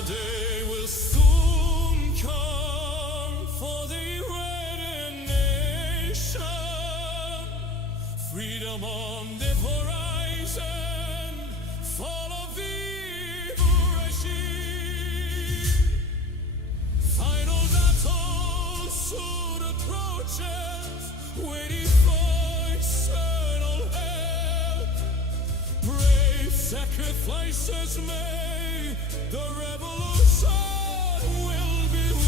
The day will soon come for the red nation. Freedom on the horizon. Follow the regime. Final battle soon approaches. Waiting for eternal help. Brave sacrifices made. The revolution will be won.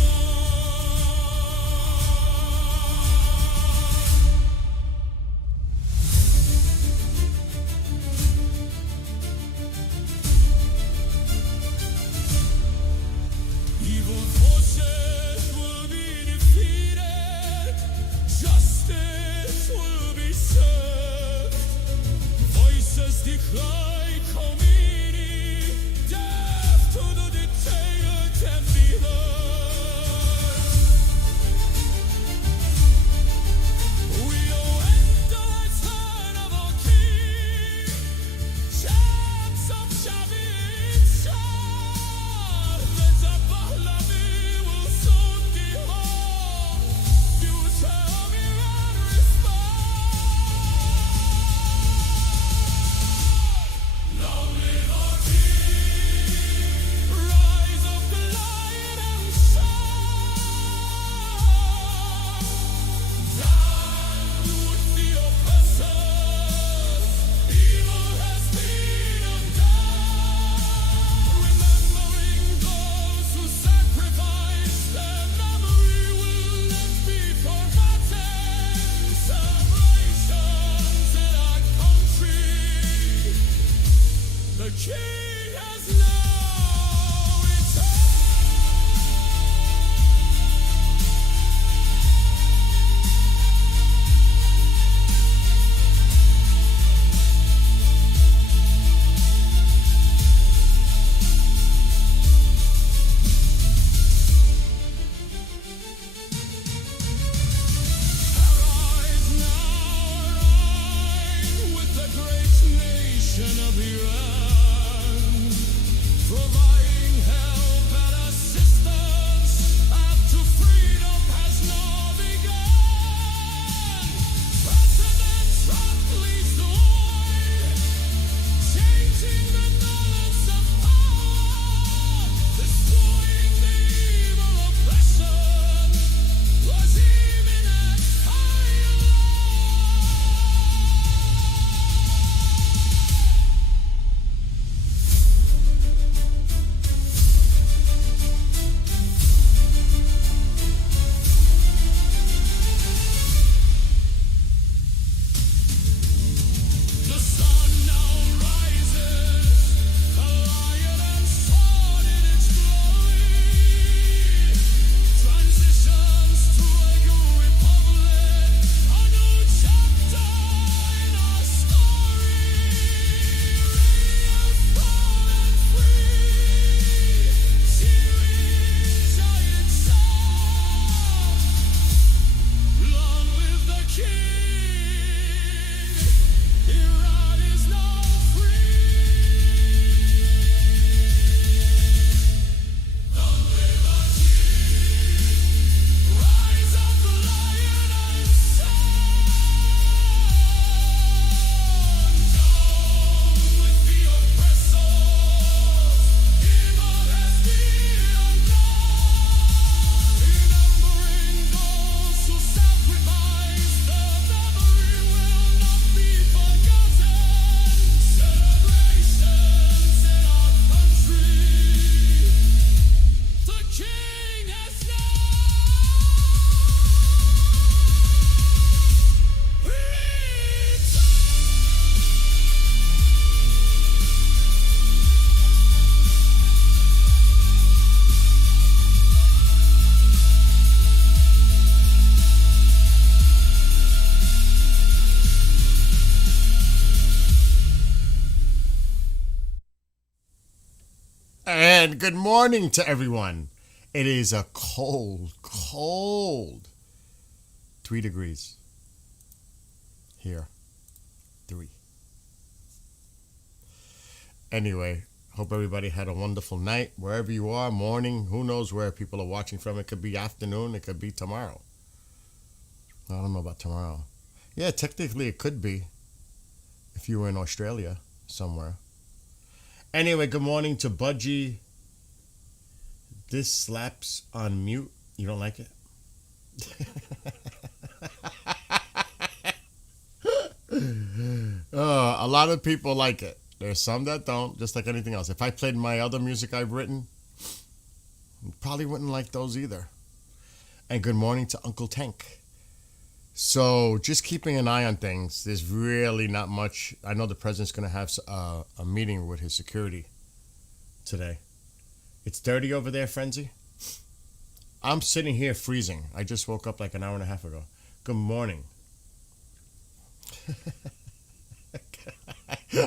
Evil forces will be defeated. Justice will be served. Voices decline community. Death to the dictator can be heard. We await the return of our king. Chants of Shabbat Shalom. The Pahlavi will soon be home. Future of Iran respond. Long live our king. Rise of the lion and sun. Down with the oppressors. Evil has been undone. Remembering those who sacrificed, their memory will not be forgotten. Celebrations in our country. The king has now returned. Arise now, align with the great nation of Iran, providing help and assistance after freedom has now begun. President Trump leads the way, changing the balance of power, destroying the evil oppression, regime in exile. The sun now rises, a lion and sword in its glory. Transitions to a new republic, a new chapter in our story. Real, proud and free, cheering giant sound. Long live the king. Iran is now free. Long live our king. Rise of the lion and sun. Down with the oppressors. Evil has been undone. Remembering those who sacrificed, their memory will not be forgotten. Celebrations in our country. The king has now And good morning to everyone. It is a cold 3 degrees here. 3. Anyway, Hope everybody had a wonderful night wherever you are, morning. Who knows where people are watching from? It could be afternoon. It could be tomorrow. I don't know about tomorrow. Yeah, technically it could be if you were in Australia somewhere. Anyway, good morning to Budgie. This slaps on mute. You don't like it? A lot of people like it. There's some that don't, just like anything else. If I played my other music I've written, you probably wouldn't like those either. And good morning to Uncle Tank. So just keeping an eye on things. There's really not much. I know the president's going to have a meeting with his security today. It's dirty over there, Frenzy. I'm sitting here freezing. I just woke up like an hour and a half ago. Good morning.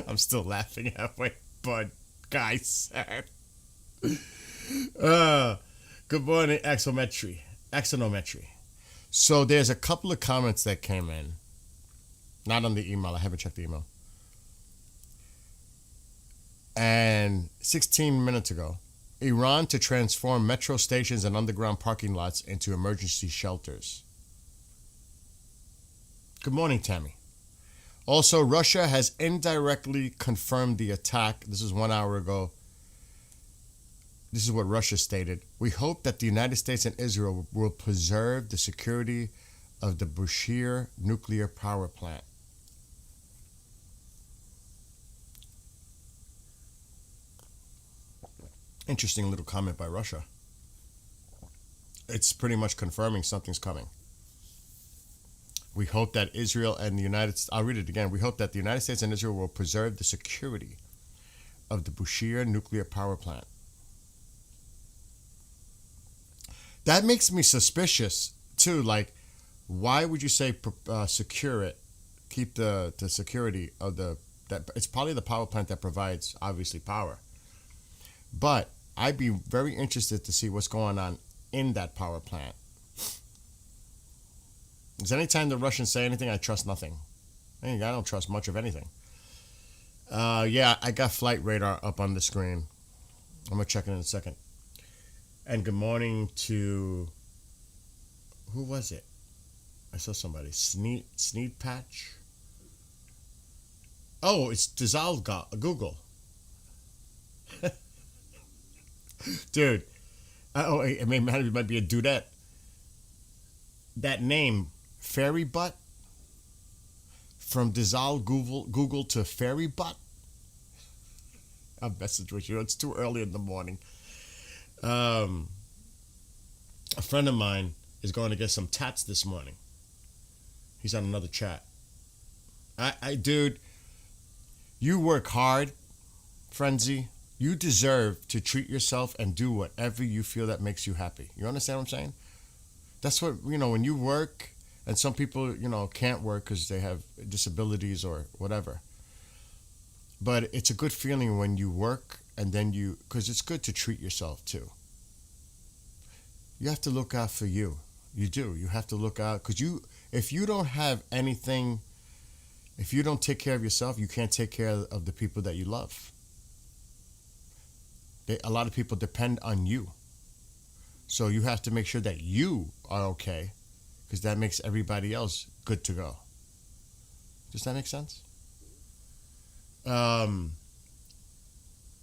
I'm still laughing halfway, but guys. Good morning, Axonometry. So there's a couple of comments that came in. Not on the email. I haven't checked the email. And 16 minutes ago, Iran to transform metro stations and underground parking lots into emergency shelters. Good morning, Tammy. Also, Russia has indirectly confirmed the attack. This is 1 hour ago. This is what Russia stated. We hope that the United States and Israel will preserve the security of the Bushehr nuclear power plant. Interesting little comment by Russia. It's pretty much confirming something's coming. We hope that Israel and the United States, I'll read it again. We hope that the United States and Israel will preserve the security of the Bushehr nuclear power plant. That makes me suspicious too. Like, why would you say secure it? Keep the security of that. It's probably the power plant that provides obviously power. But I'd be very interested to see what's going on in that power plant. Because anytime the Russians say anything, I trust nothing. I don't trust much of anything. Yeah, I got flight radar up on the screen. I'm going to check it in a second. And good morning to... Who was it? I saw somebody. Sneed Patch? Oh, it's dissolved Google. Dude. It might be a dudette. That name... Fairy Butt, from dissolved Google to Fairy Butt. I'm messing with you. It's too early in the morning. A friend of mine is going to get some tats this morning. He's on another chat. Dude, you work hard, Frenzy. You deserve to treat yourself and do whatever you feel that makes you happy. You understand what I'm saying? That's what, when you work. And some people, can't work because they have disabilities or whatever. But it's a good feeling when you work and then because it's good to treat yourself too. You have to look out for you. You do. You have to look out because if you don't have anything, if you don't take care of yourself, you can't take care of the people that you love. A lot of people depend on you. So you have to make sure that you are okay. Because that makes everybody else good to go. Does that make sense? No,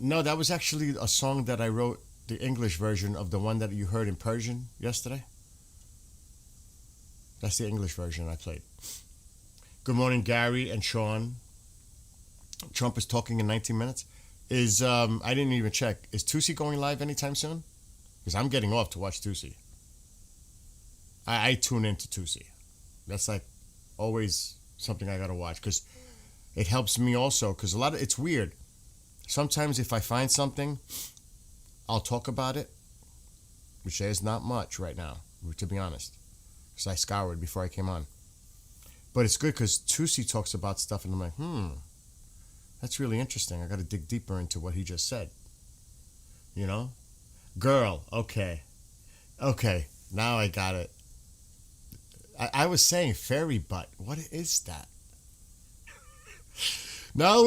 that was actually a song that I wrote, the English version of the one that you heard in Persian yesterday. That's the English version I played. Good morning, Gary and Sean. Trump is talking in 19 minutes. I didn't even check. Is Tusi going live anytime soon? Because I'm getting off to watch Tusi. I tune into Tusi. That's like always something I gotta watch because it helps me also. Because it's weird. Sometimes if I find something, I'll talk about it, which there's not much right now, to be honest. Because I scoured before I came on. But it's good because Tusi talks about stuff and I'm like, that's really interesting. I gotta dig deeper into what he just said. Girl, okay. Okay, now I got it. I was saying fairy butt. What is that? Now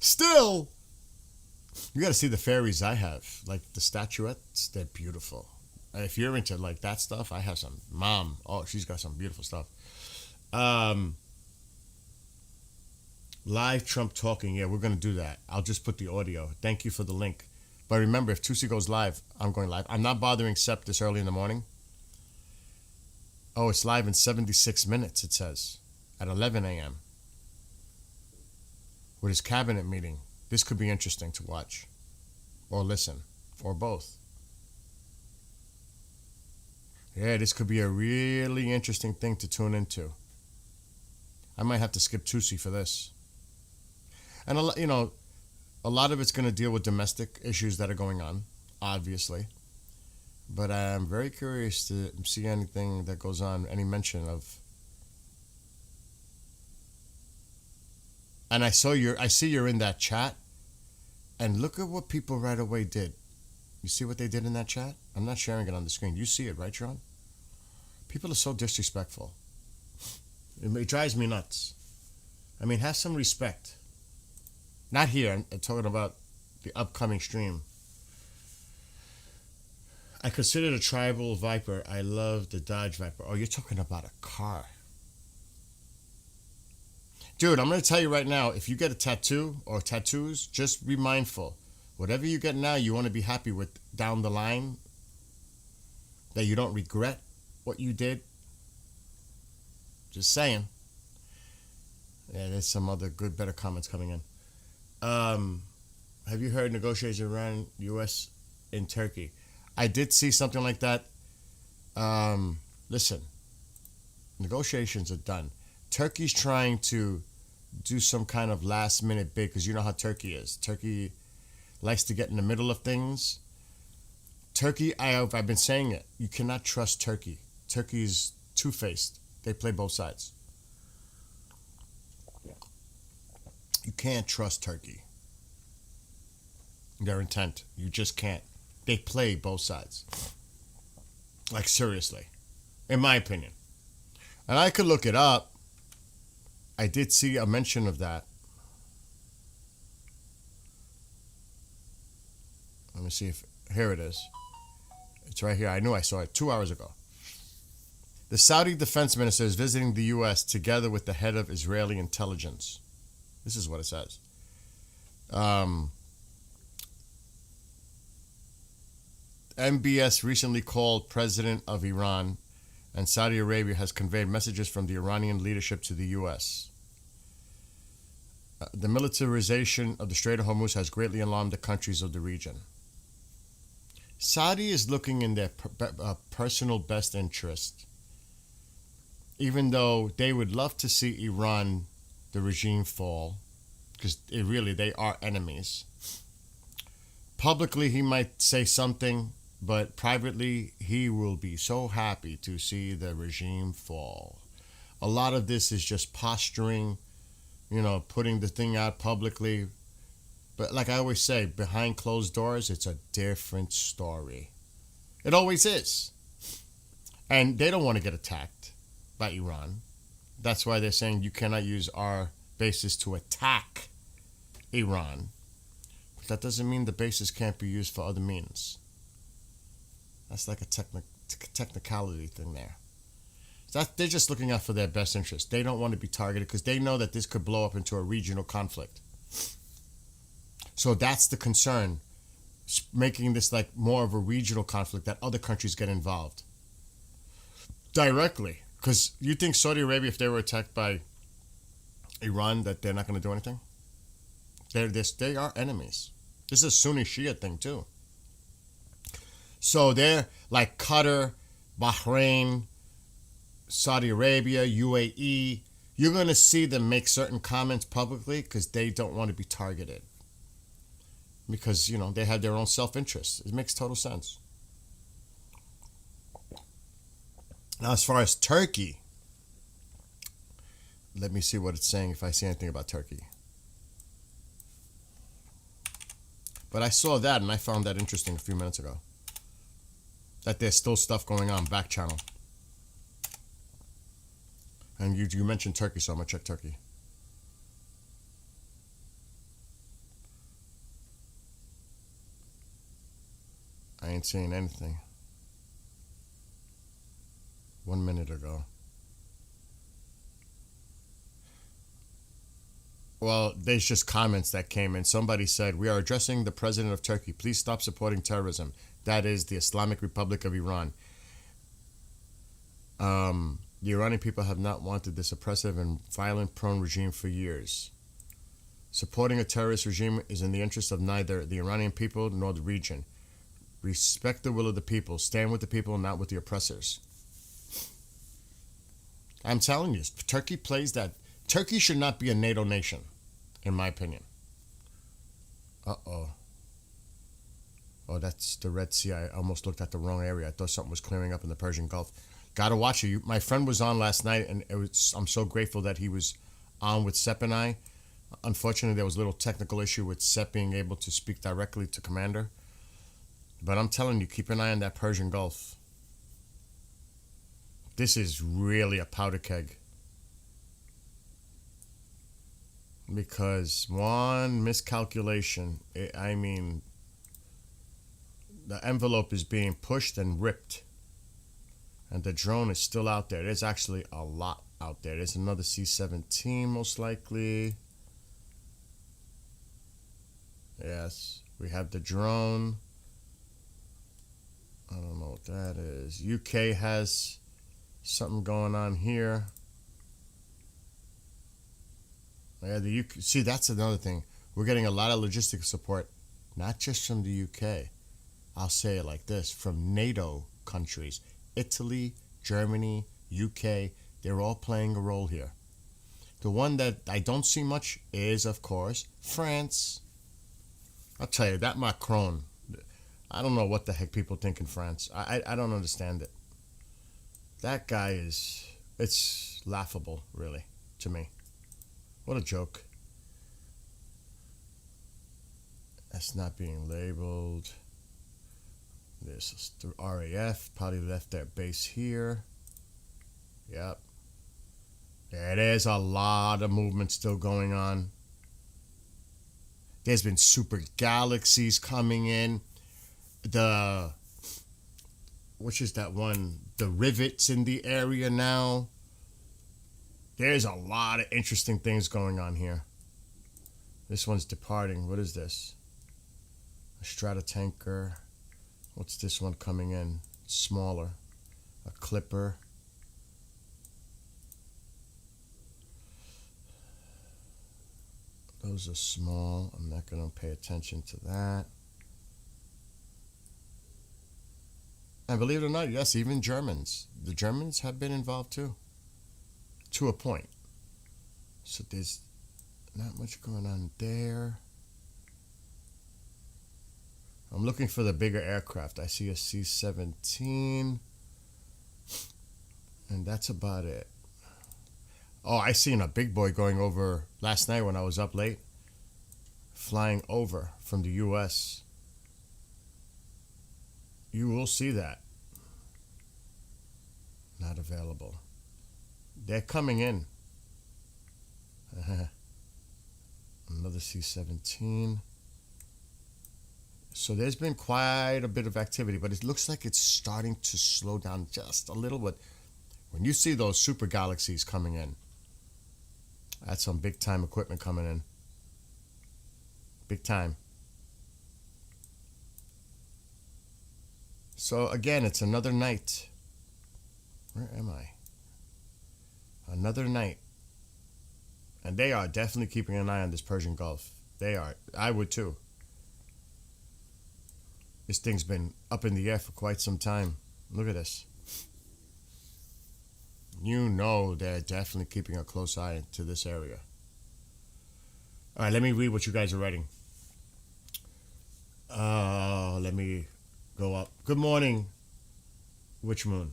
still, You got to see the fairies I have, like the statuettes. They're beautiful. If you're into like that stuff, I have some. Mom, oh, she's got some beautiful stuff. Live Trump talking. Yeah, we're gonna do that. I'll just put the audio. Thank you for the link. But remember, if Tusi goes live, I'm going live. I'm not bothering Sepp this early in the morning. Oh, it's live in 76 minutes, it says, at 11 a.m. with his cabinet meeting. This could be interesting to watch or listen or both. Yeah, this could be a really interesting thing to tune into. I might have to skip Tusi for this. And, a lot of it's going to deal with domestic issues that are going on, obviously. But I'm very curious to see anything that goes on, any mention of. And I see you're in that chat, and look at what people right away did. You see what they did in that chat? I'm not sharing it on the screen. You see it, right, Sean? People are so disrespectful. It drives me nuts. I mean, have some respect. Not here. I'm talking about the upcoming stream. I consider the tribal Viper. I love the Dodge Viper. Oh, you're talking about a car. Dude, I'm going to tell you right now, if you get a tattoo or tattoos, just be mindful. Whatever you get now, you want to be happy with down the line. That you don't regret what you did. Just saying. Yeah, there's some other good, better comments coming in. Have you heard negotiations around U.S. in Turkey? I did see something like that. Listen, negotiations are done. Turkey's trying to do some kind of last minute bid because you know how Turkey is. Turkey likes to get in the middle of things. Turkey, I've been saying it. You cannot trust Turkey. Turkey's two-faced. They play both sides. You can't trust Turkey. Their intent. You just can't. They play both sides. Like, seriously. In my opinion. And I could look it up. I did see a mention of that. Let me see if... Here it is. It's right here. I knew I saw it 2 hours ago. The Saudi defense minister is visiting the U.S. together with the head of Israeli intelligence. This is what it says. MBS recently called President of Iran, and Saudi Arabia has conveyed messages from the Iranian leadership to the U.S. The militarization of the Strait of Hormuz has greatly alarmed the countries of the region. Saudi is looking in their personal best interest, even though they would love to see Iran, the regime, fall, because they are enemies. Publicly, he might say something, but privately, he will be so happy to see the regime fall. A lot of this is just posturing, putting the thing out publicly. But like I always say, behind closed doors, it's a different story. It always is. And they don't want to get attacked by Iran. That's why they're saying you cannot use our bases to attack Iran. But that doesn't mean the bases can't be used for other means. That's like a technicality thing there. They're just looking out for their best interest. They don't want to be targeted because they know that this could blow up into a regional conflict. So that's the concern, making this like more of a regional conflict that other countries get involved directly. Because you think Saudi Arabia, if they were attacked by Iran, that they're not going to do anything? They are enemies. This is a Sunni Shia thing too. So they're like Qatar, Bahrain, Saudi Arabia, UAE. You're going to see them make certain comments publicly because they don't want to be targeted. Because, they have their own self-interest. It makes total sense. Now, as far as Turkey, let me see what it's saying if I see anything about Turkey. But I saw that and I found that interesting a few minutes ago. That there's still stuff going on, back channel. And you mentioned Turkey, so I'm going to check Turkey. ain't seeing anything. 1 minute ago. Well, there's just comments that came in. Somebody said, "We are addressing the president of Turkey. Please stop supporting terrorism. That is the Islamic Republic of Iran. The Iranian people have not wanted this oppressive and violent-prone regime for years. Supporting a terrorist regime is in the interest of neither the Iranian people nor the region. Respect the will of the people. Stand with the people, not with the oppressors." I'm telling you, Turkey plays that. Turkey should not be a NATO nation, in my opinion. Uh-oh. Oh, that's the Red Sea. I almost looked at the wrong area. I thought something was clearing up in the Persian Gulf. Gotta watch it. My friend was on last night, and I'm so grateful that he was on with Sepp and I. Unfortunately, there was a little technical issue with Sepp being able to speak directly to Commander. But I'm telling you, keep an eye on that Persian Gulf. This is really a powder keg. Because one miscalculation, the envelope is being pushed and ripped. And the drone is still out there. There's actually a lot out there. There's another C-17 most likely. Yes, we have the drone. I don't know what that is. UK has something going on here. Yeah, the UK. See, that's another thing. We're getting a lot of logistic support, not just from the UK. I'll say it like this: from NATO countries, Italy, Germany, UK. They're all playing a role here. The one that I don't see much is, of course, France. I'll tell you, that Macron, I don't know what the heck people think in France. I don't understand it. That guy it's laughable, really, to me. What a joke. That's not being labeled. This the RAF, probably left their base here. Yep. There's a lot of movement still going on. There's been super galaxies coming in. Which is that one? The rivets in the area now. There's a lot of interesting things going on here. This one's departing. What is this? A Stratotanker. What's this one coming in? Smaller. A Clipper. Those are small. I'm not going to pay attention to that. And believe it or not, yes, even Germans. The Germans have been involved too. To a point. So there's not much going on there. I'm looking for the bigger aircraft. I see a C-17. And that's about it. Oh, I seen a big boy going over last night when I was up late. Flying over from the U.S. You will see that. Not available. They're coming in. Another C-17. So there's been quite a bit of activity, but it looks like it's starting to slow down just a little bit. When you see those super galaxies coming in, that's some big time equipment coming in. Big time. So again, it's another night. Where am I? Another night. And they are definitely keeping an eye on this Persian Gulf. They are. I would too. This thing's been up in the air for quite some time. Look at this. You know they're definitely keeping a close eye to this area. All right, let me read what you guys are writing. Let me go up. Good morning, Witch Moon.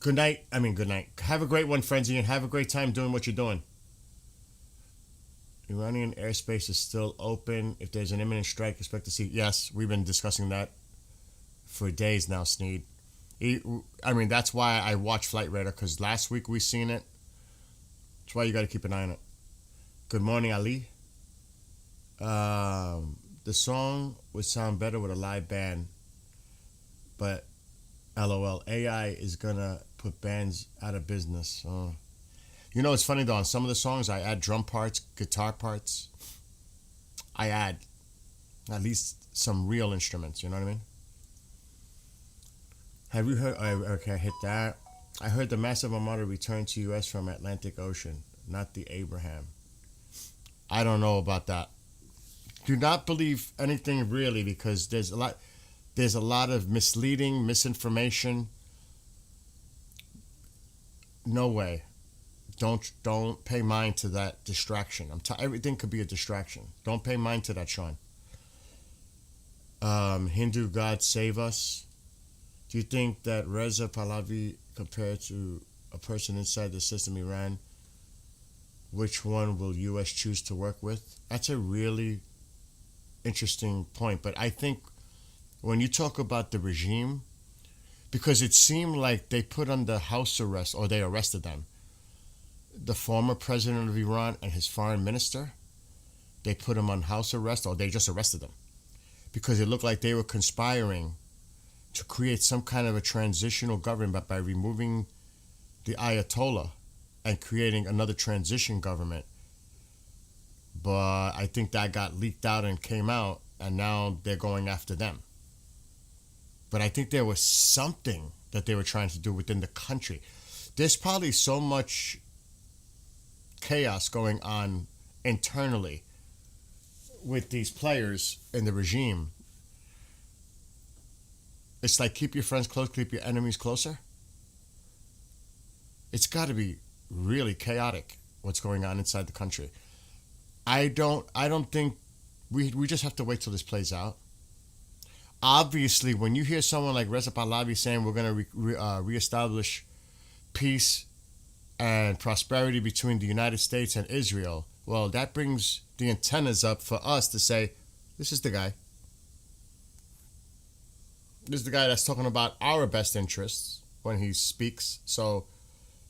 Good night. Good night. Have a great one, Frenzy, and have a great time doing what you're doing. Iranian airspace is still open. If there's an imminent strike, expect to see. Yes, we've been discussing that for days now, Sneed. That's why I watch Flight Radar, because last week we seen it. That's why you got to keep an eye on it. Good morning, Ali. The song would sound better with a live band, but LOL, AI is gonna put bands out of business. You know, it's funny though. On some of the songs, I add drum parts, guitar parts. I add at least some real instruments. You know what I mean? Have you heard? Okay, I hit that. I heard the massive armada returned to U.S. from Atlantic Ocean, not the Abraham. I don't know about that. Do not believe anything really, because there's a lot of misleading misinformation. No way. Don't pay mind to that distraction. Everything could be a distraction. Don't pay mind to that, Sean. Hindu God save us. Do you think that Reza Pahlavi, compared to a person inside the system Iran, which one will U.S. choose to work with? That's a really interesting point. But I think when you talk about the regime, because it seemed like they put under house arrest, or they arrested them, the former president of Iran and his foreign minister, they put him on house arrest, or they just arrested them, because it looked like they were conspiring to create some kind of a transitional government by removing the Ayatollah and creating another transition government. But I think that got leaked out and came out, and now they're going after them. But I think there was something that they were trying to do within the country. There's probably so much chaos going on internally with these players in the regime. It's like, keep your friends close, keep your enemies closer. It's got to be really chaotic what's going on inside the country. I don't think we just have to wait till this plays out. Obviously, when you hear someone like Reza Pahlavi saying we're going to reestablish peace and prosperity between the United States and Israel, well, that brings the antennas up for us to say, this is the guy. This is the guy that's talking about our best interests when he speaks. So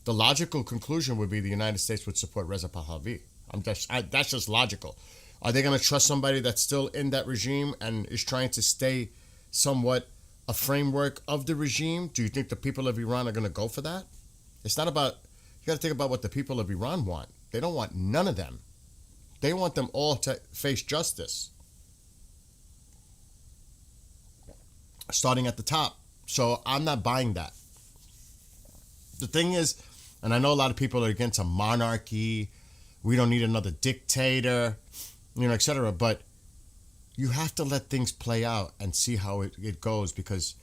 the logical conclusion would be the United States would support Reza Pahlavi. That's just logical. Are they going to trust somebody that's still in that regime and is trying to stay somewhat a framework of the regime? Do you think the people of Iran are going to go for that? It's not about, you got to think about what the people of Iran want. They don't want none of them. They want them all to face justice, starting at the top. So I'm not buying that. The thing is, and I know a lot of people are against a monarchy, we don't need another dictator, etc. But you have to let things play out and see how it goes, because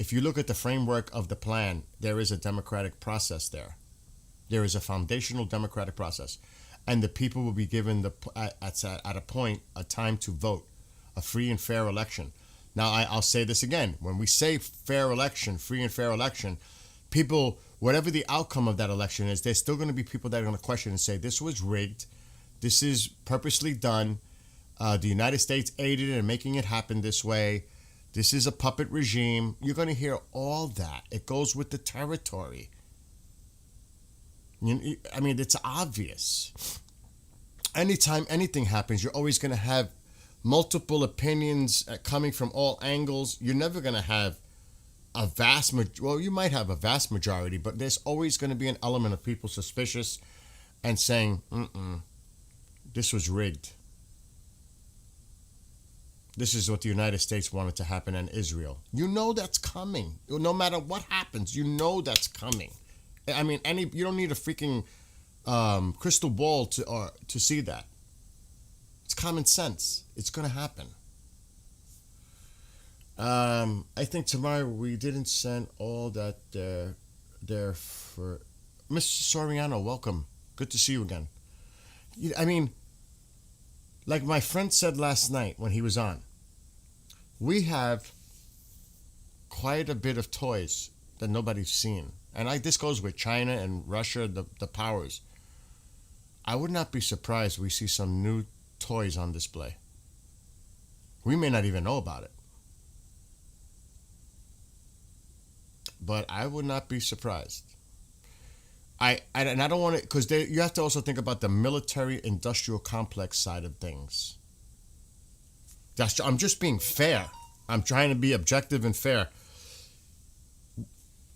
if you look at the framework of the plan, there is a democratic process there. There is a foundational democratic process. And the people will be given, at a point, a time to vote, a free and fair election. Now, I'll say this again. When we say fair election, free and fair election, people, whatever the outcome of that election is, there's still going to be people that are going to question and say, this was rigged. This is purposely done. The United States aided in making it happen this way. This is a puppet regime. You're going to hear all that. It goes with the territory. I mean, it's obvious. Anytime anything happens, you're always going to have multiple opinions coming from all angles. You're never going to have a well, you might have a vast majority, but there's always going to be an element of people suspicious and saying, this was rigged. This is what the United States wanted to happen in Israel. You know that's coming. No matter what happens, you know that's coming. I mean, you don't need a freaking crystal ball to see that. It's common sense. It's going to happen. I think tomorrow we didn't send all that there for Mr. Soriano. Welcome. Good to see you again. I mean, like my friend said last night when he was on, we have quite a bit of toys that nobody's seen. And this goes with China and Russia, the powers. I would not be surprised if we see some new toys on display. We may not even know about it. But I would not be surprised. I don't want to, because you have to also think about the military industrial complex side of things. I'm just being fair. I'm trying to be objective and fair.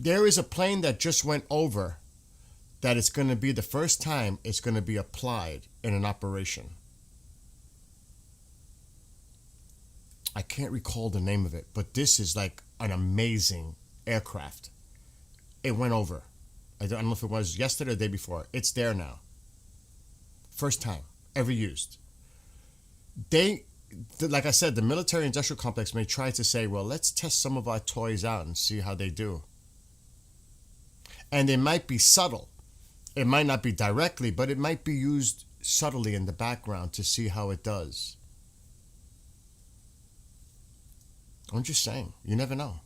There is a plane that just went over that it's going to be the first time it's going to be applied in an operation. I can't recall the name of it, but this is like an amazing aircraft. It went over. I don't know if it was yesterday or the day before. It's there now. First time ever used. Like I said, the military industrial complex may try to say, well, let's test some of our toys out and see how they do. And it might be subtle. It might not be directly, but it might be used subtly in the background to see how it does. I'm just saying, you never know.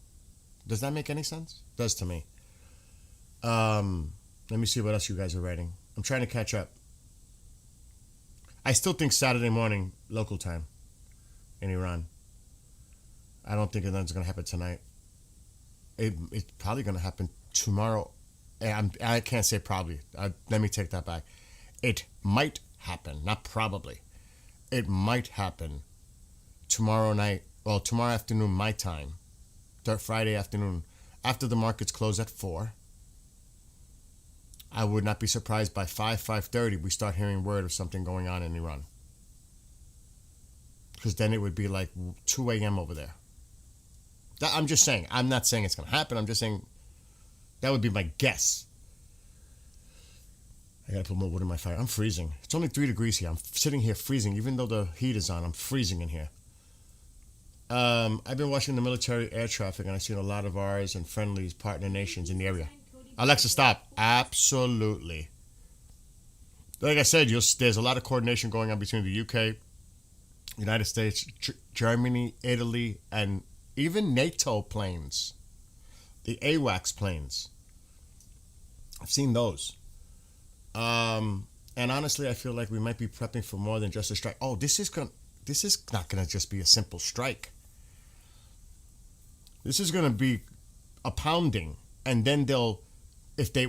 Does that make any sense? It does to me. Let me see what else you guys are writing. I'm trying to catch up. I still think Saturday morning, local time, in Iran. I don't think that's going to happen tonight. It's probably going to happen tomorrow. I can't say probably. Let me take that back. It might happen, not probably. It might happen tomorrow night. Well, tomorrow afternoon, my time. Friday afternoon, after the markets close at 4. I would not be surprised by 5:30 we start hearing word of something going on in Iran. Because then it would be like 2 a.m. over there. I'm just saying. I'm not saying it's going to happen. I'm just saying that would be my guess. I got to put more wood in my fire. I'm freezing. It's only 3 degrees here. I'm sitting here freezing. Even though the heat is on, I'm freezing in here. I've been watching the military air traffic, and I've seen a lot of ours and friendlies, partner nations in the area. Alexa, stop. Absolutely. Like I said, there's a lot of coordination going on between the UK, United States, Germany, Italy, and even NATO planes. The AWACS planes. I've seen those. And honestly, I feel like we might be prepping for more than just a strike. Oh, this is not going to just be a simple strike. This is going to be a pounding. And then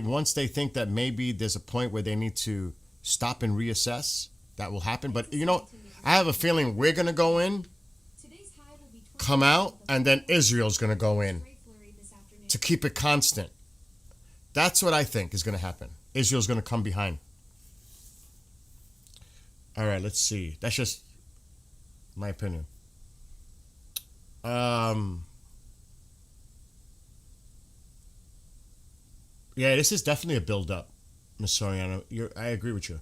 once they think that maybe there's a point where they need to stop and reassess, that will happen. But, I have a feeling we're going to go in, come out, and then Israel's going to go in to keep it constant. That's what I think is going to happen. Israel's going to come behind. All right, let's see. That's just my opinion. Yeah, this is definitely a build-up, Ms. Soriano. I agree with you.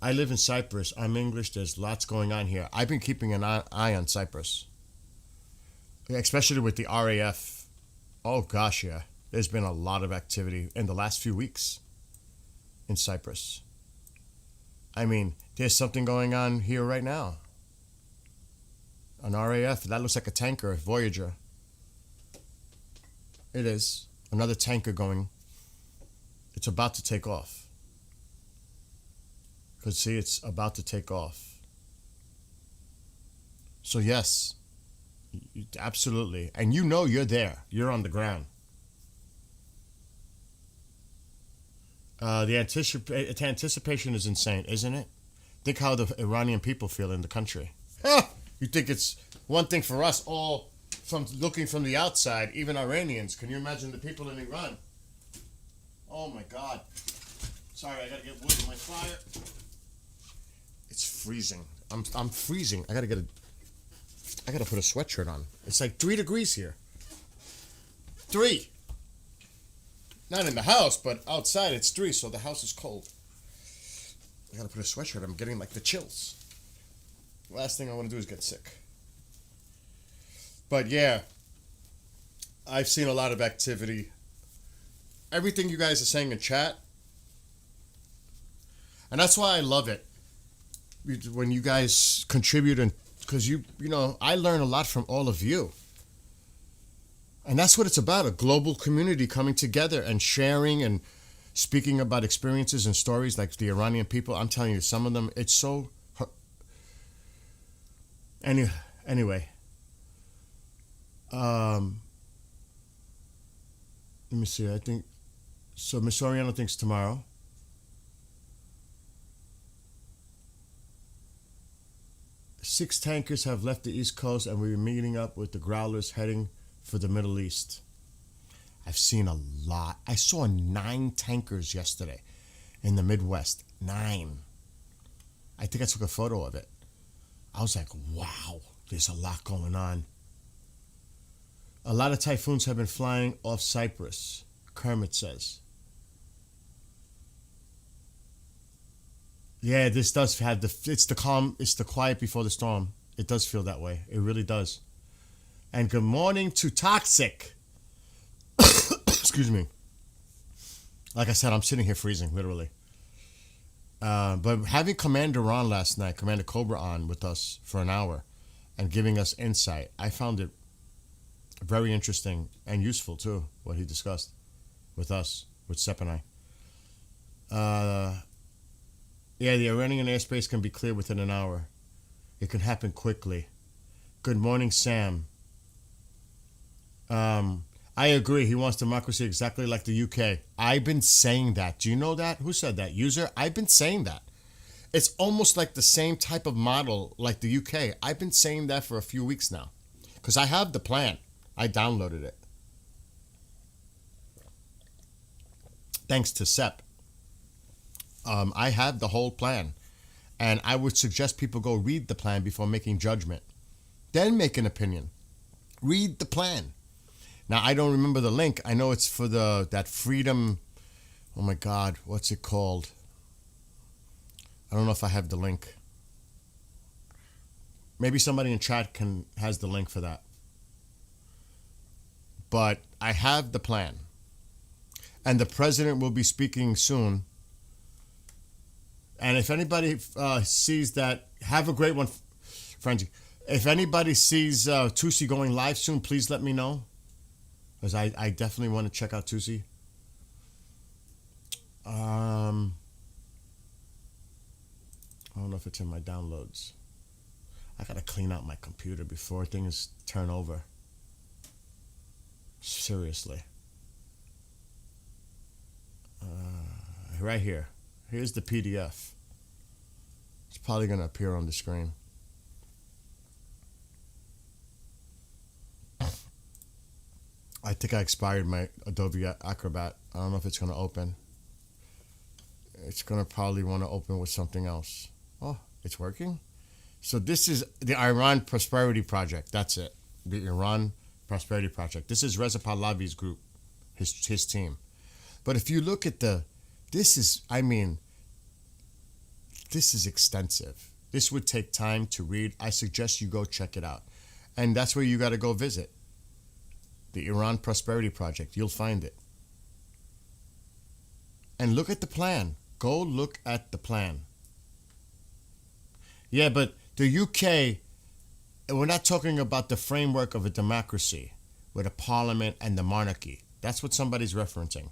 I live in Cyprus. I'm English. There's lots going on here. I've been keeping an eye on Cyprus, especially with the RAF. Oh, gosh, yeah. There's been a lot of activity in the last few weeks in Cyprus. I mean, there's something going on here right now. An RAF. That looks like a tanker, a Voyager. It is. Another tanker going. It's about to take off. Because see, it's about to take off. So yes, absolutely. And you're there. You're on the ground. The anticipation is insane, isn't it? Think how the Iranian people feel in the country. You think it's one thing for us all from looking from the outside, even Iranians. Can you imagine the people in Iran? Oh my God. Sorry, I gotta get wood in my fire. It's freezing. I'm freezing. I gotta put a sweatshirt on. It's like 3 degrees here. 3. Not in the house, but outside it's 3, so the house is cold. I gotta put a sweatshirt. I'm getting like the chills. Last thing I want to do is get sick. But yeah, I've seen a lot of activity. Everything you guys are saying in chat, and that's why I love it when you guys contribute, and because I learn a lot from all of you. And that's what it's about, a global community coming together and sharing and speaking about experiences and stories like the Iranian people. I'm telling you, some of them, it's so... Anyway. Let me see, I think... So Ms. Soriano thinks tomorrow. 6 tankers have left the East Coast, and we're meeting up with the Growlers heading for the Middle East. I've seen a lot. I saw 9 tankers yesterday in the Midwest. 9. I think I took a photo of it. I was like, wow, there's a lot going on. A lot of typhoons have been flying off Cyprus, Kermit says. Yeah, this does have it's the calm, it's the quiet before the storm. It does feel that way. It really does. And good morning to Toxic. Excuse me. Like I said, I'm sitting here freezing, literally. But having Commander on last night, Commander Cobra on with us for an hour and giving us insight, I found it very interesting and useful too, what he discussed with us, with Sepp and I. Yeah, the Iranian airspace can be cleared within an hour. It can happen quickly. Good morning, Sam. I agree. He wants democracy exactly like the UK. I've been saying that. Do you know that? Who said that? User? I've been saying that. It's almost like the same type of model like the UK. I've been saying that for a few weeks now. Because I have the plan. I downloaded it. Thanks to Sepp. I have the whole plan. And I would suggest people go read the plan before making judgment. Then make an opinion. Read the plan. Now, I don't remember the link. I know it's for that freedom. Oh, my God. What's it called? I don't know if I have the link. Maybe somebody in chat has the link for that. But I have the plan. And the president will be speaking soon. And if anybody sees that, have a great one, Frenzy. If anybody sees Tusi going live soon, please let me know. Because I definitely want to check out Tusi. I don't know if it's in my downloads. I got to clean out my computer before things turn over. Seriously. Right here. Here's the PDF. It's probably going to appear on the screen. I think I expired my Adobe Acrobat. I don't know if it's going to open. It's going to probably want to open with something else. Oh, it's working? So this is the Iran Prosperity Project. That's it. The Iran Prosperity Project. This is Reza Pahlavi's group, his team. But if you look at this is extensive. This would take time to read. I suggest you go check it out. And that's where you got to go visit. The Iran Prosperity Project. You'll find it. And look at the plan. Go look at the plan. Yeah, but the UK, we're not talking about the framework of a democracy with a parliament and the monarchy. That's what somebody's referencing.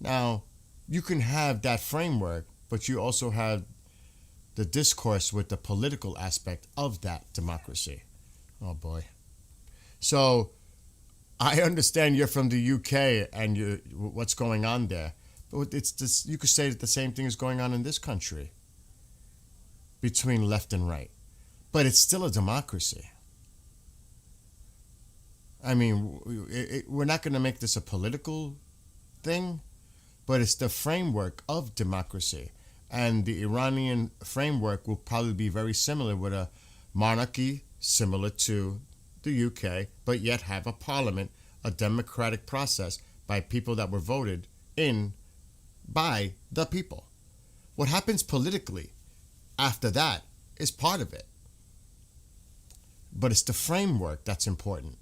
Now, you can have that framework, but you also have the discourse with the political aspect of that democracy. Oh, boy. So, I understand you're from the UK and what's going on there. But it's this, you could say that the same thing is going on in this country between left and right. But it's still a democracy. I mean, we're not going to make this a political thing, but it's the framework of democracy. And the Iranian framework will probably be very similar with a monarchy similar to the UK, but yet have a parliament, a democratic process by people that were voted in by the people. What happens politically after that is part of it. But it's the framework that's important.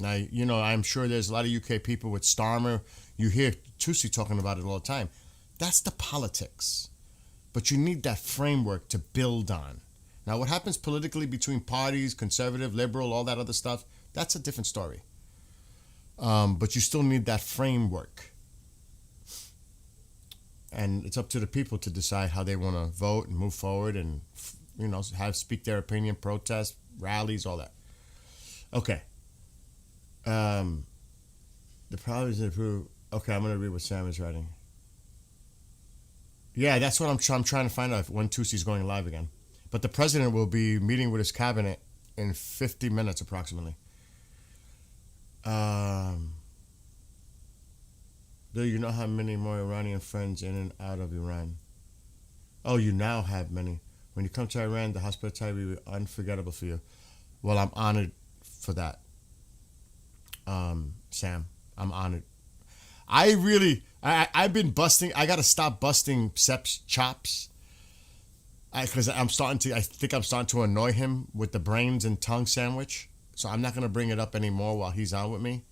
Now, you know, I'm sure there's a lot of UK people with Starmer. You hear Tusi talking about it all the time. That's the politics. But you need that framework to build on. Now, what happens politically between parties, conservative, liberal, all that other stuff, that's a different story. But you still need that framework. And it's up to the people to decide how they want to vote and move forward and, you know, speak their opinion, protest, rallies, all that. Okay. The problem is improve. Okay, I'm going to read what Sam is writing. Yeah, that's what I'm trying to find out when Tusi's going live again. But the president will be meeting with his cabinet in 50 minutes approximately. Do you know how many more Iranian friends in and out of Iran? Oh, you now have many. When you come to Iran, the hospitality will be unforgettable for you. Well, I'm honored for that, Sam. I'm honored. I've been busting. I got to stop busting Sep's chops. Because I think I'm starting to annoy him with the brains and tongue sandwich. So I'm not going to bring it up anymore while he's on with me.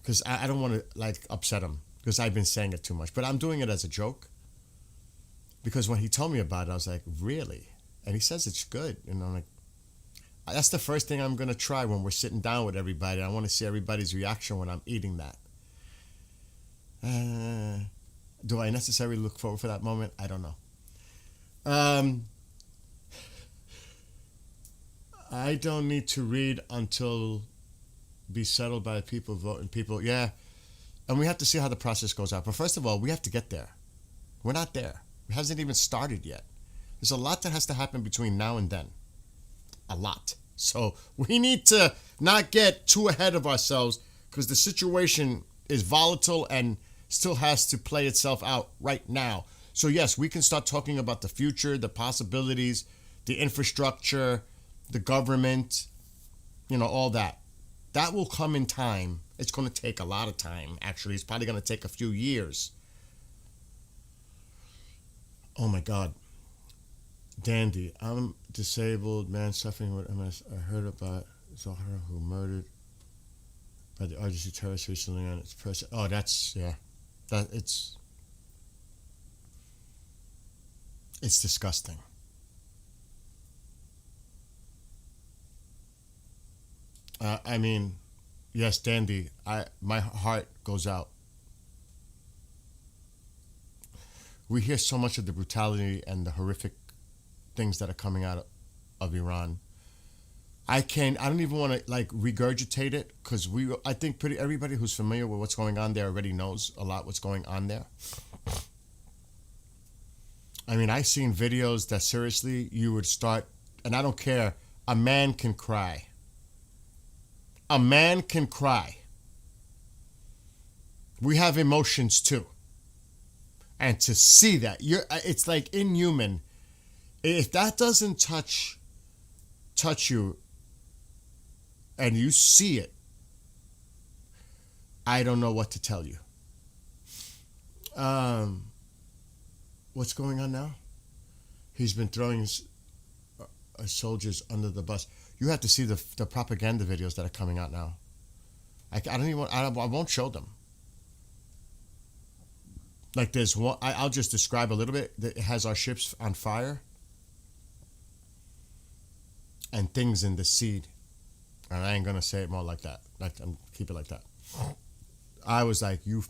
Because I don't want to upset him. Because I've been saying it too much. But I'm doing it as a joke. Because when he told me about it, I was like, really? And he says it's good. And I'm like, that's the first thing I'm going to try when we're sitting down with everybody. I want to see everybody's reaction when I'm eating that. Do I necessarily look forward for that moment? I don't know. I don't need to read until be settled by people voting people. Yeah. And we have to see how the process goes out. But first of all, we have to get there. We're not there. It hasn't even started yet. There's a lot that has to happen between now and then. A lot. So we need to not get too ahead of ourselves because the situation is volatile and still has to play itself out right now. So yes, we can start talking about the future, the possibilities, the infrastructure, the government, all that. That will come in time. It's going to take a lot of time, actually. It's probably going to take a few years. Oh my God. Dandy, I'm disabled man suffering with MS. I heard about Zahra who murdered by the RGC terrorists recently on its press. Oh, that's, yeah. It's disgusting. I mean, yes, Dandy, my heart goes out. We hear so much of the brutality and the horrific things that are coming out of Iran. I don't even want to regurgitate it because I think everybody who's familiar with what's going on there already knows a lot what's going on there. I mean, I've seen videos that seriously you would start, and I don't care, a man can cry. A man can cry. We have emotions too. And to see that, it's like inhuman. If that doesn't touch you and you see it, I don't know what to tell you. What's going on now? He's been throwing soldiers under the bus. You have to see the propaganda videos that are coming out now. I won't show them. Like there's one, I'll just describe a little bit. It has our ships on fire and things in the sea. And I ain't gonna say it more like that. Keep it like that. I was like, yeah,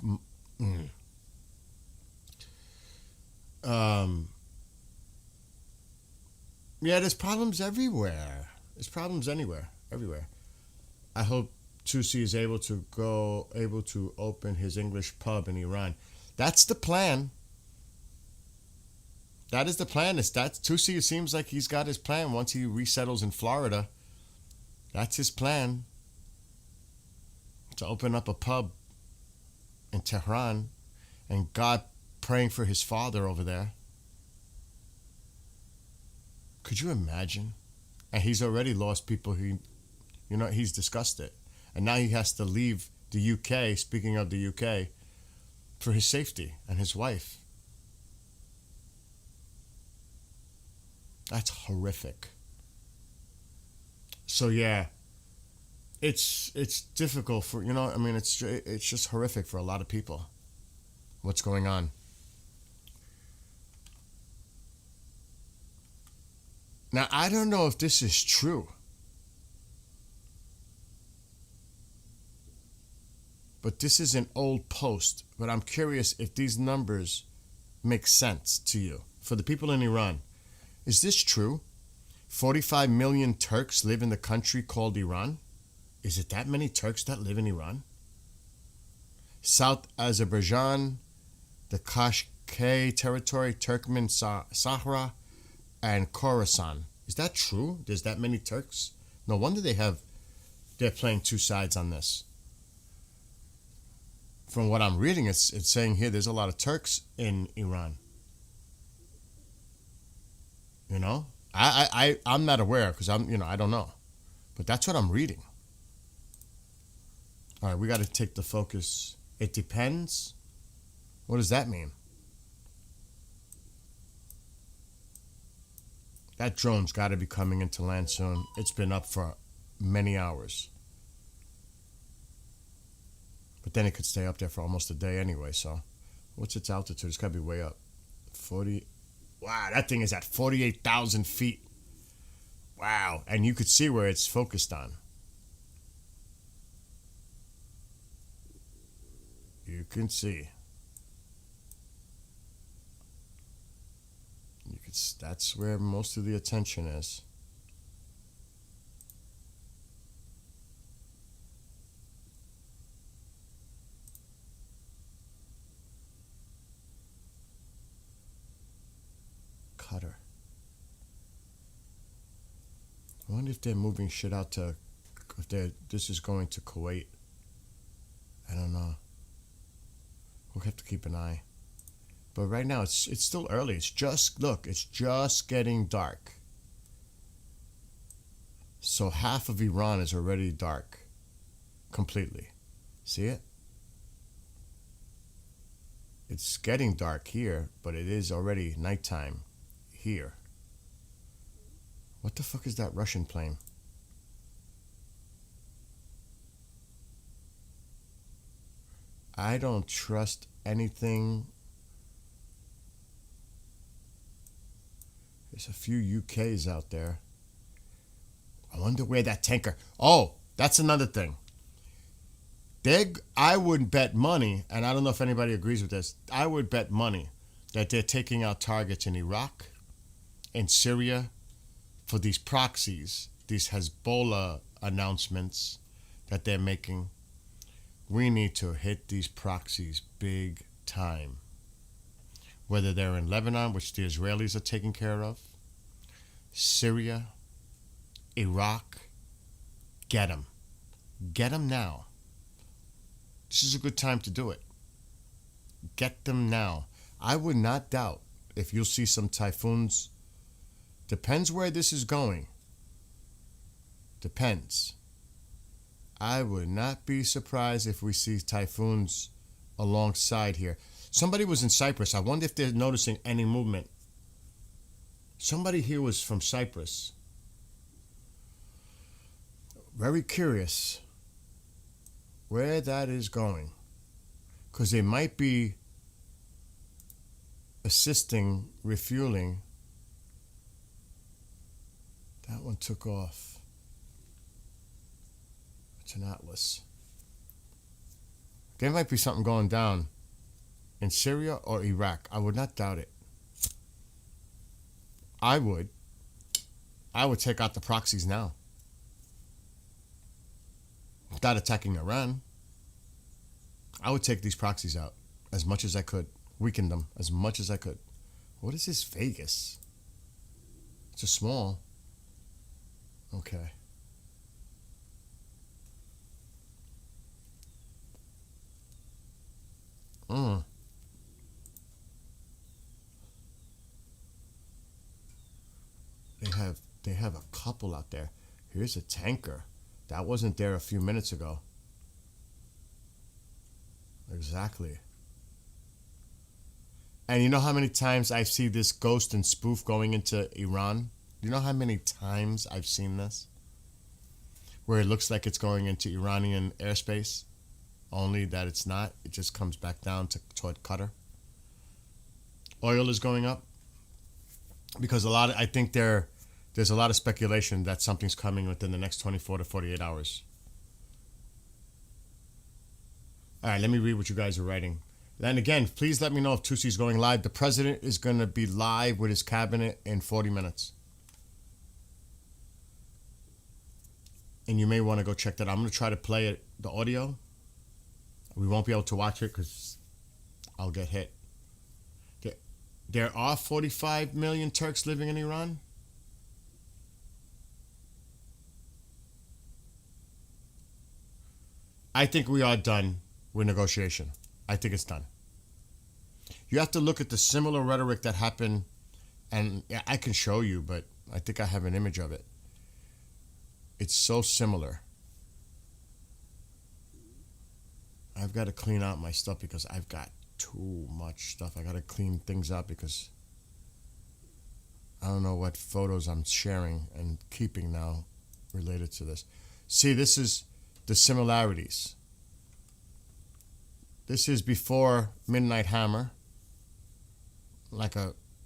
there's problems everywhere. There's problems everywhere. I hope Tusi is able to open his English pub in Iran. That's the plan. That is the plan. Tusi, it seems like he's got his plan once he resettles in Florida. That's his plan. To open up a pub in Tehran and God praying for his father over there. Could you imagine? And he's already lost people he's discussed it. And now he has to leave the UK, speaking of the UK, for his safety and his wife. That's horrific. So yeah, it's difficult for, it's just horrific for a lot of people. What's going on? Now, I don't know if this is true, but this is an old post, but I'm curious if these numbers make sense to you. For the people in Iran, is this true? 45 million Turks live in the country called Iran? Is it that many Turks that live in Iran? South Azerbaijan, the Kashkai territory, Turkmen Sahara, and Khorasan. Is that true? There's that many Turks? No wonder they're playing two sides on this. From what I'm reading, it's saying here there's a lot of Turks in Iran. You know, I'm not aware because I don't know, but that's what I'm reading. All right, we got to take the focus. It depends. What does that mean? That drone's got to be coming into land soon. It's been up for many hours. But then it could stay up there for almost a day anyway, so. What's its altitude? It's got to be way up. 40. Wow, that thing is at 48,000 feet. Wow, and you could see where it's focused on. You can see. That's where most of the attention is. Qatar. I wonder if they're moving shit out to, this is going to Kuwait. I don't know. We'll have to keep an eye. But right now, it's still early. It's just getting dark. So half of Iran is already dark. Completely. See it? It's getting dark here, but it is already nighttime here. What the fuck is that Russian plane? I don't trust anything. There's a few UKs out there. I wonder where that tanker... Oh, that's another thing. I would bet money, and I don't know if anybody agrees with this, I would bet money that they're taking out targets in Iraq, in Syria, for these proxies, these Hezbollah announcements that they're making. We need to hit these proxies big time. Whether they're in Lebanon, which the Israelis are taking care of, Syria, Iraq, get them. Get them now. This is a good time to do it. Get them now. I would not doubt if you'll see some typhoons. Depends where this is going. Depends. I would not be surprised if we see typhoons alongside here. Somebody was in Cyprus. I wonder if they're noticing any movement. Somebody here was from Cyprus. Very curious where that is going. Because they might be assisting, refueling. That one took off. It's an Atlas. There might be something going down in Syria or Iraq. I would not doubt it. I would take out the proxies now. Without attacking Iran. I would take these proxies out as much as I could. Weaken them as much as I could. What is this, Vegas? It's a small. Okay. They have a couple out there. Here's a tanker. That wasn't there a few minutes ago. Exactly. And you know how many times I see this ghost and spoof going into Iran? You know how many times I've seen this? Where it looks like it's going into Iranian airspace, only that it's not. It just comes back down toward Qatar. Oil is going up because I think there's a lot of speculation that something's coming within the next 24 to 48 hours. All right, let me read what you guys are writing. And again, please let me know if Tusi's going live. The president is going to be live with his cabinet in 40 minutes. And you may want to go check that out. I'm going to try to play it, the audio. We won't be able to watch it because I'll get hit. there are 45 million Turks living in Iran. I think we are done with negotiation. I think it's done. You have to look at the similar rhetoric that happened, and I can show you, but I think I have an image of it. It's so similar. I've got to clean out my stuff because I've got too much stuff. I got to clean things up because I don't know what photos I'm sharing and keeping now related to this. See, this is the similarities. This is before Midnight Hammer.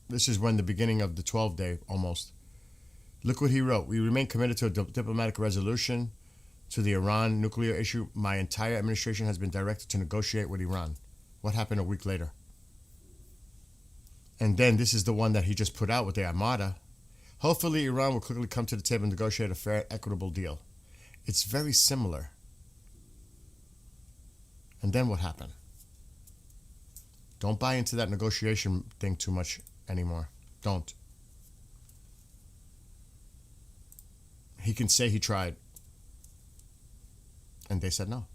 This is when the beginning of the 12th day almost. Look what he wrote. We remain committed to a diplomatic resolution to the Iran nuclear issue. My entire administration has been directed to negotiate with Iran. What happened a week later? And then this is the one that he just put out with the Armada. Hopefully Iran will quickly come to the table and negotiate a fair, equitable deal. It's very similar. And then what happened? Don't buy into that negotiation thing too much anymore. Don't. He can say he tried. And they said no.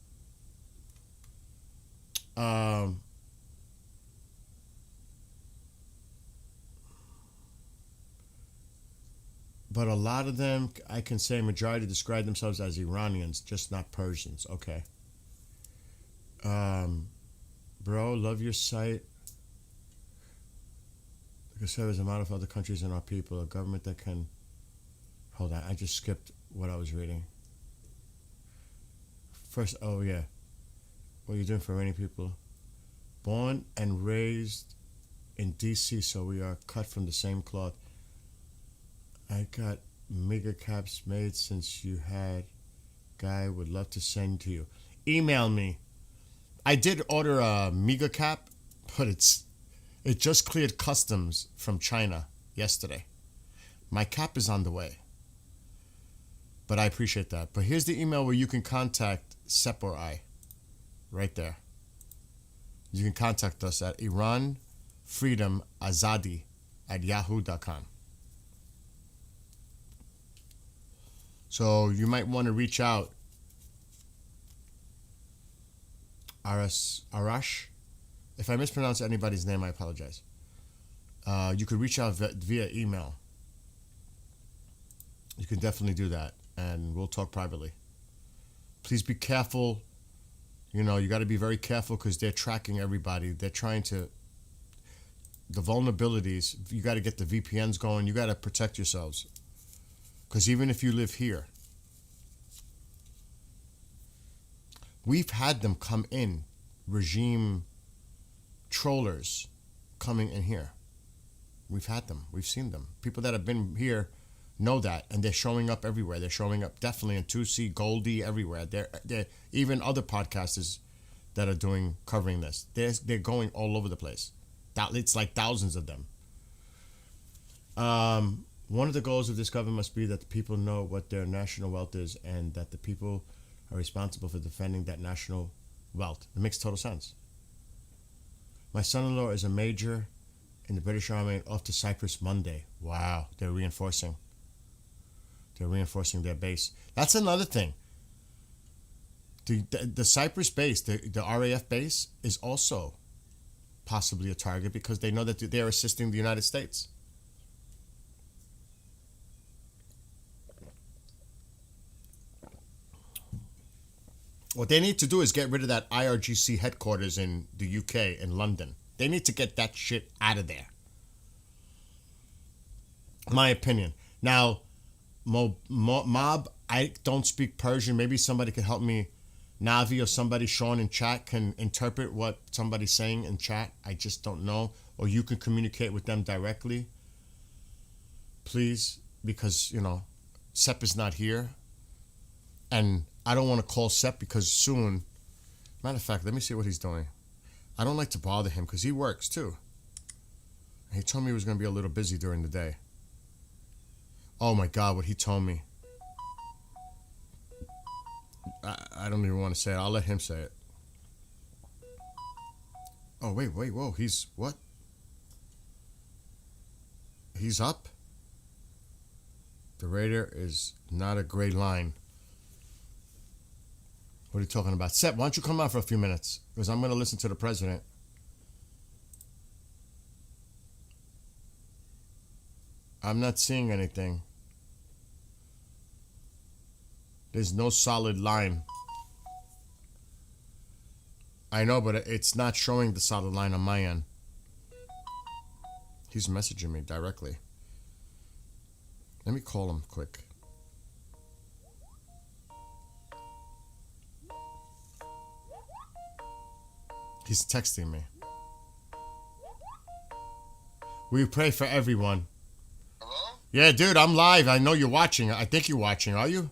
But a lot of them, I can say majority describe themselves as Iranians, just not Persians. Okay. Bro, love your site. Like I said, there's a lot of other countries and our people, a government that can... Hold on, I just skipped what I was reading. First, oh yeah. What are you doing for many people? Born and raised in D.C., so we are cut from the same cloth. I got mega caps made since you had. Guy would love to send to you. Email me. I did order a mega cap, but it just cleared customs from China yesterday. My cap is on the way. But I appreciate that. But here's the email where you can contact Sep or I. Right there. You can contact us at iranfreedomazadi@yahoo.com. So you might want to reach out. Arash. If I mispronounce anybody's name, I apologize. You could reach out via email. You can definitely do that, and we'll talk privately. Please be careful. You know, you got to be very careful because they're tracking everybody. They're trying to... The vulnerabilities, you got to get the VPNs going. You got to protect yourselves. Because even if you live here, we've had them come in, regime trollers coming in here. We've had them. We've seen them. People that have been here know that, and they're showing up everywhere. They're showing up definitely in 2C, Goldie, everywhere. They're even other podcasters that are covering this. They're going all over the place. It's like thousands of them. One of the goals of this government must be that the people know what their national wealth is and that the people are responsible for defending that national wealth. It makes total sense. My son-in-law is a major in the British Army and off to Cyprus Monday. Wow, they're reinforcing. They're reinforcing their base. That's another thing. The Cyprus base, the RAF base, is also possibly a target because they know that they're assisting the United States. What they need to do is get rid of that IRGC headquarters in the UK, in London. They need to get that shit out of there. My opinion. Now, Mob, I don't speak Persian. Maybe somebody could help me. Navi or somebody, Sean in chat, can interpret what somebody's saying in chat. I just don't know. Or you can communicate with them directly. Please, because, Sep is not here. And I don't want to call Sep because soon... Matter of fact, let me see what he's doing. I don't like to bother him because he works too. He told me he was going to be a little busy during the day. Oh my God, what he told me. I don't even want to say it. I'll let him say it. Oh, wait, whoa. He's... What? He's up. The radar is not a gray line. What are you talking about? Seth, why don't you come on for a few minutes? Because I'm going to listen to the president. I'm not seeing anything. There's no solid line. I know, but it's not showing the solid line on my end. He's messaging me directly. Let me call him quick. He's texting me. We pray for everyone. Hello? Yeah, dude, I'm live. I know you're watching. I think you're watching. Are you?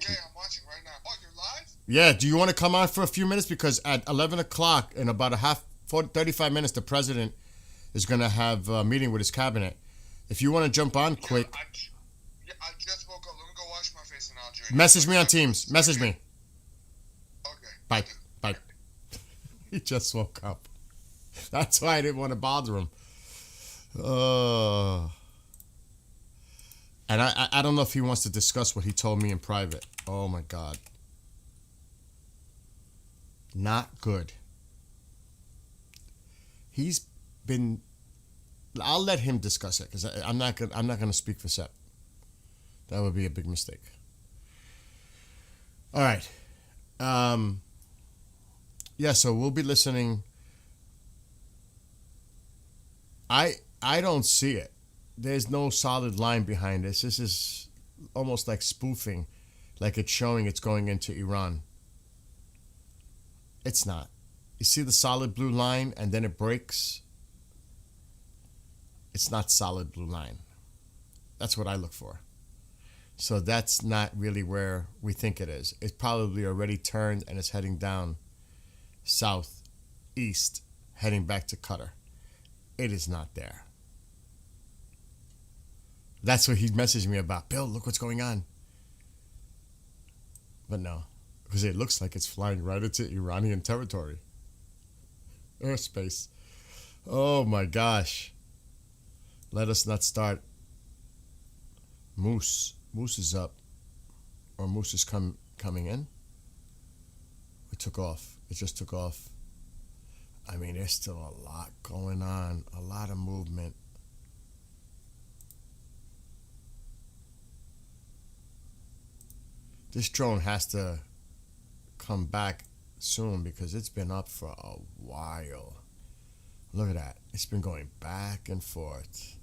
Yeah, I'm watching right now. Oh, you're live? Yeah, do you want to come on for a few minutes? Because at 11 o'clock, in about 35 minutes, the president is going to have a meeting with his cabinet. If you want to jump on quick. I just woke up. Let me go wash my face and I'll join you. Message me on Teams. Message me. Okay. Bye. Bye. He just woke up. That's why I didn't want to bother him. And I don't know if he wants to discuss what he told me in private. Oh, my God. Not good. He's been... I'll let him discuss it because I'm not gonna speak for Sep. That would be a big mistake. All right. Yeah, so we'll be listening. I don't see it. There's no solid line behind this. This is almost like spoofing, like it's showing it's going into Iran. It's not. You see the solid blue line and then it breaks? It's not solid blue line. That's what I look for. So that's not really where we think it is. It's probably already turned and it's heading down south, east, heading back to Qatar. It is not there. That's what he messaged me about. Bill, look what's going on. But no, because it looks like it's flying right into Iranian territory. Airspace. Oh my gosh. Let us not start. Moose is up. Or Moose is coming in. It took off. It just took off. I mean, there's still a lot going on. A lot of movement. This drone has to come back soon because it's been up for a while. Look at that. It's been going back and forth.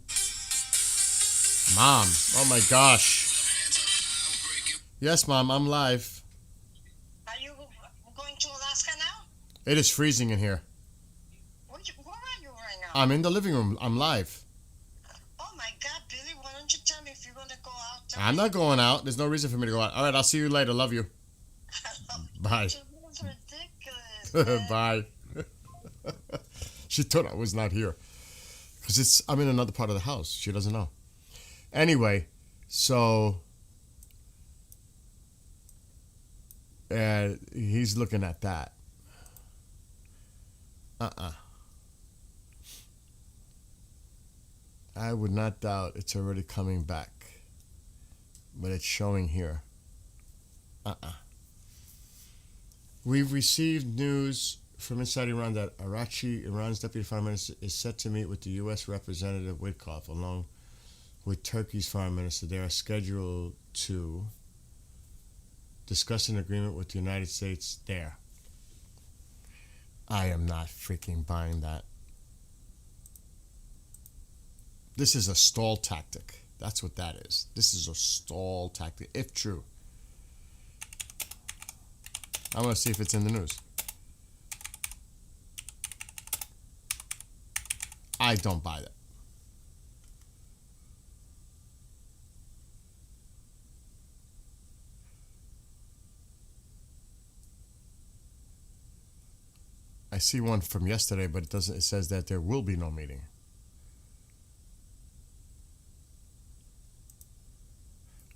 Mom, oh my gosh. Yes, Mom, I'm live. Are you going to Alaska now? It is freezing in here. Where are you right now? I'm in the living room. I'm live. Oh my God, Billy, why don't you tell me if you're going to go out? I'm not going out. There's no reason for me to go out. All right, I'll see you later. Love you. Bye. That's ridiculous. Bye. She thought I was not here. Because I'm in another part of the house. She doesn't know. Anyway, so he's looking at that. I would not doubt it's already coming back. But it's showing here. We've received news from inside Iran that Arachi, Iran's deputy foreign minister, is set to meet with the U.S. Representative Witkoff along with Turkey's foreign minister. They are scheduled to discuss an agreement with the United States there. I am not freaking buying that. This is a stall tactic. That's what that is. This is a stall tactic, if true. I want to see if it's in the news. I don't buy that. I see one from yesterday, but it doesn't. It says that there will be no meeting.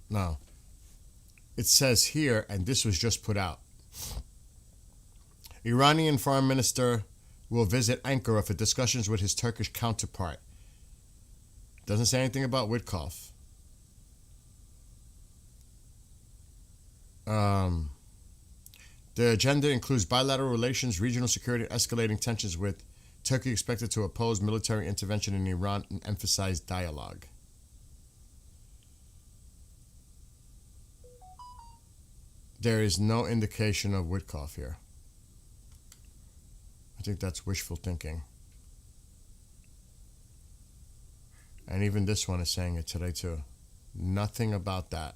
No. It says here, and this was just put out. Iranian Foreign Minister will visit Ankara for discussions with his Turkish counterpart. Doesn't say anything about Witkoff. The agenda includes bilateral relations, regional security, and escalating tensions with Turkey expected to oppose military intervention in Iran and emphasize dialogue. There is no indication of Witkoff here. I think that's wishful thinking. And even this one is saying it today too. Nothing about that.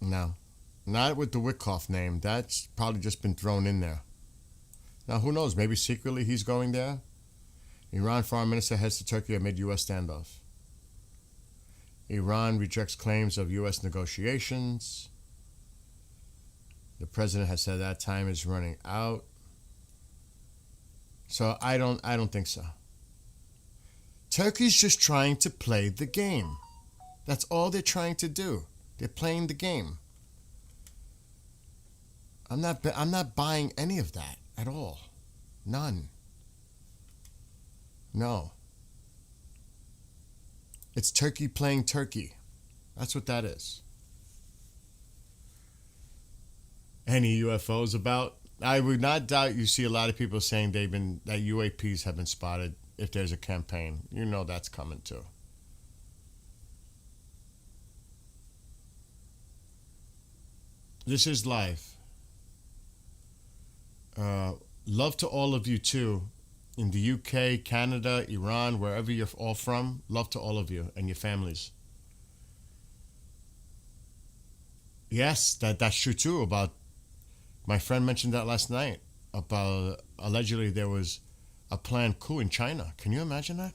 No. Not with the Witkoff name. That's probably just been thrown in there. Now, who knows? Maybe secretly he's going there. Iran foreign minister heads to Turkey amid U.S. standoff. Iran rejects claims of U.S. negotiations. The president has said that time is running out. So I don't think so. Turkey's just trying to play the game. That's all they're trying to do. They're playing the game. I'm not buying any of that at all. None. No. It's Turkey playing Turkey. That's what that is. Any UFOs about? I would not doubt you see a lot of people saying that UAPs have been spotted if there's a campaign. You know that's coming too. This is live. Love to all of you too. In the UK, Canada, Iran, wherever you're all from, love to all of you and your families. Yes, that's true too. About my friend mentioned that last night about allegedly there was a planned coup in China. Can you imagine that?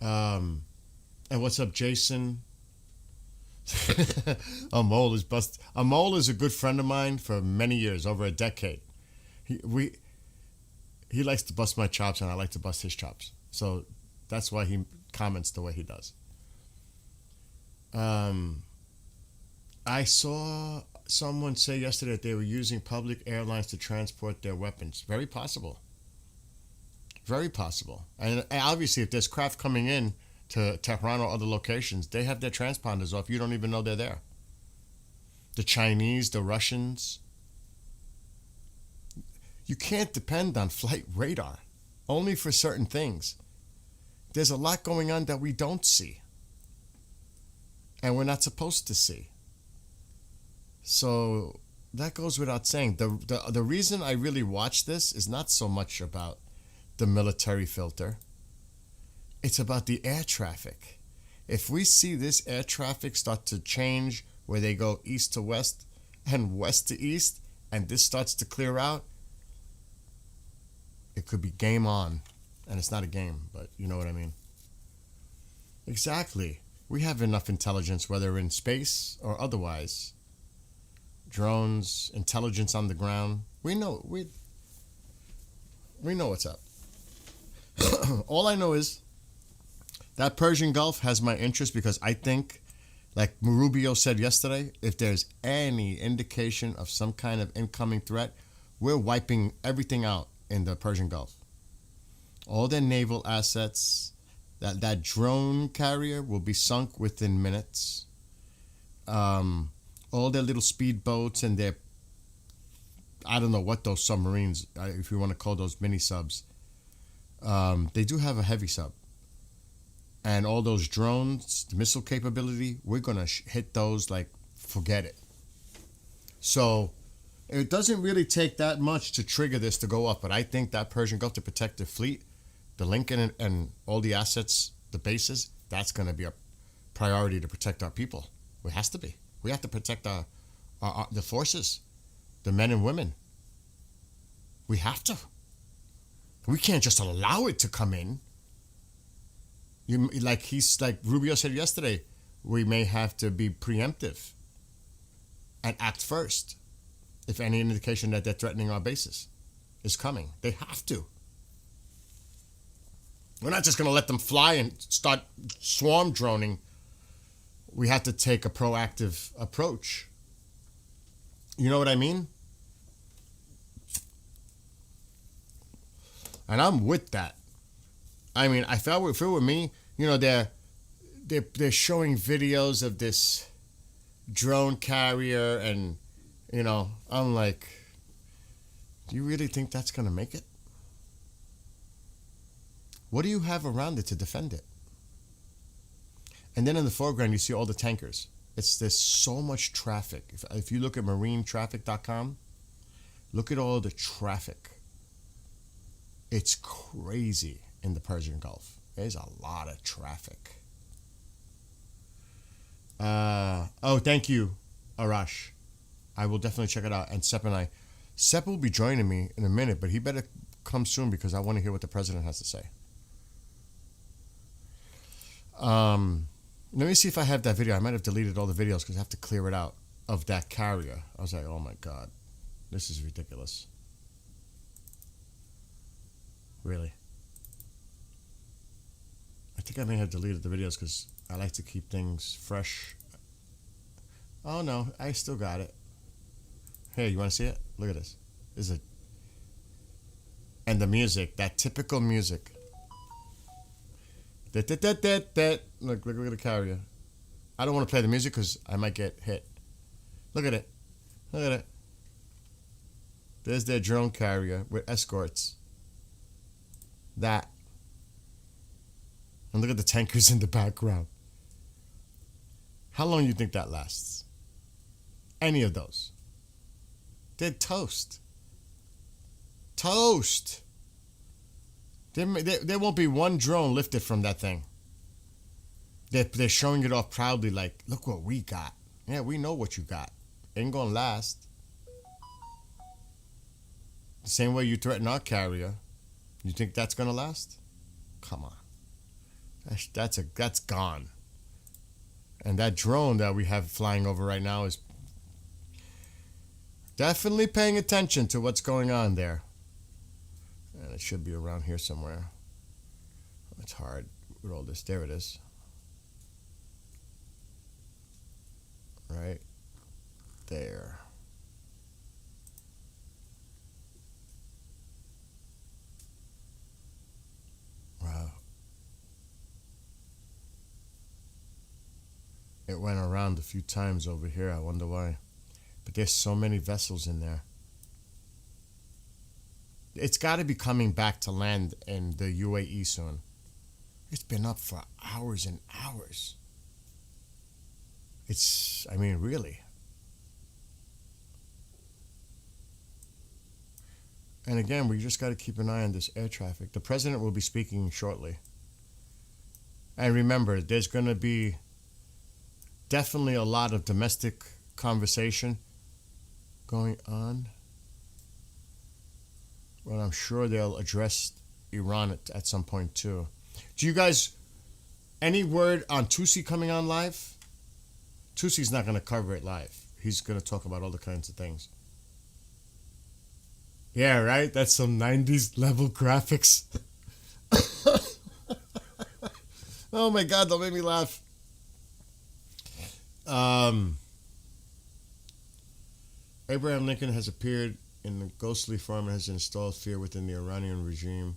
And what's up, Jason? A mole is bust. A mole is a good friend of mine for many years, over a decade. He likes to bust my chops, and I like to bust his chops. So that's why he comments the way he does. I saw someone say yesterday that they were using public airlines to transport their weapons. Very possible. Very possible. And obviously, if there's craft coming in to Tehran or other locations, they have their transponders off. You don't even know they're there. The Chinese, the Russians. You can't depend on flight radar, only for certain things. There's a lot going on that we don't see, and we're not supposed to see. So that goes without saying. The reason I really watch this is not so much about the military filter. It's about the air traffic. If we see this air traffic start to change, where they go east to west and west to east, and this starts to clear out, it could be game on. And it's not a game, but you know what I mean. Exactly. We have enough intelligence, whether in space or otherwise. Drones, intelligence on the ground. We know what's up. All I know is that Persian Gulf has my interest because I think, like Rubio said yesterday, if there's any indication of some kind of incoming threat, we're wiping everything out in the Persian Gulf. All their naval assets, that drone carrier will be sunk within minutes. All their little speedboats and their, I don't know what those submarines, if you want to call those mini subs, they do have a heavy sub. And all those drones, the missile capability, we're going to hit those like, forget it. So it doesn't really take that much to trigger this to go up, but I think that Persian Gulf, to protect the fleet, the Lincoln and all the assets, the bases, that's going to be a priority to protect our people. It has to be. We have to protect the forces, the men and women. We have to. We can't just allow it to come in. Like Rubio said yesterday, we may have to be preemptive and act first if any indication that they're threatening our bases is coming. They have to. We're not just going to let them fly and start swarm droning. We have to take a proactive approach. You know what I mean? And I'm with that. I mean, I felt if it were me, you know, they're showing videos of this drone carrier, and you know, I'm like, do you really think that's gonna make it? What do you have around it to defend it? And then in the foreground, you see all the tankers. There's so much traffic. If you look at marinetraffic.com, look at all the traffic. It's crazy in the Persian Gulf. There's a lot of traffic. Thank you, Arash. I will definitely check it out. And Sepp will be joining me in a minute, but he better come soon because I want to hear what the president has to say. Let me see if I have that video. I might have deleted all the videos because I have to clear it out of that carrier. I was like, oh my God, this is ridiculous. Really? I think I may have deleted the videos because I like to keep things fresh. Oh no, I still got it. Hey, you want to see it? Look at this. This is and the music, that typical music. Look at the carrier. I don't want to play the music because I might get hit. Look at it. Look at it. There's their drone carrier with escorts. That. And look at the tankers in the background. How long do you think that lasts? Any of those? They're toast. Toast. There won't be one drone lifted from that thing. They're showing it off proudly like, look what we got. Yeah, we know what you got. Ain't gonna last. The same way you threaten our carrier. You think that's gonna last? Come on. That's gone. And that drone that we have flying over right now is definitely paying attention to what's going on there. And it should be around here somewhere. It's hard with all this. There it is. Right there. Wow. It went around a few times over here. I wonder why. But there's so many vessels in there. It's got to be coming back to land in the UAE soon. It's been up for hours and hours. I mean, really. And again, we just got to keep an eye on this air traffic. The president will be speaking shortly. And remember, there's going to be definitely a lot of domestic conversation going on. But I'm sure they'll address Iran at some point too. Do you guys, any word on Tusi coming on live? Tusi's not going to cover it live. He's going to talk about all the kinds of things. Yeah, right? That's some 90s level graphics. Oh my God, don't make me laugh. Abraham Lincoln has appeared in the ghostly form and has installed fear within the Iranian regime.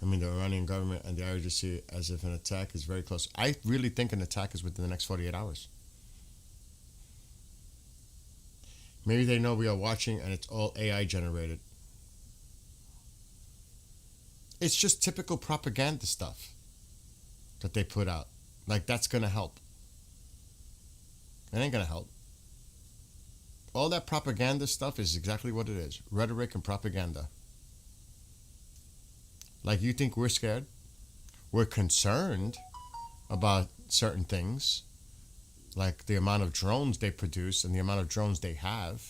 The Iranian government and the IRGC as if an attack is very close. I really think an attack is within the next 48 hours. Maybe they know we are watching and it's all AI generated. It's just typical propaganda stuff that they put out. Like, that's going to help. It ain't going to help. All that propaganda stuff is exactly what it is. Rhetoric and propaganda. Like, you think we're scared? We're concerned about certain things, like the amount of drones they produce and the amount of drones they have,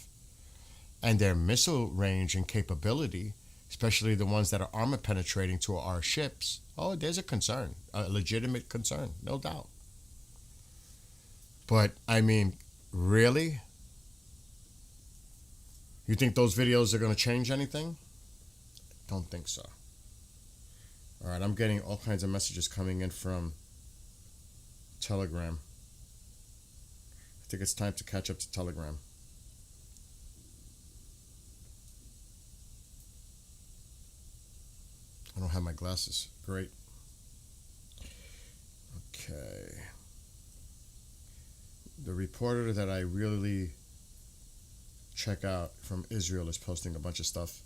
and their missile range and capability, especially the ones that are armor penetrating to our ships. Oh, there's a concern, a legitimate concern, no doubt. But, really? You think those videos are going to change anything? Don't think so. All right, I'm getting all kinds of messages coming in from Telegram. I think it's time to catch up to Telegram. have my glasses. Great. Okay. The reporter that I really check out from Israel is posting a bunch of stuff.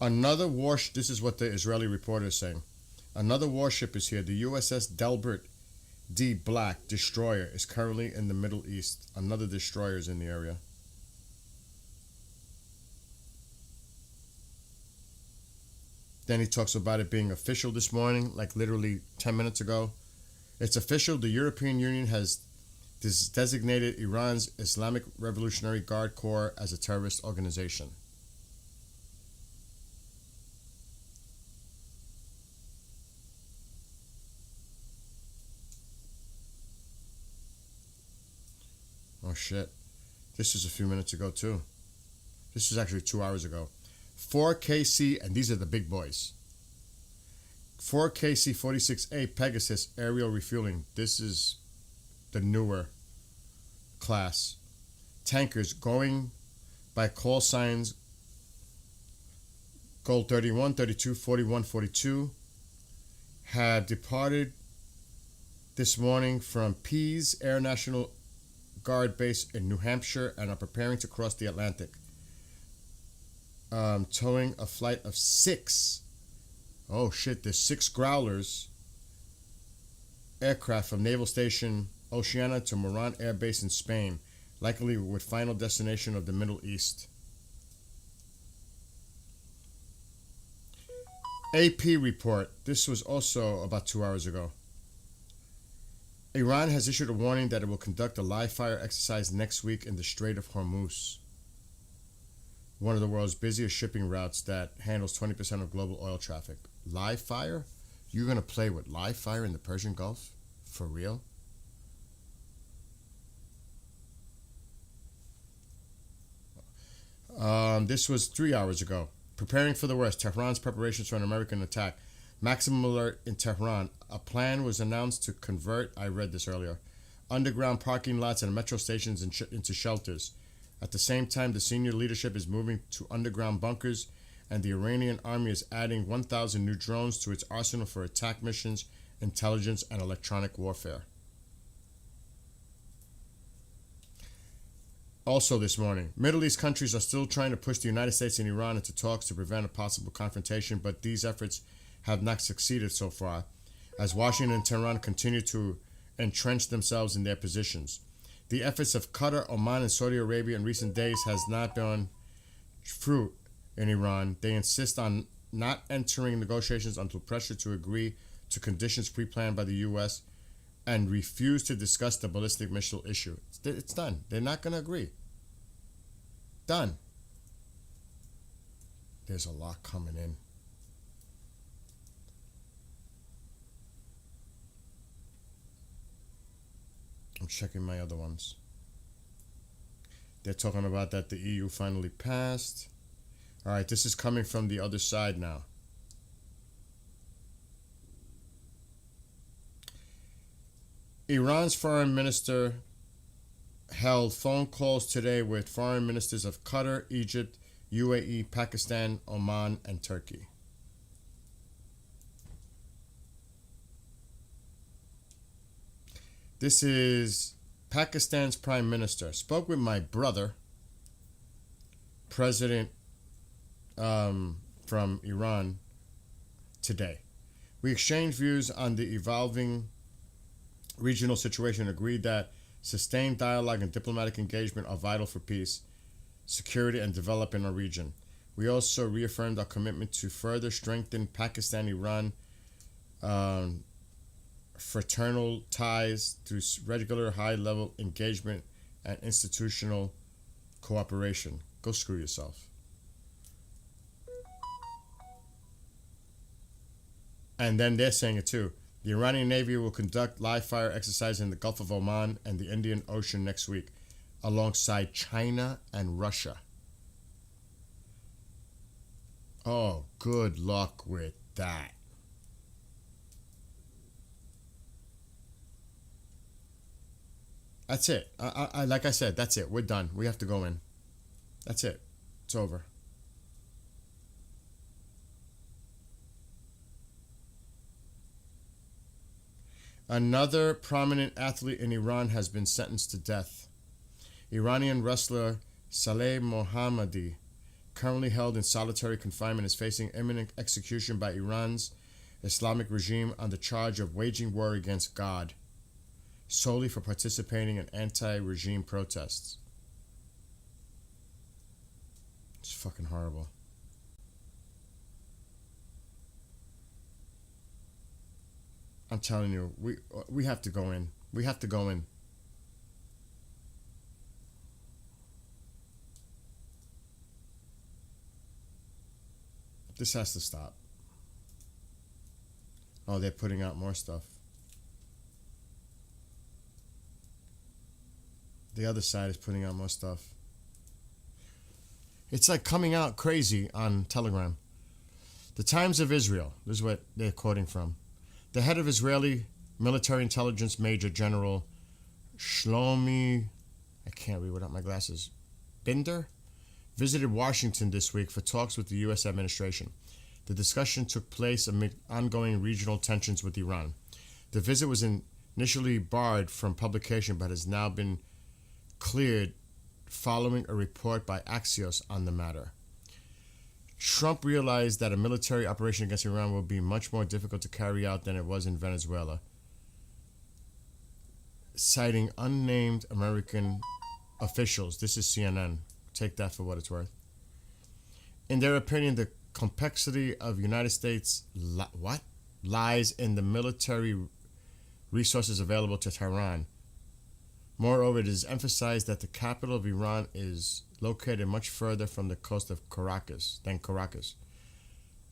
Another warship, this is what the Israeli reporter is saying. Another warship is here. The USS Delbert D. Black destroyer is currently in the Middle East. Another destroyer is in the area. Then he talks about it being official this morning, like literally 10 minutes ago. It's official. The European Union has designated Iran's Islamic Revolutionary Guard Corps as a terrorist organization. Oh shit. This is a few minutes ago too. This is actually 2 hours ago. 4KC, and these are the big boys. 4KC-46A Pegasus aerial refueling. This is the newer class. Tankers going by call signs Gold 31, 32, 41, 42 have departed this morning from Pease Air National Guard Base in New Hampshire and are preparing to cross the Atlantic. Towing a flight of 6. Oh shit, there's 6 Growlers aircraft from Naval Station Oceana to Moran Air Base in Spain, likely with final destination of the Middle East. AP report. This was also about 2 hours ago. Iran has issued a warning that it will conduct a live fire exercise next week in the Strait of Hormuz, one of the world's busiest shipping routes that handles 20% of global oil traffic. Live fire? You're going to play with live fire in the Persian Gulf? For real? This was 3 hours ago. Preparing for the worst. Tehran's preparations for an American attack. Maximum alert in Tehran. A plan was announced to convert, I read this earlier, underground parking lots and metro stations into shelters. At the same time, the senior leadership is moving to underground bunkers, and the Iranian army is adding 1,000 new drones to its arsenal for attack missions, intelligence, and electronic warfare. Also this morning, Middle East countries are still trying to push the United States and Iran into talks to prevent a possible confrontation, but these efforts have not succeeded so far, as Washington and Tehran continue to entrench themselves in their positions. The efforts of Qatar, Oman, and Saudi Arabia in recent days has not borne fruit in Iran. They insist on not entering negotiations until pressure to agree to conditions pre-planned by the U.S. and refuse to discuss the ballistic missile issue. It's done. They're not going to agree. Done. There's a lot coming in. I'm checking my other ones. They're talking about that the EU finally passed. All right, this is coming from the other side now. Iran's foreign minister held phone calls today with foreign ministers of Qatar, Egypt, UAE, Pakistan, Oman, and Turkey. This is Pakistan's prime minister. Spoke with my brother, president from Iran, today. We exchanged views on the evolving regional situation, agreed that sustained dialogue and diplomatic engagement are vital for peace, security, and development in our region. We also reaffirmed our commitment to further strengthen Pakistan-Iran fraternal ties through regular high-level engagement and institutional cooperation. Go screw yourself. And then they're saying it too. The Iranian Navy will conduct live fire exercises in the Gulf of Oman and the Indian Ocean next week, alongside China and Russia. Oh, good luck with that. That's it. Like I said, that's it. We're done. We have to go in. That's it. It's over. Another prominent athlete in Iran has been sentenced to death. Iranian wrestler Saleh Mohammadi, currently held in solitary confinement, is facing imminent execution by Iran's Islamic regime on the charge of waging war against God, solely for participating in anti-regime protests. It's fucking horrible. I'm telling you, we have to go in. We have to go in. This has to stop. Oh, they're putting out more stuff. The other side is putting out more stuff. It's like coming out crazy on Telegram. The Times of Israel, this is what they're quoting from. The head of Israeli military intelligence Major General Shlomi, I can't read without my glasses, Binder, visited Washington this week for talks with the U.S. administration. The discussion took place amid ongoing regional tensions with Iran. The visit was initially barred from publication but has now been cleared following a report by Axios on the matter. Trump realized that a military operation against Iran will be much more difficult to carry out than it was in Venezuela, citing unnamed American officials. This is CNN. Take that for what it's worth. In their opinion, the complexity of United States lies in the military resources available to Tehran. Moreover, it is emphasized that the capital of Iran is located much further from the coast of Caracas,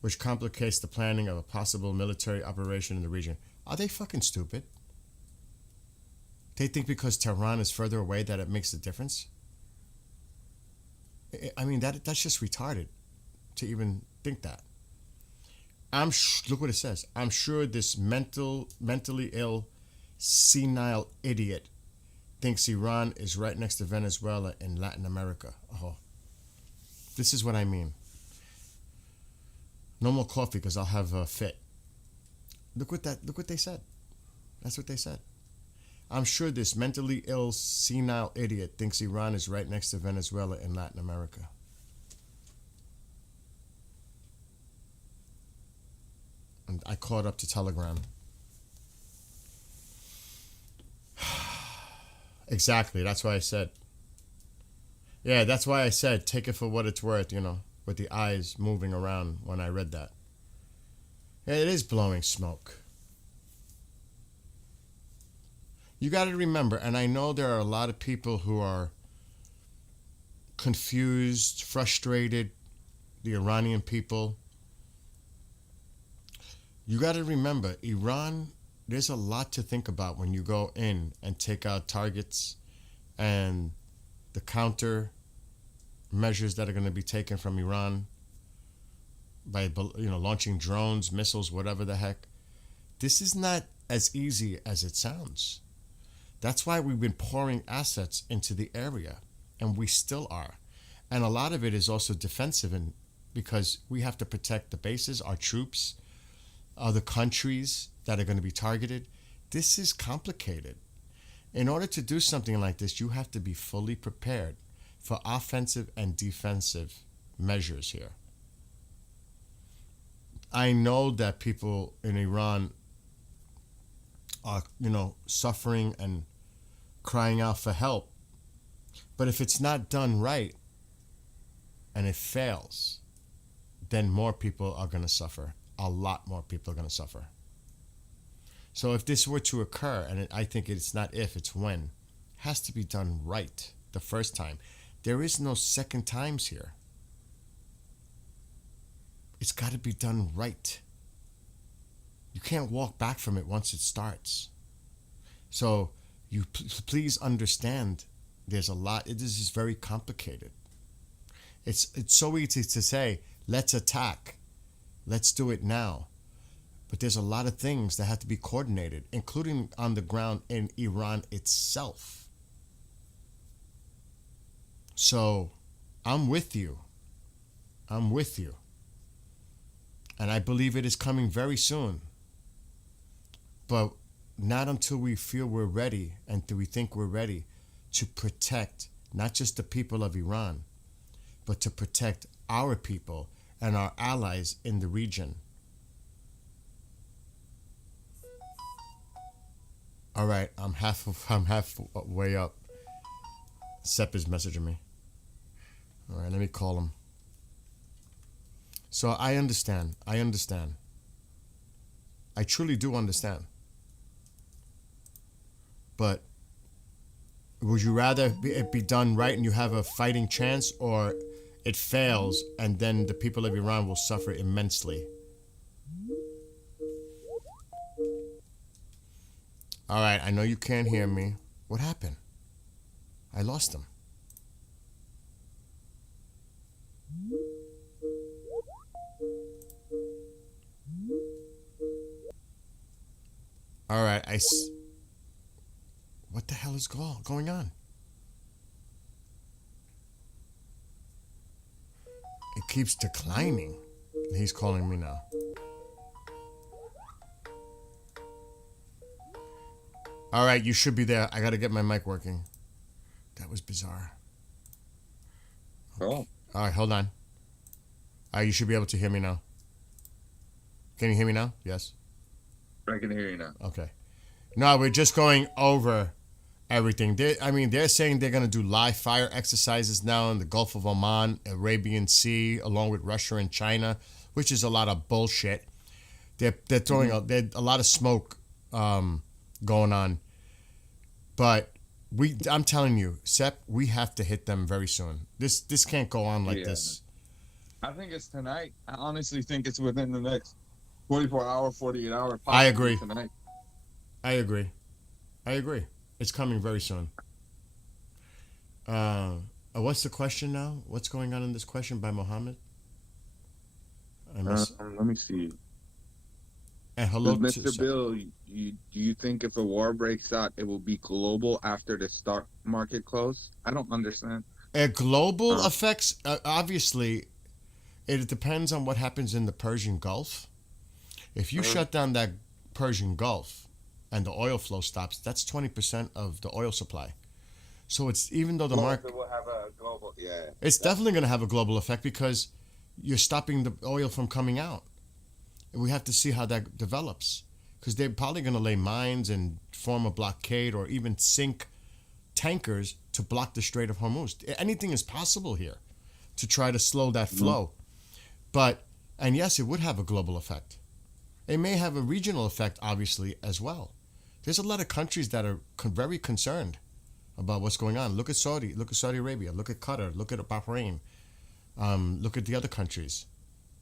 which complicates the planning of a possible military operation in the region. Are they fucking stupid? They think because Tehran is further away that it makes a difference? I mean, that's just retarded to even think that. Look what it says. I'm sure this mentally ill, senile idiot thinks Iran is right next to Venezuela in Latin America. Oh, this is what I mean. No more coffee because I'll have a fit. Look what they said. That's what they said. I'm sure this mentally ill, senile idiot thinks Iran is right next to Venezuela in Latin America. And I caught up to Telegram. Exactly. That's why I said. Yeah, that's why I said take it for what it's worth, with the eyes moving around when I read that. Yeah, it is blowing smoke. You got to remember, and I know there are a lot of people who are confused, frustrated, the Iranian people. You got to remember, Iran, there's a lot to think about when you go in and take out targets and the counter measures that are going to be taken from Iran by launching drones, missiles, whatever the heck. This is not as easy as it sounds. That's why we've been pouring assets into the area, and we still are. And a lot of it is also defensive, and because we have to protect the bases, our troops, other countries that are going to be targeted. This is complicated. In order to do something like this, you have to be fully prepared for offensive and defensive measures here. I know that people in Iran are, suffering and crying out for help. But if it's not done right and it fails, then more people are going to suffer. A lot more people are going to suffer. So if this were to occur, and I think it's not if, it's when, it has to be done right the first time. There is no second times here. It's got to be done right. You can't walk back from it once it starts. So you please understand there's a lot. This is very complicated. It's so easy to say, let's attack. Let's do it now. But there's a lot of things that have to be coordinated, including on the ground in Iran itself. So I'm with you. I'm with you. And I believe it is coming very soon. But not until we feel we're ready and we think we're ready to protect not just the people of Iran, but to protect our people and our allies in the region. All right, I'm halfway up. Sep is messaging me. All right, let me call him. So I understand. I truly do understand. But would you rather it be done right and you have a fighting chance, or it fails and then the people of Iran will suffer immensely? All right, I know you can't hear me. What happened? I lost him. All right, what the hell is going on? It keeps declining. He's calling me now. All right, you should be there. I got to get my mic working. That was bizarre. Oh, All right, hold on. You should be able to hear me now. Can you hear me now? Yes. I can hear you now. Okay. No, we're just going over everything. They're saying they're going to do live fire exercises now in the Gulf of Oman, Arabian Sea, along with Russia and China, which is a lot of bullshit. They're throwing a lot of smoke going on. But I'm telling you, Sep, we have to hit them very soon. This can't go on like this. I think it's tonight. I honestly think it's within the next 24 hour, 48 hour. I agree. Tonight. I agree. It's coming very soon. What's the question now? What's going on in this question by Mohammed? Let me see. And hello, Mr. Bill. Do you think if a war breaks out, it will be global after the stock market close? I don't understand. Global effects, obviously, it depends on what happens in the Persian Gulf. If you shut down that Persian Gulf and the oil flow stops, that's 20% of the oil supply. So it's, even though the market will have a global, it's definitely going to have a global effect because you're stopping the oil from coming out. And we have to see how that develops, because they're probably going to lay mines and form a blockade or even sink tankers to block the Strait of Hormuz. Anything is possible here to try to slow that flow. But, and yes, it would have a global effect. It may have a regional effect, obviously, as well. There's a lot of countries that are very concerned about what's going on. Look at Saudi Arabia, look at Qatar, look at Bahrain, look at the other countries,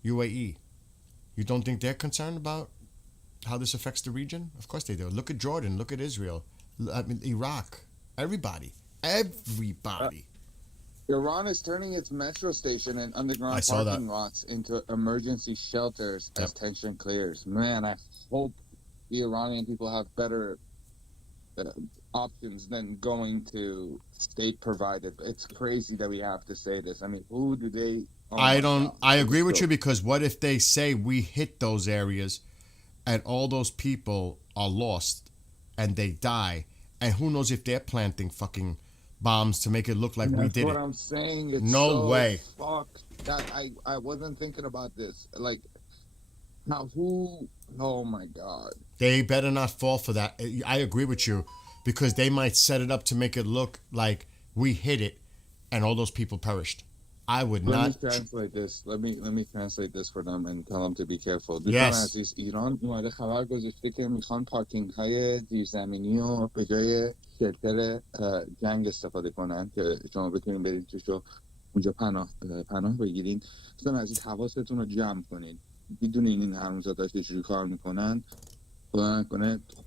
UAE. You don't think they're concerned about how this affects the region? Of course they do. Look at Jordan, look at Israel, Iraq, everybody. Iran is turning its metro station and underground parking lots into emergency shelters as tension clears. Man, I hope the Iranian people have better options than going to state provided. It's crazy that we have to say this. I mean, who do they? I agree with you, because what if they say we hit those areas and all those people are lost and they die, and who knows if they're planting fucking bombs to make it look like we did it. That's what I'm saying. It's no way. Fuck that. I wasn't thinking about this. Like, now who? Oh my God. They better not fall for that. I agree with you, because they might set it up to make it look like we hit it and all those people perished. I would not. Let me translate this. Let me translate this for them and tell them to be careful. Yes. عزیز ایران اومده خبر گذاشته که میخوان پارکینگ های زیرزمینی و به جای شلتر جنگ استفاده کنن که شما بتونین برید توش و اونجا پناه بگیرین. دوستان عزیز، حواستون رو جمع کنین. میدونین این حرومزادا چجوری کار میکنن؟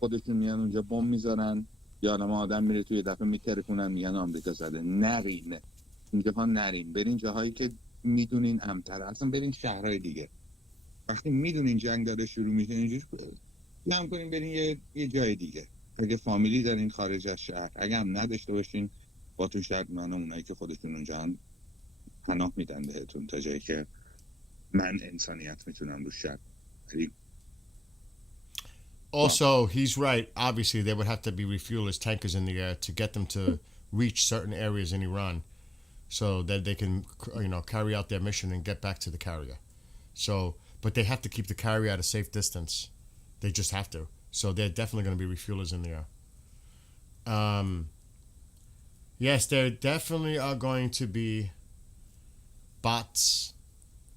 خودشون میان اونجا بمب میذارن، یا آدم میره توی دفعه میترکونن، میگن آمریکا زده. نرین اینجاها، نرین، برین جاهایی که میدونین امن‌تره. اصلا برین شهرهای دیگه. وقتی میدونین جنگ داره شروع میشه اینجوری جمع کنین برین یه جای دیگه. اگه فامیلی دارین خارج از شهر، اگه هم نداشته باشین با تو شهر اونایی که خودشون اونجا پناه میدن بهتون تا جایی که من انسانیت میتونم روش شک. ولی Also, he's right. Obviously, there would have to be refuelers, tankers in the air to get them to reach certain areas in Iran, so that they can, carry out their mission and get back to the carrier. So, but they have to keep the carrier at a safe distance. They just have to. So they're definitely going to be refuelers in the air. Yes, there definitely are going to be bots.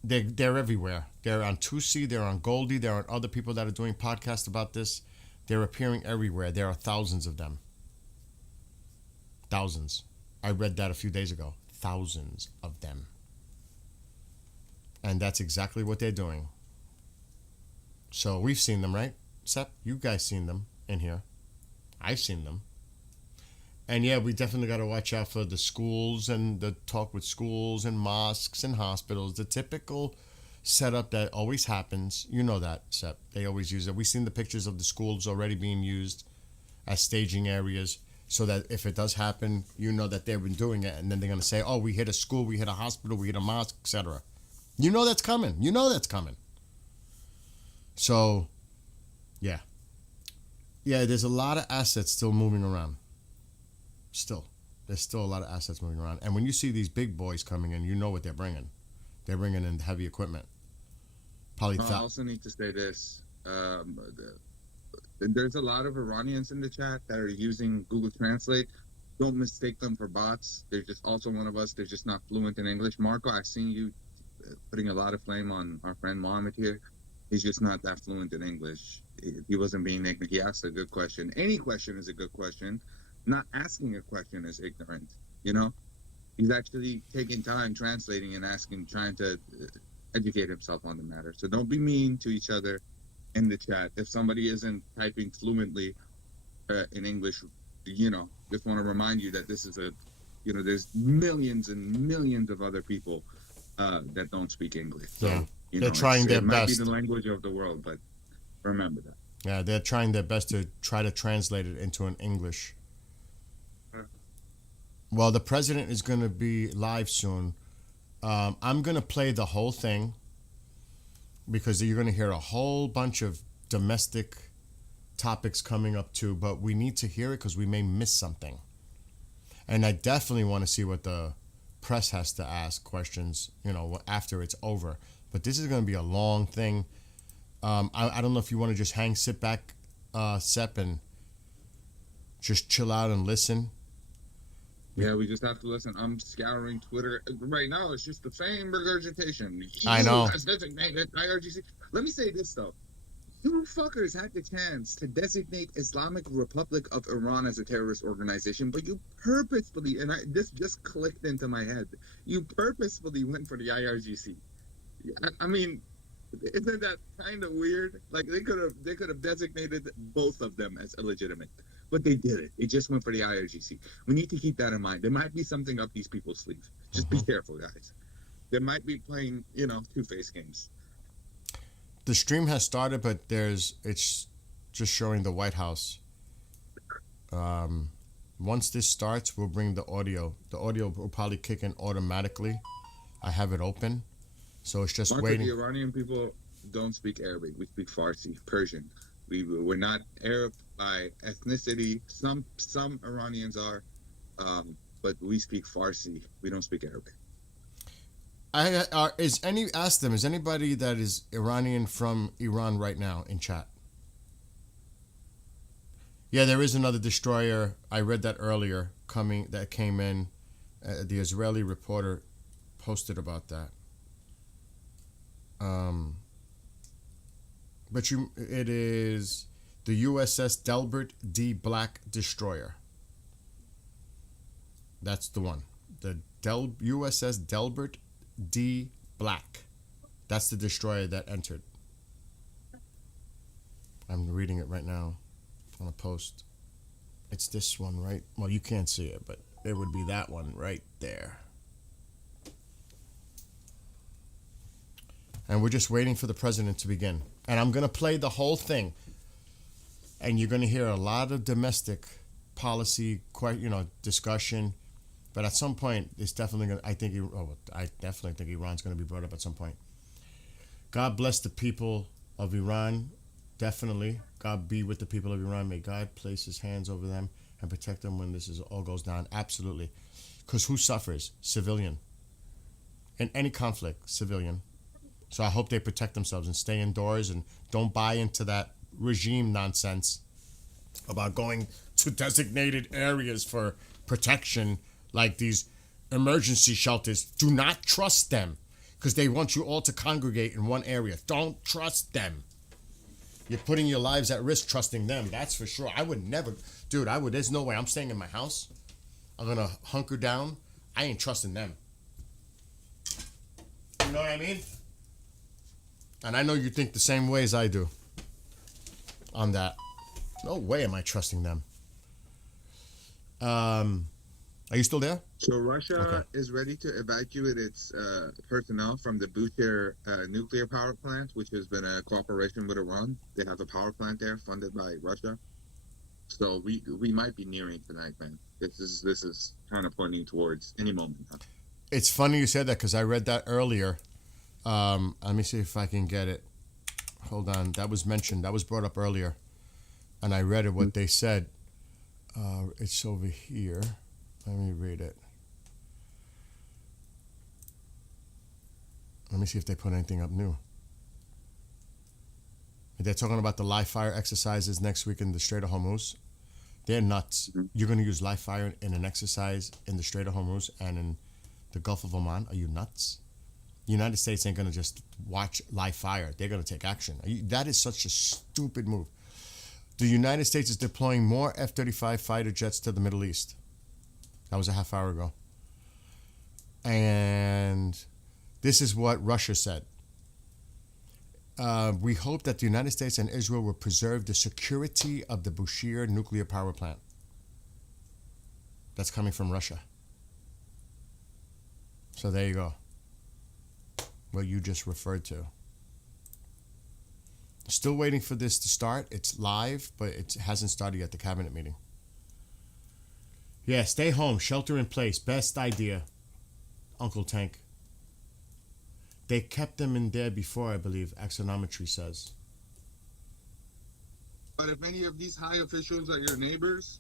They're everywhere. They're on Tusi, they're on Goldie, there are other people that are doing podcasts about this. They're appearing everywhere. There are thousands of them. Thousands. I read that a few days ago. Thousands of them. And that's exactly what they're doing. So we've seen them, right? Sep, you guys seen them in here. I've seen them. And yeah, we definitely got to watch out for the schools and the talk with schools and mosques and hospitals. The typical setup that always happens. You know that, Sep. They always use it. We've seen the pictures of the schools already being used as staging areas so that if it does happen, you know that they've been doing it. And then they're going to say, oh, we hit a school, we hit a hospital, we hit a mosque, etc. You know that's coming. You know that's coming. So, yeah. Yeah, there's a lot of assets still moving around. Still. There's still a lot of assets moving around. And when you see these big boys coming in, you know what they're bringing. They're bringing in heavy equipment. Probably I also need to say this. There's a lot of Iranians in the chat that are using Google Translate. Don't mistake them for bots. They're just also one of us. They're just not fluent in English. Marco, I've seen you putting a lot of flame on our friend Mohammed here. He's just not that fluent in English. He wasn't being ignorant. He asked a good question. Any question is a good question. Not asking a question is ignorant. He's actually taking time translating and asking, trying to educate himself on the matter. So don't be mean to each other in the chat. If somebody isn't typing fluently in English, just want to remind you that this is there's millions and millions of other people that don't speak English. So, Yeah. They're trying their best. It might best. be the language of the world, but remember that. Yeah, they're trying their best to try to translate it into an English. Well, the president is going to be live soon. I'm going to play the whole thing because you're going to hear a whole bunch of domestic topics coming up too, but we need to hear it because we may miss something. And I definitely want to see what the press has to ask questions, after it's over. But this is going to be a long thing. I don't know if you want to just sit back, Sep, and just chill out and listen. Yeah, we just have to listen. I'm scouring Twitter right now. It's just the same regurgitation. I know. Has designated IRGC. Let me say this though: you fuckers had the chance to designate Islamic Republic of Iran as a terrorist organization, but you purposefully, and this just clicked into my head, you purposefully went for the IRGC. I mean, isn't that kind of weird? Like they could have designated both of them as illegitimate. But they did it. They just went for the IRGC. We need to keep that in mind. There might be something up these people's sleeves. Just be careful, guys. They might be playing, two-faced games. The stream has started, but it's just showing the White House. Once this starts, we'll bring the audio. The audio will probably kick in automatically. I have it open, so it's just Marco, waiting. the Iranian people don't speak Arabic. We speak Farsi, Persian. We're not Arab by ethnicity. Some Iranians are, but we speak Farsi. We don't speak Arabic. Ask them, is anybody that is Iranian from Iran right now in chat? Yeah, there is another destroyer. I read that earlier that came in. The Israeli reporter posted about that. But it is the USS Delbert D. Black destroyer. That's the one. The USS Delbert D. Black. That's the destroyer that entered. I'm reading it right now on a post. It's this one, right? Well, you can't see it, but it would be that one right there. And we're just waiting for the president to begin. And I'm going to play the whole thing. And you're going to hear a lot of domestic policy, discussion. But at some point, it's definitely going to, I definitely think Iran's going to be brought up at some point. God bless the people of Iran. Definitely. God be with the people of Iran. May God place his hands over them and protect them when this all goes down. Absolutely. Because who suffers? Civilian. In any conflict, civilian. So I hope they protect themselves and stay indoors and don't buy into that regime nonsense about going to designated areas for protection like these emergency shelters. Do not trust them because they want you all to congregate in one area. Don't trust them. You're putting your lives at risk trusting them. That's for sure. I would never, dude, there's no way. I'm staying in my house. I'm going to hunker down. I ain't trusting them. You know what I mean? And I know you think the same way as I do on that. No way am I trusting them. Are you still there? So Russia Okay. is ready to evacuate its personnel from the Bushehr nuclear power plant, which has been a cooperation with Iran. They have a power plant there funded by Russia. So we might be nearing tonight, man. This is kind of pointing towards any moment now. It's funny you said that because I read that earlier. Let me see if I can get it. Hold on. That was mentioned. That was brought up earlier. And I read it, what they said. It's over here. Let me read it. Let me see if they put anything up new. They're talking about the live fire exercises next week in the Strait of Hormuz. They're nuts. You're going to use live fire in an exercise in the Strait of Hormuz and in the Gulf of Oman? Are you nuts? The United States ain't going to just watch live fire. They're going to take action. That is such a stupid move. The United States is deploying more F-35 fighter jets to the Middle East. That was a half hour ago. And this is what Russia said. We hope that the United States and Israel will preserve the security of the Bushehr nuclear power plant. That's coming from Russia. So there you go. What you just referred to. Still waiting for this to start. It's live, but it hasn't started yet, the cabinet meeting. Yeah, stay home, shelter in place. Best idea, Uncle Tank. They kept them in there before, I believe, axonometry says. But if any of these high officials are your neighbors,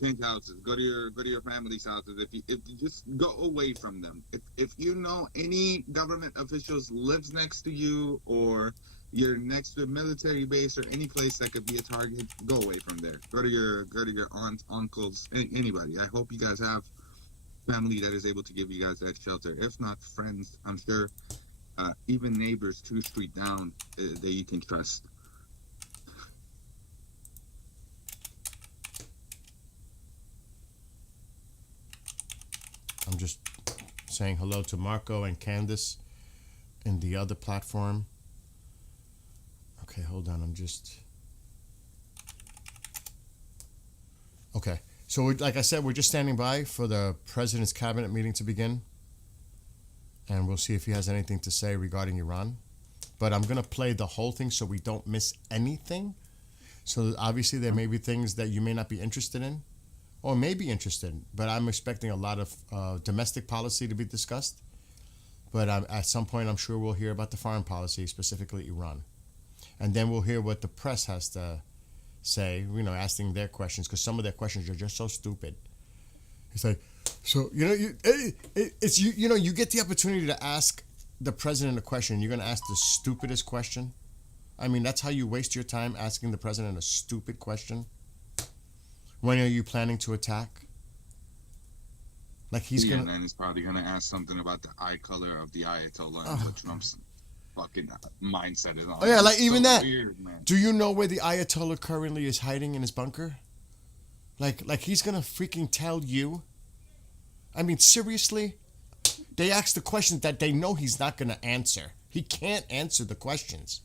change houses. Go to your family's houses. If you just go away from them. If you know any government officials lives next to you, or you're next to a military base or any place that could be a target, go away from there. Go to your aunts, uncles, anybody. I hope you guys have family that is able to give you guys that shelter. If not, friends, I'm sure, even neighbors 2 street down that you can trust. I'm just saying hello to Marco and Candace in the other platform. Okay, hold on. Okay. So, like I said, we're just standing by for the president's cabinet meeting to begin. And we'll see if he has anything to say regarding Iran. But I'm going to play the whole thing so we don't miss anything. So, obviously, there may be things that you may not be interested in or may be interested in. But I'm expecting a lot of domestic policy to be discussed. But at some point, I'm sure we'll hear about the foreign policy, specifically Iran. And then we'll hear what the press has to say, asking their questions, because some of their questions are just so stupid. It's like, so, you get the opportunity to ask the president a question. You're going to ask the stupidest question. I mean, that's how you waste your time, asking the president a stupid question. When are you planning to attack? Like he's And gonna. then he's probably gonna ask something about the eye color of the Ayatollah and what Trump's fucking mindset is on. Oh yeah, like It's even so that. weird, man. Do you know where the Ayatollah currently is hiding in his bunker? Like he's gonna freaking tell you? I mean, seriously? They ask the questions that they know he's not gonna answer. He can't answer the questions,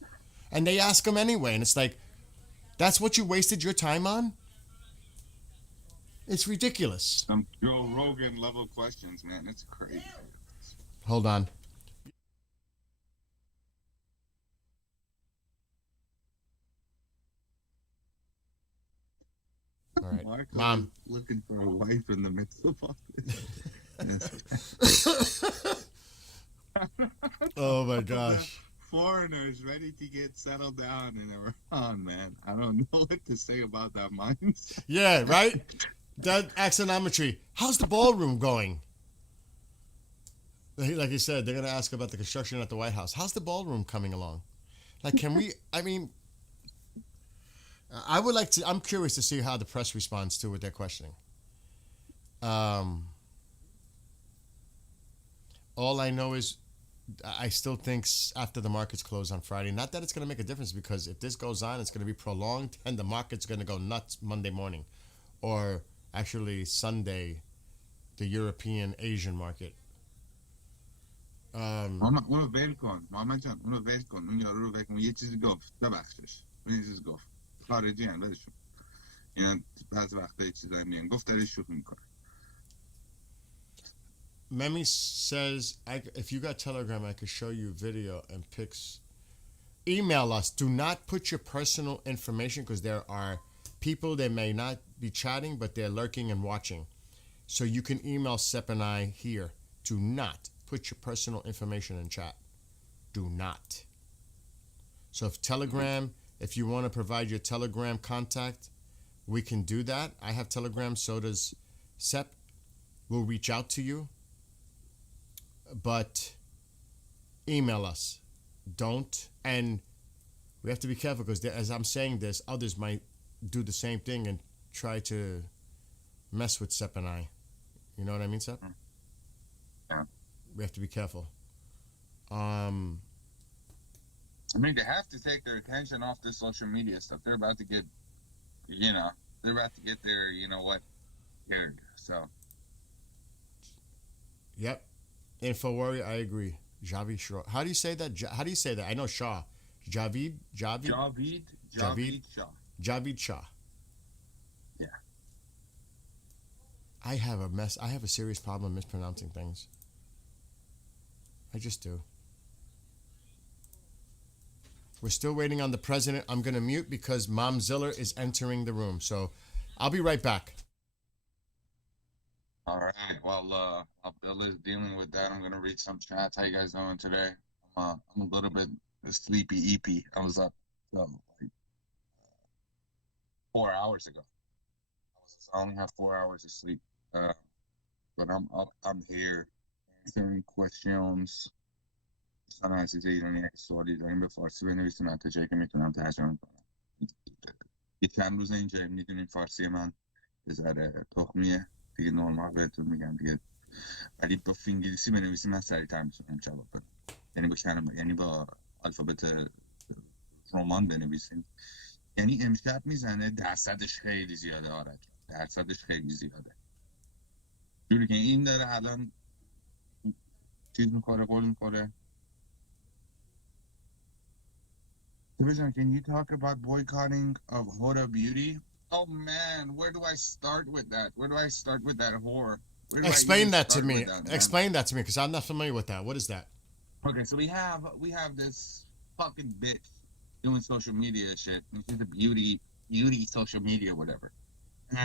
and they ask him anyway. And it's like, that's what you wasted your time on? It's ridiculous. Some Joe Rogan level questions, man. It's crazy. Hold on. All right, Marco Mom. is looking for a wife in the midst of all this. Oh my gosh. Foreigners ready to get settled down in Iran, man. I don't know what to say about that mindset. Yeah, right? That axonometry. How's the ballroom going? Like you said, they're going to ask about the construction at the White House. How's the ballroom coming along? Like, can we, I mean, I would like to, I'm curious to see how the press responds to with their questioning. All I know is I still think after the markets close on Friday, not that it's going to make a difference, because if this goes on, it's going to be prolonged and the market's going to go nuts Monday morning, or actually Sunday, the European Asian market. اونو ول کن محمد جان، اونو ول کن. اون یارو رو ول کن. یه چیزی گفت، ببخشش. اون یه چیزی گفت. خارجی هم ولشون. اینا بعضی وقتا یه چیزایی میگن. گفت داره شوخی میکنه. Memi says, if you got Telegram, I could show you video and pics. Email us. Do not put your personal information, because there are people that may not be chatting, but they're lurking and watching. So you can email Sep and I here. Do not put your personal information in chat. Do not. So if Telegram, if you want to provide your Telegram contact, we can do that. I have Telegram, so does Sep. We'll reach out to you. But email us. Don't. And we have to be careful, because as I'm saying this, others might do the same thing and try to mess with Sep and I. You know what I mean, Sep? Yeah. We have to be careful. I mean, they have to take their attention off this social media stuff. They're about to get, they're about to get their, scared. So. Yep. InfoWarrior, I agree. Javid Shah. How do you say that? How do you say that? I know Shah. Javid Shah. Javid Shah. Yeah. I have a serious problem mispronouncing things. I just do. We're still waiting on the president. I'm going to mute because Mom Ziller is entering the room. So I'll be right back. All right. Well, Bill is dealing with that. I'm going to read some chats. How you guys doing today? I'm a little bit sleepy, eepy. I was up like 4 hours ago. I only have 4 hours of sleep. But I'm up. I'm here answering questions. دوستان عزیز ایرانی اگه سوالی داریم به فارسی بنویسیم، حتی جایی که میتونم ترجمه کنم. یه چند روز اینجا میدونین فارسی من یه ذره تخمیه دیگه، نرمال بهتون میگم دیگه، ولی با انگلیسی بنویسیم من سریعتر میتونم جواب بدم. یعنی با الفابت رمان بنویسیم، یعنی امشب میزنه درصدش خیلی زیاده. آره درصدش خیلی زیاده، جوری که این داره الان چیز میکنه، قول میکنه. Can you talk about boycotting of Huda Beauty? Oh man, where do I start with that? Where do I start with that whore? Explain that to me. Explain that to me, because I'm not familiar with that. What is that? Okay, so we have this fucking bitch doing social media shit. And she's a beauty social media, whatever.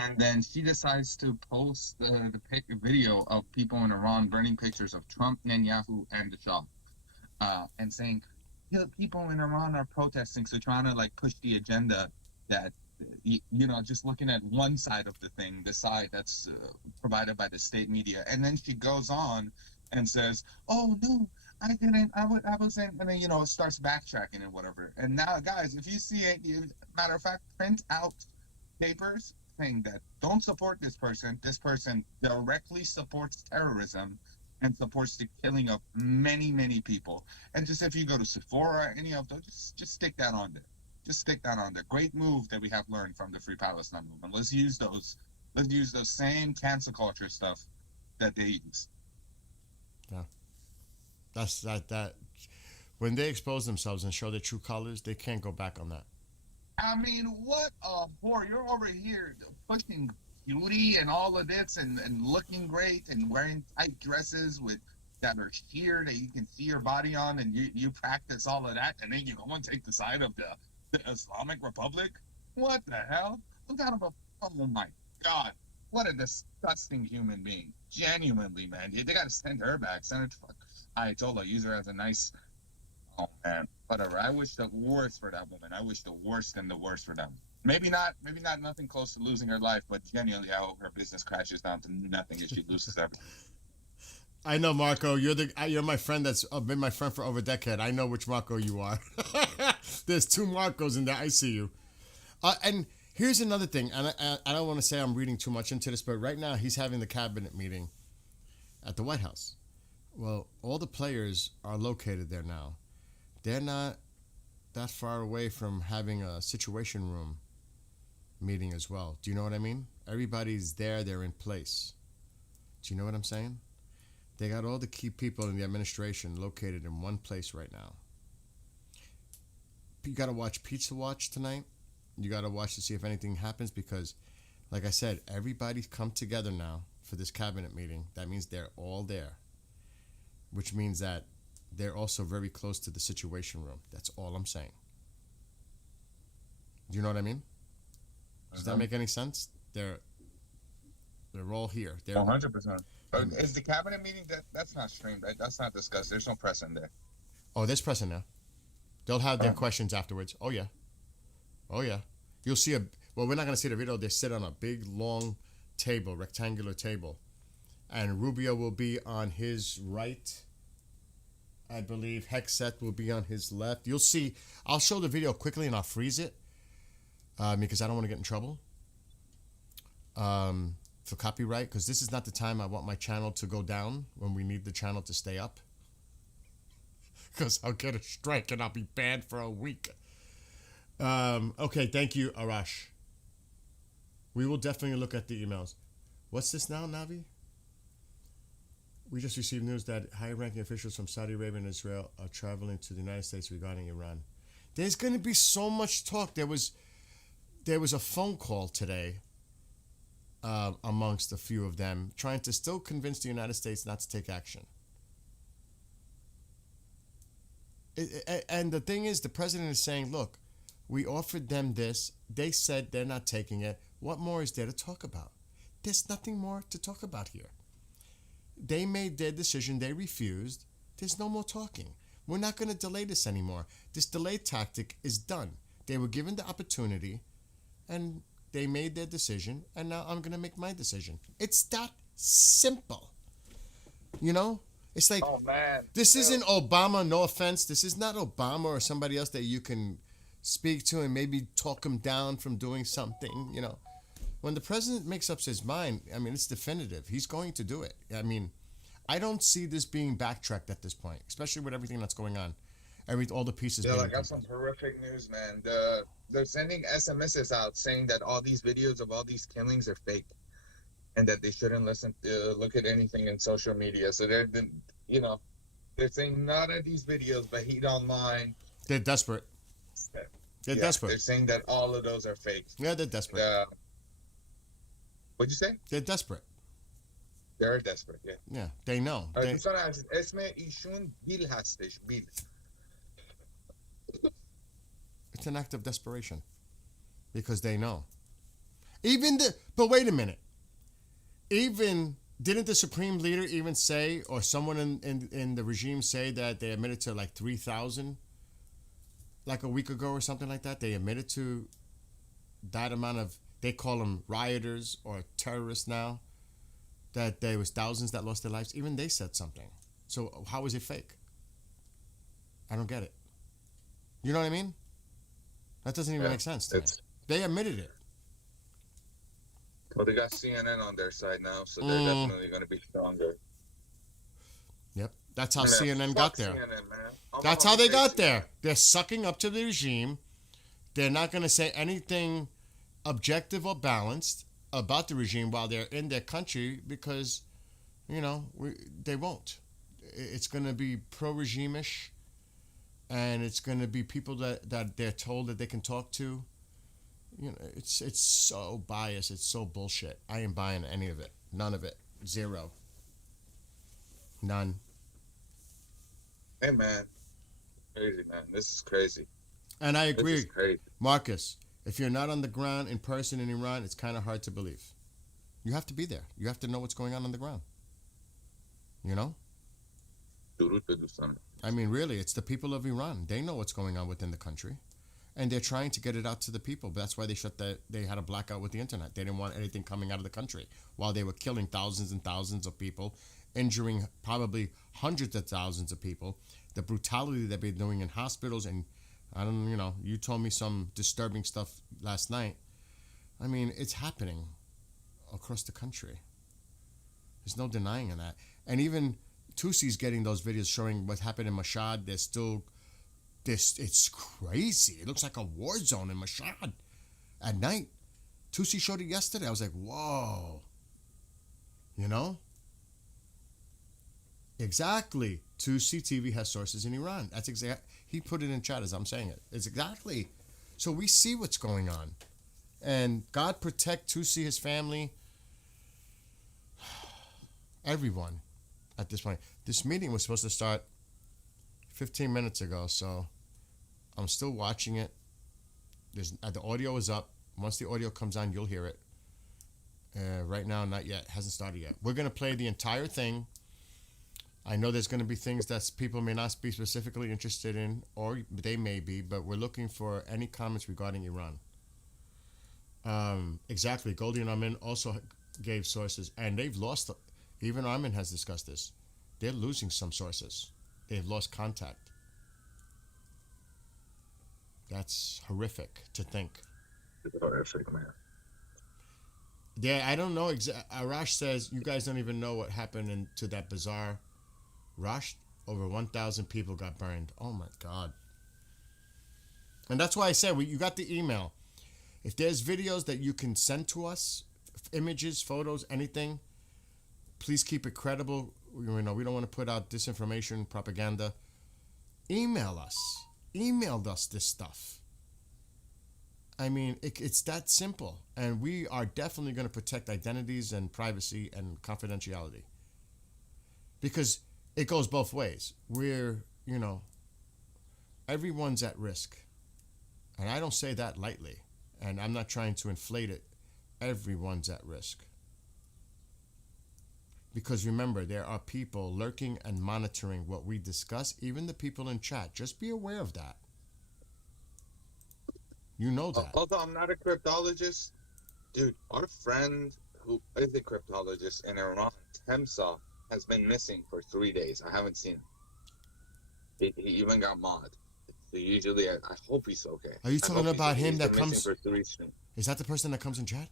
And then she decides to post the video of people in Iran burning pictures of Trump, Netanyahu, and the Shah, and saying, people in Iran are protesting, so trying to like push the agenda that, just looking at one side of the thing, the side that's provided by the state media. And then she goes on and says, oh no, I didn't, I wasn't, and then, starts backtracking and whatever. And now, guys, if you see it, matter of fact, print out papers saying that don't support this person directly supports terrorism and supports the killing of many, many people. And just if you go to Sephora, any of those, just stick that on there. Just stick that on there. Great move that we have learned from the Free Palestine movement. Let's use those same cancel culture stuff that they use. Yeah. That's that. When they expose themselves and show their true colors, they can't go back on that. I mean, what a whore. You're over here pushing beauty and all of this and looking great and wearing tight dresses that are sheer that you can see your body on, and you practice all of that, and then you go and take the side of the Islamic Republic? What the hell? What kind of oh my God. What a disgusting human being. Genuinely, man. They gotta send her back. Send her to fuck. Ayatollah, use her as a nice. Oh man, whatever. I wish the worst for that woman. I wish the worst and the worst for them. Maybe not. Maybe not. Nothing close to losing her life, but genuinely, I hope her business crashes down to nothing if she loses everything. I know, Marco. You're my friend. That's been my friend for over a decade. I know which Marco you are. There's two Marcos in there. I see you. And here's another thing. And I don't want to say I'm reading too much into this, but right now he's having the cabinet meeting at the White House. Well, all the players are located there now. They're not that far away from having a situation room meeting as well. Do you know what I mean? Everybody's there. They're in place. Do you know what I'm saying? They got all the key people in the administration located in one place right now. You got to watch Pizza Watch tonight. You got to watch to see if anything happens because, like I said, everybody's come together now for this cabinet meeting. That means they're all there, which means that they're also very close to the situation room. That's all I'm saying. Do you know what I mean? Does that make any sense? They're all here. They're 100%. Is the cabinet meeting that's not streamed, right? That's not discussed. There's no press in there. Oh, there's press in there. They'll have their questions afterwards. Oh yeah. You'll see well, we're not gonna see the video. They sit on a big long table, rectangular table, and Rubio will be on his right. I believe Hexet will be on his left. You'll see. I'll show the video quickly and I'll freeze it because I don't want to get in trouble. For copyright, because this is not the time I want my channel to go down when we need the channel to stay up. Because I'll get a strike and I'll be banned for a week. Okay, thank you, Arash. We will definitely look at the emails. What's this now, Navi? We just received news that high-ranking officials from Saudi Arabia and Israel are traveling to the United States regarding Iran. There's going to be so much talk. There was a phone call today amongst a few of them, trying to still convince the United States not to take action. And the thing is, the president is saying, look, we offered them this. They said they're not taking it. What more is there to talk about? There's nothing more to talk about here. They made their decision. They refused. There's no more talking. We're not going to delay this anymore. This delay tactic is done. They were given the opportunity, and they made their decision, and now I'm going to make my decision. It's that simple. You know? It's like, Oh man. this isn't Obama, no offense. This is not Obama or somebody else that you can speak to and maybe talk him down from doing something, you know. When the president makes up his mind, I mean, it's definitive. He's going to do it. I mean, I don't see this being backtracked at this point, especially with everything that's going on. All the pieces. Yeah, being I got some horrific news, man. They're sending SMSs out saying that all these videos of all these killings are fake, and that they shouldn't look at anything in social media. So they're saying none of these videos, but Heat Online. They're desperate. They're desperate. They're saying that all of those are fake. Yeah, they're desperate. What'd you say? They're desperate. They're desperate. Yeah. Yeah, they know. دوستان عزیز اسم ایشون بیل هستش بیل. It's an act of desperation because they know. But wait a minute. Didn't the supreme leader even say, or someone in the regime say that they admitted to like 3,000, like a week ago or something like that? They admitted to that amount of, they call them rioters or terrorists now, that there was thousands that lost their lives. Even they said something. So how is it fake? I don't get it. You know what I mean? That doesn't even make sense to me. They admitted it. Well, they got CNN on their side now, so they're definitely going to be stronger. Yep. That's how CNN got there. CNN, man. That's how they got there. They're sucking up to the regime. They're not going to say anything objective or balanced about the regime while they're in their country because, they won't. It's going to be pro-regime-ish, and it's going to be people that they're told that they can talk to. It's so biased. It's so bullshit. I ain't buying any of it. None of it. Zero. None. Hey, man. Crazy, man. This is crazy. And I agree. This is crazy. Marcus, if you're not on the ground in person in Iran, it's kind of hard to believe. You have to be there. You have to know what's going on the ground. You know? درود به دوستان. I mean, really, it's the people of Iran. They know what's going on within the country, and they're trying to get it out to the people. But that's why they had a blackout with the internet. They didn't want anything coming out of the country while they were killing thousands and thousands of people, injuring probably hundreds of thousands of people. The brutality that they're doing in hospitals, and I don't, you told me some disturbing stuff last night. I mean, it's happening across the country. There's no denying that. And even Tusi's getting those videos showing what happened in Mashhad. There's still it's crazy. It looks like a war zone in Mashhad at night. Tusi showed it yesterday. I was like, whoa. You know? Exactly. Tusi TV has sources in Iran. That's exact. He put it in chat as I'm saying it. It's exactly. So we see what's going on. And God protect Tusi, his family, everyone at this point. This meeting was supposed to start 15 minutes ago, so I'm still watching it. The audio is up. Once the audio comes on, you'll hear it. Right now, not yet. Hasn't started yet. We're going to play the entire thing. I know there's going to be things that people may not be specifically interested in, or they may be, but we're looking for any comments regarding Iran. Exactly. Goldie and Armin also gave sources, and they've lost. Even Armin has discussed this. They're losing some sources. They've lost contact. That's horrific to think. Horrific, man. Yeah, I don't know. Arash says you guys don't even know what happened to that bazaar. Rash, over 1,000 people got burned. Oh my God. And that's why I said you got the email. If there's videos that you can send to us, images, photos, anything, please keep it credible. We don't want to put out disinformation, propaganda. Email us. Emailed us this stuff. I mean, it's that simple. And we are definitely going to protect identities and privacy and confidentiality. Because it goes both ways. Everyone's at risk. And I don't say that lightly. And I'm not trying to inflate it. Everyone's at risk. Because remember, there are people lurking and monitoring what we discuss, even the people in chat. Just be aware of that. You know that. Although I'm not a cryptologist, dude, our friend who is a cryptologist in Iran, Temsa, has been missing for 3 days. I haven't seen him. He even got mod. So usually, I hope he's okay. Are you talking about him that comes? For 3 days. Is that the person that comes in chat?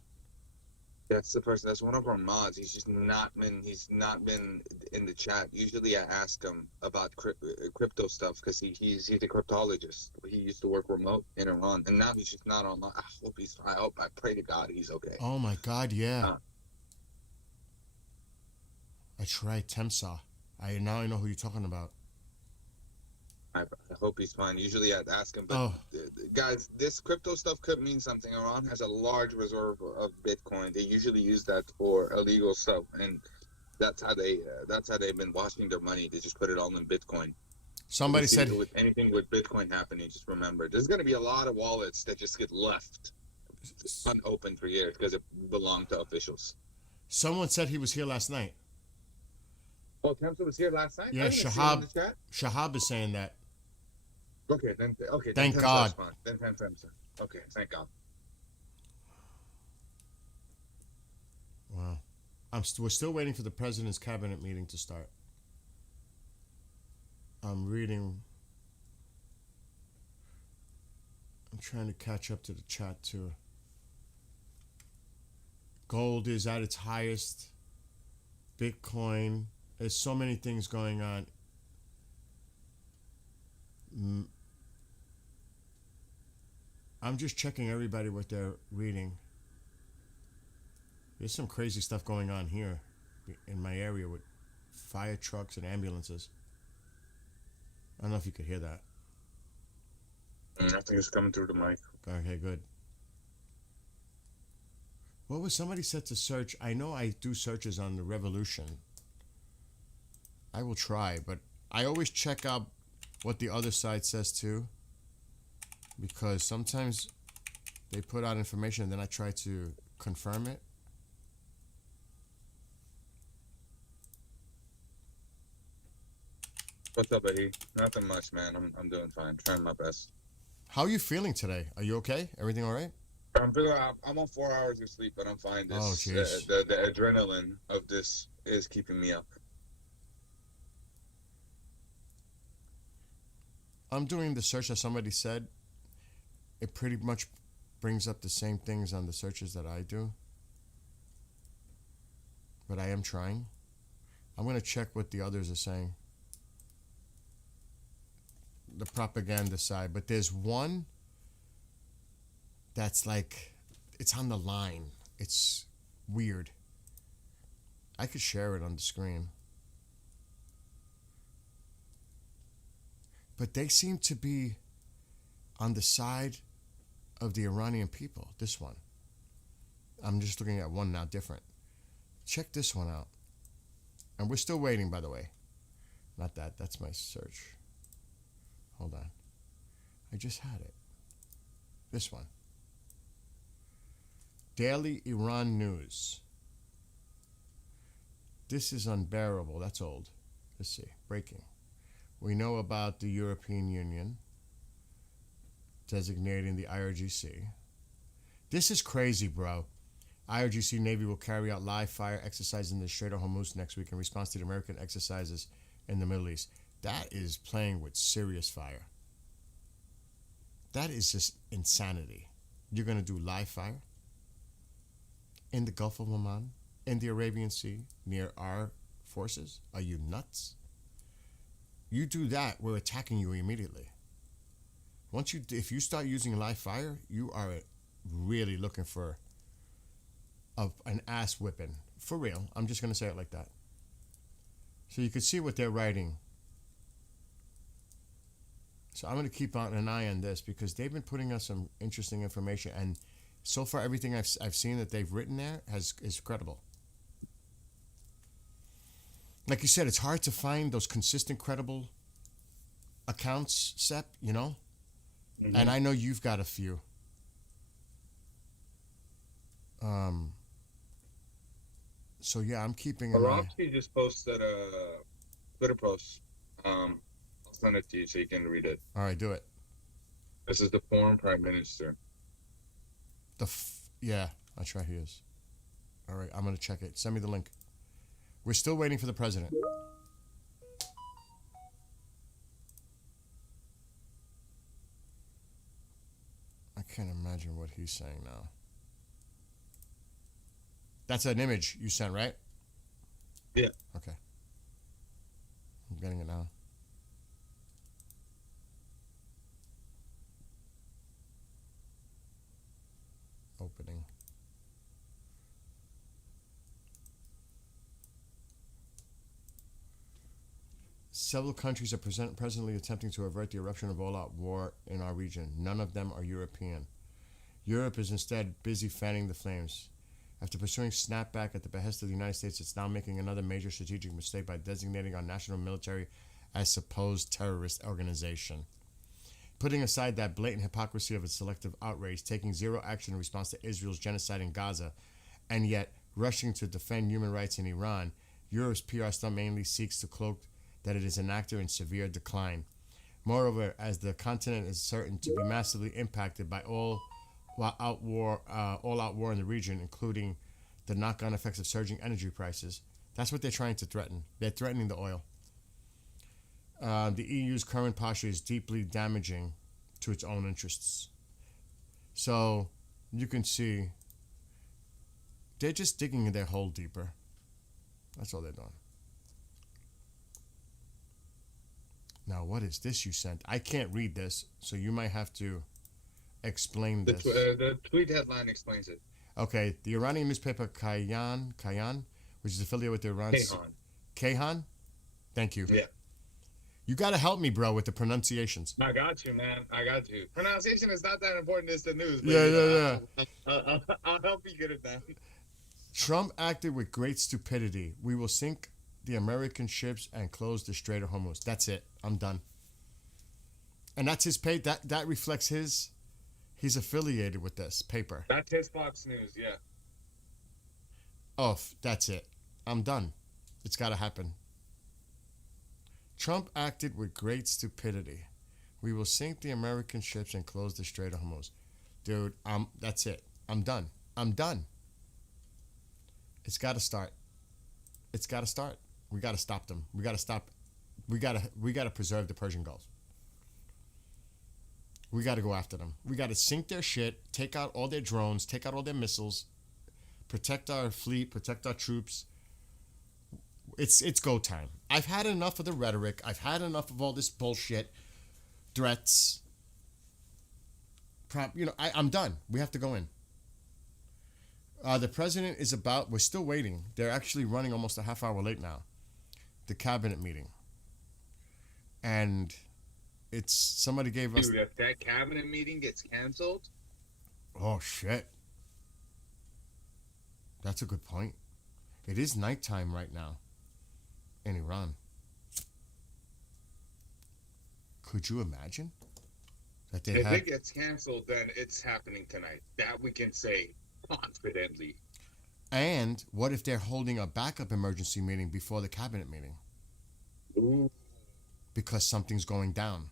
That's the person. That's one of our mods. He's just not been. He's not been in the chat. Usually, I ask him about crypto stuff because he's a cryptologist. He used to work remote in Iran, and now he's just not online. I pray to God he's okay. Oh my God, yeah. That's right, Temsa. I know who you're talking about. I hope he's fine. Usually I'd ask him, but guys, this crypto stuff could mean something. Iran has a large reserve of Bitcoin. They usually use that for illegal stuff, and that's how they've been washing their money. They just put it all in Bitcoin. Somebody said with anything with Bitcoin happening, just remember there's going to be a lot of wallets that just get left unopened for years because it belonged to officials. Someone said he was here last night. Oh, Temsa was here last night. Yeah, Shahab is saying that. Okay, Thank God. Then Temsa. Okay, thank God. Wow. We're still waiting for the president's cabinet meeting to start. I'm trying to catch up to the chat too. Gold is at its highest. Bitcoin. There's so many things going on. I'm just checking everybody what they're reading. There's some crazy stuff going on here in my area with fire trucks and ambulances. I don't know if you could hear that. I think it's coming through the mic. Okay, good. What was somebody said to search? I know I do searches on the Revolution. I will try, but I always check out what the other side says too, because sometimes they put out information and then I try to confirm it. What's up, Eddie? Nothing much, man. I'm doing fine. Trying my best. How are you feeling today? Are you okay? Everything all right? I'm on 4 hours of sleep, but I'm fine. Oh, This jeez. the adrenaline of this is keeping me up. I'm doing the search that somebody said. It pretty much brings up the same things on the searches that I do. But I am trying. I'm going to check what the others are saying. The propaganda side. But there's one that's like, it's on the line. It's weird. I could share it on the screen. But they seem to be on the side of the Iranian people. This one. I'm just looking at one now different. Check this one out. And we're still waiting, by the way. Not that. That's my search. Hold on. I just had it. This one. Daily Iran News. This is unbearable. That's old. Let's see. Breaking. We know about the European Union designating the IRGC. This is crazy, bro. IRGC Navy will carry out live fire exercises in the Strait of Hormuz next week in response to the American exercises in the Middle East. That is playing with serious fire. That is just insanity. You're going to do live fire in the Gulf of Oman, in the Arabian Sea, near our forces? Are you nuts? You do that, we're attacking you immediately. If you start using live fire, you are really looking for an ass whipping. For real. I'm just going to say it like that. So you can see what they're writing. So I'm going to keep on an eye on this because they've been putting us some interesting information. And so far, everything I've seen that they've written there is credible. Like you said, it's hard to find those consistent, credible accounts, Sep, you know? Mm-hmm. And I know you've got a few. So yeah, I'm keeping an eye. Arofsky just posted a Twitter post. I'll send it to you so you can read it. All right, do it. This is the foreign prime minister. Yeah, that's right, he is. All right, I'm going to check it. Send me the link. We're still waiting for the president. I can't imagine what he's saying now. That's an image you sent, right? Yeah. Okay. I'm getting it now. Opening. Several countries are presently attempting to avert the eruption of all-out war in our region. None of them are European. Europe is instead busy fanning the flames. After pursuing snapback at the behest of the United States, it's now making another major strategic mistake by designating our national military as supposed terrorist organization. Putting aside that blatant hypocrisy of its selective outrage, taking zero action in response to Israel's genocide in Gaza, and yet rushing to defend human rights in Iran, Europe's PR stunt mainly seeks to cloak that it is an actor in severe decline. Moreover, as the continent is certain to be massively impacted by all-out war in the region, including the knock-on effects of surging energy prices, that's what they're trying to threaten. They're threatening the oil. The EU's current posture is deeply damaging to its own interests. So you can see they're just digging their hole deeper. That's all they're doing. Now, what is this you sent? I can't read this, so you might have to explain this. The tweet headline explains it. Okay, the Iranian newspaper Kayan, which is affiliated with the Iran... Kayhan? Thank you. Yeah. You got to help me, bro, with the pronunciations. I got you, man. I got you. Pronunciation is not that important as the news. But Yeah. I'll help you get it done. Trump acted with great stupidity. We will sink the American ships and close the Strait of Hormuz. That's it. I'm done. And that's his pay. That reflects his... He's affiliated with this paper. That's his Fox News, yeah. Oh, that's it. I'm done. It's got to happen. Trump acted with great stupidity. We will sink the American ships and close the Strait of Hormuz. Dude, that's it. I'm done. I'm done. It's got to start. It's got to start. We got to stop them. We got to stop. We got to preserve the Persian Gulf. We got to go after them. We got to sink their shit, take out all their drones, take out all their missiles, protect our fleet, protect our troops. It's go time. I've had enough of the rhetoric. I've had enough of all this bullshit, threats. I'm done. We have to go in. The president is we're still waiting. They're actually running almost a half hour late now. The cabinet meeting. And somebody gave us. Dude, if that cabinet meeting gets canceled, Oh, shit. That's a good point. It is nighttime right now in Iran. Could you imagine that they if had? it gets canceled, then it's happening tonight. That we can say confidently. And what if they're holding a backup emergency meeting before the cabinet meeting Ooh. because something's going down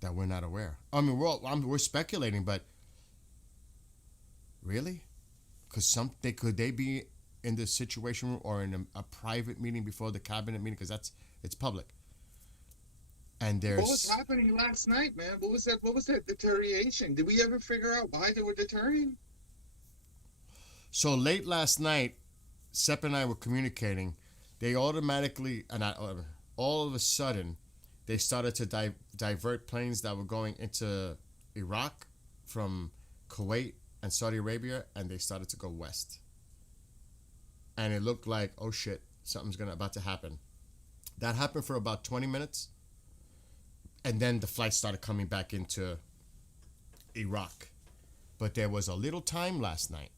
that we're not aware? I mean, we're speculating, but really, could they be in the situation room or in a private meeting before the cabinet meeting? Because it's public. And there's What was happening last night, man? What was that deterioration? Did we ever figure out why they were deterring? So late last night, Sepp and I were communicating. They automatically, all of a sudden, they started to divert planes that were going into Iraq from Kuwait and Saudi Arabia, and they started to go west. And it looked like, oh shit, something's about to happen. That happened for about 20 minutes, and then the flight started coming back into Iraq. But there was a little time last night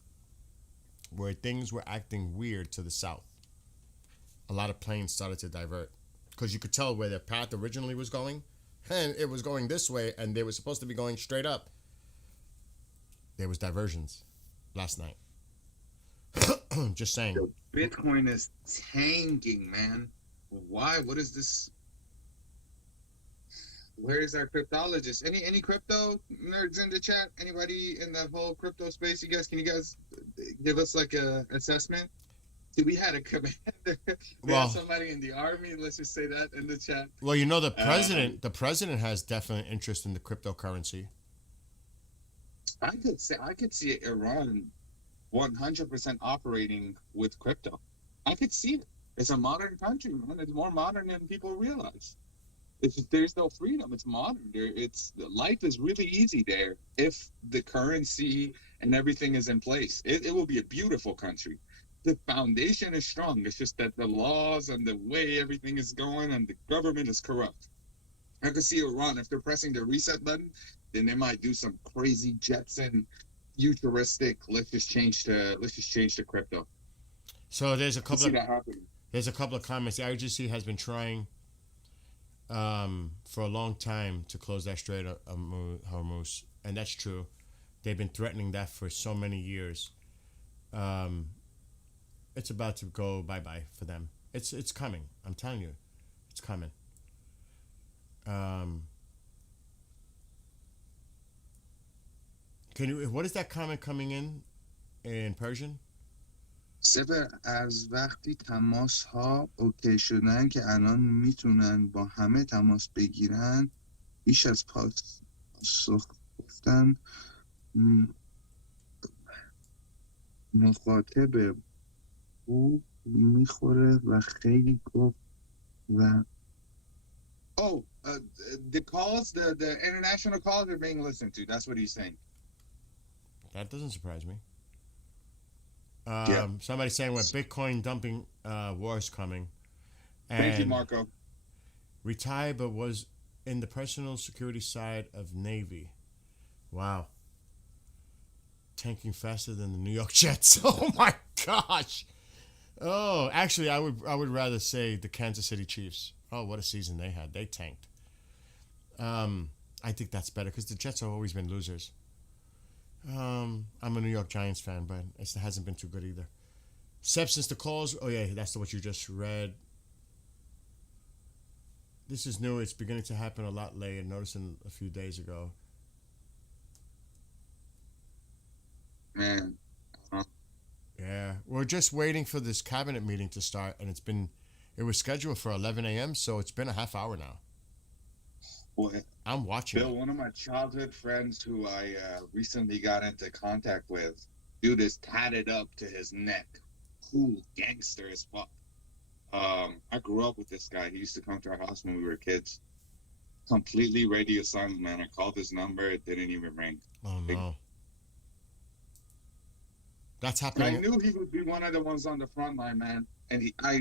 where things were acting weird to the south. A lot of planes started to divert because you could tell where their path originally was going, and it was going this way, and they were supposed to be going straight up. There was diversions last night. Just saying. Yo, Bitcoin is tanking, man. Why? What is this? Where is our cryptologist? Any crypto nerds in the chat? Anybody in the whole crypto space? Can you guys give us like a assessment? See, we had a commander. We had somebody in the army. Let's just say that in the chat. Well, the president has definite interest in the cryptocurrency. I could see Iran 100% operating with crypto. I could see it. It's a modern country, man. It's more modern than people realize. There's no freedom. It's modern. Life is really easy there if the currency and everything is in place. It will be a beautiful country. The foundation is strong. It's just that the laws and the way everything is going and the government is corrupt. I could see Iran, if they're pressing the reset button, then they might do some crazy Jetson, futuristic. Let's just change to crypto. So there's a couple of comments. The IRGC has been trying for a long time to close that Strait of Hormuz, and that's true. They've been threatening that for so many years. It's about to go bye-bye for them. It's coming. I'm telling you, it's coming. What is that comment coming in Persian? سپر از وقتی تماس ها اوکی شدن که الان میتونن با همه تماس بگیرن بیش از پاسخ گفتن مخاطب او میخوره و خیلی گفت و the calls, the international calls are being listened to. That's what he's saying. That doesn't surprise me. Yeah. Somebody's saying when Bitcoin dumping war is coming. And Thank you, Marco. Retired, but was in the personal security side of Navy. Wow. Tanking faster than the New York Jets. Oh my gosh. Oh, actually, I would rather say the Kansas City Chiefs. Oh, what a season they had. They tanked. I think that's better because the Jets have always been losers. I'm a New York Giants fan, but it hasn't been too good either. Sepp, since the calls, oh yeah, that's what you just read. This is new. It's beginning to happen a lot later. Noticing a few days ago. Man, Yeah, we're just waiting for this cabinet meeting to start, and it was scheduled for 11 a.m. So it's been a half hour now. boy, I'm watching. Bill, it. one of my childhood friends who I recently got into contact with, dude is tatted up to his neck. Cool gangster as fuck. I grew up with this guy. He used to come to our house when we were kids. Completely radio silent, man. I called his number, it didn't even ring. Oh no, that's I happening. knew he would be one of the ones on the front line, man. And I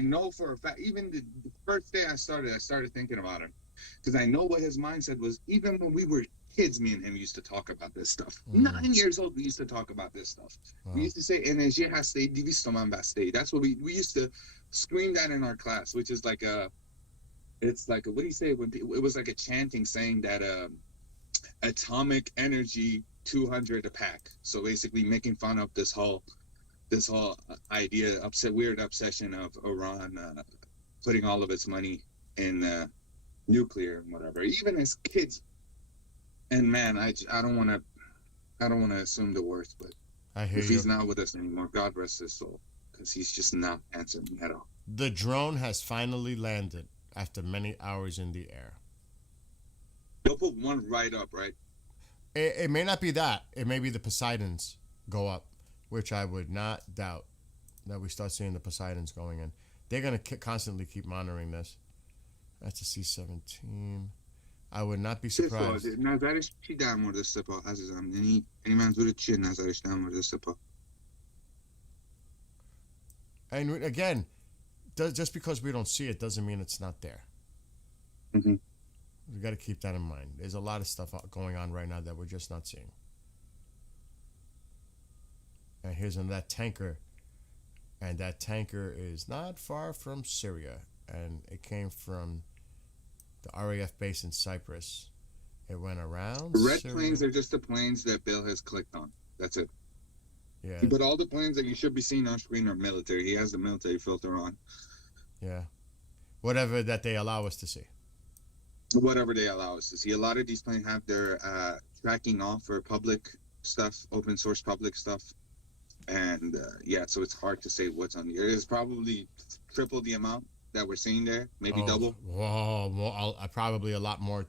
know for a fact, even the first day I started thinking about him. Because I know what his mindset was. Even when we were kids, me and him used to talk about this stuff. 9 years old, we used to talk about this stuff. Wow. We used to say, energia hasta divisto man basta. That's what we used to scream that in our class, which is like what do you say? It was like a chanting saying that atomic energy 200 a pack. So basically making fun of this whole idea, weird obsession of Iran putting all of its money in nuclear and whatever. Even as kids, and man, I don't want to assume the worst, but I hear if you. he's not with us anymore, God rest his soul, because he's just not answering me at all. The drone has finally landed after many hours in the air. They'll put one right up, right? It may not be that. It may be the Poseidons go up, which I would not doubt that we start seeing the Poseidons going in. They're going to constantly keep monitoring this. That's a C-17. I would not be surprised. نظرش چی در مورد سپاه عزیزم؟ یعنی منظور چیه نظرش در مورد سپاه؟ And again, just because we don't see it doesn't mean it's not there. Mhm. We got to keep that in mind. There's a lot of stuff going on right now that we're just not seeing. And here's that tanker. And that tanker is not far from Syria. And it came from the RAF base in Cyprus. It went around The red Syria. planes are just the planes that Bill has clicked on. That's it. Yeah, But all the planes that you should be seeing on screen are military. He has the military filter on. yeah. Whatever that they allow us to see. Whatever they allow us to see. A lot of these planes have their tracking off for public stuff, open source public stuff. And so it's hard to say what's on the air. It's probably triple the amount that we're seeing there, maybe double. Whoa, more, probably a lot more.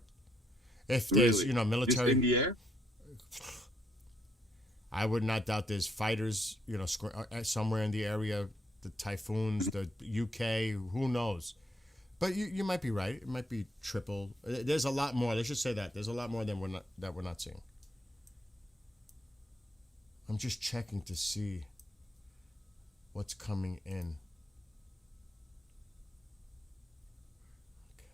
If there's, Really? military. Just in the air? I would not doubt there's fighters, somewhere in the area, the Typhoons, the UK, who knows. But you might be right. It might be triple. There's a lot more. Let's just say that. There's a lot more than we're not seeing. I'm just checking to see what's coming in. Okay.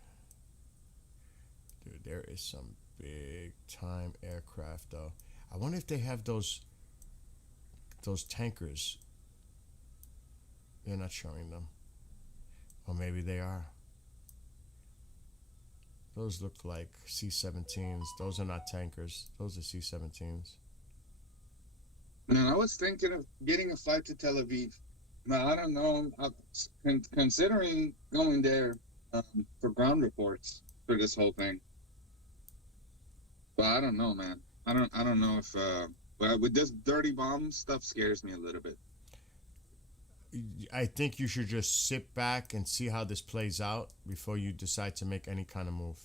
Dude, there is some big time aircraft though. I wonder if they have those tankers. They're not showing them. Or maybe they are. Those look like C-17s. Those are not tankers. Those are C-17s. Man, I was thinking of getting a flight to Tel Aviv. But I don't know. I'm considering going there for ground reports for this whole thing. But I don't know, man. I don't know if with this dirty bomb stuff scares me a little bit. I think you should just sit back and see how this plays out before you decide to make any kind of move.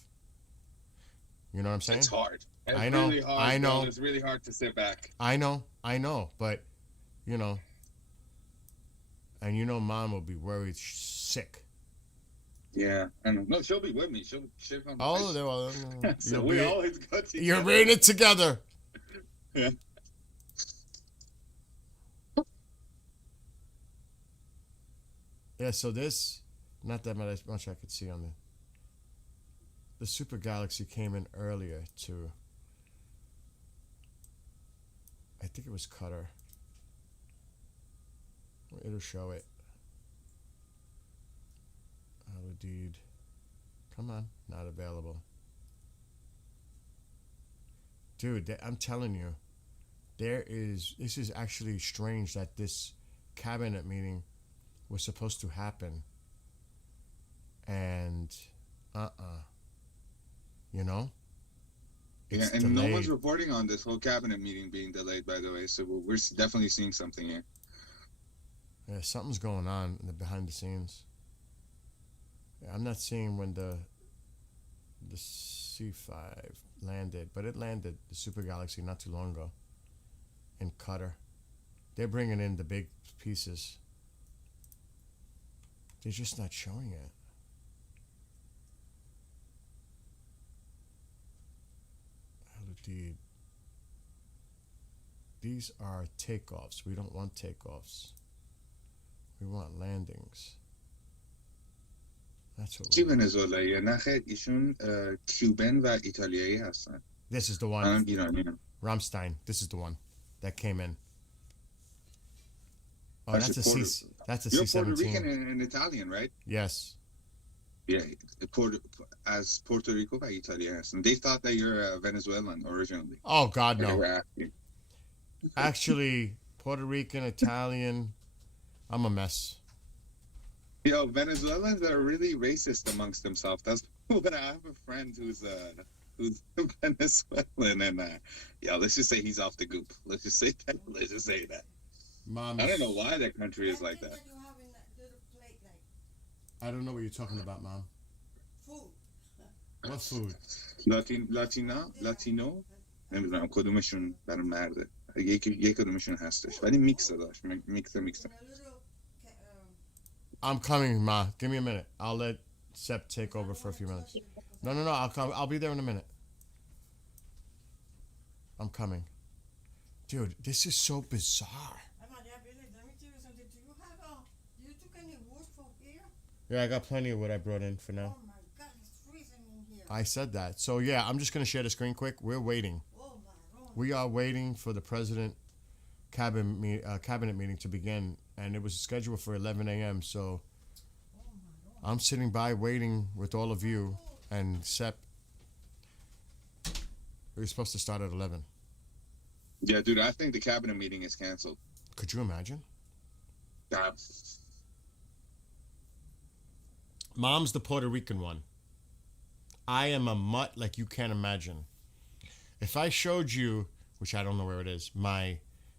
You know what I'm saying? It's hard. It's I know, Really hard, I know. Bill. It's really hard to sit back. I know, but and Mom will be worried sick. Yeah, and no, she'll be with me. She'll come. Oh, well, So we always go together. you're in it together. Yeah. Yeah, so this, not that much I could see on the Super Galaxy came in earlier to, I think it was Qatar. It'll show it. Al-Udeid. Come on, not available. Dude, I'm telling you, this is actually strange that this cabinet meeting was supposed to happen and you know, Yeah, it's and no one's delayed. reporting on this whole cabinet meeting being delayed, by the way. So we're definitely seeing something here. Yeah, something's going on in the behind the scenes. Yeah, I'm not seeing when the C5 landed, but it landed the Super Galaxy not too long ago in Qatar. They're bringing in the big pieces. They're just not showing it. Indeed. These are takeoffs. We don't want takeoffs. We want landings. That's what چی we want. ونزوئلا؟ نه خیر، ایشون کیوبن و ایتالیایی هستن. This is the one. منم ایرانیم. Rammstein. This is the one that came in. Oh, Actually, that's a C. That's a You're Puerto Rican C-17. and Italian, right? Yes. Yeah, as Puerto Rico by Italians, and they thought that you're Venezuelan originally. Oh God, They no. were asking. Actually, Puerto Rican, Italian. I'm a mess. Yo, Venezuelans are really racist amongst themselves. That's what I have a friend who's Venezuelan, and yeah, let's just say he's off the goop. Let's just say that. Let's just say that. Mom. I don't know why that country is like that. You have in that little plate, like I don't know what you're talking about, Mom. food. What food? لاتینو نمیدونم کدومشون برای مرده. یک کدومشون هستش ولی میکس داشت میکس In a little I'm coming, Ma. Give me a minute. I'll let Sep take over for a few minutes. No. I'll come. I'll be there in a minute. I'm coming. Dude, this is so bizarre. Maria, Billy, let me tell you something. Do you have you took any wood from here? Yeah, I got plenty of what I brought in for now. Oh my God, it's freezing in here. I said that. So yeah, I'm just gonna share the screen quick. We're waiting. Oh my God. We are waiting for the president cabinet meeting to begin, and it was scheduled for 11 a.m. So I'm sitting by waiting with all of you and Sep. We were supposed to start at 11. Yeah, dude, I think the cabinet meeting is canceled. Could you imagine? God. Mom's the Puerto Rican one. I am a mutt like you can't imagine. If I showed you, which I don't know where it is,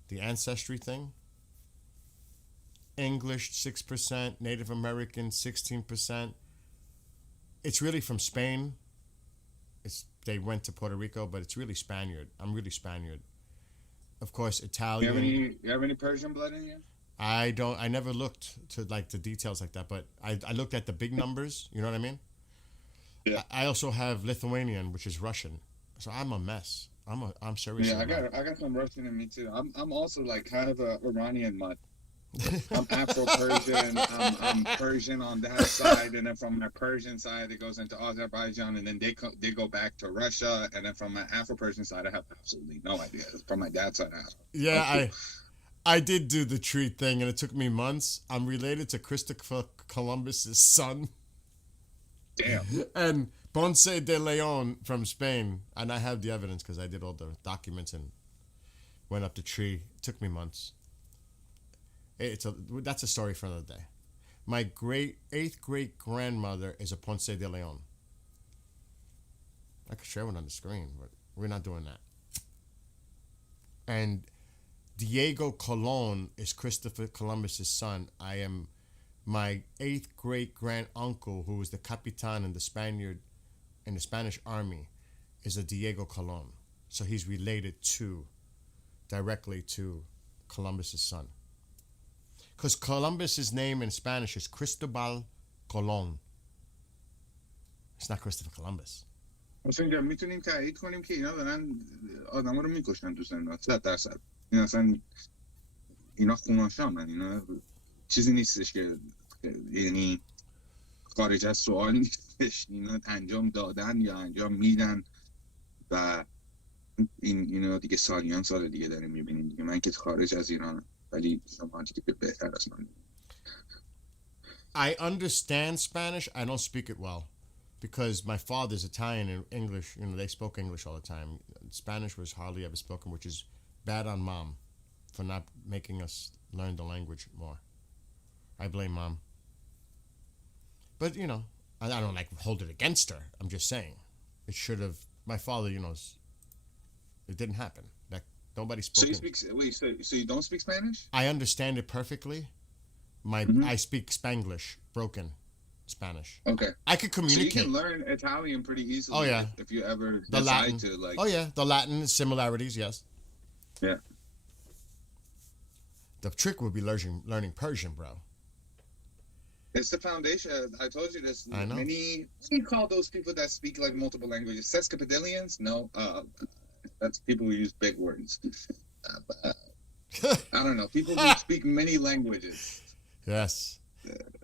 the ancestry thing, English 6%, Native American 16%. It's really from Spain. They went to Puerto Rico, but it's really Spaniard. I'm really Spaniard. Of course, Italian. You have any Persian blood in you? I don't. I never looked to like the details like that, but I looked at the big numbers. You know what I mean? Yeah. I also have Lithuanian, which is Russian. So I'm a mess. I'm serious. Yeah, I got some Russian in me too. I'm also like kind of a Iranian mutt. I'm Afro-Persian. I'm Persian on that side, and then from my Persian side, it goes into Azerbaijan, and then they go back to Russia, and then from my Afro-Persian side, I have absolutely no idea. From my dad's side, Yeah, I did do the tree thing, and it took me months. I'm related to Christopher Columbus's son. Damn. And Ponce de Leon from Spain, and I have the evidence because I did all the documents and went up the tree. It took me months. That's a story for another day. My eighth great grandmother is a Ponce de Leon. I could share one on the screen, but we're not doing that. And Diego Colon is Christopher Columbus's son. I am my eighth great grand uncle, who was the Capitan in the Spanish army, is a Diego Colon. So he's related directly to Columbus's son. Because Columbus's name in Spanish is Cristobal Colon. It's not Christopher Columbus. اینجا میتونیم تایید کنیم که اینا دارن آدما رو میکشن تو زندان 100%. این اصلا اینا خوناشامن، اینا چیزی نیستش که یعنی خارج از سوال نیستش. اینا انجام دادن یا انجام میدن و اینا دیگه سال دیگه داریم میبینیم دیگه. من که خارج از ایرانم ولی شما دیگه بهتر از من. I understand Spanish. I don't speak it well because my father's Italian and English. You know, they spoke English all the time. Spanish was hardly ever spoken, which is bad on Mom for not making us learn the language more. I blame Mom. But, you know, I don't like hold it against her. I'm just saying, it should have. My father, it didn't happen. That nobody spoke. So you speak? Wait, so you don't speak Spanish? I understand it perfectly. Mhm. I speak Spanglish, broken Spanish. Okay. I could So you communicate. can learn Italian pretty easily. Oh, yeah. If you ever The decide Latin. to like. Oh yeah, the Latin similarities. Yes. Yeah. The trick would be learning Persian, bro. It's the foundation. I told you this. I know. Many. What do you call those people that speak like multiple languages? Sesquipedalians? No. That's people who use big words. I don't know. People who speak many languages. Yes.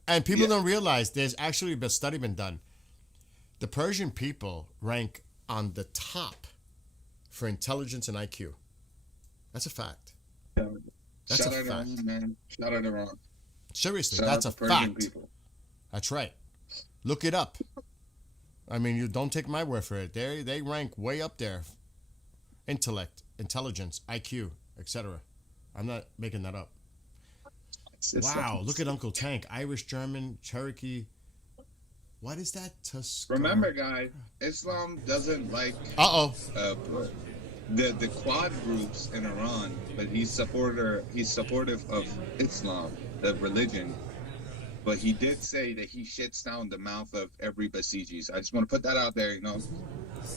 And people Yeah. don't realize there's actually a study been done. The Persian people rank on the top for intelligence and IQ. That's a fact. That's Shout a out fact. Iran, man. Shout out Iran. Seriously, Shout that's out a the Persian fact. people. That's right. Look it up. I mean, you don't take my word for it. They rank way up there. Intellect, intelligence, IQ, etc. I'm not making that up. It's Wow, look at Uncle Tank. Irish, German, Cherokee. What is that? Remember, guys, Islam doesn't like Uh-oh. the quad groups in Iran, but he's supportive of Islam, the religion. But he did say that he shits down the mouth of every Basijis. I just want to put that out there.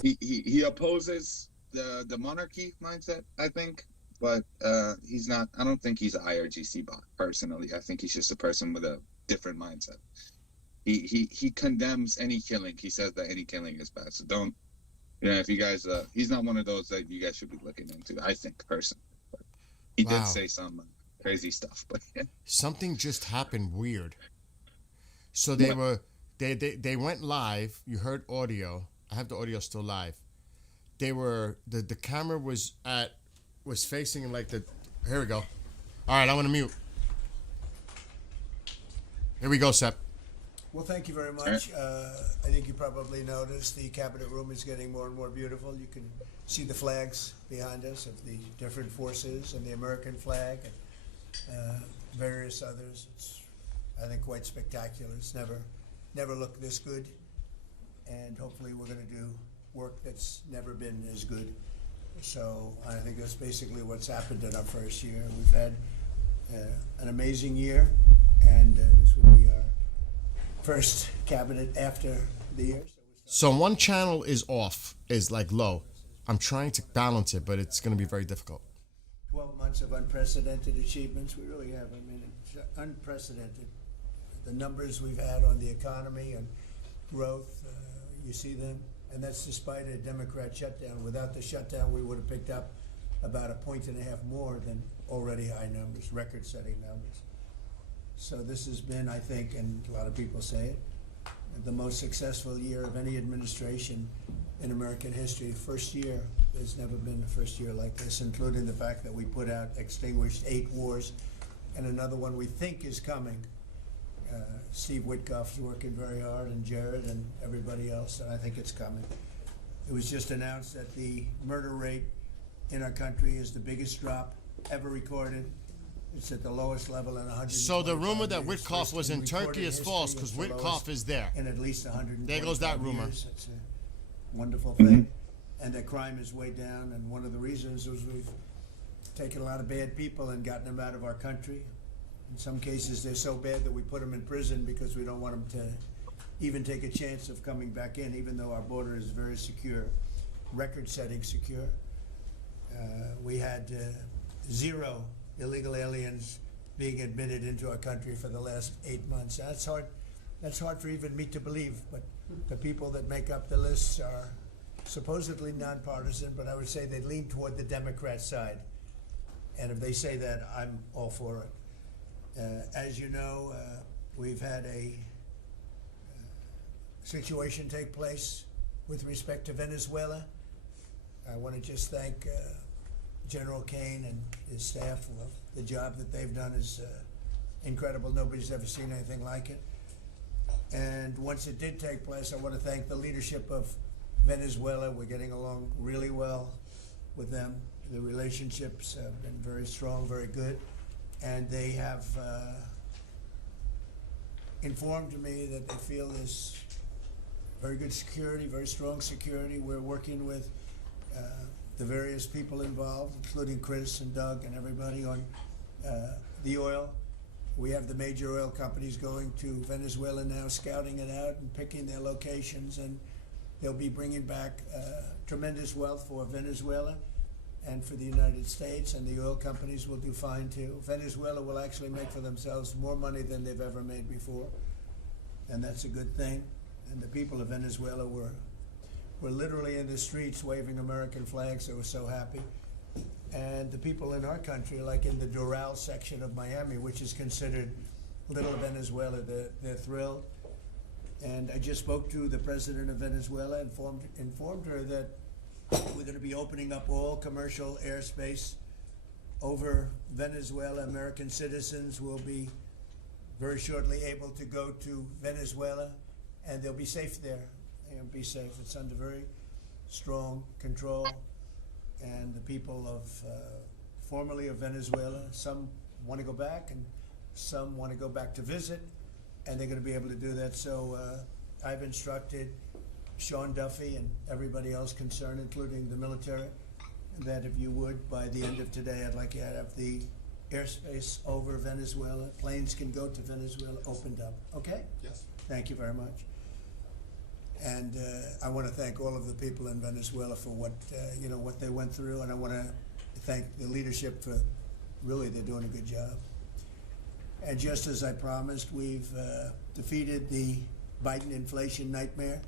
He opposes the monarchy mindset, I think, but he's not. I don't think he's an IRGC bot personally. I think he's just a person with a different mindset. He condemns any killing. He says that any killing is bad. So don't, if you guys, he's not one of those that you guys should be looking into. I think personally, but he Wow. did say some crazy stuff. But Something just happened weird. So they were they went live. You heard audio. I have the audio still live. They were the camera was facing like the. Here we go. All right, I'm gonna mute. Here we go, Sep. Well, thank you very much. I think you probably noticed the Cabinet Room is getting more and more beautiful. You can see the flags behind us of the different forces and the American flag and various others. It's, I think, quite spectacular. It's never looked this good, and hopefully we're going to do work that's never been as good. So I think that's basically what's happened in our first year. We've had an amazing year, and this will be our first cabinet after the year. So one channel is off, is like low. I'm trying to balance it, but it's going to be very difficult. 12 months of unprecedented achievements. We really have. I mean, it's unprecedented. The numbers we've had on the economy and growth, you see them. And that's despite a Democrat shutdown. Without the shutdown, we would have picked up about 1.5 points more than already high numbers, record-setting numbers. So this has been, I think, and a lot of people say it, the most successful year of any administration in American history. First year, there's never been a first year like this, including the fact that we extinguished 8 wars, and another one we think is coming. Steve Witkoff's working very hard, and Jared and everybody else, and I think it's coming. It was just announced that the murder rate in our country is the biggest drop ever recorded. It's at the lowest level in 100. So the rumor that Witkoff was in Turkey is false because Witkoff is there. In at least 100. There goes that rumor. It's a wonderful thing, and that crime is way down. And one of the reasons is we've taken a lot of bad people and gotten them out of our country. In some cases, they're so bad that we put them in prison because we don't want them to even take a chance of coming back in, even though our border is very secure, record-setting secure. We had 0 illegal aliens being admitted into our country for the last 8 months. That's hard for even me to believe, but the people that make up the lists are supposedly nonpartisan, but I would say they lean toward the Democrat side. And if they say that, I'm all for it. As you know, we've had a situation take place with respect to Venezuela. I want to just thank General Kane and his staff. Well, the job that they've done is incredible. Nobody's ever seen anything like it. And once it did take place, I want to thank the leadership of Venezuela. We're getting along really well with them. The relationships have been very strong, very good. And they have informed me that they feel there's very good security, very strong security. We're working with the various people involved, including Chris and Doug and everybody on the oil. We have the major oil companies going to Venezuela now, scouting it out and picking their locations, and they'll be bringing back tremendous wealth for Venezuela and for the United States, and the oil companies will do fine too. Venezuela will actually make for themselves more money than they've ever made before, and that's a good thing. And the people of Venezuela were literally in the streets waving American flags. They were so happy. And the people in our country, like in the Doral section of Miami, which is considered Little Venezuela, they're thrilled. And I just spoke to the president of Venezuela, informed her that we're going to be opening up all commercial airspace over Venezuela. American citizens will be very shortly able to go to Venezuela, and they'll be safe there. They'll be safe. It's under very strong control. And the people of formerly of Venezuela, some want to go back and some want to go back to visit, and they're going to be able to do that. So I've instructed Sean Duffy and everybody else concerned, including the military, that if you would, by the end of today, I'd like you to have the airspace over Venezuela. Planes can go to Venezuela opened up. Okay? Yes. Thank you very much. And I want to thank all of the people in Venezuela for what what they went through, and I want to thank the leadership for really they're doing a good job. And just as I promised, we've defeated the Biden inflation nightmare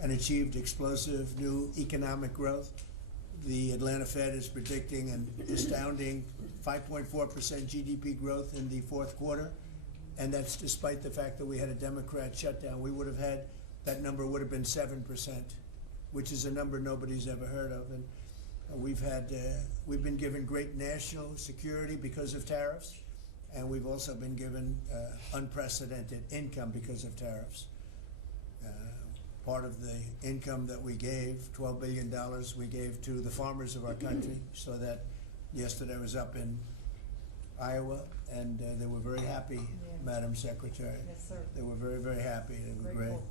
and achieved explosive new economic growth. The Atlanta Fed is predicting an astounding 5.4% GDP growth in the fourth quarter, and that's despite the fact that we had a Democrat shutdown. We would have had that number would have been 7%, which is a number nobody's ever heard of. And we've been given great national security because of tariffs, and we've also been given unprecedented income because of tariffs. Part of the income that we gave, $12 billion, we gave to the farmers of our country, so that yesterday I was up in Iowa, and they were very happy, Madam Secretary. Yes, sir. They were very, very happy. They were great. Grateful.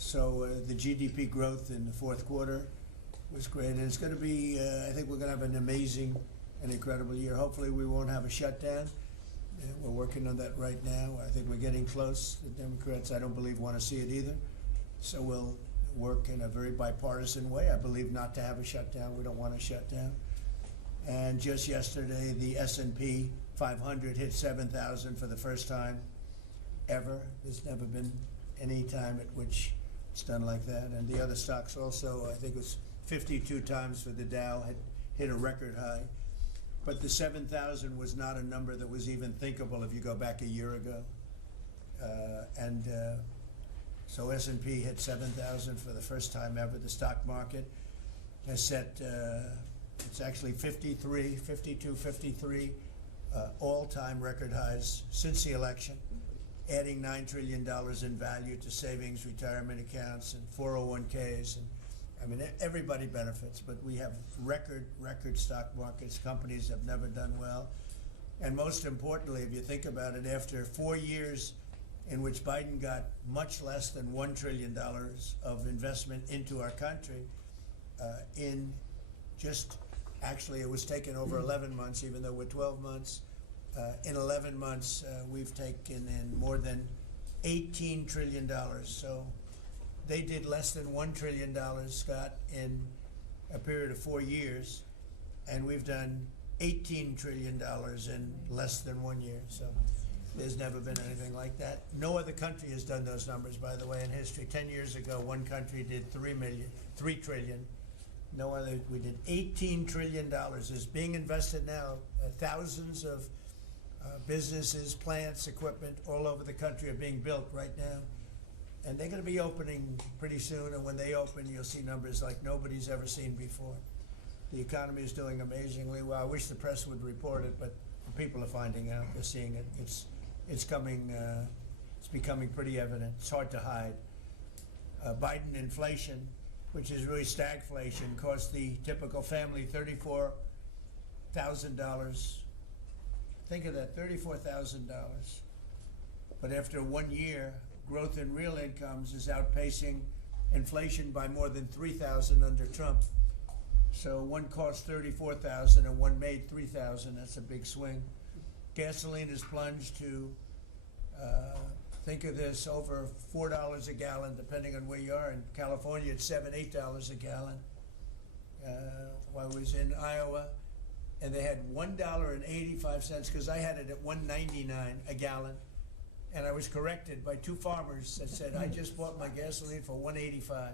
So the GDP growth in the fourth quarter was great, and it's going to be, I think we're going to have an amazing and incredible year. Hopefully we won't have a shutdown. We're working on that right now. I think we're getting close. The Democrats, I don't believe, want to see it either. So we'll work in a very bipartisan way. I believe not to have a shutdown. We don't want a shutdown. And just yesterday, the S&P 500 hit 7,000 for the first time ever. There's never been any time at which it's done like that. And the other stocks also, I think it was 52 times for the Dow, had hit a record high. But the 7,000 was not a number that was even thinkable if you go back a year ago. So S&P hit 7,000 for the first time ever. The stock market has set, it's actually 53 all-time record highs since the election, adding $9 trillion in value to savings, retirement accounts, and 401ks. And I mean, everybody benefits, but we have record stock markets. Companies have never done well. And most importantly, if you think about it, after 4 years in which Biden got much less than $1 trillion of investment into our country, in just, actually it was taken over 11 months, even though we're 12 months. In 11 months, we've taken in more than $18 trillion. So they did less than $1 trillion, Scott, in a period of 4 years, and we've done $18 trillion in less than 1 year. So there's never been anything like that. No other country has done those numbers, by the way, in history. 10 years ago, one country did $3 trillion. No other. We did $18 trillion is being invested now. Thousands of businesses, plants, equipment all over the country are being built right now. And they're going to be opening pretty soon. And when they open, you'll see numbers like nobody's ever seen before. The economy is doing amazingly well. I wish the press would report it, but people are finding out. They're seeing it. It's coming. It's becoming pretty evident. It's hard to hide. Biden inflation, which is really stagflation, cost the typical family $34,000. Think of that, $34,000. But after 1 year, growth in real incomes is outpacing inflation by more than 3,000 under Trump. So one cost 34,000 and one made 3,000. That's a big swing. Gasoline has plunged to, think of this, over $4 a gallon, depending on where you are. In California, it's $7, $8 a gallon. While I was in Iowa, and they had $1.85 because I had it at $1.99 a gallon, and I was corrected by two farmers that said I just bought my gasoline for $1.85.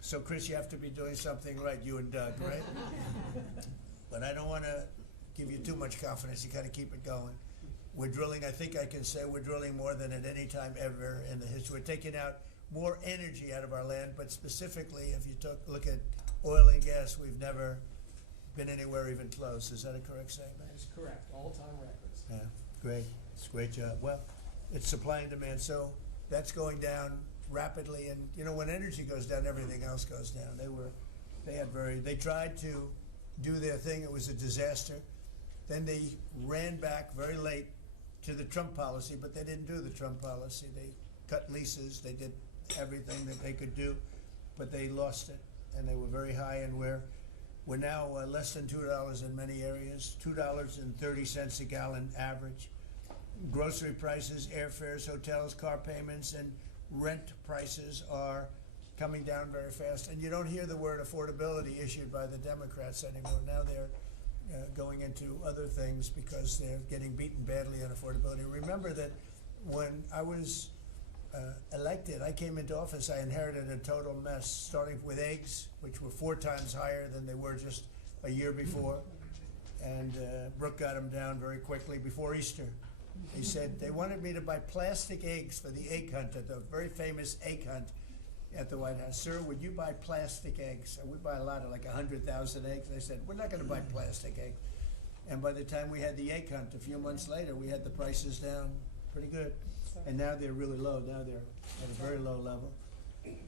So Chris, you have to be doing something right, you and Doug, right? But I don't want to give you too much confidence. You got to keep it going. We're drilling. I think I can say we're drilling more than at any time ever in the history. We're taking out more energy out of our land, but specifically, if you look at oil and gas, we've never been anywhere even close. Is that a correct statement? That is correct. All-time records. Yeah, great. It's a great job. Well, it's supply and demand, so that's going down rapidly. And you know, when energy goes down, everything else goes down. They tried to do their thing. It was a disaster. Then they ran back very late to the Trump policy, but they didn't do the Trump policy. They cut leases. They did everything that they could do, but they lost it, and they were very high. And we're now less than $2 in many areas, $2.30 a gallon average. Grocery prices, airfares, hotels, car payments, and rent prices are coming down very fast. And you don't hear the word affordability issued by the Democrats anymore. Now they're going into other things because they're getting beaten badly on affordability. Remember that when I was elected, I came into office, I inherited a total mess, starting with eggs, which were 4 times higher than they were just a year before. And Brooke got them down very quickly before Easter. He said they wanted me to buy plastic eggs for the egg hunt, at the very famous egg hunt at the White House. Sir, would you buy plastic eggs? And we buy a lot of, like 100,000 eggs. They said, we're not going to buy plastic eggs. And by the time we had the egg hunt, a few months later, we had the prices down pretty good. And now they're really low. Now they're at a very low level.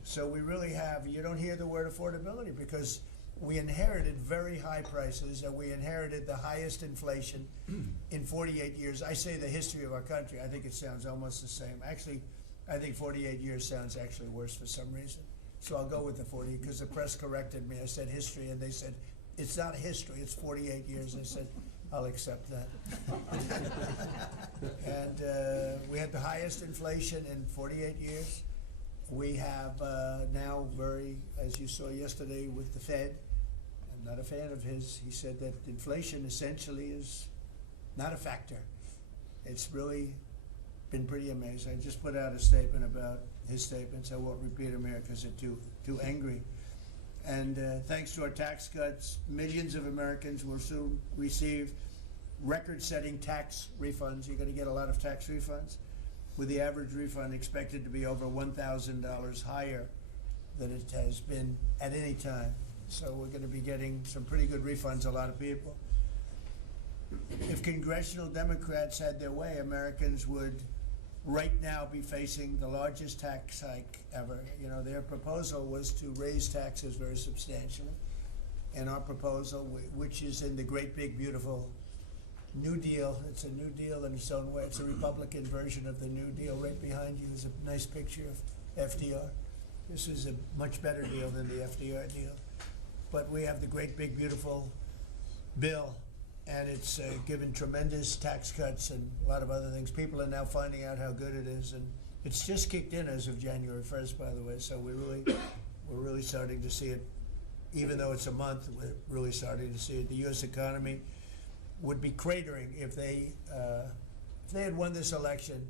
So we really have, you don't hear the word affordability because we inherited very high prices and we inherited the highest inflation in 48 years. I say the history of our country. I think it sounds almost the same. Actually, I think 48 years sounds actually worse for some reason. So I'll go with the 40 because the press corrected me. I said history and they said, it's not history, it's 48 years. I said, I'll accept that. And we had the highest inflation in 48 years. We have now as you saw yesterday with the Fed, I'm not a fan of his, he said that inflation essentially is not a factor. It's really been pretty amazing. I just put out a statement about his statements. I won't repeat them here because they're too angry. And thanks to our tax cuts, millions of Americans will soon receive record-setting tax refunds. You're going to get a lot of tax refunds, with the average refund expected to be over $1,000 higher than it has been at any time. So we're going to be getting some pretty good refunds, a lot of people. If congressional Democrats had their way, Americans would right now be facing the largest tax hike ever. You know, their proposal was to raise taxes very substantially. And our proposal, which is in the great big beautiful New Deal, it's a New Deal in its own way. It's a Republican version of the New Deal. Right behind you is a nice picture of FDR. This is a much better deal than the FDR deal. But we have the great big beautiful bill, and it's given tremendous tax cuts and a lot of other things. People are now finding out how good it is, and it's just kicked in as of January 1st, by the way. So we're really starting to see it. Even though it's a month, we're really starting to see it. The U.S. economy would be cratering if they had won this election.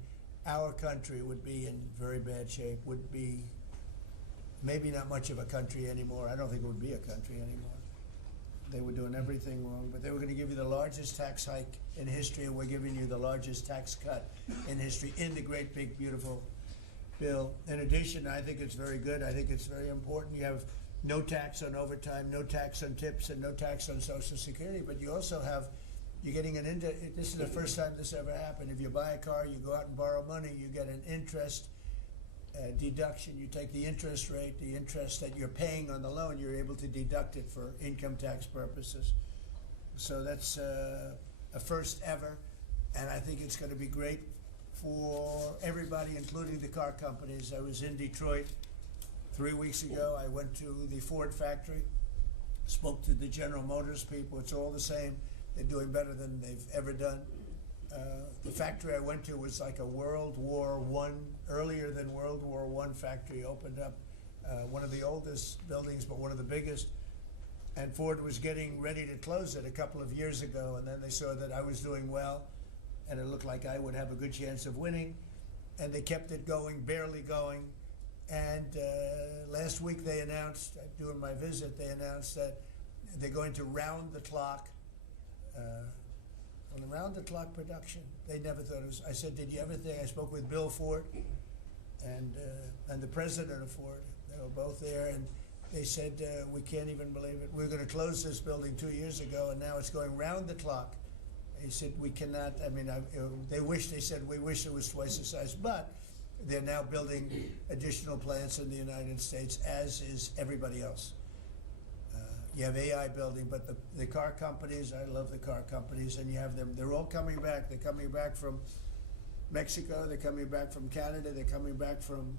Our country would be in very bad shape. Would be maybe not much of a country anymore. I don't think it would be a country anymore. They were doing everything wrong, but they were going to give you the largest tax hike in history, and we're giving you the largest tax cut in history in the great big beautiful bill. In addition, I think it's very good. I think it's very important. You have no tax on overtime, no tax on tips, and no tax on Social Security, but you also have, you're getting this is the first time this ever happened. If you buy a car, you go out and borrow money, you get an interest deduction. You take the interest rate, the interest that you're paying on the loan, you're able to deduct it for income tax purposes. So that's a first ever, and I think it's going to be great for everybody, including the car companies. I was in Detroit 3 weeks ago, I went to the Ford factory, spoke to the General Motors people. It's all the same. They're doing better than they've ever done. The factory I went to was like a World War I, earlier than World War I factory opened up. One of the oldest buildings, but one of the biggest. And Ford was getting ready to close it a couple of years ago, and then they saw that I was doing well, and it looked like I would have a good chance of winning, and they kept it going, barely going. And last week they announced, during my visit, they announced that they're going to round the clock, on the round the clock production. They never thought it was. I said, did you ever think? I spoke with Bill Ford and the president of Ford. They were both there, and they said, we can't even believe it. We were going to close this building 2 years ago, and now it's going round the clock. He said, we cannot. I mean, they said, we wish it was twice the size, but they're now building additional plants in the United States, as is everybody else. You have AI building, but the car companies, I love the car companies, and you have them, they're all coming back. They're coming back from Mexico, they're coming back from Canada, they're coming back from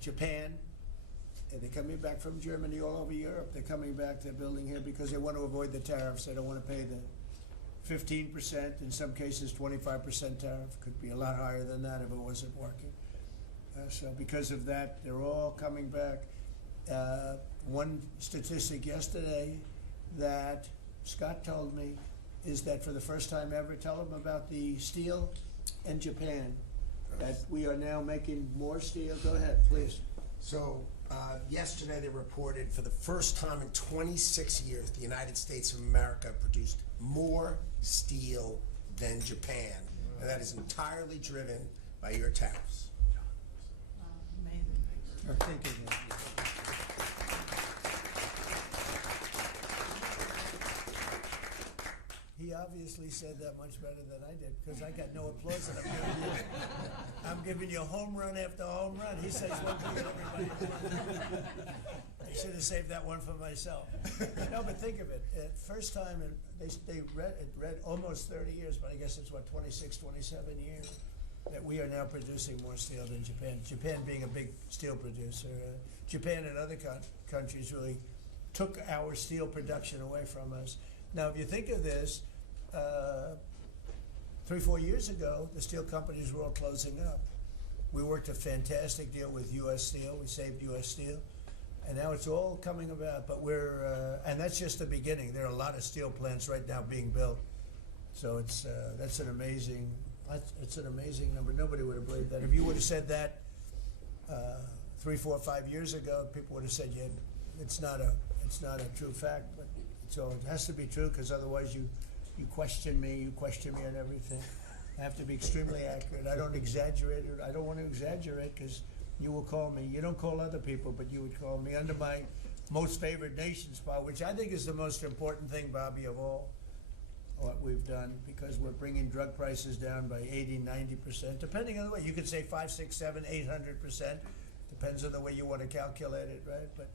Japan, and they're coming back from Germany, all over Europe. They're coming back, they're building here because they want to avoid the tariffs. They don't want to pay the 15%, in some cases 25% tariff. Could be a lot higher than that if it wasn't working. So because of that, they're all coming back. One statistic yesterday that Scott told me is that for the first time ever, tell them about the steel in Japan, that we are now making more steel. Go ahead, please. So yesterday they reported for the first time in 26 years, the United States of America produced more steel than Japan. And that is entirely driven by your tariffs. Amazing. Thank you. He obviously said that much better than I did, because I got no applause, and I'm giving you home run after home run. He says one thing, and everybody. I should have saved that one for myself. No, but think of it. First time, they read almost 30 years, but I guess it's what, 26, 27 years, that we are now producing more steel than Japan. Japan being a big steel producer. Japan and other countries really took our steel production away from us. Now, if you think of this, 3-4 years ago, the steel companies were all closing up. We worked a fantastic deal with U.S. Steel. We saved U.S. Steel. And now it's all coming about. But and that's just the beginning. There are a lot of steel plants right now being built. So that's an amazing number. Nobody would have believed that. If you would have said that 3, 4, 5 years ago, people would have said, yeah, it's not a true fact. But so it has to be true, because otherwise you question me on everything. I have to be extremely accurate. I don't exaggerate it. I don't want to exaggerate, because you will call me. You don't call other people, but you would call me under my most favored nation spot, which I think is the most important thing, Bobby, of all what we've done, because we're bringing drug prices down by 80, 90%, depending on the way. You could say 5, 6, 7, 800%. Depends on the way you want to calculate it, right? But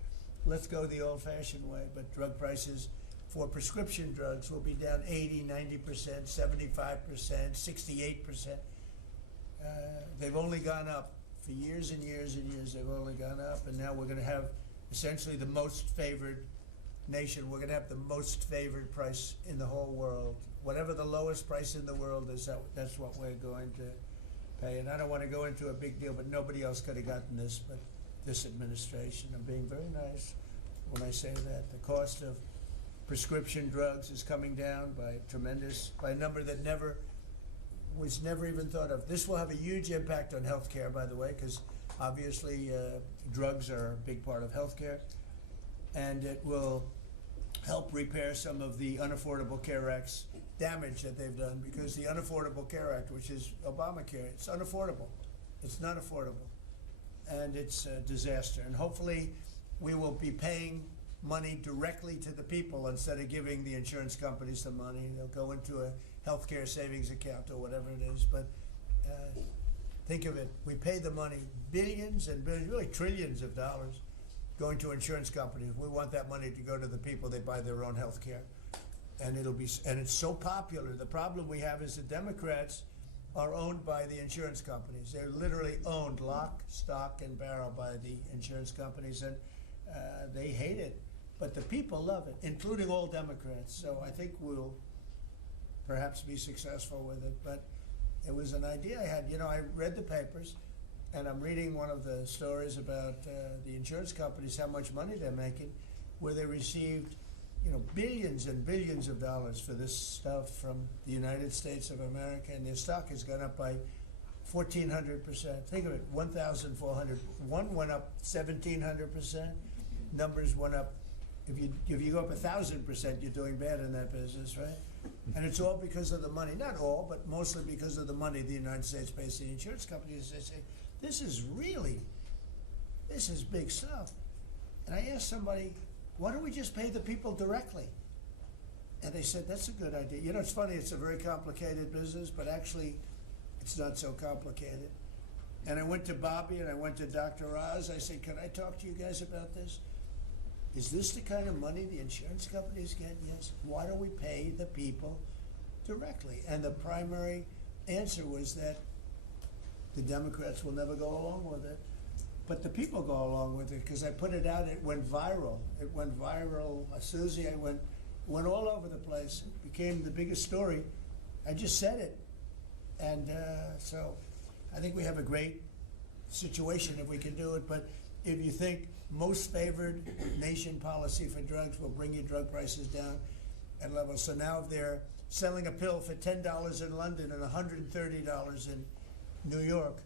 let's go the old-fashioned way. But drug prices for prescription drugs will be down 80, 90%, 75%, 68%. They've only gone up for years and years and years. They've only gone up, and now we're going to have essentially the most favored nation. We're going to have the most favored price in the whole world. Whatever the lowest price in the world is, that's what we're going to pay. And I don't want to go into a big deal, but nobody else could have gotten this but this administration. I'm being very nice when I say that. The cost of prescription drugs is coming down by a number that was never even thought of. This will have a huge impact on healthcare, by the way, because obviously drugs are a big part of healthcare, and it will help repair some of the Unaffordable Care Act's damage that they've done, because the Unaffordable Care Act, which is Obamacare, it's unaffordable. It's not affordable, and it's a disaster. And hopefully we will be paying money directly to the people instead of giving the insurance companies the money. They'll go into a healthcare savings account or whatever it is. But think of it. We pay the money, billions and billions, really trillions of dollars going to insurance companies. We want that money to go to the people. They buy their own health care. And it's so popular. The problem we have is the Democrats are owned by the insurance companies. They're literally owned lock, stock, and barrel by the insurance companies, and they hate it. But the people love it, including all Democrats. So I think we'll perhaps be successful with it. But it was an idea I had. You know, I read the papers, and I'm reading one of the stories about the insurance companies, how much money they're making, where they received, you know, billions and billions of dollars for this stuff from the United States of America, and their stock has gone up by 1,400%. Think of it, 1,400. One went up 1,700%. Numbers went up. If you go up 1,000%, you're doing bad in that business, right? And it's all because of the money. Not all, but mostly because of the money the United States pays the insurance companies. They say, this is big stuff. And I asked somebody, why don't we just pay the people directly? And they said, that's a good idea. You know, it's funny, it's a very complicated business, but actually it's not so complicated. And I went to Bobby and I went to Dr. Oz. I said, can I talk to you guys about this? Is this the kind of money the insurance companies get? Yes. Why don't we pay the people directly? And the primary answer was that the Democrats will never go along with it. But the people go along with it because I put it out. It went viral. It went viral. Susie, I went all over the place. It became the biggest story. I just said it. And so I think we have a great situation if we can do it. But if you think most favored nation policy for drugs will bring your drug prices down at levels. So now if they're selling a pill for $10 in London and $130 in New York,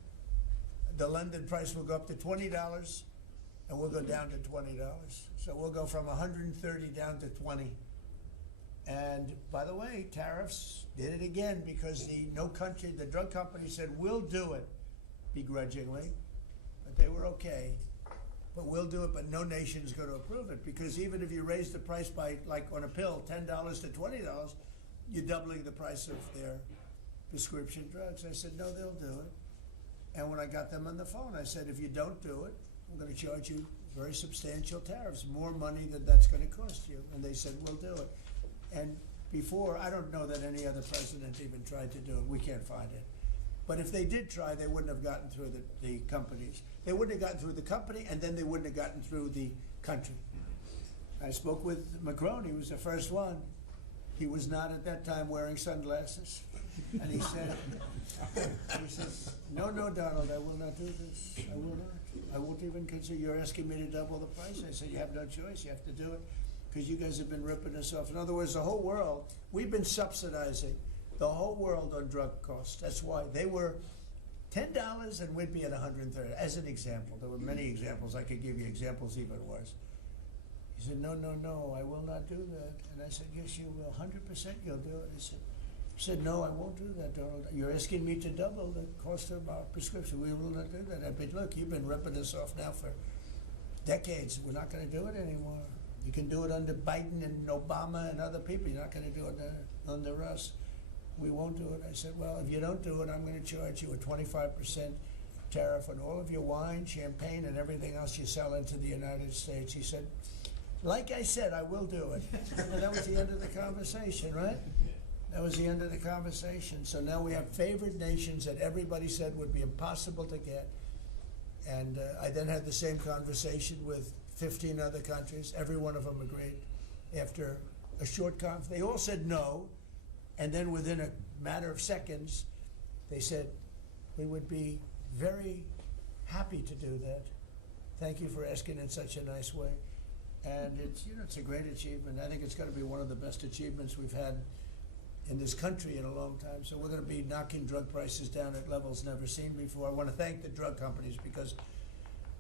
the London price will go up to $20 and we'll go down to $20. So we'll go from 130 down to 20. And by the way, tariffs did it again because the drug company said, we'll do it begrudgingly, but they were okay. But we'll do it, but no nation is going to approve it because even if you raise the price by, like on a pill, $10 to $20, you're doubling the price of their prescription drugs. I said, no, they'll do it. And when I got them on the phone, I said, if you don't do it, we're going to charge you very substantial tariffs, more money than that's going to cost you. And they said, we'll do it. And before, I don't know that any other president even tried to do it. We can't find it. But if they did try, they wouldn't have gotten through the companies. They wouldn't have gotten through the company, and then they wouldn't have gotten through the country. I spoke with Macron. He was the first one. He was not at that time wearing sunglasses. And he says, no, Donald, I will not do this. I will not. I won't even consider, you're asking me to double the price. I said, you have no choice. You have to do it because you guys have been ripping us off. In other words, the whole world, we've been subsidizing the whole world on drug costs. That's why they were $10 and we'd be at 130. As an example, there were many examples. I could give you examples even worse. He said, no, I will not do that. And I said, yes, you will. 100% you'll do it. He said, no, I won't do that, Donald. You're asking me to double the cost of our prescription. We will not do that. I said, look, you've been ripping us off now for decades. We're not going to do it anymore. You can do it under Biden and Obama and other people. You're not going to do it under us. We won't do it. I said, well, if you don't do it, I'm going to charge you a 25% tariff on all of your wine, champagne, and everything else you sell into the United States. He said, like I said, I will do it. And that was the end of the conversation, right? That was the end of the conversation. So now we have favored nations that everybody said would be impossible to get. And I then had the same conversation with 15 other countries. Every one of them agreed. After a short conference, they all said no. And then within a matter of seconds, they said, we would be very happy to do that. Thank you for asking in such a nice way. And it's a great achievement. I think it's going to be one of the best achievements we've had in this country in a long time. So we're going to be knocking drug prices down at levels never seen before. I want to thank the drug companies because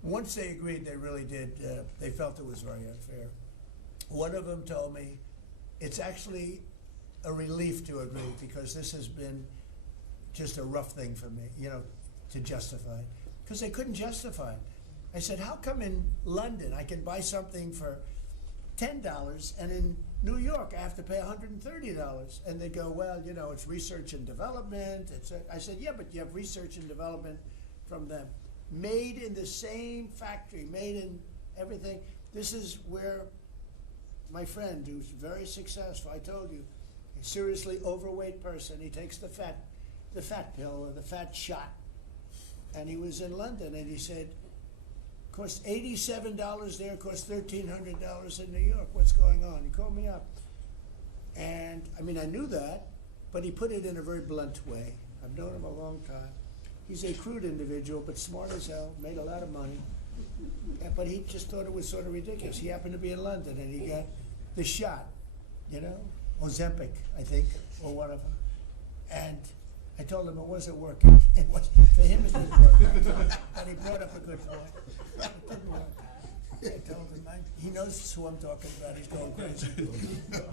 once they agreed, they really did. They felt it was very unfair. One of them told me it's actually a relief to agree because this has been just a rough thing for me, to justify, because they couldn't justify it. I said, how come in London I can buy something for $10 and in New York I have to pay $130? And they go, well, it's research and development. I said, yeah, but you have research and development from them. Made in the same factory, made in everything. This is where my friend, who's very successful, I told you, a seriously overweight person, he takes the fat the fat pill or the fat shot. And he was in London, and he said, cost $87 there, cost $1,300 in New York. What's going on? He called me up. And, I mean, I knew that, but he put it in a very blunt way. I've known him a long time. He's a crude individual, but smart as hell, made a lot of money. But he just thought it was sort of ridiculous. He happened to be in London, and he got the shot, you know, Ozempic, I think, or whatever. And I told him it wasn't working. It was, for him, it didn't work. But he brought up a good point. It didn't work. I told him, he knows who I'm talking about. He's going crazy.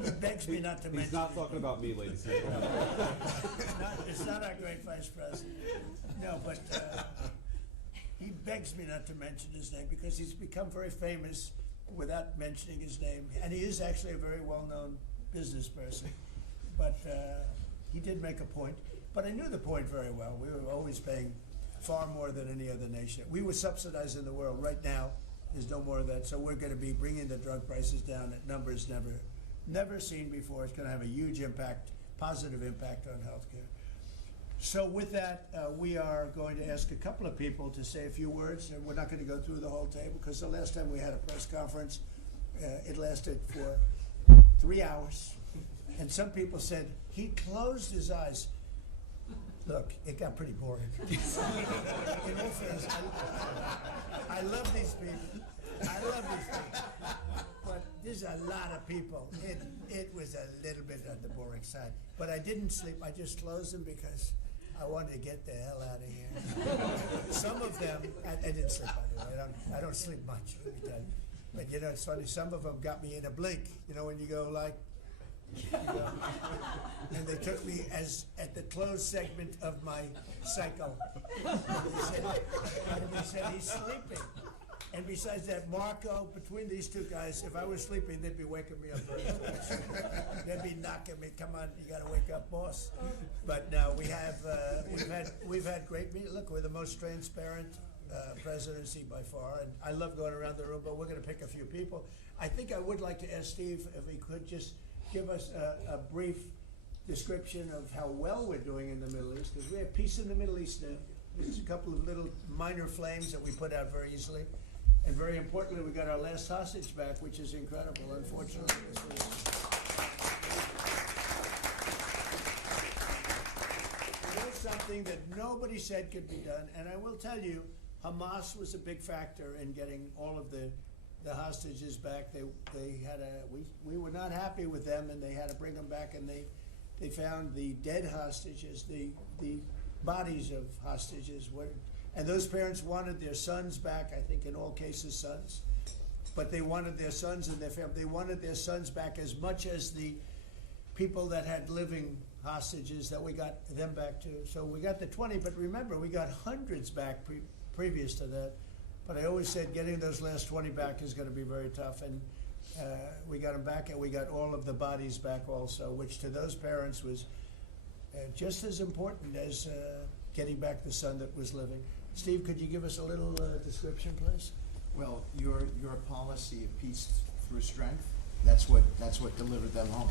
He begs me not to mention He's not it. talking about me, ladies and gentlemen. It's not our great vice president. No, but he begs me not to mention his name because he's become very famous without mentioning his name. And he is actually a very well-known business person. But he did make a point. But I knew the point very well. We were always paying far more than any other nation. We were subsidizing the world. Right now, there's no more of that. So we're going to be bringing the drug prices down at numbers never seen before. It's going to have a huge impact, positive impact on healthcare. So with that, we are going to ask a couple of people to say a few words, and we're not going to go through the whole table because the last time we had a press conference, it lasted for 3 hours, and some people said he closed his eyes. Look, it got pretty boring. In all fairness, I love these people. I love these people. But there's a lot of people. It was a little bit on the boring side. But I didn't sleep. I just closed them because I wanted to get the hell out of here. Some of them, I didn't sleep, by the way. I don't sleep much, let me tell you. But you know, it's funny, some of them got me in a blink. You know, when you go like, you know, and they took me as at the closed segment of my cycle. And they said he's sleeping. And besides that, Marco, between these two guys, if I was sleeping, they'd be waking me up very fast. They'd be knocking me, come on, you gotta wake up, boss. But no, we've had great meetings. Look, we're the most transparent presidency by far, and I love going around the room, but we're gonna pick a few people. I think I would like to ask Steve if he could just give us a brief description of how well we're doing in the Middle East, because we have peace in the Middle East now. There's a couple of little minor flames that we put out very easily. And very importantly, we got our last hostage back, which is incredible, unfortunately. It was something that nobody said could be done, and I will tell you, Hamas was a big factor in getting all of the hostages back. We were not happy with them, and they had to bring them back, and they found the dead hostages, the bodies of hostages were. And those parents wanted their sons back, I think in all cases sons, but they wanted their sons and their family. They wanted their sons back as much as the people that had living hostages that we got them back too. So we got the 20, but remember, we got hundreds back previous to that. But I always said getting those last 20 back is going to be very tough. And we got them back, and we got all of the bodies back also, which to those parents was just as important as getting back the son that was living. Steve, could you give us a little description, please? Well, your policy of peace through strength, that's what delivered them home.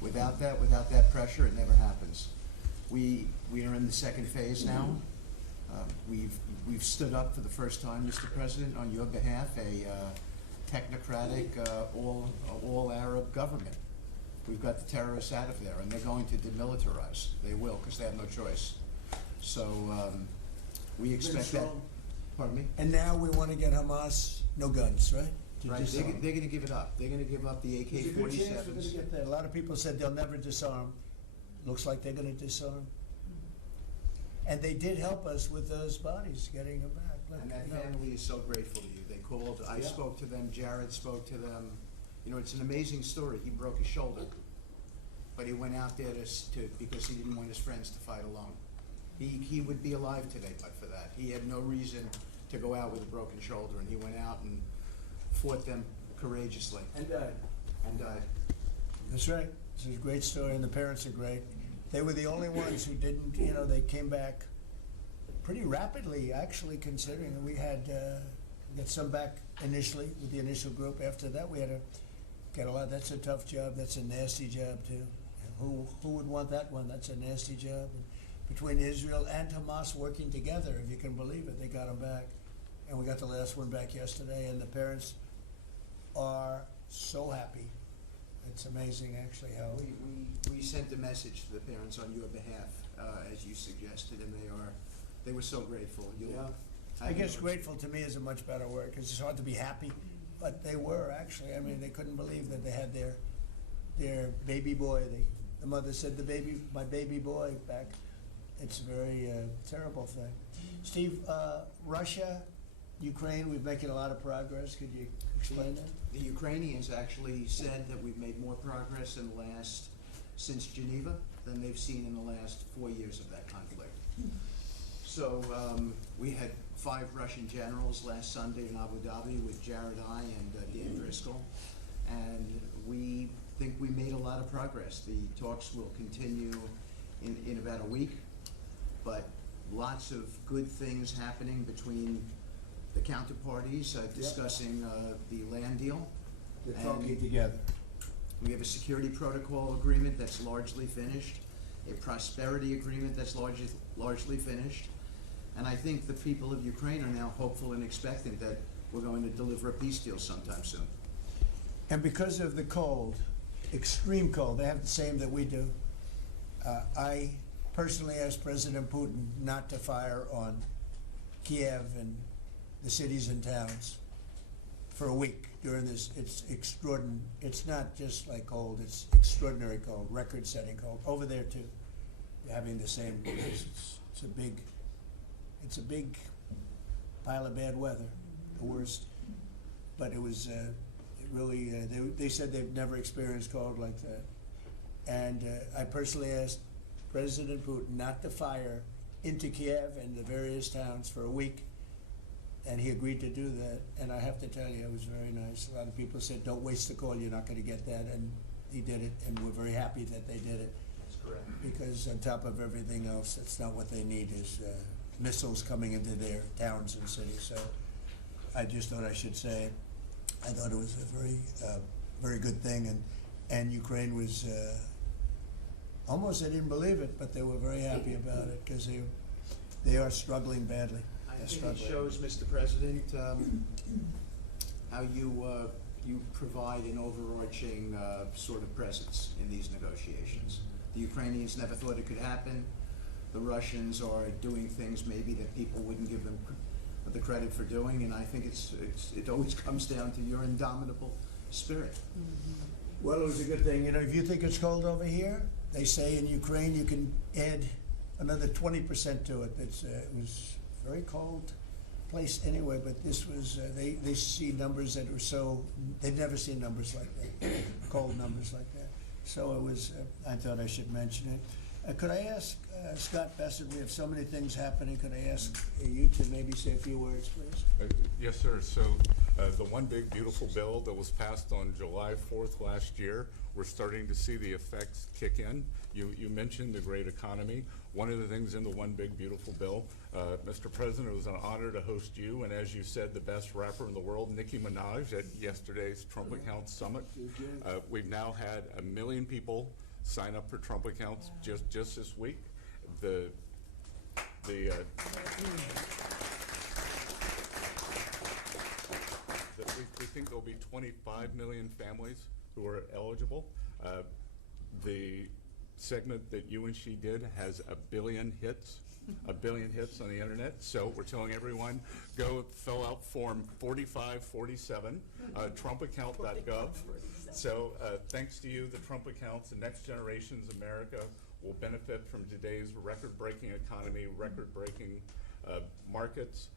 Without that pressure, it never happens. We are in the second phase now. We've stood up for the first time, Mr. President, on your behalf, a technocratic, all Arab government. We've got the terrorists out of there, and they're going to demilitarize. They will, because they have no choice. So we expect that. Pardon me? And now we want to get Hamas no guns, right? Right. They're going to give it up. They're going to give up the There's a good chance we're going to AK-47s. get that. A lot of people said they'll never disarm. Looks like they're going to disarm. And they did help us with those bodies, getting them back. Look, And that you know. family is so grateful to you. They called. I spoke to them. Jared spoke to them. You know, it's an amazing story. He broke his shoulder, but he went out there because he didn't want his friends to fight alone. He would be alive today, but for that, he had no reason to go out with a broken shoulder, and he went out and fought them courageously. And died. And died. That's right. It's a great story, and the parents are great. They were the only ones who didn't, you know, they came back pretty rapidly, actually, considering that we had got some back initially with the initial group. After that, we had to get a lot. That's a tough job. That's a nasty job, too. Who would want that one? That's a nasty job. between Israel and Hamas working together, if you can believe it. They got them back. And we got the last one back yesterday, and the parents are so happy. It's amazing, actually, how We sent a message to the parents on your behalf, as you suggested, and they were so grateful. I guess grateful to me is a much better word, because it's hard to be happy, but they were, actually. I mean, they couldn't believe that they had their baby boy. The mother said, my baby boy back. It's a very terrible thing. Steve, Russia, Ukraine, we're making a lot of progress. Could you explain that? The Ukrainians actually said that we've made more progress since Geneva than they've seen in the last 4 years of that conflict. So we had 5 Russian generals last Sunday in Abu Dhabi with Jared I and Dan Driscoll, and we think we made a lot of progress. The talks will continue in about a week, but lots of good things happening between the counterparties, discussing the land deal. They're talking together. We have a security protocol agreement that's largely finished, a prosperity agreement that's largely finished, and I think the people of Ukraine are now hopeful and expectant that we're going to deliver a peace deal sometime soon. And because of the cold, extreme cold, they have the same that we do. I personally asked President Putin not to fire on Kiev and the cities and towns for a week during this. It's extraordinary. It's not just like cold, it's extraordinary cold, record-setting cold. Over there too, you're having the same. It's a big pile of bad weather, the worst. But it was it really. They said they've never experienced cold like that. And I personally asked President Putin not to fire into Kiev and the various towns for a week. And he agreed to do that, and I have to tell you, it was very nice. A lot of people said, don't waste the call, you're not going to get that, and he did it, and we're very happy that they did it. That's correct. Because on top of everything else, that's not what they need, is missiles coming into their towns and cities. So I just thought I should say it. I thought it was a very good thing, and Ukraine was, almost I didn't believe it, but they were very happy about it, because they are struggling badly. I think it shows, Mr. President, how you provide an overarching sort of presence in these negotiations. The Ukrainians never thought it could happen. The Russians are doing things maybe that people wouldn't give them the credit for doing, and I think it always comes down to your indomitable spirit. Well, it was a good thing. You know, if you think it's cold over here, they say in Ukraine you can add another 20% to it. It was very cold place anyway, but this was, they see numbers that were so, they've never seen numbers like that, cold numbers like that. So it was, I thought I should mention it. Could I ask Scott Bessent, we have so many things happening, could I ask you to maybe say a few words, please? Yes, sir. So the one big beautiful bill that was passed on July 4th last year, we're starting to see the effects kick in. You mentioned the great economy. One of the things in the one big beautiful bill, Mr. President, it was an honor to host you, and as you said, the best rapper in the world, Nicki Minaj, at yesterday's Trump Accounts Summit. We've now had 1 million people sign up for Trump Accounts just this week. We think there'll be 25 million families who are eligible. The segment that you and she did has 1 billion hits. 1 billion hits on the internet. So we're telling everyone, go fill out form 4547, trumpaccount.gov. So thanks to you, the Trump accounts, the next generation's America will benefit from today's record-breaking economy, record-breaking markets.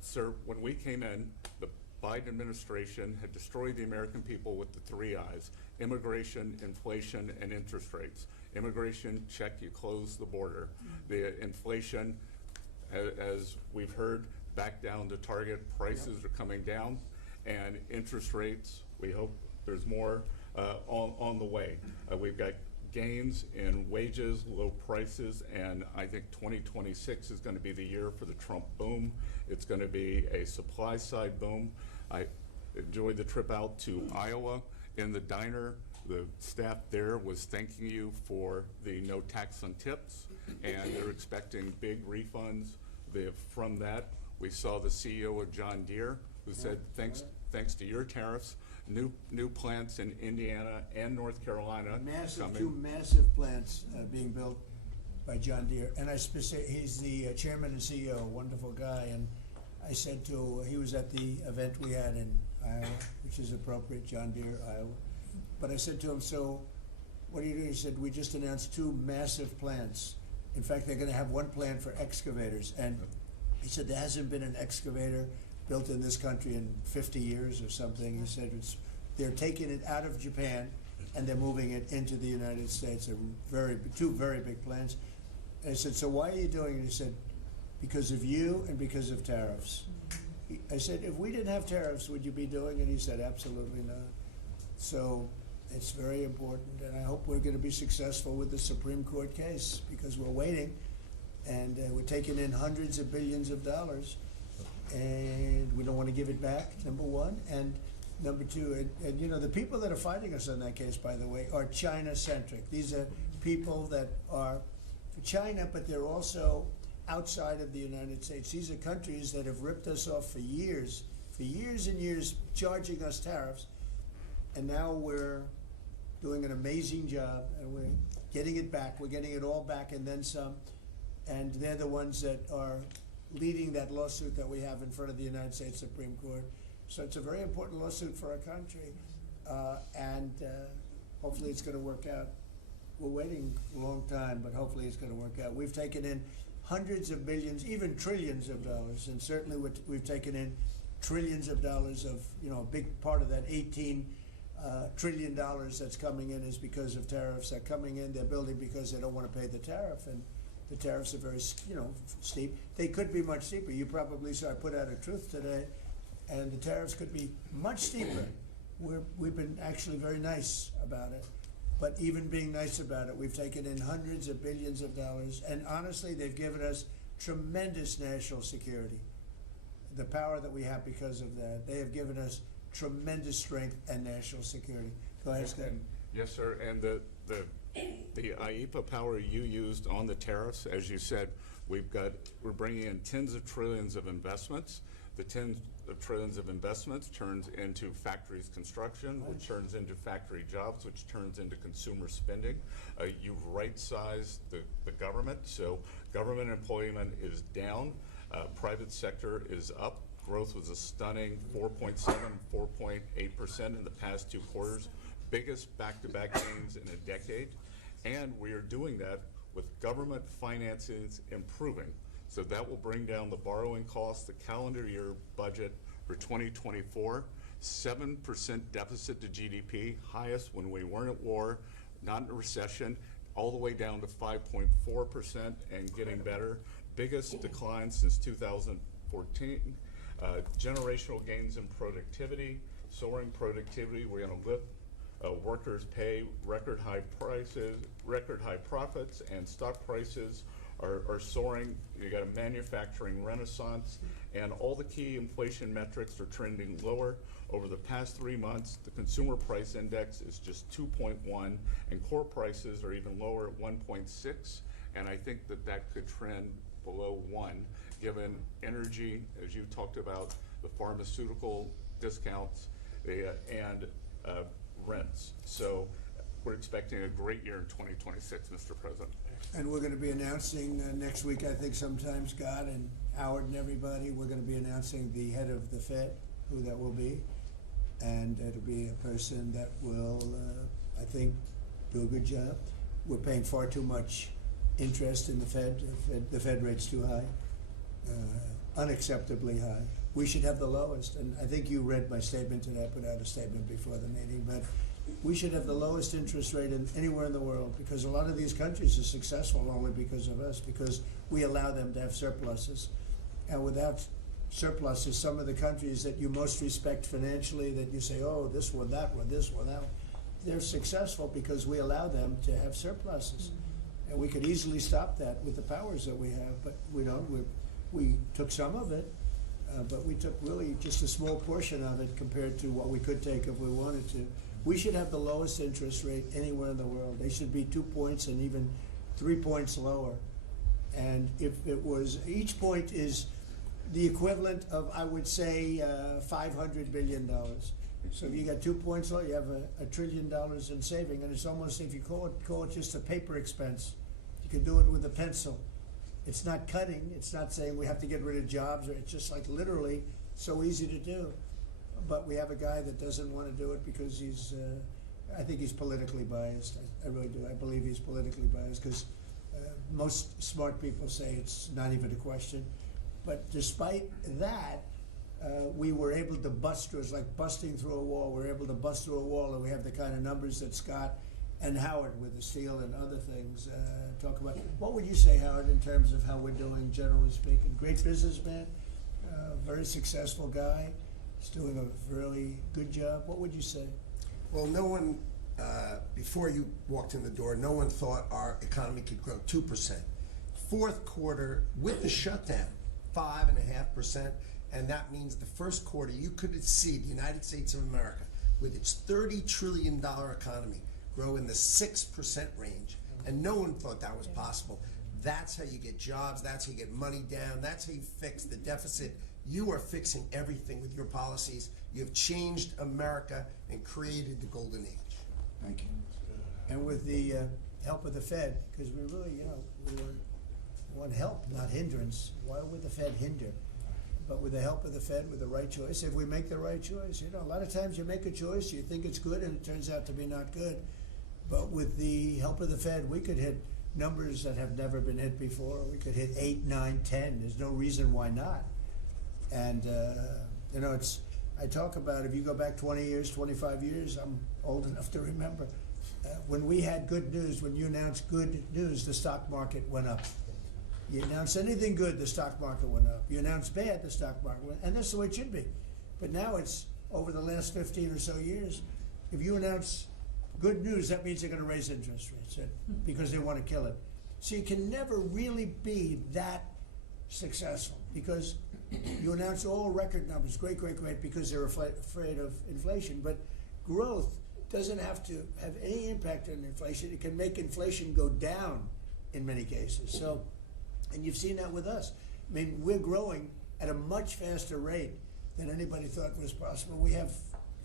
Sir, when we came in, the Biden administration had destroyed the American people with the 3 I's: immigration, inflation, and interest rates. Immigration, check, you close the border. The inflation, as we've heard, back down to target. Prices are coming down, and interest rates, we hope there's more on the way. We've got gains in wages, low prices, and I think 2026 is going to be the year for the Trump boom. It's going to be a supply side boom. I enjoyed the trip out to Iowa. In the diner, The staff there was thanking you for the no tax on tips, and they're expecting big refunds. From that, we saw the CEO of John Deere, who said, thanks to your tariffs, new plants in Indiana and North Carolina Massive, coming. two massive plants being built by John Deere. And he's the chairman and CEO, a wonderful guy. And I said he was at the event we had in Iowa, which is appropriate, John Deere, Iowa. But I said to him, so what are you doing? He said, we just announced two massive plants. In fact, they're going to have one plant for excavators. And he said, there hasn't been an excavator built in this country in 50 years or something. He said, they're taking it out of Japan and they're moving it into the United States. Two very big plants. And I said, so why are you doing it? He said, because of you and because of tariffs. I said, if we didn't have tariffs, would you be doing it? He said, absolutely not. So it's very important, and I hope we're going to be successful with the Supreme Court case, because we're waiting, and we're taking in hundreds of billions of dollars, and we don't want to give it back, number one. And number two, and you know, the people that are fighting us on that case, by the way, are China-centric. These are people that are for China, but they're also outside of the United States. These are countries that have ripped us off for years and years, charging us tariffs, and now we're doing an amazing job, and we're getting it back. We're getting it all back and then some. And they're the ones that are leading that lawsuit that we have in front of the United States Supreme Court. So it's a very important lawsuit for our country, and hopefully it's going to work out. We're waiting a long time, but hopefully it's going to work out. We've taken in hundreds of billions, even trillions of dollars, and certainly we've taken in trillions of dollars of, you know, a big part of that $18 trillion that's coming in is because of tariffs. They're coming in, they're building because they don't want to pay the tariff, and the tariffs are very, you know, steep. They could be much steeper. You probably saw I put out a truth today, and the tariffs could be much steeper. We've been actually very nice about it, but even being nice about it, we've taken in hundreds of billions of dollars, and honestly, they've given us tremendous national security. The power that we have because of that, they have given us tremendous strength and national security. Go ahead, Scott. Yes, sir. And the IEPA power you used on the tariffs, as you said, we're bringing in tens of trillions of investments. The tens of trillions of investments turns into factories construction, which turns into factory jobs, which turns into consumer spending. You've right-sized the government, so government employment is down. Private sector is up. Growth was a stunning 4.7, 4.8% in the past 2 quarters, biggest back-to-back gains in a decade. And we are doing that with government finances improving. So that will bring down the borrowing costs, the calendar year budget for 2024, 7% deficit to GDP, highest when we weren't at war, not in a recession, all the way down to 5.4% and getting better. Biggest decline since 2014. Generational gains in productivity, soaring productivity. We're going to lift workers' pay, record high prices, record high profits, and stock prices are soaring. You got a manufacturing renaissance, and all the key inflation metrics are trending lower. Over the past 3 months, the consumer price index is just 2.1, and core prices are even lower at 1.6, and I think that could trend below 1, given energy, as you talked about, the pharmaceutical discounts, and rents. So we're expecting a great year in 2026, Mr. President. And we're going to be announcing next week, I think sometime, Scott and Howard and everybody, we're going to be announcing the head of the Fed, who that will be. And it'll be a person that will, I think, do a good job. We're paying far too much interest in the Fed. The Fed rate's too high, unacceptably high. We should have the lowest, and I think you read my statement today. I put out a statement before the meeting, but we should have the lowest interest rate anywhere in the world, because a lot of these countries are successful only because of us, because we allow them to have surpluses. And without surpluses, some of the countries that you most respect financially, that you say, oh, this one, that one, this one, that one, they're successful because we allow them to have surpluses. And we could easily stop that with the powers that we have, but we don't. We took some of it, but we took really just a small portion of it compared to what we could take if we wanted to. We should have the lowest interest rate anywhere in the world. They should be 2 points and even 3 points lower. And if it was, each point is the equivalent of, I would say, $500 billion. So if you got 2 points lower, you have $1 trillion in saving, and it's almost, if you call it just a paper expense. You can do it with a pencil. It's not cutting. It's not saying we have to get rid of jobs, or it's just like literally so easy to do. But we have a guy that doesn't want to do it because he's, I think he's politically biased. I really do. I believe he's politically biased because most smart people say it's not even a question. But despite that, we were able to bust through. It's like busting through a wall. We're able to bust through a wall, and we have the kind of numbers that Scott and Howard with the steel and other things talk about. What would you say, Howard, in terms of how we're doing, generally speaking? Great businessman, very successful guy. He's doing a really good job. What would you say? Well, no one, before you walked in the door, no one thought our economy could grow 2%. Fourth quarter, with the shutdown, 5.5%, and that means the first quarter you could see the United States of America, with its $30 trillion economy, grow in the 6% range, and no one thought that was possible. That's how you get jobs, that's how you get money down, that's how you fix the deficit. You are fixing everything with your policies. You have changed America and created the golden age. Thank you. And with the help of the Fed, because we really, we want help, not hindrance. Why would the Fed hinder? But with the help of the Fed, with the right choice, if we make the right choice, a lot of times you make a choice, you think it's good, and it turns out to be not good. But with the help of the Fed, we could hit numbers that have never been hit before. We could hit 8, 9, 10. There's no reason why not. And, I talk about, if you go back 20 years, 25 years, I'm old enough to remember, when we had good news, when you announced good news, the stock market went up. You announce anything good, the stock market went up. You announce bad, the stock market went up. And that's the way it should be. But now it's, over the last 15 or so years, if you announce good news, that means they're going to raise interest rates because they want to kill it. So you can never really be that successful because you announce all record numbers, great, because they're afraid of inflation. But growth doesn't have to have any impact on inflation. It can make inflation go down in many cases. So, and you've seen that with us. I mean, we're growing at a much faster rate than anybody thought was possible. We have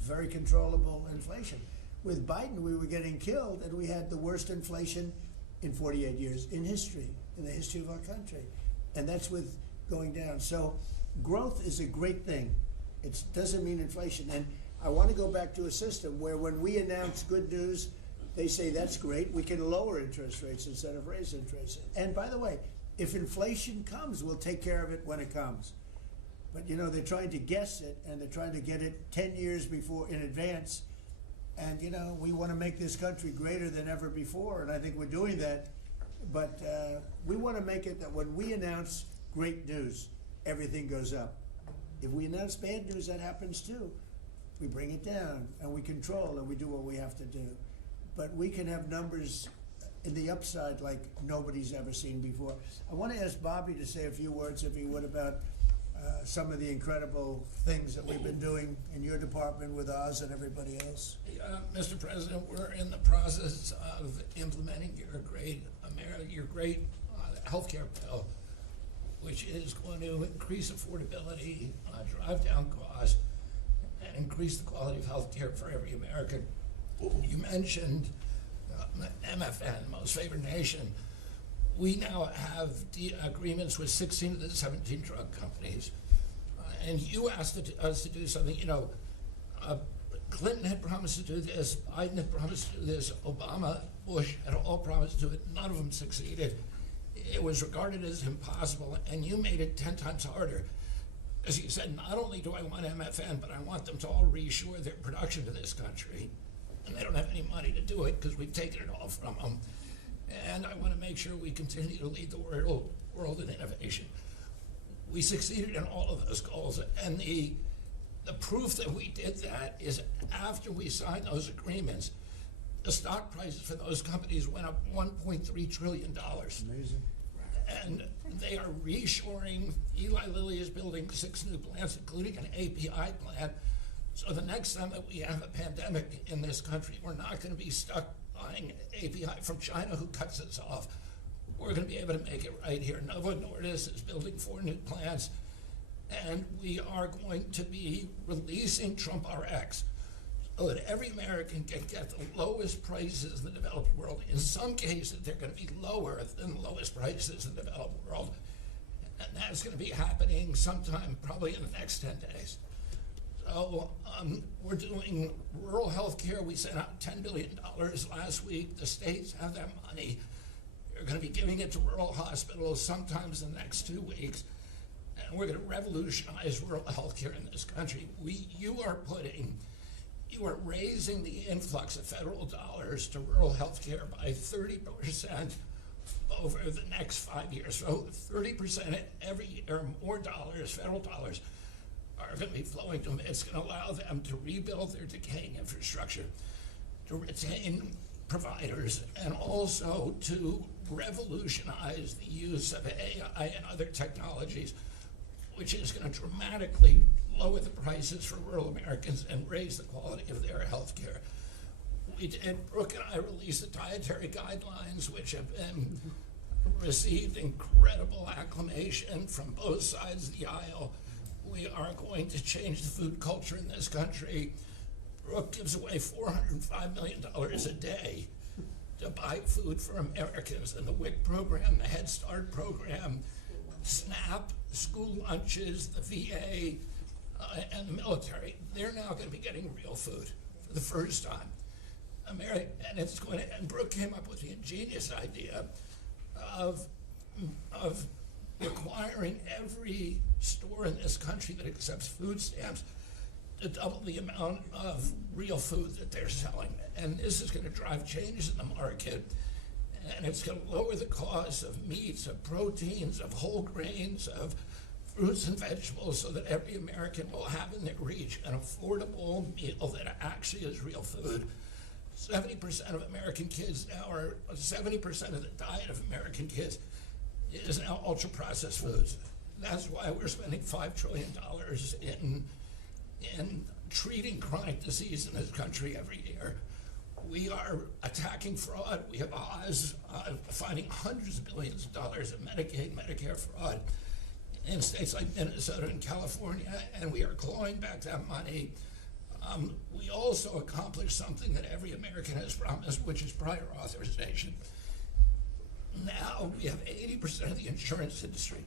very controllable inflation. With Biden, we were getting killed, and we had the worst inflation in 48 years in history, in the history of our country. And that's with going down. So growth is a great thing. It doesn't mean inflation. And I want to go back to a system where when we announce good news, they say that's great. We can lower interest rates instead of raise interest rates. And by the way, if inflation comes, we'll take care of it when it comes. But they're trying to guess it, and they're trying to get it 10 years before in advance. And we want to make this country greater than ever before, and I think we're doing that. But we want to make it that when we announce great news, everything goes up. If we announce bad news, that happens too. We bring it down, and we control, and we do what we have to do. But we can have numbers in the upside like nobody's ever seen before. I want to ask Bobby to say a few words, if he would, about some of the incredible things that we've been doing in your department with Oz and everybody else. Mr. President, we're in the process of implementing your great healthcare bill, which is going to increase affordability, drive down costs, and increase the quality of healthcare for every American. You mentioned MFN, Most Favored Nation. We now have agreements with 16 of the 17 drug companies. And you asked us to do something, Clinton had promised to do this, Biden had promised to do this, Obama, Bush had all promised to do it. None of them succeeded. It was regarded as impossible, and you made it 10 times harder. As you said, not only do I want MFN, but I want them to all reshore their production to this country. And they don't have any money to do it because we've taken it all from them. And I want to make sure we continue to lead the world in innovation. We succeeded in all of those goals, and the proof that we did that is after we signed those agreements, the stock prices for those companies went up $1.3 trillion. Amazing. And they are reshoring. Eli Lilly is building 6 new plants, including an API plant. So the next time that we have a pandemic in this country, we're not going to be stuck buying API from China who cuts us off. We're going to be able to make it right here. Novo Nordisk is building 4 new plants, and we are going to be releasing Trump RX so that every American can get the lowest prices in the developed world. In some cases, they're going to be lower than the lowest prices in the developed world. And that's going to be happening sometime probably in the next 10 days. So we're doing rural health care. We sent out $10 billion last week. The states have that money. They're going to be giving it to rural hospitals sometimes in the next 2 weeks. And we're going to revolutionize rural health care in this country. You are raising the influx of federal dollars to rural health care by 30% over the next 5 years. So 30% every year, more dollars, federal dollars, are going to be flowing to them. It's going to allow them to rebuild their decaying infrastructure, to retain providers, and also to revolutionize the use of AI and other technologies, which is going to dramatically lower the prices for rural Americans and raise the quality of their health care. Brooke and I released the dietary guidelines, which have been received incredible acclamation from both sides of the aisle. We are going to change the food culture in this country. Brooke gives away $405 million a day to buy food for Americans. And the WIC program, the Head Start program, SNAP, school lunches, the VA, and the military, they're now going to be getting real food for the first time. And Brooke came up with the ingenious idea of requiring every store in this country that accepts food stamps to double the amount of real food that they're selling. And this is going to drive changes in the market, and it's going to lower the cost of meats, of proteins, of whole grains, of fruits and vegetables, so that every American will have in their reach an affordable meal that actually is real food. 70% of American kids now are, 70% of the diet of American kids is now ultra-processed foods. That's why we're spending $5 trillion in treating chronic disease in this country every year. We are attacking fraud. We have Oz finding hundreds of billions of dollars of Medicaid, Medicare fraud in states like Minnesota and California, and we are clawing back that money. We also accomplished something that every American has promised, which is prior authorization. Now we have 80% of the insurance industry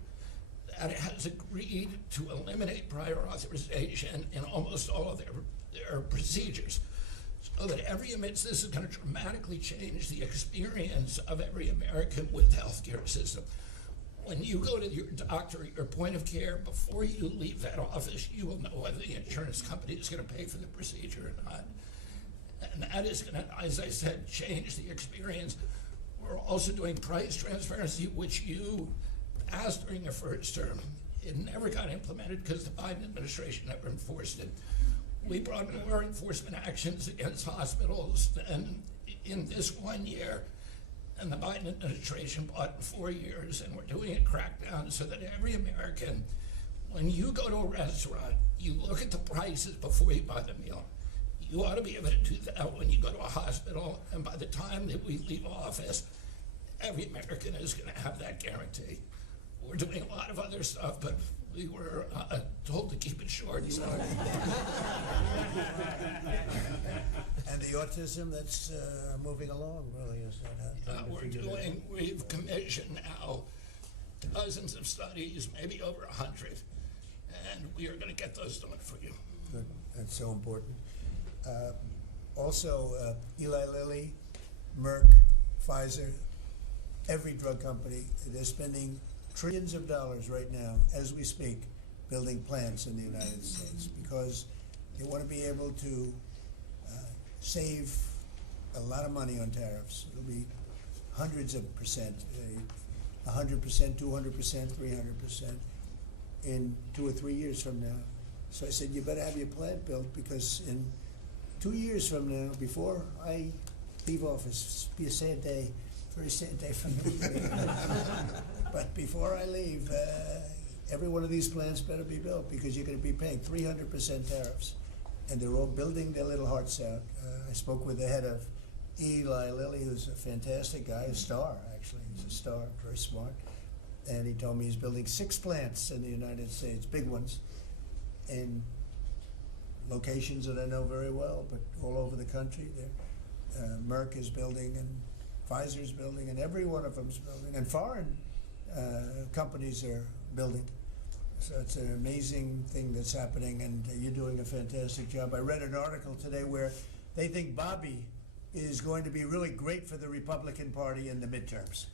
that has agreed to eliminate prior authorization in almost all of their procedures. So that this is going to dramatically change the experience of every American with the healthcare system. When you go to your doctor at your point of care, before you leave that office, you will know whether the insurance company is going to pay for the procedure or not. And that is going to, as I said, change the experience. We're also doing price transparency, which you asked during your first term. It never got implemented because the Biden administration never enforced it. We brought more enforcement actions against hospitals than in this 1 year, and the Biden administration bought in 4 years, and we're doing a crackdown so that every American, when you go to a restaurant, you look at the prices before you buy the meal. You ought to be able to do that when you go to a hospital, and by the time that we leave office, every American is going to have that guarantee. We're doing a lot of other stuff, but we were told to keep it short. So. And the autism that's moving along, really, is that? We've commissioned now dozens of studies, maybe over 100, and we are going to get those done for you. Good. That's so important. Also, Eli Lilly, Merck, Pfizer, every drug company, they're spending trillions of dollars right now, as we speak, building plants in the United States because they want to be able to save a lot of money on tariffs. It'll be hundreds of percent, 100%, 200%, 300% in 2 or 3 years from now. So I said, you better have your plant built because in 2 years from now, before I leave office, it'll be a sad day, very sad day for me. But before I leave, every one of these plants better be built because you're going to be paying 300% tariffs. and they're all building their little hearts out. I spoke with the head of Eli Lilly, who's a fantastic guy, a star actually. He's a star, very smart. And he told me he's building 6 plants in the United States, big ones, in locations that I know very well, but all over the country. Merck is building, and Pfizer's building, and every one of them's building, and foreign companies are building. So it's an amazing thing that's happening, and you're doing a fantastic job. I read an article today where they think Bobby is going to be really great for the Republican Party in the midterms.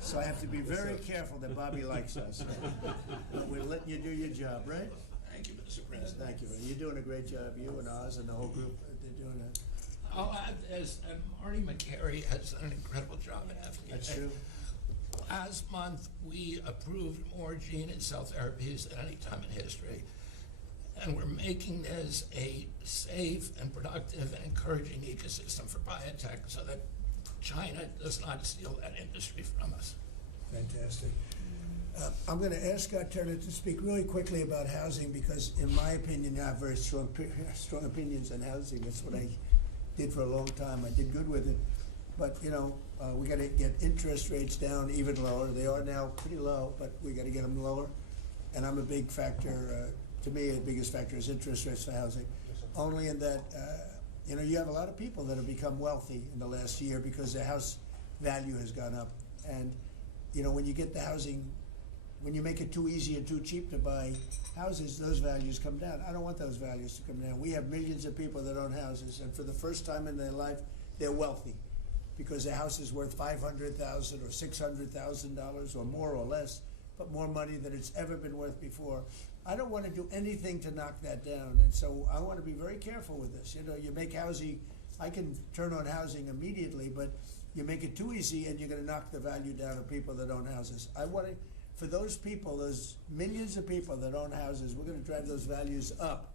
So I have to be very careful that Bobby likes us. But we're letting you do your job, right? Thank you, Mr. President. Thank you. You're doing a great job. You and Oz and the whole group, they're doing a... I'll add this, and Marty McCary has done an incredible job in FDA. That's true. Last month, we approved more gene and cell therapies than any time in history. And we're making this a safe and productive and encouraging ecosystem for biotech so that China does not steal that industry from us. Fantastic. I'm going to ask Scott Turner to speak really quickly about housing because, in my opinion, I have very strong opinions on housing. That's what I did for a long time. I did good with it. But, you know, we got to get interest rates down even lower. They are now pretty low, but we got to get them lower. And I'm a big factor. To me, the biggest factor is interest rates for housing. Only in that, you know, you have a lot of people that have become wealthy in the last year because their house value has gone up. And, you know, when you get the housing, when you make it too easy and too cheap to buy houses, those values come down. I don't want those values to come down. We have millions of people that own houses, and for the first time in their life, they're wealthy because their house is worth $500,000 or $600,000 or more or less, but more money than it's ever been worth before. I don't want to do anything to knock that down, and so I want to be very careful with this. You know, you make housing, I can turn on housing immediately, but you make it too easy and you're going to knock the value down of people that own houses. I want to, for those people, those millions of people that own houses, we're going to drive those values up,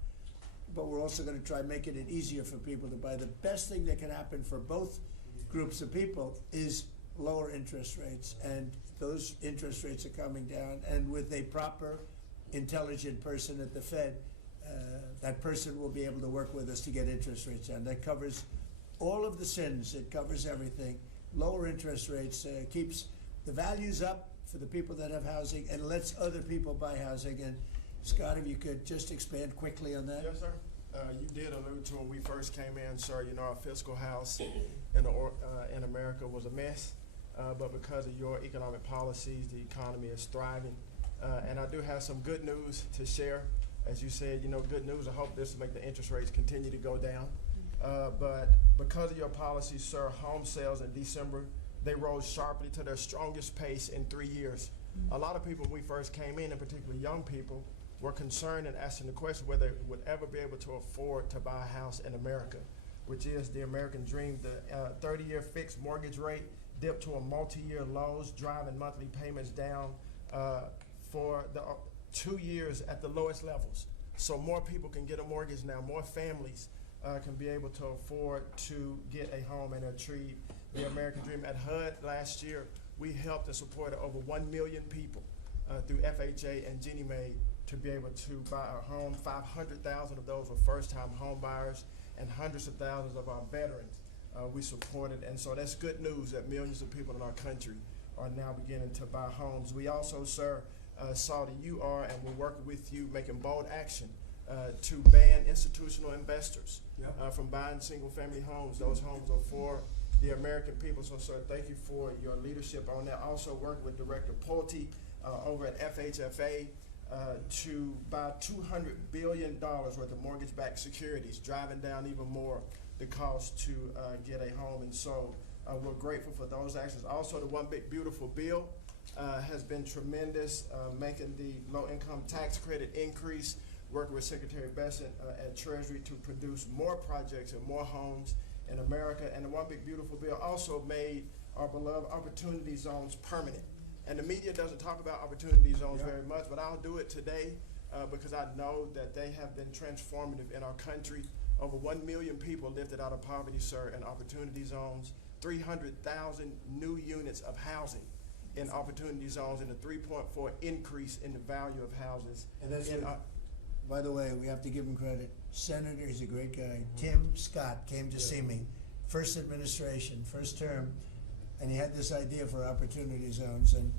but we're also going to try making it easier for people to buy. The best thing that can happen for both groups of people is lower interest rates, and those interest rates are coming down, and with a proper intelligent person at the Fed, that person will be able to work with us to get interest rates down. That covers all of the sins. It covers everything. Lower interest rates keeps the values up for the people that have housing and lets other people buy housing. And Scott, if you could just expand quickly on that. Yes, sir. You did allude to when we first came in, sir. You know, our fiscal house in America was a mess, but because of your economic policies, the economy is thriving. And I do have some good news to share. As you said, you know, good news. I hope this will make the interest rates continue to go down. But because of your policies, sir, home sales in December, they rose sharply to their strongest pace in 3 years. A lot of people, when we first came in, and particularly young people, were concerned and asking the question whether they would ever be able to afford to buy a house in America, which is the American dream. The 30-year fixed mortgage rate dipped to a multi-year lows, driving monthly payments down for the 2 years at the lowest levels. So more people can get a mortgage now. More families can be able to afford to get a home and achieve the American dream. At HUD last year, we helped and supported over 1 million people through FHA and Ginnie Mae to be able to buy a home. 500,000 of those were first-time home buyers, and hundreds of thousands of our veterans we supported. And so that's good news that millions of people in our country are now beginning to buy homes. We also, sir, saw that you are, and we're working with you, making bold action to ban institutional investors from buying single-family homes. Those homes are for the American people. So, sir, thank you for your leadership on that. Also working with Director Pulte over at FHFA to buy $200 billion worth of mortgage-backed securities, driving down even more the cost to get a home. And so we're grateful for those actions. Also, the One Big Beautiful Bill has been tremendous, making the low-income tax credit increase, working with Secretary Bessent at Treasury to produce more projects and more homes in America. And the One Big Beautiful Bill also made our beloved opportunity zones permanent. And the media doesn't talk about opportunity zones very much, but I'll do it today because I know that they have been transformative in our country. Over 1 million people lifted out of poverty, sir, in opportunity zones, 300,000 new units of housing in opportunity zones, and a 3.4 increase in the value of houses. And that's by the way, we have to give them credit. Senator, he's a great guy. Tim Scott came to see me, first administration, first term, and he had this idea for opportunity zones, and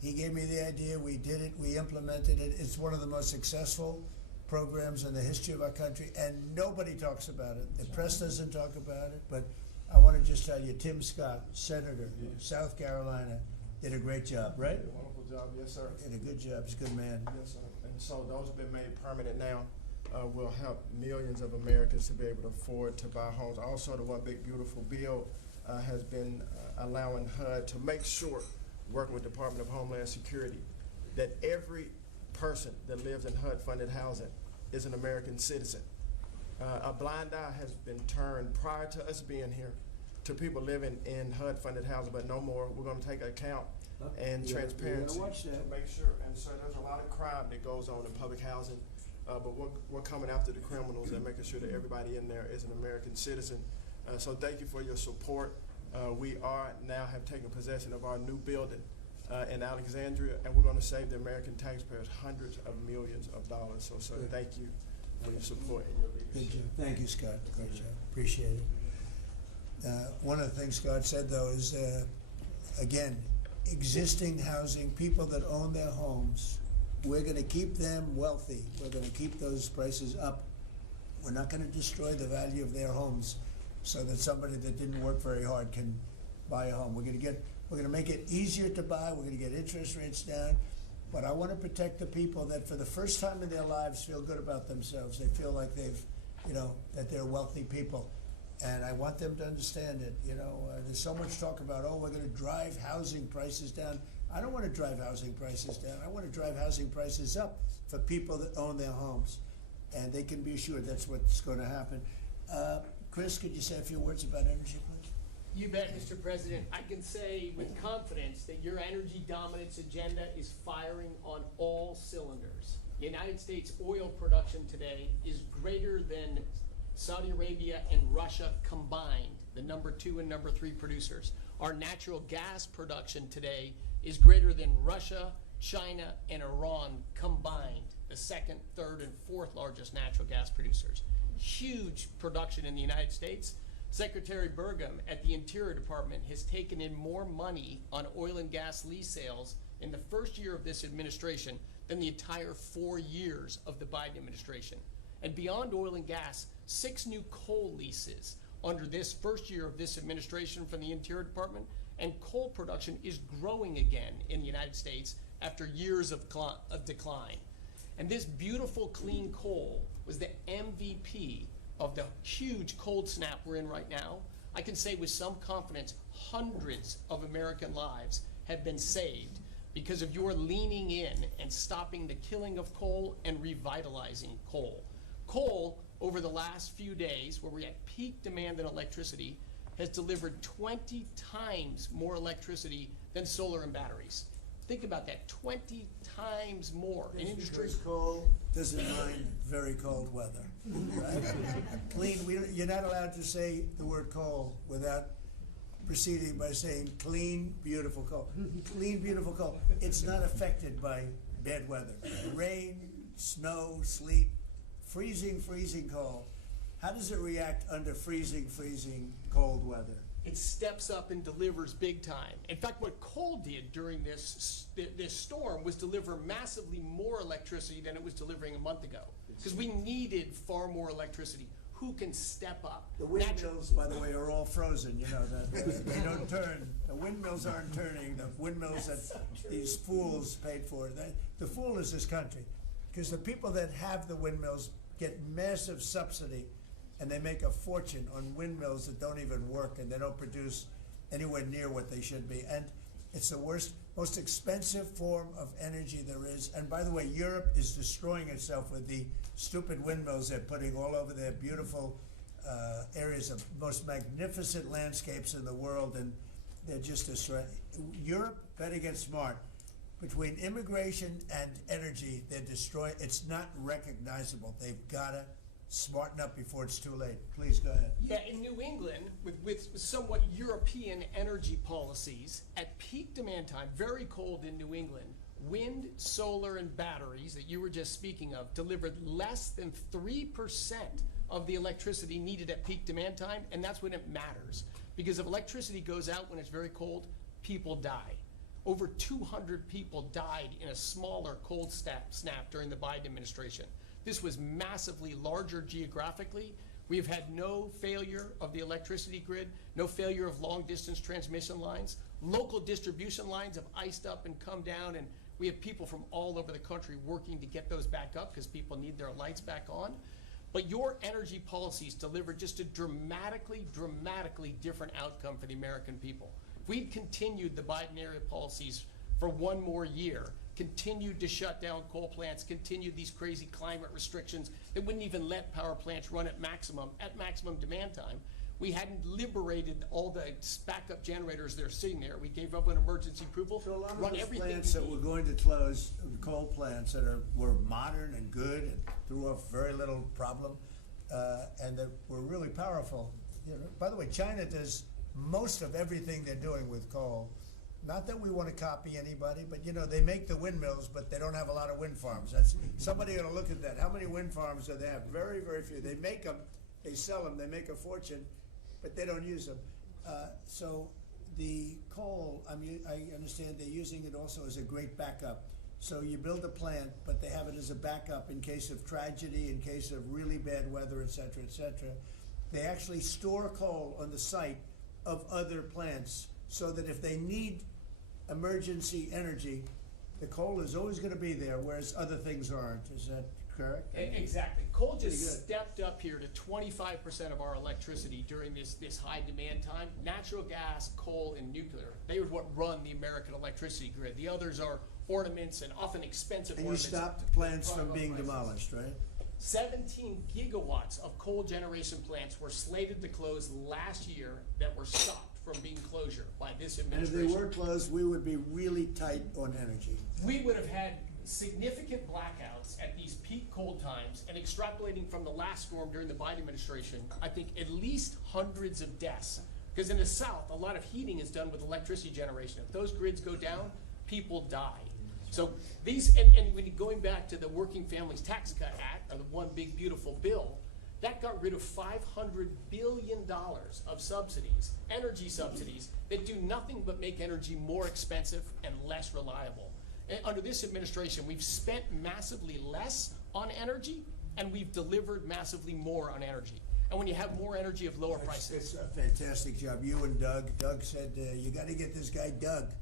he gave me the idea. We did it. We implemented it. It's one of the most successful programs in the history of our country, and nobody talks about it. The press doesn't talk about it, but I want to just tell you, Tim Scott, Senator, South Carolina, did a great job, right? Did a wonderful job, yes, sir. Did a good job. He's a good man. Yes, sir. And so those have been made permanent now. Will help millions of Americans to be able to afford to buy homes. Also, the One Big Beautiful Bill has been allowing HUD to make sure, working with Department of Homeland Security, that every person that lives in HUD-funded housing is an American citizen. A blind eye has been turned prior to us being here to people living in HUD-funded housing, but no more. We're going to take account and transparency to make sure. And so there's a lot of crime that goes on in public housing, but we're coming after the criminals and making sure that everybody in there is an American citizen. So thank you for your support. We are now have taken possession of our new building in Alexandria, and we're going to save the American taxpayers hundreds of millions of dollars. So thank you for your support and your leadership. Good job. Thank you, Scott. Great job. Appreciate it. One of the things Scott said, though, is, again, existing housing, people that own their homes, we're going to keep them wealthy. We're going to keep those prices up. We're not going to destroy the value of their homes so that somebody that didn't work very hard can buy a home. We're going to make it easier to buy. We're going to get interest rates down. But I want to protect the people that for the first time in their lives feel good about themselves. They feel like they've, that they're wealthy people. And I want them to understand it. There's so much talk about, we're going to drive housing prices down. I don't want to drive housing prices down. I want to drive housing prices up for people that own their homes. And they can be assured that's what's going to happen. Chris, could you say a few words about energy, please? You bet, Mr. President. I can say with confidence that your energy dominance agenda is firing on all cylinders. The United States oil production today is greater than Saudi Arabia and Russia combined, the number 2 and number 3 producers. Our natural gas production today is greater than Russia, China, and Iran combined, the 2nd, 3rd, and 4th largest natural gas producers. Huge production in the United States. Secretary Burgum at the Interior Department has taken in more money on oil and gas lease sales in the first year of this administration than the entire 4 years of the Biden administration. And beyond oil and gas, 6 new coal leases under this first year of this administration from the Interior Department, and coal production is growing again in the United States after years of decline. And this beautiful clean coal was the MVP of the huge cold snap we're in right now. I can say with some confidence, hundreds of American lives have been saved because of your leaning in and stopping the killing of coal and revitalizing coal. Coal, over the last few days, where we're at peak demand in electricity, has delivered 20 times more electricity than solar and batteries. Think about that, 20 times more. It's because coal doesn't mind very cold weather. Right? Clean, you're not allowed to say the word coal without proceeding by saying clean, beautiful coal. Clean, beautiful coal. It's not affected by bad weather. Rain, snow, sleet, freezing cold. How does it react under freezing cold weather? It steps up and delivers big time. In fact, what coal did during this storm was deliver massively more electricity than it was delivering a month ago, because we needed far more electricity. Who can step up? The windmills, by the way, are all frozen. They don't turn. The windmills aren't turning. The windmills that these fools paid for. The fool is this country, because the people that have the windmills get massive subsidy, and they make a fortune on windmills that don't even work, and they don't produce anywhere near what they should be. And it's the worst, most expensive form of energy there is. And by the way, Europe is destroying itself with the stupid windmills they're putting all over their beautiful areas of most magnificent landscapes in the world, and they're just destroying. Europe better get smart. Between immigration and energy, they're destroying. It's not recognizable. They've got to smarten up before it's too late. Please go ahead. Yeah, in New England, with somewhat European energy policies, at peak demand time, very cold in New England, wind, solar, and batteries that you were just speaking of delivered less than 3% of the electricity needed at peak demand time, and that's when it matters. Because if electricity goes out when it's very cold, people die. Over 200 people died in a smaller cold snap during the Biden administration. This was massively larger geographically. We've had no failure of the electricity grid, no failure of long-distance transmission lines. Local distribution lines have iced up and come down, and we have people from all over the country working to get those back up because people need their lights back on. But your energy policies delivered just a dramatically different outcome for the American people. If we'd continued the Biden-era policies for one more year, continued to shut down coal plants, continued these crazy climate restrictions that wouldn't even let power plants run at maximum demand time, we hadn't liberated all the backup generators that are sitting there. We gave up an emergency approval, So a lot of run those everything. plants that were going to close, coal plants that were modern and good and threw off very little problem, and that were really powerful. You know, by the way, China does most of everything they're doing with coal. Not that we want to copy anybody, but you know, they make the windmills, but they don't have a lot of wind farms. That's somebody ought to look at that. How many wind farms do they have? Very, very few. They make them, they sell them, they make a fortune, but they don't use them. So the coal, I mean, I understand they're using it also as a great backup. So you build a plant, but they have it as a backup in case of tragedy, in case of really bad weather, et cetera, et cetera. They actually store coal on the site of other plants so that if they need emergency energy, the coal is always going to be there, whereas other things aren't. Is that correct? Exactly. Coal Pretty just good. stepped up here to 25% of our electricity during this high demand time. Natural gas, coal, and nuclear. They are what run the American electricity grid. The others are ornaments and often expensive And you ornaments. stopped plants from Product being prices. demolished, right? 17 gigawatts of coal generation plants were slated to close last year that were stopped from being closure by this And if administration. they were closed, we would be really tight on energy. We would have had significant blackouts at these peak cold times, and extrapolating from the last storm during the Biden administration, I think at least hundreds of deaths. Because in the South, a lot of heating is done with electricity generation. If those grids go down, people die. So these, and when going back to the Working Families Tax Cut Act, or the one big beautiful bill, that got rid of $500 billion of subsidies, energy subsidies, that do nothing but make energy more expensive and less reliable. And under this administration, we've spent massively less on energy, and we've delivered massively more on energy. And when you have more energy of lower prices. It's a fantastic job. You and Doug. Doug said, you got to get this guy Doug.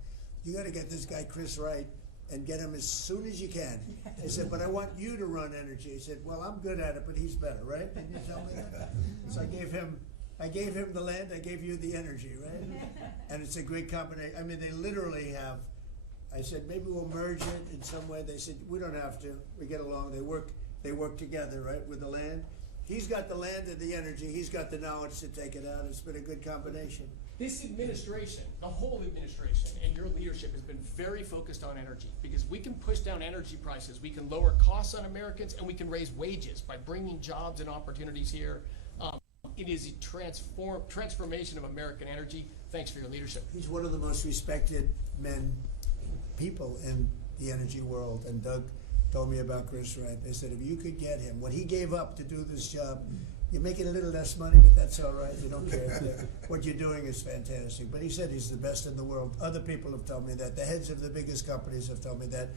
You got to get this guy Chris Wright and get him as soon as you can. He said, but I want you to run energy. He said, well, I'm good at it, but he's better, right? Didn't you tell me that? So I gave him the land, I gave you the energy, right? And it's a great combination. I mean, they literally have, I said, maybe we'll merge it in some way. They said, we don't have to. We get along. They work together, right, with the land. He's got the land and the energy. He's got the knowledge to take it out. It's been a good combination. This administration, the whole administration, and your leadership has been very focused on energy, because we can push down energy prices, we can lower costs on Americans, and we can raise wages by bringing jobs and opportunities here. It is a transformation of American energy. Thanks for your leadership. He's one of the most respected people in the energy world. And Doug told me about Chris Wright. They said, if you could get him, what he gave up to do this job, you're making a little less money, but that's all right. You don't care. What you're doing is fantastic. But he said he's the best in the world. Other people have told me that. The heads of the biggest companies have told me that.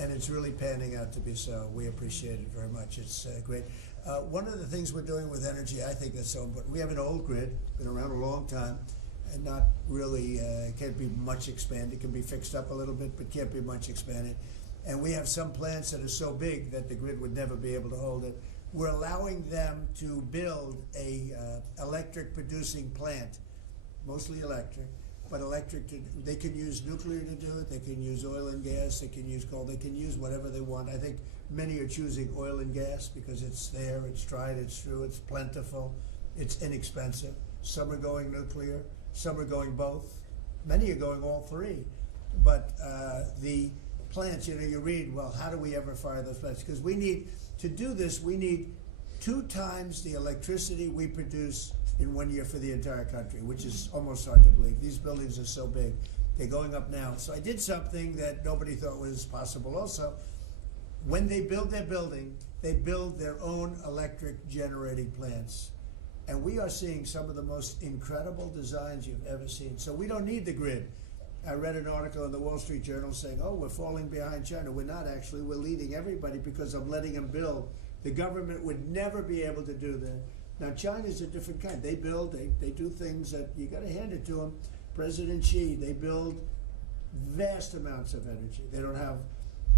And it's really panning out to be so. We appreciate it very much. It's great. One of the things we're doing with energy, I think that's so important. We have an old grid, been around a long time, and not really, can't be much expanded. It can be fixed up a little bit, but can't be much expanded. And we have some plants that are so big that the grid would never be able to hold it. We're allowing them to build a electric producing plant, mostly electric, but they can use nuclear to do it, they can use oil and gas, they can use coal, they can use whatever they want. I think many are choosing oil and gas because it's there, it's tried, it's true, it's plentiful, it's inexpensive. Some are going nuclear, some are going both. Many are going all three. But the plants, you read, well, how do we ever fire those plants? Because to do this, we need 2 times the electricity we produce in 1 year for the entire country, which is almost hard to believe. These buildings are so big. They're going up now. So I did something that nobody thought was possible also. When they build their building, they build their own electric generating plants. And we are seeing some of the most incredible designs you've ever seen. So we don't need the grid. I read an article in the Wall Street Journal saying, oh, we're falling behind China. We're not actually. We're leading everybody because I'm letting them build. The government would never be able to do that. Now, China's a different kind. They build, they do things that you got to hand it to them. President Xi, they build vast amounts of energy. They don't have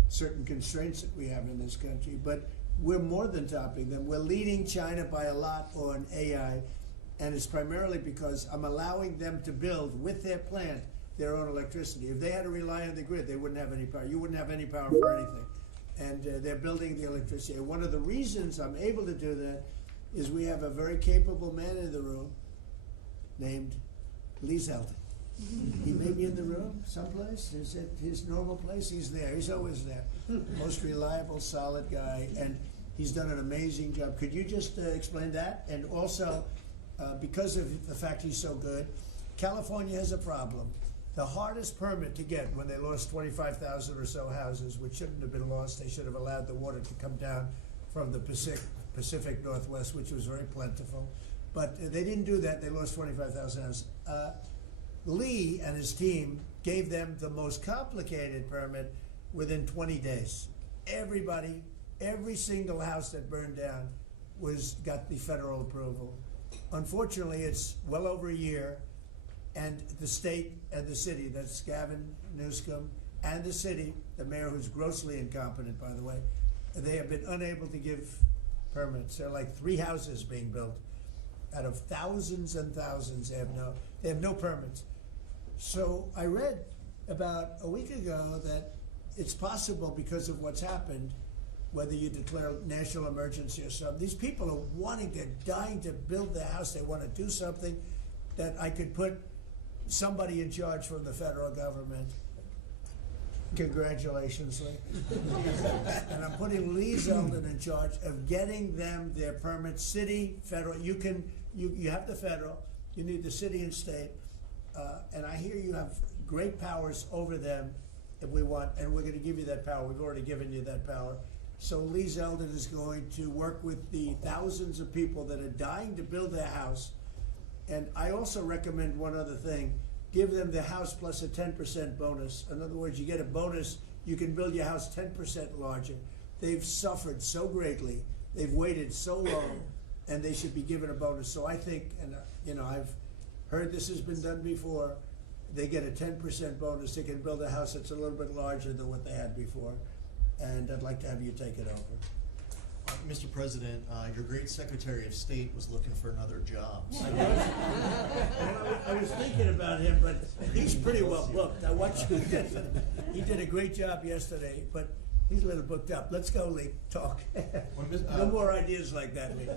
certain constraints that we have in this country, but we're more than topping them. We're leading China by a lot on AI, and it's primarily because I'm allowing them to build with their plant their own electricity. If they had to rely on the grid, they wouldn't have any power. You wouldn't have any power for anything. And they're building the electricity. And one of the reasons I'm able to do that is we have a very capable man in the room named Lee Zeldin. He may be in the room someplace. Is it his normal place? He's there. He's always there. Most reliable, solid guy, and he's done an amazing job. Could you just explain that? And also, because of the fact he's so good, California has a problem. The hardest permit to get when they lost 25,000 or so houses, which shouldn't have been lost, they should have allowed the water to come down from the Pacific Northwest, which was very plentiful. But they didn't do that. They lost 25,000 houses. Lee and his team gave them the most complicated permit within 20 days. Everybody, every single house that burned down got the federal approval. Unfortunately, it's well over a year, and the state and the city, that's Gavin Newsom, and the city, the mayor who's grossly incompetent, by the way, they have been unable to give permits. There are like 3 houses being built out of thousands and thousands. They have no permits. So I read about a week ago that it's possible because of what's happened, whether you declare national emergency or something, these people are they're dying to build their house. They want to do something that I could put somebody in charge from the federal government. Congratulations, Lee. And I'm putting Lee Zeldin in charge of getting them their permits, city, federal. You have the federal, you need the city and state. And I hear you have great powers over them if we want, and we're going to give you that power. We've already given you that power. So Lee Zeldin is going to work with the thousands of people that are dying to build their house. And I also recommend one other thing. Give them the house plus a 10% bonus. In other words, you get a bonus, you can build your house 10% larger. They've suffered so greatly. They've waited so long, and they should be given a bonus. So I think, and I've heard this has been done before, they get a 10% bonus. They can build a house that's a little bit larger than what they had before. And I'd like to have you take it over. Mr. President, your great Secretary of State was looking for another job. I was thinking about him, but he's pretty well booked. I watched him. He did a great job yesterday, but he's a little booked up. Let's go, Lee. Talk. No more ideas like that, Lee.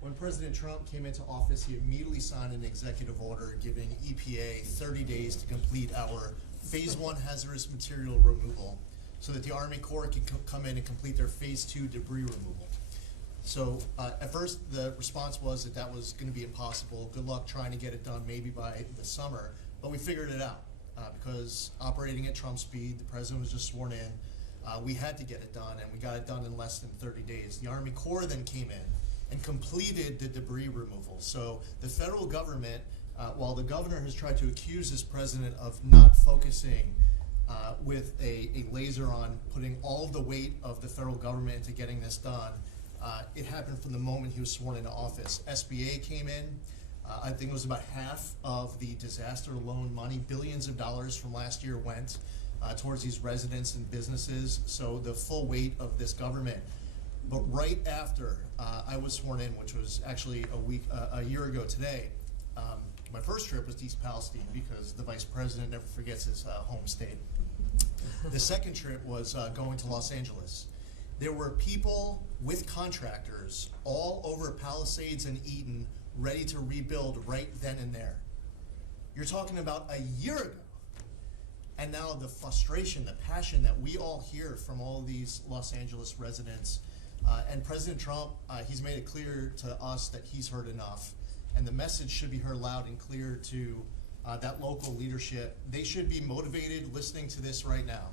When President Trump came into office, he immediately signed an executive order giving EPA 30 days to complete our Phase 1 hazardous material removal so that the Army Corps can come in and complete their Phase 2 debris removal. So at first, the response was that was going to be impossible. Good luck trying to get it done maybe by the summer. But we figured it out because operating at Trump speed, the president was just sworn in. We had to get it done, and we got it done in less than 30 days. The Army Corps then came in and completed the debris removal. So the federal government, while the governor has tried to accuse this president of not focusing with a laser on putting all of the weight of the federal government into getting this done, it happened from the moment he was sworn into office. SBA came in. I think it was about half of the disaster loan money, billions of dollars from last year went towards these residents and businesses. So the full weight of this government. But right after I was sworn in, which was actually a year ago today, my first trip was to East Palestine because the vice president never forgets his home state. The second trip was going to Los Angeles. There were people with contractors all over Palisades and Eden ready to rebuild right then and there. You're talking about a year ago. And now the frustration, the passion that we all hear from all these Los Angeles residents. And President Trump, he's made it clear to us that he's heard enough. And the message should be heard loud and clear to that local leadership, they should be motivated listening to this right now.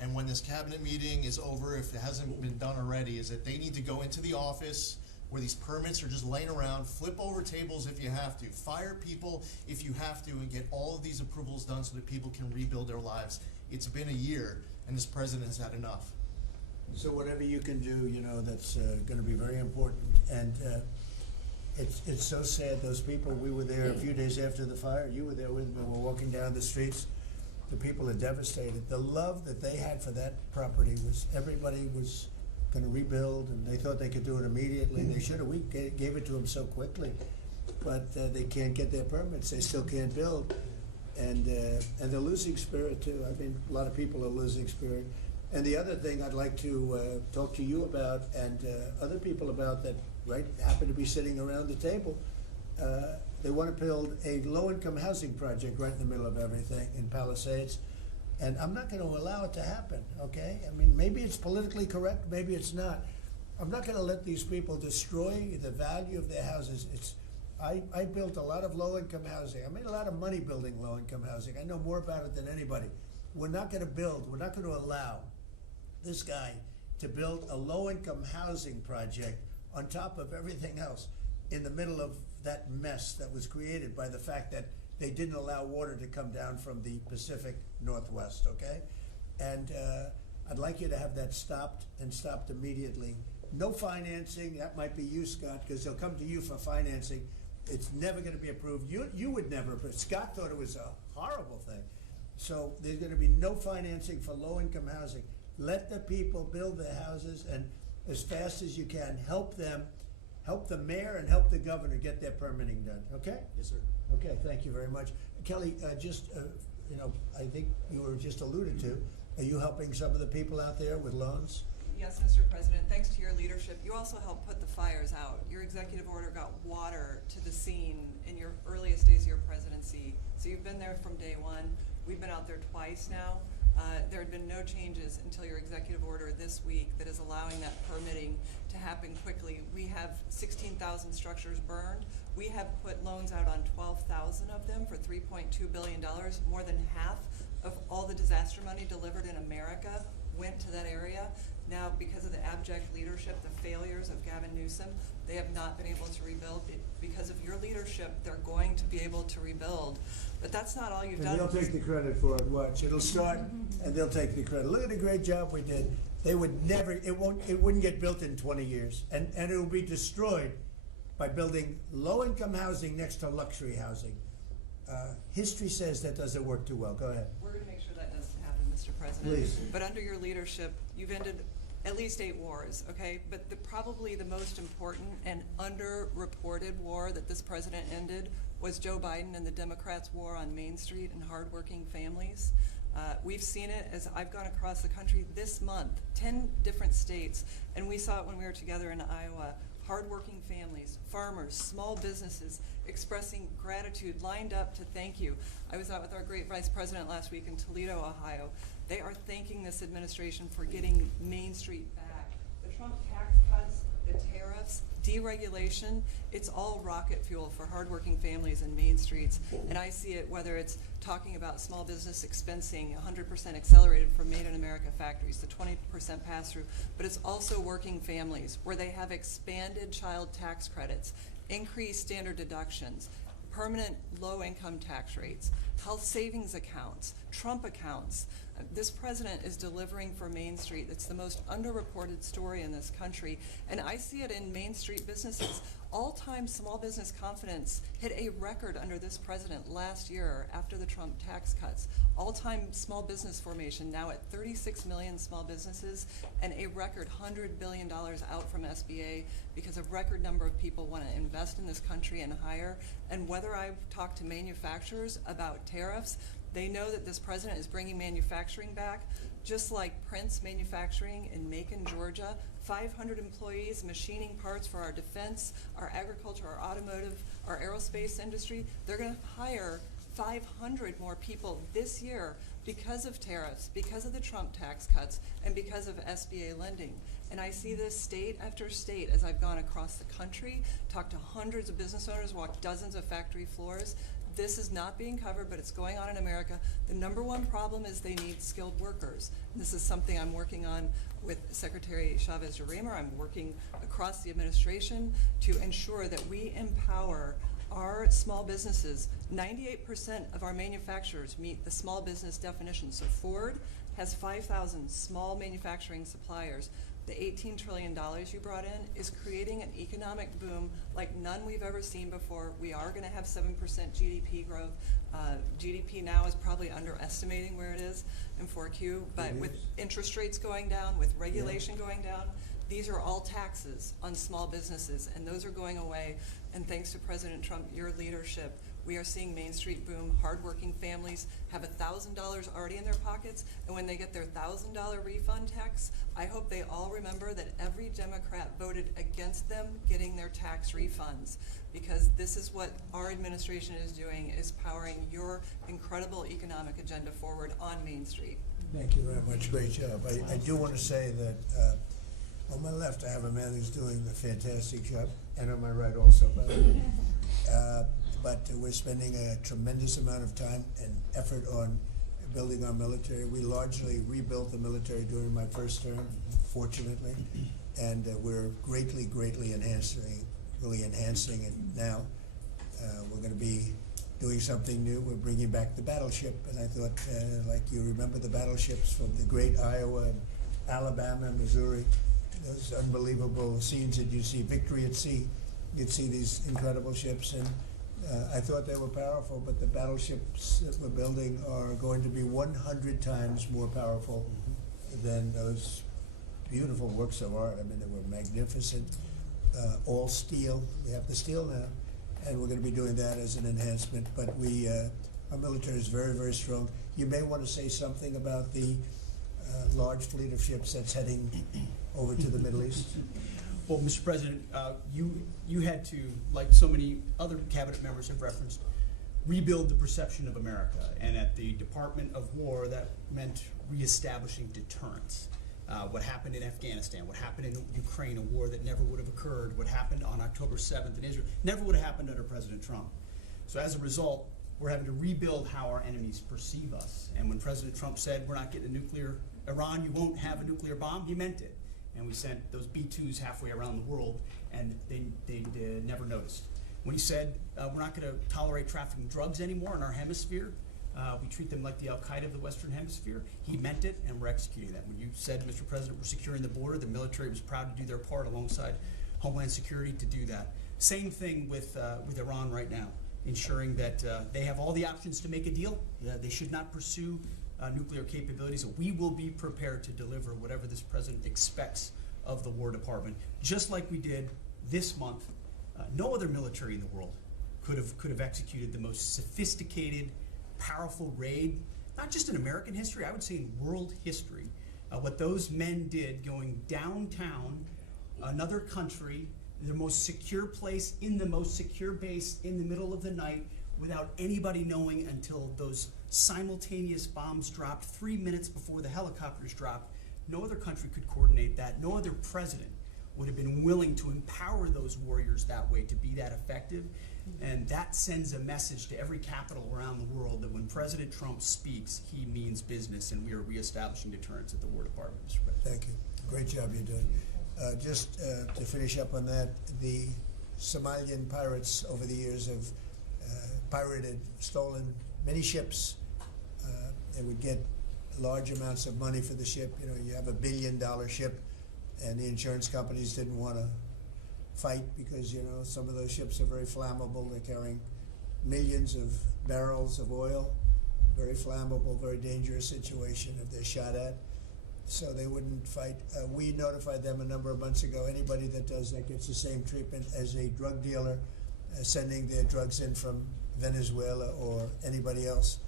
And when this cabinet meeting is over, if it hasn't been done already, is that they need to go into the office where these permits are just laying around, flip over tables if you have to, fire people if you have to, and get all of these approvals done so that people can rebuild their lives. It's been a year, and this president has had enough. So whatever you can do, you know, that's gonna be very important. And it's so sad, those people, we were there a few days after the fire, you were there with me, we're walking down the streets. The people are devastated. The love that they had for that property was, everybody was gonna rebuild, and they thought they could do it immediately. They should have, we gave it to them so quickly. But they can't get their permits, they still can't build. And they're losing spirit too. I mean, a lot of people are losing spirit. And the other thing I'd like to talk to you about, and other people about that, right, happen to be sitting around the table. They want to build a low-income housing project right in the middle of everything in Palisades. And I'm not going to allow it to happen, okay? I mean, maybe it's politically correct, maybe it's not. I'm not going to let these people destroy the value of their houses. I built a lot of low-income housing. I made a lot of money building low-income housing. I know more about it than anybody. We're not going to allow this guy to build a low-income housing project on top of everything else in the middle of that mess that was created by the fact that they didn't allow water to come down from the Pacific Northwest, okay? And I'd like you to have that stopped, and stopped immediately. No financing, that might be you, Scott, because they'll come to you for financing. It's never gonna be approved. You would never approve. Scott thought it was a horrible thing. So there's gonna be no financing for low-income housing. Let the people build their houses, and as fast as you can, help them, help the mayor and help the governor get their permitting done, okay? Yes, sir. Okay, thank you very much. Kelly, you know, I think you were just alluded to, are you helping some of the people out there with loans? Yes, Mr. President, thanks to your leadership, you also helped put the fires out. Your executive order got water to the scene in your earliest days of your presidency. So you've been there from day one. We've been out there twice now. There had been no changes until your executive order this week that is allowing that permitting to happen quickly. We have 16,000 structures burned. We have put loans out on 12,000 of them for $3.2 billion. More than half of all the disaster money delivered in America went to that area. Now, because of the abject leadership, the failures of Gavin Newsom, they have not been able to rebuild. Because of your leadership, they're going to be able to rebuild. But that's not all you've done. And they'll take the credit for it, watch. It'll start, and they'll take the credit. Look at the great job we did. They would never, it wouldn't get built in 20 years. And it will be destroyed by building low-income housing next to luxury housing. History says that doesn't work too well. Go ahead. We're going to make sure that doesn't happen, Mr. President. Please. But under your leadership, you've ended at least 8 wars, okay? But probably the most important and underreported war that this president ended was Joe Biden and the Democrats' war on Main Street and hardworking families. We've seen it as I've gone across the country this month, 10 different states, and we saw it when we were together in Iowa. Hardworking families, farmers, small businesses expressing gratitude, lined up to thank you. I was out with our great vice president last week in Toledo, Ohio. They are thanking this administration for getting Main Street back. The Trump tax cuts, the tariffs, deregulation, it's all rocket fuel for hardworking families and Main Streets. And I see it whether it's talking about small business expensing, 100% accelerated for Made in America factories, the 20% pass-through, but it's also working families where they have expanded child tax credits, increased standard deductions, permanent low-income tax rates, health savings accounts, Trump accounts. This president is delivering for Main Street. It's the most underreported story in this country. And I see it in Main Street businesses. All-time small business confidence hit a record under this president last year after the Trump tax cuts. All-time small business formation now at 36 million small businesses, and a record $100 billion out from SBA because a record number of people want to invest in this country and hire. And whether I've talked to manufacturers about tariffs, they know that this president is bringing manufacturing back, just like Prince Manufacturing in Macon, Georgia. 500 employees machining parts for our defense, our agriculture, our automotive, our aerospace industry. They're going to hire 500 more people this year because of tariffs, because of the Trump tax cuts, and because of SBA lending. And I see this state after state as I've gone across the country, talked to hundreds of business owners, walked dozens of factory floors. This is not being covered, but it's going on in America. The number one problem is they need skilled workers. This is something I'm working on with Secretary Chavez-Yarimer. I'm working across the administration to ensure that we empower our small businesses. 98% of our manufacturers meet the small business definition. So Ford has 5,000 small manufacturing suppliers. The $18 trillion you brought in is creating an economic boom like none we've ever seen before. We are going to have 7% GDP growth. GDP now is probably underestimating where it is in 4Q, but with interest rates going down, with regulation going down, these are all taxes on small businesses, and those are going away. And thanks to President Trump, your leadership, we are seeing Main Street boom. Hardworking families have $1,000 already in their pockets, and when they get their $1,000 refund tax, I hope they all remember that every Democrat voted against them getting their tax refunds, because this is what our administration is doing, is powering your incredible economic agenda forward on Main Street. Thank you very much. Great job. I do want to say that on my left I have a man who's doing a fantastic job, and on my right also, by the way. But we're spending a tremendous amount of time and effort on building our military. We largely rebuilt the military during my first term, fortunately, and we're greatly enhancing it now. We're going to be doing something new. We're bringing back the battleship, and I thought, like you remember the battleships from the great Iowa and Alabama, Missouri, those unbelievable scenes that you see, Victory at Sea. You'd see these incredible ships, and I thought they were powerful, but the battleships that we're building are going to be 100 times more powerful than those beautiful works of art. I mean, they were magnificent, all steel. We have the steel now, and we're going to be doing that as an enhancement. But our military is very strong. You may want to say something about the large fleet of ships that's heading over to the Middle East. Well, Mr. President, you had to, like so many other cabinet members have referenced, rebuild the perception of America. And at the Department of War, that meant reestablishing deterrence. What happened in Afghanistan, what happened in Ukraine, a war that never would have occurred, what happened on October 7th in Israel, never would have happened under President Trump. So as a result, we're having to rebuild how our enemies perceive us. And when President Trump said, we're not getting a nuclear, Iran, you won't have a nuclear bomb, he meant it. And we sent those B-2s halfway around the world, and they never noticed. When he said, we're not going to tolerate trafficking drugs anymore in our hemisphere, we treat them like the Al-Qaeda of the Western Hemisphere, he meant it, and we're executing that. When you said, Mr. President, we're securing the border, the military was proud to do their part alongside Homeland Security to do that. Same thing with Iran right now, ensuring that they have all the options to make a deal. They should not pursue nuclear capabilities. We will be prepared to deliver whatever this president expects of the War Department, just like we did this month. No other military in the world could have executed the most sophisticated, powerful raid, not just in American history, I would say in world history. What those men did, going downtown, another country, the most secure place in the most secure base in the middle of the night, without anybody knowing until those simultaneous bombs dropped 3 minutes before the helicopters dropped. No other country could coordinate that. No other president would have been willing to empower those warriors that way to be that effective. And that sends a message to every capital around the world that when President Trump speaks, he means business, and we are reestablishing deterrence at the War Department, Mr. President. Thank you. Great job you're doing. Just to finish up on that, the Somalian pirates over the years have pirated, stolen many ships. They would get large amounts of money for the ship. You know, you have $1 billion ship, and the insurance companies didn't want to fight because, you know, some of those ships are very flammable. They're carrying millions of barrels of oil. Very flammable, very dangerous situation if they're shot at. So they wouldn't fight. We notified them a number of months ago. Anybody that does that gets the same treatment as a drug dealer sending their drugs in from Venezuela or anybody else.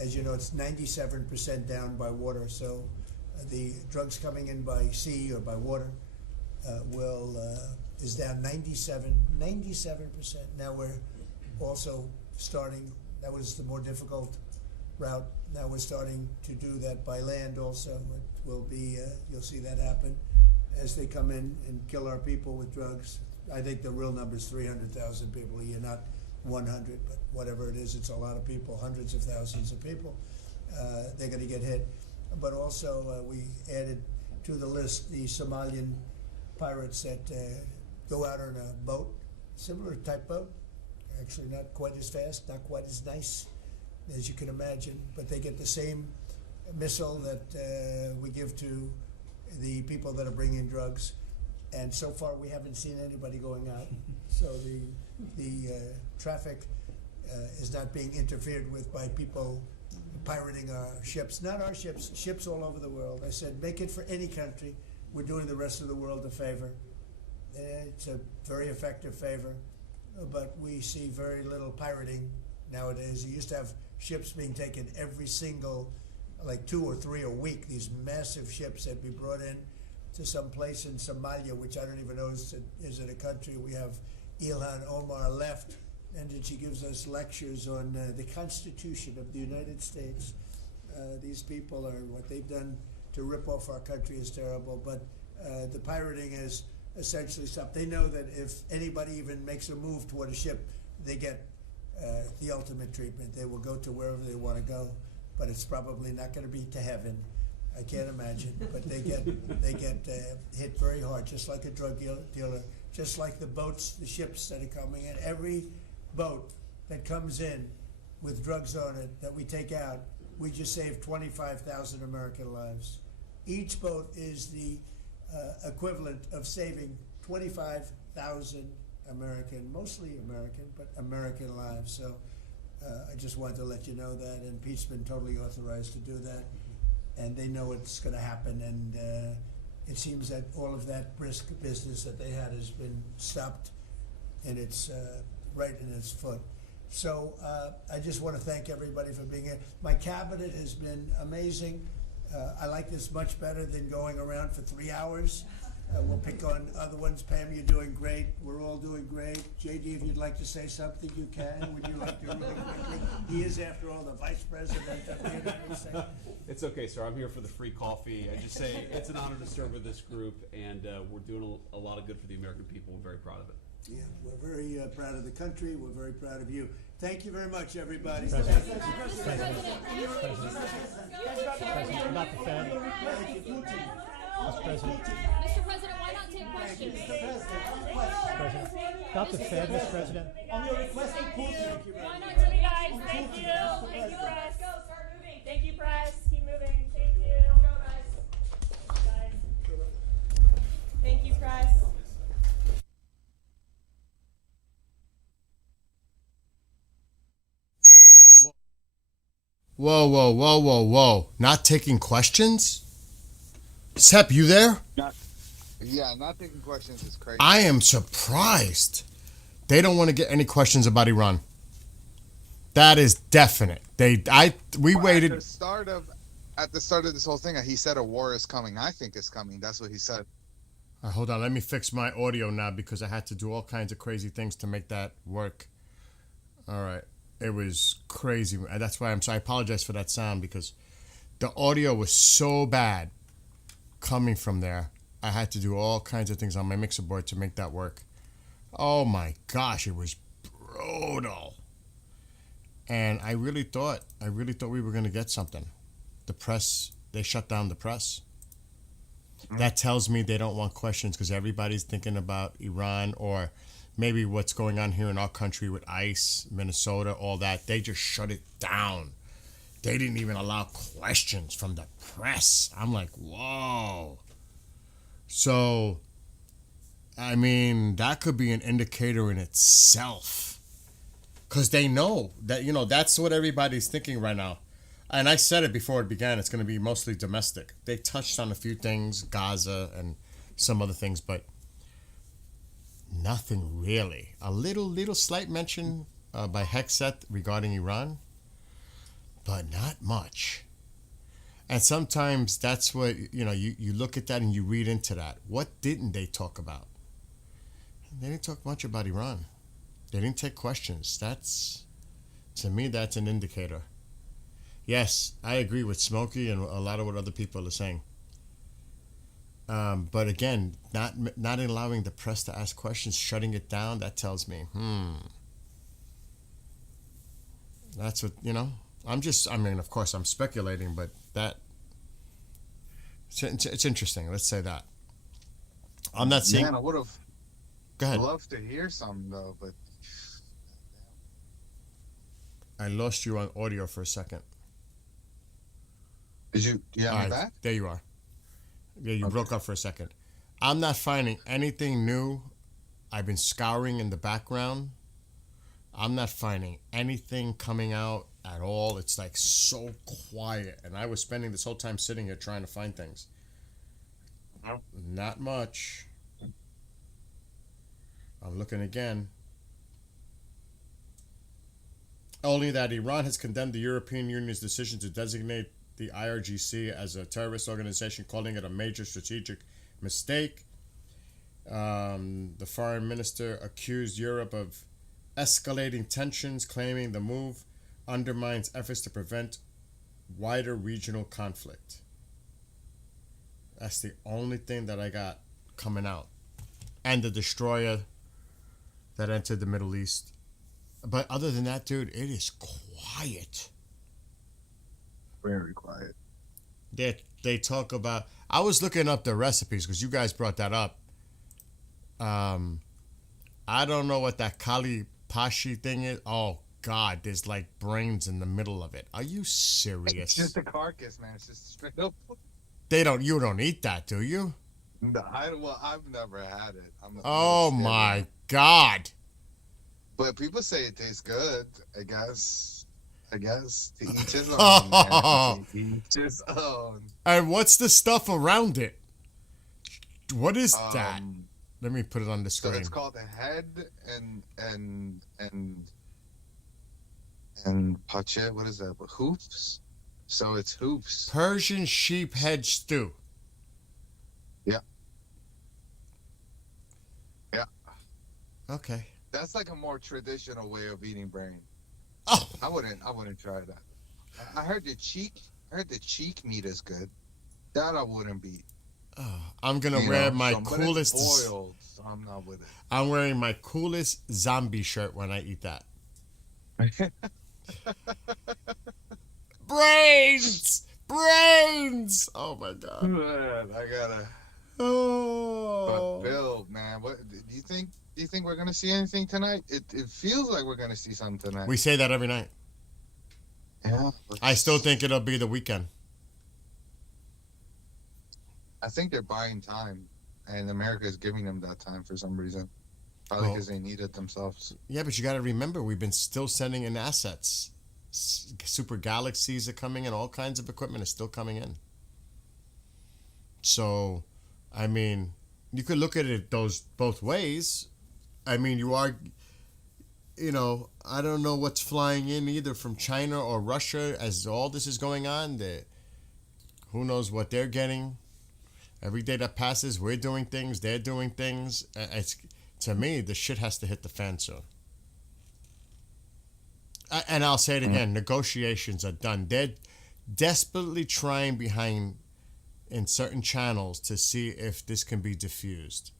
As you know, it's 97% down by water. So the drugs coming in by sea or by water is down 97%. Now we're also starting. That was the more difficult route. Now we're starting to do that by land also. It will be, you'll see that happen as they come in and kill our people with drugs. I think the real number is 300,000 people. You're not 100, but whatever it is, it's a lot of people, hundreds of thousands of people. They're going to get hit. But also, we added to the list the Somalian pirates that go out on a boat, similar type boat, actually not quite as fast, not quite as nice as you can imagine, but they get the same missile that we give to the people that are bringing drugs. And so far, we haven't seen anybody going out. So the traffic is not being interfered with by people pirating our ships. Not our ships, ships all over the world. I said, make it for any country. We're doing the rest of the world a favor. It's a very effective favor, but we see very little pirating nowadays. You used to have ships being taken every single, like 2 or 3 a week, these massive ships that be brought in to some place in Somalia, which I don't even know is it a country. We have Ilhan Omar left, and then she gives us lectures on the Constitution of the United States. These people are, what they've done to rip off our country is terrible, but the pirating is essentially stopped. They know that if anybody even makes a move toward a ship, they get the ultimate treatment. They will go to wherever they want to go, but it's probably not going to be to heaven. I can't imagine, but they get hit very hard, just like a drug dealer, just like the boats, the ships that are coming in. Every boat that comes in with drugs on it that we take out, we just saved 25,000 American lives. Each boat is the equivalent of saving 25,000 American, mostly American, but American lives. So I just wanted to let you know that, and Pete's been totally authorized to do that, and they know it's going to happen, and it seems that all of that brisk business that they had has been stopped, and it's right in its foot. So I just want to thank everybody for being here. My cabinet has been amazing. I like this much better than going around for 3 hours. We'll pick on other ones. Pam, you're doing great. We're all doing great. JD, if you'd like to say something, you can. Would you like to really quickly? He is, after all, the Vice President of the United States. It's okay, sir. I'm here for the free coffee. I just say it's an honor to serve with this group, and we're doing a lot of good for the American people. We're very proud of it. Yeah, we're very proud of the country. We're very proud of you. Thank you very much, everybody. Not the Fed. Mr. President. Mr. President, why not take questions? President. Not the Fed, Mr. President. On your request, why not take guys? Thank you. Thank you, press. Go, start moving. Thank you, press. Keep moving. Thank you. Go, guys. Thank you, press. Whoa, whoa, whoa, whoa, whoa. Not taking questions? Sep, you there? Not taking questions is crazy. I am surprised. They don't want to get any questions about Iran. That is definite. We waited. At the start of this whole thing, he said a war is coming. I think it's coming. That's what he said. Hold on, let me fix my audio now because I had to do all kinds of crazy things to make that work. All right. It was crazy. That's why I apologize for that sound because the audio was so bad coming from there. I had to do all kinds of things on my mixer board to make that work. Oh my gosh, it was brutal. And I really thought we were going to get something. The press, they shut down the press. That tells me they don't want questions because everybody's thinking about Iran or maybe what's going on here in our country with ICE, Minnesota, all that. They just shut it down. They didn't even allow questions from the press. I'm like, whoa. So, I mean, that could be an indicator in itself. Because they know that, that's what everybody's thinking right now. And I said it before it began, it's going to be mostly domestic. They touched on a few things, Gaza and some other things, but nothing really. A little slight mention by Hexet regarding Iran, but not much. And sometimes that's what, you look at that and you read into that. What didn't they talk about? They didn't talk much about Iran. They didn't take questions. To me, that's an indicator. Yes, I agree with Smokey and a lot of what other people are saying. But again, not allowing the press to ask questions, shutting it down, that tells me, That's what, I mean, of course, I'm speculating, but it's interesting. Let's say that. I'm not seeing. Man, I would have Go ahead. loved to hear some though, but I lost you on audio for a second. do you have All me right, back? there you are. Yeah, you broke up for a second. I'm not finding anything new. I've been scouring in the background. I'm not finding anything coming out at all. It's like so quiet. And I was spending this whole time sitting here trying to find things. Not much. I'm looking again. Only that Iran has condemned the European Union's decision to designate the IRGC as a terrorist organization, calling it a major strategic mistake. The foreign minister accused Europe of escalating tensions, claiming the move undermines efforts to prevent wider regional conflict. That's the only thing that I got coming out. And the destroyer that entered the Middle East. But other than that, dude, it is quiet. Very quiet. They talk about... I was looking up the recipes because you guys brought that up. I don't know what that Kali Pashi thing is. Oh, God, there's like brains in the middle of it. Are you serious? It's just a carcass, man. It's just straight up. You don't eat that, do you? No, I've never had it. Oh, my God. But people say it tastes good. I guess to each his own. Man. To each his own. And what's the stuff around it? What is that? Let me put it on the screen. So it's called a head and pache. What is that? Hooves. So it's hooves. Persian sheep head stew. Yeah. Yeah. Okay. That's like a more traditional way of eating brain. Oh. I wouldn't try that. I heard the cheek meat is good. That I wouldn't beat. Oh, I'm gonna wear my coolest. Boiled, so I'm not with it. I'm wearing my coolest zombie shirt when I eat that. Brains! Oh my God. Man, I gotta. Oh. But Bill, man, what do you think? Do you think we're gonna see anything tonight? It feels like we're gonna see something tonight. We say that every night. Yeah. I still think it'll be the weekend. I think they're buying time, and America is giving them that time for some reason. Probably because they need it themselves. Yeah, but you got to remember, we've been still sending in assets. Super galaxies are coming in. All kinds of equipment is still coming in. So, I mean, you could look at it both ways. I mean, I don't know what's flying in either from China or Russia as all this is going on. Who knows what they're getting. Every day that passes, we're doing things, they're doing things. To me, the shit has to hit the fan soon. And I'll say it again, negotiations are done. They're desperately trying in certain channels to see if this can be diffused.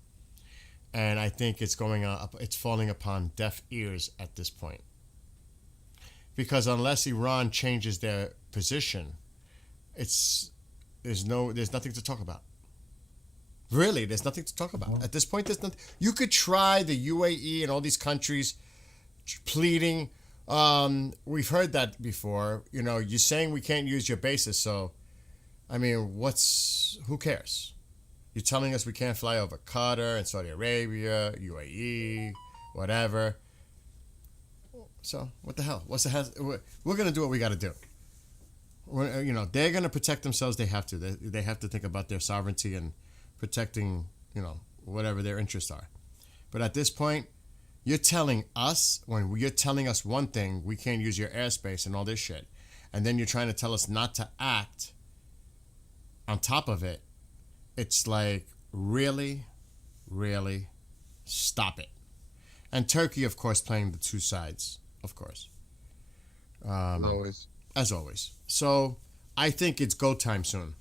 And I think it's falling upon deaf ears at this point. Because unless Iran changes their position, there's nothing to talk about. Really, there's nothing to talk about. At this point, there's nothing. You could try the UAE and all these countries pleading. We've heard that before. You're saying we can't use your bases, so, I mean, who cares? You're telling us we can't fly over Qatar and Saudi Arabia, UAE, whatever. So, what the hell? We're going to do what we got to do. They're going to protect themselves. They have to. They have to think about their sovereignty and protecting, whatever their interests are. But at this point, you're telling us one thing, we can't use your airspace and all this shit. And then you're trying to tell us not to act on top of it. It's like, really, really, stop it. And Turkey, of course, playing the two sides, of course. As always. So I think it's go time soon.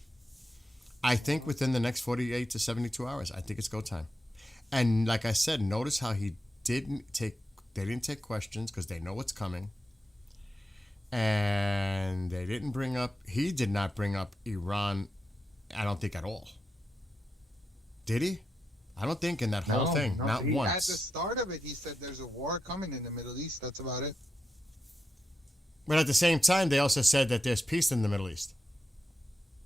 I think within the next 48 to 72 hours, I think it's go time. And like I said, notice how they didn't take questions because they know what's coming. And they didn't bring up, he did not bring up Iran, I don't think at all. Did he? I don't think in that whole thing, not At the once. start of it, he said there's a war coming in the Middle East. That's about it. But at the same time, they also said that there's peace in the Middle East.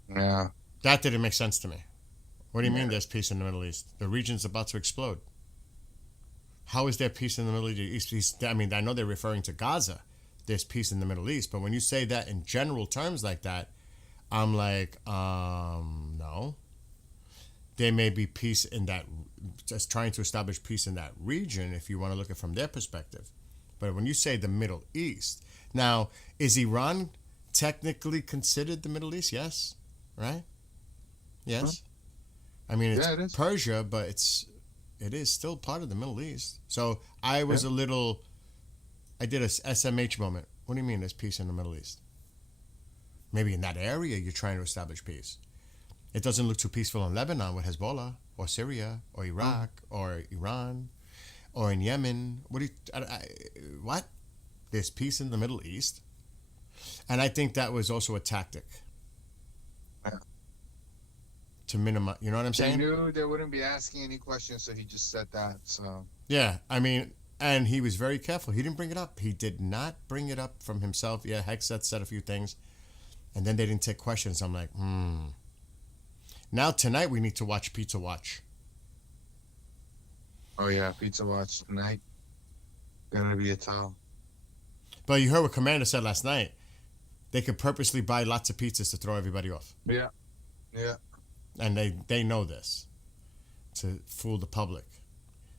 Yeah. That didn't make sense to me. What do you mean there's peace in the Middle East? The region's about to explode. How is there peace in the Middle East? I mean, I know they're referring to Gaza. There's peace in the Middle East. But when you say that in general terms like that, I'm like, no. There may be peace in that, just trying to establish peace in that region if you want to look at it from their perspective. But when you say the Middle East, now, is Iran technically considered the Middle East? Yes. Right? Yes. I mean, it's it is. Persia, but it is still part of the Middle East. So I was I did a SMH moment. What do you mean there's peace in the Middle East? Maybe in that area you're trying to establish peace. It doesn't look too peaceful in Lebanon with Hezbollah or Syria or Iraq or Iran or in Yemen. What? There's peace in the Middle East? And I think that was also a tactic. To minimize, you know what I'm They saying? knew they wouldn't be asking any questions, so he just said that. So Yeah, I mean, and he was very careful. He didn't bring it up. He did not bring it up from himself. Yeah, Hexet said a few things, and then they didn't take questions. I'm like, Now tonight we need to watch Pizza Watch. Oh yeah, Pizza Watch tonight. Gonna be a towel. But you heard what Commander said last night. They could purposely buy lots of pizzas to throw everybody off. Yeah. Yeah. And they know this to fool the public.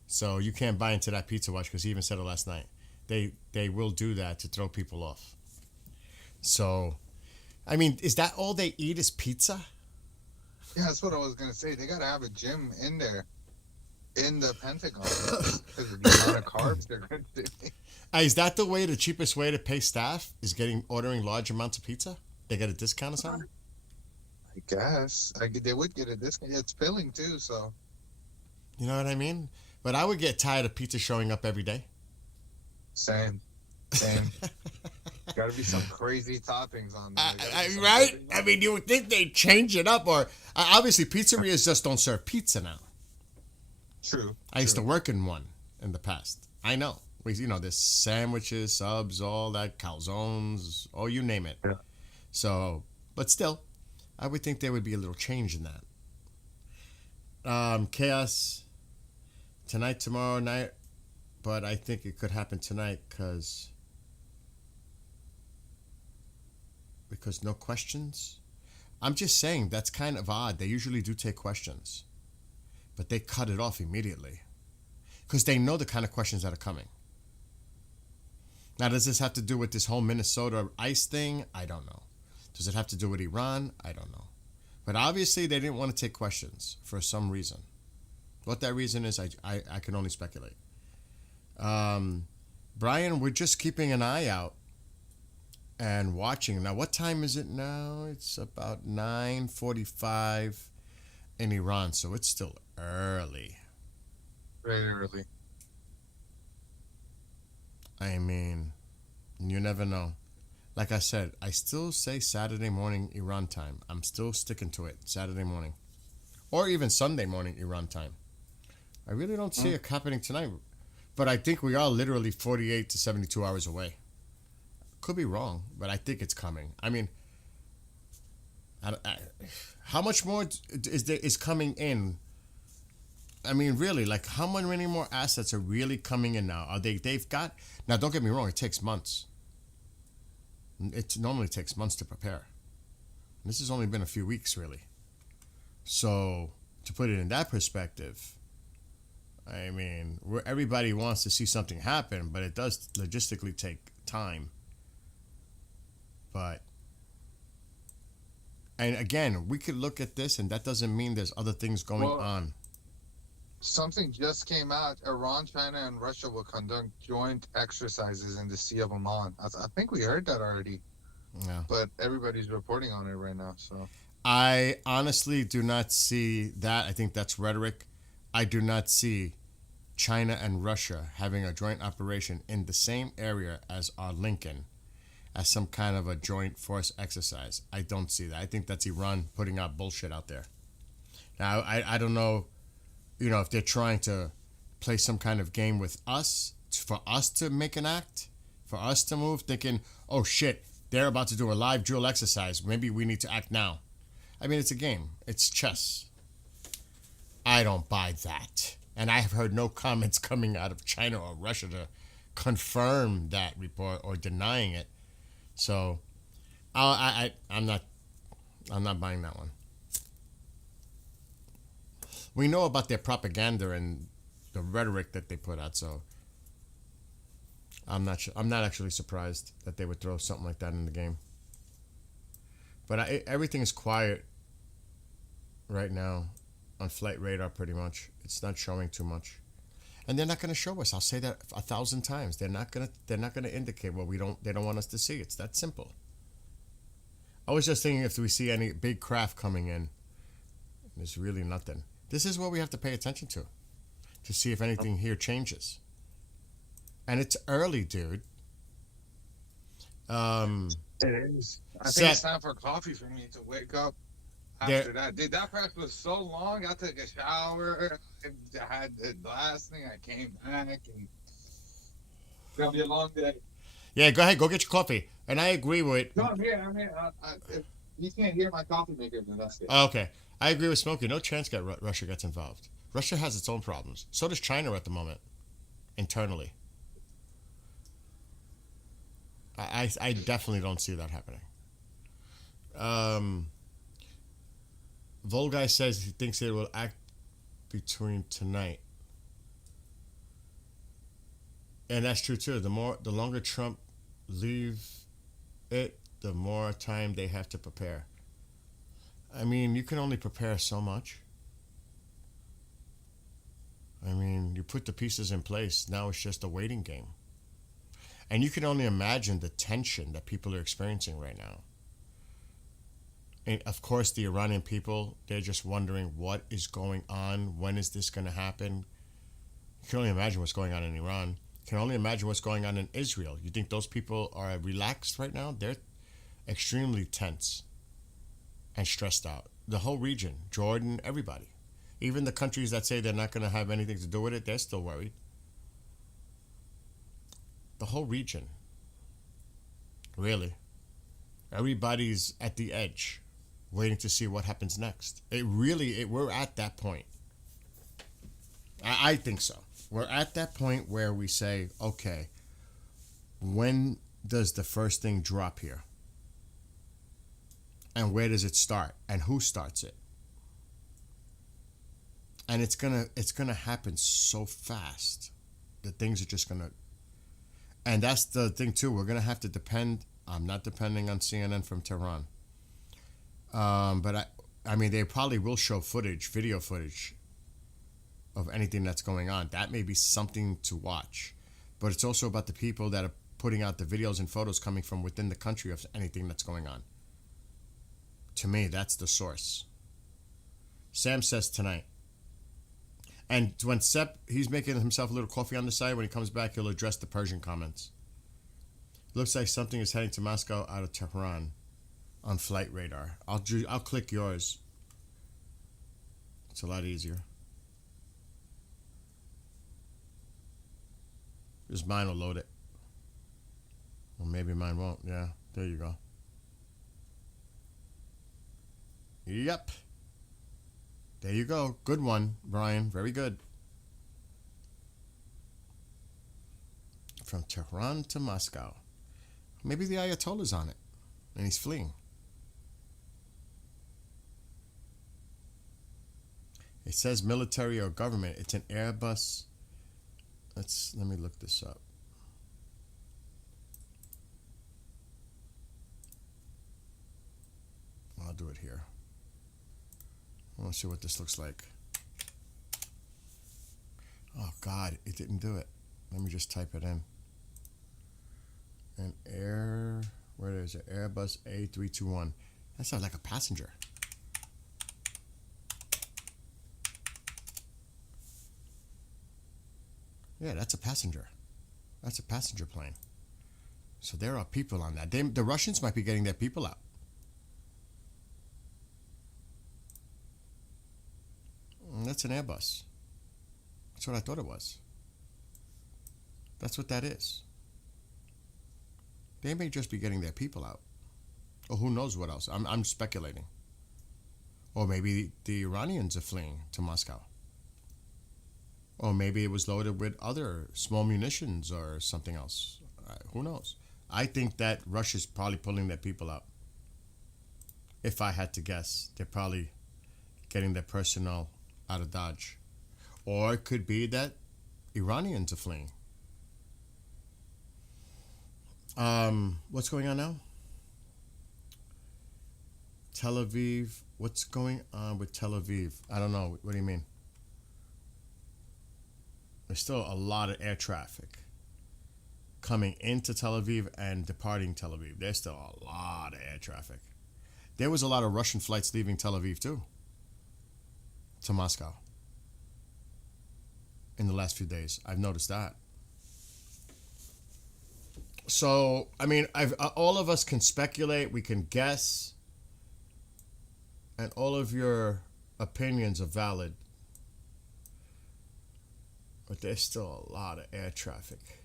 So you can't buy into that Pizza Watch because he even said it last night. They will do that to throw people off. So, I mean, is that all they eat is pizza? Yeah, that's what I was gonna say. They gotta have a gym in there, in the Pentagon, because of the amount of carbs they're consuming. Is that the way, the cheapest way to pay staff is ordering large amounts of pizza? They get a discount or something? I guess they would get a discount. It's filling too, so. You know what I mean? But I would get tired of pizza showing up every day. Same. Gotta be some crazy toppings on there. Right? I mean, you would think they'd change it up, or obviously pizzerias just don't serve pizza now. True. I used to work in one in the past. I know. There's sandwiches, subs, all that, calzones, or you name it. Yeah. So, but still, I would think there would be a little change in that. Chaos tonight, tomorrow night, but I think it could happen tonight because no questions. I'm just saying that's kind of odd. They usually do take questions, but they cut it off immediately because they know the kind of questions that are coming. Now, does this have to do with this whole Minnesota ICE thing? I don't know. Does it have to do with Iran? I don't know. But obviously, they didn't want to take questions for some reason. What that reason is, I can only speculate. Brian, we're just keeping an eye out and watching. Now, what time is it now? It's about 9:45 in Iran, so it's still early. Very early. I mean, you never know. Like I said, I still say Saturday morning Iran time. I'm still sticking to it, Saturday morning. Or even Sunday morning Iran time. I really don't see it happening tonight. But I think we are literally 48 to 72 hours away. Could be wrong, but I think it's coming. I mean, how much more is coming in? I mean, really, like how many more assets are really coming in now? They've got, now don't get me wrong, it takes months. It normally takes months to prepare. This has only been a few weeks, really. So, to put it in that perspective, I mean, everybody wants to see something happen, but it does logistically take time. But, and again, we could look at this, and that doesn't mean there's other things going on. Something just came out. Iran, China, and Russia will conduct joint exercises in the Sea of Oman. I think we heard that already. Yeah. But everybody's reporting on it right now. So I honestly do not see that. I think that's rhetoric. I do not see China and Russia having a joint operation in the same area as our Lincoln. as some kind of a joint force exercise. I don't see that. I think that's Iran putting out bullshit out there. Now, I don't know, if they're trying to play some kind of game with us, for us to make an act, for us to move, thinking, oh shit, they're about to do a live drill exercise. Maybe we need to act now. I mean, it's a game. It's chess. I don't buy that. And I have heard no comments coming out of China or Russia to confirm that report or denying it. So, I'm not buying that one. We know about their propaganda and the rhetoric that they put out, so I'm not actually surprised that they would throw something like that in the game. But everything is quiet right now on Flight Radar, pretty much. It's not showing too much, and they're not going to show us. I'll say that 1,000 times. They're not going to indicate what they don't want us to see. It's that simple. I was just thinking if we see any big craft coming in, there's really nothing. This is what we have to pay attention to see if anything here changes. And it's early, dude. It is. I think it's time for coffee for me to wake up after that. Dude, that press was so long. I took a shower. I had the last thing. I came back, and it's gonna be a long day. Yeah, go ahead. Go get your coffee. And I agree with... No, I'm here. If you can't hear my coffee maker, then that's it. Okay. I agree with Smokey. No chance Russia gets involved. Russia has its own problems. So does China at the moment, internally. I definitely don't see that happening. Volguy says he thinks it will act between tonight. And that's true too. The longer Trump leave it, the more time they have to prepare. I mean, you can only prepare so much. I mean, you put the pieces in place. Now it's just a waiting game. And you can only imagine the tension that people are experiencing right now. And of course, the Iranian people, they're just wondering what is going on. When is this going to happen? You can only imagine what's going on in Iran. You can only imagine what's going on in Israel. You think those people are relaxed right now? They're extremely tense and stressed out. The whole region, Jordan, everybody. Even the countries that say they're not going to have anything to do with it, they're still worried. The whole region. Really. Everybody's at the edge, waiting to see what happens next. We're at that point. I think so. We're at that point where we say, okay, when does the first thing drop here? And where does it start? And who starts it? And it's gonna happen so fast that things are just gonna. And that's the thing too. We're gonna have to depend. I'm not depending on CNN from Tehran. But I mean, they probably will show video footage of anything that's going on. That may be something to watch. But it's also about the people that are putting out the videos and photos coming from within the country of anything that's going on. To me, that's the source. Sam says tonight. And when Sepp, he's making himself a little coffee on the side. When he comes back, he'll address the Persian comments. Looks like something is heading to Moscow out of Tehran on Flight Radar. I'll click yours. It's a lot easier. Just mine will load it. Well, maybe mine won't. Yeah, there you go. Yep. There you go. Good one, Brian. Very good. From Tehran to Moscow. Maybe the Ayatollah's on it, and he's fleeing. It says military or government. It's an Airbus. Let me look this up. I'll do it here. I want to see what this looks like. Oh God, it didn't do it. Let me just type it in. Where is it? Airbus A321. That sounds like a passenger. Yeah, that's a passenger. That's a passenger plane. So there are people on that. The Russians might be getting their people out. That's an Airbus. That's what I thought it was. That's what that is. They may just be getting their people out. Or who knows what else. I'm speculating. Or maybe the Iranians are fleeing to Moscow. Or maybe it was loaded with other small munitions or something else. Who knows? I think that Russia's probably pulling their people out. If I had to guess, they're probably getting their personnel out of Dodge. Or it could be that Iranians are fleeing. What's going on now? Tel Aviv. What's going on with Tel Aviv? I don't know. What do you mean? There's still a lot of air traffic coming into Tel Aviv and departing Tel Aviv. There's still a lot of air traffic. There was a lot of Russian flights leaving Tel Aviv too, to Moscow, in the last few days. I've noticed that. So, I mean, all of us can speculate, we can guess, and all of your opinions are valid. But there's still a lot of air traffic.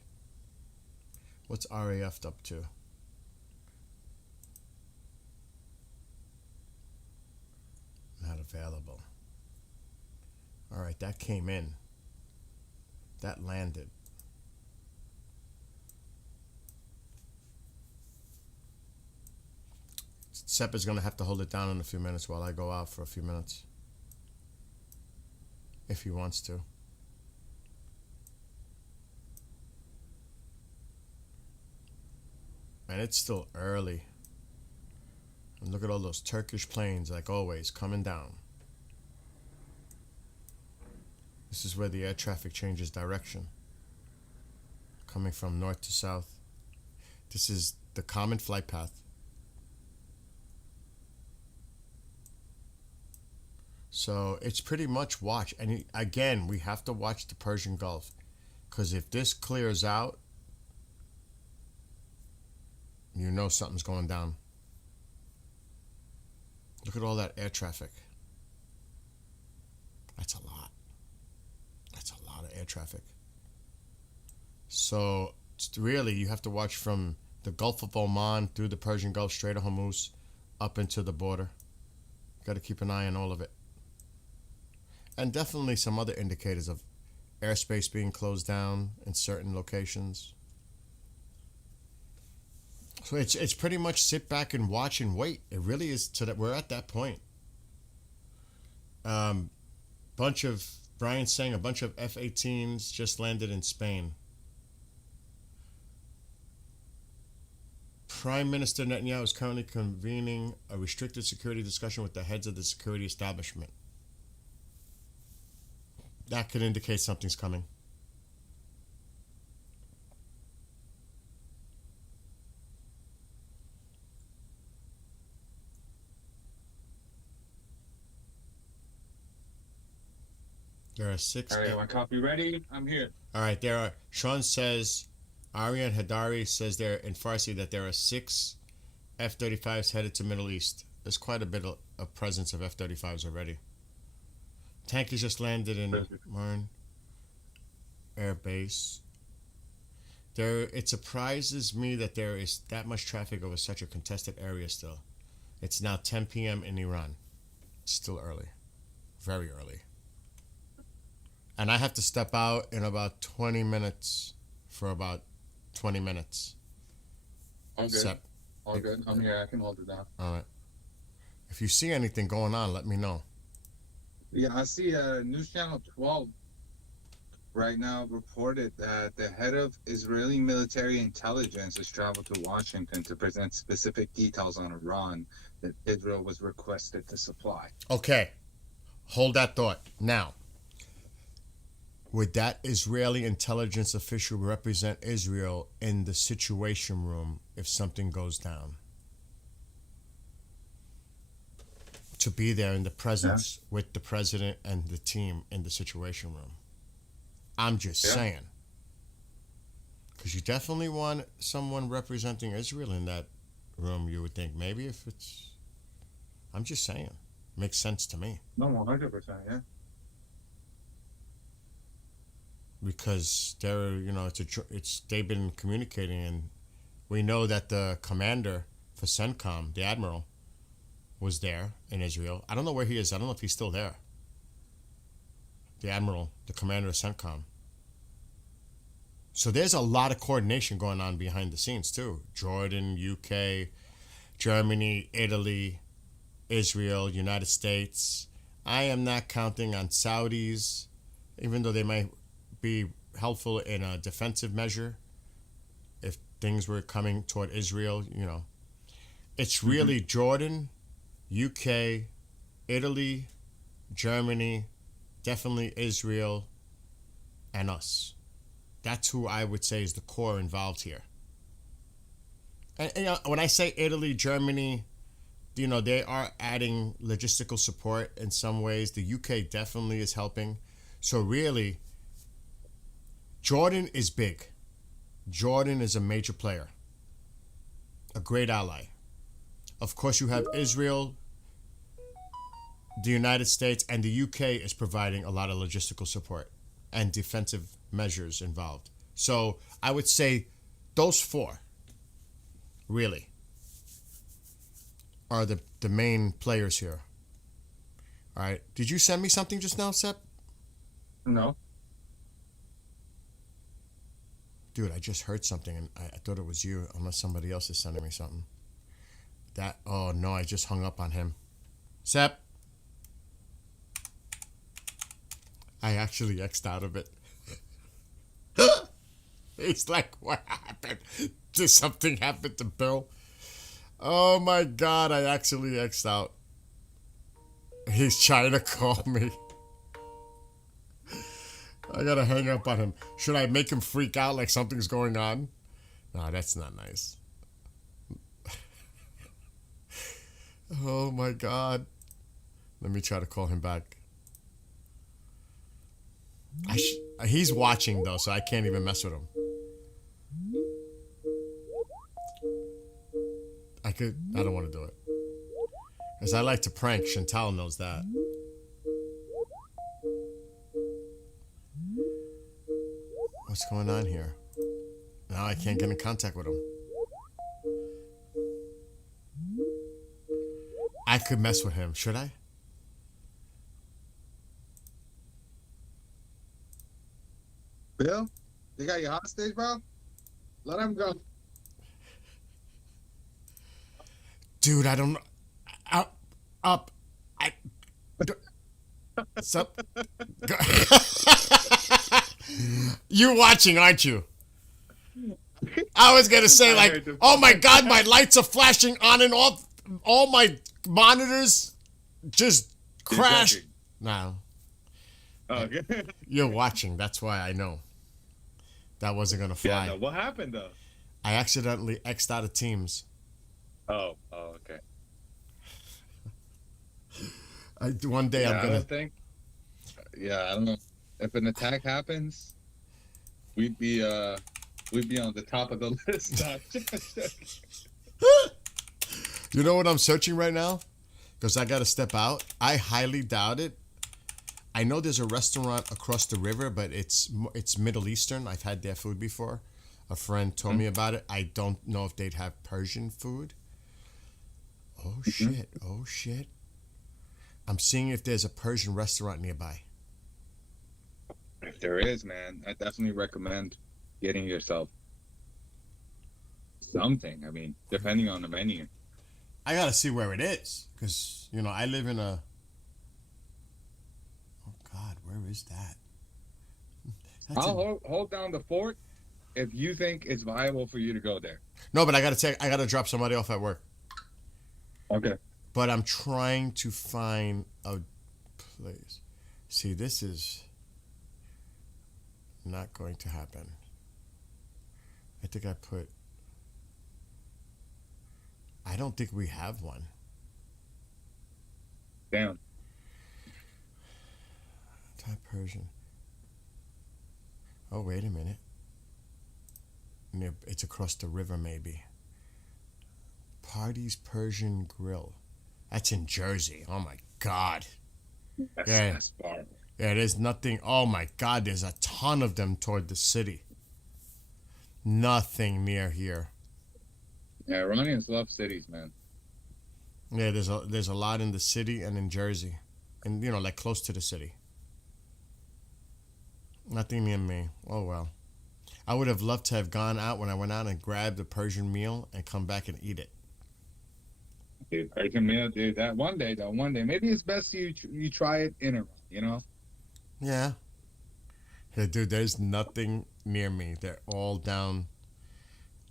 What's RAF up to? Not available. All right, that came in. That landed. Sepp is going to have to hold it down in a few minutes while I go out for a few minutes. If he wants to. And it's still early. And look at all those Turkish planes, like always, coming down. This is where the air traffic changes direction. Coming from north to south. This is the common flight path. So it's pretty much watch. And again, we have to watch the Persian Gulf. Because if this clears out, you know something's going down. Look at all that air traffic. That's a lot. That's a lot of air traffic. So really, you have to watch from the Gulf of Oman through the Persian Gulf, Strait of Hormuz, up into the border. Got to keep an eye on all of it. And definitely some other indicators of airspace being closed down in certain locations. So it's pretty much sit back and watch and wait. It really is to that we're at that point. Brian's saying a bunch of F-18s just landed in Spain. Prime Minister Netanyahu is currently convening a restricted security discussion with the heads of the security establishment. That could indicate something's coming. There are 6. All right, my copy ready. I'm here. All right, there are. Sean says, Aryan Hadari says there in Farsi that there are 6 F-35s headed to Middle East. There's quite a bit of presence of F-35s already. Tankers just landed in Marne Air Base. It surprises me that there is that much traffic over such a contested area still. It's now 10 p.m. in Iran. It's still early. Very early. And I have to step out in about 20 minutes for about 20 minutes. All good. All good. I'm here. I can hold it down. All right. If you see anything going on, let me know. Yeah, I see News Channel 12 right now reported that the head of Israeli military intelligence has traveled to Washington to present specific details on Iran that Israel was requested to supply. Okay. Hold that thought. Now, would that Israeli intelligence official represent Israel in the Situation Room if something goes down? To be there in the presence with the president and the team in the Situation Room. I'm just saying. Because you definitely want someone representing Israel in that room, you would think. Maybe if it's... I'm just saying. Makes sense to me. No, 100%, yeah. Because they're, they've been communicating, and we know that the commander for CENTCOM, the admiral, was there in Israel. I don't know where he is. I don't know if he's still there. The admiral, the commander of CENTCOM. So there's a lot of coordination going on behind the scenes too. Jordan, UK, Germany, Italy, Israel, United States. I am not counting on Saudis, even though they might be helpful in a defensive measure if things were coming toward Israel, It's really Jordan, UK, Italy, Germany, definitely Israel, and us. That's who I would say is the core involved here. And when I say Italy, Germany, they are adding logistical support in some ways. The UK definitely is helping. So really, Jordan is big. Jordan is a major player, a great ally. Of course, you have Israel, the United States, and the UK is providing a lot of logistical support and defensive measures involved. So I would say those four really are the main players here. All right. Did you send me something just now, Sep? No. Dude, I just heard something and I thought it was you, unless somebody else is sending me something. Oh no, I just hung up on him. Sep? I actually X'd out of it. He's like, what happened? Did something happen to Bill? Oh my God, I actually X'd out. He's trying to call me. I gotta hang up on him. Should I make him freak out like something's going on? No, that's not nice. Oh my God. Let me try to call him back. He's watching though, so I can't even mess with him. I don't want to do it. Because I like to prank. Chantal knows that. What's going on here? Now I can't get in contact with him. I could mess with him. Should I? Bill, they got you hostage, bro? Let him go. Dude, I don't know. Up. Sup? You're watching, aren't you? I was going to say, like, oh my God, my lights are flashing on and off. All my monitors just crashed. No. Okay. You're watching. That's why I know. That wasn't going to fly. Yeah, no, what happened, though? I accidentally X'd out of Teams. Oh, okay. One day I'm going to... I don't know. If an attack happens, we'd be on the top of the list. You know what I'm searching right now? Because I got to step out. I highly doubt it. I know there's a restaurant across the river, but it's Middle Eastern. I've had their food before. A friend told me about it. I don't know if they'd have Persian food. Oh, shit. Oh, shit. I'm seeing if there's a Persian restaurant nearby. If there is, man, I definitely recommend getting yourself something. I mean, depending on the menu. I got to see where it is. Because, I live in a... Oh, God, where is that? I'll hold down the fort if you think it's viable for you to go there. No, but I got to drop somebody off at work. Okay. But I'm trying to find a place. See, this is not going to happen. I think I don't think we have one. Damn. Type Persian. Oh, wait a minute. It's across the river, maybe. Party's Persian Grill. That's in Jersey. Oh my God. That's far. Yeah, there's nothing. Oh my God, there's a ton of them toward the city. Nothing near here. Yeah, Iranians love cities, man. Yeah, there's a lot in the city and in Jersey, and like close to the city. Nothing near me. Oh well. I would have loved to have gone out when I went out and grabbed a Persian meal and come back and eat it. Dude, Persian meal, dude. That one day, maybe it's best you try it in Iran. Yeah. Yeah, dude, there's nothing near me. They're all down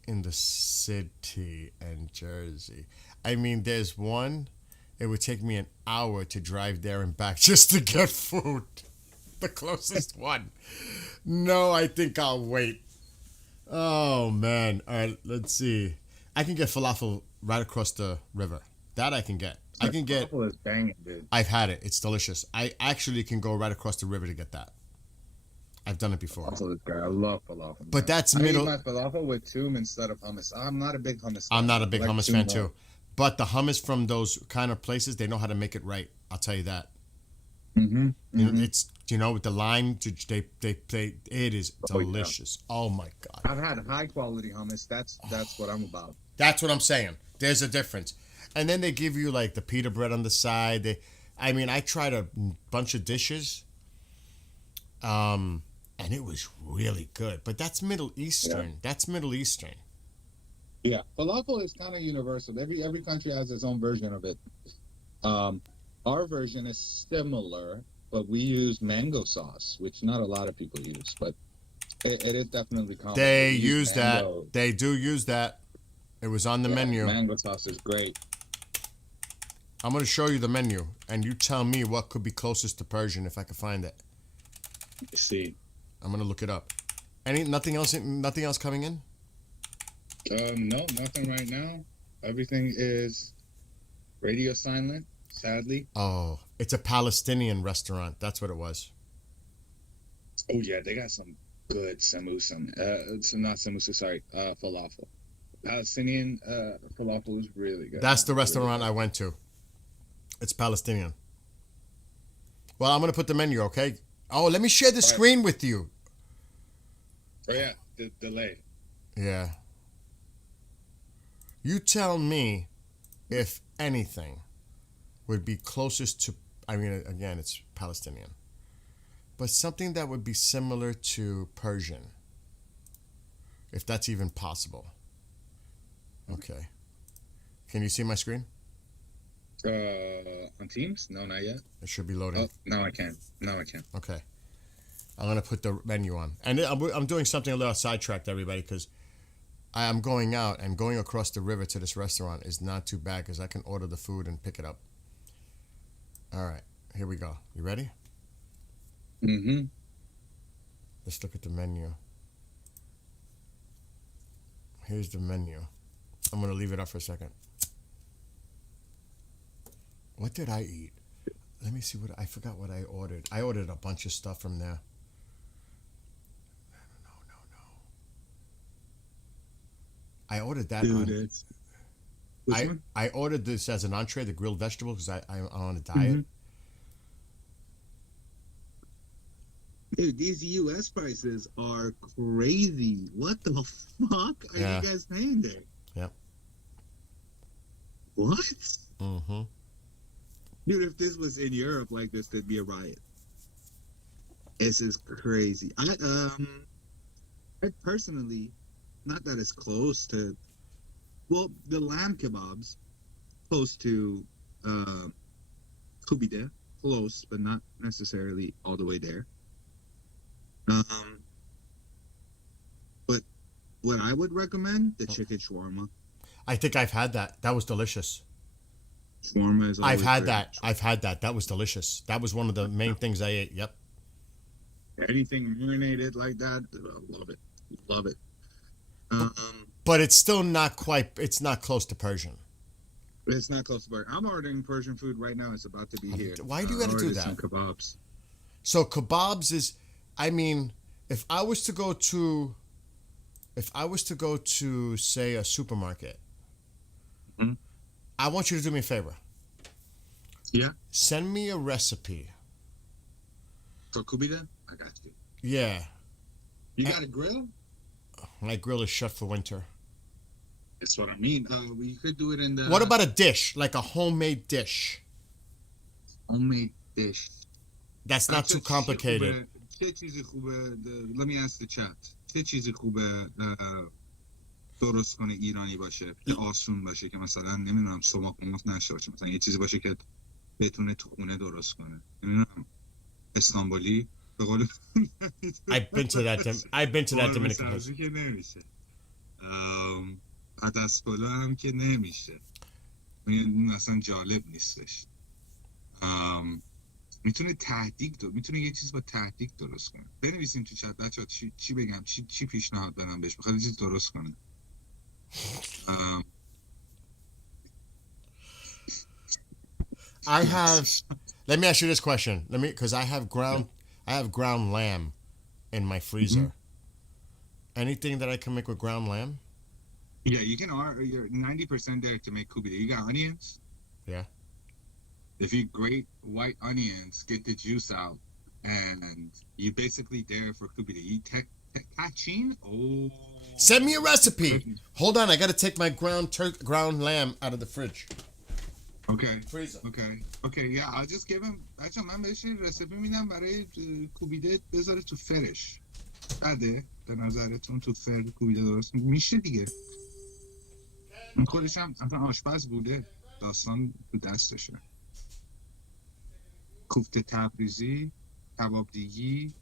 in the city and Jersey. I mean, there's one. It would take me an hour to drive there and back just to get food. The closest one. No, I think I'll wait. Oh, man. All right, let's see. I can get falafel right across the river. That I can get. Falafel is banging, dude. I've had it. It's delicious. I actually can go right across the river to get that. I've done it before. Falafel is great. I love falafel. But that's I middle. eat my falafel with toom instead of hummus. I'm not a big hummus fan. I'm not a big I like hummus toom fan more. too. But the hummus from those kind of places, they know how to make it right. I'll tell you that. Mm-hmm. It's with the lime. They it is delicious. Oh my God. I've had high quality hummus. That's what I'm about. That's what I'm saying. There's a difference. And then they give you like the pita bread on the side. I tried a bunch of dishes. And it was really good. But that's Middle Eastern. Yeah. That's Middle Eastern. Yeah, falafel is kind of universal. Every country has its own version of it. Our version is similar, but we use mango sauce, which not a lot of people use, but it is definitely common. They We use mango. that. They do use that. It was on the menu. Mango sauce is great. I'm going to show you the menu, and you tell me what could be closest to Persian if I can find it. Let's see. I'm going to look it up. Nothing else coming in? No, nothing right now. Everything is radio silent, sadly. Oh, it's a Palestinian restaurant. That's what it was. Oh yeah, they got some good samosa. It's not samosa, sorry, falafel. Palestinian falafel is really good. That's the restaurant I went to. It's Palestinian. Well, I'm going to put the menu, okay? Oh, let me share the screen with you. Oh yeah, the delay. Yeah. You tell me if anything would be closest to, again, it's Palestinian, but something that would be similar to Persian, if that's even possible. Okay. Can you see my screen? On Teams? No, not yet. It should be loading. Oh, no, I can. Okay. I'm going to put the menu on. And I'm doing something a little sidetracked, everybody, because I'm going out, and going across the river to this restaurant is not too bad because I can order the food and pick it up. All right. Here we go. You ready? Mm-hmm. Let's look at the menu. Here's the menu. I'm going to leave it up for a second. What did I eat? Let me see I forgot what I ordered. I ordered a bunch of stuff from there. No. I ordered that Dude, on. I ordered this as an entree, the grilled vegetable, because I'm on a diet. Dude, these U.S. prices are crazy. What the fuck are you guys paying there? Yep. What? Mm-hmm. Dude, if this was in Europe like this, there'd be a riot. This is crazy. I personally, not that it's close to, well, the lamb kebabs, close to Kubide, close, but not necessarily all the way there. But what I would recommend, the chicken shawarma. I think I've had that. That was delicious. Shawarma is always I've had great. that. I've had that. That was delicious. That was one of the main things I ate. Yep. Anything marinated like that, love it. Love it. But it's still not quite, it's not close to Persian. It's not close to Persian. I'm ordering Persian food right now. It's about to be here. Why do you got to do that? Some kebabs. So kebabs is, if I was to go to if I was to go to, say, a supermarket, Mhm. I want you to do me a favor. Yeah. Send me a recipe. For kubida, I got you. Yeah. You got a grill? My grill is shut for winter. That's what I mean. We could do it in the What about a dish, like a homemade dish? homemade dish. That's not too complicated. چه چیزی خوبه let me ask the chat. چه چیزی خوبه درست کنه ایرانی باشه که آسون باشه که مثلا نمیدونم سماق مماق نشه باشه مثلا یه چیزی باشه که بتونه تو خونه درست کنه نمیدونم استانبولی به قول I've been to that Dominican place. که نمیشه عدس‌پلو هم که نمیشه این اصلا جالب نیستش میتونه میتونه یه چیز با تهدیگ درست کنه. بنویسیم تو چت بچه‌ها چی بگم چی پیشنهاد بدم بهش میخواد یه چیز درست کنه. I have. Let me ask you this question. Because I have ground lamb in my freezer. Anything that I can make with ground lamb? Yeah, you can. You're 90% there to make kubida. You got onions? Yeah. If you grate white onions, get the juice out, and you basically there for kubida. You tachin? Oh. Send me a recipe. Hold on, I got to take my ground lamb out of the fridge. Okay. Freezer. Okay, yeah, I'll just give him. بچه من بهش رسیپی میدم برای کوبیده بذاره تو فرش. بده به نظرتون تو فر کوبیده درست میشه دیگه. این خودش هم اصلا آشپز بوده. داستان تو دستشه. کوفته تبریزی، کباب دیگی.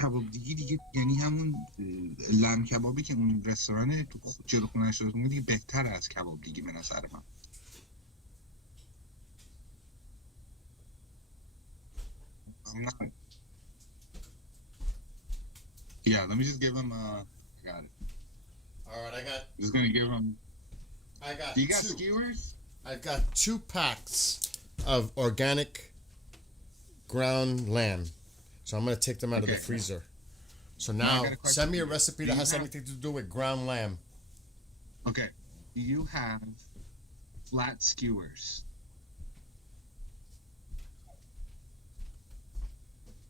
کباب دیگه یعنی همون لم کبابی که اون رستوران تو جلو خونه‌اش درست می‌کنه دیگه بهتره از کباب دیگه به نظر من. Yeah, let me just give him I got it. All right, Just gonna give him. got. You got two. skewers? I got 2 packs of organic ground lamb. So I'm going to take them out of the freezer. So now, send me a recipe that has anything to do with ground lamb. Okay. You have flat skewers.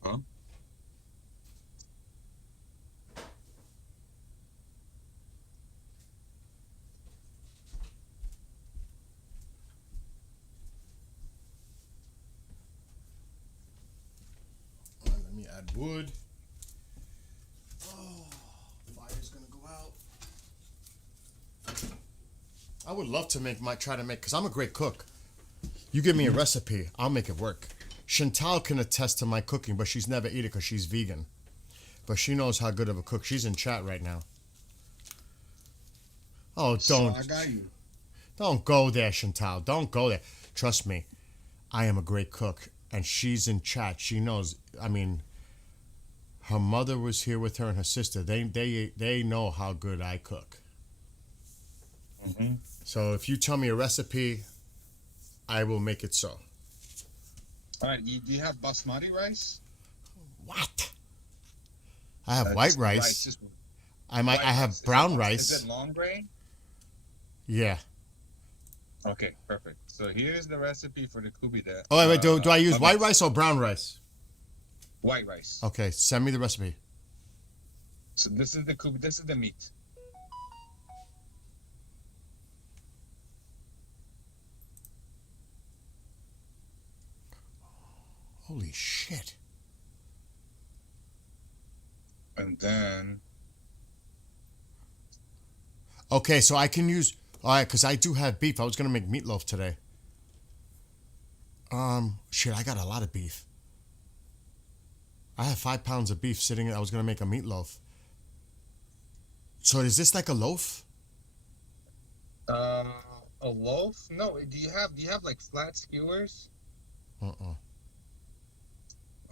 Huh? Let me add wood. Oh, fire's gonna go out. I would love to try to make, because I'm a great cook. You give me a recipe, I'll make it work. Chantal can attest to my cooking, but she's never eaten it because she's vegan. But she knows how good of a cook. She's in chat right now. Oh, don't. So I got you. Don't go there, Chantal. Don't go there. Trust me, I am a great cook. And she's in chat. She knows. I mean, her mother was here with her and her sister. They know how good I cook. Mm-hmm. So if you tell me a recipe, I will make it so. All right. Do you have basmati rice? What? I have white rice. Just I have brown rice. Is it long grain? Yeah. Okay, perfect. So here's the recipe for the kubida. Oh wait, do I use white rice or brown rice? White rice. Okay, send me the recipe. So this is the kubida. This is the meat. Holy shit. And then. Okay, so I can use. All right, because I do have beef. I was gonna make meatloaf today. Shit, I got a lot of beef. I have 5 pounds of beef sitting. I was gonna make a meatloaf. So is this like a loaf? A loaf? No. Do you have like flat skewers?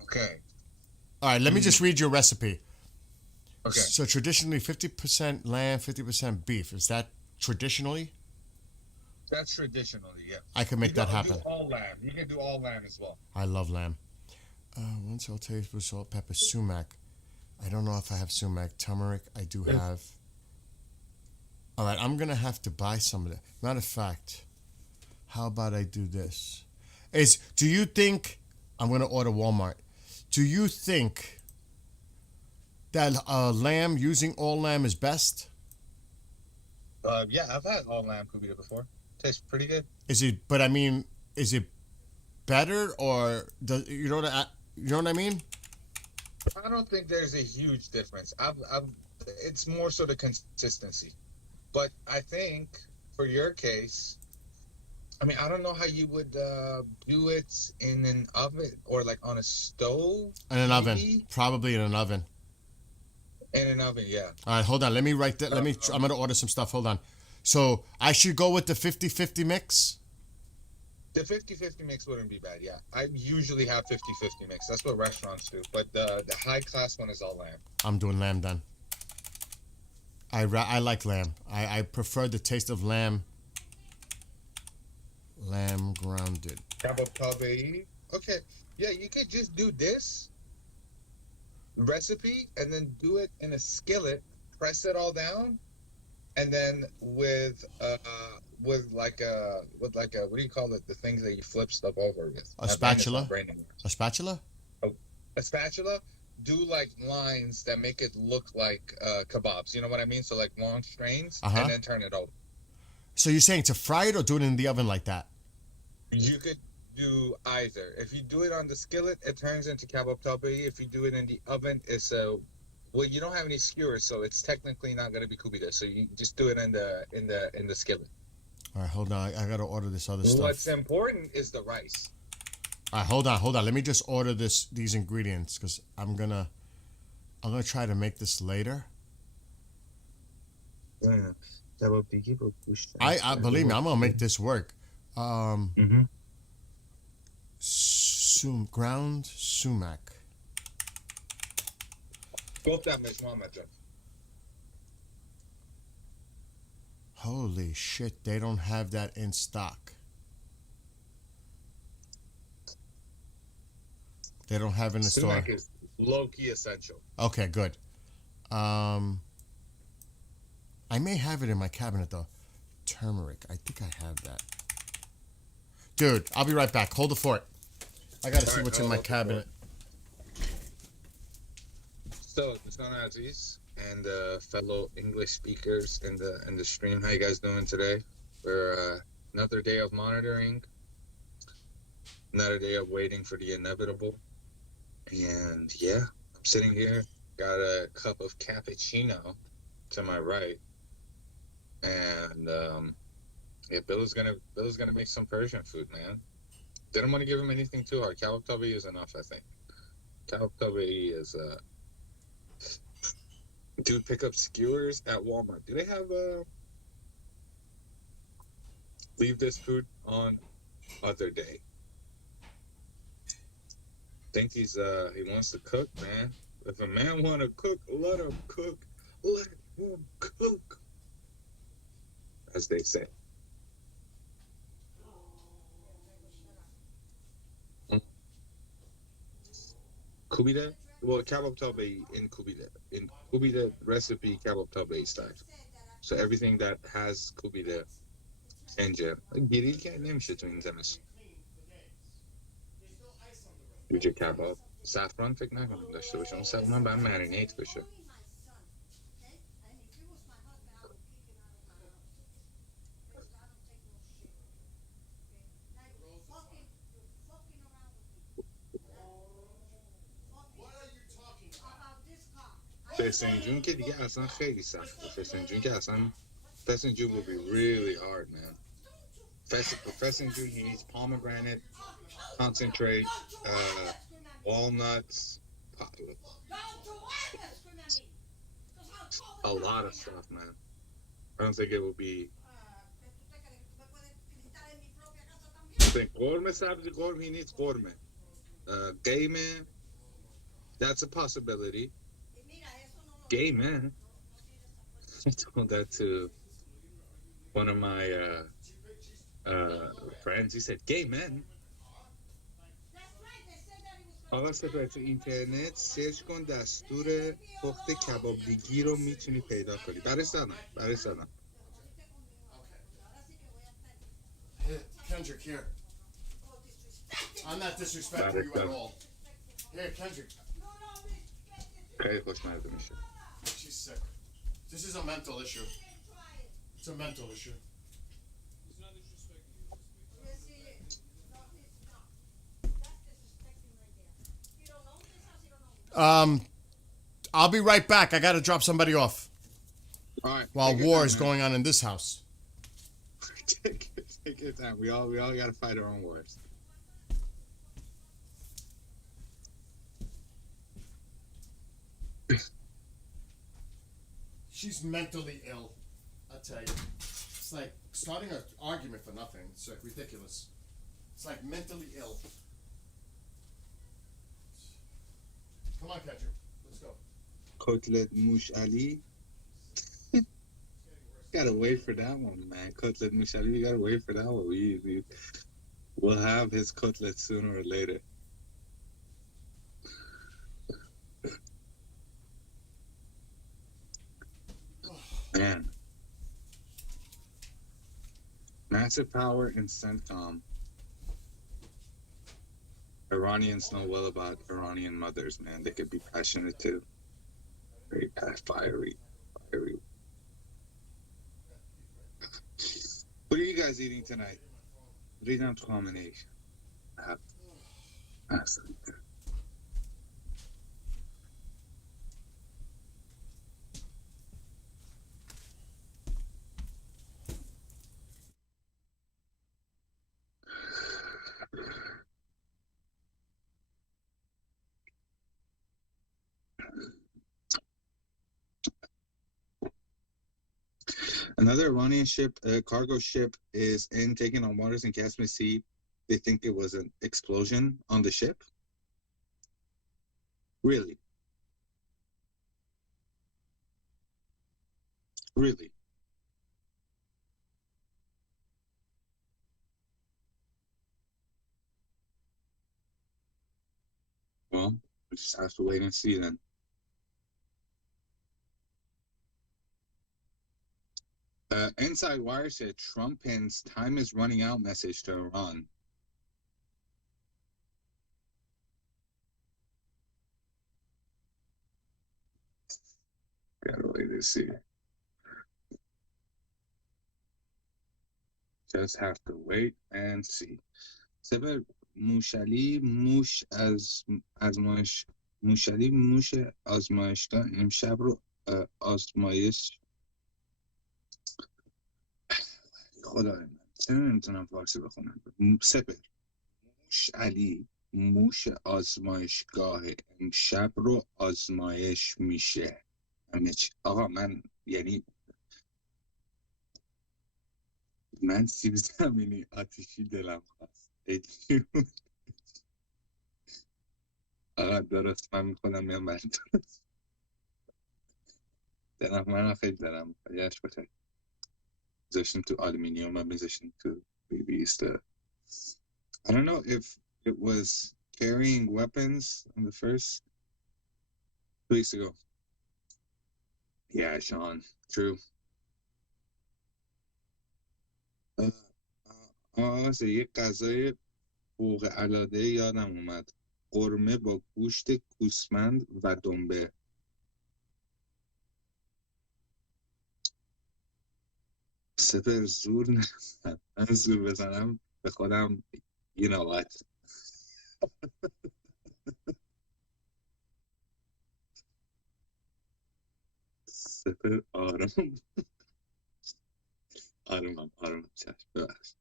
Okay. All right, let me just read your recipe. Okay. So traditionally, 50% lamb, 50% beef. Is that traditionally? That's traditionally, yeah. I can make that happen. Do all lamb. You can do all lamb as well. I love lamb. 1 tablespoon salt, pepper, sumac. I don't know if I have sumac. Turmeric, I do have. All right, I'm going to have to buy some of that. Matter of fact, how about I do this? Do you think, I'm going to order Walmart. Do you think that lamb, using all lamb is best? Yeah, I've had all lamb kubita before. Tastes pretty good. Is it, but I mean, is it better or, you know what I mean? I don't think there's a huge difference. It's more so the consistency. But I think for your case, I mean, I don't know how you would do it in an oven or like on a stove. In an oven. maybe? Probably in an oven. In an oven, yeah. All right, hold on. Let me write that. I'm going to order some stuff. Hold on. So I should go with the 50-50 mix? The 50-50 mix wouldn't be bad, yeah. I usually have 50-50 mix. That's what restaurants do. But the high class one is all lamb. I'm doing lamb then. I like lamb. I prefer the taste of lamb. Lamb grounded. Kebab tabe'i. Okay. Yeah, you could just do this recipe and then do it in a skillet, press it all down, and then with like a what do you call it? The things that you flip stuff over with. A spatula? A spatula? A spatula. Do like lines that make it look like kebabs. You know what I mean? So like long strains, and then turn it over. So you're saying to fry it or do it in the oven like that? You could do either. If you do it on the skillet, it turns into kebab tabe'i. If you do it in the oven, it's well, you don't have any skewers, so it's technically not going to be kubita. So you just do it in the skillet. All right, hold on. I got to order this other stuff. What's important is the rice. All right, hold on. Let me just order these ingredients because I'm gonna try to make this later. I believe me, I'm gonna make this work. Ground sumac. Holy shit, they don't have that in stock. They don't have it in the store. Sumac is low-key essential. Okay, good. I may have it in my cabinet though. Turmeric. I think I have that. Dude, I'll be right back. Hold the fort. I gotta see what's in my cabinet. So, what's going on, Aziz? And fellow English speakers in the stream. How you guys doing today? We're another day of monitoring. Another day of waiting for the inevitable. And yeah, I'm sitting here, got a cup of cappuccino to my right, and yeah, Bill is gonna make some Persian food, man. Didn't want to give him anything too hard. Kebab tabe'i is enough, I think. Kebab tabe'i is dude, pick up skewers at Walmart. Do they have leave this food on other day? Think he wants to cook, man. If a man want to cook, let him cook. Let him cook, as they say. Kubita, well, kebab tabe'i in kubita recipe kebab tabe'i style. So everything that has kubita اینجا گریل که نمیشه تو این زمستون. جوجه کباب زعفران فکر نکنم داشته باشه. اون صدقا باید مرینیت بشه. فسنجون که دیگه اصلا خیلی سخته. فسنجون که اصلا فسنجون will be really hard, man. Fessengene, he needs pomegranate, concentrate, walnuts, a lot of stuff, man. I don't think it will be. I think korme sabzi korme, he needs korme. Gayman, that's a possibility. Gayman. I told that to one of my friends. He said, gay men. آقا سپر تو اینترنت سرچ کن دستور پخت کبابیگی رو میتونی پیدا کنی. برای زدم. Here, Kendrick, here. I'm not disrespecting you at all. Here, Kendrick. خیلی خوشمزه میشه. She's sick. This is a mental issue. It's a mental issue. I'll be right back. I got to drop somebody off. All right. While take your war time, is man. going on in this house. Take your time. We all gotta fight our own wars. She's mentally ill. I tell you, it's like starting an argument for nothing. It's like ridiculous. It's like mentally ill. Come on, Kendrick. Let's go. Kotlet Mush Ali. Gotta wait for that one, man. Kotlet Mush Ali. We gotta wait for that one. We'll have his kotlet sooner or later. Man. Massive power in CENTCOM. Iranians know well about Iranian mothers, man. They could be passionate too. Very fiery. What are you guys eating tonight? Ridam Khamenei. Another Iranian ship, cargo ship, is taking on waters in Caspian Sea. They think it was an explosion on the ship. Really? Really? Well, we just have to wait and see then. Inside Wire said Trump pins "time is running out" message to Iran. Gotta wait to see. Just have to wait and see. سپر موشلی موش آزمایش موشلی موش آزمایشگاه امشب رو آزمایش خدای من چرا نمیتونم فارسی بخونم. سپر موشلی موش آزمایشگاه امشب رو آزمایش میشه. آقا من یعنی من سیب زمینی آتیشی دلم خواست. آقا درست من میخونم میام من درست دلم من خیلی دلم یش بخیر میذاشتیم تو آلومینیوم و میذاشتیم تو بیبیست. I don't know if it was carrying weapons on the first 2 weeks ago. Yeah, Sean, true. یک غذای فوق العاده یادم اومد. قرمه با گوشت گوسفند و دنبه. سپر زور نزن. من زور بزنم به خودم you know what. سپر آرام چشم ببخش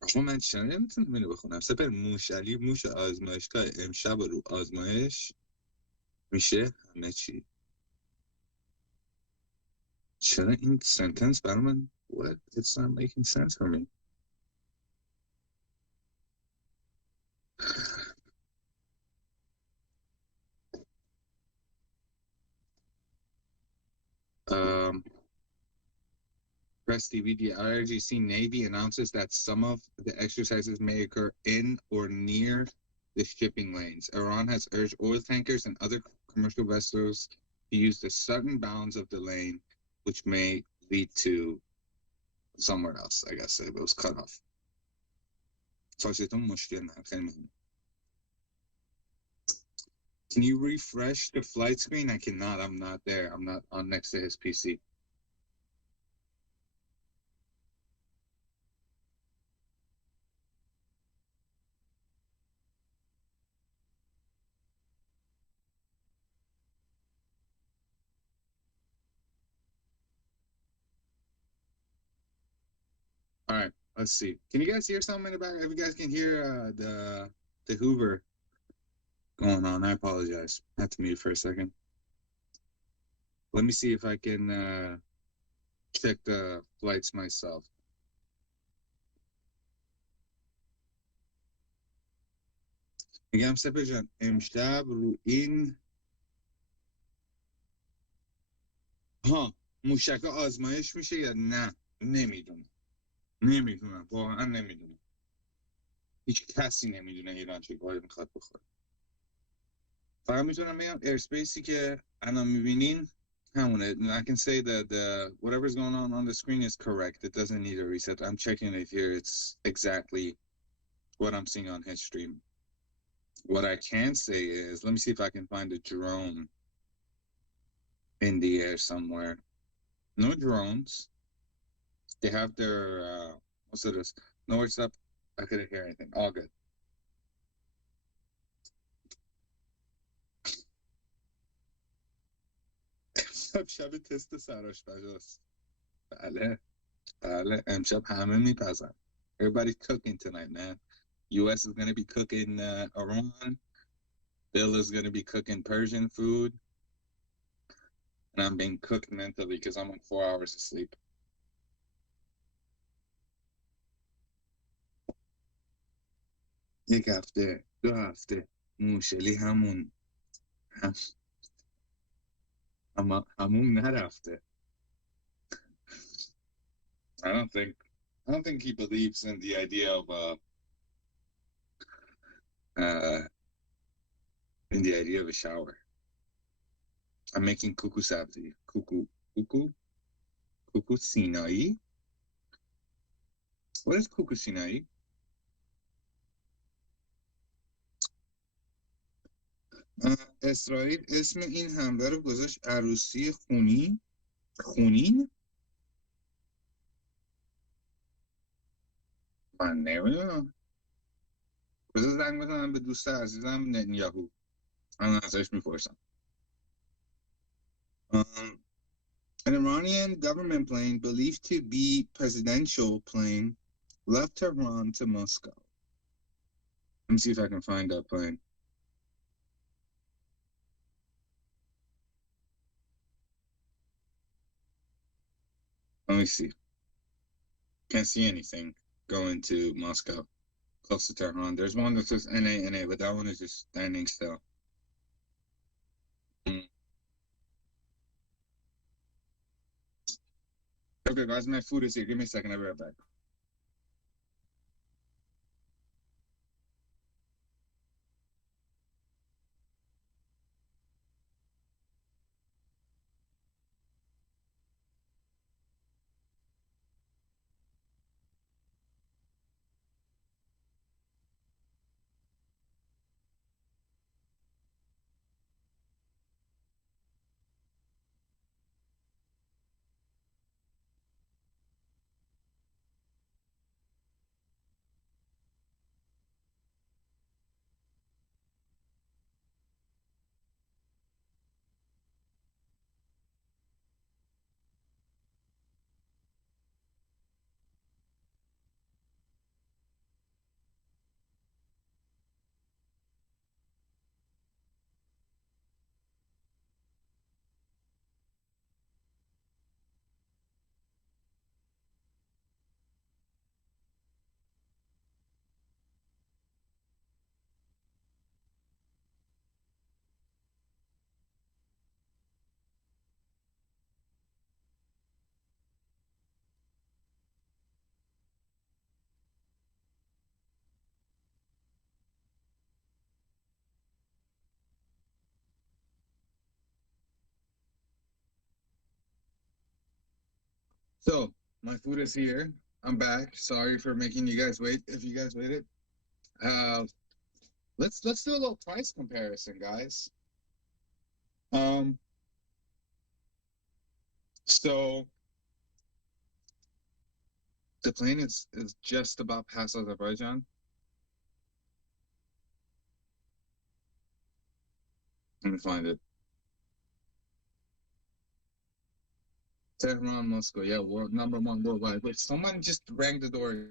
آقا من چرا نمیتونم اینو بخونم. سپر موشلی موش آزمایشگاه امشب رو آزمایش میشه همه چی. چرا این سنتنس برای من what it's not making sense for me. Press TV, the IRGC Navy announces that some of the exercises may occur in or near the shipping lanes. Iran has urged oil tankers and other commercial vessels to use the southern bounds of the lane, which may lead to somewhere else. I guess it was cut off. Can you refresh the flight screen? I cannot. I'm not there. I'm not on next to his PC. All right, let's see. Can you guys hear something in the back? If you guys can hear the Hoover going on, I apologize. I had to mute for a second. Let me see if I can check the flights myself. میگم سپه جان امشب رو این موشک آزمایش میشه یا نه؟ نمیدونم واقعا نمیدونم. هیچ کسی نمیدونه ایران چه کاری میخواد بخوره. فقط میتونم بگم ایرسپیسی که الان میبینین همونه. I can say that whatever's going on the screen is correct. It doesn't need a reset. I'm checking it here. It's exactly what I'm seeing on his stream. What I can say is, let me see if I can find a drone in the air somewhere. No drones. They have their, what's it? No, it's up. I couldn't hear anything. All good. شب تست سرآشپزاست. بله امشب همه میپزن. Everybody's cooking tonight, man. US is going to be cooking Iran. Bill is going to be cooking Persian food. And I'm being cooked mentally because I'm on 4 hours of sleep. یک هفته 2 هفته موشلی همون همون نرفته. I don't think he believes in the idea of a shower. I'm making kuku sabzi. Kuku Sinai. What is kuku Sinai? اسرائیل اسم این حمله رو گذاشت عروسی خونین؟ من نمیدونم. بذار زنگ بزنم به دوست عزیزم نتانیاهو. الان ازش میپرسم. An Iranian government plane believed to be presidential plane left Tehran to Moscow. Let me see if I can find that plane. Let me see. Can't see anything going to Moscow, close to Tehran. There's one that says NA, but that one is just standing still. Okay, guys, my food is here. Give me a second. I'll be right back. So my food is here. I'm back. Sorry for making you guys wait. If you guys waited, let's do a little price comparison, guys. So the plane is just about past Azerbaijan. Let me find it. Tehran, Moscow. Yeah, world number one worldwide. Wait, someone just rang the door.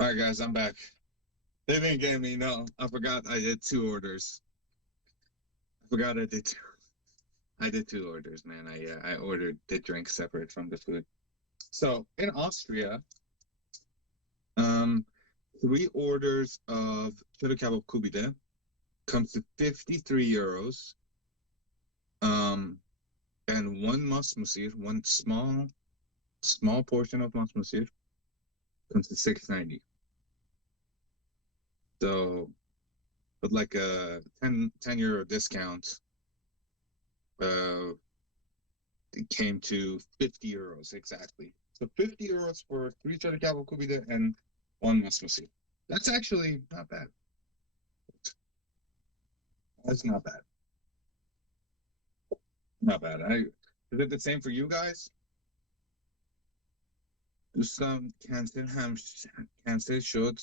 All right, guys, I'm back. They didn't get me. No, I forgot I did 2 orders. I forgot I did 2. I did 2 orders, man. I ordered the drink separate from the food. So in Austria, 3 orders of chili kebab kubide comes to 53 euros. And one masmusir, one small portion of masmusir, comes to 6.90. So, with like a 10 euro discount, it came to 50 euros exactly. So 50 euros for 3 chili kebab kubide and 1 masmusi. That's actually not bad. That's not bad. Not bad. Is it the same for you guys? دوستان کنسل شد.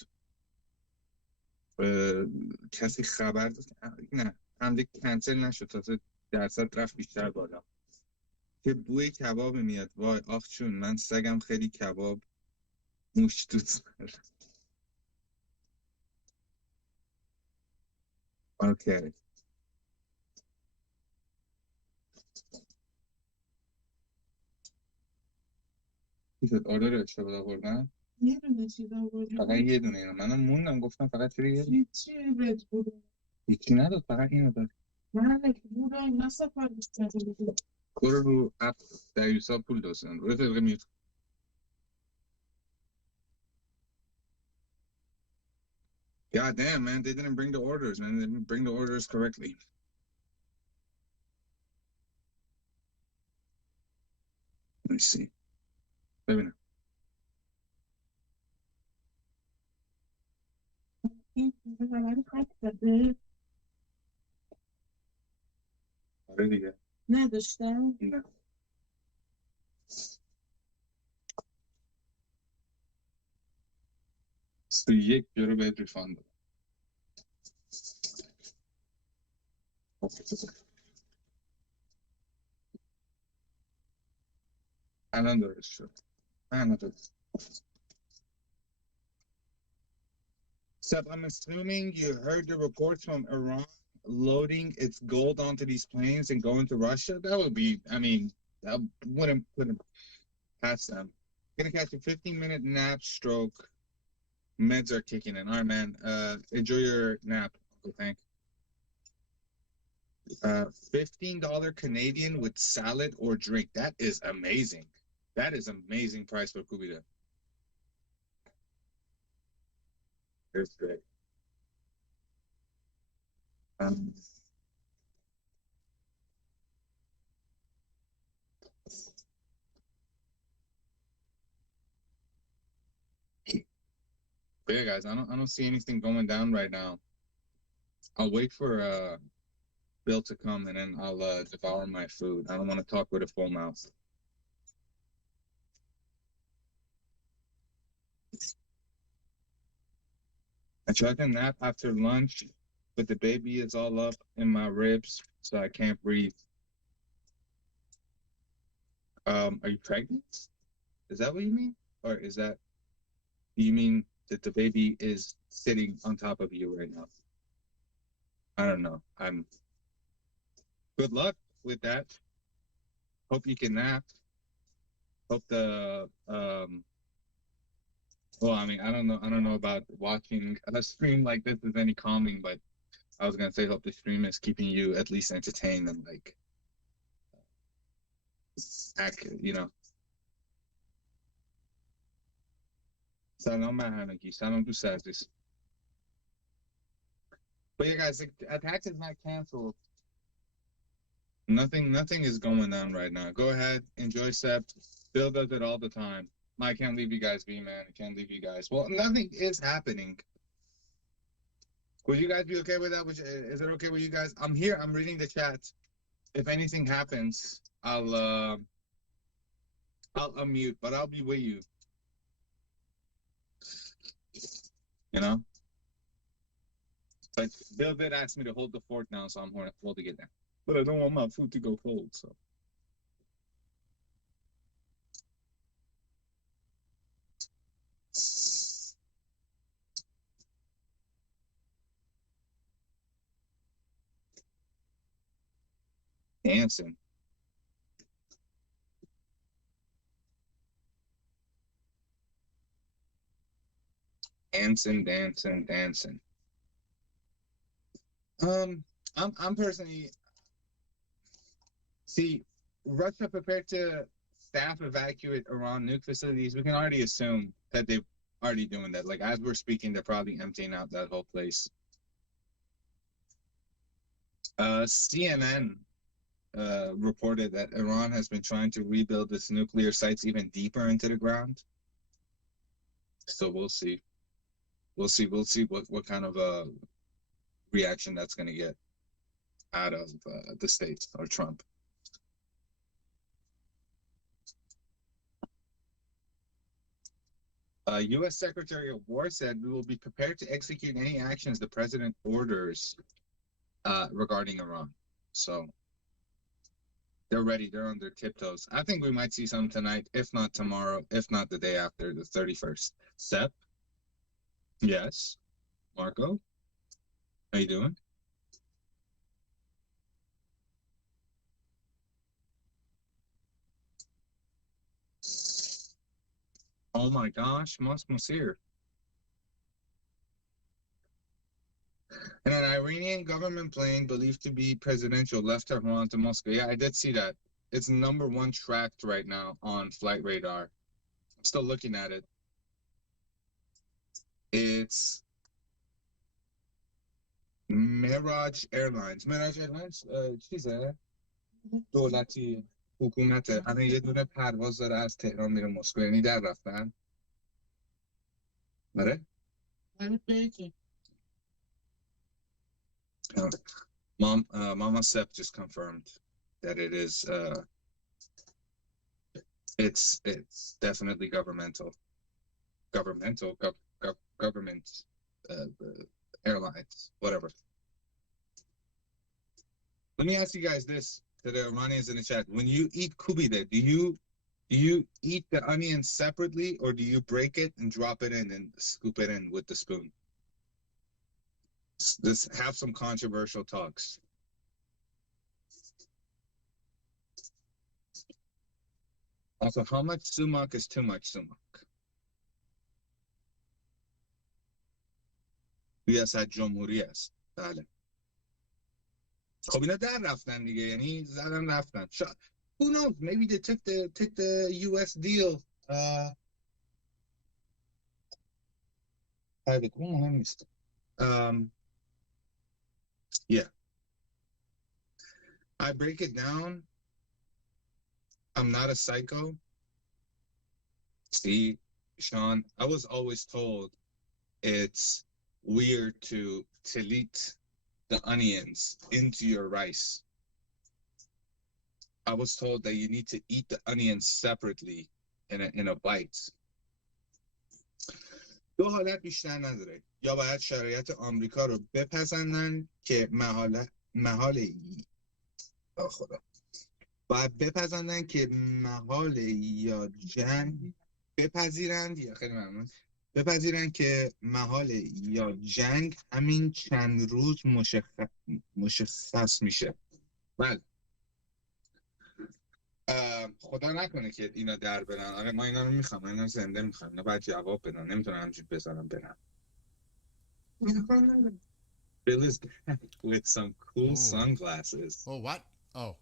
کسی خبر داد؟ نه، حمله کنسل نشد، تازه درصد رفت بیشتر بالا. که بوی کباب میاد. وای آخ چون من سگم خیلی کباب موش دوست داره. اوکی. چیزت آردر اشتباه آوردن؟ یه دونه چیز آوردم. فقط یه دونه اینو منم موندم گفتم فقط چرا یه دونه؟ چی رد بوده؟ هیچی نداد، فقط اینو داد. من رد بوده اینا سفارش داده بوده. برو رو اپ دریوسا پول دوستن. برو طبقه میوت. God damn, man, they didn't bring the orders, man. They didn't bring the orders correctly. Let me see. ببینم. آره دیگه. نداشتم؟ نه. 21 یورو بهت ریفاند دادم. الان درست شد. Seb, I'm assuming you heard the reports from Iran loading its gold onto these planes and going to Russia. That would be, I mean, that wouldn't put Pass them. Gonna catch a 15-minute nap stroke. Meds are kicking in. All right, man. Enjoy your nap, Uncle Tank. $15 Canadian with salad or drink. That is amazing. That is amazing price for Kubida. It's great. But yeah, guys, I don't see anything going down right now. I'll wait for Bill to come and then I'll devour my food. I don't want to talk with a full mouth. I tried to nap after lunch, but the baby is all up in my ribs, so I can't breathe. Are you pregnant? Is that what you mean? Or is that, you mean that the baby is sitting on top of you right now? I don't know. Good luck with that. Hope you can nap. Hope the, well, I mean, I don't know about watching a stream like this is any calming, but I was gonna say hope the stream is keeping you at least entertained and like, you know. Salam Mahanaki, salam to Sazis. But yeah, guys, the attack is not canceled. Nothing is going on right now. Go ahead, enjoy Sept. Bill does it all the time. I can't leave you guys be, man. I can't leave you guys. Well, nothing is happening. Would you guys be okay with that? Is it okay with you guys? I'm here. I'm reading the chat. If anything happens, I'll unmute, but I'll be with you. You know? But Bill did ask me to hold the fort now, so I'm holding it down. But I don't want my food to go cold, so. Dancing. Dancing. I'm personally, see, Russia prepared to staff evacuate Iran nuke facilities. We can already assume that they're already doing that. Like, as we're speaking, they're probably emptying out that whole place. CNN reported that Iran has been trying to rebuild its nuclear sites even deeper into the ground. So we'll see. We'll see what kind of reaction that's going to get out of the States or Trump. U.S. Secretary of War said we will be prepared to execute any actions the president orders regarding Iran. So they're ready. They're on their tiptoes. I think we might see some tonight, if not tomorrow, if not the day after, the 31st. Sep? Yes. Marco? How you doing? Oh my gosh, Monsieur. And an Iranian government plane believed to be presidential left Tehran to Moscow. Yeah, I did see that. It's #1 tracked right now on Flight Radar. I'm still looking at it. It's Mirage Airlines. چیزه؟ دولتی حکومت الان یه دونه پرواز داره از تهران میره مسکو، یعنی در رفتن. آره؟ Mama Sep just confirmed that it is it's definitely government airlines, whatever. Let me ask you guys this, to the Iranians in the chat. When you eat kubide, do you eat the onion separately, or do you break it and drop it in and scoop it in with the spoon? Let's have some controversial talks. Also, how much sumac is too much sumac? ریاست جمهوری است. بله. خب اینا در رفتن دیگه، یعنی زدن رفتن. Who knows? Maybe they took the U.S. deal. مهم نیست. Yeah. I break it down. I'm not a psycho. See, Sean, I was always told it's weird to delete the onions into your rice. I was told that you need to eat the onions separately in a bite. دو حالت بیشتر نداره. یا باید شرایط آمریکا رو بپسندن که باید بپسندن که محال یا جنگ بپذیرند، یا خیلی ممنون، بپذیرن که محال یا جنگ همین چند روز مشخص میشه. بله. خدا نکنه که اینا در برن. آره ما اینا رو میخوام، اینا رو زنده میخوام، اینا باید جواب بدن، نمیتونن همینجوری بزنم برن. Bill is back with some cool sunglasses. Oh, what? Oh.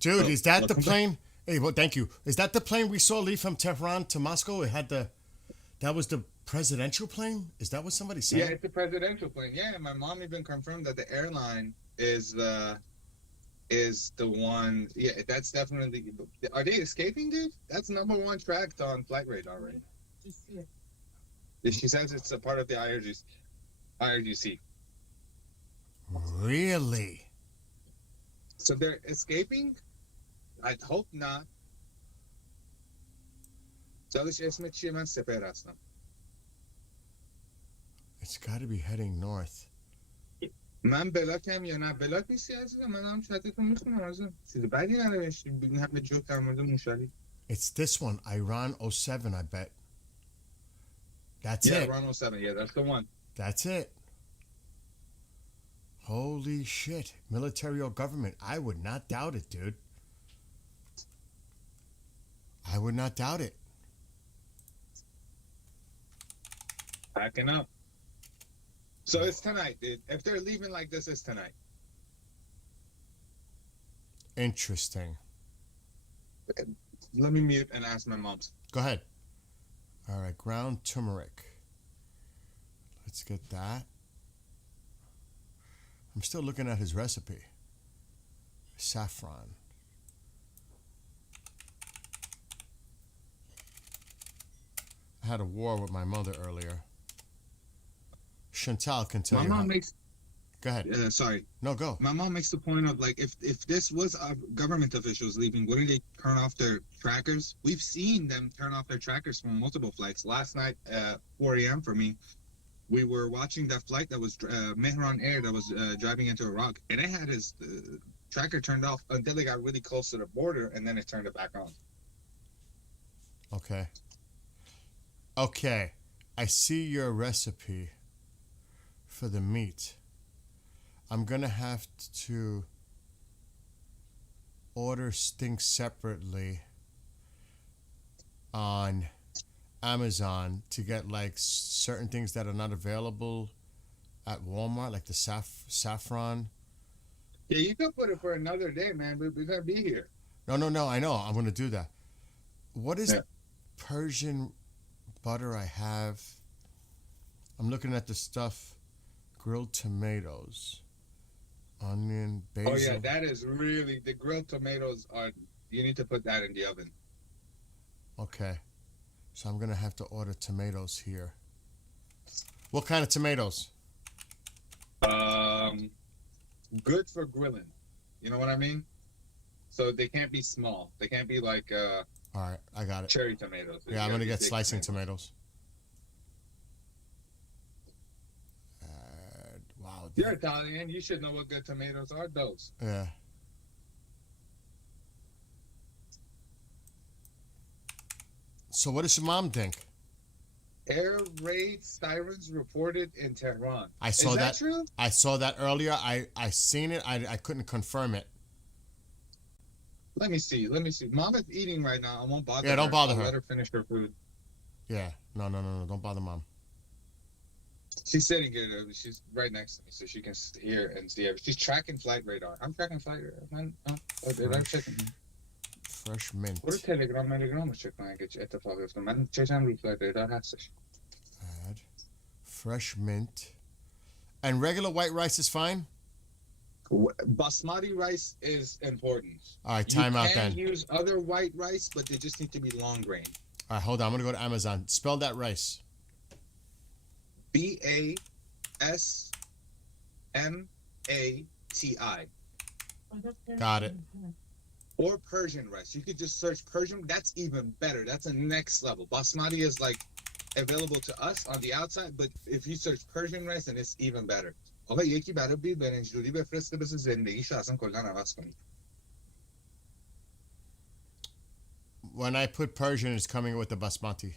Dude, is that the plane? Hey, well, thank you. Is that the plane we saw leave from Tehran to Moscow? It had that was the presidential plane? Is that what somebody said? Yeah, it's a presidential plane. Yeah, my mom even confirmed that the airline is the one. Yeah, that's definitely. Are they escaping, dude? That's #1 tracked on Flight Radar already. She says it's a part of the IRGC. Really? So they're escaping? I'd hope not. It's got to be heading north. من بلاکم یا نه؟ بلاک نیستی عزیزم، من هم چتتون میخونم عزیزم، چیز بدی ننوشتی، همه جوک در مورد موشالی. It's this one, Iran 07, I bet. That's yeah, it. Iran 07, yeah, that's the one. That's it. Holy shit. Military or government. I would not doubt it, dude. I would not doubt it. Backing up. So it's tonight, dude. If they're leaving like this, it's tonight. Interesting. Let me mute and ask my mom. Go ahead. All right, ground turmeric. Let's get that. I'm still looking at his recipe. Saffron. I had a war with my mother earlier. Chantal can tell My you. mom makes. Go ahead. Sorry. No, go. My mom makes the point of like, if this was government officials leaving, wouldn't they turn off their trackers? We've seen them turn off their trackers from multiple flights. Last night at 4 a.m. for me, we were watching that flight that was Mehran Air that was driving into Iraq, and it had his tracker turned off until they got really close to the border, and then it turned it back on. Okay. Okay. I see your recipe for the meat. I'm going to have to order things separately on Amazon to get like certain things that are not available at Walmart, like the saffron. Yeah, you can put it for another day, man. We're going to be here. No, I know. I'm going to do that. What is Persian butter I have? I'm looking at the stuff. Grilled tomatoes, onion, basil. Oh yeah, that is really, the grilled tomatoes are, you need to put that in the oven. Okay. So I'm going to have to order tomatoes here. What kind of tomatoes? Good for grilling. You know what I mean? So they can't be small. They can't be like all right, I got it. Cherry tomatoes. Yeah, I'm going to get slicing tomatoes. Wow. You're Italian. You should know what good tomatoes are. Those. Yeah. So what does your mom think? Air raid sirens reported in Tehran. I saw Is that. True? I saw that earlier. I seen it. I couldn't confirm it. Let me see. Mama's eating right now. I won't bother Yeah, her. don't bother I'll her. Let her finish her food. Yeah. No. Don't bother mom. She's sitting here. She's right next to me, so she can hear and see everything. She's tracking flight radar. I'm tracking flight radar. Man, I'm checking. Fresh mint. برو تلگرام چک کن اگه اتفاقی افتاد. من چشم رو فلایت رادار هستش. Add fresh mint. And regular white rice is fine? Basmati rice is important. All right, time out then. You can use other white rice, but they just need to be long grain. All right, hold on. I'm going to go to Amazon. Spell that rice. Basmati. Got it. Or Persian rice. You could just search Persian. That's even better. That's a next level. Basmati is like available to us on the outside, but if you search Persian rice, then it's even better. آقا یکی برای بی برنج دوری بفرسته بس زندگیشو اصلا کلا عوض کنی. When I put Persian, it's coming with the basmati.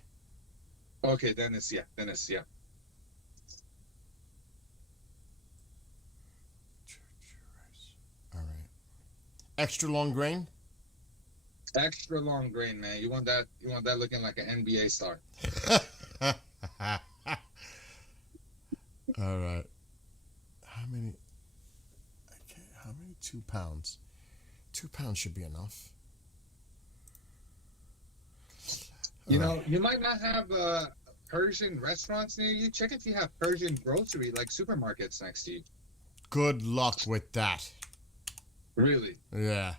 Okay, then it's yeah. All right. Extra long grain? Extra long grain, man. You want that looking like an NBA star. All right. How many? Okay, how many? 2 pounds. 2 pounds should be enough. You know, you might not have Persian restaurants near you. Check if you have Persian grocery, like supermarkets next to you. Good luck with that. Really? Yeah.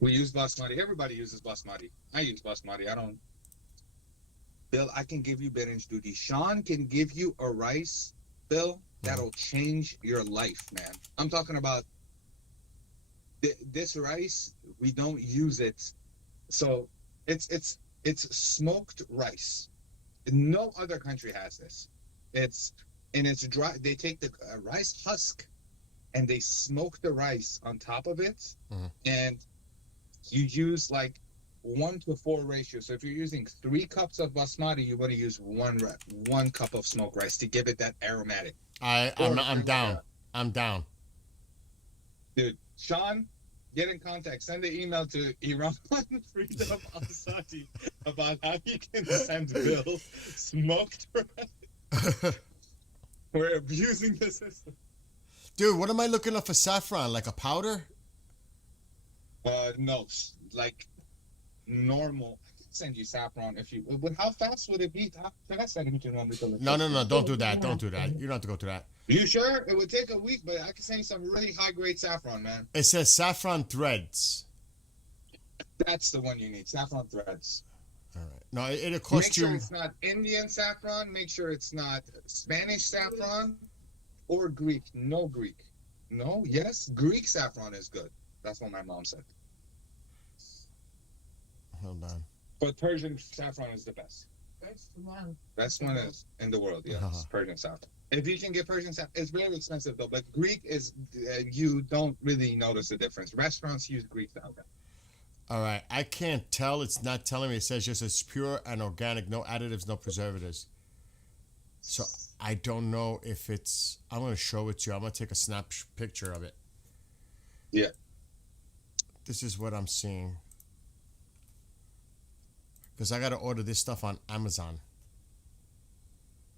We use basmati. Everybody uses basmati. I use basmati. I don't. Bill, I can give you Berenj Dudi. Sean can give you a rice, Bill, that'll change your life, man. I'm talking about this rice. We don't use it, so it's smoked rice. No other country has this. It's dry. They take the rice husk and they smoke the rice on top of it, and you use like 1-to-4 ratio. So if you're using 3 cups of basmati, you want to use one cup of smoked rice to give it that aromatic. I'm down. I'm down. Dude, Sean, get in contact. Send an email to Iran Freedom Al-Sati about how you can send Bill smoked rice. We're abusing the system. Dude, what am I looking up for saffron? Like a powder? No, like normal. I can send you saffron if you. But how fast would it be? Can I send you normally? No. Don't do that. Don't do that. You don't have to go through that. You sure? It would take a week, but I can send you some really high grade saffron, man. It says saffron threads. That's the one you need. Saffron threads. All right. No, it'll cost Make sure you. it's not Indian saffron. Make sure it's not Spanish saffron or Greek. No Greek. No. Yes. Greek saffron is good. That's what my mom said. Hold on. But Persian saffron is the best. Best one is in the world. Yeah, it's Persian saffron. If you can get Persian saffron, it's very expensive though. But Greek is you don't really notice the difference. Restaurants use Greek saffron. All right. I can't tell. It's not telling me. It says just it's pure and organic, no additives, no preservatives. So I don't know if it's. I'm going to show it to you. I'm going to take a snap picture of it. Yeah. This is what I'm seeing. Because I got to order this stuff on Amazon.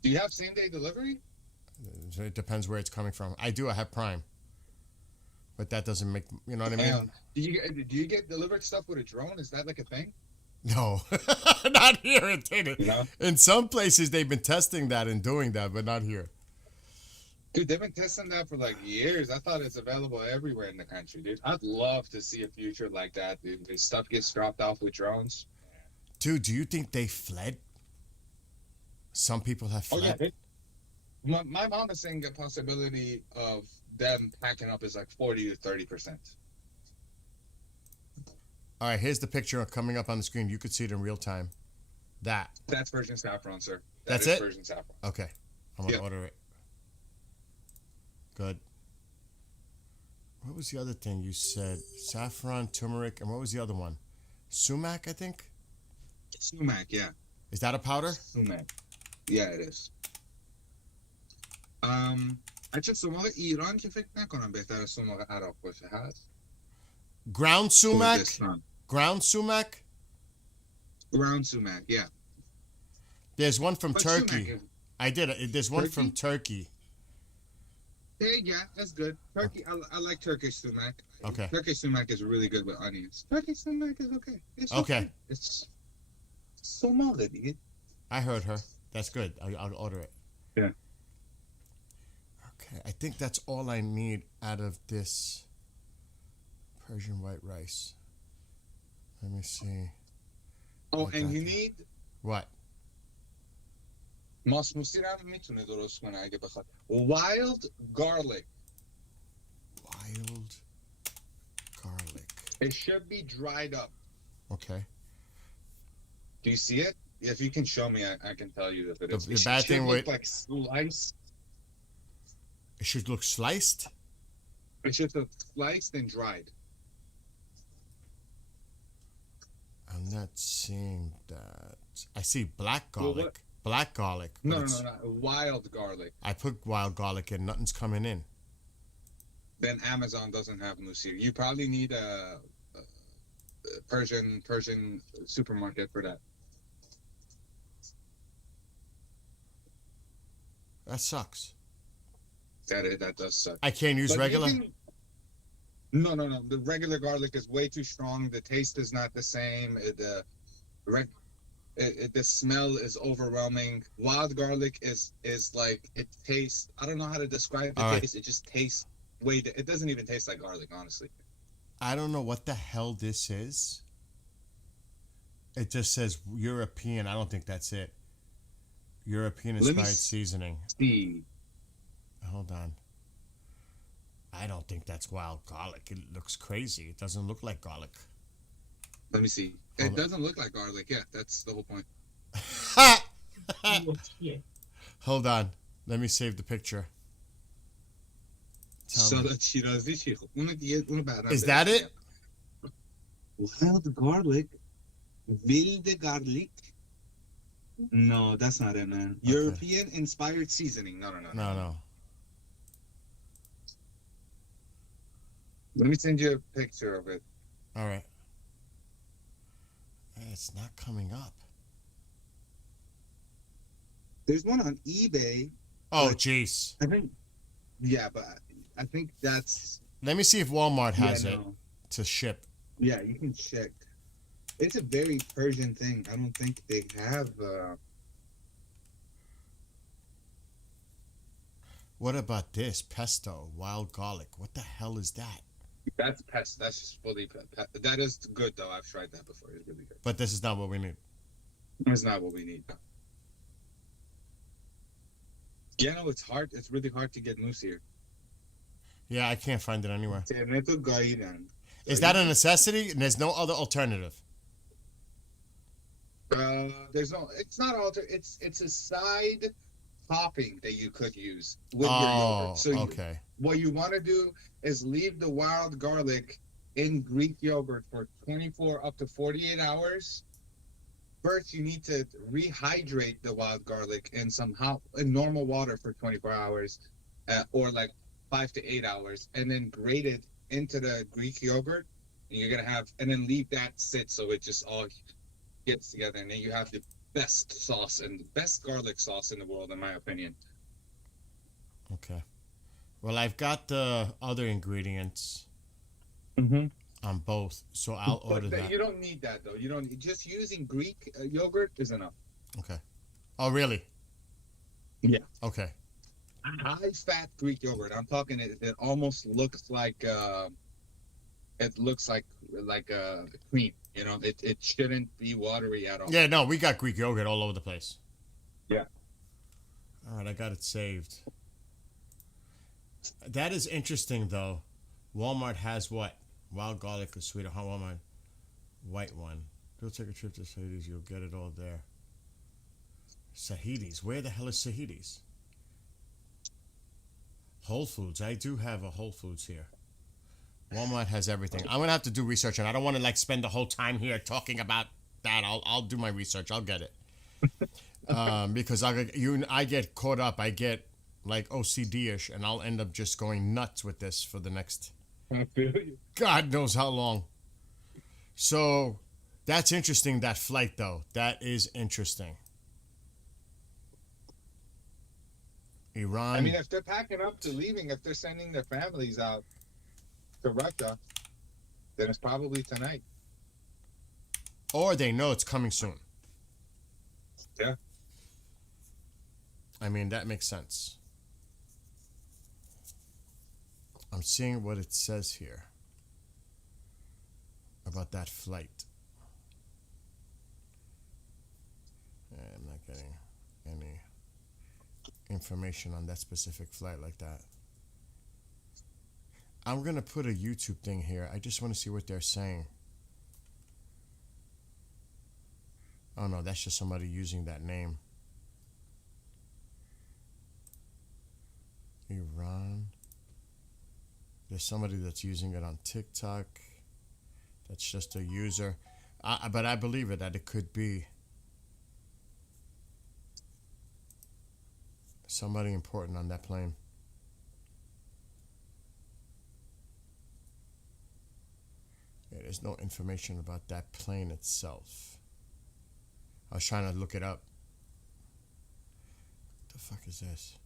Do you have same day delivery? So it depends where it's coming from. I do. I have Prime. But that doesn't make, you know what I mean? Do you get delivered stuff with a drone? Is that like a thing? No, not here in Taylor. No? In some places, they've been testing that and doing that, but not here. Dude, they've been testing that for like years. I thought it's available everywhere in the country, dude. I'd love to see a future like that, dude. This stuff gets dropped off with drones. Dude, do you think they fled? Some people have fled. Oh, yeah. My mom is saying the possibility of them packing up is like 40 to 30%. All right, here's the picture coming up on the screen. You could see it in real time. That's Persian saffron, sir. That's is it? Persian saffron. Okay. I'm going to order it. Good. What was the other thing you said? Saffron, turmeric, and what was the other one? Sumac, I think? Sumac, yeah. Is that a powder? Sumac. Yeah, it is. بچه سماق ایران که فکر نکنم بهتر از سماق عراق باشه هست. Ground sumac? Kurdistan. Ground sumac? Ground sumac, yeah. There's one from But Turkey. sumac is- I did. There's one from Turkey. Yeah, that's good. Turkey, I like Turkish sumac. Okay. Turkish sumac is really good with onions. Turkish sumac is okay. It's Okay. It's Somali, dude. I heard her. That's good. I'll order it. Yeah. Okay. I think that's all I need out of this Persian white rice. Let me see. Oh, I and got you that. need What? ماسموسی رو هم میتونه درست کنه اگه بخواد. Wild garlic. Wild garlic. It should be dried up. Okay. Do you see it? If you can show me, I can tell you if it is. The It bad should thing look with- like sliced. It should look sliced. It should look sliced and dried. I'm not seeing that. I see black Well, garlic. what- Black garlic. but No, it's- no. Wild garlic. I put wild garlic in. Nothing's coming in. Then Amazon doesn't have Lucille. You probably need a Persian supermarket for that. That sucks. That does suck. I can't use But you regular. No. The regular garlic is way too strong. The taste is not the same. The smell is overwhelming. Wild garlic is like it tastes. I don't know how to describe the All right. taste. It just tastes it doesn't even taste like garlic, honestly. I don't know what the hell this is. It just says European. I don't think that's it. European Let me inspired seasoning. See. Hold on. I don't think that's wild garlic. It looks crazy. It doesn't look like garlic. Let me see. It doesn't look like garlic. Yeah, that's the whole point. Hold on. Let me save the picture. Tell me. Salat Shirazi چی؟ خب اونو بعداً Is بده. that it? Wild garlic? Wilde garlic? No, that's not it, man. European inspired seasoning. No. No. Let me send you a picture of it. All right. It's not coming up. There's one on eBay. Oh, jeez. But I think that's. Let me see if Walmart has Yeah, it no. to ship. Yeah, you can check. It's a very Persian thing. I don't think they have. What about this? Pesto, wild garlic. What the hell is that? That's pest. That's just fully pest. That is good though. I've tried that before. It's really good. But this is not what we need. It's not what we need. Yeah, no, it's hard. It's really hard to get moose here. Yeah, I can't find it anywhere. Is Is that a necessity? And there's no other alternative. There's no. It's not alter. It's a side topping that you could use with your Oh, yogurt. So okay. what you want to do is leave the wild garlic in Greek yogurt for 24 up to 48 hours. First, you need to rehydrate the wild garlic in in normal water for 24 hours, or like 5 to 8 hours, and then grate it into the Greek yogurt. And you're gonna and then leave that sit so it just all gets together, and then you have the best sauce and best garlic sauce in the world, in my opinion. Okay. Well, I've got the other ingredients on both, so I'll order that. You don't need that though. You don't. Just using Greek yogurt is enough. Okay. Oh, really? Yeah. Okay. High fat Greek yogurt. I'm talking. It almost looks like. It looks like cream. You know, it shouldn't be watery at all. Yeah, no, we got Greek yogurt all over the place. Yeah. All right, I got it saved. That is interesting, though. Walmart has what? Wild garlic is sweeter. Walmart white one. Go take a trip to Sahidi's. You'll get it all there. Sahidi's. Where the hell is Sahidi's? Whole Foods. I do have a Whole Foods here. Walmart has everything. I'm gonna have to do research, and I don't want to spend the whole time here talking about that. I'll do my research. I'll get it. Because I get caught up. I get like OCD-ish, and I'll end up just going nuts with this for the next I feel you. God knows how long. So that's interesting, that flight, though. That is interesting. Iran. I mean, if they're packing up to leaving, if they're sending their families out to Russia, then it's probably tonight. Or they know it's coming soon. Yeah. I mean, that makes sense. I'm seeing what it says here about that flight. I'm not getting any information on that specific flight like that. I'm going to put a YouTube thing here. I just want to see what they're saying. Oh no, that's just somebody using that name. Iran. There's somebody that's using it on TikTok. That's just a user. But I believe it that it could be somebody important on that plane. Yeah, there's no information about that plane itself. I was trying to look it up. What the fuck is this?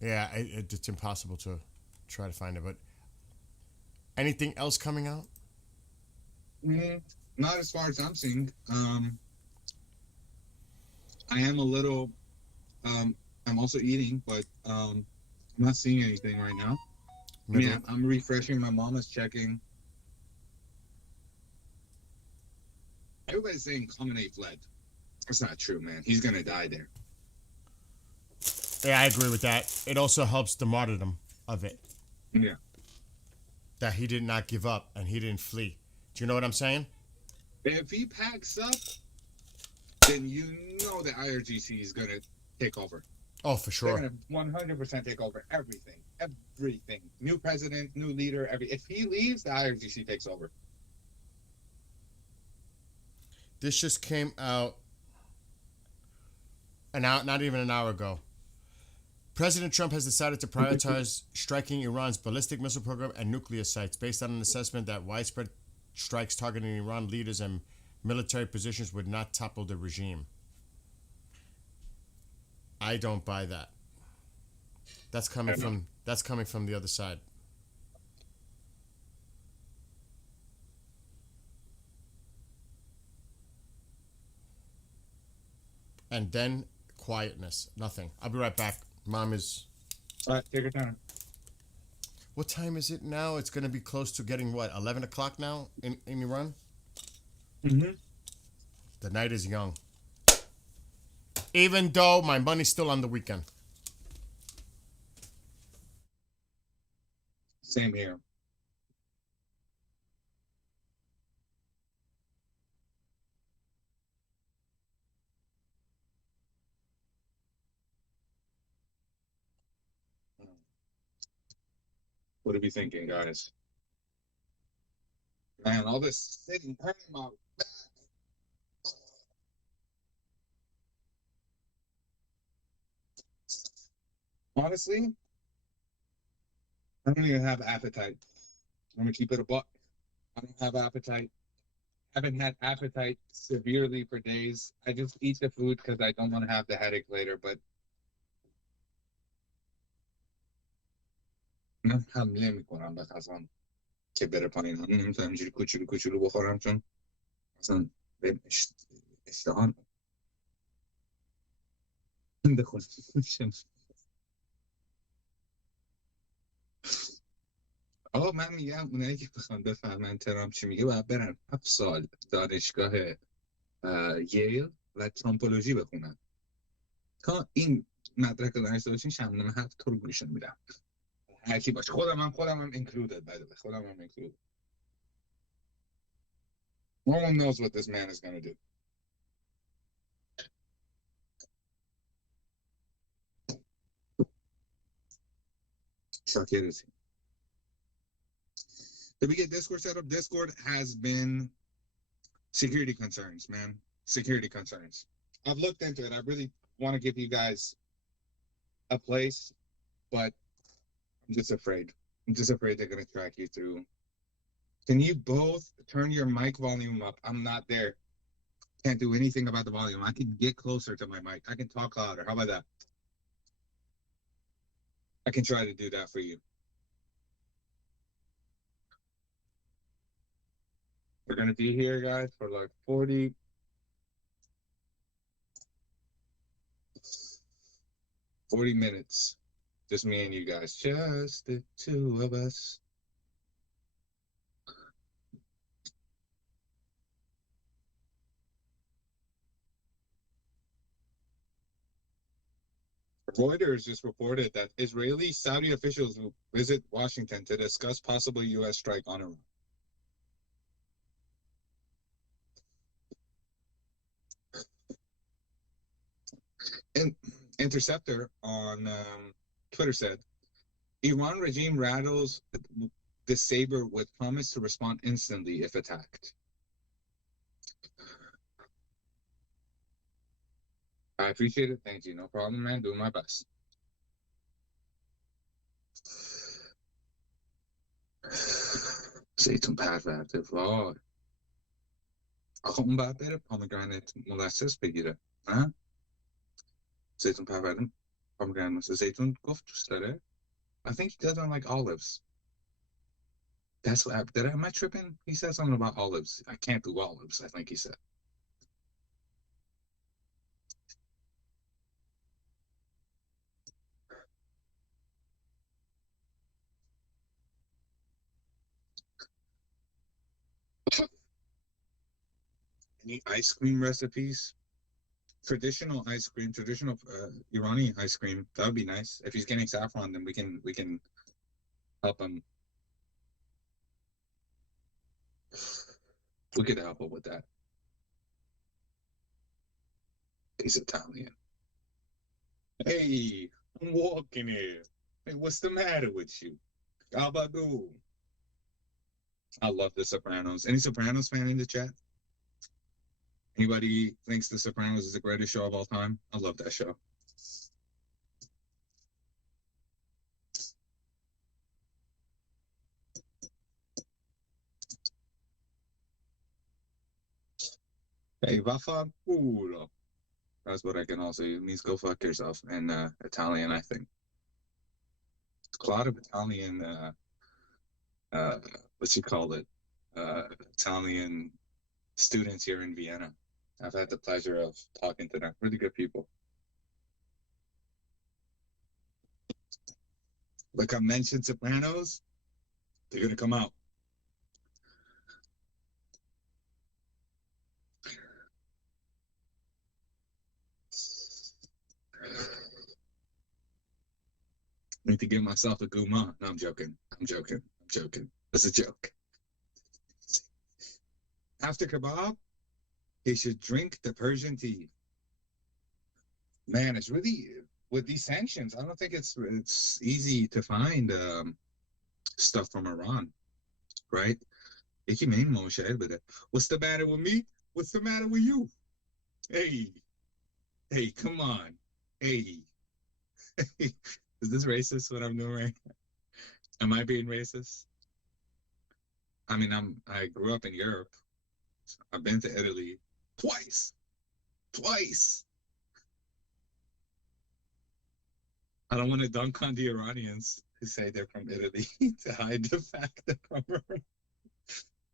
Yeah, it's impossible to try to find it. But anything else coming out? Not as far as I'm seeing. I am a little. I'm also eating, but I'm not seeing anything right now. I mean, I'm refreshing. My mom is checking. Everybody's saying Khamenei fled. That's not true, man. He's gonna die there. Yeah, I agree with that. It also helps the martyrdom of it. Yeah. That he did not give up and he didn't flee. Do you know what I'm saying? If he packs up, then you know the IRGC is gonna take over. Oh, for sure. They're gonna 100% take over everything. Everything. New president, new leader. If he leaves, the IRGC takes over. This just came out not even an hour ago. President Trump has decided to prioritize striking Iran's ballistic missile program and nuclear sites based on an assessment that widespread strikes targeting Iran leaders and military positions would not topple the regime. I don't buy that. That's coming from the other side. And then quietness. Nothing. I'll be right back. Mom is... All right, take your time. What time is it now? It's going to be close to getting, what, 11 o'clock now in Iran? Mm-hmm. The night is young. Even though my money's still on the weekend. Same here. What are we thinking, guys? Man, all this sitting hurting my back. Honestly, I don't even have appetite. I'm gonna keep it a buck. I don't have appetite. I haven't had appetite severely for days. I just eat the food because I don't want to have the headache later, but من حمله میکنم به غذام که بره پایین. من نمیتونم اینجوری کوچولو بخورم چون مثلا به اشتهان بخورم. آقا من میگم اونایی که بخوان بفهمن ترامپ چی میگه باید برن 7 سال دانشگاه ییل و ترامپولوژی بخونن. تا این مدرک رو داشته باشین شمنامه 7 تا رو گوشون میدم. هرکی باشه. خودم هم included, by the way. خودم هم included. No one knows what this man is going to do. Shakir is here. Did we get Discord set up? Discord has been security concerns, man. security concerns. I've looked into it. I really want to give you guys a place, but I'm just afraid. I'm just afraid they're going to track you through. Can you both turn your mic volume up? I'm not there. Can't do anything about the volume. I can get closer to my mic. I can talk louder. How about that? I can try to do that for you. We're going to be here, guys, for like 40 minutes. Just me and you guys. Just the two of us. Reuters just reported that Israeli Saudi officials will visit Washington to discuss possible U.S. strike on Iran. Interceptor on Twitter said, Iran regime rattles the saber with promise to respond instantly if attacked. I appreciate it. Thank you. No problem, man. Doing my best. زیتون پرورده وای آخه اون باید بره پامگرانت مولسس بگیره نه زیتون پرورده پامگرانت زیتون گفت دوست داره I think he doesn't like olives. That's what am I tripping? He said something about olives. I can't do olives, I think he said. Any ice cream recipes? Traditional ice cream, traditional Iranian ice cream. That would be nice. If he's getting saffron, then we can help him. We could help him with that. He's Italian. Hey, I'm walking here. Hey, what's the matter with you? Gabadoo. I love The Sopranos. Any Sopranos fan in the chat? Anybody thinks The Sopranos is the greatest show of all time? I love that show. Hey, vaffanculo. That's what I can also use. It means go fuck yourself in Italian, I think. A lot of Italian, what you call it? Italian students here in Vienna. I've had the pleasure of talking to them. Really good people. Like I mentioned, Sopranos, they're going to come out. I need to give myself a gourmand. No, I'm joking. I'm joking. I'm joking. It's a joke. After kebab, he should drink the Persian tea. Man, it's really, with these sanctions, I don't think it's easy to find stuff from Iran, right? What's the matter with me? What's the matter with you? Hey, come on. Hey. Is this racist, what I'm doing right now? Am I being racist? I mean, I grew up in Europe. I've been to Italy twice. I don't want to dunk on the Iranians who say they're from Italy to hide the fact that they're from Iran.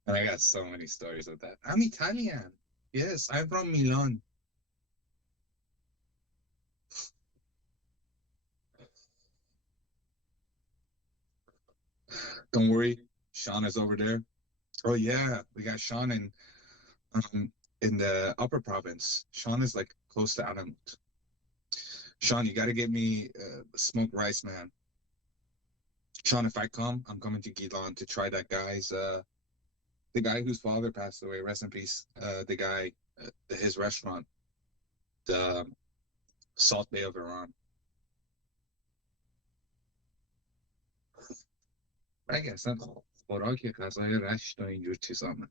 And I got so many stories of that. I'm Italian. Yes, I'm from Milan. Don't worry, Sean is over there. Oh yeah, we got Sean in the upper province. Sean is like close to Alamut. Sean, you got to get me smoked rice, man. Sean, if I come, I'm coming to Gilon to try that guy's, the guy whose father passed away, rest in peace, the guy, his restaurant, the Salt Bay of Iran. اگه اصلا خوراک غذای رشت و اینجور چیزا من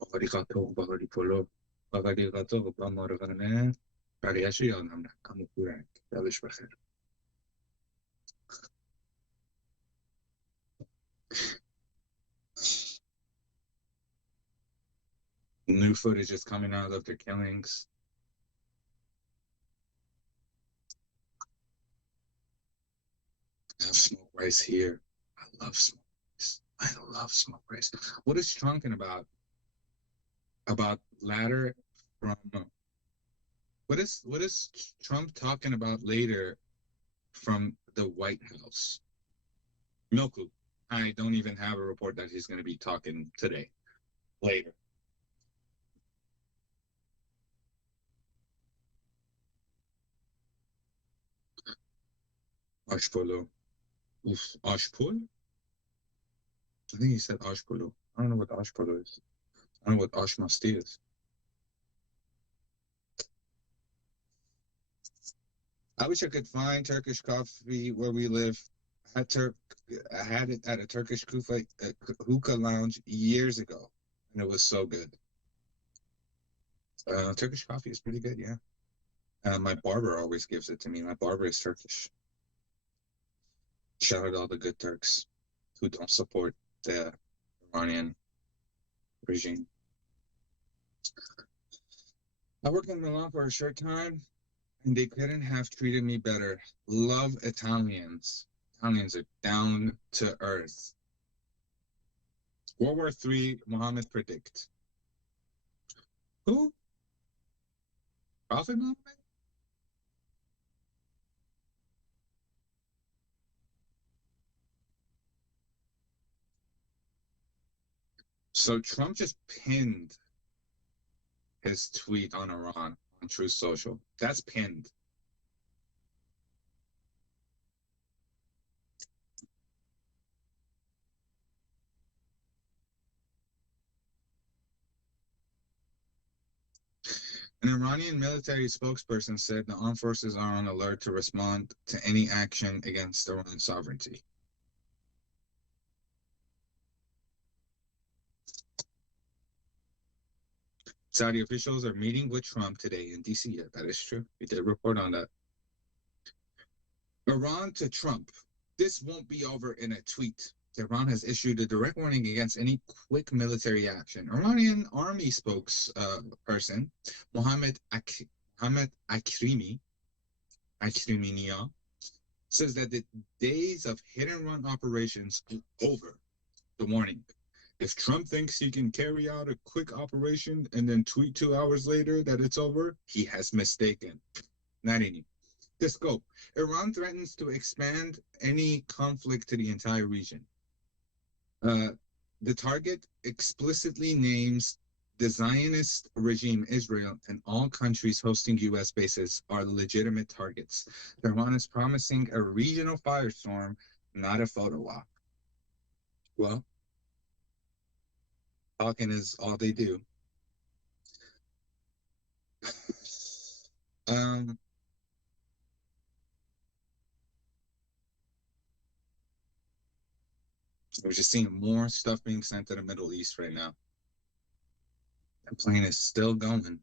بخاری خاطر بخاری پلو آقایقاتا و مارغانه بقیهش رو یادم نه اما پورنگ یادش بخیر. New footage is coming out of the killings. I have smoke rice here. I love smoke rice. I love smoke rice. What is Trump about? About ladder from what is Trump talking about later from the White House? Milku. I don't even have a report that he's going to be talking today. Later. Ashpolo. Oof. Ashpol? I think he said Ashpolo. I don't know what Ashpolo is. I don't know what Ashmasti is. I wish I could find Turkish coffee where we live. I had it at a Turkish hookah lounge years ago, and it was so good. Turkish coffee is pretty good, yeah. My barber always gives it to me. My barber is Turkish. Shout out to all the good Turks who don't support the Iranian regime. I worked in Milan for a short time, and they couldn't have treated me better. Love Italians. Italians are down to earth. World War III, Muhammad predict. Who? Prophet Muhammad? So Trump just pinned his tweet on Iran on Truth Social. That's pinned. An Iranian military spokesperson said the armed forces are on alert to respond to any action against Iran's sovereignty. Saudi officials are meeting with Trump today in D.C. Yeah, that is true. We did report on that. Iran to Trump. This won't be over in a tweet. Iran has issued a direct warning against any quick military action. Iranian army spokesperson Mohammad Akriminia says that the days of hit-and-run operations are over. The warning. If Trump thinks he can carry out a quick operation and then tweet 2 hours later that it's over, he has mistaken. Not any. The scope. Iran threatens to expand any conflict to the entire region. The target explicitly names the Zionist regime Israel and all countries hosting U.S. bases are legitimate targets. Iran is promising a regional firestorm, not a photo op. Well, talking is all they do. We're just seeing more stuff being sent to the Middle East right now. That plane is still going.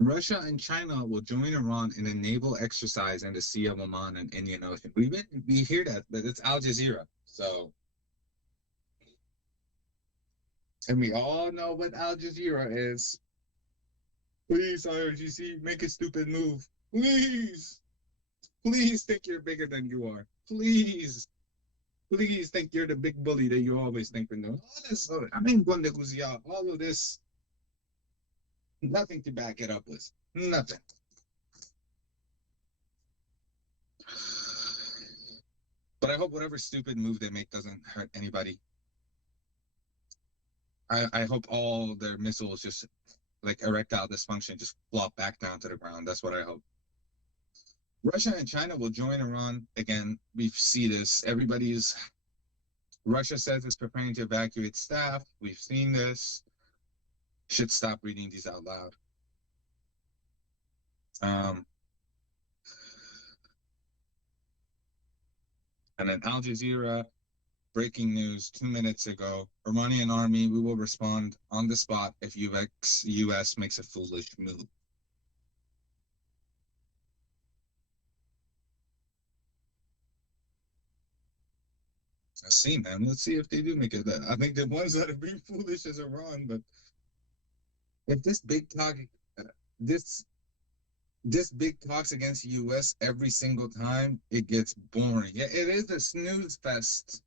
Russia and China will join Iran in a naval exercise in the Sea of Oman and Indian Ocean. We hear that, but it's Al Jazeera. So, and we all know what Al Jazeera is. Please, IRGC, make a stupid move. Please. Please think you're bigger than you are. Please. Please think you're the big bully that you always think you're. All this, all of this, nothing to back it up with. Nothing. But I hope whatever stupid move they make doesn't hurt anybody. I hope all their missiles just, like erectile dysfunction, just flop back down to the ground. That's what I hope. Russia and China will join Iran again. We see this. Russia says it's preparing to evacuate staff. We've seen this. Should stop reading these out loud. I And then Al Jazeera, breaking news 2 minutes ago, Iranian army, we will respond on the spot if US makes a foolish move. Let's see, man. Let's see if they do make it. I think the ones that are being foolish is Iran, but if this big talk, this big talks against the U.S. every single time, it gets boring. Yeah, it is a snooze fest,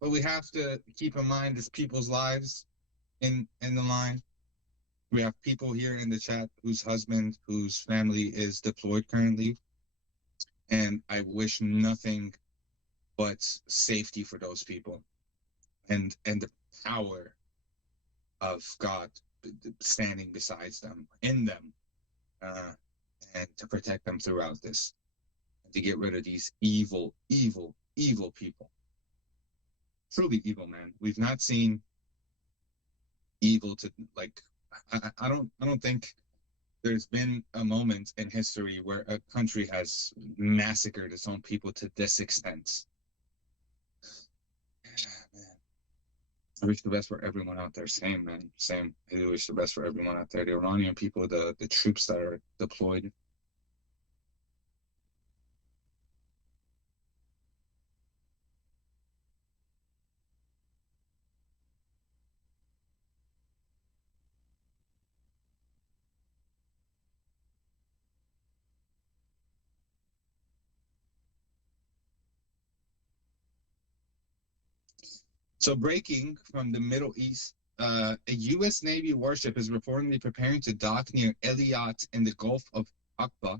but we have to keep in mind there's people's lives in the line. We have people here in the chat whose husband, whose family is deployed currently, and I wish nothing but safety for those people, and the power of God standing besides them, in them, and to protect them throughout this, and to get rid of these evil people. Truly evil, man. We've not seen evil to like. I don't think there's been a moment in history where a country has massacred its own people to this extent. Man. I wish the best for everyone out there. Same, man. Same. I do wish the best for everyone out there. The Iranian people, the troops that are deployed. So breaking from the Middle East, a U.S. Navy warship is reportedly preparing to dock near Eilat in the Gulf of Aqaba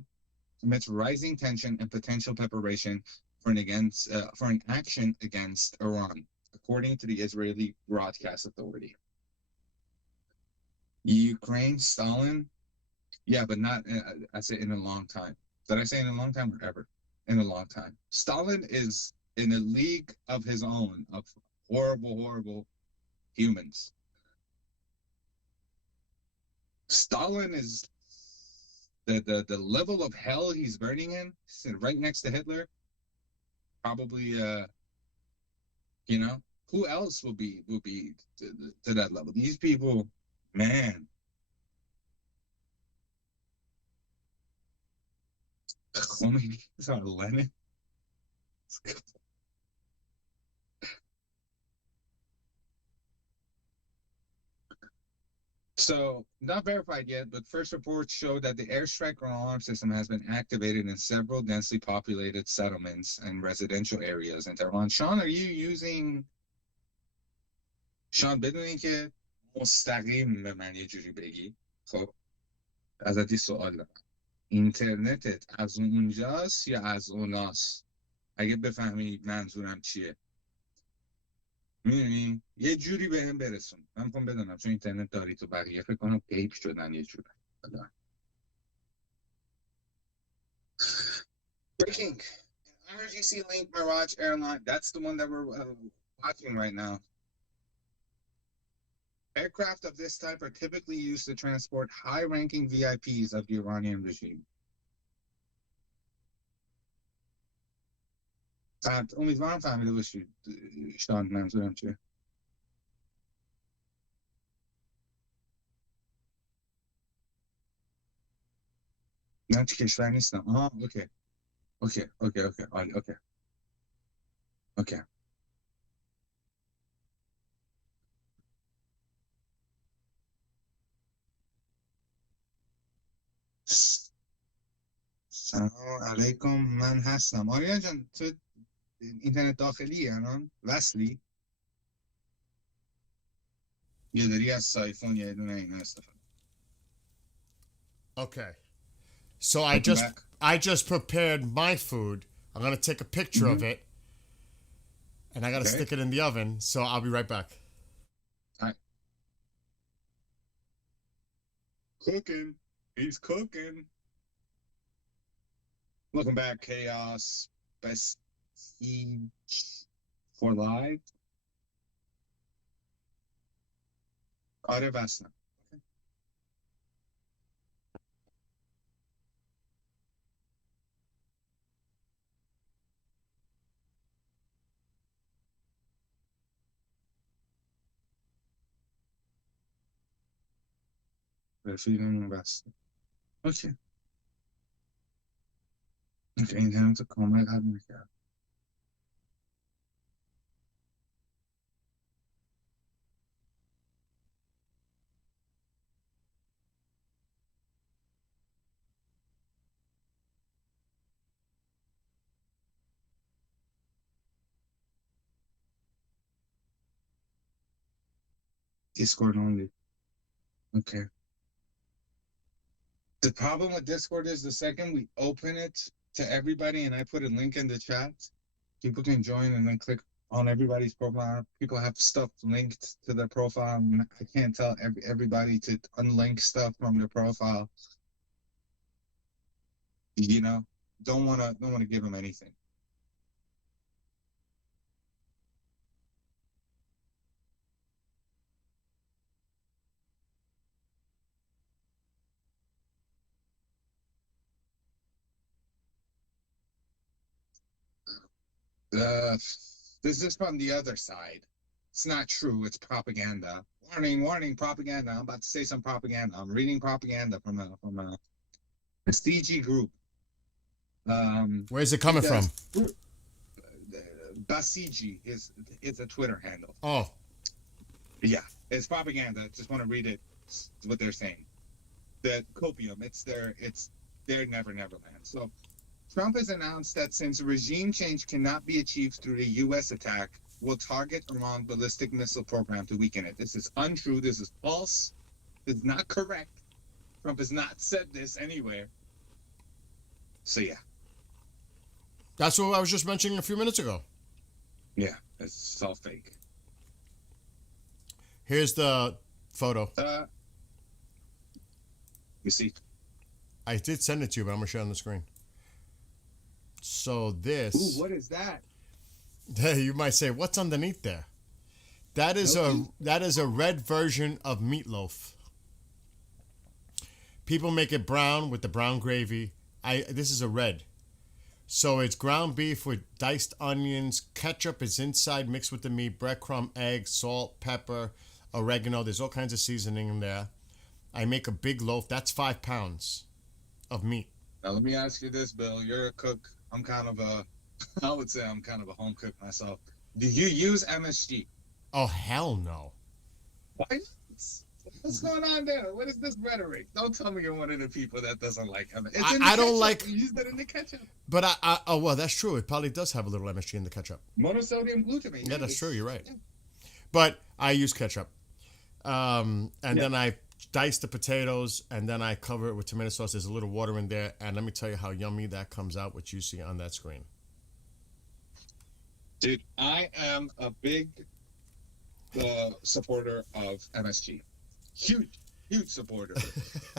amidst rising tension and potential preparation for an action against Iran, according to the Israeli Broadcast Authority. Ukraine, Stalin, yeah, but not, I say in a long time. Did I say in a long time or ever? In a long time. Stalin is in a league of his own of horrible humans. Stalin is the level of hell he's burning in, right next to Hitler. Probably, who else will be to that level? These people, man. Khomeini is on Lenin. So, not verified yet, but first reports show that the airstrike alarm system has been activated in several densely populated settlements and residential areas in Tehran. Sean, are you using... Sean, بدون اینکه مستقیم به من یه جوری بگی، خب ازت یه سوال دارم. اینترنتت از اونجاست یا از اوناست؟ اگه بفهمی منظورم چیه. میدونی یه جوری به هم برسون. من میخوام بدونم چون اینترنت داری تو بقیه فکر کنم غیب شدن یه جوری. Breaking. RGC Link Mirage Airline. That's the one that we're watching right now. Aircraft of this type are typically used to transport high-ranking VIPs of the Iranian regime. امیدوارم فهمیده باشید شان منظورم چیه. من چه کشور نیستم. اوکی. سلام علیکم، من هستم. آریا جان تو اینترنت داخلی الان وصلی؟ یا داری از سایفون یا دونه اینا استفاده؟ Okay. So I just prepared my food. I'm gonna take a picture of it, and I gotta stick it in the oven. So I'll be right back. All right. Cooking. He's cooking. Welcome back, Chaos. Best for live. آره بستم. Prefieren basta. Okay. Okay, now to call my admin. Discord only. Okay. The problem with Discord is the second we open it to everybody and I put a link in the chat, people can join and then click on everybody's profile. People have stuff linked to their profile, and I can't tell everybody to unlink stuff from their profile. You know, don't wanna give them anything. This is from the other side. It's not true. It's propaganda. Warning, warning, propaganda. I'm about to say some propaganda. I'm reading propaganda from a CG group. Where's it coming from? Basiji is a Twitter handle. Oh. Yeah, it's propaganda. Just want to read it. It's what they're saying. The copium. It's their Never Neverland. So Trump has announced that since regime change cannot be achieved through the U.S. attack, will target Iran ballistic missile program to weaken it. This is untrue. This is false. This is not correct. Trump has not said this anywhere. So yeah. That's what I was just mentioning a few minutes ago. Yeah, it's all fake. Here's the photo. You see. I did send it to you, but I'm gonna show it on the screen. So this. Ooh, what is that? You might say, what's underneath there? That is a red version of meatloaf. People make it brown with the brown gravy. This is a red. So it's ground beef with diced onions. Ketchup is inside mixed with the meat. Breadcrumb, eggs, salt, pepper, oregano. There's all kinds of seasoning in there. I make a big loaf. That's 5 pounds of meat. Now let me ask you this, Bill. You're a cook. I would say I'm kind of a home cook myself. Do you use MSG? Oh, hell no. Why not? What's going on there? What is this rhetoric? Don't tell me you're one of the people that doesn't like MSG. I don't like. You use that in the ketchup. But oh well, that's true. It probably does have a little MSG in the ketchup. Monosodium glutamate. Yeah, that's true. You're right. Yeah. But I use ketchup, and then I dice the potatoes, and then I cover it with tomato sauce. There's a little water in there, and let me tell you how yummy that comes out. What you see on that screen. Dude, I am a big supporter of MSG. Huge supporter.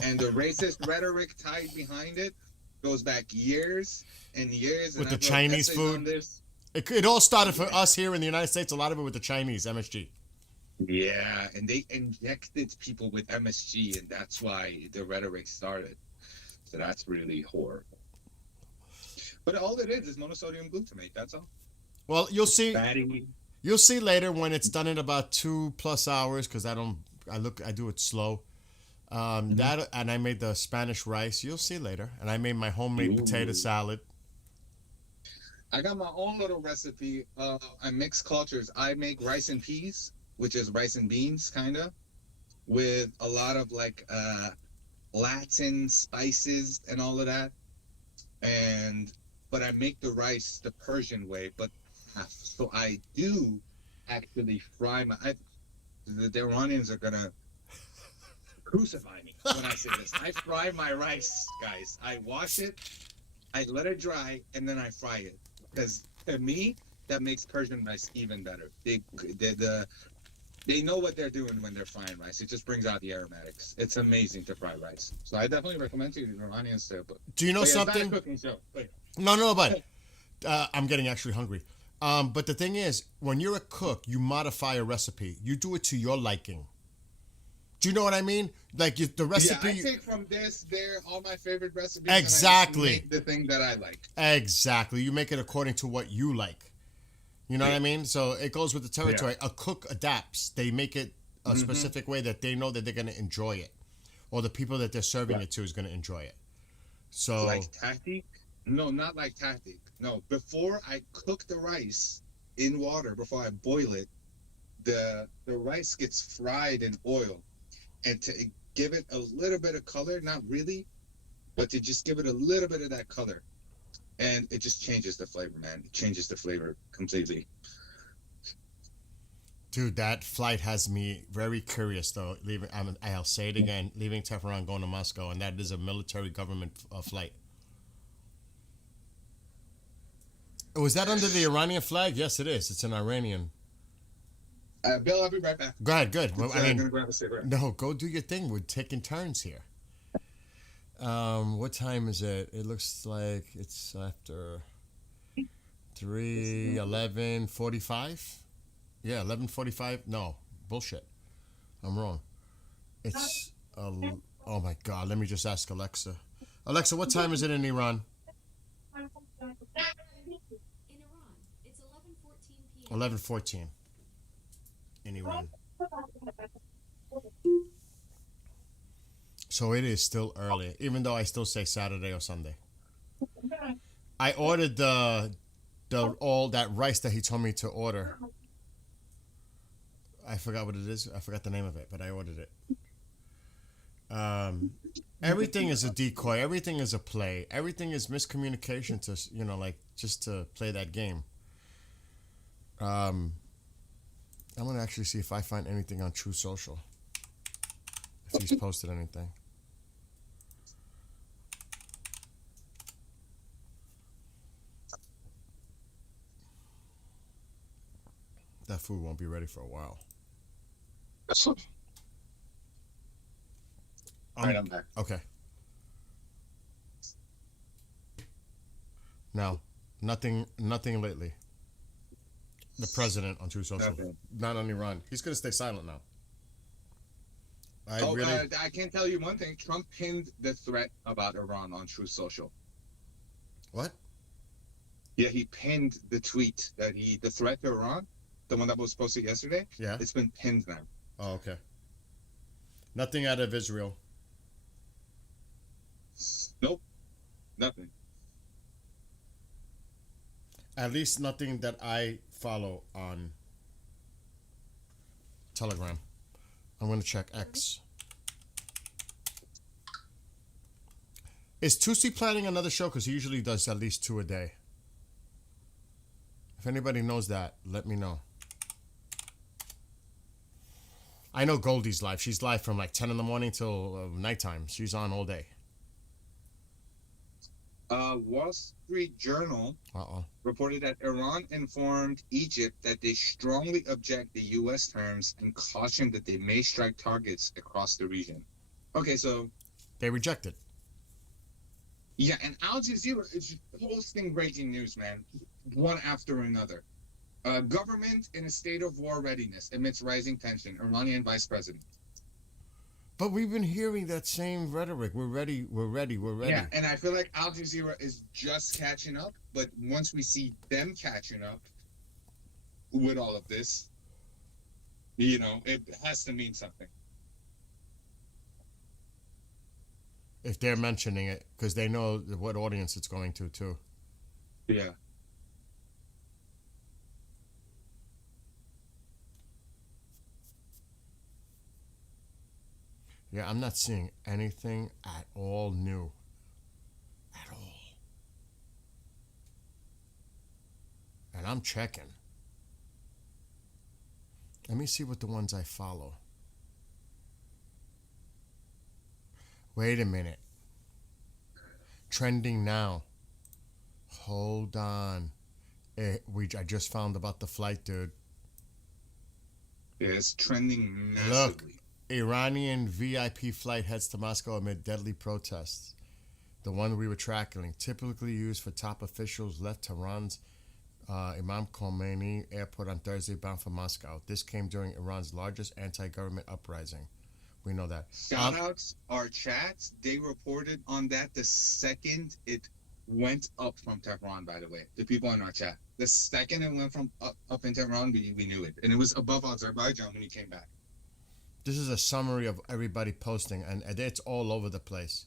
And the racist rhetoric tied behind it goes back years and years. With and the Chinese food. It all started for us here in the United States, a lot of it with the Chinese, MSG. Yeah, and they injected people with MSG, and that's why the rhetoric started. So that's really horrible. But all it is monosodium glutamate, that's all. Well, you'll see. Fatty. You'll see later when it's done in about 2+ hours, because I do it slow. That, and I made the Spanish rice. You'll see later. And I made my homemade potato salad. I got my own little recipe. I mix cultures. I make rice and peas, which is rice and beans, kind of, with a lot of like Latin spices and all of that. But I make the rice the Persian way, but half. So I do actually fry the Iranians are gonna crucify me when I say this. I fry my rice, guys. I wash it, I let it dry, and then I fry it. Because to me, that makes Persian rice even better. They know what they're doing when they're frying rice. It just brings out the aromatics. It's amazing to fry rice. So I definitely recommend to the Iranians too. Do you know something? It's not a cooking show. No, but I'm getting actually hungry. But the thing is, when you're a cook, you modify a recipe. You do it to your liking. Do you know what I mean? Like the recipe. Yeah, I take from there, all my favorite recipes. Exactly. And I just make the thing that I like. Exactly. You make it according to what you like. You know what I mean? So it goes with the territory. Yeah. A cook adapts. They make it a specific way that they know that they're going to enjoy it. or the people that they're serving it to is going to enjoy it. So Like tactic? No, not like tactic. No, before I cook the rice in water, before I boil it, the rice gets fried in oil, and to give it a little bit of color, not really, but to just give it a little bit of that color, and it just changes the flavor, man. It changes the flavor completely. dude, that flight has me very curious though. I'll say it again, leaving Tehran, going to Moscow, and that is a military government flight. Was that under the Iranian flag? Yes, it is. It's an Iranian. Bill, I'll be right back. Go ahead, good. Well, I'm gonna grab a cigarette. No, go do your thing. We're taking turns here. What time is it? It looks like it's after 11:45. Yeah, 11:45. No, bullshit. I'm wrong. It's oh my god. Let me just ask Alexa. Alexa, what time is it in Iran? In Iran, it's 11:14 p.m. 11:14 in Iran. So it is still early, even though I still say Saturday or Sunday. I ordered all that rice that he told me to order. I forgot what it is. I forgot the name of it, but I ordered it. Everything is a decoy. Everything is a play. Everything is miscommunication to, just to play that game. I'm going to actually see if I find anything on True Social. If he's posted anything. That food won't be ready for a while. All right, I'm back. Okay. No, nothing lately. The president on True Social, not on Iran. He's gonna stay silent now. I can tell you one thing. Trump pinned the threat about Iran on True Social. What? Yeah, he pinned the tweet that the threat to Iran, the one that was posted yesterday. Yeah, it's been pinned now. Oh, okay. Nothing out of Israel. Nope, nothing. At least nothing that I follow on Telegram. I'm going to check X. Is Tusi planning another show? Because he usually does at least 2 a day. If anybody knows that, let me know. I know Goldie's live. She's live from like 10 in the morning till nighttime. She's on all day. Wall Street Journal reported that Iran informed Egypt that they strongly object the U.S. terms and cautioned that they may strike targets across the region. Okay, so they rejected. Yeah, and Al Jazeera is posting breaking news, man, one after another. Government in a state of war readiness amidst rising tension. Iranian vice president. But we've been hearing that same rhetoric. We're ready, we're ready, we're ready. Yeah, and I feel like Al Jazeera is just catching up. But once we see them catching up with all of this, it has to mean something. If they're mentioning it, because they know what audience it's going to, too. Yeah. Yeah, I'm not seeing anything at all new. At all. And I'm checking. Let me see what the ones I follow. Wait a minute. Trending now. Hold on. I just found about the flight, dude. Yeah, it's trending massively. Look. Iranian VIP flight heads to Moscow amid deadly protests. The one we were tracking, typically used for top officials, left Tehran's Imam Khomeini airport on Thursday bound for Moscow. This came during Iran's largest anti-government uprising. We know that. Shoutouts, our chats, they reported on that the second it went up from Tehran, by the way. The people in our chat. The second it went from up in Tehran, we knew it. And it was above Azerbaijan when he came back. This is a summary of everybody posting, and it's all over the place.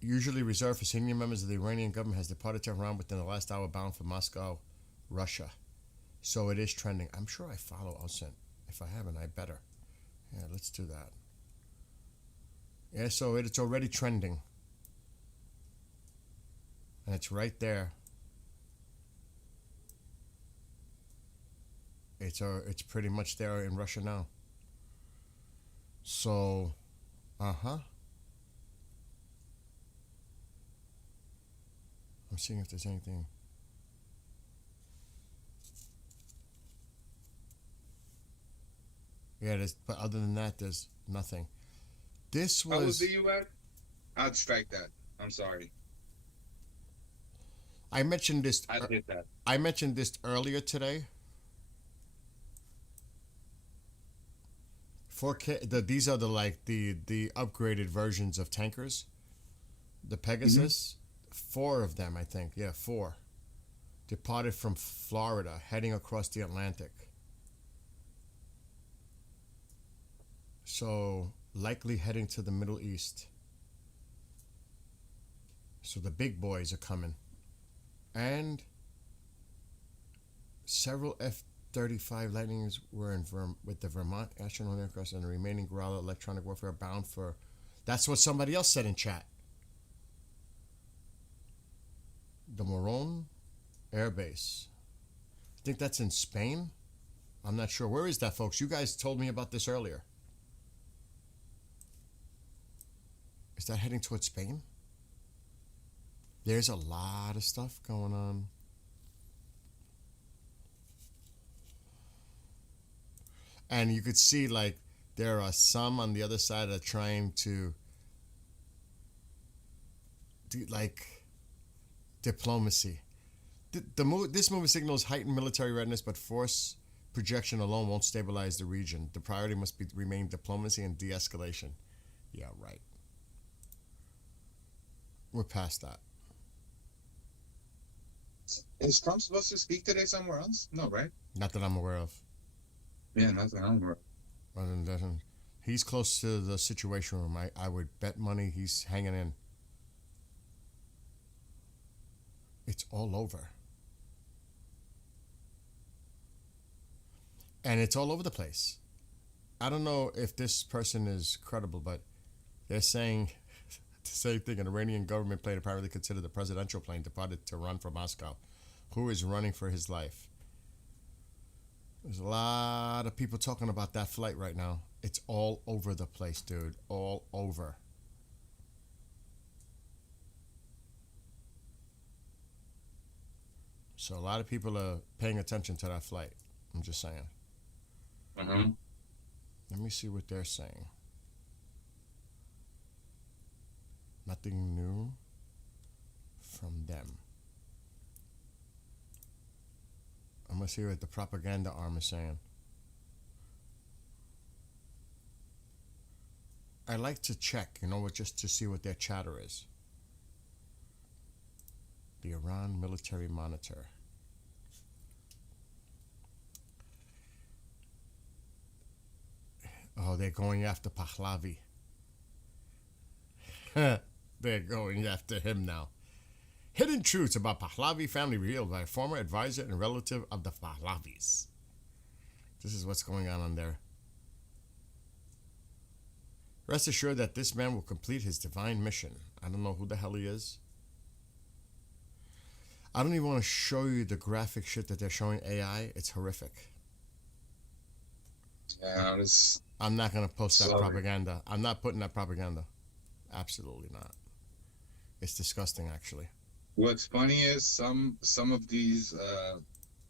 Usually reserved for senior members of the Iranian government, has departed Tehran within the last hour, bound for Moscow, Russia. So it is trending. I'm sure I follow Osen. If I haven't, I better. Yeah, let's do that. Yeah, so it's already trending. And it's right there. It's pretty much there in Russia now. So, I'm seeing if there's anything. Yeah, but other than that, there's nothing. This was. How was the U.S.? I'd strike that. I'm sorry. I mentioned this. I did that. I mentioned this earlier today. 4K. These are the upgraded versions of tankers. The Pegasus, 4 of them, I think. Yeah, 4. Departed from Florida, heading across the Atlantic. So likely heading to the Middle East. So the big boys are coming. And several F-35 Lightnings were with the Vermont astronaut aircraft, and the remaining Growler electronic warfare bound for. That's what somebody else said in chat. The Morón Air Base. I think that's in Spain. I'm not sure. Where is that, folks? You guys told me about this earlier. Is that heading towards Spain? There's a lot of stuff going on. And you could see, there are some on the other side that are trying to do, diplomacy. This movement signals heightened military readiness, but force projection alone won't stabilize the region. The priority must remain diplomacy and de-escalation. Yeah, right. We're past that. Is Trump supposed to speak today somewhere else? No, right? Not that I'm aware of. Yeah, not that I'm aware of. He's close to the Situation Room. I would bet money he's hanging in. It's all over. And it's all over the place. I don't know if this person is credible, but they're saying the same thing. An Iranian government plane, apparently considered the presidential plane, departed to run from Moscow. Who is running for his life? There's a lot of people talking about that flight right now. It's all over the place, dude. All over. So a lot of people are paying attention to that flight. I'm just saying. Let me see what they're saying. Nothing new from them. I'm going to see what the propaganda arm is saying. I like to check, just to see what their chatter is. The Iran Military Monitor. Oh, they're going after Pahlavi. They're going after him now. Hidden truths about Pahlavi family revealed by a former advisor and relative of the Pahlavis. This is what's going on there. Rest assured that this man will complete his divine mission. I don't know who the hell he is. I don't even want to show you the graphic shit that they're showing AI. It's horrific. Yeah, I'm not going to post that propaganda. I'm not putting that propaganda. Absolutely not. It's disgusting, actually. What's funny is some of these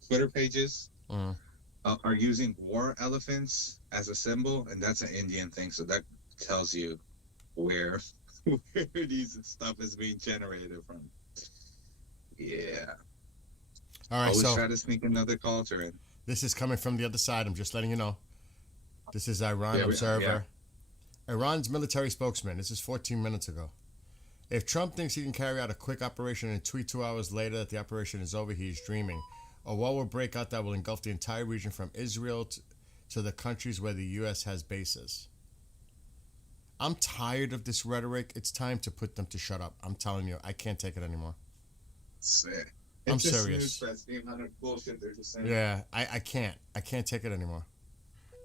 Twitter pages are using war elephants as a symbol, and that's an Indian thing. So that tells you where these stuff is being generated from. Yeah. All right. Always So try to sneak another culture in. This is coming from the other side. I'm just letting you know. This is Iran Observer. Iran's military spokesman. This is 14 minutes ago. If Trump thinks he can carry out a quick operation and tweet 2 hours later that the operation is over, he is dreaming. A war will break out that will engulf the entire region from Israel to the countries where the U.S. has bases. I'm tired of this rhetoric. It's time to put them to shut up. I'm telling you, I can't take it anymore. I'm It's just serious. news, the amount of bullshit they're just saying. Yeah, I can't. I can't take it anymore.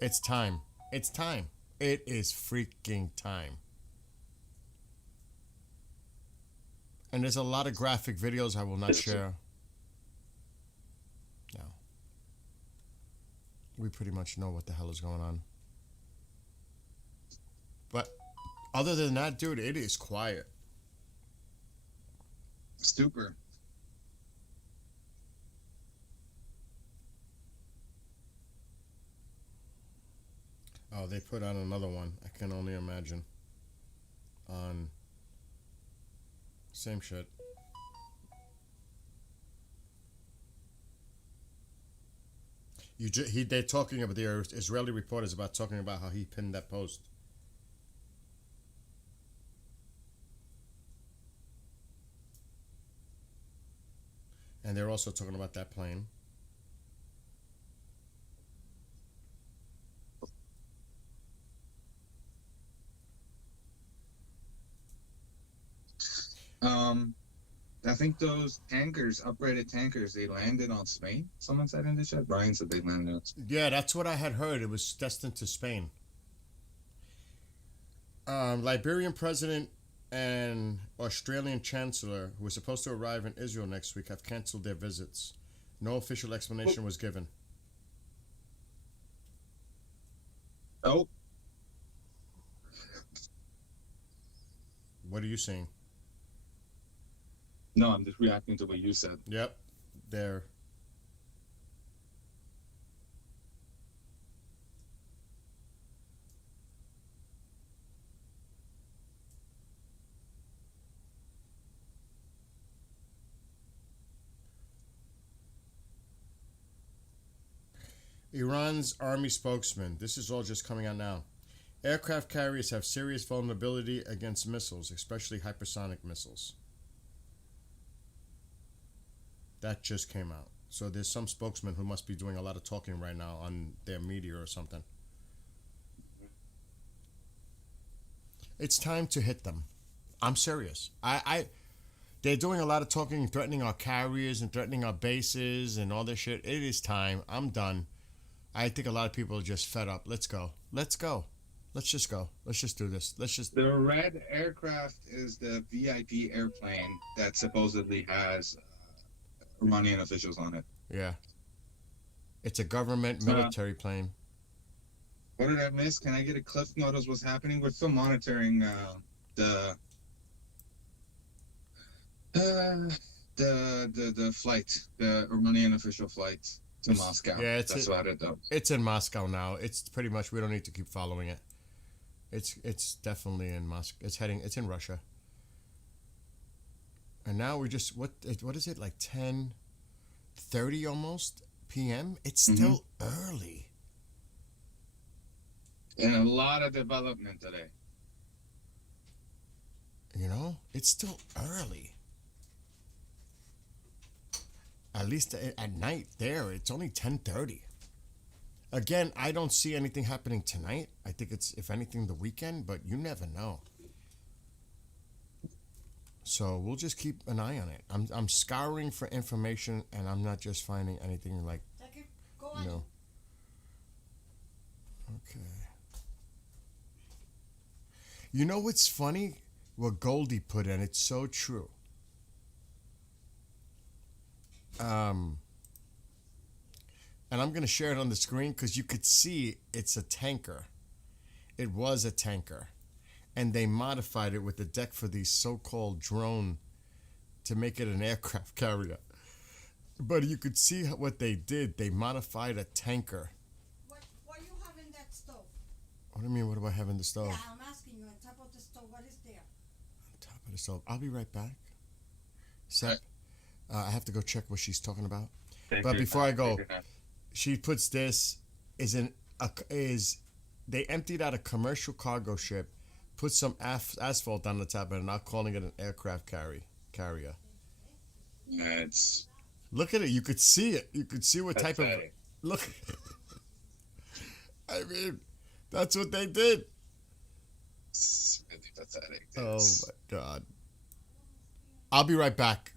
It's time. It's time. It is freaking time. And there's a lot of graphic videos I will not share. No. We pretty much know what the hell is going on. But other than that, dude, it is quiet. Super. Oh, they put on another one. I can only imagine. On same shit. They're talking about the Israeli reporters about talking about how he pinned that post. And they're also talking about that plane. I think those tankers, upgraded tankers, they landed on Spain. Someone said in the chat. Brian said they landed on Spain. Yeah, that's what I had heard. It was destined to Spain. Liberian president and Australian chancellor, who were supposed to arrive in Israel next week, have canceled their visits. No official explanation was given. Oh. What are you saying? No, I'm just reacting to what you said. Yep. There. Iran's army spokesman. This is all just coming out now. Aircraft carriers have serious vulnerability against missiles, especially hypersonic missiles. That just came out. So there's some spokesman who must be doing a lot of talking right now on their media or something. It's time to hit them. I'm serious. They're doing a lot of talking, threatening our carriers and threatening our bases and all this shit. It is time. I'm done. I think a lot of people are just fed up. Let's go. Let's go. Let's just go. Let's just do this. Let's just. The red aircraft is the VIP airplane that supposedly has Iranian officials on it. Yeah. It's a government military plane. What did I miss? Can I get a cliff note of what's happening? We're still monitoring the flight, the Iranian official flight to Moscow. Yeah, that's about it though. It's in Moscow now. It's pretty much, we don't need to keep following it. It's definitely in Moscow. It's in Russia. And now we're just, what is it, like 10:30 almost p.m.? It's still early. And a lot of development today. You know, it's still early. At least at night there, it's only 10:30. Again, I don't see anything happening tonight. I think it's, if anything, the weekend, but you never know. So we'll just keep an eye on it. I'm scouring for information, and I'm not just finding anything like, you know. Okay. You know what's funny? What Goldie put in, it's so true. And I'm going to share it on the screen because you could see it's a tanker. It was a tanker. And they modified it with the deck for these so-called drone to make it an aircraft carrier. But you could see what they did. They modified a tanker. What you have in that stove? What do you mean, what do I have in the stove? Yeah, I'm asking you, on top of the stove, what is there? On top of the stove. I'll be right back. Sep, I have to go check what she's talking about. But before I go, she puts this, they emptied out a commercial cargo ship, put some asphalt on the top, and are now calling it an aircraft carrier. It's Look at it. You could see it. You could see what type of Pathetic. look. I mean, that's what they did. It's really pathetic. Oh my god. I'll be right back.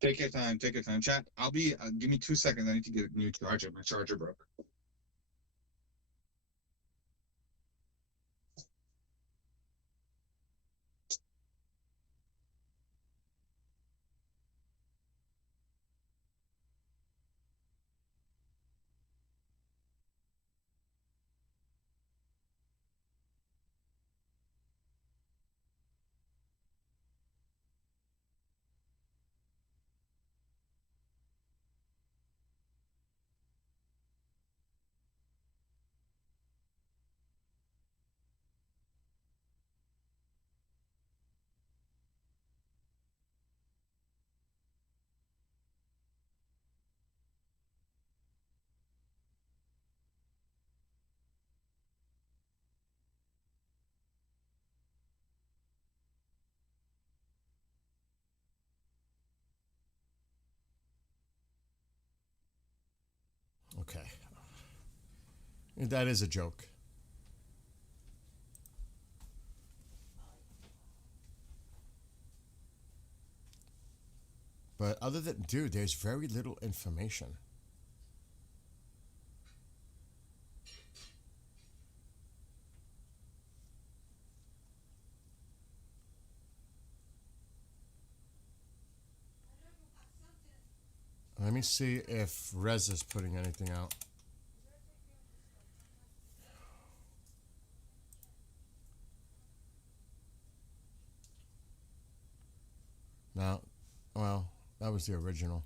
Take your time. Take your time. Chat. I'll be. Give me 2 seconds. I need to get a new charger. My charger broke. Okay. That is a joke. But other than, dude, there's very little information. Let me see if Rez is putting anything out. Now, well, that was the original.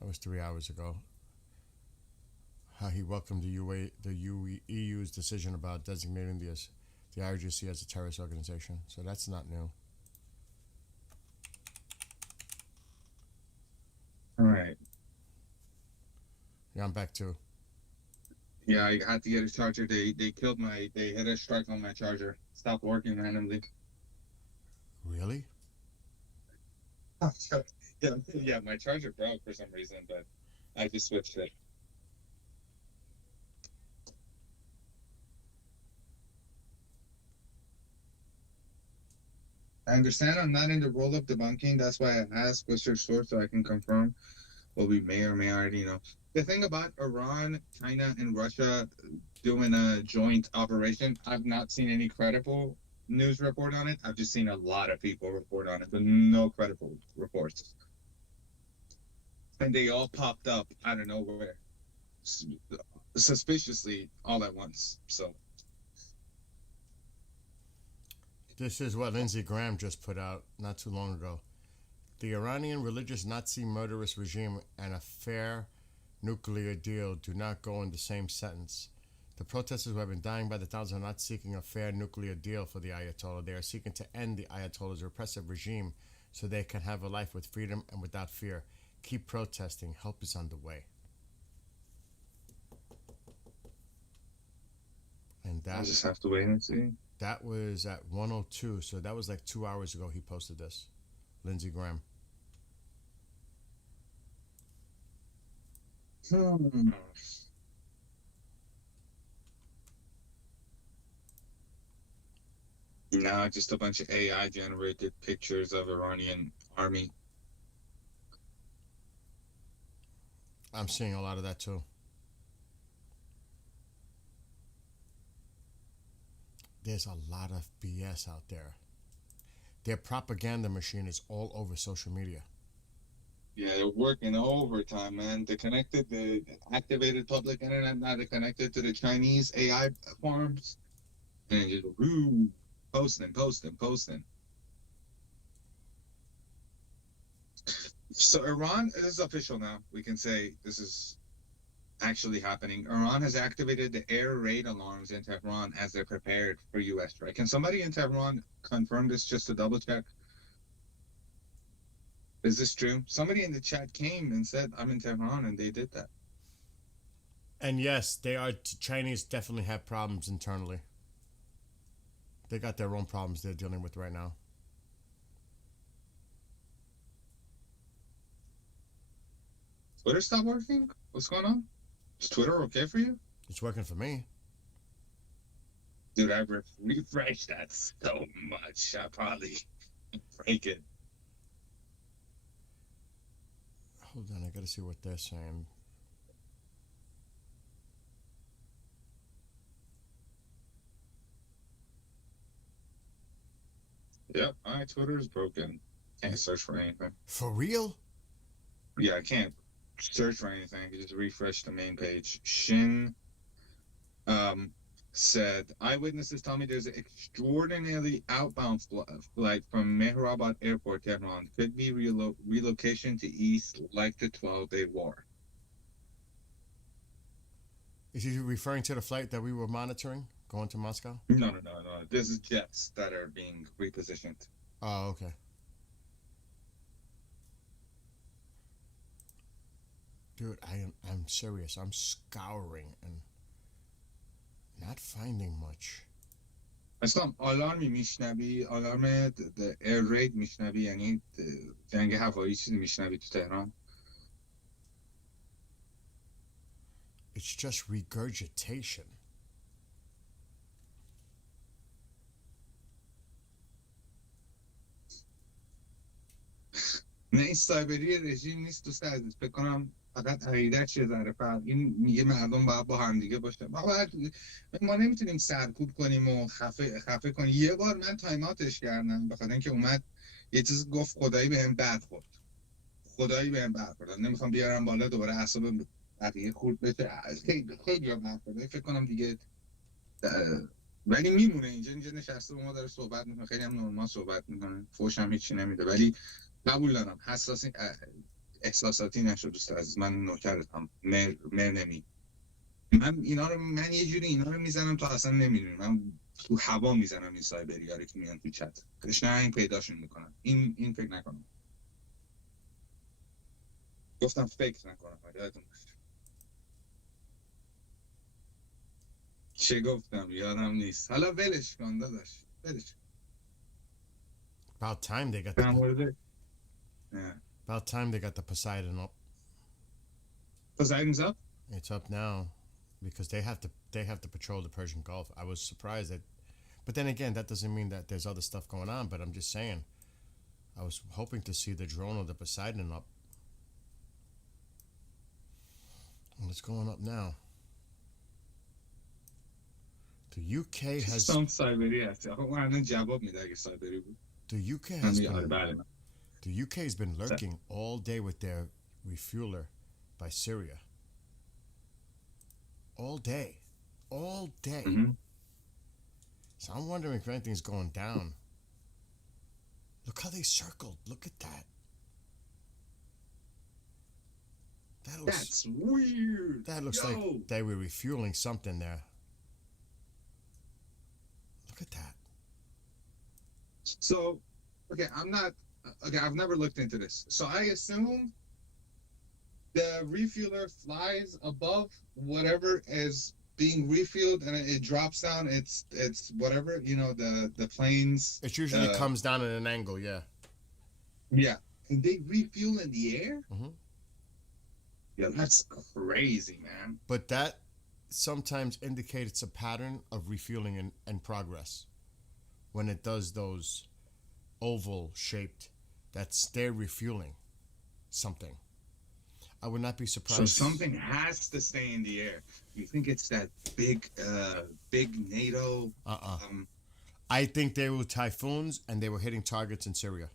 That was 3 hours ago. How he welcomed the EU's decision about designating the IRGC as a terrorist organization. So that's not new. All right. Yeah, I'm back too. Yeah, I had to get a charger. They killed my. They hit a strike on my charger. Stopped working randomly. Really? Yeah, my charger broke for some reason, but I just switched it. I understand I'm not in the role of debunking. That's why I asked what's your source so I can confirm what we may or may already know. The thing about Iran, China, and Russia doing a joint operation, I've not seen any credible news report on it. I've just seen a lot of people report on it, but no credible reports. And they all popped up out of nowhere, suspiciously, all at once. So This is what Lindsey Graham just put out not too long ago. The Iranian religious Nazi murderous regime and a fair nuclear deal do not go in the same sentence. The protesters who have been dying by the thousands are not seeking a fair nuclear deal for the Ayatollah. They are seeking to end the Ayatollah's repressive regime so they can have a life with freedom and without fear. Keep protesting. Help is on the way. And that, I'll just have to wait and see. That was at 1:02, so that was like 2 hours ago he posted this. Lindsey Graham. Now just a bunch of AI generated pictures of Iranian army. I'm seeing a lot of that too. There's a lot of BS out there. Their propaganda machine is all over social media. Yeah, they're working overtime, man. The activated public internet, now they're connected to the Chinese AI farms. And just posting. So Iran, this is official now. We can say this is actually happening. Iran has activated the air raid alarms in Tehran as they're prepared for U.S. strike. Can somebody in Tehran confirm this just to double check? Is this true? Somebody in the chat came and said, I'm in Tehran, and they did that. And yes, they are. Chinese definitely have problems internally. They got their own problems they're dealing with right now. Twitter stopped working? What's going on? Is Twitter okay for you? It's working for me. Dude, I refreshed that so much. I probably break it. Hold on, I gotta see what they're saying. Yep, my Twitter is broken. Can't search for anything. For real? Yeah, I can't search for anything. I can just refresh the main page. Shin said, eyewitnesses tell me there's an extraordinarily outbound flight from Mehrabad Airport, Tehran. Could be relocation to East like the 12-day war. Is he referring to the flight that we were monitoring going to Moscow? No. This is jets that are being repositioned. Oh, okay. Dude, I'm serious. I'm scouring and not finding much. اصلا آلارمی میشنوی آلارم ایر رید میشنوی یعنی جنگ هوایی چیزی میشنوی تو تهران It's just regurgitation. نه این سایبری رژیم نیست دوست عزیز فکر کنم فقط عقیده‌اش یه ذره فرق این میگه مردم باید با هم دیگه باشه ما نمیتونیم سرکوب کنیم و خفه کنیم یه بار من تایم اوتش کردم به خاطر اینکه اومد یه چیز گفت خدایی بهم برخورد نمیخوام بیارم بالا دوباره اعصاب بقیه خورد بشه خیلی برخورد فکر کنم دیگه ولی میمونه اینجا نشسته با ما داره صحبت میکنه خیلی هم نرمال صحبت میکنه فوش هم هیچی نمیده ولی قبول دارم احساساتی نشد دوست عزیز من نوکرتم مر نمی من یه جوری اینا رو میزنم تو اصلا نمیدونی من تو هوا میزنم این سایبریا رو که میان تو چت قشنگ پیداشون میکنم این فکر نکنم گفتم فکر نکنم یادتون باشه چه گفتم یادم نیست حالا ولش کن داداش ولش About time they got the Poseidon up. Poseidon's up? It's up now because they have to patrol the Persian Gulf. I was surprised that, but then again, that doesn't mean that there's other stuff going on. But I'm just saying, I was hoping to see the drone of the Poseidon up. And it's going up now. The UK has. The UK has been lurking all day with their refueler by Syria. All day. Mm-hmm. So I'm wondering if anything's going down. Look how they circled. Look at that. That's weird. That looks like they were refueling something there. Look at that. So, I've never looked into this. So I assume the refueler flies above whatever is being refueled and it drops down. It's whatever, the planes. It usually comes down at an angle, yeah. Yeah. And they refuel in the air? Mm-hmm. Yeah, that's crazy, man. But that sometimes indicates a pattern of refueling and progress. When it does those oval shaped, they're refueling something. I would not be surprised. So something has to stay in the air. You think it's that big NATO? I think they were typhoons and they were hitting targets in Syria.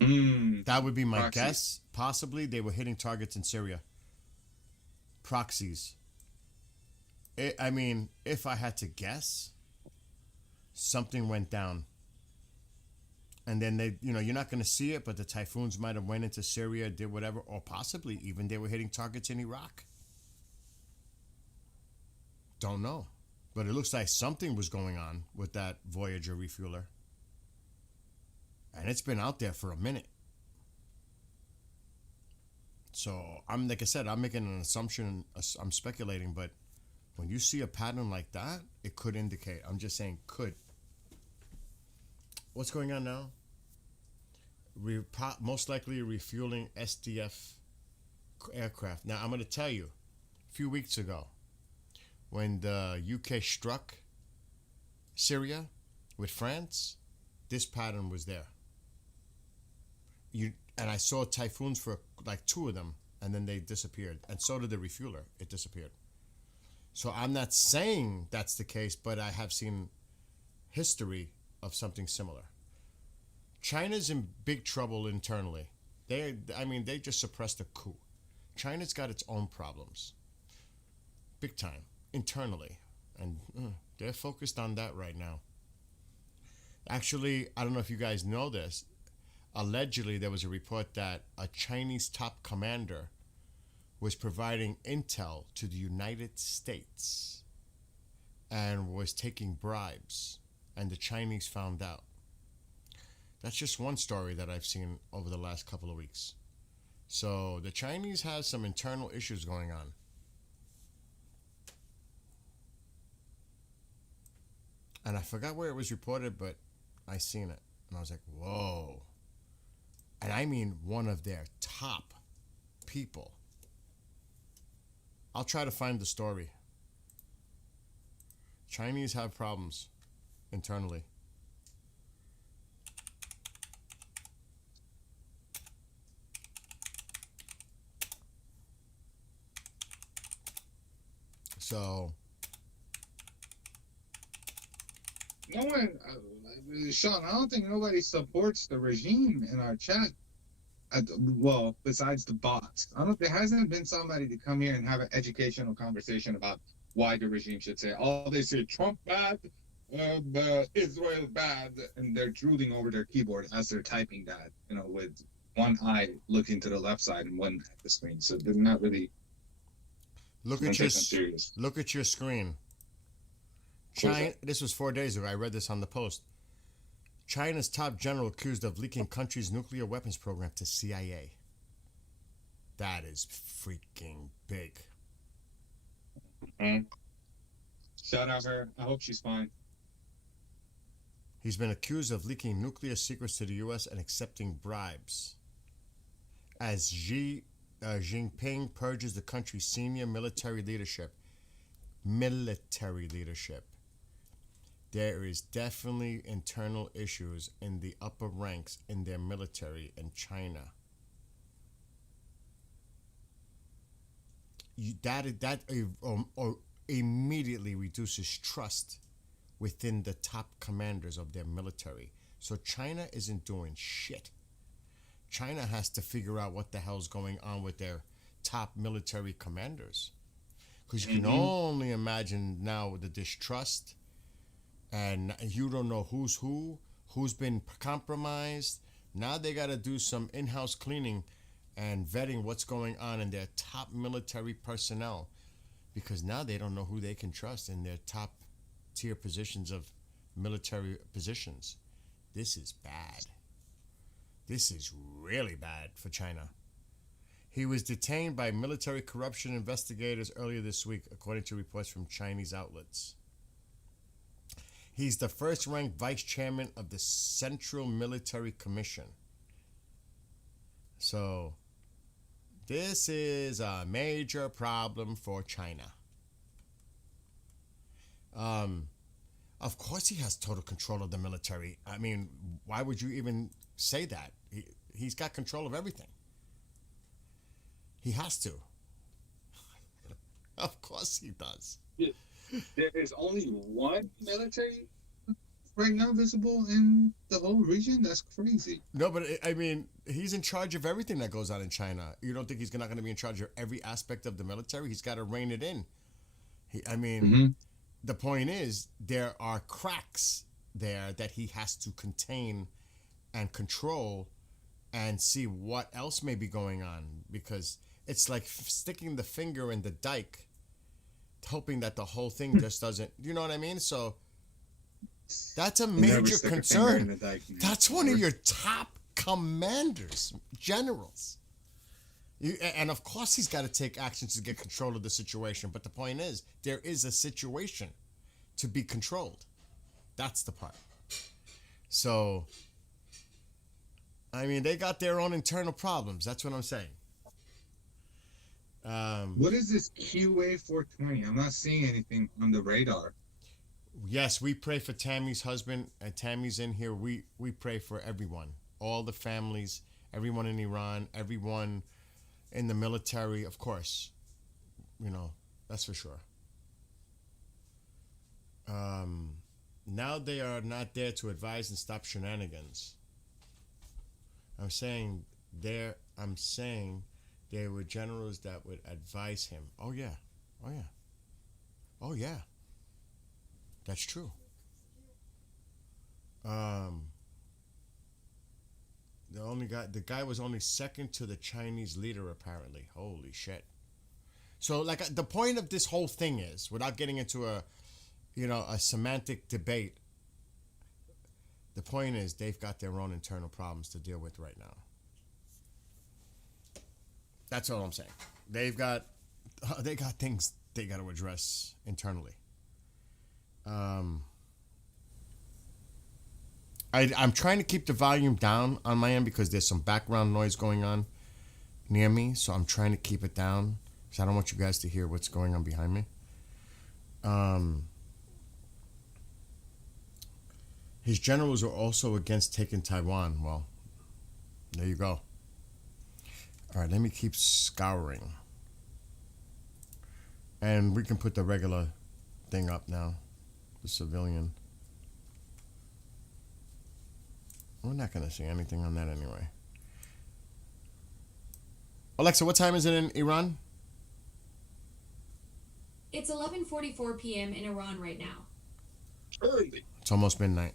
That would be my guess. Possibly they were hitting targets in Syria. Proxies. If I had to guess, something went down. And then you're not going to see it, but the typhoons might have went into Syria, did whatever, or possibly even they were hitting targets in Iraq. Don't know. But it looks like something was going on with that Voyager refueler. And it's been out there for a minute. So, like I said, I'm making an assumption, I'm speculating, but when you see a pattern like that, it could indicate. I'm just saying could. What's going on now? Most likely refueling SDF aircraft. Now, I'm going to tell you, a few weeks ago, when the UK struck Syria with France, this pattern was there. And I saw typhoons for like 2 of them, and then they disappeared. And so did the refueler. It disappeared. So I'm not saying that's the case, but I have seen history of something similar. China's in big trouble internally. They just suppressed a coup. China's got its own problems. Big time. Internally. And they're focused on that right now. Actually, I don't know if you guys know this. Allegedly, there was a report that a Chinese top commander was providing intel to the United States and was taking bribes, and the Chinese found out. That's just one story that I've seen over the last couple of weeks. So the Chinese have some internal issues going on. And I forgot where it was reported, but I seen it. And I was like, whoa. And I mean one of their top people. I'll try to find the story. Chinese have problems internally. So, No one, Sean, I don't think nobody supports the regime in our chat. Well, besides the bots, there hasn't been somebody to come here and have an educational conversation about why the regime should say. All they say, Trump bad, Israel bad, and they're drooling over their keyboard as they're typing that, with one eye looking to the left side and one at the screen. So they're not really. Look at your screen. China. This was 4 days ago. I read this on the Post. China's top general accused of leaking country's nuclear weapons program to CIA. That is freaking big. Mm-hmm. Shout out her. I hope she's fine. He's been accused of leaking nuclear secrets to the U.S. and accepting bribes. As Xi Jinping purges the country's senior military leadership, there is definitely internal issues in the upper ranks in their military in China. That immediately reduces trust within the top commanders of their military. So China isn't doing shit. China has to figure out what the hell's going on with their top military commanders. Because you can only imagine now the distrust, and you don't know who's been compromised. Now they got to do some in-house cleaning and vetting what's going on in their top military personnel, because now they don't know who they can trust in their top tier positions of military positions. This is bad. This is really bad for China. He was detained by military corruption investigators earlier this week, according to reports from Chinese outlets. He's the first-ranked vice chairman of the Central Military Commission. So, this is a major problem for China. Of course he has total control of the military. I mean, why would you even say that? He's got control of everything. He has to. Of course he does. There is only one military right now visible in the whole region? That's crazy. No, but I mean, he's in charge of everything that goes on in China. You don't think he's not going to be in charge of every aspect of the military? He's got to rein it in. The point is, there are cracks there that he has to contain and control and see what else may be going on, because it's like sticking the finger in the dike, hoping that the whole thing just doesn't, you know what I mean? So that's a major concern. That's one of your top commanders, generals. And of course he's got to take actions to get control of the situation. But the point is, there is a situation to be controlled. That's the part. So, I mean, they got their own internal problems. That's what I'm saying. What is this QA 420? I'm not seeing anything on the radar. Yes, we pray for Tammy's husband. Tammy's in here. We pray for everyone, all the families, everyone in Iran, everyone in the military, of course. You know, that's for sure. Now they are not there to advise and stop shenanigans. I'm saying there were generals that would advise him. Oh yeah. Oh yeah. Oh yeah. That's true. The guy was only second to the Chinese leader apparently. Holy shit. So like the point of this whole thing is, without getting into a semantic debate, the point is they've got their own internal problems to deal with right now. That's all I'm saying. They got things they got to address internally. I'm trying to keep the volume down on my end because there's some background noise going on near me, so I'm trying to keep it down because I don't want you guys to hear what's going on behind me. His generals are also against taking Taiwan. Well, there you go. All right, let me keep scouring. And we can put the regular thing up now, the civilian. We're not going to see anything on that anyway. Alexa, what time is it in Iran? It's 11:44 p.m. in Iran right now. Early. It's almost midnight.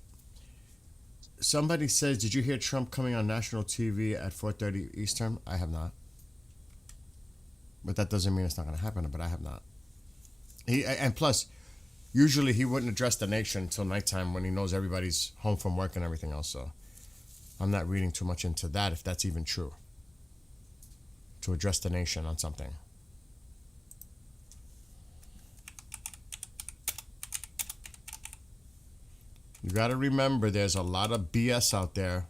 Somebody says, did you hear Trump coming on national TV at 4:30 Eastern? I have not. But that doesn't mean it's not going to happen, but I have not. And plus, usually he wouldn't address the nation until nighttime when he knows everybody's home from work and everything else. So I'm not reading too much into that, if that's even true, to address the nation on something. You got to remember, there's a lot of BS out there.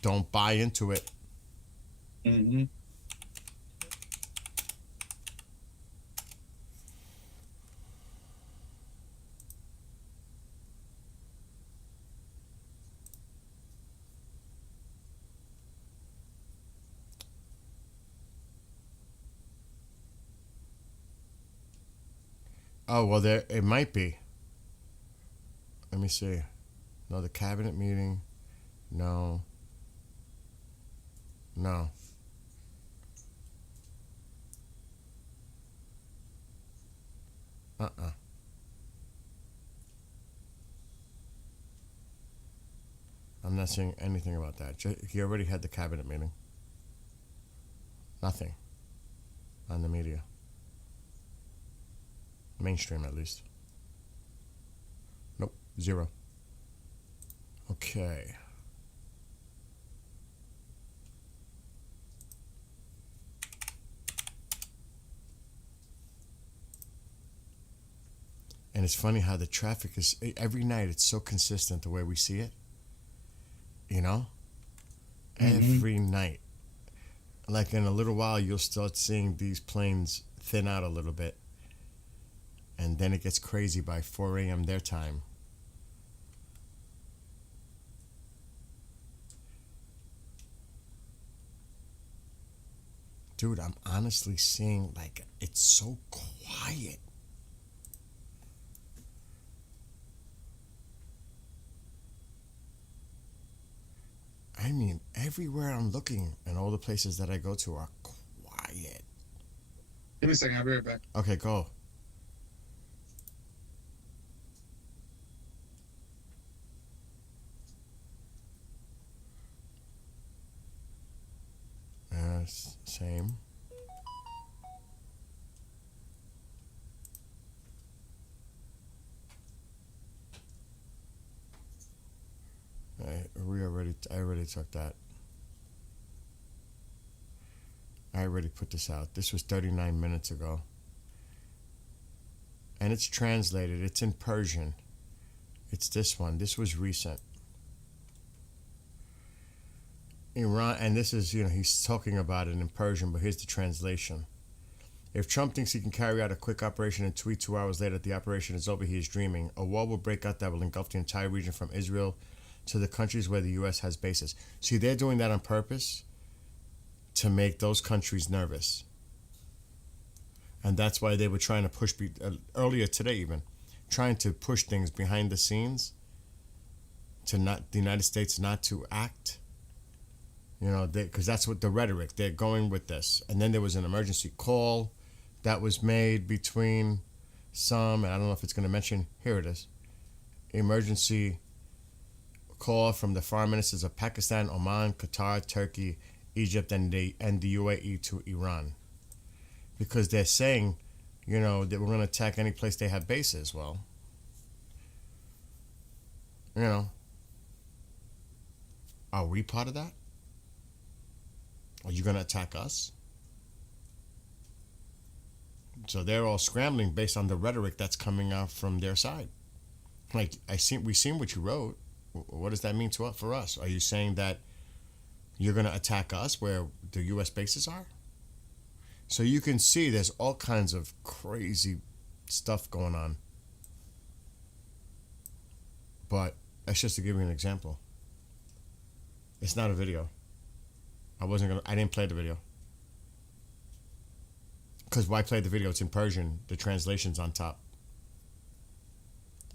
Don't buy into it. Mm-hmm. Oh, well, it might be. Let me see. No, the cabinet meeting. No. No. I'm not seeing anything about that. He already had the cabinet meeting. Nothing on the media. Mainstream, at least. Nope, zero. Okay. And it's funny how the traffic is, every night it's so consistent the way we see it. You know? Mm-hmm. Every night. Like in a little while, you'll start seeing these planes thin out a little bit. And then it gets crazy by 4 a.m. their time. Dude, I'm honestly seeing, like, it's so quiet. I mean, everywhere I'm looking and all the places that I go to are quiet. Give me a second, I'll be right back. Okay, go. Same. I already took that. I already put this out. This was 39 minutes ago. And it's translated. It's in Persian. It's this one. This was recent. Iran, and this is, he's talking about it in Persian, but here's the translation. If Trump thinks he can carry out a quick operation and tweet 2 hours later that the operation is over, he is dreaming. A war will break out that will engulf the entire region from Israel to the countries where the U.S. has bases. See, they're doing that on purpose to make those countries nervous. And that's why they were trying to push, earlier today even, trying to push things behind the scenes to not the United States not to act. You know, because that's what the rhetoric, they're going with this. And then there was an emergency call that was made between some, and I don't know if it's going to mention, here it is, emergency call from the foreign ministers of Pakistan, Oman, Qatar, Turkey, Egypt, and the UAE to Iran. Because they're saying, you know, that we're going to attack any place they have bases. Well, you know, are we part of that? Are you going to attack us? So they're all scrambling based on the rhetoric that's coming out from their side. Like, we've seen what you wrote. What does that mean for us? Are you saying that you're going to attack us where the U.S. bases are? So you can see there's all kinds of crazy stuff going on. But that's just to give you an example. It's not a video. I didn't play the video. Because why play the video? It's in Persian. The translation's on top.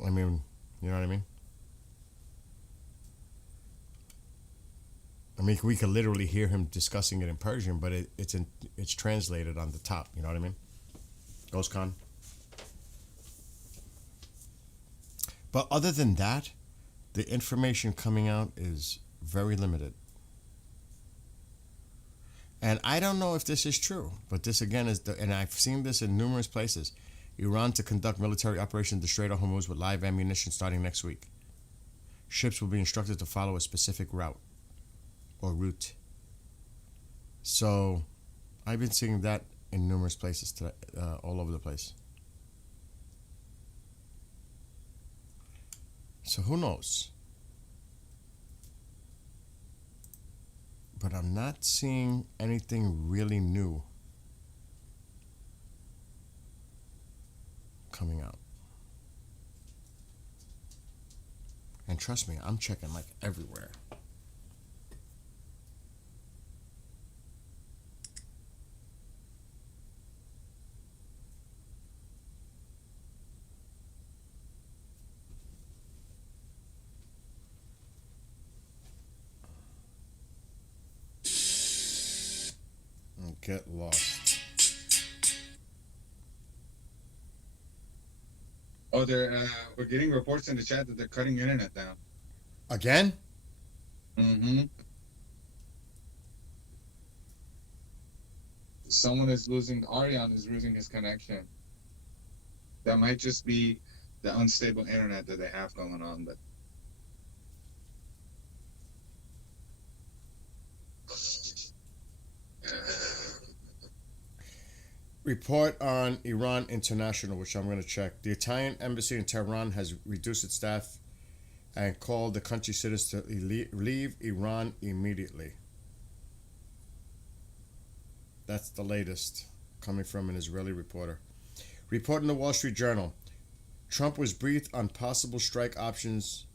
I mean, you know what I mean? I mean, we could literally hear him discussing it in Persian, but it's translated on the top. You know what I mean? Ghost Khan. But other than that, the information coming out is very limited. And I don't know if this is true, but this again is and I've seen this in numerous places. Iran to conduct military operations in the Strait of Hormuz with live ammunition starting next week. Ships will be instructed to follow a specific route. So I've been seeing that in numerous places today, all over the place. So who knows? But I'm not seeing anything really new coming out. And trust me, I'm checking like everywhere. Get lost. Oh, we're getting reports in the chat that they're cutting internet down. Again? Mm-hmm. Arian is losing his connection. That might just be the unstable internet that they have going on, but Report on Iran International, which I'm going to check. The Italian embassy in Tehran has reduced its staff and called the country's citizens to leave Iran immediately. That's the latest coming from an Israeli reporter. Report in the Wall Street Journal. Trump was briefed on possible strike options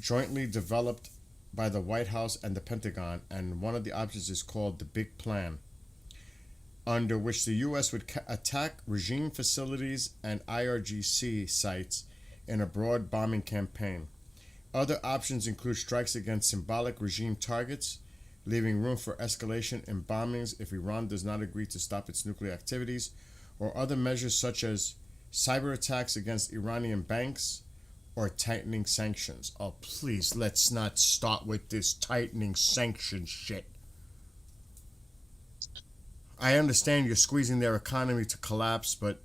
jointly developed by the White House and the Pentagon, and one of the options is called the Big Plan, under which the U.S. would attack regime facilities and IRGC sites in a broad bombing campaign. Other options include strikes against symbolic regime targets, leaving room for escalation in bombings if Iran does not agree to stop its nuclear activities, or other measures such as cyber attacks against Iranian banks or tightening sanctions. Oh, please, let's not start with this tightening sanctions shit. I understand you're squeezing their economy to collapse, but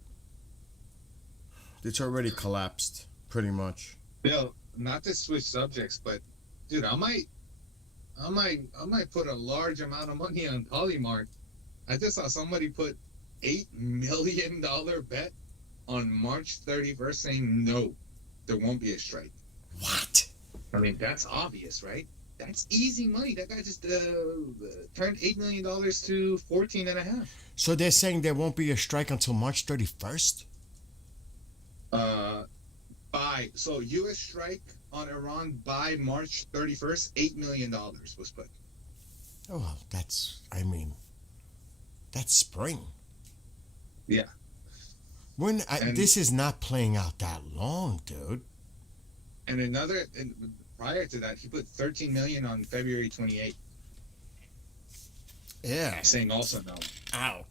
it's already collapsed, pretty much. Bill, not to switch subjects, but dude, I might put a large amount of money on Polymart. I just saw somebody put $8 million bet on March 31st saying no, there won't be a strike. What? I mean, that's obvious, right? That's easy money. That guy just turned $8 million to 14.5. So they're saying there won't be a strike until March 31st? So U.S. strike on Iran by March 31st, $8 million was put. Oh, that's spring. Yeah. This is not playing out that long, dude. And prior to that, he put 13 million on February 28th. Yeah. Saying also no. Ow.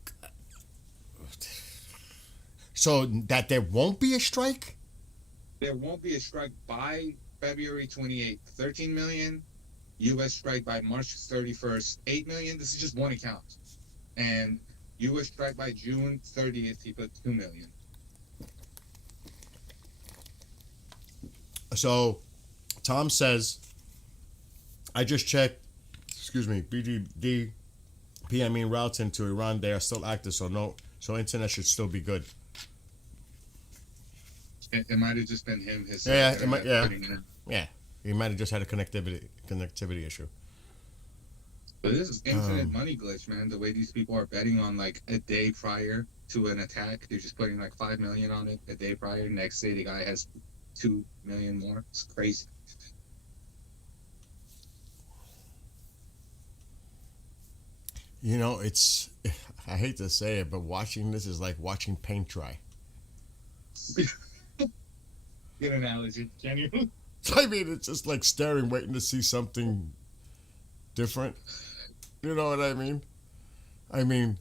So that there won't be a strike? There won't be a strike by February 28th. 13 million. U.S. strike by March 31st. 8 million. This is just one account. And U.S. strike by June 30th. He put 2 million. So Tom says, I just checked, BGD PME routes into Iran. They are still active, so internet should still be good. It might have just been him. It might, he might have just had a connectivity issue. But this is infinite money glitch, man. The way these people are betting on like a day prior to an attack, they're just putting like 5 million on it a day prior. Next day, the guy has 2 million more. It's crazy. You know, I hate to say it, but watching this is like watching paint dry. Good analogy, can you? I mean, it's just like staring, waiting to see something different. You know what I mean?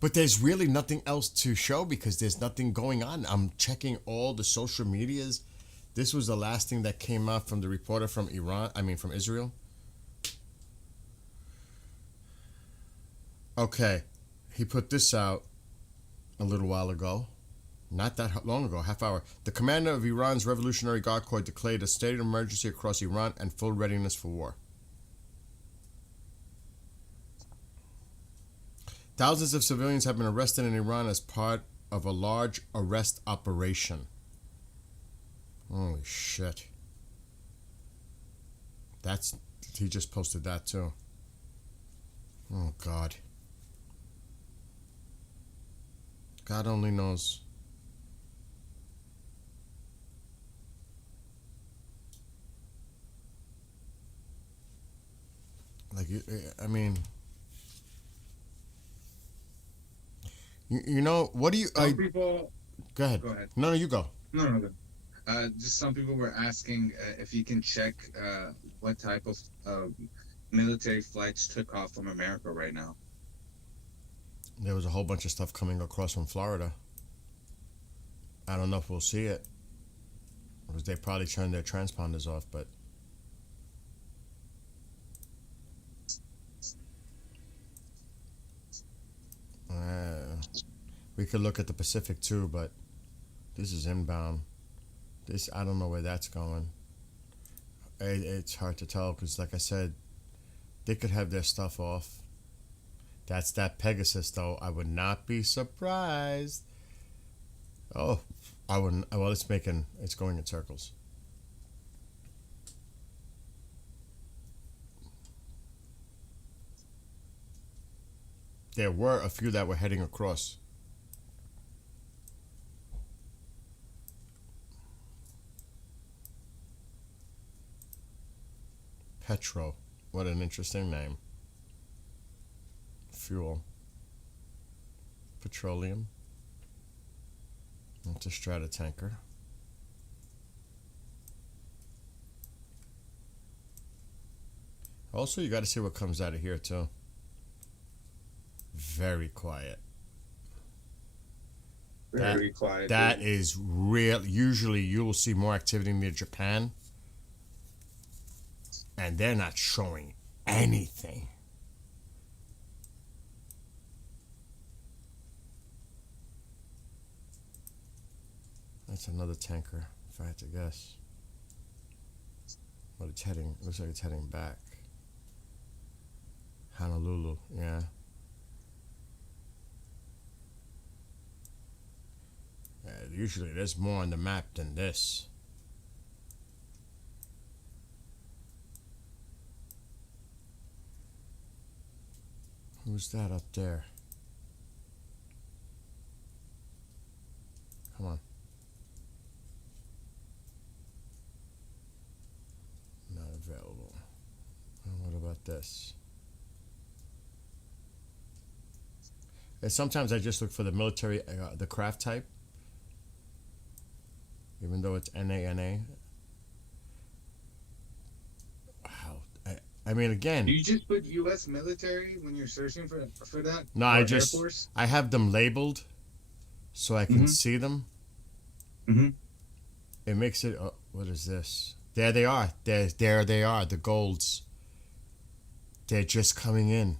But there's really nothing else to show because there's nothing going on. I'm checking all the social medias. This was the last thing that came out from the reporter from from Israel. Okay, he put this out a little while ago. Not that long ago, half hour. The commander of Iran's Revolutionary Guard Corps declared a state of emergency across Iran and full readiness for war. Thousands of civilians have been arrested in Iran as part of a large arrest operation. Holy shit. He just posted that too. Oh God. God only knows. You know, what do you... People... Go ahead. No, you go. No. Just some people were asking if you can check what type of military flights took off from America right now. There was a whole bunch of stuff coming across from Florida. I don't know if we'll see it. Because they probably turned their transponders off, but... we could look at the Pacific too, but this is inbound. I don't know where that's going. It's hard to tell because, like I said, they could have their stuff off. That's that Pegasus, though. I would not be surprised. Oh, I wouldn't. Well, it's going in circles. There were a few that were heading across. Petro. What an interesting name. Fuel. Petroleum. It's a strata tanker. Also, you got to see what comes out of here, too. Very quiet. Very quiet. That is real. Usually, you will see more activity near Japan. And they're not showing anything. That's another tanker, if I had to guess. But looks like it's heading back. Honolulu, yeah. Usually there's more on the map than this. Who's that up there? Come on. Not available. And what about this? And sometimes I just look for the military, the craft type. Even though it's NANA. Wow. I mean, again. Do you just put U.S. military when you're searching for that? No, Or I Air just Force? I have them labeled so I can see them. Mm-hmm. It makes it. Oh, what is this? There they are. There they are. The golds. They're just coming in.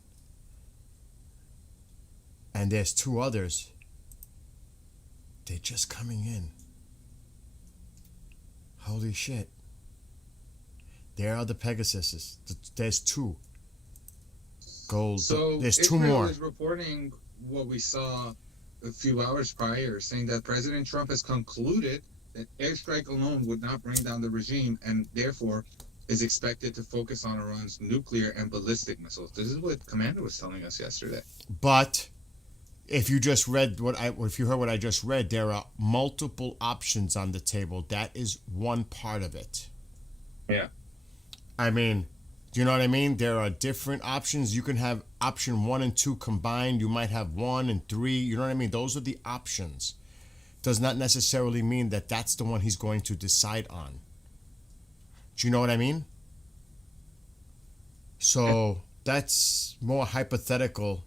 And there's two others. They're just coming in. Holy shit. There are the Pegasuses. There's two. Gold. So There's two Israel more. is reporting what we saw a few hours prior, saying that President Trump has concluded that airstrike alone would not bring down the regime, and therefore is expected to focus on Iran's nuclear and ballistic missiles. This is what Commander was telling us yesterday. But if you just read if you heard what I just read, there are multiple options on the table. That is one part of it. Yeah. I mean, do you know what I mean? There are different options. You can have option 1 and 2 combined. You might have 1 and 3. You know what I mean? Those are the options. Does not necessarily mean that that's the one he's going to decide on. Do you know what I mean? So that's more hypothetical.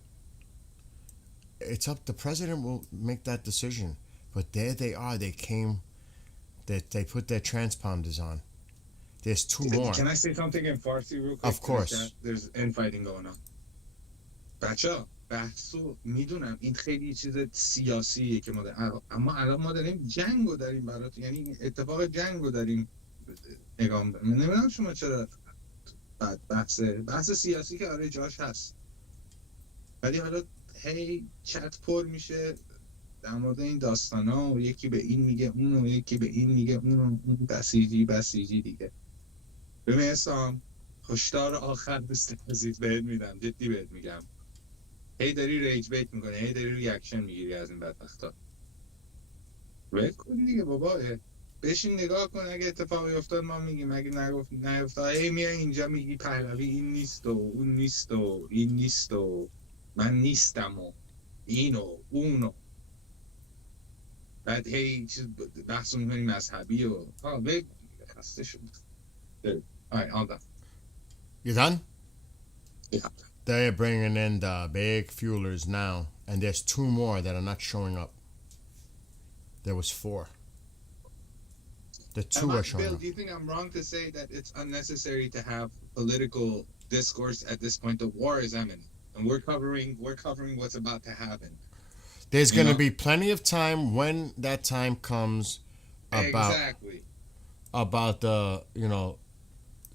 It's up. The president will make that decision. But there they are. They came. They put their transponders on. There's two more. Can I say something in Farsi real quick? Of course. There's infighting going on. بچه‌ها بحثو میدونم این خیلی چیز سیاسیه که ما اما الان ما داریم جنگو داریم برات، یعنی اتفاق جنگو داریم نگاه می‌کنیم. نمیدونم شما چرا بحث سیاسی که آره جاش هست، ولی حالا هی چت پر میشه در مورد این داستانا و یکی به این میگه اون و یکی به این میگه اون و اون بسیجی دیگه. ببین اسلام، هشدار آخر بهت میدم، جدی بهت میگم، هی داری ریج بیت میکنی، هی داری ریاکشن میگیری از این بدبختا. ول کن دیگه بابا، بشین نگاه کن، اگه اتفاقی افتاد ما میگیم، اگه نیفتاد هی میای اینجا میگی پهلوی این نیست و اون نیست و این نیست و من نیستم و اینو اونو، بعد هی بحث میکنی مذهبی و ول خسته شد. Alright, all done. You done? Yeah. They're bringing in the big fuelers now, and there's two more that are not showing up. There was 4. The 2 are showing Bill, up. do you think I'm wrong to say that it's unnecessary to have political discourse at this point? The war is imminent, and we're covering what's about to happen. There's going to be plenty of time when that time comes about the,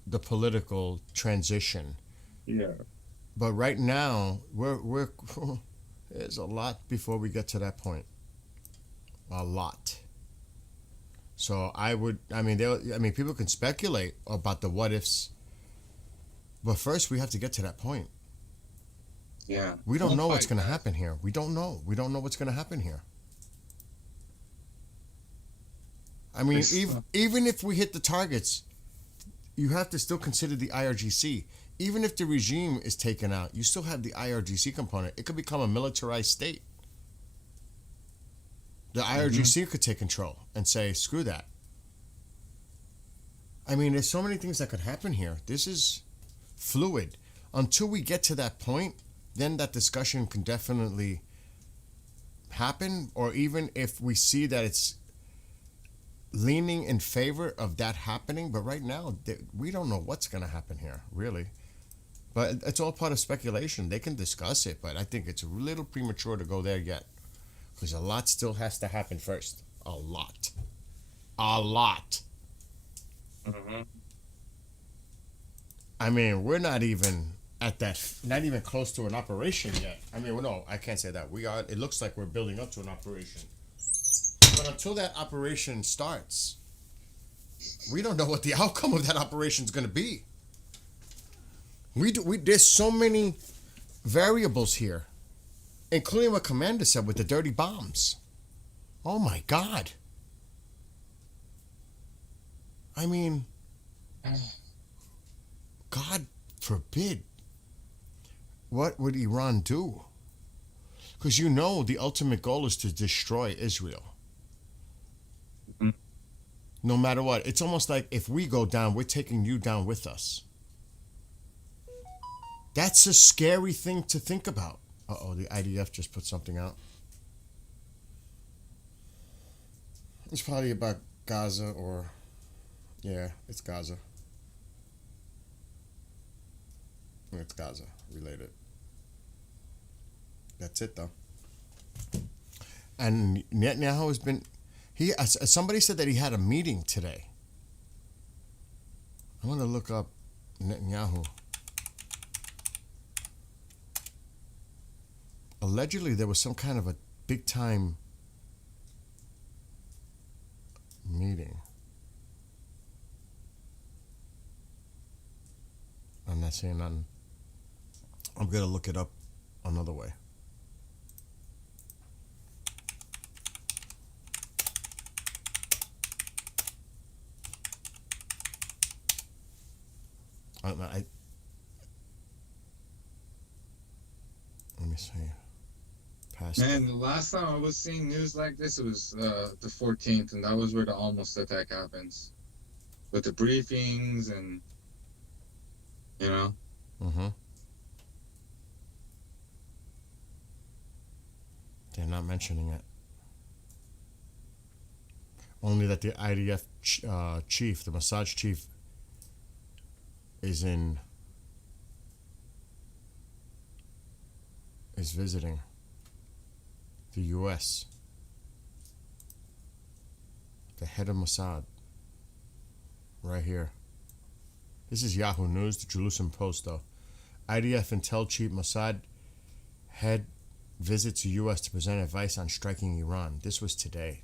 the political transition. Yeah. But right now, we're there's a lot before we get to that point. A lot. So people can speculate about the what ifs, but first we have to get to that point. Yeah. We don't know what's going to happen here. We don't know. We don't know what's going to happen here. I mean, even if we hit the targets, you have to still consider the IRGC. Even if the regime is taken out, you still have the IRGC component. It could become a militarized state. The IRGC could take control and say, screw that. I mean, there's so many things that could happen here. This is fluid. Until we get to that point, then that discussion can definitely happen. Or even if we see that it's leaning in favor of that happening. But right now, we don't know what's going to happen here, really. But it's all part of speculation. They can discuss it, but I think it's a little premature to go there yet. Because a lot still has to happen first. A lot. Mm-hmm. I mean, we're not even at that, not even close to an operation yet. I mean, well, no, I can't say that. We are, it looks like we're building up to an operation. But until that operation starts, we don't know what the outcome of that operation is going to be. There's so many variables here, including what Commander said with the dirty bombs. Oh my God. I mean, God forbid. What would Iran do? Because you know the ultimate goal is to destroy Israel. No matter what. It's almost like if we go down, we're taking you down with us. That's a scary thing to think about. Uh-oh, the IDF just put something out. It's probably about Gaza or... Yeah, it's Gaza. It's Gaza related. That's it, though. And Netanyahu has been... Somebody said that he had a meeting today. I'm going to look up Netanyahu. Allegedly, there was some kind of a big-time meeting. I'm not saying nothing. I'm going to look it up another way. Let me see. Man, the last time I was seeing news like this, it was the 14th, and that was where the almost attack happens. With the briefings and, you know. Mm-hmm. They're not mentioning it. Only that the IDF chief, the Mossad chief, is visiting the U.S. The head of Mossad. Right here. This is Yahoo News, the Jerusalem Post, though. IDF Intel Chief Mossad head visits the U.S. to present advice on striking Iran. This was today.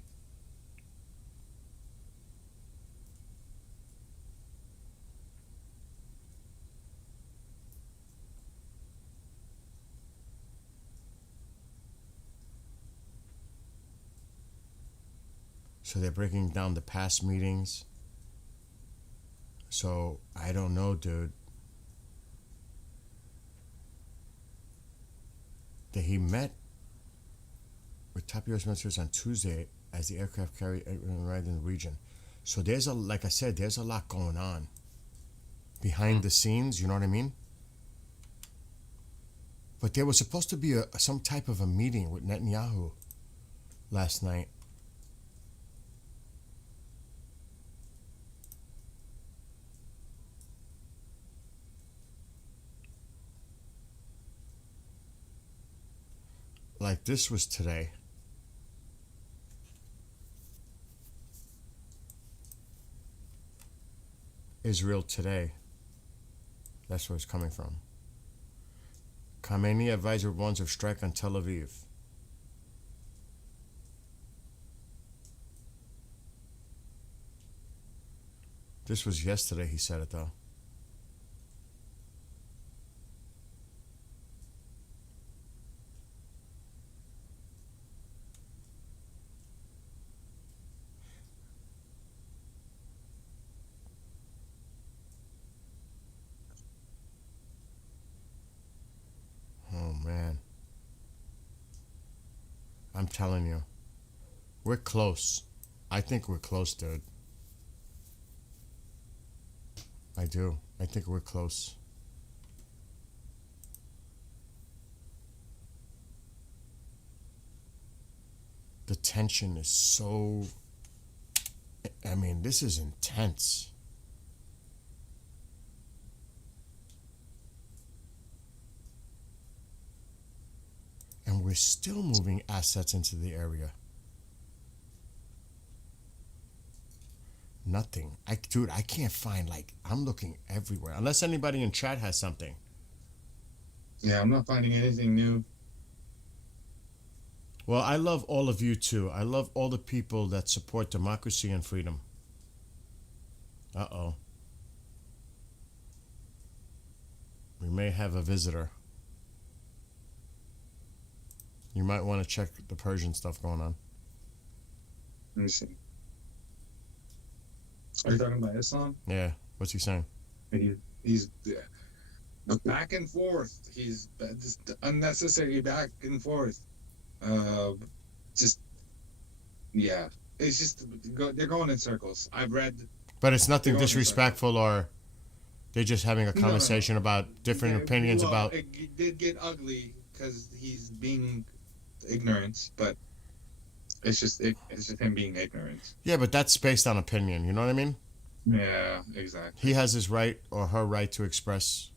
So they're breaking down the past meetings. So I don't know, dude. That he met with top U.S. militaries on Tuesday as the aircraft carrier arrived in the region. So there's like I said, there's a lot going on behind the scenes. You know what I mean? But there was supposed to be some type of a meeting with Netanyahu last night. Like this was today. Israel Today. That's where it's coming from. Khamenei advisor warns of strike on Tel Aviv. This was yesterday, he said it though. Oh man. I'm telling you. We're close. I think we're close, dude. I do. I think we're close. The tension is so... I mean, this is intense. And we're still moving assets into the area. Nothing. Dude, I can't find, like, I'm looking everywhere. Unless anybody in chat has something. Yeah, I'm not finding anything new. Well, I love all of you too. I love all the people that support democracy and freedom. Uh-oh. We may have a visitor. You might want to check the Persian stuff going on. Let me see. Are you talking about Islam? Yeah. What's he saying? He's the back and forth. He's just unnecessary back and forth. Just yeah. It's just they're going in circles. I've read. But it's nothing they're going in disrespectful, or they're just having a No, no. conversation about different opinions well, about. It did get ugly because he's being ignorant, but it's just him being ignorant. Yeah, but that's based on opinion. You know what I mean? Yeah, exactly. He has his right or her right to express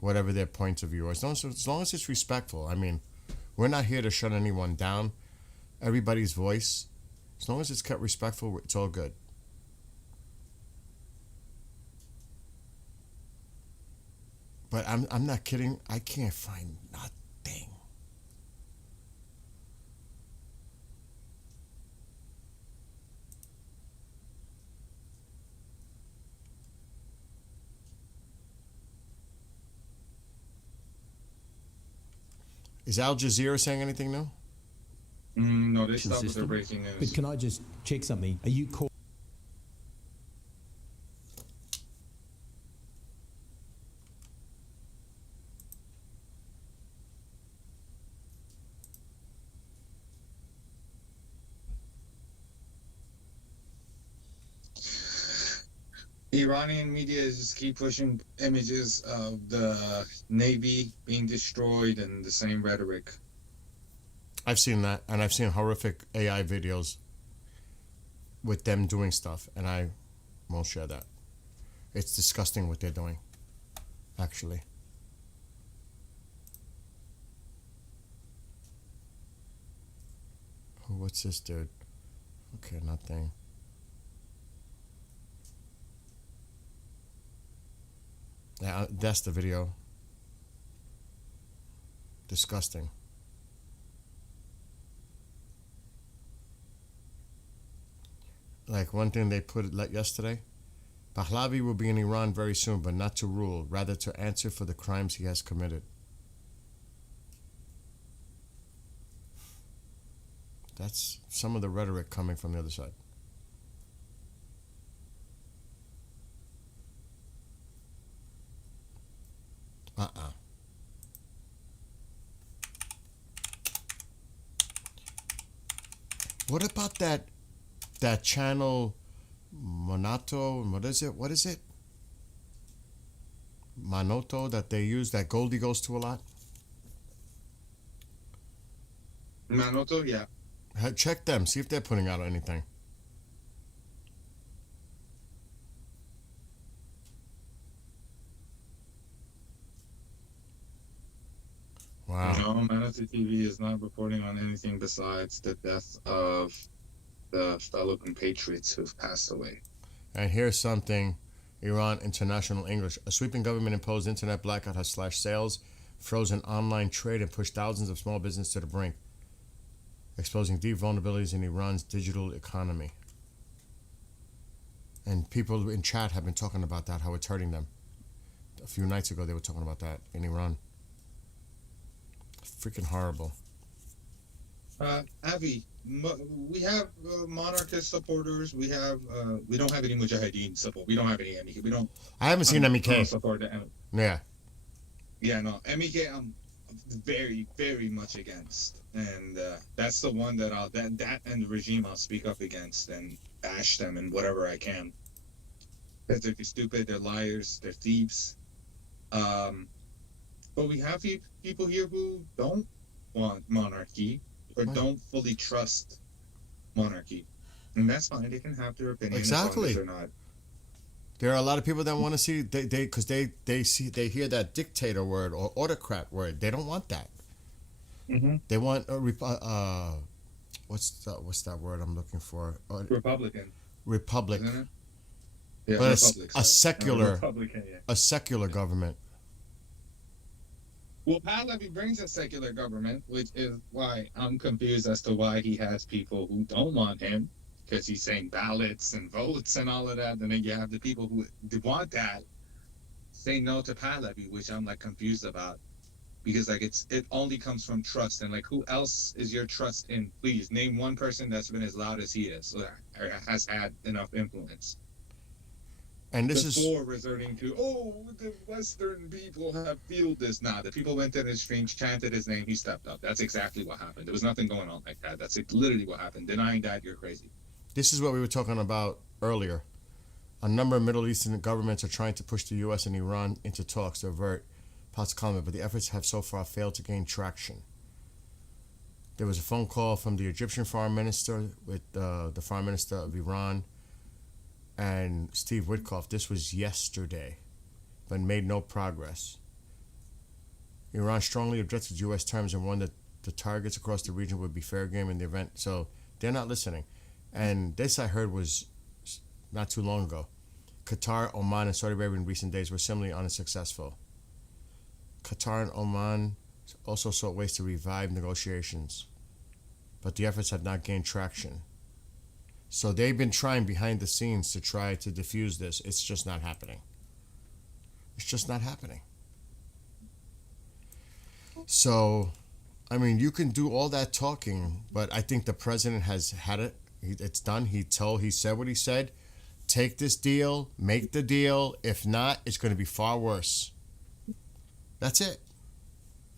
whatever their point of view is. As long as it's respectful. I mean, we're not here to shut anyone down. Everybody's voice, as long as it's kept respectful, it's all good. But I'm not kidding. I can't find nothing. Is Al Jazeera saying anything new? No, they stopped with their breaking news. But can I just check something? Are you call? Iranian media just keep pushing images of the Navy being destroyed and the same rhetoric. I've seen that, and I've seen horrific AI videos with them doing stuff, and I won't share that. It's disgusting what they're doing, actually. Oh, what's this, dude? Okay, nothing. Yeah, that's the video. Disgusting. Like one thing they put yesterday, Pahlavi will be in Iran very soon, but not to rule, rather to answer for the crimes he has committed. That's some of the rhetoric coming from the other side. What about that channel Monato? What is it? Manoto that they use, that Goldie goes to a lot? Manoto, yeah. Check them, see if they're putting out anything. Wow. No, Manoto TV is not reporting on anything besides the death of the fellow compatriots who've passed away. And here's something, Iran International English. A sweeping government-imposed internet blackout has slashed sales, frozen online trade, and pushed thousands of small businesses to the brink, exposing deep vulnerabilities in Iran's digital economy. And people in chat have been talking about that, how it's hurting them. A few nights ago, they were talking about that in Iran. Freaking horrible. Avi, we have monarchist supporters. We don't have any Mujahideen support. We don't have any MEK. We don't. I haven't seen MEK. I don't support the Yeah. Yeah, no, MEK. I'm very, very much against, and that's the one that that and the regime I'll speak up against and bash them and whatever I can. Because they're stupid, they're liars, they're thieves. But we have people here who don't want monarchy or don't fully trust monarchy, and that's fine. They can have their opinion. Exactly. As long as they're not. There are a lot of people that want to see because they hear that dictator word or autocrat word. They don't want that. Mm-hmm. They want a what's that word I'm looking for? Republican. Republic. Isn't it? Yeah, But Republic, a secular, Republican, yeah. a secular government. Well, Pahlavi brings a secular government, which is why I'm confused as to why he has people who don't want him, because he's saying ballots and votes and all of that. And then you have the people who want that say no to Pahlavi, which I'm like confused about. because like it only comes from trust, and like who else is your trust in? Please name one person that's been as loud as he is, or has had enough influence. And this before resorting to, the Western people have fueled this. Nah, the people went in his stream, chanted his name, he stepped up. That's exactly what happened. There was nothing going on like that. That's literally what happened. Denying that, you're crazy. This is what we were talking about earlier. A number of Middle Eastern governments are trying to push the U.S. and Iran into talks to avert political conflict, but the efforts have so far failed to gain traction. There was a phone call from the Egyptian foreign minister with the foreign minister of Iran and Steve Witkoff. This was yesterday, but made no progress. Iran strongly objected to U.S. terms and warned that the targets across the region would be fair game in the event. So they're not listening. And this I heard was not too long ago. Qatar, Oman, and Saudi Arabia in recent days were similarly unsuccessful. Qatar and Oman also sought ways to revive negotiations, but the efforts have not gained traction. So they've been trying behind the scenes to try to diffuse this. It's just not happening. It's just not happening. So, I mean, you can do all that talking, but I think the president has had it. It's done. He said what he said. Take this deal, make the deal. If not, it's going to be far worse. That's it.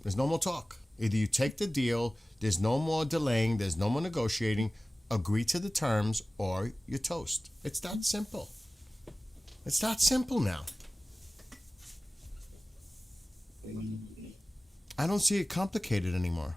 There's no more talk. Either you take the deal, there's no more delaying, there's no more negotiating, agree to the terms, or you toast. It's that simple. It's that simple now. I don't see it complicated anymore.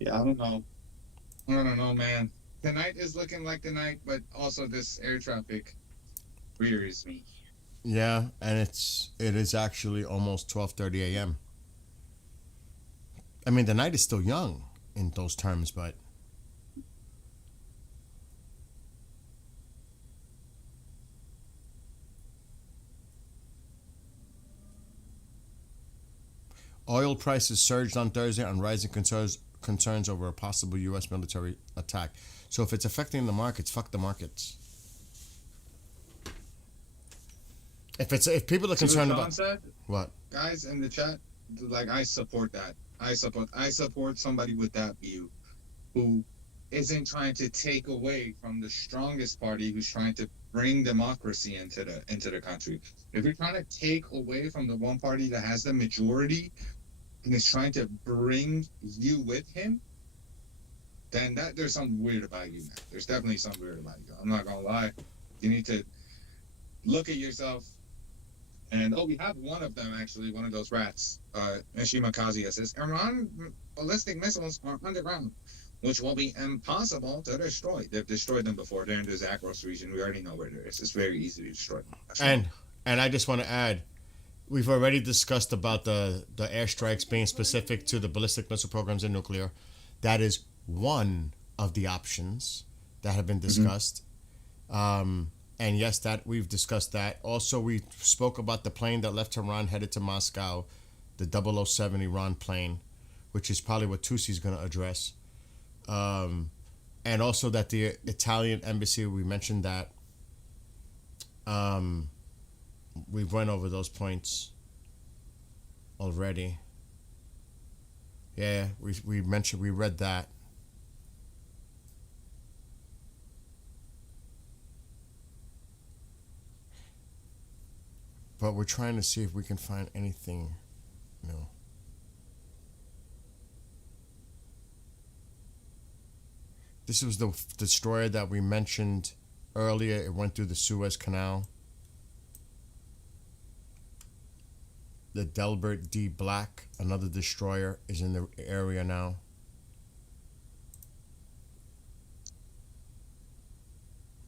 Yeah, I don't know, man. Tonight is looking like the night, but also this air traffic wearies me. Yeah, and it is actually almost 12:30 a.m. I mean, the night is still young in those terms, but oil prices surged on Thursday on rising concerns over a possible U.S. military attack. So if it's affecting the markets, fuck the markets. If people are concerned about what, guys in the chat, like I support that. I support somebody with that view, who isn't trying to take away from the strongest party, who's trying to bring democracy into the country. If you're trying to take away from the one party that has the majority and is trying to bring you with him, then there's something weird about you, man. There's definitely something weird about you. I'm not gonna lie. You need to look at yourself. And we have one of them actually, one of those rats, Mishima Kazuya says, Iran ballistic missiles are underground, which will be impossible to destroy. They've destroyed them before. They're in the Zagros region. We already know where it is. It's very easy to destroy them. And I just want to add, we've already discussed about the airstrikes being specific to the ballistic missile programs and nuclear. That is one of the options that have been discussed. And yes, that we've discussed that. Also, we spoke about the plane that left Tehran headed to Moscow, the 007 Iran plane, which is probably what Tusi's going to address. And also that the Italian embassy, we mentioned that. We went over those points already. Yeah, we read that. But we're trying to see if we can find anything new. This was the destroyer that we mentioned earlier. It went through the Suez Canal. The Delbert D. Black, another destroyer, is in the area now.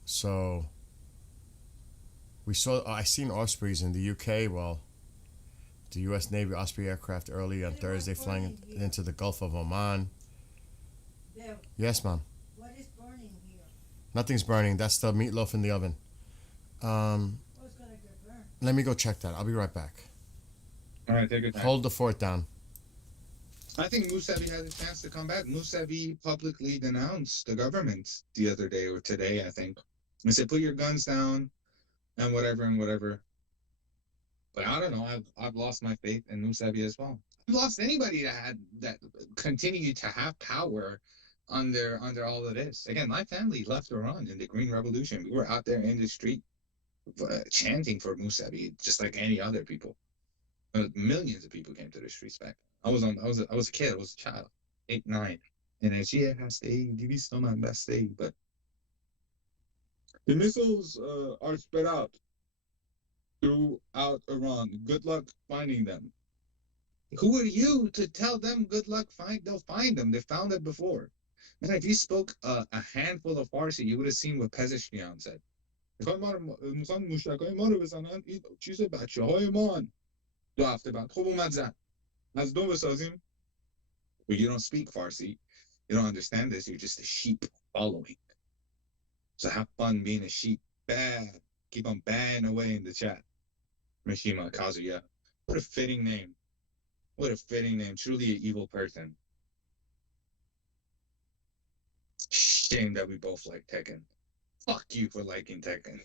So I seen Ospreys in the UK. Well, the U.S. Navy Osprey aircraft early on Thursday flying into the Gulf of Oman. Deb, Yes, Mom. what is burning here? Nothing's burning. That's the meatloaf in the oven. What's gonna get burned? Let me go check that. I'll be right back. All right, take your time. Hold the fort down. I think Musavi has a chance to come back. Musavi publicly denounced the government the other day or today, I think. He said, "Put your guns down and whatever and whatever." But I don't know. I've lost my faith in Musavi as well. I've lost anybody that continued to have power under all of this. Again, my family left Iran in the Green Revolution. We were out there in the street chanting for Musavi, just like any other people. Millions of people came to the streets back then. I was a kid. I was a child, 8, 9, and as I stayed, you still my best stay, but the missiles are spread out throughout Iran. Good luck finding them. Who are you to tell them good luck? They'll find them. They found it before. Man, if you spoke a handful of Farsi, you would have seen what Pezeshkian said. But you don't speak Farsi. You don't understand this. You're just a sheep following. So have fun being a sheep. Bad. Keep on banging away in the chat. Mishima Kazuya. What a fitting name. What a fitting name. Truly an evil person. Shame that we both like Tekken. Fuck you for liking Tekken.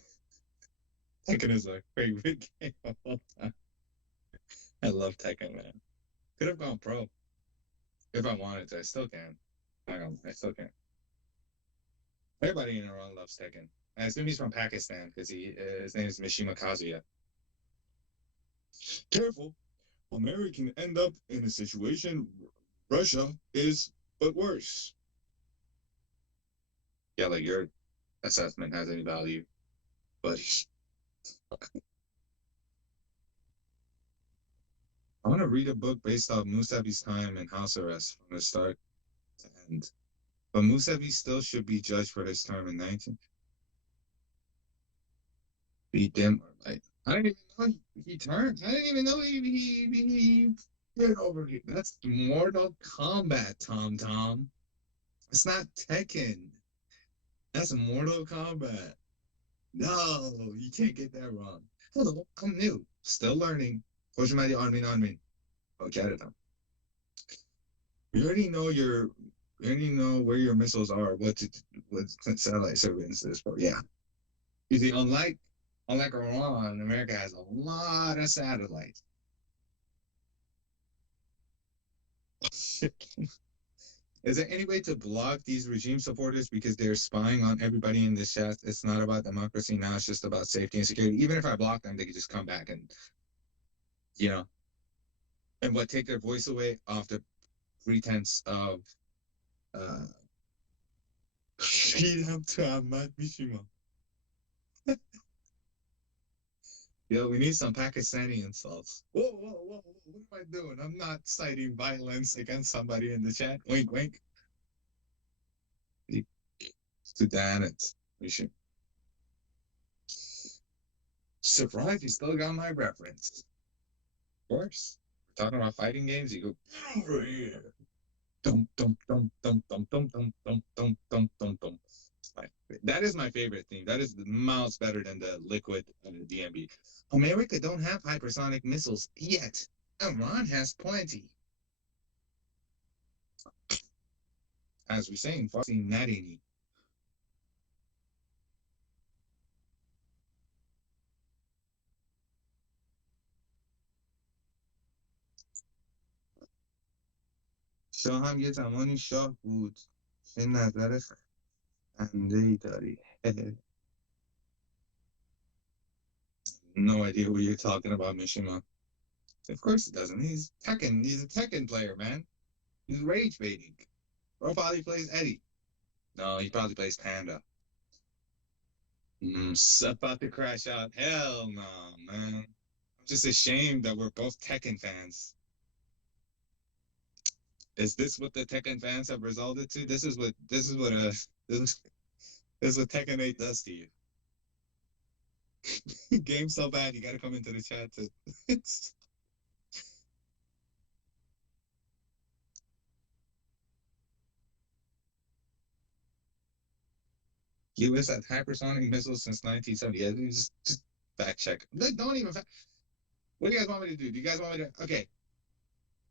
Tekken is my favorite game of all time. I love Tekken, man. Could have gone pro. If I wanted to. I still can. I still can. Everybody in Iran loves Tekken. I assume he's from Pakistan because his name is Mishima Kazuya. Careful. America can end up in a situation Russia is but worse. Yeah, like your assessment has any value, buddy. I want to read a book based off Musavi's time in house arrest from the start to end. But Musavi still should be judged for his term in 19. Be dim or light. I didn't even know he turned. I didn't even know he did over here. That's Mortal Kombat, Tom. It's not Tekken. That's Mortal Kombat. No, you can't get that wrong. Hello, I'm new. Still learning. Hojimadi Armin. Okay, we already know where your missiles are, what satellite surveillance is for. Yeah. You see, unlike Iran, America has a lot of satellites. Is there any way to block these regime supporters because they're spying on everybody in this chat? It's not about democracy now, it's just about safety and security. Even if I block them, they could just come back and, and take their voice away off the pretense of freedom to Ahmad Mishima. Yo, we need some Pakistani insults. Whoa, what am I doing? I'm not citing violence against somebody in the chat. Wink, wink. Sudan, we should. Surprised you still got my reference. Of course. We're talking about fighting games, you go, over here. Dum, dum, dum, dum, dum, dum, dum, dum, dum, dum, dum, dum. That is my favorite theme. That is miles better than the liquid DMB. America don't have hypersonic missiles yet. Iran has plenty. As we're saying, Farsi Narini. شاه هم یه زمانی شاه بود. چه نظر خنده‌ای داری. No idea what you're talking about, Mishima. Of course he doesn't. He's a Tekken player, man. He's rage baiting. Or probably plays Eddie. No, he probably plays Panda. About to crash out. Hell no, man. I'm just ashamed that we're both Tekken fans. Is this what the Tekken fans have resulted to? This is what Tekken 8 does to you. Game's so bad, you gotta come into the chat to US had hypersonic missiles since 1970. Yeah, just fact check. Don't even fact. What do you guys want me to do? Do you guys want me to? Okay.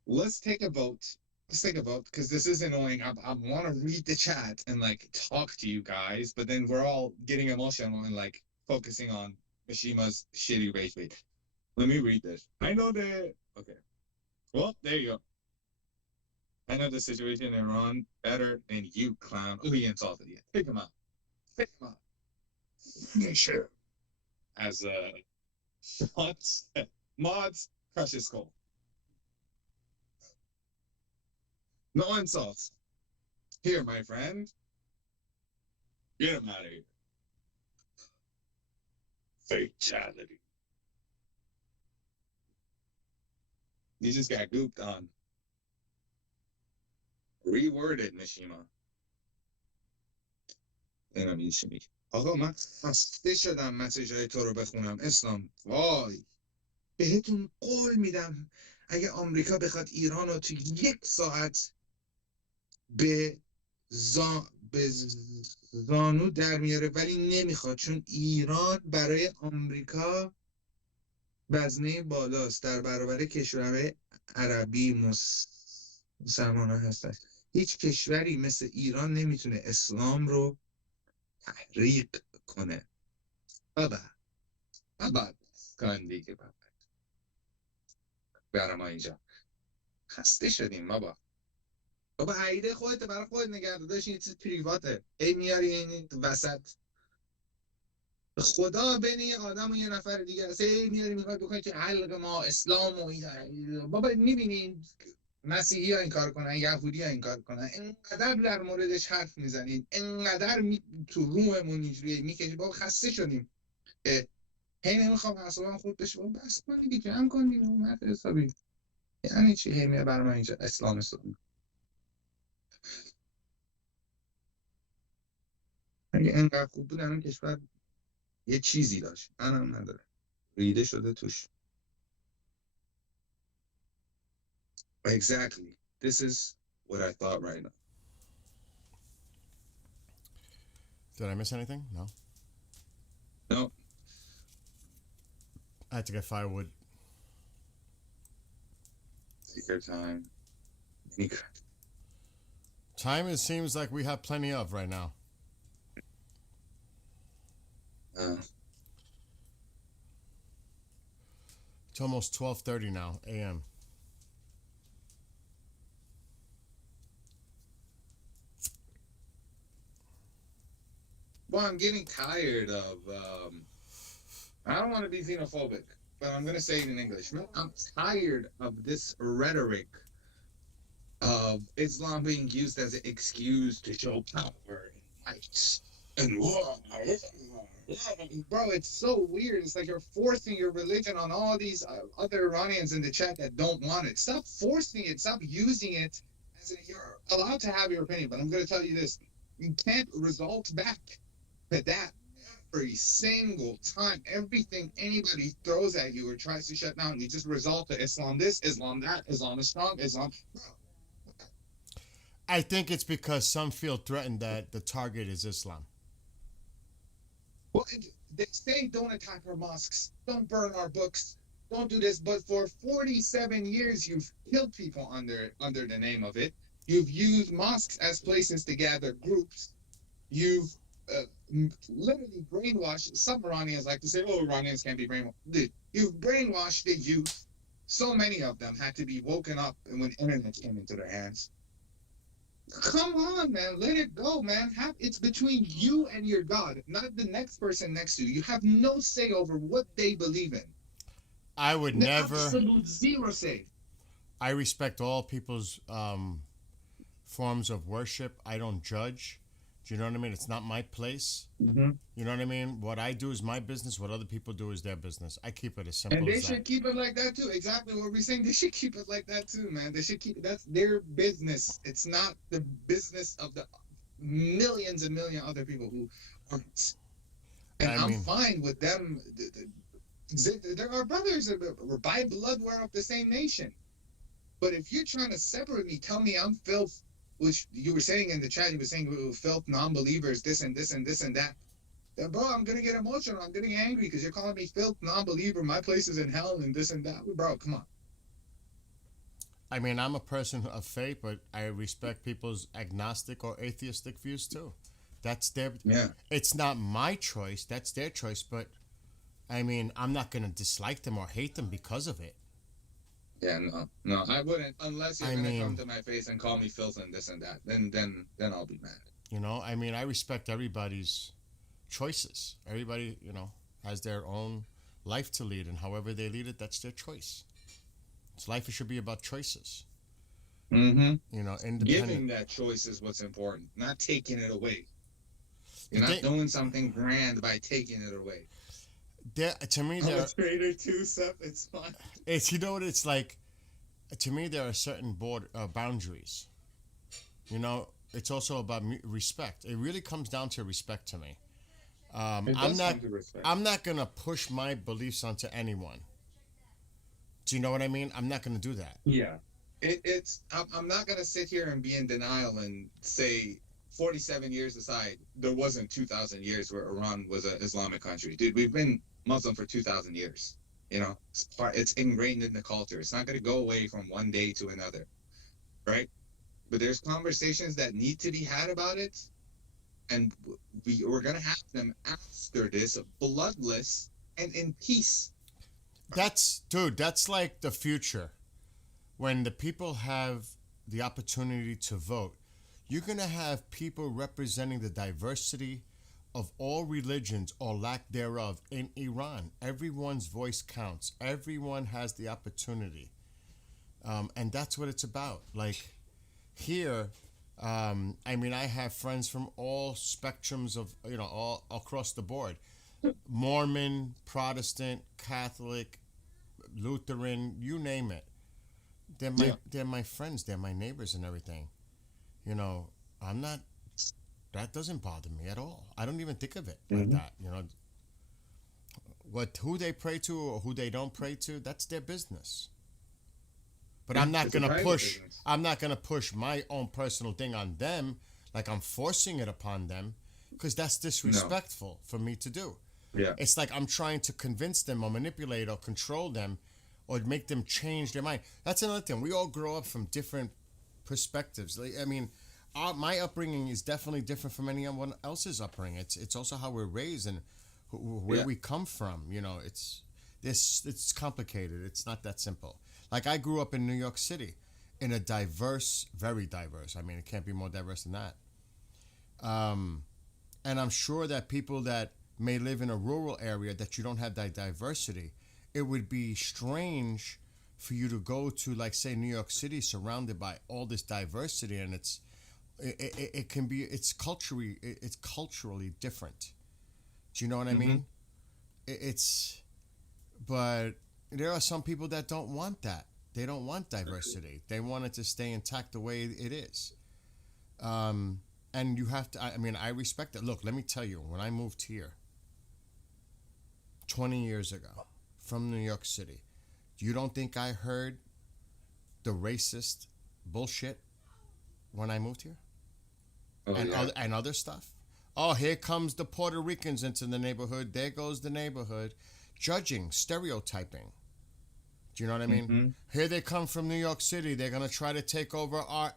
Let's take a vote let's take a vote because this is annoying. I want to read the chat and like talk to you guys, but then we're all getting emotional and like focusing on Mishima's shitty rage bait. Let me read this. I know that. Okay. Well, there you go. I know the situation in Iran better than you, clown. Oh, he insulted you. Pick him up. Pick him up. Sure. As mods crush his skull. No insults. Here, my friend. Get him out of here. Fatality. You just got gooped on. Reworded, Mishima. نمیدونی چی میگه. آقا من خسته شدم مسیجای تو رو بخونم اسلام. وای. بهتون قول میدم اگه آمریکا بخواد ایران رو تو 1 ساعت به زانو در میاره ولی نمیخواد، چون ایران برای آمریکا وزنه بالاست در برابر کشورهای عربی مسلمان ها هستن. هیچ کشوری مثل ایران نمیتونه اسلام رو تحریق کنه. بابا کن دیگه بابا. برام اینجا خسته شدیم بابا. بابا عیده خودت برای خودت نگه داشت، این چیز پریواته. ای میاری این وسط. خدا بین یه آدم و یه نفر دیگه است. ای میاری میخوای بکنی که حلق ما اسلام و این. بابا میبینین مسیحی ها این کار کنن، یهودی ها این کار کنن، اینقدر در موردش حرف میزنین، اینقدر تو روحمون اینجوریه میکشی. بابا خسته شدیم. هی نمیخوام اصلا خود بشه. بابا بس کنی دیگه، جمع کنی اومد حسابی. یعنی چی هی میاد برای من اینجا اسلام. اگه اینقدر خوب بود همین کشور یه چیزی داشت، منم نداره، ریده شده توش. Exactly. This is what I thought right now. Did I miss anything? No. No. I had to get firewood. Take your time. Time, it seems like we have plenty of right now. It's almost 12:30 now, a.m. Well, I'm getting tired of, I don't want to be xenophobic, but I'm going to say it in English. I'm tired of this rhetoric of Islam being used as an excuse to show power and might. And bro, it's so weird. It's like you're forcing your religion on all these other Iranians in the chat that don't want it. Stop forcing it. Stop using it as you're allowed to have your opinion. But I'm going to tell you this. You can't result back to that every single time. Everything anybody throws at you or tries to shut down, you just result to Islam this, Islam that, Islam is strong, Islam. Bro. I think it's because some feel threatened that the target is Islam. Well, they say don't attack our mosques, don't burn our books, don't do this. But for 47 years, you've killed people under the name of it. You've used mosques as places to gather groups. You've literally brainwashed. Some Iranians like to say, "Oh, Iranians can't be brainwashed." Dude, you've brainwashed the youth. So many of them had to be woken up when internet came into their hands. Come on, man. Let it go, man. It's between you and your God, not the next person next to you. You have no say over what they believe in. I would never. Absolute zero say. I respect all people's forms of worship. I don't judge. Do you know what I mean? It's not my place. Mm-hmm. You know what I mean? What I do is my business. What other people do is their business. I keep it as simple And they as should that. keep it like that too. Exactly what we're saying. They should keep it like that too, man. They should keep that's their business. It's not the business of the millions and million other people who aren't. And I'm fine with them. There are brothers. We're by blood. We're of the same nation. But if you're trying to separate me, tell me I'm filth, which you were saying in the chat, you were saying filth, non-believers, this and this and this and that. Bro, I'm going to get emotional. I'm getting angry because you're calling me filth, non-believer. My place is in hell and this and that. Bro, come on. I mean, I'm a person of faith, but I respect people's agnostic or atheistic views too. That's their. Yeah. It's not my choice. That's their choice. But I mean, I'm not gonna dislike them or hate them because of it. Yeah, no, I wouldn't unless you're I gonna mean- come to my face and call me filth and this and that. Then I'll be mad. You know, I mean, I respect everybody's choices. Everybody, you know, has their own life to lead, and however they lead it, that's their choice. It's life should be about choices. Mm-hmm. You know, independent. Giving that choice is what's important, not taking it away. You're not They- doing something grand by taking it away. To me, I'm there. a trader too, Seth. It's fine. It's, you know what it's like. To me, there are certain boundaries. You know, it's also about respect. It really comes down to respect to me. It I'm does not. come to respect. I'm not gonna push my beliefs onto anyone. Do you know what I mean? I'm not gonna do that. Yeah. I'm not going to sit here and be in denial and say 47 years aside, there wasn't 2,000 years where Iran was an Islamic country. Dude, we've been Muslim for 2,000 years. You know, it's ingrained in the culture. It's not going to go away from one day to another. Right? But there's conversations that need to be had about it. And we're going to have them after this, bloodless and in peace. That's like the future. When the people have the opportunity to vote, you're going to have people representing the diversity of all religions or lack thereof in Iran. Everyone's voice counts. Everyone has the opportunity. And that's what it's about. Like here, I mean, I have friends from all spectrums of, you know, all across the board. Mormon, Protestant, Catholic, Lutheran, you name it. They're my friends. They're my neighbors and everything. You know, I'm not. That doesn't bother me at all. I don't even think of it like that. You know, who they pray to or who they don't pray to, that's their business. But I'm not gonna push. I'm not gonna push my own personal thing on them, like I'm forcing it upon them, because that's disrespectful for me to do. Yeah. It's like I'm trying to convince them or manipulate or control them or make them change their mind. That's another thing. We all grow up from different perspectives. Like, I mean, my upbringing is definitely different from anyone else's upbringing. It's also how we're raised and where we come from. You know, it's complicated. It's not that simple. Like I grew up in New York City, in a diverse, very diverse. I mean, it can't be more diverse than that. And I'm sure that people that may live in a rural area that you don't have that diversity, it would be strange for you to go to, like, say, New York City, surrounded by all this diversity, and it's culturally different. Do you know what I mean? But there are some people that don't want that. They don't want diversity. They want it to stay intact the way it is. And you have to, I mean, I respect it. Look, let me tell you, when I moved here 20 years ago from New York City, you don't think I heard the racist bullshit when I moved here? And other stuff? Oh, here comes the Puerto Ricans into the neighborhood. There goes the neighborhood. Judging, stereotyping. Do you know what I mean? Mm-hmm. Here they come from New York City. They're going to try to take over our...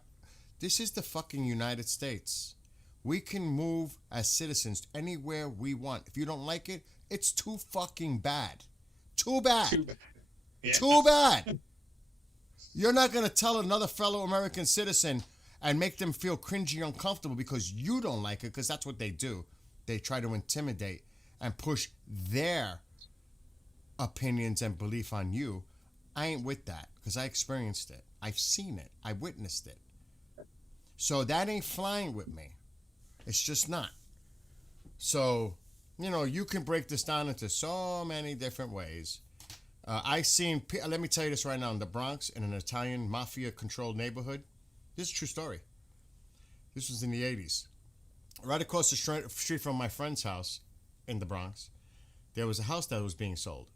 This is the fucking United States. We can move as citizens anywhere we want. If you don't like it, it's too fucking bad. Too bad. Too bad. Yeah. Too bad. You're not going to tell another fellow American citizen and make them feel cringy, uncomfortable because you don't like it, because that's what they do. They try to intimidate and push their opinions and belief on you. I ain't with that because I experienced it. I've seen it. I witnessed it. So that ain't flying with me. It's just not. So, you know, you can break this down into so many different ways. Let me tell you this right now, in the Bronx, in an Italian mafia-controlled neighborhood, this is a true story. This was in the 80s. Right across the street from my friend's house in the Bronx, there was a house that was being sold.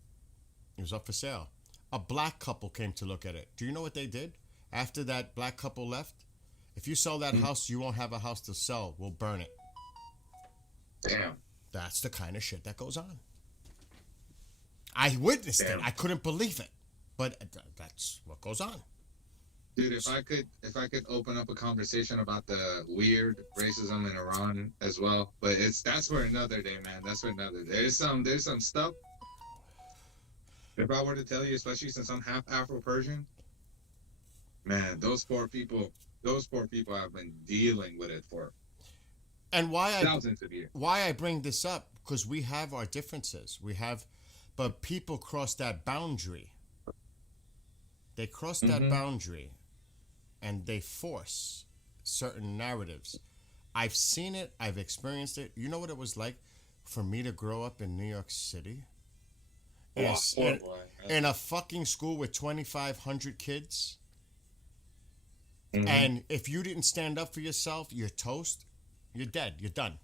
It was up for sale. A black couple came to look at it. Do you know what they did? After that black couple left, if you sell that house, you won't have a house to sell. We'll burn it. Damn. That's the kind of shit that goes on. I witnessed it. I couldn't believe it. But that's what goes on. Dude, if I could open up a conversation about the weird racism in Iran as well, but that's for another day, man. That's for another day. There's some stuff. If I were to tell you, especially since I'm half Afro-Persian, man, those poor people have been dealing with it for And thousands of years. why I bring this up, because we have our differences. But people cross that boundary. They cross that boundary and they force certain narratives. I've seen it. I've experienced it. You know what it was like for me to grow up in New York City? In a fucking school with 2,500 kids. And if you didn't stand up for yourself, you're toast. You're dead. You're done.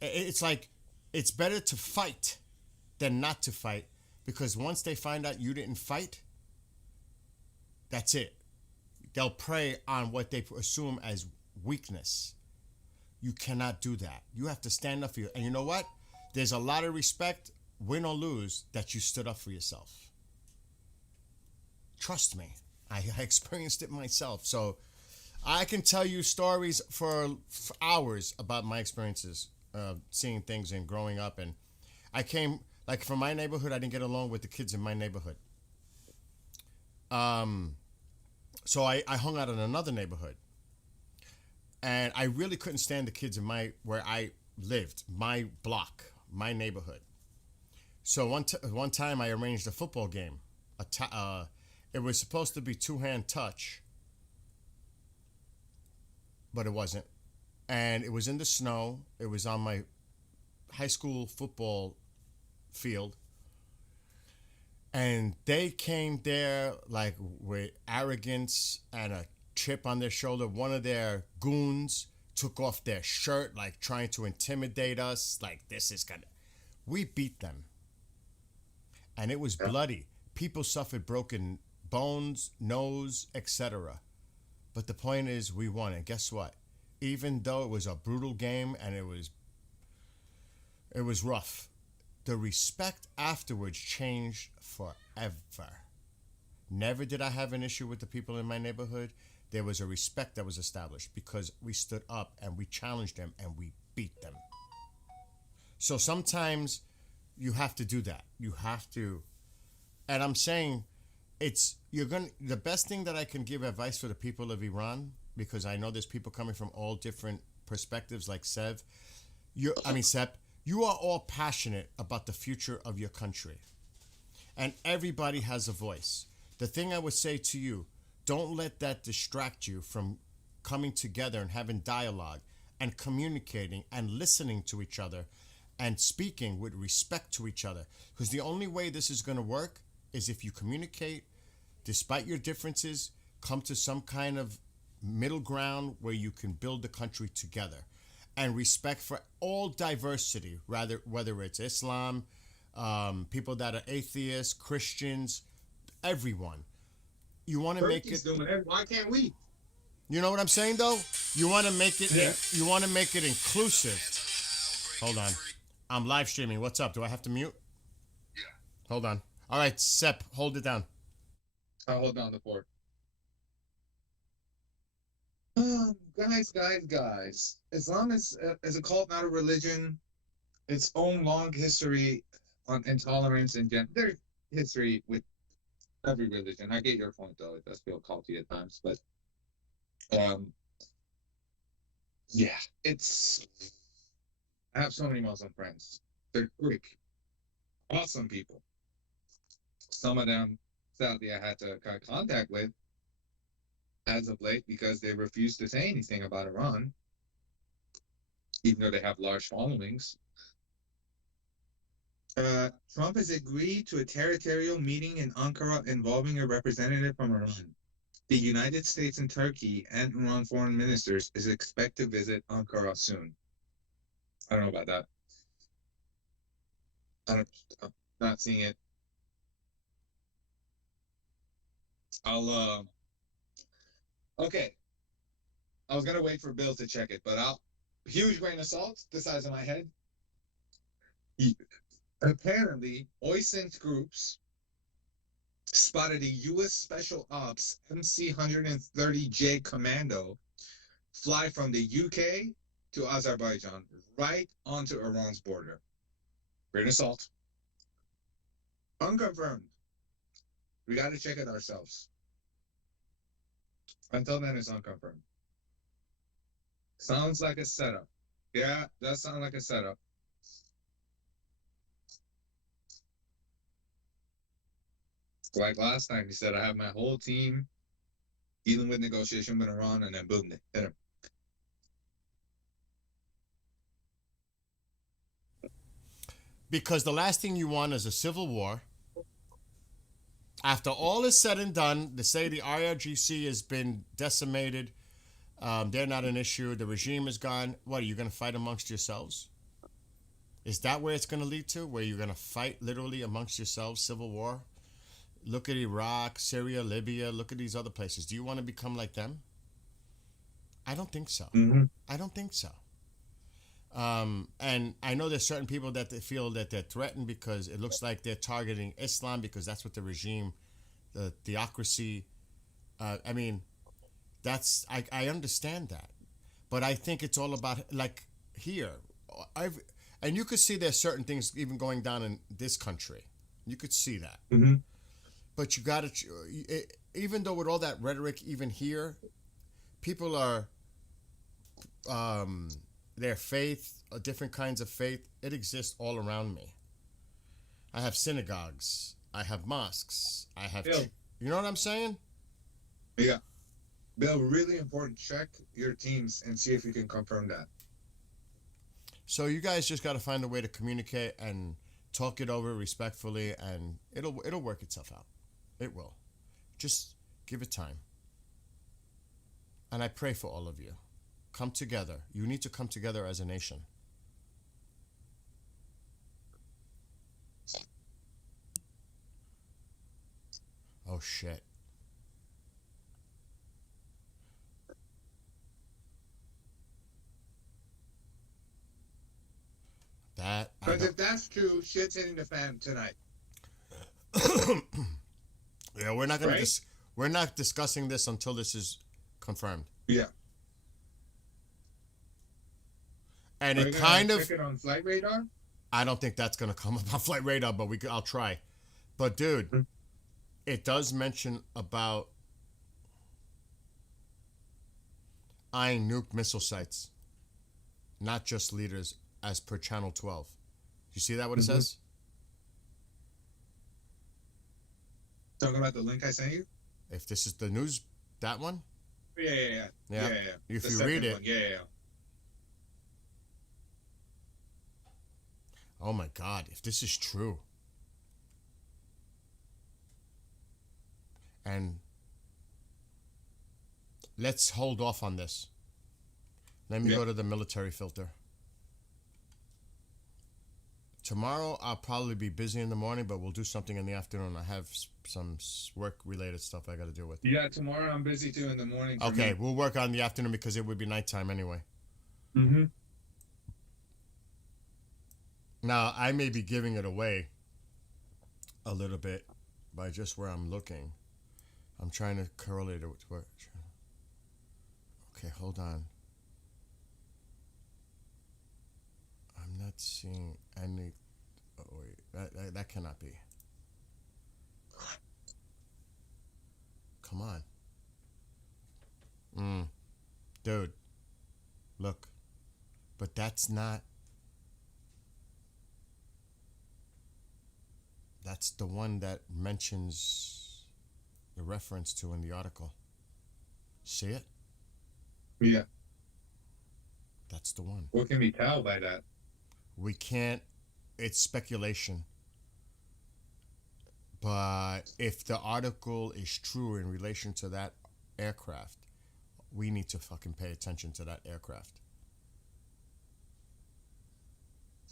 It's like, it's better to fight than not to fight, because once they find out you didn't fight, that's it. They'll prey on what they assume as weakness. You cannot do that. You have to stand up for you. And you know what? There's a lot of respect, win or lose, that you stood up for yourself. Trust me. I experienced it myself. So I can tell you stories for hours about my experiences, seeing things and growing up. And I came, like, from my neighborhood, I didn't get along with the kids in my neighborhood. So I hung out in another neighborhood. And I really couldn't stand the kids in where I lived, my block, my neighborhood. So one time I arranged a football game. It was supposed to be two-hand touch, but it wasn't. And it was in the snow. It was on my high school football field. And they came there like with arrogance and a chip on their shoulder. One of their goons took off their shirt, like trying to intimidate us. Like, this is gonna... We beat them. And it was bloody. People suffered broken bones, nose, etc. But the point is, we won. And guess what? Even though it was a brutal game and it was rough, the respect afterwards changed forever. Never did I have an issue with the people in my neighborhood. There was a respect that was established because we stood up and we challenged them and we beat them. So sometimes you have to do that. You have to. And I'm saying the best thing that I can give advice for the people of Iran, because I know there's people coming from all different perspectives like Sepp, you are all passionate about the future of your country. And everybody has a voice. The thing I would say to you, don't let that distract you from coming together and having dialogue and communicating and listening to each other and speaking with respect to each other. Because the only way this is going to work is if you communicate, despite your differences, come to some kind of middle ground where you can build the country together. And respect for all diversity, whether it's Islam, people that are atheists, Christians, everyone. You want to make it. Why can't we? You know what I'm saying, though? You want to make it. Yeah. You want to make it inclusive. Hold on, I'm live streaming. What's up? Do I have to mute? Yeah. Hold on. All right, Sepp, hold it down. I'll hold down the fort. Guys. Islam is a cult, not a religion. Its own long history on intolerance and gender history with every religion. I get your point, though. It does feel culty at times, but yeah, I have so many Muslim friends. They're Greek, awesome people. Some of them, sadly, I had to cut contact with as of late because they refused to say anything about Iran, even though they have large followings. Trump has agreed to a territorial meeting in Ankara involving a representative from Iran. The United States and Turkey and Iran foreign ministers is expected to visit Ankara soon. I don't know about that. I'm not seeing it. Okay. I was gonna wait for Bill to check it, but huge grain of salt, the size of my head. Apparently, OISINT groups spotted a U.S. Special Ops MC-130J Commando fly from the UK to Azerbaijan, right onto Iran's border. Great assault. Unconfirmed. We got to check it ourselves. Until then, it's unconfirmed. Sounds like a setup. Yeah, does sound like a setup. Like last time, he said, I have my whole team dealing with negotiation with Iran, and then boom, they hit him. Because the last thing you want is a civil war. After all is said and done, they say the IRGC has been decimated. They're not an issue. The regime is gone. What, are you going to fight amongst yourselves? Is that where it's going to lead to? Where you're going to fight literally amongst yourselves, civil war? Look at Iraq, Syria, Libya. Look at these other places. Do you want to become like them? I don't think so. I don't think so. And I know there's certain people that they feel that they're threatened because it looks like they're targeting Islam because that's what the regime, the theocracy, I mean, that's, I understand that. But I think it's all about, like here, and you could see there's certain things even going down in this country. You could see that. But you got to, even though with all that rhetoric, even here, people are, their faith, different kinds of faith, it exists all around me. I have synagogues. I have mosques. I have, you know what I'm saying? Yeah. Bill, really important. Check your teams and see if you can confirm that. So you guys just got to find a way to communicate and talk it over respectfully, and it'll work itself out. It will. Just give it time. And I pray for all of you. Come together. You need to come together as a nation. Oh, shit. That. Because if that's true, shit's hitting the fan tonight. Yeah, we're not gonna. We're not discussing this until this is confirmed. Yeah. And Are it you kind gonna of. check it on flight radar? I don't think that's gonna come up on flight radar, but I'll try. But dude, it does mention about eyeing nuke missile sites, not just leaders, as per Channel 12. You see that? What it says? Talking about the link I sent you? If this is the news, that one? Yeah. If The you read second it. one. Yeah. Oh my God, if this is true. And let's hold off on this. Let me go to the military filter. Tomorrow, I'll probably be busy in the morning, but we'll do something in the afternoon. I have some work-related stuff I got to deal with. Yeah, tomorrow I'm busy too in the morning. Okay, we'll work on the afternoon because it would be nighttime anyway. Now, I may be giving it away a little bit by just where I'm looking. I'm trying to correlate it with what. Okay, hold on. I'm not seeing any. Oh, wait, that cannot be. Come on. Dude, look. But that's not. That's the one that mentions the reference to in the article. See it? Yeah. That's the one. What can we tell by that? We can't. It's speculation. But if the article is true in relation to that aircraft, we need to fucking pay attention to that aircraft.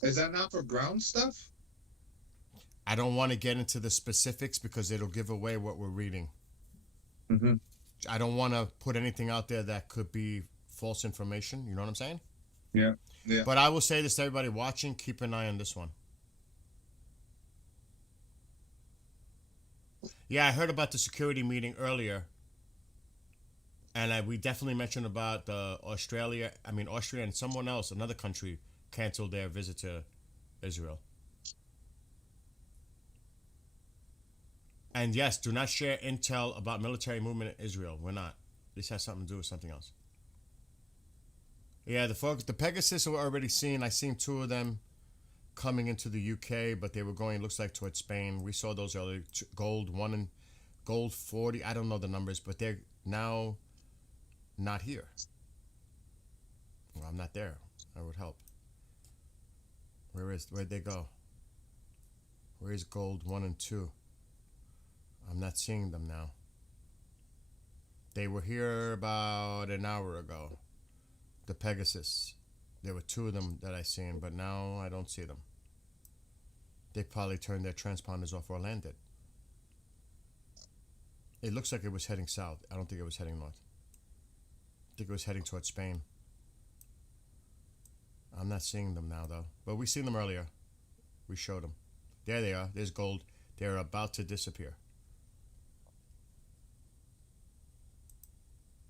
Is that not for ground stuff? I don't want to get into the specifics because it'll give away what we're reading. I don't want to put anything out there that could be false information. You know what I'm saying? Yeah. But I will say this to everybody watching, keep an eye on this one. Yeah, I heard about the security meeting earlier, and we definitely mentioned about Austria and someone else, another country, canceled their visit to Israel. And yes, do not share intel about military movement in Israel. We're not. This has something to do with something else. Yeah, the Pegasus were already seen. I seen two of them coming into the UK, but they were going, looks like, towards Spain. We saw those earlier. Gold 1 and Gold 40. I don't know the numbers, but they're now not here. Well, I'm not there. That would help. Where'd they go? Where is Gold 1 and 2? I'm not seeing them now. They were here about an hour ago. The Pegasus. There were two of them that I seen, but now I don't see them. They probably turned their transponders off or landed. It looks like it was heading south. I don't think it was heading north. I think it was heading towards Spain. I'm not seeing them now, though. But we seen them earlier. We showed them. There they are. There's Gold. They're about to disappear.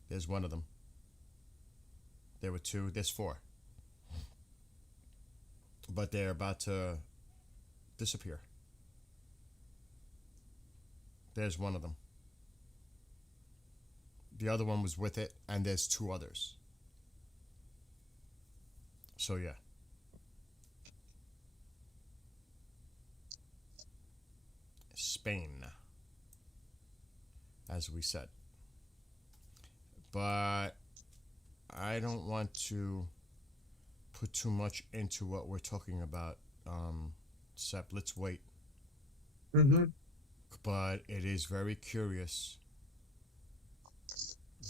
There's one of them. There were two. There's four. But they're about to disappear. There's one of them. The other one was with it, and there's two others. So, yeah. Spain, as we said. But I don't want to put too much into what we're talking about, Sep. Let's wait. Mm-hmm. But it is very curious.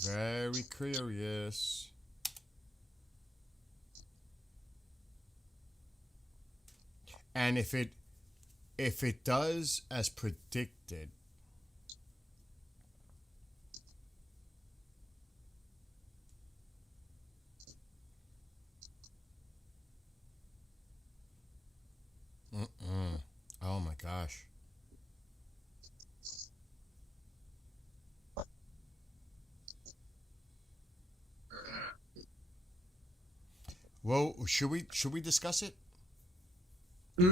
Very curious. And if it does as predicted, oh my gosh. Well, should we discuss it?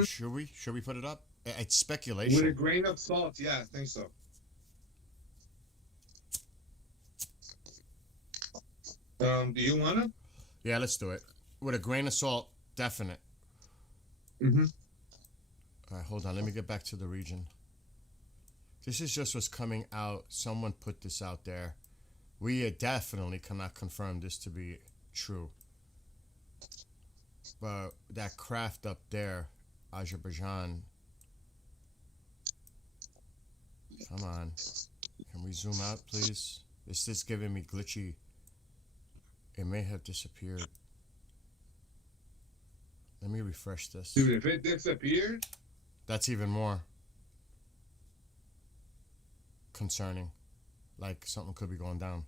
Should we put it up? It's speculation. With a grain of salt, yeah, I think so. Do you wanna? Yeah, let's do it. With a grain of salt, definite. Mm-hmm. All right, hold on. Let me get back to the region. This is just what's coming out. Someone put this out there. We definitely cannot confirm this to be true. But that craft up there, Azerbaijan. Come on. Can we zoom out, please? This is giving me glitchy. It may have disappeared. Let me refresh this. Dude, if it disappeared, that's even more concerning. Like something could be going down.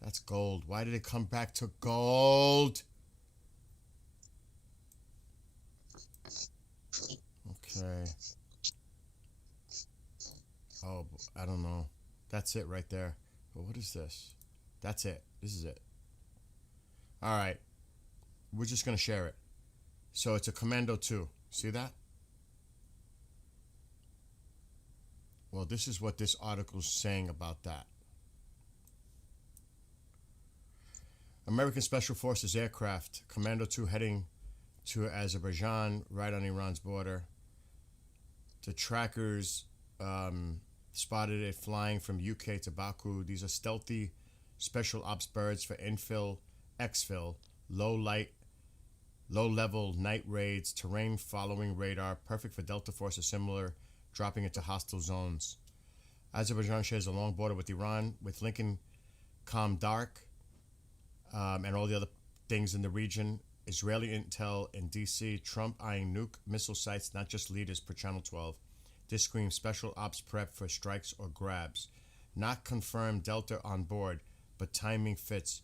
That's gold. Why did it come back to gold? Okay. Oh, I don't know. That's it right there. But what is this? That's it. This is it. All right. We're just going to share it. So it's a Commando 2. See that? Well, this is what this article's saying about that. American Special Forces aircraft, Commando 2 heading to Azerbaijan, right on Iran's border. The trackers spotted it flying from UK to Baku. These are stealthy special ops birds for infill, exfil, low-level night raids, terrain following radar, perfect for Delta Force or similar, dropping into hostile zones. Azerbaijan shares a long border with Iran, with Lincoln Dark, and all the other things in the region. Israeli intel in D.C., Trump eyeing nuke missile sites, not just leaders, per Channel 12. This screams special ops prep for strikes or grabs. Not confirmed Delta on board, but timing fits.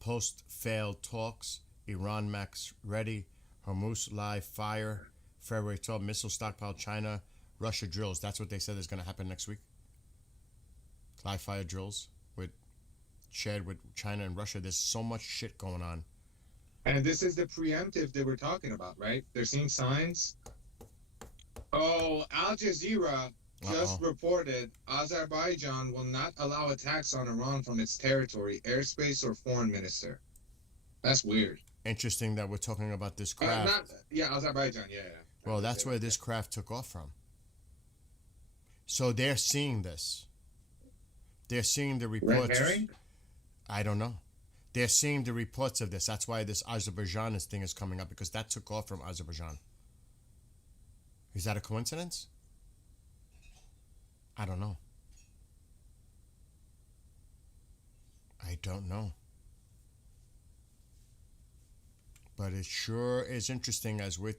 Post failed talks, Iran max ready, Hormuz live fire, February 12 missile stockpile, China Russia drills. That's what they said is going to happen next week. Live fire drills shared with China and Russia. There's so much shit going on. And this is the preemptive that we're talking about, right? They're seeing signs. Oh, Al Jazeera just reported Azerbaijan will not allow attacks on Iran from its territory, airspace, or foreign minister. That's weird. Interesting that we're talking about this craft. Azerbaijan, yeah. Well, that's where this craft took off from. So they're seeing this. They're seeing the reports. I don't know. They're seeing the reports of this. That's why this Azerbaijan thing is coming up, because that took off from Azerbaijan. Is that a coincidence? I don't know. I don't know. But it sure is interesting as we're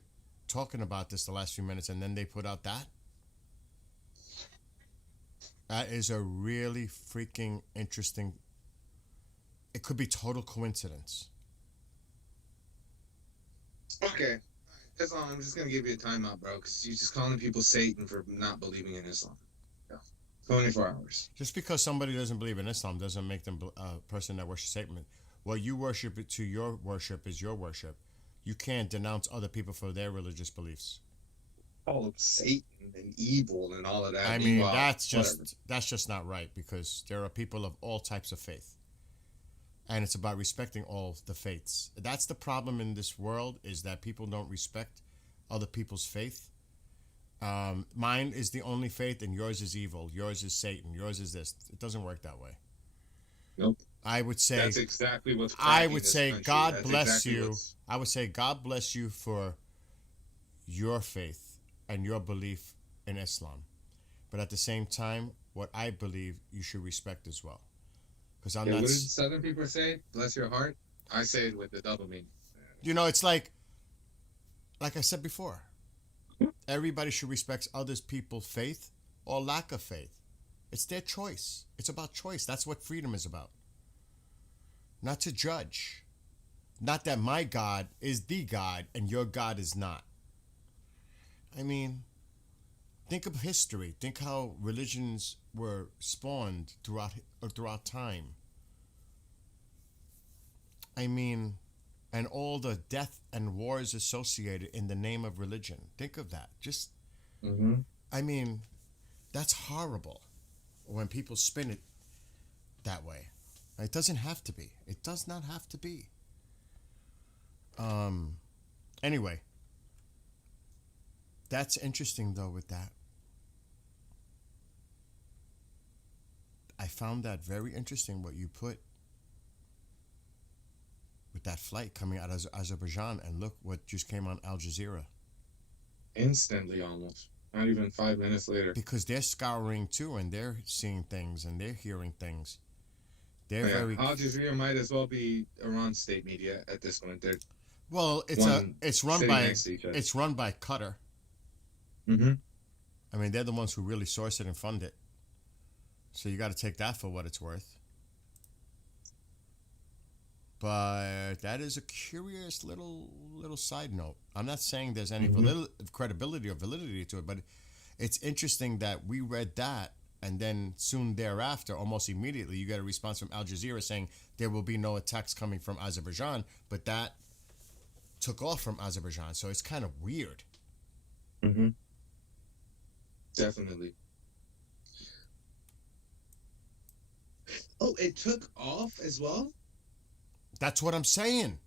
talking about this the last few minutes, and then they put out that. That is a really freaking interesting. It could be total coincidence. Okay. Islam, I'm just going to give you a timeout, bro, because you're just calling people Satan for not believing in Islam. 24 hours. Just because somebody doesn't believe in Islam doesn't make them a person that worships Satan. Well, you worship it to your worship is your worship. You can't denounce other people for their religious beliefs. All of Satan and evil and all of that. I mean, that's just not right, because there are people of all types of faith. And it's about respecting all the faiths. That's the problem in this world, is that people don't respect other people's faith. Mine is the only faith and yours is evil. Yours is Satan. Yours is this. It doesn't work that way. Nope. I would say that's exactly what's. I would say God bless you. I would say God bless you for your faith and your belief in Islam, but at the same time, what I believe you should respect as well. Because I'm not. What did Southern people say? Bless your heart. I say it with the double meaning. You know, it's like I said before. Everybody should respect others people's faith or lack of faith. It's their choice. It's about choice. That's what freedom is about. Not to judge. Not that my God is the God and your God is not. I mean, think of history. Think how religions were spawned throughout time. I mean, and all the death and wars associated in the name of religion. Think of that. Just, I mean, that's horrible when people spin it that way. It doesn't have to be. It does not have to be. Anyway, that's interesting though with that. I found that very interesting what you put with that flight coming out of Azerbaijan, and look what just came on Al Jazeera. Instantly, almost. Not even 5 minutes later. Because they're scouring too, and they're seeing things, and they're hearing things. They're very. Al Jazeera might as well be Iran state media at this point. They're it's run by Qatar. Mm-hmm. I mean, they're the ones who really source it and fund it. So you got to take that for what it's worth. But that is a curious little side note. I'm not saying there's any credibility or validity to it, but it's interesting that we read that, and then soon thereafter, almost immediately, you get a response from Al Jazeera saying there will be no attacks coming from Azerbaijan, but that took off from Azerbaijan. So it's kind of weird. Mm-hmm. Definitely. Oh, it took off as well? That's what I'm saying.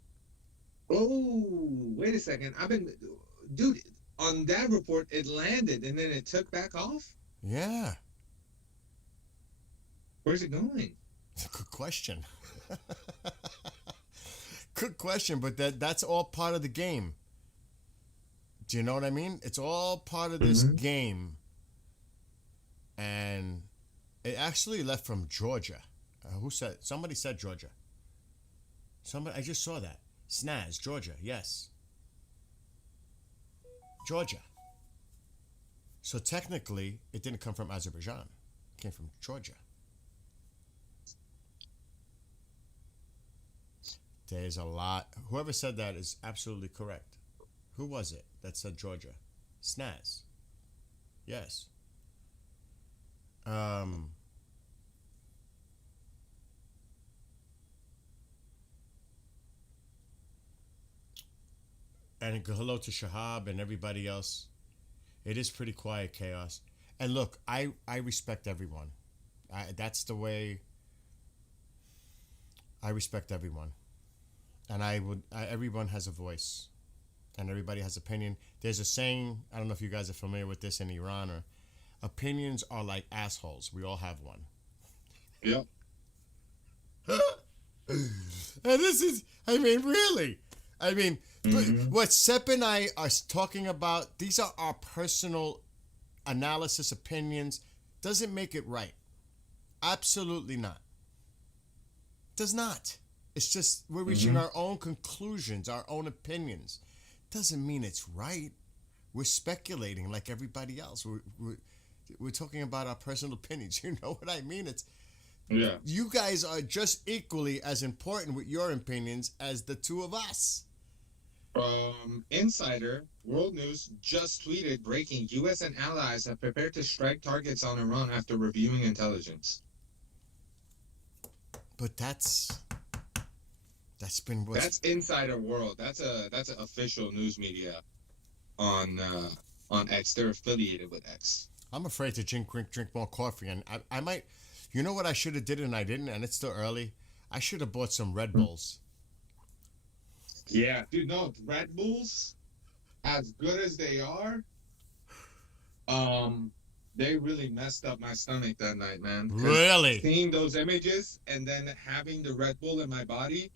Oh, wait a second. Dude, on that report, it landed and then it took back off? Yeah. Where's it going? Good question. Good question, but that's all part of the game. Do you know what I mean? It's all part of this game. And it actually left from Georgia. Somebody said Georgia. I just saw that. Snaz, Georgia, yes. Georgia. So technically, it didn't come from Azerbaijan. It came from Georgia. There's a lot. Whoever said that is absolutely correct. Who was it that said Georgia? Snaz. Yes. And hello to Shahab and everybody else. It is pretty quiet chaos. And look, I respect everyone. That's the way I respect everyone. And everyone has a voice. And everybody has opinion. There's a saying, I don't know if you guys are familiar with this in Iran, or opinions are like assholes. We all have one. Yep. And this is, really. What Sepp and I are talking about, these are our personal analysis, opinions. Doesn't make it right. Absolutely not. Does not. It's just we're reaching our own conclusions, our own opinions. Doesn't mean it's right. We're speculating like everybody else. We're talking about our personal opinions. You know what I mean? You guys are just equally as important with your opinions as the two of us. Insider, World News just tweeted, breaking, U.S. and allies have prepared to strike targets on Iran after reviewing intelligence. But that's been That's Insider World. That's a official news media on X. They're affiliated with X. I'm afraid to drink more coffee, and I might. You know what I should have did and I didn't, and it's still early. I should have bought some Red Bulls. Yeah, dude. No, Red Bulls, as good as they are, they really messed up my stomach that night, man. Really? Seeing those images and then having the Red Bull in my body,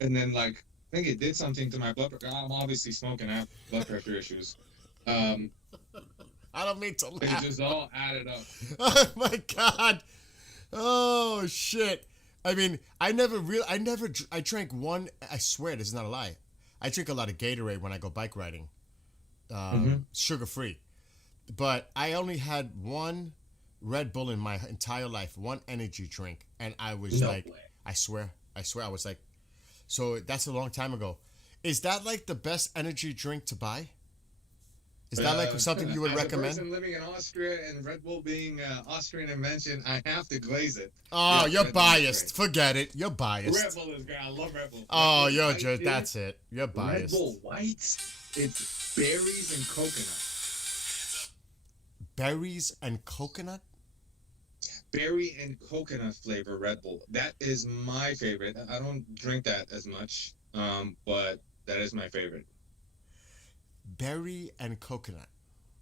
and then I think it did something to my blood pressure. I'm obviously smoking. I have blood pressure issues. I don't mean to laugh. It just all added up. Oh my God. Oh shit. I drank one. I swear this is not a lie. I drink a lot of Gatorade when I go bike riding, sugar free. But I only had one Red Bull in my entire life, one energy drink, and I was I swear, I was like, so that's a long time ago. Is that like the best energy drink to buy? Is that like something you would recommend? As a person living in Austria and Red Bull being Austrian invention, I have to glaze it. Oh, you're biased. Forget it. You're biased. Red Bull is great. I love Red Bull. Oh, Red Bull you're White just, that's it. You're biased. Red Bull White, it's berries and coconut. Berries and coconut? Berry and coconut flavor Red Bull. That is my favorite. I don't drink that as much, but that is my favorite. Berry and coconut.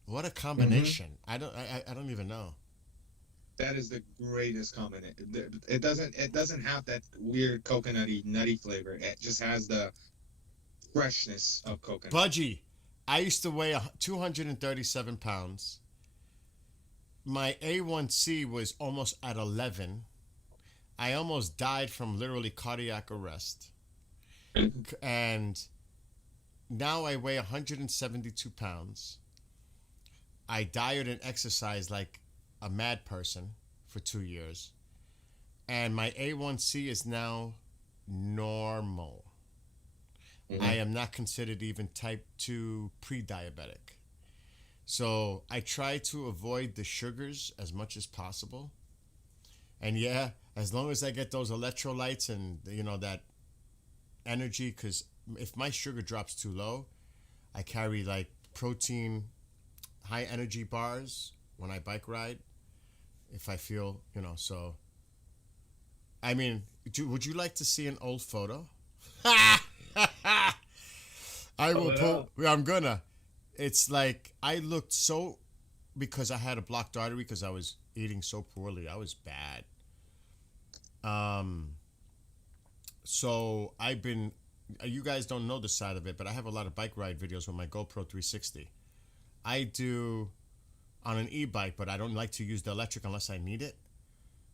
What a combination. I don't even know. That is the greatest combination. It doesn't have that weird coconutty nutty flavor. It just has the freshness of coconut. Budgie, I used to weigh 237 pounds. My A1C was almost at 11. I almost died from literally cardiac arrest. And now I weigh 172 pounds. I dieted and exercised like a mad person for 2 years. And my A1C is now normal. I am not considered even type 2 pre-diabetic. So I try to avoid the sugars as much as possible. And yeah, as long as I get those electrolytes and, that energy, because if my sugar drops too low, I carry like protein, high energy bars when I bike ride. If I feel, so. I mean, would you like to see an old photo? I will pull. I'm gonna. It's like I looked so, because I had a blocked artery because I was eating so poorly. I was bad. So I've been. You guys don't know the side of it, but I have a lot of bike ride videos with my GoPro 360. I do on an e-bike, but I don't like to use the electric unless I need it.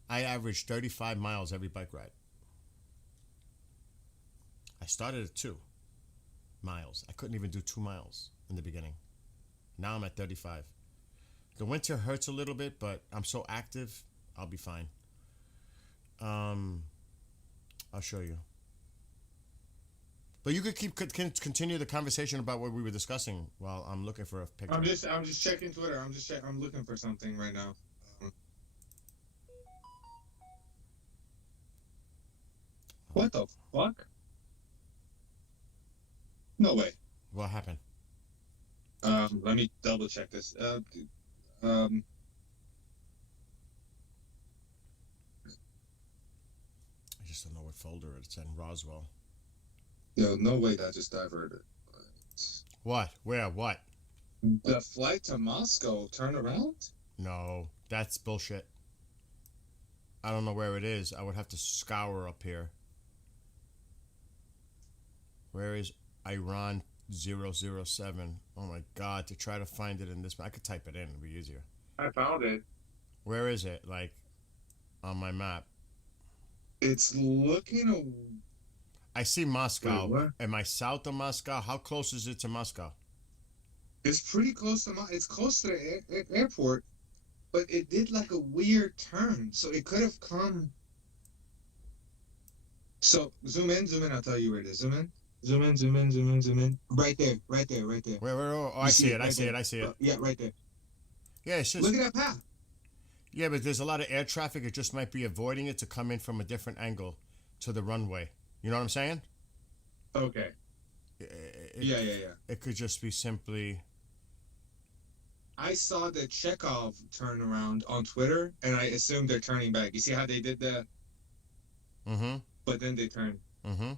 I average 35 miles every bike ride. I started at 2 miles. I couldn't even do 2 miles in the beginning. Now I'm at 35. The winter hurts a little bit, but I'm so active, I'll be fine. I'll show you. But you could continue the conversation about what we were discussing while I'm looking for a picture. I'm just checking Twitter. I'm looking for something right now. What the fuck? No way. What happened? Let me double check this. I just don't know what folder it's in. Roswell. Yo, no way that just diverted. What? Where? What? The flight to Moscow turn around? No, that's bullshit. I don't know where it is. I would have to scour up here. Where is Iran 007? Oh my god, to try to find it in this. I could type it in, it'd be easier. I found it. Where is it? Like, on my map? It's looking. I see Moscow. Wait, what? Am I south of Moscow? How close is it to Moscow? It's pretty close to it's close to the airport, but it did like a weird turn, so it could have come. So zoom in. I'll tell you where it is. Zoom in. Right there. Where? Oh, I see it. I see it. Yeah, right there. Yeah, it's just. Look at that path. Yeah, but there's a lot of air traffic. It just might be avoiding it to come in from a different angle to the runway. You know what I'm saying? Okay. Yeah. It could just be simply. I saw the Chekhov turnaround on Twitter, and I assumed they're turning back. You see how they did that? Mm-hmm. But then they turned. Mm-hmm.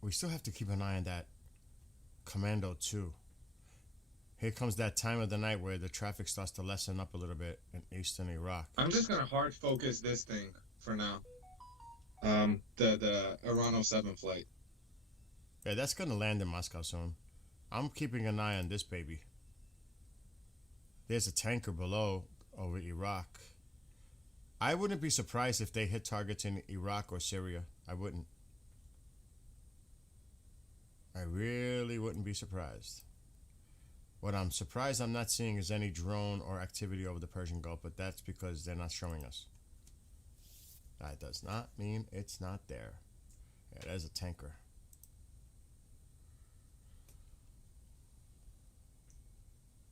We still have to keep an eye on that Commando 2. Here comes that time of the night where the traffic starts to lessen up a little bit in eastern Iraq. I'm just gonna hard focus this thing for now. The Iran 07 flight. Yeah, that's gonna land in Moscow soon. I'm keeping an eye on this baby. There's a tanker below over Iraq. I wouldn't be surprised if they hit targets in Iraq or Syria. I wouldn't. I really wouldn't be surprised. What I'm surprised I'm not seeing is any drone or activity over the Persian Gulf, but that's because they're not showing us. That does not mean it's not there. Yeah, there's a tanker.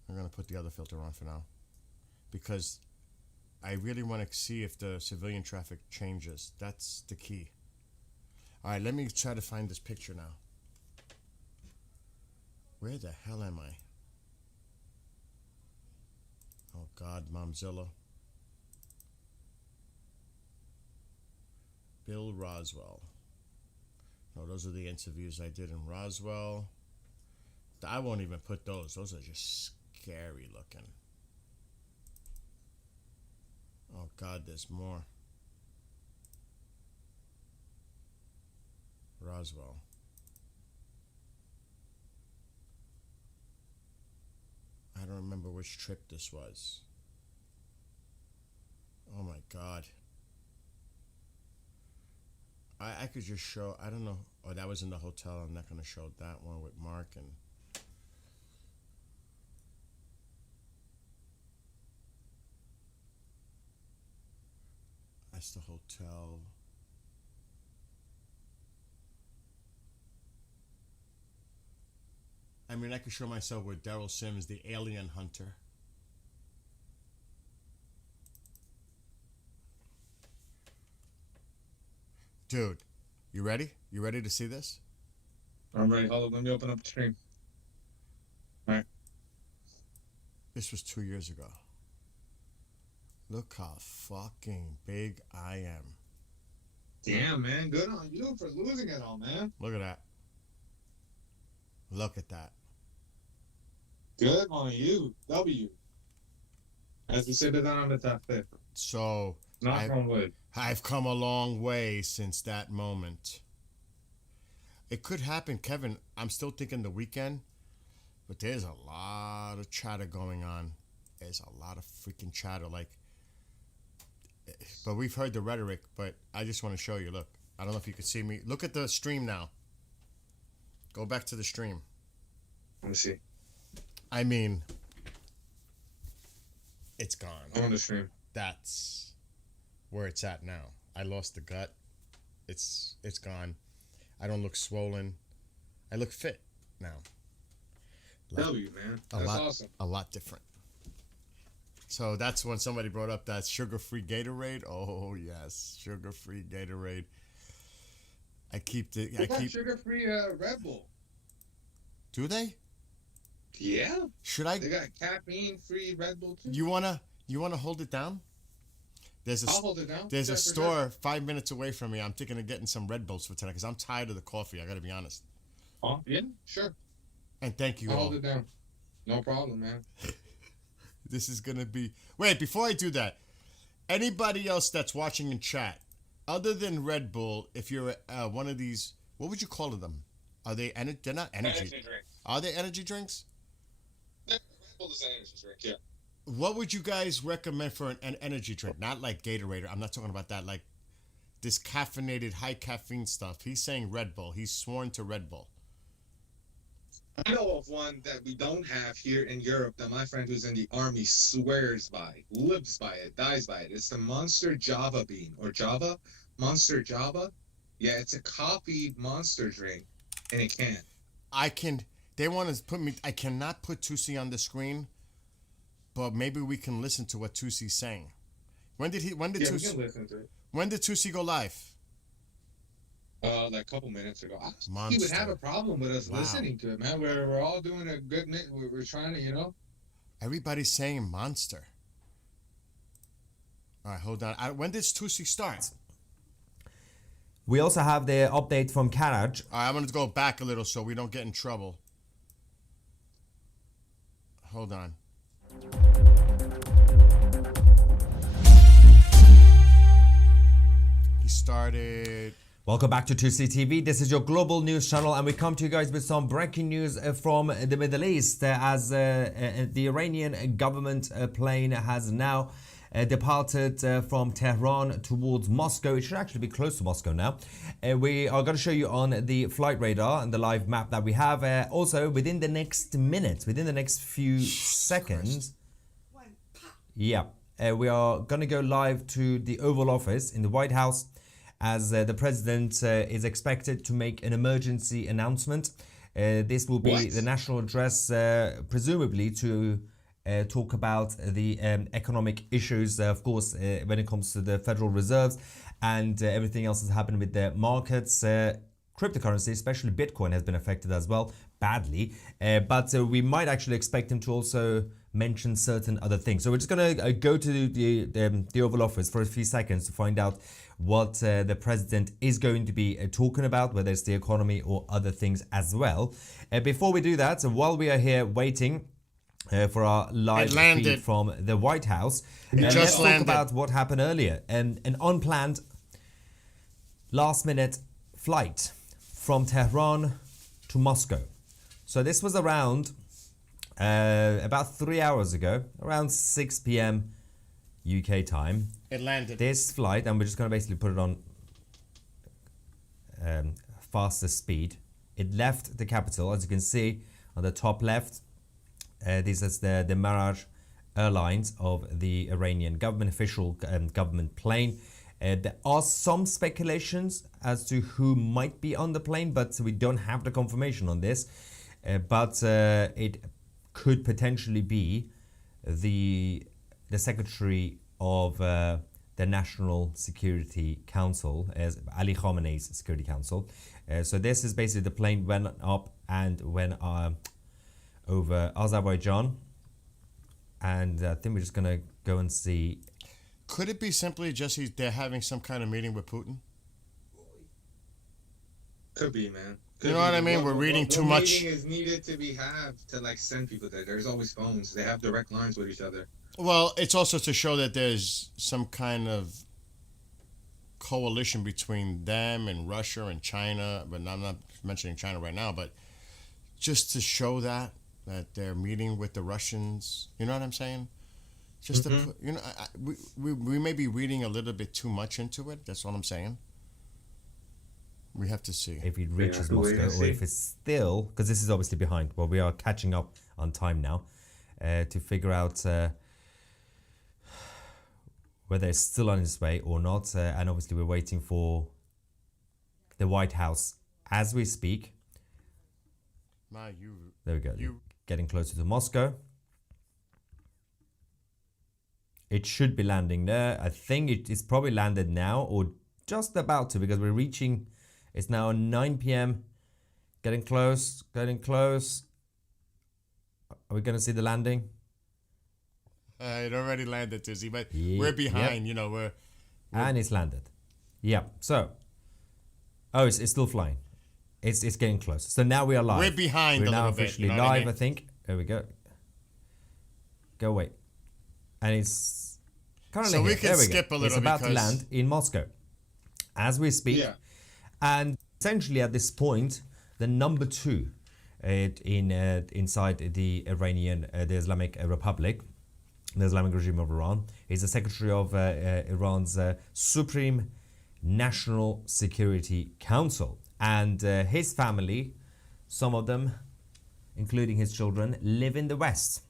I'm going to put the other filter on for now because I really want to see if the civilian traffic changes. That's the key. All right, let me try to find this picture now. Where the hell am I? Oh God, Momzilla. Bill Roswell. No, those are the interviews I did in Roswell. I won't even put those. Those are just scary looking. Oh God, there's more. Roswell. I don't remember which trip this was. Oh my God. I could just show, I don't know. Oh, that was in the hotel. I'm not going to show that one with Mark and... That's the hotel. I mean, I could show myself with Daryl Sims, the alien hunter. Dude, you ready? You ready to see this? I'm ready. Hold on, let me open up the stream. All right. This was 2 years ago. Look how fucking big I am. Damn, man. Good on you for losing it all, man. Look at that. Look at that. Good on you. W. As we said it on the top 5. So, Knock on wood. I've come a long way since that moment. It could happen, Kevin. I'm still thinking the weekend, but there's a lot of chatter going on. There's a lot of freaking chatter. But we've heard the rhetoric, but I just want to show you. Look, I don't know if you could see me. Look at the stream now. Go back to the stream. Let me see. I mean, it's gone. I'm on the stream. that's where it's at now. I lost the gut. It's gone. I don't look swollen. I look fit now. W, man. That's awesome. A lot different. So that's when somebody brought up that sugar-free Gatorade. Oh yes, sugar-free Gatorade. I keep sugar-free Red Bull. Do they? Yeah. Should I? They got caffeine-free Red Bull too. You wanna hold it down? I'll hold it down. There's Yeah, a for store sure. 5 minutes away from me. I'm thinking of getting some Red Bulls for tonight because I'm tired of the coffee. I got to be honest. Oh, yeah, sure. And thank you I'll all. hold it down. No problem, man. This is gonna be. Wait, before I do that, anybody else that's watching in chat, other than Red Bull, if you're one of these, what would you call them? Are they They're not energy. Energy drink. Are they energy drinks? Red Bull is an energy drink, yeah. What would you guys recommend for an energy drink? Not like Gatorade. I'm not talking about that. Like this caffeinated, high caffeine stuff. He's saying Red Bull. He's sworn to Red Bull. I know of one that we don't have here in Europe that my friend who's in the army swears by, lives by it, dies by it. It's the Monster Java bean or Java, Monster Java. Yeah, it's a coffee monster drink in a can. They want to put me. I cannot put Tusi on the screen, but maybe we can listen to what Tusi's saying. When did We can Tusi? listen to it. When did Tusi go live? Like a couple minutes ago. He Monster. would have a problem with us Wow. listening to it, man. We're all doing a good. We're trying to, Everybody's saying monster. All right, hold on. When did Tusi start? We also have the update from Karaj. All right, I'm going to go back a little so we don't get in trouble. Hold on. He started... Welcome back to 2CTV. This is your global news channel, and we come to you guys with some breaking news from the Middle East as the Iranian government plane has now departed from Tehran towards Moscow. It should actually be close to Moscow now. We are going to show you on the flight radar and the live map that we have. Also, within the next minute, within the next few seconds, we are going to go live to the Oval Office in the White House as the president is expected to make an emergency announcement. This will be the national address, presumably to talk about the economic issues, of course, when it comes to the Federal Reserves and everything else that's happened with the markets. Cryptocurrency, especially Bitcoin, has been affected as well, badly. But we might actually expect him to also mention certain other things. So we're just going to go to the Oval Office for a few seconds to find out what the president is going to be talking about, whether it's the economy or other things as well. Before we do that, so while we are here waiting for our live feed from the White House, let's talk about what happened earlier. An unplanned last-minute flight from Tehran to Moscow. So this was around about 3 hours ago, around 6 p.m. UK time. It landed. This flight, and we're just going to basically put it on faster speed. It left the capital, as you can see on the top left. This is the Mirage Airlines of the Iranian government, official government plane. There are some speculations as to who might be on the plane, but we don't have the confirmation on this. But it could potentially be the Secretary of the National Security Council, as Ali Khamenei's Security Council. So this is basically the plane went up and went over Azerbaijan, and I think we're just gonna go and see. Could it be simply just they're having some kind of meeting with Putin? Could be, man. You know what I mean? We're reading too much. Meeting is needed to have to send people there. There's always phones. They have direct lines with each other. Well, it's also to show that there's some kind of coalition between them and Russia and China. But I'm not mentioning China right now. But just to show that they're meeting with the Russians. You know what I'm saying? Just to put, we may be reading a little bit too much into it. That's all I'm saying. We have to see if it reaches Moscow, or if it's still, because this is obviously behind, but we are catching up on time now to figure out whether it's still on its way or not. And obviously, we're waiting for the White House as we speak. There we go. Getting closer to Moscow. It should be landing there. I think it's probably landed now or just about to, because we're reaching. It's now 9 p.m. Getting close. Getting close. Are we going to see the landing? It already landed, Tizzy, but we're behind. You know, we're and it's landed. Yeah. So, it's still flying. It's getting close. So now we are live. We're behind. We're a now little officially bit, you know live. what I think. There we go. Go away. And it's currently so we here. can There we skip go. a little It's about to because- land in Moscow as we speak. Yeah. And essentially at this point, the number 2 inside the Iranian, the Islamic Republic, the Islamic regime of Iran, is the Secretary of Iran's Supreme National Security Council. And his family, some of them, including his children, live in the West.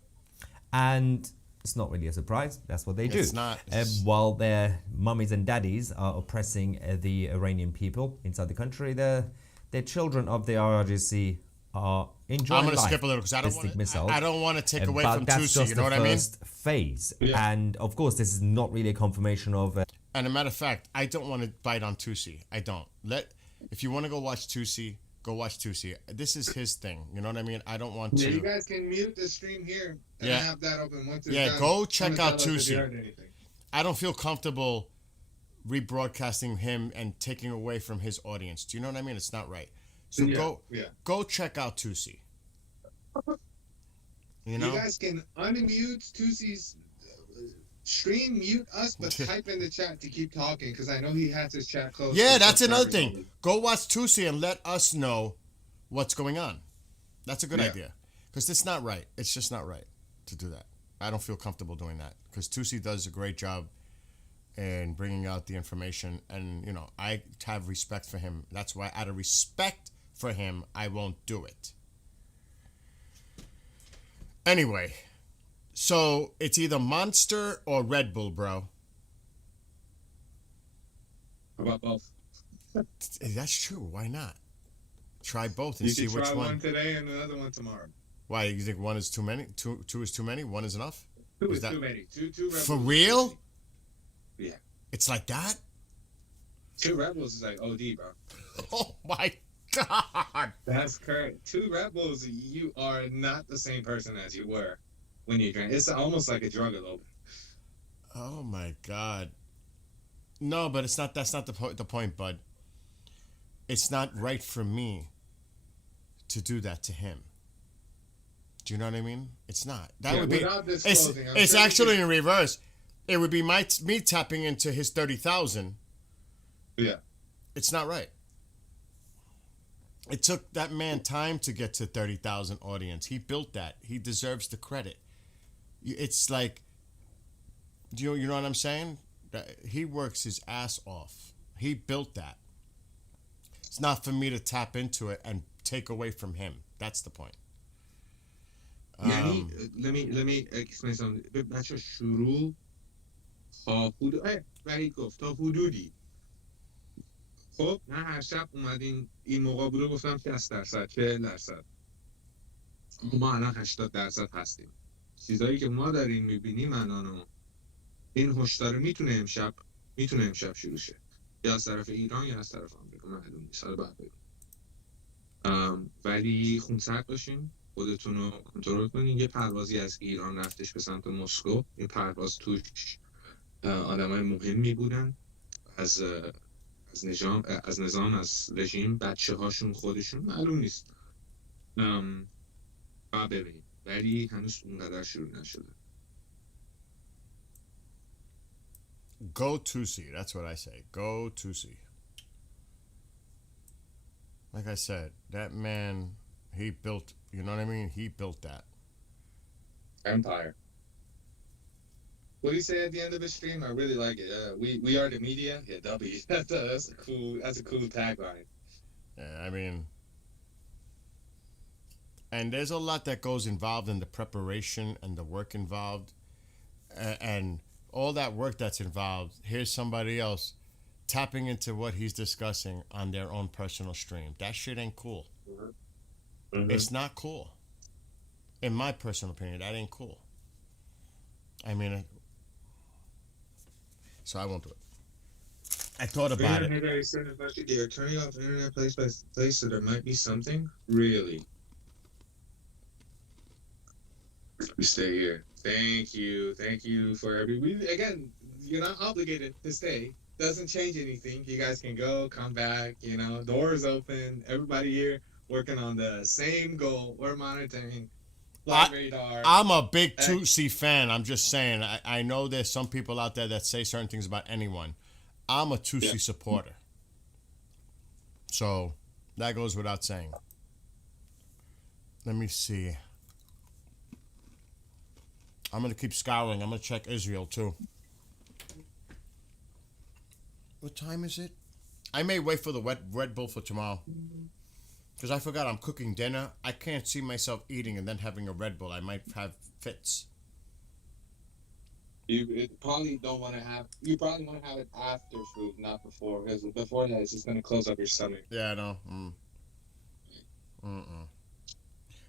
And it's not really a surprise. That's what they do. It's not. While their mummies and daddies are oppressing the Iranian people inside the country, their children of the IRGC are enjoying I'm going to life. skip a little because I don't want to take away But from that's Tusi. just You know the what I mean? first phase. And of course, this is not really a confirmation of... And a matter of fact, I don't want to bite on Tusi. I don't. If you want to go watch Tusi, go watch Tusi. This is his thing. You know what I mean? I don't want to. Yeah, you guys can mute the stream here and have that open. Once it's done, go check tell out us if you heard Tusi. anything. I don't feel comfortable rebroadcasting him and taking away from his audience. Do you know what I mean? It's not right. So go check out Tusi. You know? You guys can unmute Tusi's stream, mute us, but type in the chat to keep talking, because I know he has his chat closed. Yeah, that's another thing. Go watch Tusi and let us know what's going on. That's a good idea. Because it's not right. It's just not right to do that. I don't feel comfortable doing that. Because Tusi does a great job in bringing out the information. And, you know, I have respect for him. That's why, out of respect for him, I won't do it. Anyway, so it's either Monster or Red Bull, bro. How about both? That's true. Why not? Try both and You see can which try one. one today and another one tomorrow. Why, you think one is too many? Two is too many? One is enough? Two is too many. Two Red For Bulls. real? Yeah. It's like that? 2 Red Bulls is like OD, bro. Oh my God. That's correct. 2 Red Bulls, you are not the same person as you were when you drank. It's almost like a drug a little bit. Oh my God. No, but it's not. That's not the point, bud. It's not right for me to do that to him. Do you know what I mean? It's not. That would be. without disclosing, I'm It's sure actually in reverse. It would be me tapping into his 30,000. Yeah. It's not right. It took that man time to get to 30,000 audience. He built that. He deserves the credit. It's like, you know what I'm saying? He works his ass off. He built that. It's not for me to tap into it and take away from him. That's the point. یعنی let me explain something. بچه شروع تا حدود وحید گفت تا حدودی. خب من هر شب اومدین این موقع بوده گفتم 60%، 40%. ما الان 80% هستیم. چیزایی که ما داریم میبینیم الان، این هشدار میتونه امشب شروع شه. یا از طرف ایران یا از طرف آمریکا، معلوم نیست. حالا بعد بگم. ولی خونسرد باشین، خودتون رو کنترل کنین. یه پروازی از ایران رفتش به سمت مسکو. این پرواز توش آدمای مهمی بودن از نظام، از رژیم، بچه هاشون، خودشون، معلوم نیست. ببینیم، ولی هنوز اونقدر شروع نشده. Go Tusi. That's what I say. Go Tusi. Like I said, that man, he built, you know what I mean? He built that. Empire. What do you say at the end of the stream? I really like it. We are the media. Yeah, W. That's a cool tagline. Yeah, I mean, and there's a lot that goes involved in the preparation and the work involved, and all that work that's involved. Here's somebody else tapping into what he's discussing on their own personal stream. That shit ain't cool. It's not cool. In my personal opinion, that ain't cool. I mean, so I won't do it. I thought about it. Maybe said about they're turning off internet place by place, so there might be something. Really? We stay here. Thank you for again. You're not obligated to stay. Doesn't change anything. You guys can go, come back. You know, doors open. Everybody here working on the same goal. We're monitoring. Radar. I'm a big Tutsi fan. I'm just saying. I know there's some people out there that say certain things about anyone. I'm a Tutsi supporter. So that goes without saying. Let me see. I'm going to keep scouring. I'm going to check Israel too. What time is it? I may wait for the Red Bull for tomorrow. Because I forgot I'm cooking dinner. I can't see myself eating and then having a Red Bull. I might have fits. You probably don't want to have. You probably want to have it after food, not before. Because before that, it's just going to close up your stomach. Yeah, I know.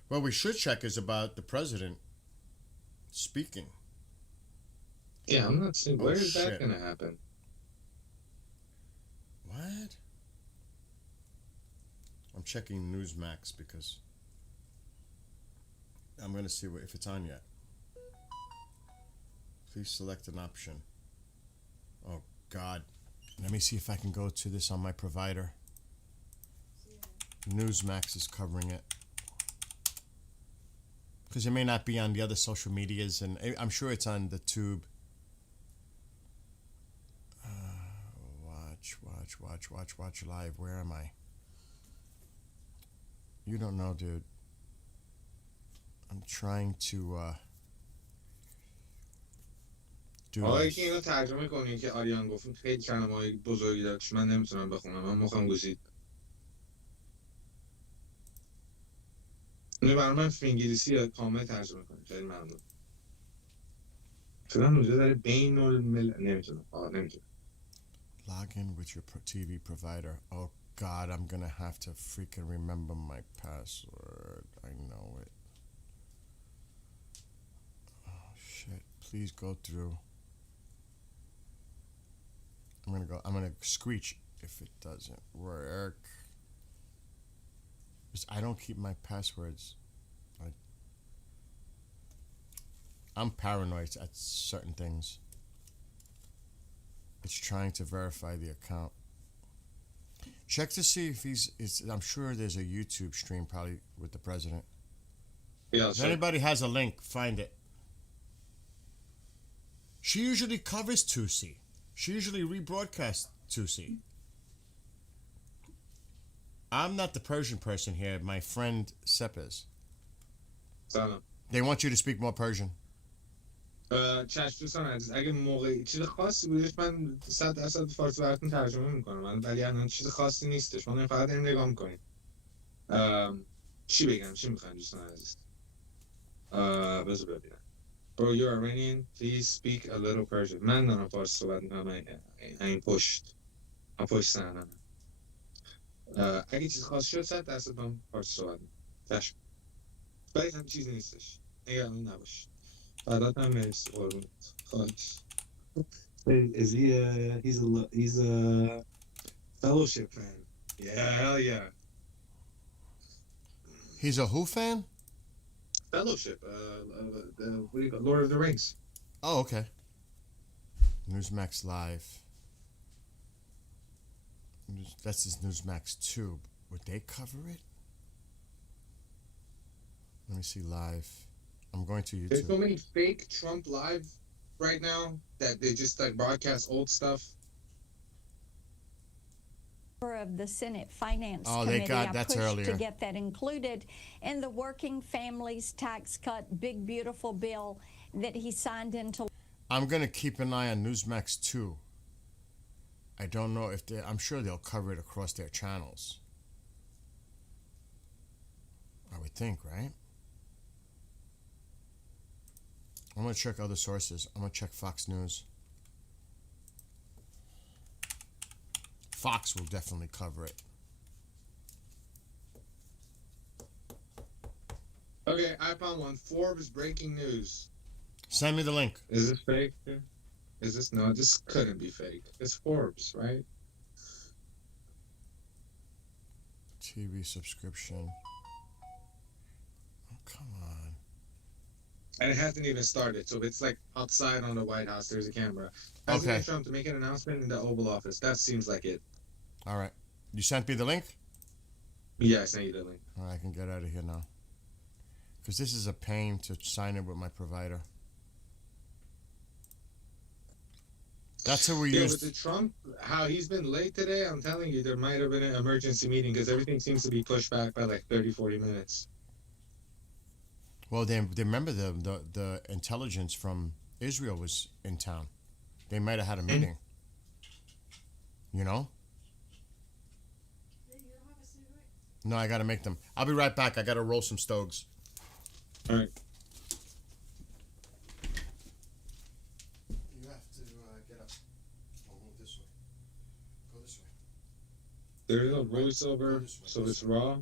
What we should check is about the president speaking. Yeah, I'm not seeing. Where is that going to happen? What? I'm checking Newsmax because I'm going to see if it's on yet. Please select an option. Oh, God. Let me see if I can go to this on my provider. Newsmax is covering it. Because it may not be on the other social medias, and I'm sure it's on the tube. Watch live. Where am I? You don't know, dude. I'm trying to do آقای this. که اینو ترجمه کنین که آریان گفت خیلی کلمه‌های بزرگی داشت من نمیتونم بخونم من مخم گوشید اینو برای من فی انگلیسی کامل ترجمه کنین خیلی ممنون فقط اونجا داره بین نمیتونم Log in with your TV provider. Oh God, I'm gonna have to freaking remember my password. I know it. Oh shit! Please go through. I'm gonna screech if it doesn't work. Because I don't keep my passwords. I'm paranoid at certain things. It's trying to verify the account. Check to see if I'm sure there's a YouTube stream probably with the president. Yeah, if anybody has a link, find it. She usually covers Tutsi. She usually rebroadcasts Tutsi. I'm not the Persian person here. My friend Sepp is. They want you to speak more Persian. چشم دوستان عزیز اگه موقعی چیز خاصی بودش من 100% فارسی براتون ترجمه میکنم ولی الان چیز خاصی نیستش ما فقط این نگاه میکنیم چی بگم چی میخواین دوستان عزیز بذار ببینم Bro, you're Iranian, please speak a little Persian. من دارم فارسی صحبت میکنم این پشت من پشت سنم اگه چیز خاص شد 100% من فارسی صحبت میکنم چشم ولی هم چیزی نیستش نگران نباش فدات هم مرسی قربونت خواهش He's a fellowship fan. Yeah, hell yeah. He's a who fan? Fellowship. What do you call Lord of the Rings. Oh, okay. Newsmax Live. That's his Newsmax 2. Would they cover it? Let me see live. I'm going to YouTube. There's so many fake Trump live right now that they just like broadcast old stuff. Of the Senate Finance Committee, pushed earlier. to get that included in the Working Families Tax Cut Big Beautiful Bill that he signed into. I'm going to keep an eye on Newsmax 2. I don't know if I'm sure they'll cover it across their channels. I would think, right? I'm going to check other sources. I'm going to check Fox News. Fox will definitely cover it. Okay, I found one. Forbes breaking news. Send me the link. Is this fake? Is this no? This couldn't be fake. It's Forbes, right? TV subscription. Oh, come on. And it hasn't even started, so it's like outside on the White House. There's a camera. Okay. President Trump to make an announcement in the Oval Office. That seems like it. All right. You sent me the link? Yeah, I sent you the link. All right, I can get out of here now. Because this is a pain to sign it with my provider. That's who we Yeah, used. with the Trump, how he's been late today, I'm telling you, there might have been an emergency meeting because everything seems to be pushed back by like 30, 40 minutes. Well, they remember the intelligence from Israel was in town. They might have had a meeting. You know? No, I got to make them. I'll be right back. I got to roll some stogs. All right. You have to get up. I'll move this way. Go this way. There is no voiceover, so it's raw.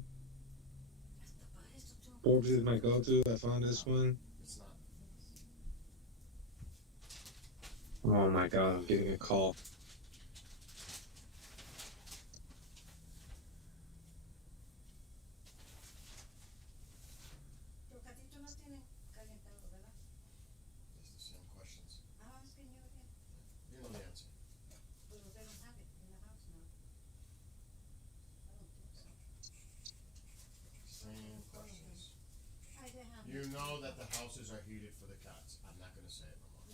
Forbes is my go-to. I found this one. It's not. Oh my god, I'm getting a call. It's the same questions. You know the answer. Same questions. You know that the houses are heated for the cats. I'm not going to say it no more.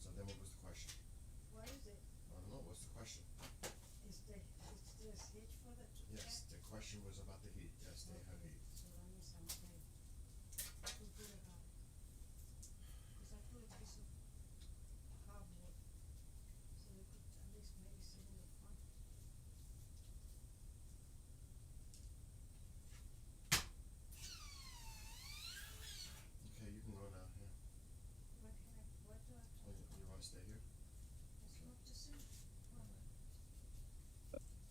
So then what was the question? What is it? I don't know. What's the question? Is the heat for the Yes, the question was about the heat. Yes, they have heat. So that means I'm okay. I feel good about it. Because I put a piece of hardwood so you could at least maybe sit in the front. Okay, you can go now. Yeah. What do I Oh, you want to stay here? smoke the soup?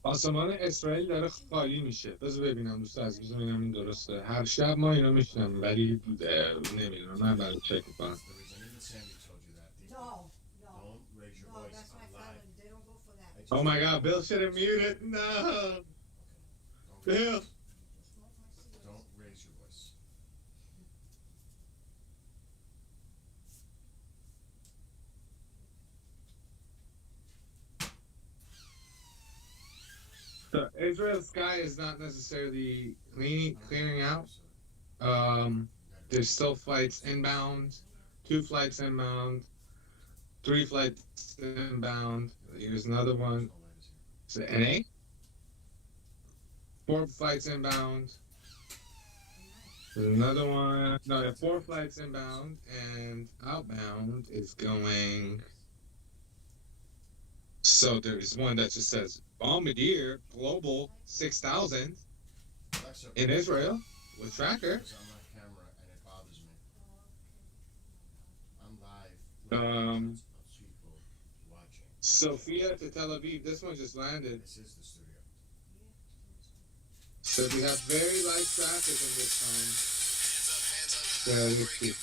آسمان اسرائیل داره خالی میشه. بذار ببینم دوست عزیز، بذار ببینم این درسته. هر شب ما اینو میشنم ولی نمیدونم. من برای چک میکنم. The reason even Sandy told you that. No, Don't raise your voice that's my on live. family. They don't go for that. Oh my god, Bill should have muted. No. Bill. Don't raise your voice. So Israel's sky is not necessarily clearing out. There's still flights inbound, 2 flights inbound, 3 flights inbound. Here's another one. Is it NA? 4 flights inbound. There's another one. No, there are 4 flights inbound, and outbound is going. So there is one that just says Bombardier Global 6000 Alexa, in Israel with tracker. It's on my camera and it bothers me. I'm live. Of people watching. Sophia to Tel Aviv. This one just landed. This is the studio. So we have very light traffic in this time. Yeah, let's see.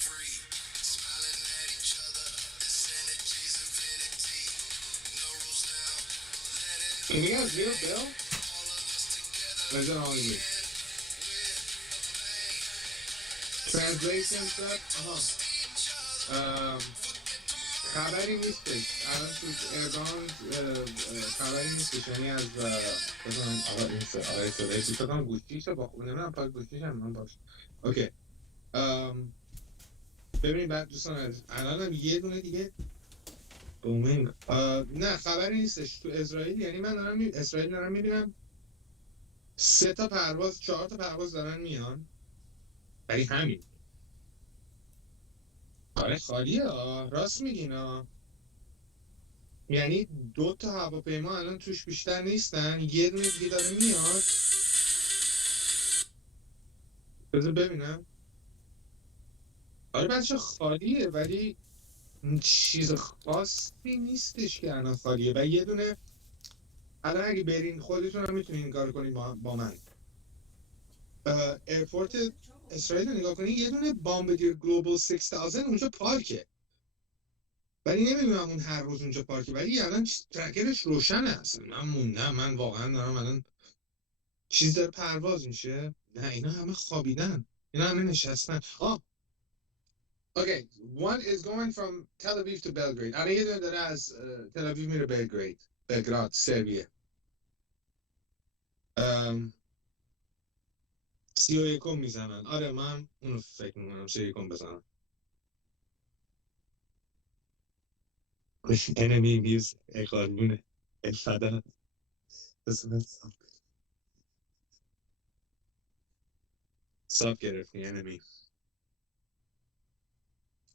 Can you guys hear Bill? Or is it only me? Translation stuff? خبری نیستش الان تو ارگان خبری نیستش یعنی از بزنم آقا این آقای صدایی تو فکرم گوشیشه با خود نمیدونم پاک گوشیش هم من باش اوکی ببینید بعد دوستان عزیز الان هم یه دونه دیگه بومینگ نه خبری نیستش تو اسرائیل یعنی من دارم اسرائیل دارم میبینم 3 تا پرواز 4 تا پرواز دارن میان ولی همین آره خالیه راست میگین یعنی 2 تا هواپیما الان توش بیشتر نیستن یه دونه دیگه داره میاد بذار ببینم آره بچه خالیه ولی چیز خاصی نیستش که الان خالیه و یه دونه الان اگه برین خودتون هم میتونین این کار کنین با من. ایرپورت اسرائیل رو نگاه کنین، یه دونه بامبدیر گلوبال 6000 اونجا پارکه، ولی نمیدونم اون هر روز اونجا پارکه، ولی الان ترکرش روشنه. اصلا من موندم، من واقعا دارم الان چیز داره پرواز میشه. نه اینا همه خوابیدن، اینا همه نشستن. Okay, one is going from Tel Aviv to Belgrade. الان یه دونه داره از تل آویو میره بلگراد سربیه. 31 میزنن. آره من اونو فکر میکنم 31 بزنم. enemy views ای قاربونه ای فدا. ساب گرفتی enemy.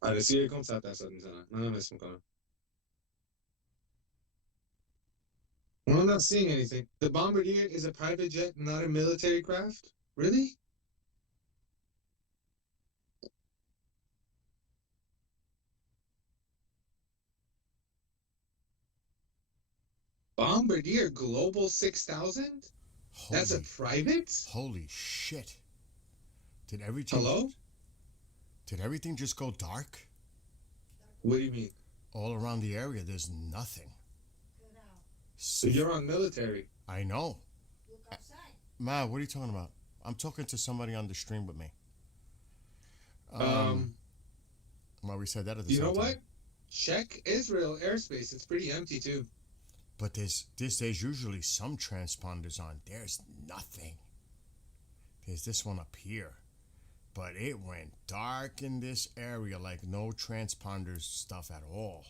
آره 31 100% میزنن. من هم اسم میکنم. I'm not seeing anything. The Bombardier is a private jet, not a military craft? Really? Bombardier Global 6000? That's a private? Holy shit. Did everything... Hello? Did everything just go dark? What do you mean? All around the area, there's nothing. So you're on military. I know. Ma, what are you talking about? I'm talking to somebody on the stream with me. Well, we said that at the You same know time. what? Check Israel airspace. It's pretty empty too. But there's usually some transponders on. There's nothing. There's this one up here. But it went dark in this area, like no transponders stuff at all.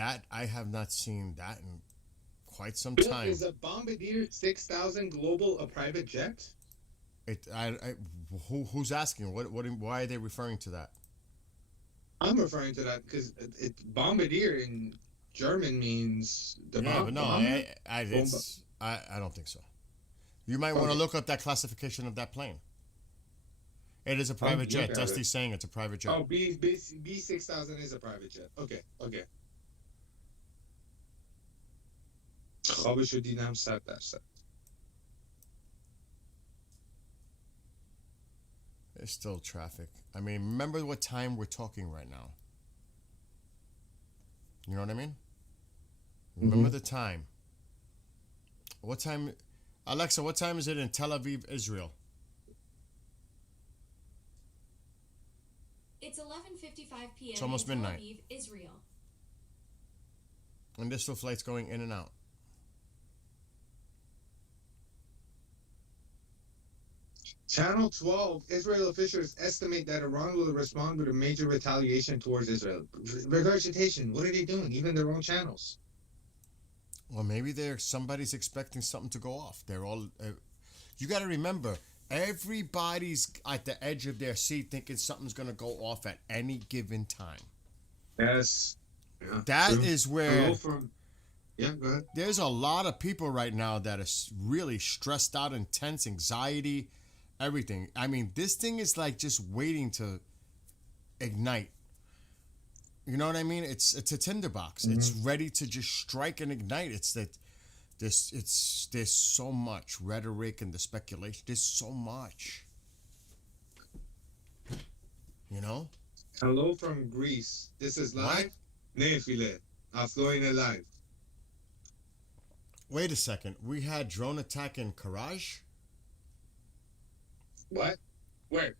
That, I have not seen that in quite some time. Is a Bombardier 6000 Global a private jet? Who's asking? Why are they referring to that? I'm referring to that because Bombardier in German means the Yeah, bomb. but no, I don't think so. You might want to look up that classification of that plane. It is a private jet. Dusty's saying it's a private jet. Oh, B6000 is a private jet. Okay. خوابشو دیدم 100%. There's still traffic. I mean, remember what time we're talking right now. You know what I mean? Remember the time. What time... Alexa, what time is it in Tel Aviv, Israel? It's 11:55 p.m. It's almost in midnight. Tel Aviv, Israel. And there's still flights going in and out. Channel 12, Israel officials estimate that Iran will respond with a major retaliation towards Israel. Regurgitation, what are they doing? Even their own channels. Well, maybe somebody's expecting something to go off. They're all... you got to remember, everybody's at the edge of their seat thinking something's going to go off at any given time. Yes. Yeah, that true. Is where... Yeah, go ahead. There's a lot of people right now that are really stressed out, intense, anxiety, everything. I mean, this thing is like just waiting to ignite. You know what I mean? It's a tinderbox. Mm-hmm. It's ready to just strike and ignite. It's that there's so much rhetoric and the speculation. There's so much. You know? Hello from Greece. This is live. Nefile. Afloine live. Wait a second. We had drone attack in Karaj? What? Where?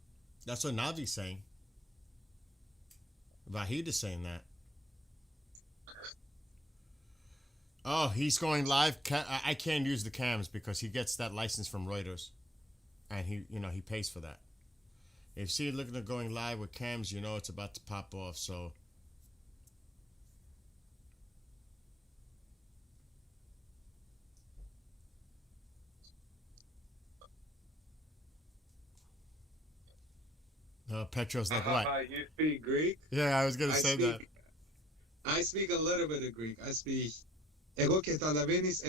That's what Navi's saying. Vahid is saying that. Oh, he's going live. I can't use the cams because he gets that license from Reuters, and he pays for that. If you see it looking at going live with cams, you know it's about to pop off. So. Petro's like, what? You speak Greek? Yeah, I was going to say that. I speak a little bit of Greek. I speak... Εγώ και καταλαβαίνεις...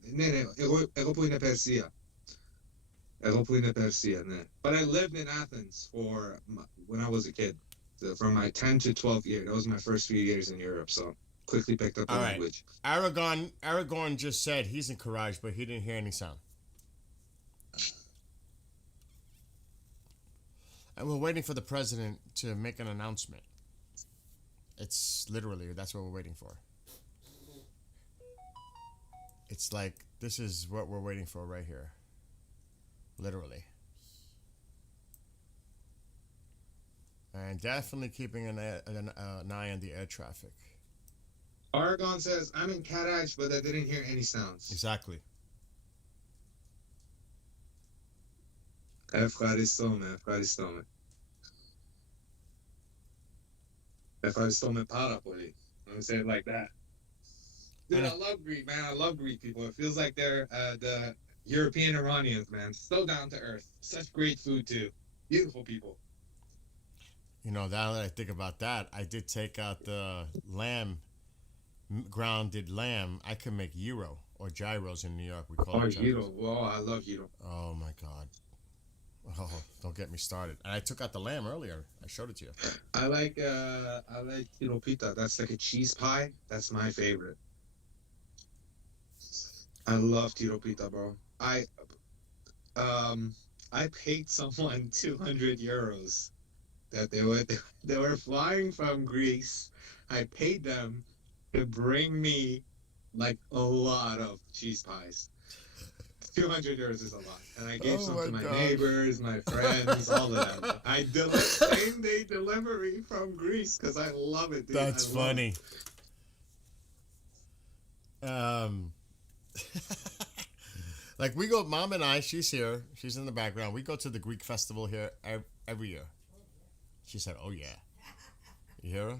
Ναι, εγώ που είναι Περσία. Εγώ που είναι Περσία, ναι. But I lived in Athens when I was a kid. from my 10 to 12 year. That was my first few years in Europe, so quickly picked up the All right. language. Aragorn just said he's in Courage, but he didn't hear any sound. And we're waiting for the president to make an announcement. It's literally, that's what we're waiting for. It's like, this is what we're waiting for right here. Literally. And definitely keeping an eye on the air traffic. Aragon says, I'm in Karaj, but I didn't hear any sounds. Exactly. Ευχαριστούμε. Ευχαριστούμε πάρα πολύ. Let me say it like that. Dude, I love Greek, man. I love Greek people. It feels like they're the European Iranians, man. So down to earth. Such great food, too. Beautiful people. You know, now that I think about that, I did take out the lamb, grounded lamb. I could make gyro or gyros in New York. We call it gyros. Gyro. Oh, I love gyro. Oh, my God. Oh, don't get me started. And I took out the lamb earlier. I showed it to you. I like tiro pita. That's like a cheese pie. That's my favorite. I love tiro pita, bro. I paid someone 200 euros that they were flying from Greece. I paid them to bring me like a lot of cheese pies. 200 euros is a lot, and I gave some to my neighbors, my friends, all of that. I did same-day delivery from Greece because I love it, dude. That's funny. Like we go, Mom and I, she's here, she's in the background. We go to the Greek festival here every year. She said, "Oh yeah," you hear her?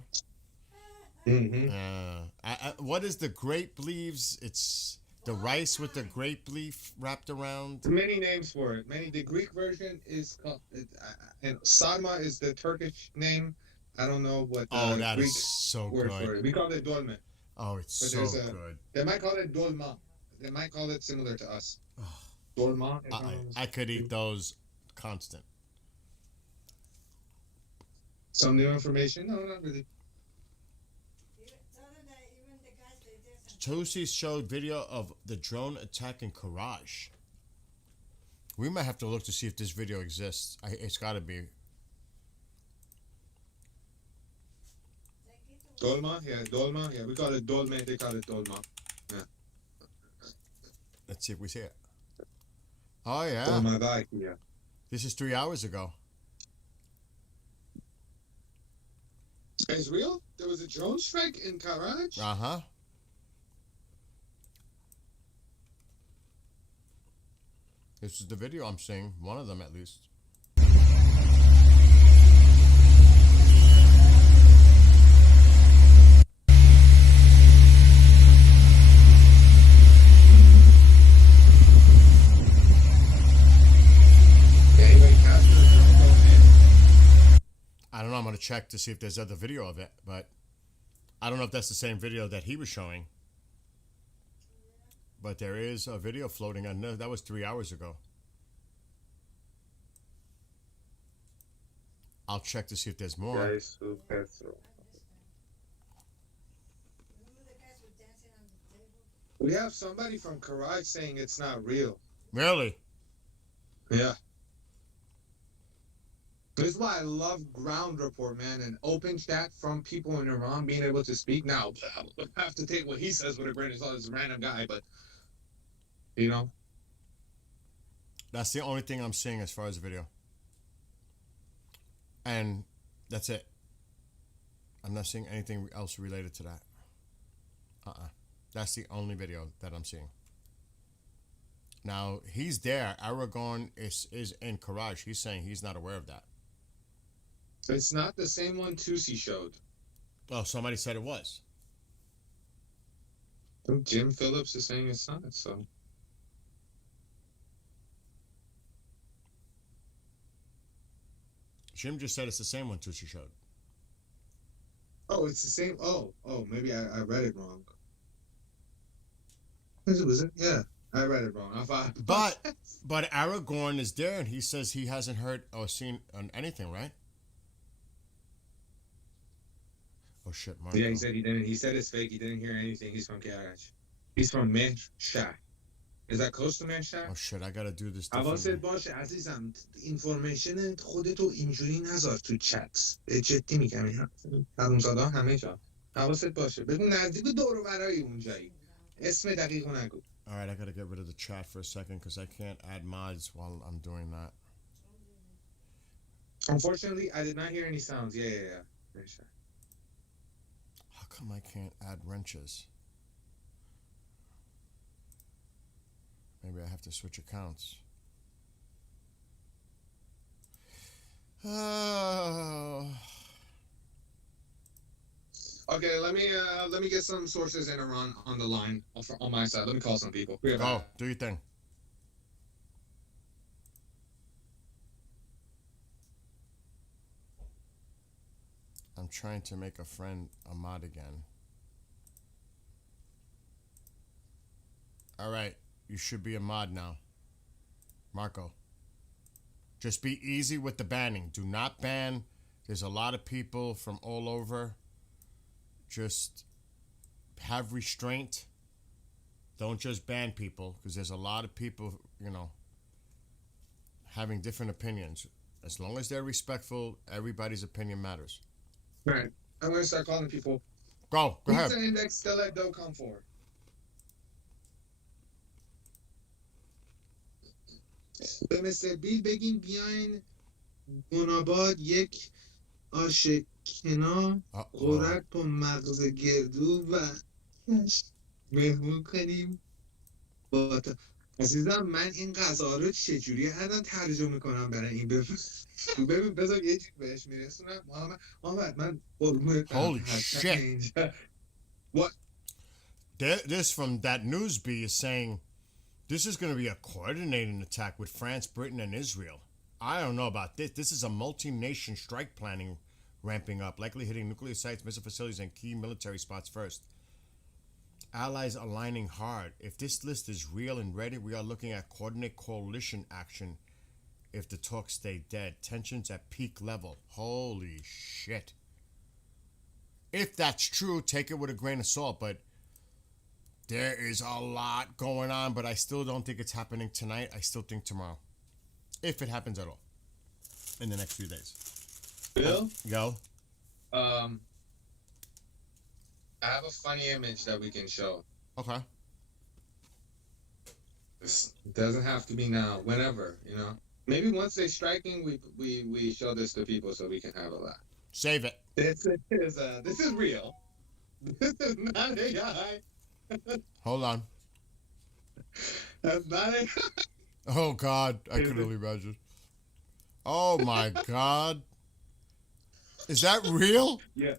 Mm-hmm. What is the grape leaves? It's the rice with the grape leaf wrapped around. There's many names for it. The Greek version is called, and sarma is the Turkish name. I don't know what the that Greek is so word good. for it. We call it dolme. Oh, it's But so there's good. They might call it dolma. They might call it similar to us. Dolma. I could eat those constant. Some new information? No, not really. Tosi showed video of the drone attack in Courage. We might have to look to see if this video exists. It's got to be. Dolma? Yeah, dolma. Yeah, we call it dolme. They call it dolma. Yeah. Let's see if we see it. Oh, yeah. Dolma Dai, yeah. This is 3 hours ago. It's real? There was a drone strike in Karaj? Uh-huh. This is the video I'm seeing. One of them, at least. I don't know. I'm going to check to see if there's other video of it, but I don't know if that's the same video that he was showing. But there is a video floating on. No, that was 3 hours ago. I'll check to see if there's more. We have somebody from Karaj saying it's not real. Really? Yeah. This is why I love ground report, man, and open chat from people in Iran being able to speak. Now, I have to take what he says with a grain of salt. He's a random guy, but, you know. That's the only thing I'm seeing as far as the video. And that's it. I'm not seeing anything else related to that. That's the only video that I'm seeing. Now, he's there. Aragorn is in Courage. He's saying he's not aware of that. It's not the same one Tusi showed. Oh, somebody said it was. Jim Phillips is saying it's not, so. Jim just said it's the same one Tusi showed. Oh, it's the same. Oh, maybe I read it wrong. Was it? Yeah, I read it wrong. But Aragorn is there, and he says he hasn't heard or seen anything, right? Oh shit, Marco. Yeah, he said he didn't. He said it's fake. He didn't hear anything. He's from Karaj. He's from Mehrshah. Is that close to Mehrshah? Oh shit, I gotta do this حواست differently. باشه عزیزم. اینفورمیشن خودتو اینجوری نذار تو چت. جدی میگم این حرومزاده ها همه جا. حواست باشه. بگو نزدیک دور و برای اونجایی. اسم دقیقو نگو. Alright, I gotta get rid of the chat for a second because I can't add mods while I'm doing that. Unfortunately, I did not hear any sounds. Yeah. Mehrshah. How come I can't add wrenches? Maybe I have to switch accounts. Oh. Okay, let me get some sources in Iran on the line on my side. Let me call some people. Go, do your thing. I'm trying to make a friend a mod again. Alright, you should be a mod now. Marco. Just be easy with the banning. Do not ban. There's a lot of people from all over. Just have restraint. Don't just ban people, because there's a lot of people, you know, having different opinions. As long as they're respectful, everybody's opinion matters. Right. I'm going to start calling people. Go ahead. Pizza Index still at .com for. به مثل بیل بگین بیاین گناباد یک آشکنا قرق با مغز گردو و مهمون کنیم با عزیزم من این غذا رو چجوری الان ترجمه کنم برای این ببین بذار یه چیز بهش میرسونم محمد من Holy shit. What? This from that news bee is saying this is going to be a coordinated attack with France, Britain, and Israel. I don't know about this. This is a multi-nation strike planning ramping up, likely hitting nuclear sites, missile facilities, and key military spots first. Allies aligning hard. If this list is real and ready, we are looking at coordinate coalition action if the talks stay dead. Tensions at peak level. Holy shit. If that's true, take it with a grain of salt, but there is a lot going on, but I still don't think it's happening tonight. I still think tomorrow. If it happens at all. In the next few days. Bill? Go. I have a funny image that we can show. Okay. This doesn't have to be now, whenever, you know. Maybe once they're striking, we show this to people so we can have a laugh. Save it. This is real. This is not AI. Hold on. That's not AI. Oh God, I can only imagine. Oh my God. Is that real? Yeah.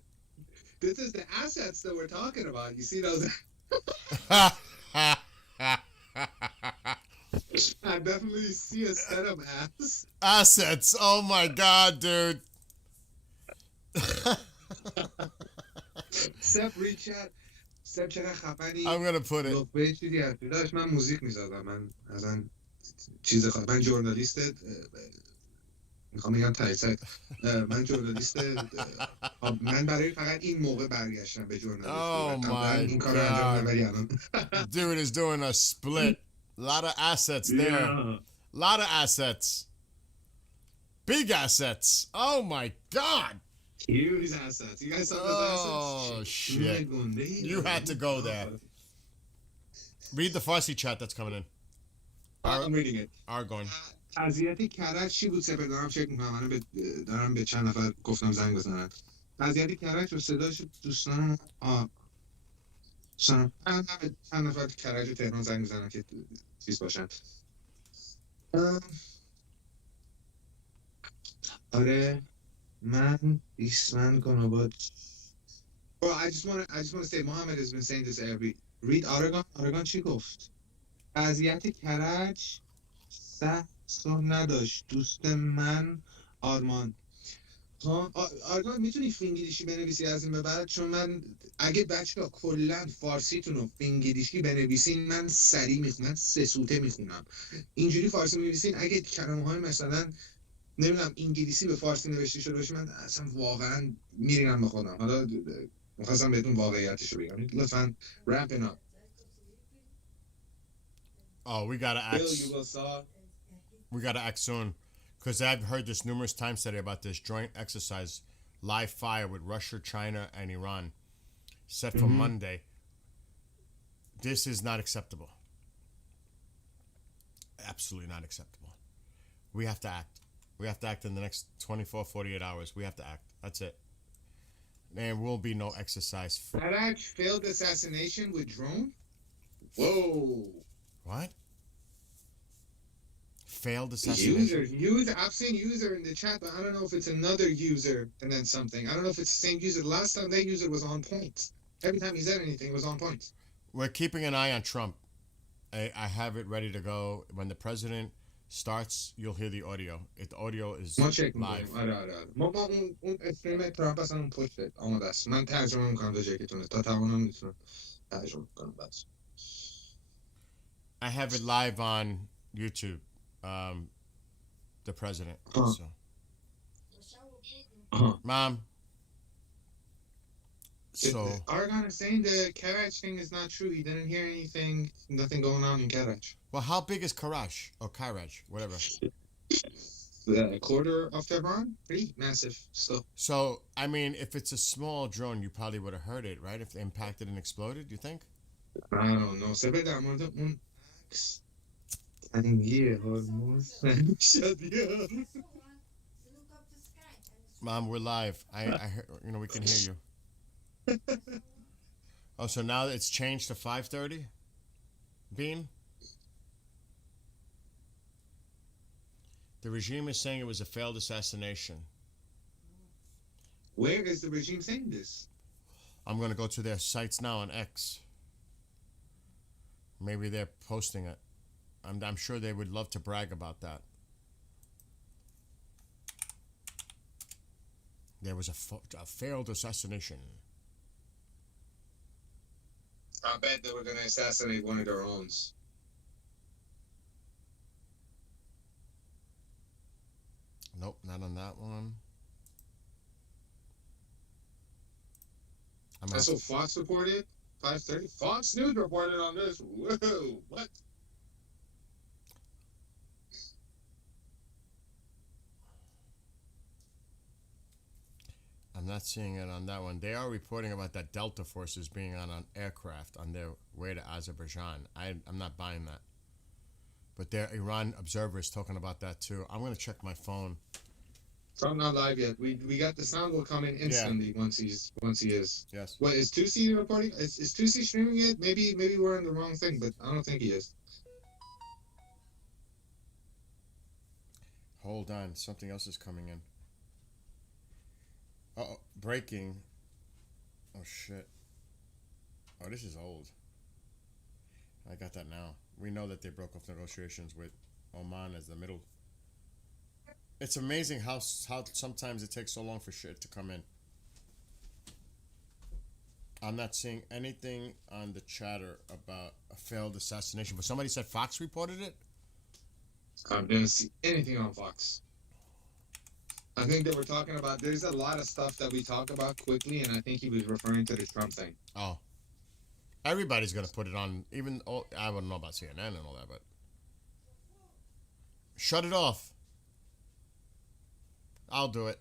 This is the assets that we're talking about. You see those? I definitely see a set of assets. Oh my God, dude. Sep, reach out. Sep, چقدر خفنی. I'm gonna put it. به چیزی هستی. داشت من موزیک میزدم. من اصلا چیز من ژورنالیست میخوام بگم تایسایت. من ژورنالیست من برای فقط این موقع برگشتم به ژورنالیستی. Oh my این کارو انجام ندم ولی الان. Dude is doing a split. A lot of assets there. Yeah. A lot of assets. Big assets. Oh my God. Huge assets. You guys saw those assets? Oh shit. You had to go there. Read the Farsi chat that's coming in. I'm reading it. Argon. قضیت کرج چی بود سپر دارم چک میکنم دارم به چند نفر گفتم زنگ بزنن قضیت کرج و صداش دوستان چند نفر کرج و تهران زنگ بزنن که چیز باشن آره من ایسمن گناباد Bro, I just want to say Mohammed has been saying this every read Aragon چی گفت قضیت کرج صح نداشت دوست من آرمان آرمان میتونی فینگلیشی بنویسی از این به بعد چون من اگه بچه ها کلن فارسیتون رو فینگلیشی بنویسین من سریع میخونم 3 سوته میخونم اینجوری فارسی می‌نویسین اگه کلمه های مثلا نمیدونم انگلیسی به فارسی نوشته شده باشه من اصلا واقعا میرینم به خودم حالا میخواستم بهتون واقعیتش رو بگم. لطفا wrapping up. Oh, we gotta act. Bill, you will saw. We gotta act soon, because I've heard this numerous times today about this joint exercise, live fire with Russia, China, and Iran, set for Monday. This is not acceptable. Absolutely not acceptable. We have to act. We have to act in the next 24, 48 hours. We have to act. That's it. There will be no exercise. Karaj failed assassination with drone? Whoa. What? Failed assassination? User. I've seen user in the chat, but I don't know if it's another user and then something. I don't know if it's the same user. The last time that user was on point. Every time he said anything, it was on point. We're keeping an eye on Trump. I have it ready to go. When the president starts, you'll hear the audio. The audio is ما چک live. میکنیم. آره. ما اون استریم ترامپ اصلا اون پشت آماده است. من ترجمه میکنم به جایی که تونه. تا توانم میتونم ترجمه کنم بس. I have it live on YouTube. The president. So. Mom. So. Argon is saying the Karaj thing is not true. He didn't hear anything. Nothing going on in Karaj. Well, how big is Karaj or Karaj, whatever? A quarter of Tehran? Pretty massive still. So, I mean, if it's a small drone, you probably would have heard it, right? If it impacted and exploded, you think? I don't know. سبب در مورد اون تنگی هرمز شد. Mom, we're live. I we can hear you. Oh, so now it's changed to 5:30? Bean? The regime is saying it was a failed assassination. Where is the regime saying this? I'm going to go to their sites now on X. Maybe they're posting it. I'm sure they would love to brag about that. There was a failed assassination. I bet they were going to assassinate one of their own. Nope, not on that one. That's what Fox reported. 5:30. Fox News reported on this. Whoa, what? I'm not seeing it on that one. They are reporting about that Delta forces being on an aircraft on their way to Azerbaijan. I'm not buying that. But there, Iran observers talking about that too. I'm going to check my phone. It's not live yet. We got the sound will come in instantly once he is. Yes. What is 2C reporting? Is 2C streaming it? Maybe we're on the wrong thing, but I don't think he is. Hold on, something else is coming in. Uh-oh, breaking. Oh shit. Oh, this is old. I got that now. We know that they broke off negotiations with Oman as the middle. It's amazing how sometimes it takes so long for shit to come in. I'm not seeing anything on the chatter about a failed assassination, but somebody said Fox reported it? I didn't see anything on Fox. I think they were talking about, there's a lot of stuff that we talk about quickly, and I think he was referring to the Trump thing. Oh. Everybody's going to put it on, I wouldn't know about CNN and all that, but. Shut it off. I'll do it.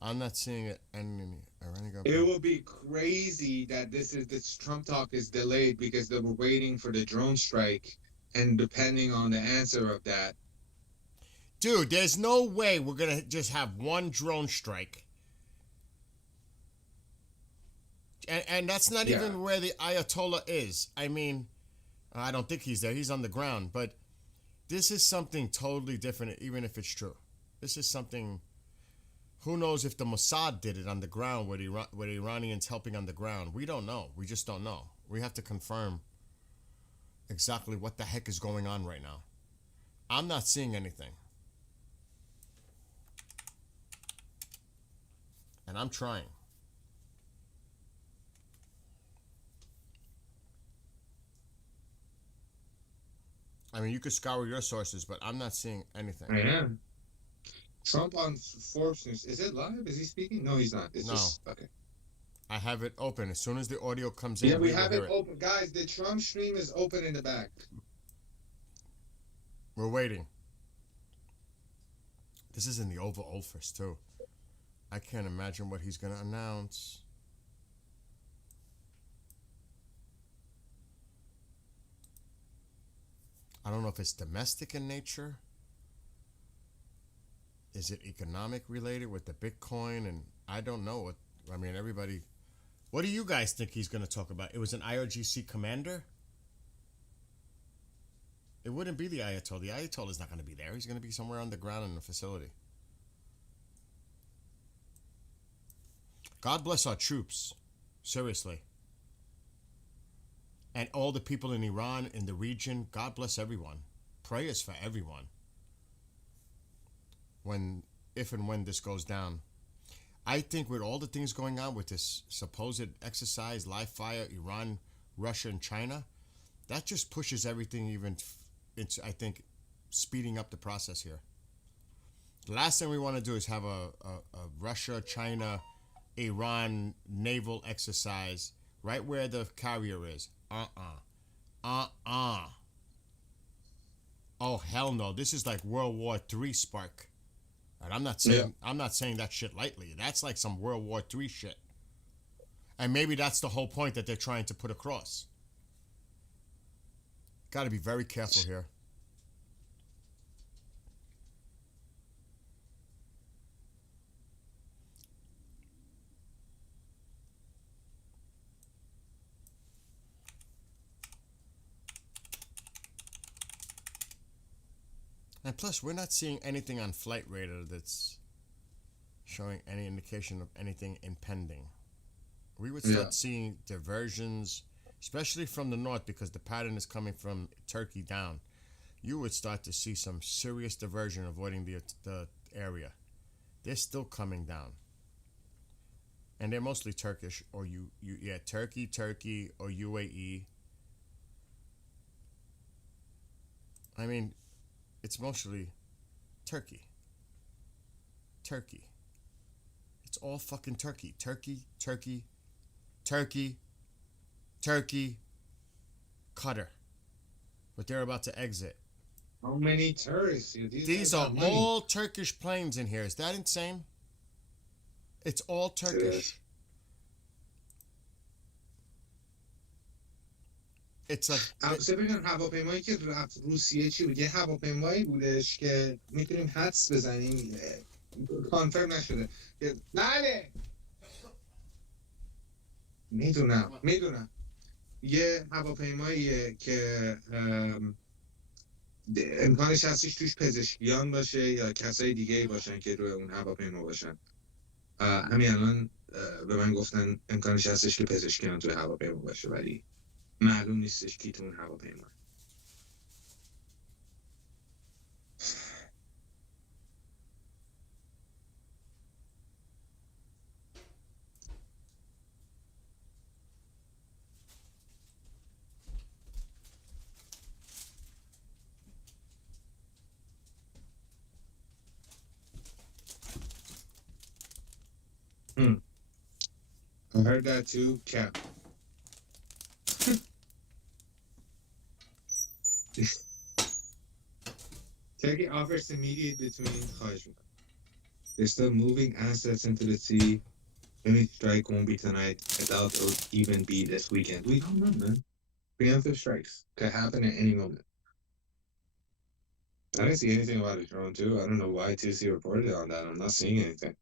I'm not seeing it. It will be crazy that this Trump talk is delayed because they were waiting for the drone strike, and depending on the answer of that. Dude, there's no way we're going to just have one drone strike. And that's not even where the Ayatollah is. I mean, I don't think he's there. He's on the ground. But this is something totally different, even if it's true. This is something... Who knows if the Mossad did it on the ground with Iranians helping on the ground? We don't know. We just don't know. We have to confirm exactly what the heck is going on right now. I'm not seeing anything. And I'm trying. I mean, you could scour your sources, but I'm not seeing anything. I am. Trump on Forbes News. Is it live? Is he speaking? No, he's not. It's No. just okay. I have it open. As soon as the audio comes in, Yeah, we will have hear it open, guys. The Trump stream is open in the back. We're waiting. This is in the Oval Office too. I can't imagine what he's going to announce. I don't know if it's domestic in nature. Is it economic related with the Bitcoin? And I don't know what, I mean, everybody, what do you guys think he's going to talk about? It was an IRGC commander? It wouldn't be the Ayatollah. The Ayatollah is not going to be there. He's going to be somewhere on the ground in the facility. God bless our troops. Seriously. And all the people in Iran, in the region, God bless everyone. Prayers for everyone. If and when this goes down. I think with all the things going on with this supposed exercise, live fire, Iran, Russia, and China, that just pushes everything even, it's, I think, speeding up the process here. The last thing we want to do is have a Russia, China, Iran naval exercise right where the carrier is. Oh, hell no. This is like World War III spark. And I'm not saying that shit lightly. That's like some World War III shit. And maybe that's the whole point that they're trying to put across. Got to be very careful here. And plus, we're not seeing anything on Flight Radar that's showing any indication of anything impending. We would start seeing diversions, especially from the north, because the pattern is coming from Turkey down. You would start to see some serious diversion avoiding the area. They're still coming down. And they're mostly Turkish, or Turkey, or UAE. I mean, it's mostly Turkey. It's all fucking Turkey. Turkey. Qatar. But they're about to exit. How many tourists? These are all Turkish planes in here. Is that insane? It's all Turkish. It's like البته ببینم هواپیمایی که رفت روسیه چی بود؟ یه هواپیمایی بودش که میتونیم حدس بزنیم، کانفرم نشده. بله میدونم یه هواپیماییه که امکانش هستش توش پزشکیان باشه یا کسای دیگه ای باشن که روی اون هواپیما باشن. همین الان به من گفتن امکانش هستش که پزشکیان توی هواپیما باشه، ولی معلوم نیستش کی تو اون هواپیما. I heard that too, Cap. Turkey offers immediate between Khajma. They're still moving assets into the sea. Any strike won't be tonight. I doubt it'll even be this weekend. We don't know, man. Preemptive strikes could happen at any moment. I didn't see anything about a drone too. I don't know why TC reported on that. I'm not seeing anything.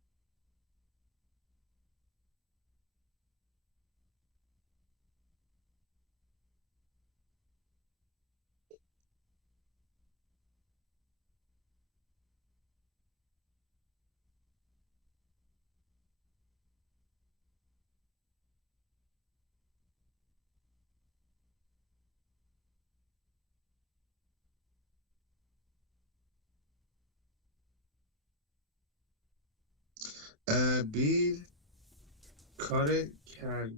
بیل کار کرد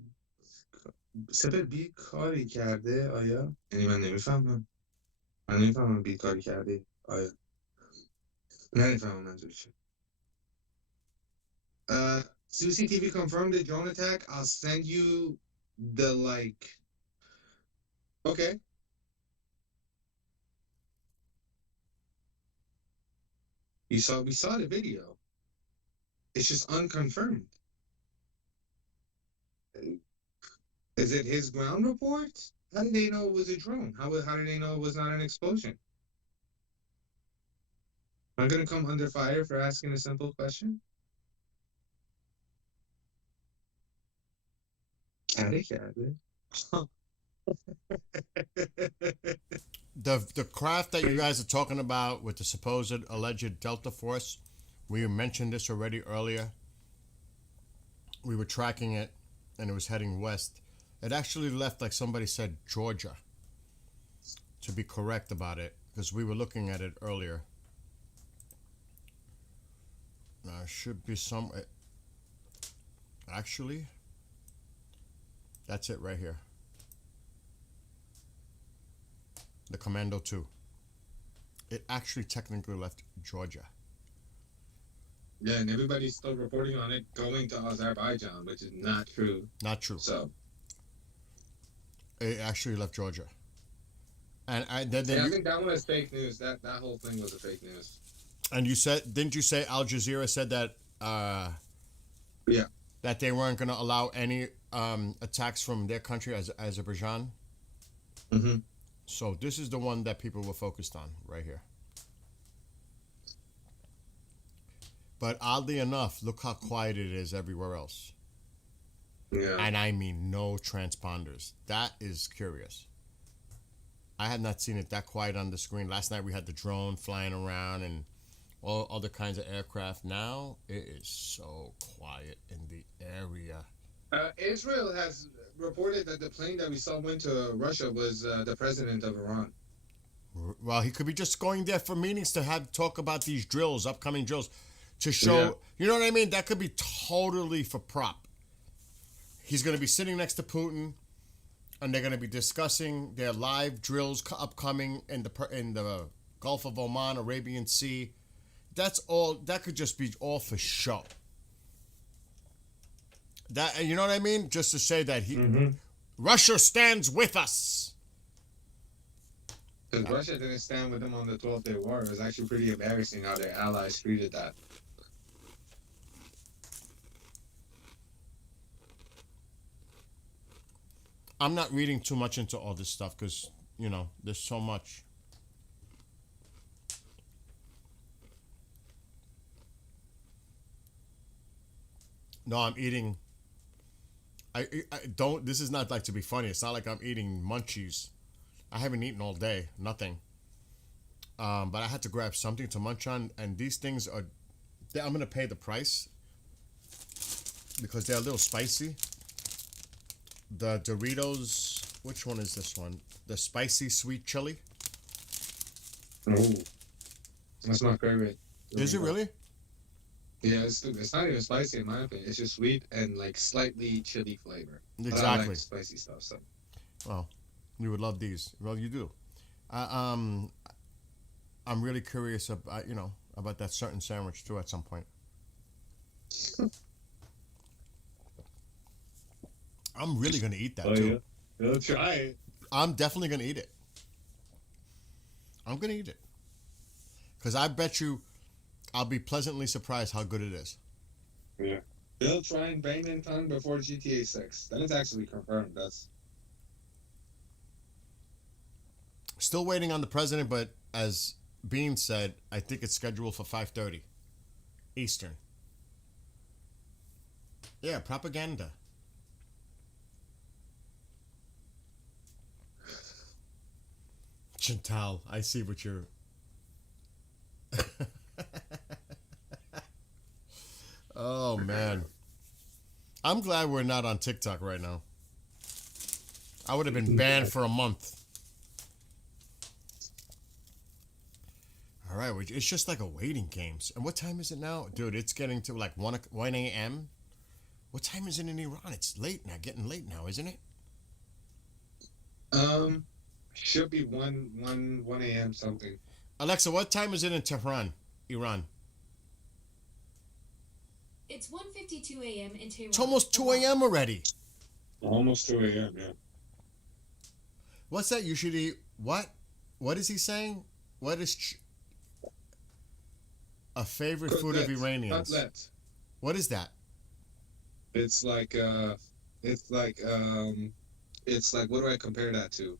سپر بیل کاری کرده آیا؟ یعنی من نمیفهمم بیل کاری کرده آیا؟ نمیفهمم منظور چیه. Susi TV confirmed the drone attack. I'll send you the like. Okay. We saw the video. It's just unconfirmed. Is it his ground reports? How did they know it was a drone? How did they know it was not an explosion? Am I gonna come under fire for asking a simple question? Caddy. The craft that you guys are talking about with the supposed alleged Delta Force, we mentioned this already earlier. We were tracking it, and it was heading west. It actually left, like somebody said, Georgia. To be correct about it, because we were looking at it earlier. Now, should be some. Actually, that's it right here. The Commando 2. It actually technically left Georgia. Yeah, and everybody's still reporting on it going to Azerbaijan, which is not true. Not true. So it actually left Georgia. And I think that one is fake news. That whole thing was a fake news. And you said, didn't you say Al Jazeera said that? Yeah. That they weren't going to allow any attacks from their country, as Azerbaijan. Mm-hmm. So this is the one that people were focused on right here. But oddly enough, look how quiet it is everywhere else. Yeah. And I mean no transponders. That is curious. I had not seen it that quiet on the screen. Last night we had the drone flying around and all other kinds of aircraft. Now it is so quiet in the area. Israel has reported that the plane that we saw went to Russia was the president of Iran. Well, he could be just going there for meetings to talk about these drills, upcoming drills, to show, you know what I mean? That could be totally for prop. He's going to be sitting next to Putin, and they're going to be discussing their live drills upcoming in the Gulf of Oman, Arabian Sea. That's all. That could just be all for show. That, you know what I mean? Just to say that Russia stands with us. Because Russia didn't stand with them on the 12th Day War. It was actually pretty embarrassing how their allies treated that. I'm not reading too much into all this stuff because, you know, there's so much. No, I'm eating. I don't. This is not like to be funny. It's not like I'm eating munchies. I haven't eaten all day. Nothing. But I had to grab something to munch on, and these things are. I'm gonna pay the price because they're a little spicy. The Doritos. Which one is this one? The spicy sweet chili. Oh, that's my favorite. Is it really? Yeah, it's not even spicy in my opinion. It's just sweet and like slightly chili flavor. Exactly. I like spicy stuff. So. Well, you would love these. Well, you do. I'm really curious about about that certain sandwich too at some point. I'm really gonna eat that too. Yeah. You'll try it. I'm definitely gonna eat it. I'm gonna eat it because I bet you I'll be pleasantly surprised how good it is. Yeah. They'll try and bang in tongue before GTA 6. Then it's actually confirmed. That's still waiting on the president, but as Bean said, I think it's scheduled for 5:30 Eastern. Yeah, propaganda. Chantal, I see what you're. Oh man, I'm glad we're not on TikTok right now. I would have been banned for a month. All right, it's just like a waiting game. And what time is it now, dude? It's getting to like 1 a.m. What time is it in Iran? It's late now, getting late now, isn't it? Should be 1 a.m. something. Alexa, what time is it in Tehran, Iran? It's 1:52 a.m. in Tehran. It's almost 2 a.m. already. Almost 2 a.m. Yeah. What's that? Usually, what? What is he saying? What is a favorite food of Cutlet. Iranians? Cutlet. What is that? It's like what do I compare that to?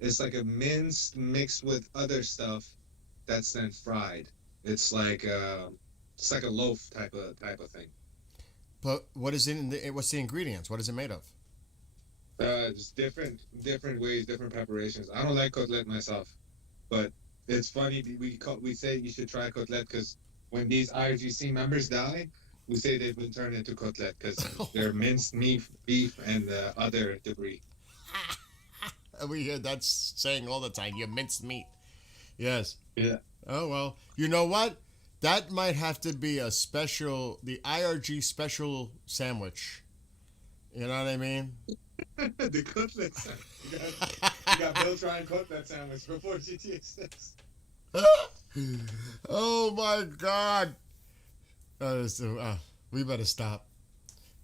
It's like a mince mixed with other stuff that's then fried. It's like a loaf type of thing. But what is in the? What's the ingredients? What is it made of? Just different ways, different preparations. I don't like cutlet myself, but it's funny. We say you should try cutlet because when these IRGC members die, we say they've been turned into cutlet because they're minced meat, beef, and other debris. We hear that saying all the time. You minced meat. Yes. Yeah. Oh well. You know what? That might have to be the IRG special sandwich. You know what I mean? The cutlet sandwich. You got Bill trying cutlet sandwich before GTA 6. Oh my God. We better stop.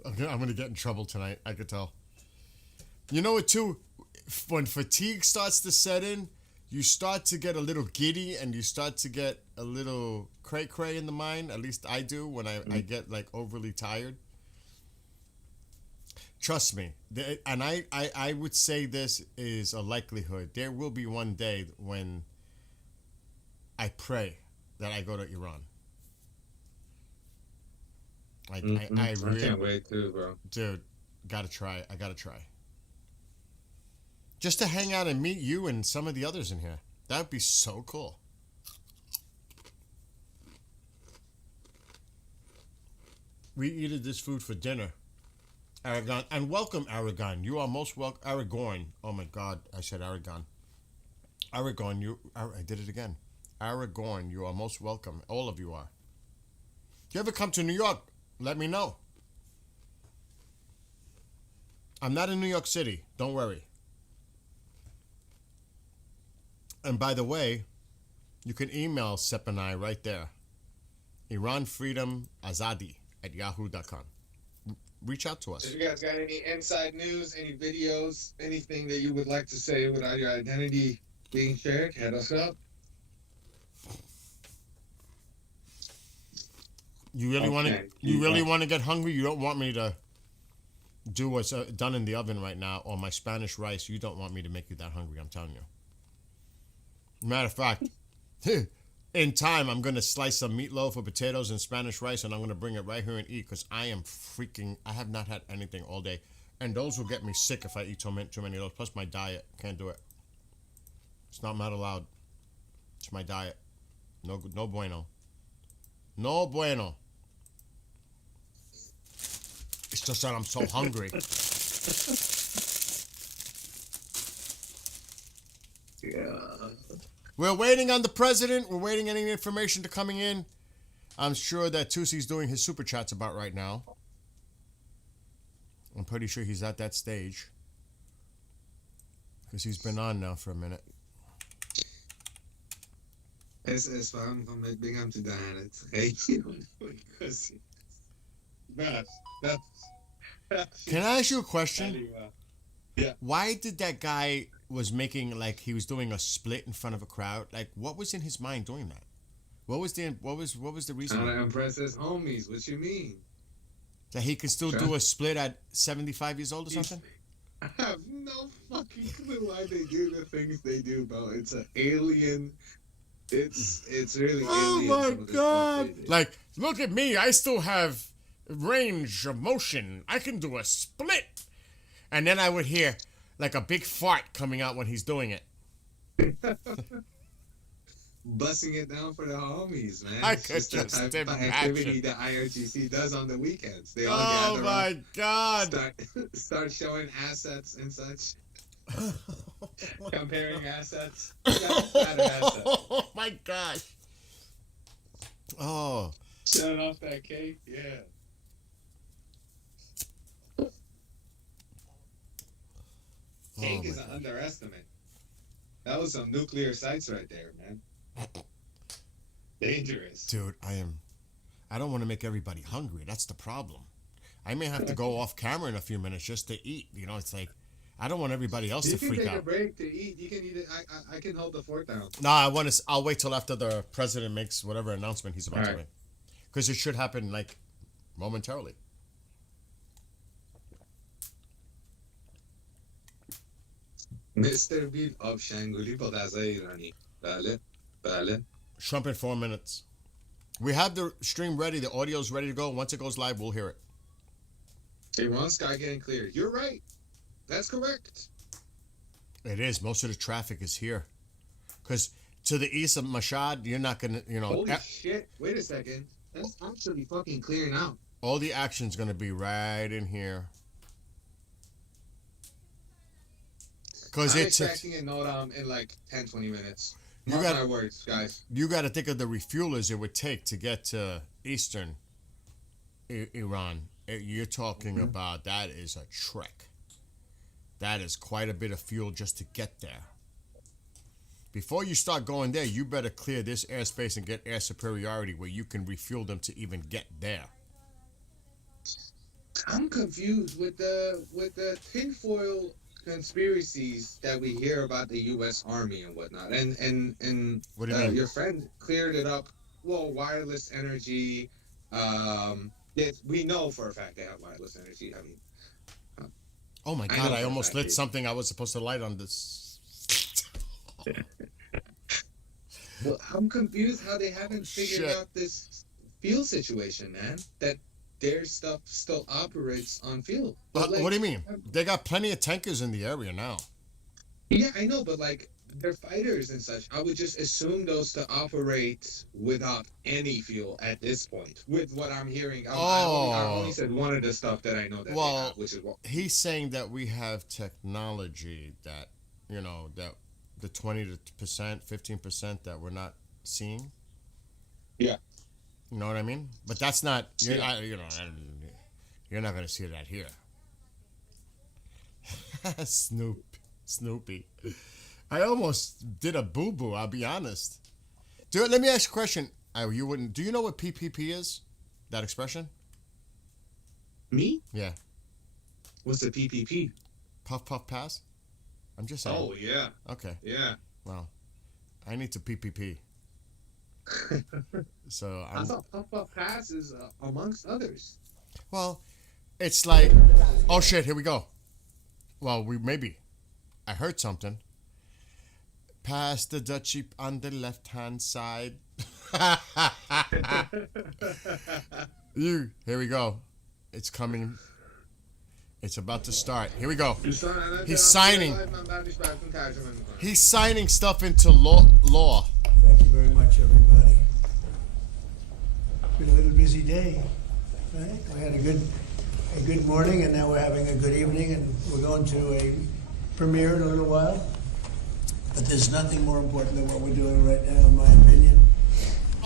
I'm going to get in trouble tonight. I could tell. You know what, too? When fatigue starts to set in, you start to get a little giddy and you start to get a little cray-cray in the mind. At least I do when I get like overly tired. Trust me. And I would say this is a likelihood. There will be one day when I pray that I go to Iran. I really can't wait too, bro. Dude, gotta try. I gotta try. Just to hang out and meet you and some of the others in here. That would be so cool. We eated this food for dinner. Aragon. And welcome, Aragon. You are most welcome. Aragorn. Oh my God, I said Aragon. Aragorn, I did it again. Aragorn, you are most welcome. All of you are. If you ever come to New York, let me know. I'm not in New York City. Don't worry. And by the way, you can email Sep and I right there. IranFreedomAzadi@yahoo.com. Reach out to us. If you guys got any inside news, any videos, anything that you would like to say without your identity being shared, hit us up. You really want to? You really want to get hungry? You don't want me to do what's done in the oven right now, or my Spanish rice? You don't want me to make you that hungry? I'm telling you. Matter of fact, in time, I'm gonna slice some meatloaf or potatoes and Spanish rice, and I'm gonna bring it right here and eat because I am freaking. I have not had anything all day, and those will get me sick if I eat too many of those. Plus, my diet can't do it. It's not allowed. It's my diet. No bueno. No bueno. It's just that I'm so hungry. Yeah. We're waiting on the president. We're waiting any information to coming in. I'm sure that Tusi's doing his super chats about right now. I'm pretty sure he's at that stage. Because he's been on now for a minute. Es war mit Bingham zu dahin. It's because Can I ask you a question? Anyway. Yeah. Why did that guy was making like he was doing a split in front of a crowd? Like, what was in his mind doing that? What was the reason? Trying to impress his homies. What you mean? That he can still do a split at 75 years old or something? I have no fucking clue why they do the things they do, bro. It's an alien. It's really Oh alien. my some of the stuff God! they do. Like, look at me. I still have range of motion. I can do a split. And then I would hear like a big fart coming out when he's doing it. Busting it down for the homies, man. I It's could just the just type of imagine. activity that IRGC does on the weekends. They all Oh gather my up, God! start showing assets and such. Comparing assets. Better assets. Oh my gosh! Oh. Shut off that cake, yeah. Cake is an underestimate. That was some nuclear sites right there, man. Dangerous. Dude, I don't want to make everybody hungry. That's the problem. I may have to go off camera in a few minutes just to eat. You know, it's like, I don't want everybody else You to can freak take a out. break to eat. You can eat it. I can hold the fort down. No, I'll wait till after the president makes whatever announcement he's about to Alright. make. Because it should happen, like, momentarily. مستر بیل آبشنگولی با غذای ایرانی. بله. بله. Trump in 4 minutes. We have the stream ready. The audio's ready to go. Once it goes live, we'll hear it. Iran sky getting cleared. You're right. That's correct. It is. Most of the traffic is here. Because to the east of Mashhad, you're not going to, you know, Holy shit. Wait a second. That's actually fucking clearing out. all the action's going to be right in here. Because I'm it's expecting a no in like 10, 20 minutes. You Mark got- my words, guys. you got to think of the refuelers it would take to get to eastern Iran. You're talking about that is a trek. That is quite a bit of fuel just to get there. Before you start going there, you better clear this airspace and get air superiority where you can refuel them to even get there. I'm confused with the tinfoil conspiracies that we hear about the U.S. Army and whatnot. And What do you mean? Your friend cleared it up. Well, wireless energy. Yes, we know for a fact they have wireless energy. I mean, Oh my I God, know I for a almost fact lit they- something I was supposed to light on this. well, I'm confused how they haven't figured Shit. out this fuel situation, man. That their stuff still operates on fuel. But, What do you mean? They got plenty of tankers in the area now. Yeah, I know, but like they're fighters and such. I would just assume those to operate without any fuel at this point. With what I'm hearing, I only said one of the stuff that I know that they Well, have, which is what. he's saying that we have technology that, you know, that the 20%, 15% that we're not seeing. Yeah. You know what I mean? But that's not, you're, Yeah. you're not going to see that here. Snoopy. I almost did a boo-boo, I'll be honest. Let me ask you a question. You wouldn't. Do you know what PPP is? That expression? Me? Yeah. What's the PPP? Puff, puff, pass? I'm just saying. Oh yeah. Okay. Yeah. Well, I need to PPP. So I I'm. thought Puff Puff Pass is amongst others. Well, it's like, oh shit, here we go. Well, maybe. I heard something. Pass the Dutchie on the left-hand side. Here we go. It's coming. It's about to start. Here we go. He's signing. He's signing stuff into law. Thank you very much, everybody. Been a little busy day, right? We had a good morning, and now we're having a good evening, and we're going to a premiere in a little while. But there's nothing more important than what we're doing right now, in my opinion.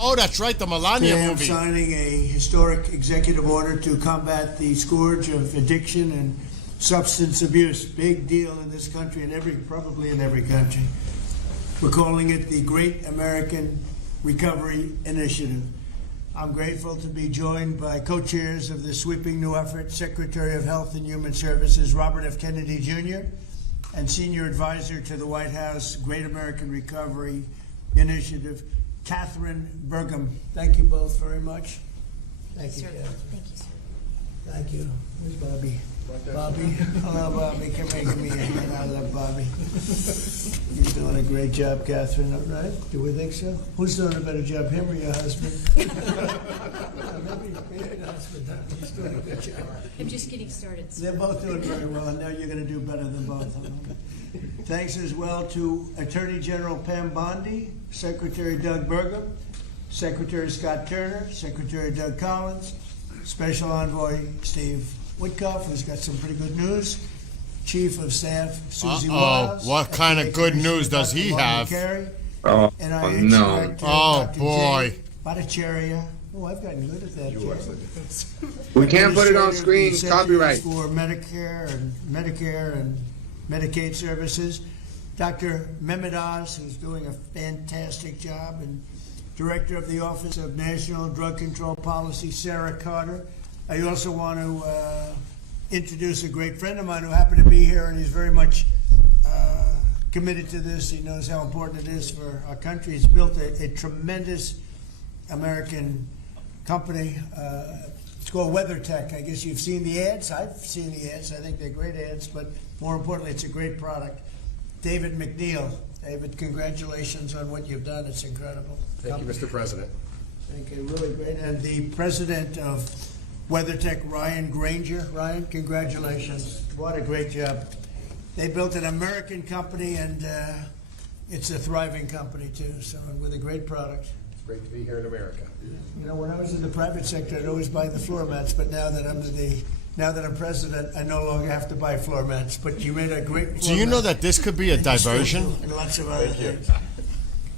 Oh, that's right, the Melania Today I'm movie. signing a historic executive order to combat the scourge of addiction and substance abuse. Big deal in this country and probably in every country. We're calling it the Great American Recovery Initiative. I'm grateful to be joined by co-chairs of this sweeping new effort, Secretary of Health and Human Services Robert F. Kennedy Jr., and Senior Advisor to the White House Great American Recovery Initiative, Catherine Burgum. Thank you both very much. Thank you, Catherine. Thank you, sir. Thank you. Where's Bobby? Bobby? Hello, Bobby. Come here, give me a hand. I love Bobby. You're doing a great job, Catherine, all right? Do we think so? Who's doing a better job, him or your husband? Maybe your husband. He's doing a good job. I'm just getting started, sir. They're both doing very well, and now you're going to do better than both of them. Thanks as well to Attorney General Pam Bondi, Secretary Doug Burgum, Secretary Scott Turner, Secretary Doug Collins, Special Envoy Steve Witkoff, who's got some pretty good news, Chief of Staff Susie Wiles. What kind of good news does he have? Oh, NIH no. Director Oh, Dr. boy. Jay Bhattacharya. Oh, I've gotten good at that. Jay. We can't put it on Administrator of the screen. Centers Copyright. For Medicare and Medicaid services. Dr. Mehmet Oz, who's doing a fantastic job, and Director of the Office of National Drug Control Policy, Sarah Carter. I also want to introduce a great friend of mine who happened to be here, and he's very much committed to this. He knows how important it is for our country. He's built a tremendous American company. It's called WeatherTech. I guess you've seen the ads. I've seen the ads. I think they're great ads, but more importantly, it's a great product. David McNeil. David, congratulations on what you've done. It's incredible. Thank you, Mr. President. Thank you. Really great. And the president of WeatherTech, Ryan Granger. Ryan, congratulations. What a great job. They built an American company, and it's a thriving company, too, so with a great product. It's great to be here in America. You know, when I was in the private sector, I'd always buy the floor mats, but now that I'm president, I no longer have to buy floor mats. But you made a great Do you know that this could be a diversion? And lots of other things.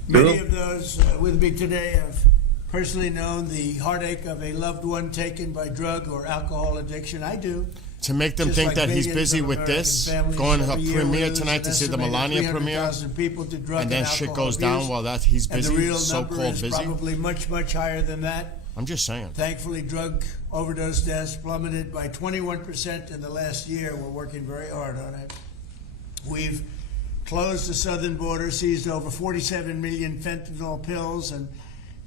Many of those with me today have personally known the heartache of a loved one taken by drug or alcohol addiction. I do. To make them Just think like that he's millions busy of with American this, families going to her every year premiere lose tonight an to see the estimated Melania premiere, 300,000 people to drug and then shit alcohol goes down abuse. while that he's And the busy, real so-called number is busy. probably much, much higher than that. I'm just saying. Thankfully, drug overdose deaths plummeted by 21% in the last year. We're working very hard on it. We've closed the southern border, seized over 47 million fentanyl pills and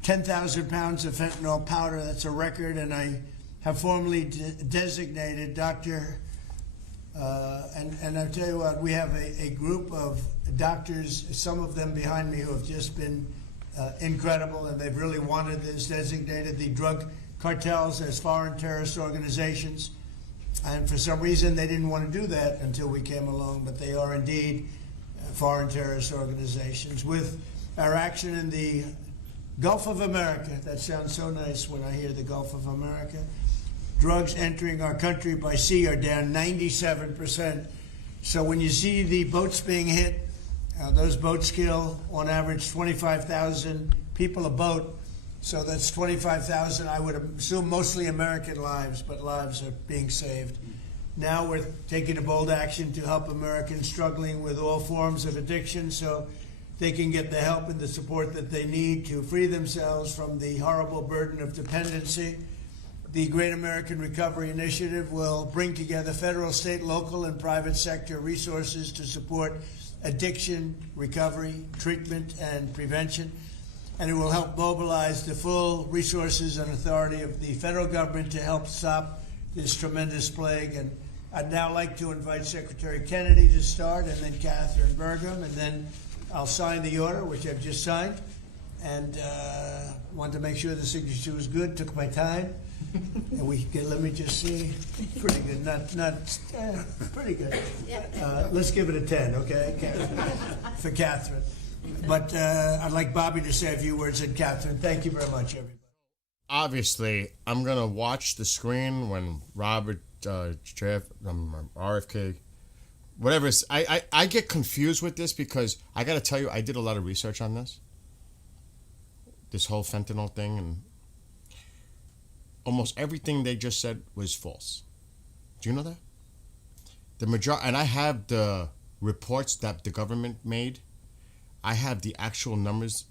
10,000 pounds of fentanyl powder. That's a record, and I have formally designated Dr. And I'll tell you what, we have a group of doctors, some of them behind me, who have just been incredible, and they've really wanted this designated the drug cartels as foreign terrorist organizations. And for some reason, they didn't want to do that until we came along, but they are indeed foreign terrorist organizations. With our action in the Gulf of America, that sounds so nice when I hear the Gulf of America, drugs entering our country by sea are down 97%. So when you see the boats being hit, those boats kill on average 25,000 people a boat. So that's 25,000, I would assume mostly American lives, but lives are being saved. Now we're taking a bold action to help Americans struggling with all forms of addiction so they can get the help and the support that they need to free themselves from the horrible burden of dependency. The Great American Recovery Initiative will bring together federal, state, local, and private sector resources to support addiction, recovery, treatment, and prevention. And it will help mobilize the full resources and authority of the federal government to help stop this tremendous plague. And I'd now like to invite Secretary Kennedy to start, and then Catherine Burgum, and then I'll sign the order, which I've just signed. And wanted to make sure the signature was good, took my time. And we get, let me just see, pretty good, pretty good. Let's give it a 10, okay, Catherine, for Catherine. But I'd like Bobby to say a few words, and Catherine, thank you very much, everybody. Obviously, I'm going to watch the screen when Robert, RFK, whatever. I get confused with this because I got to tell you, I did a lot of research on this whole fentanyl thing, and almost everything they just said was false. Do you know that? The majority, and I have the reports that the government made. I have the actual numbers.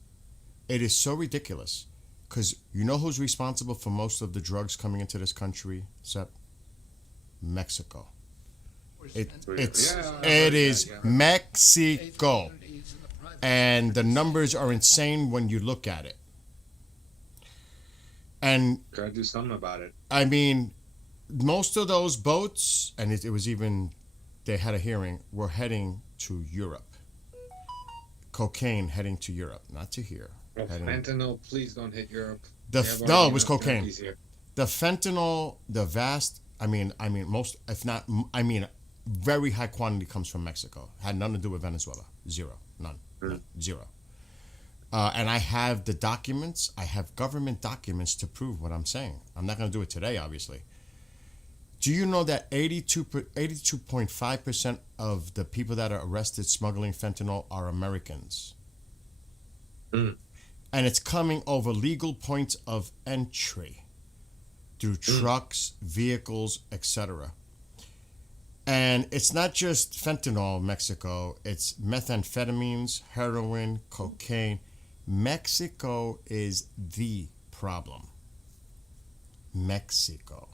It is so ridiculous because you know who's responsible for most of the drugs coming into this country, Sep? Mexico. It is Mexico. And the numbers are insane when you look at it. And Gotta do something about it. I mean, most of those boats, and it was even, they had a hearing, were heading to Europe. Cocaine heading to Europe, not to here. Fentanyl, please don't hit Europe. No, it was cocaine. The fentanyl, the vast, most, if not, very high quantity comes from Mexico. Had nothing to do with Venezuela. Zero. None. Zero. And I have the documents. I have government documents to prove what I'm saying. I'm not going to do it today, obviously. Do you know that 82.5% of the people that are arrested smuggling fentanyl are Americans? And it's coming over legal points of entry through trucks, vehicles, etc. And it's not just fentanyl, Mexico. It's methamphetamines, heroin, cocaine, Mexico is the problem. Mexico.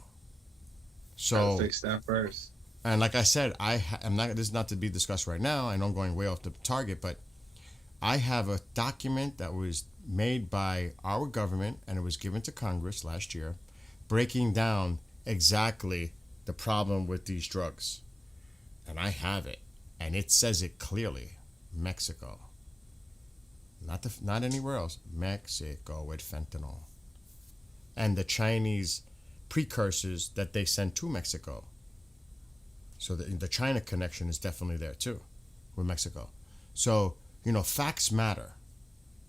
So Gotta fix that first. And like I said, I'm not. This is not to be discussed right now. I know I'm going way off the target, but I have a document that was made by our government and it was given to Congress last year, breaking down exactly the problem with these drugs. And I have it, and it says it clearly. Mexico. Not anywhere else. Mexico with fentanyl. And the Chinese precursors that they send to Mexico. So the China connection is definitely there too with Mexico. So, facts matter.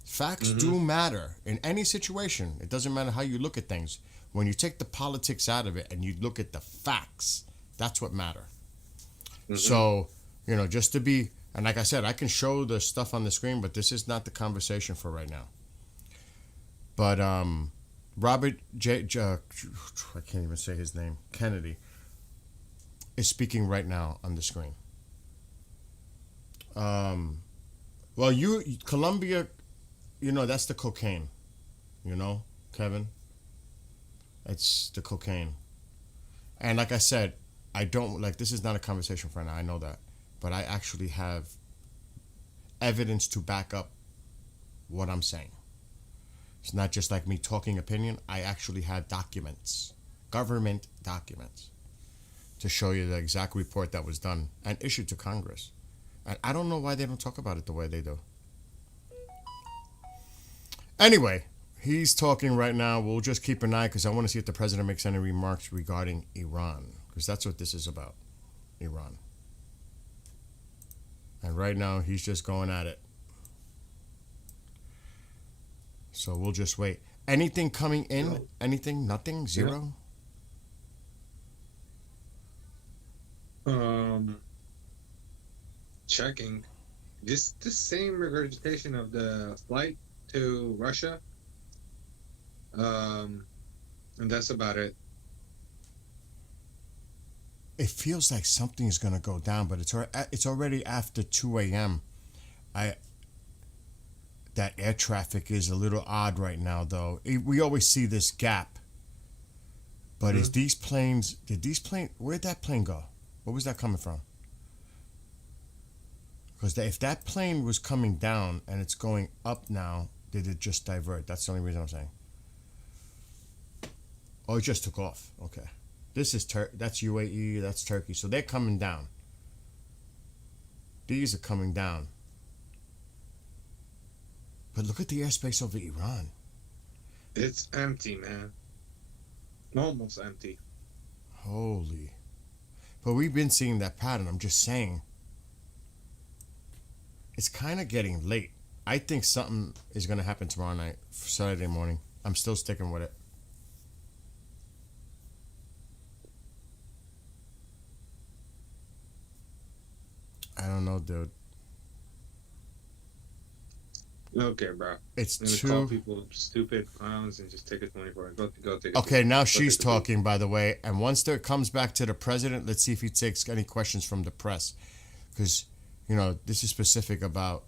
Facts do matter in any situation. It doesn't matter how you look at things. When you take the politics out of it and you look at the facts, that's what matter. So, just to be, and like I said, I can show the stuff on the screen, but this is not the conversation for right now. But Robert I can't even say his name, Kennedy, is speaking right now on the screen. Colombia, that's the cocaine, Kevin. It's the cocaine. And like I said, this is not a conversation for now, I know that. But I actually have evidence to back up what I'm saying. It's not just like me talking opinion. I actually have documents, government documents, to show you the exact report that was done and issued to Congress. And I don't know why they don't talk about it the way they do. Anyway, he's talking right now. We'll just keep an eye because I want to see if the president makes any remarks regarding Iran, because that's what this is about, Iran. And right now, he's just going at it. So we'll just wait. Anything coming in? Anything? Nothing? Zero? Checking. This same regurgitation of the flight to Russia. And that's about it. It feels like something is going to go down, but it's already after 2 a.m. That air traffic is a little odd right now, though. We always see this gap. But where'd that plane go? Where was that coming from? Because if that plane was coming down and it's going up now, did it just divert? That's the only reason I'm saying. Oh, it just took off. Okay. This is that's UAE, that's Turkey. So they're coming down. These are coming down. But look at the airspace over Iran. It's empty, man. Almost empty. Holy. But we've been seeing that pattern. I'm just saying. It's kind of getting late. I think something is going to happen tomorrow night, Saturday morning. I'm still sticking with it. I don't know, dude. Okay, bro. It's I'm gonna too. call people stupid clowns and just take his money for it. Go take it. Okay, now Go she's take it. talking, by the way. And once it comes back to the president, let's see if he takes any questions from the press. Because, this is specific about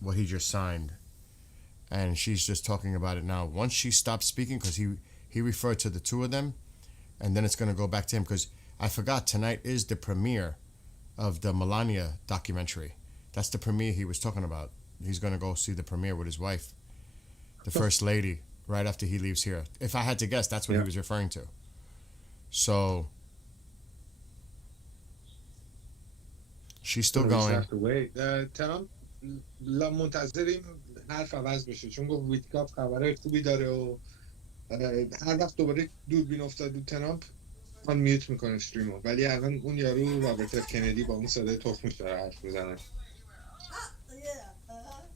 what he just signed. And she's just talking about it now. Once she stops speaking, because he referred to the two of them, and then it's going to go back to him. Because I forgot, tonight is the premiere of the Melania documentary. That's the premiere he was talking about. He's going to go see the premiere with his wife, the first lady, right after he leaves here. If I had to guess, that's what he was referring to. So she's still We just going. have to wait. تمام منتظریم حرف عوض بشه چون گفت ویتکاف خبرهای خوبی داره و هر وقت دوباره دوربین افتاد دو ترامپ من میوت میکنه استریمو ولی الان اون یارو رابرت اف کندی با اون صدای تخمش داره حرف میزنه.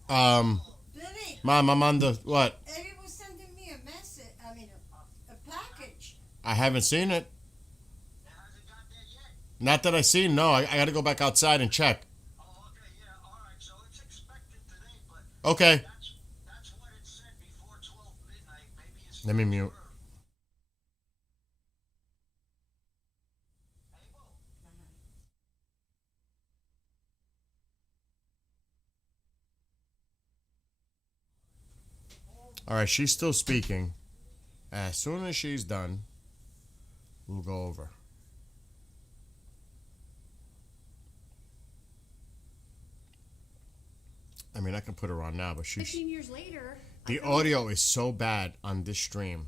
Mom, I'm on the what? Eddie was sending me a message. A package. I haven't seen it. Not that I seen. No, I got to go back outside and check. Okay. Let me mute. All right, she's still speaking. As soon as she's done, we'll go over. I mean, I can put her on now, but 15 years later. the audio is so bad on this stream.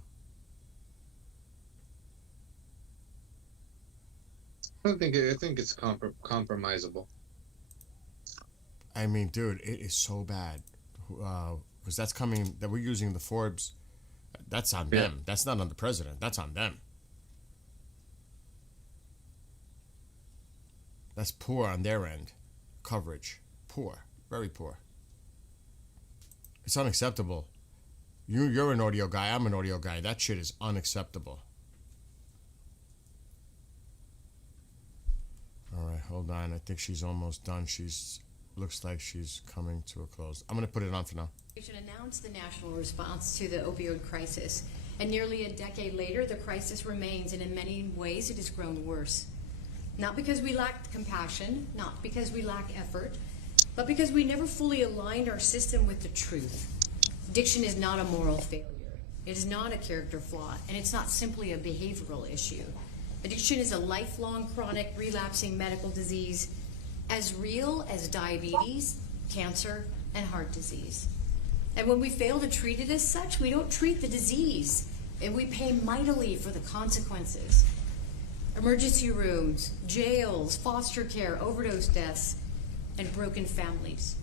I think it's compromisable. I mean, dude, it is so bad. Because that's coming, that we're using the Forbes. That's on them. That's not on the president. That's on them. That's poor on their end. Coverage. Poor. Very poor. It's unacceptable. You're an audio guy. I'm an audio guy. That shit is unacceptable. All right, hold on. I think she's almost done. Looks like she's coming to a close. I'm going to put it on for now. We should announce the national response to the opioid crisis. And nearly a decade later, the crisis remains, and in many ways, it has grown worse. Not because we lacked compassion, not because we lack effort, but because we never fully aligned our system with the truth. Addiction is not a moral failure. It is not a character flaw, and it's not simply a behavioral issue. Addiction is a lifelong, chronic, relapsing medical disease, as real as diabetes, cancer, and heart disease. And when we fail to treat it as such, we don't treat the disease, and we pay mightily for the consequences. Emergency rooms, jails, foster care, overdose deaths, and broken families.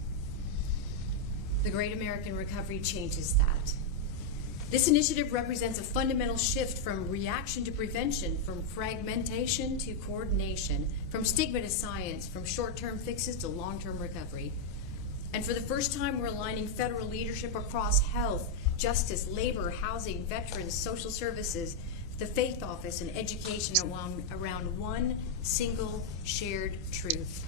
The Great American Recovery changes that. This initiative represents a fundamental shift from reaction to prevention, from fragmentation to coordination, from stigma to science, from short-term fixes to long-term recovery. And for the first time, we're aligning federal leadership across health, justice, labor, housing, veterans, social services, the faith office, and education around one single shared truth.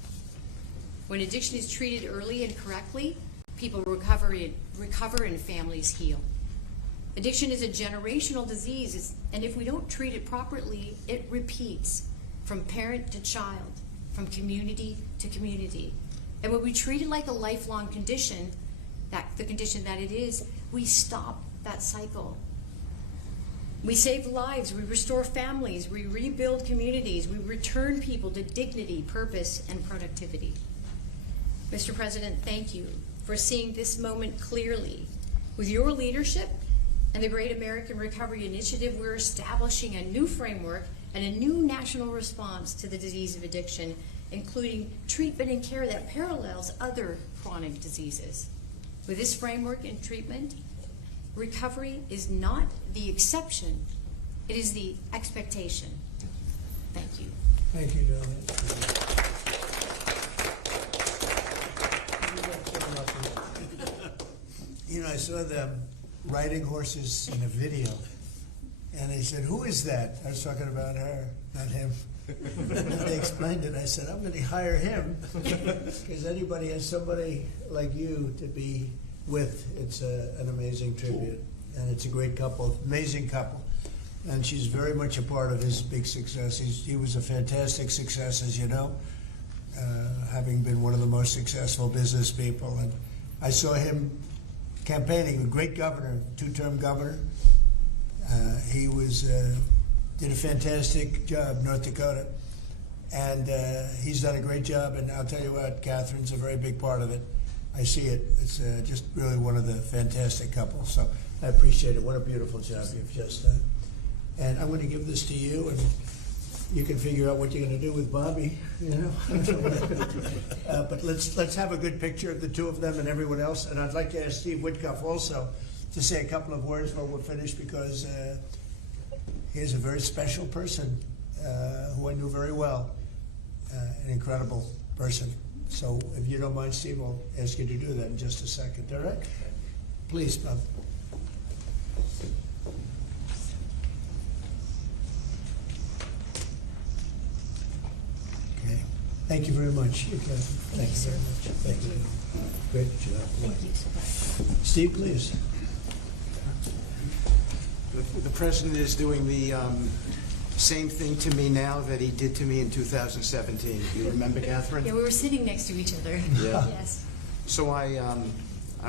When addiction is treated early and correctly, people recover and families heal. Addiction is a generational disease, and if we don't treat it properly, it repeats from parent to child, from community to community. And when we treat it like a lifelong condition, the condition that it is, we stop that cycle. We save lives, we restore families, we rebuild communities, we return people to dignity, purpose, and productivity. Mr. President, thank you for seeing this moment clearly. With your leadership and the Great American Recovery Initiative, we're establishing a new framework and a new national response to the disease of addiction, including treatment and care that parallels other chronic diseases. With this framework and treatment, recovery is not the exception, it is the expectation. Thank you. Thank you, Donna. You know, I saw them riding horses in a video, and they said, "Who is that?" I was talking about her, not him. And they explained it. I said, "I'm going to hire him because anybody has somebody like you to be with. It's an amazing tribute, and it's a great couple, amazing couple." And she's very much a part of his big success. He was a fantastic success, as you know, having been one of the most successful business people. And I saw him campaigning, a great governor, two-term governor. He did a fantastic job, North Dakota. And he's done a great job, and I'll tell you what, Catherine's a very big part of it. I see it. It's just really one of the fantastic couples. So I appreciate it. What a beautiful job you've just done. And I'm going to give this to you, and you can figure out what you're going to do with Bobby, you know. But let's have a good picture of the two of them and everyone else. And I'd like to ask Steve Whitcuff also to say a couple of words before we're finished, because he's a very special person who I knew very well, an incredible person. So if you don't mind, Steve, I'll ask you to do that in just a second, all right? Please, Bob. Thank you very much. Thank you very much. Thank you. Great job. Thank you so much. Steve, please. The president is doing the same thing to me now that he did to me in 2017. Do you remember, Catherine? Yeah, we were sitting next to each other. Yeah. Yes. So I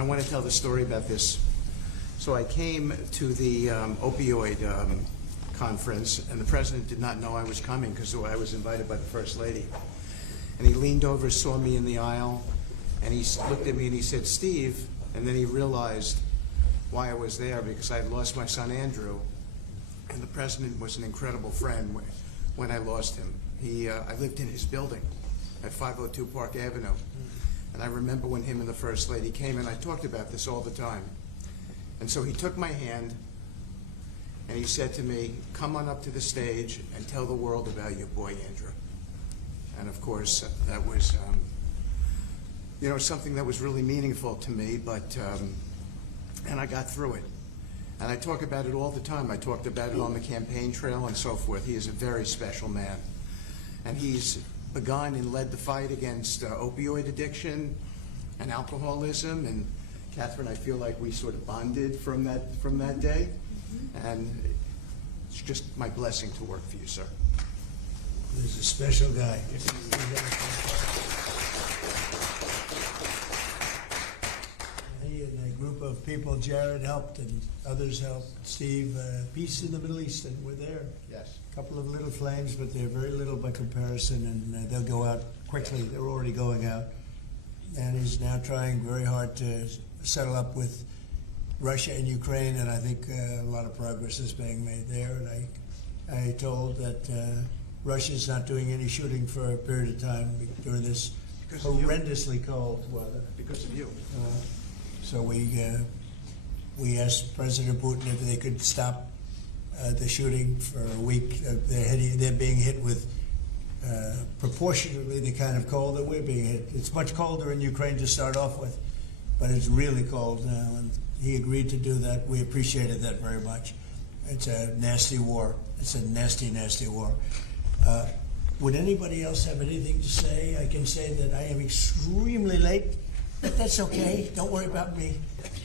want to tell the story about this So I came to the opioid conference, and the president did not know I was coming because I was invited by the First Lady. And he leaned over, saw me in the aisle, and he looked at me and he said, "Steve," and then he realized why I was there, because I had lost my son Andrew, and the president was an incredible friend when I lost him. I lived in his building at 502 Park Avenue, and I remember when him and the First Lady came, and I talked about this all the time. And so he took my hand, and he said to me, "Come on up to the stage and tell the world about your boy Andrew." And of course, that was, something that was really meaningful to me, but, and I got through it. And I talk about it all the time. I talked about it on the campaign trail and so forth. He is a very special man. And he's begun and led the fight against opioid addiction and alcoholism. And Catherine, I feel like we sort of bonded from that day. And it's just my blessing to work for you, sir. He's a special guy. He and a group of people, Jared helped and others helped. Steve, peace in the Middle East, and we're there. Yes. A couple of little flames, but they're very little by comparison, and they'll go out quickly. They're already going out. And he's now trying very hard to settle up with Russia and Ukraine, and I think a lot of progress is being made there. And I told that Russia's not doing any shooting for a period of time during this horrendously cold weather. Because of you. So we asked President Putin if they could stop the shooting for a week. They're being hit with proportionately the kind of cold that we're being hit. It's much colder in Ukraine to start off with, but it's really cold now, and he agreed to do that. We appreciated that very much. It's a nasty war. It's a nasty, nasty war. Would anybody else have anything to say? I can say that I am extremely late, but that's okay. Don't worry about me.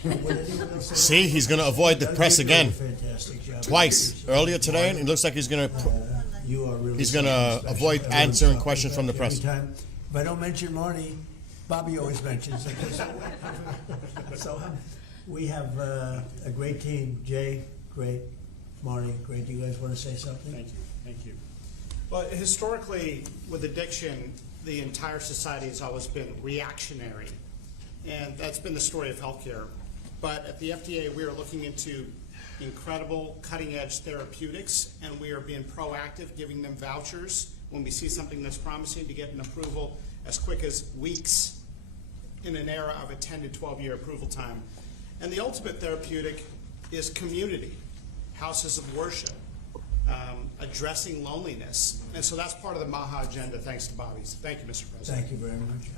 Would anyone else say See, he's going to avoid the press again. Fantastic job. Twice. Earlier today, and it looks like he's going to avoid answering questions from the press. Every time. If I don't mention Marnie, Bobby always mentions it. So we have a great team. Jay, great. Marnie, great. Do you guys want to say something? Thank you. Thank you. Well, historically, with addiction, the entire society has always been reactionary. And that's been the story of healthcare. But at the FDA, we are looking into incredible cutting-edge therapeutics, and we are being proactive, giving them vouchers when we see something that's promising to get an approval as quick as weeks in an era of a 10 to 12-year approval time. And the ultimate therapeutic is community, houses of worship, addressing loneliness. And so that's part of the MAHA agenda, thanks to Bobby's. Thank you, Mr. President. Thank you very much.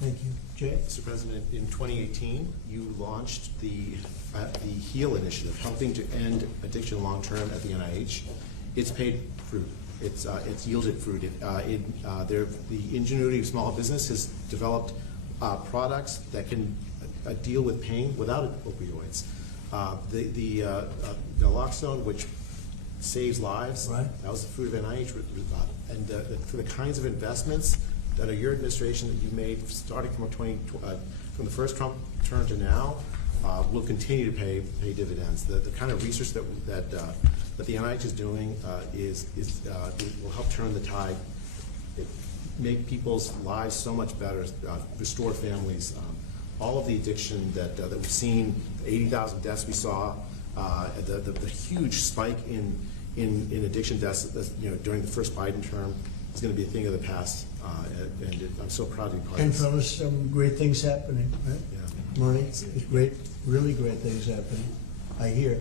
Thank you. Jay? Mr. President, in 2018, you launched the HEAL initiative, helping to end addiction long-term at the NIH. It's paid fruit. It's yielded fruit. The ingenuity of small business has developed products that can deal with pain without opioids. The naloxone, which saves lives, right. That was the fruit of NIH. And for the kinds of investments that are your administration that you made starting from from the first Trump term to now, will continue to pay dividends. The kind of research that the NIH is doing will help turn the tide, make people's lives so much better, restore families. All of the addiction that we've seen, 80,000 deaths we saw, the huge spike in addiction deaths during the first Biden term is going to be a thing of the past, and I'm so proud to be part of And this. fellas, some great things happening, right? Yeah. Marnie, it's great, really great things happening, I hear.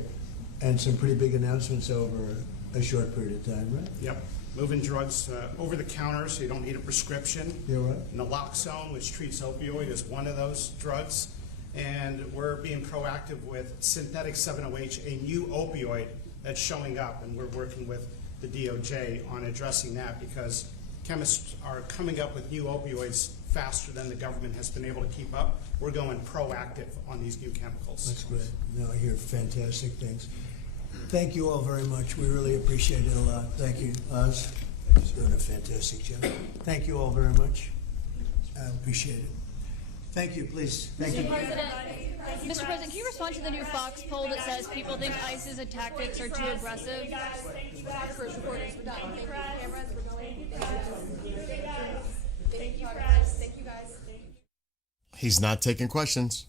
And some pretty big announcements over a short period of time, right? Yep. Moving drugs over the counter so you don't need a prescription. Yeah, right. Naloxone, which treats opioid, is one of those drugs. And we're being proactive with synthetic 7-OH, a new opioid that's showing up, and we're working with the DOJ on addressing that because chemists are coming up with new opioids faster than the government has been able to keep up. We're going proactive on these new chemicals. That's great. No, I hear fantastic things. Thank you all very much. We really appreciate it a lot. Thank you, Oz. You're doing a fantastic job. Thank you all very much. I appreciate it. Thank you, please. Thank you. Mr. President, can you respond to the new Fox poll that says people think ISIS's tactics are too aggressive? First reporters, we're done. Thank you, cameras. We're going. Thank you, press. Thank you, guys. He's not taking questions.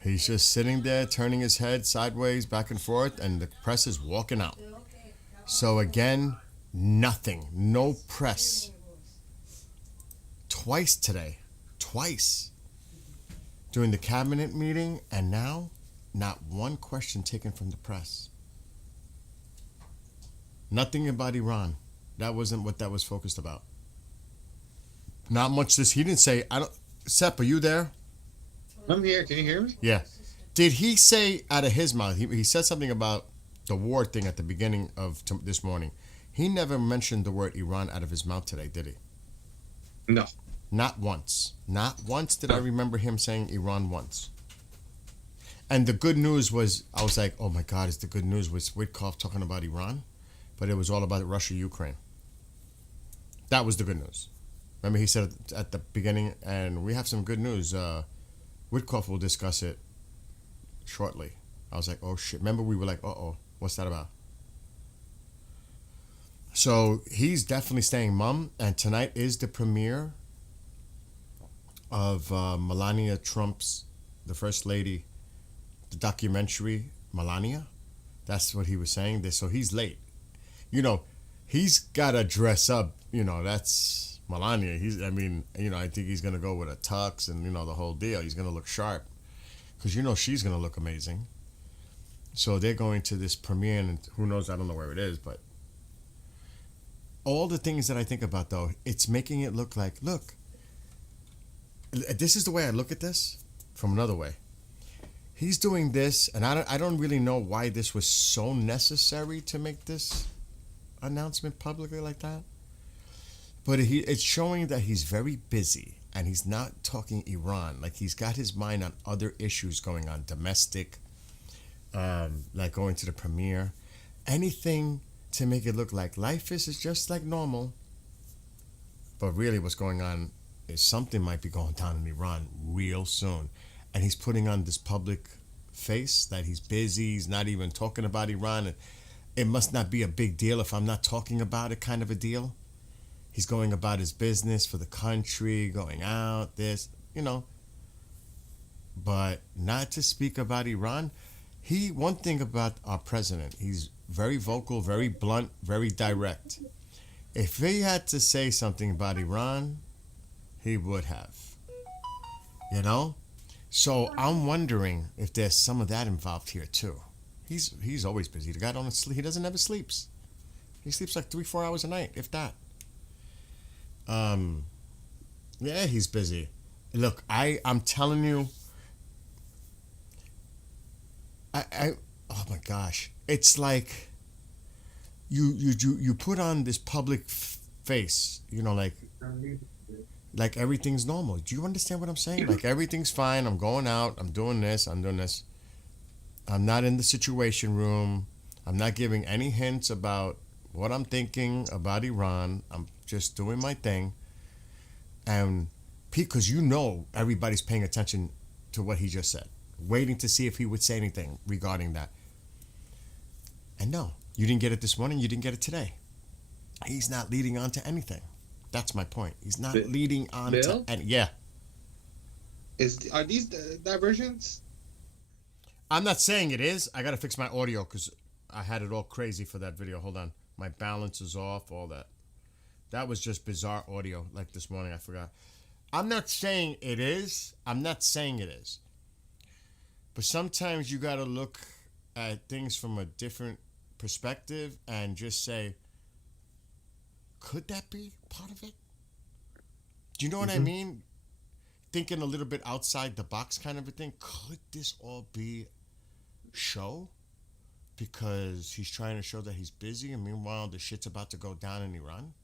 He's just sitting there, turning his head sideways, back and forth, and the press is walking out. So again, nothing. No press. Twice today. Twice. During the cabinet meeting, and now, not one question taken from the press. Nothing about Iran. That wasn't what that was focused about. Not much he didn't say, Sepp, are you there? I'm here. Can you hear me? Yeah. Did he say out of his mouth, he said something about the war thing at the beginning of this morning. He never mentioned the word Iran out of his mouth today, did he? No. Not once. Not once did I remember him saying Iran once. And the good news was, I was like, oh my God, is the good news was Witkoff talking about Iran? But it was all about Russia, Ukraine. That was the good news. Remember he said at the beginning, and we have some good news. Witkoff will discuss it shortly. I was like, oh shit. Remember we were like, uh-oh, what's that about? So he's definitely staying mum, and tonight is the premiere of Melania Trump's, the First Lady, the documentary, Melania. That's what he was saying. So he's late. He's got to dress up. That's Melania. I think he's going to go with a tux and, the whole deal. He's going to look sharp because, she's going to look amazing. So they're going to this premiere, and who knows, I don't know where it is, but all the things that I think about, though, it's making it look like, look, this is the way I look at this from another way. He's doing this, and I don't really know why this was so necessary to make this announcement publicly like that. But it's showing that he's very busy, and he's not talking Iran. Like, he's got his mind on other issues going on, domestic, like going to the premiere. Anything to make it look like life is just like normal. But really what's going on is something might be going down in Iran real soon. And he's putting on this public face that he's busy. He's not even talking about Iran. And it must not be a big deal if I'm not talking about it, kind of a deal. He's going about his business for the country, going out, But not to speak about Iran. One thing about our president, he's very vocal, very blunt, very direct. If he had to say something about Iran, he would have. So I'm wondering if there's some of that involved here too. He's always busy. The guy don't sleep. He doesn't ever sleeps. He sleeps like 3-4 hours a night, if that. Yeah, he's busy. Look, I'm telling you, oh my gosh, it's like you put on this public face, like everything's normal. Do you understand what I'm saying? Like everything's fine. I'm going out. I'm doing this. I'm doing this. I'm not in the Situation Room. I'm not giving any hints about what I'm thinking about Iran. I'm just doing my thing. And because everybody's paying attention to what he just said, waiting to see if he would say anything regarding that. And no, you didn't get it this morning. You didn't get it today. He's not leading on to anything. That's my point. He's not leading on to any. Yeah. Are these diversions? I'm not saying it is. I got to fix my audio because I had it all crazy for that video. Hold on. My balance is off, all that. That was just bizarre audio like this morning. I forgot. I'm not saying it is. But sometimes you got to look at things from a different perspective and just say, could that be part of it? Do you know what I mean? Thinking a little bit outside the box kind of a thing. Could this all be show? Because he's trying to show that he's busy, and meanwhile the shit's about to go down in Iran.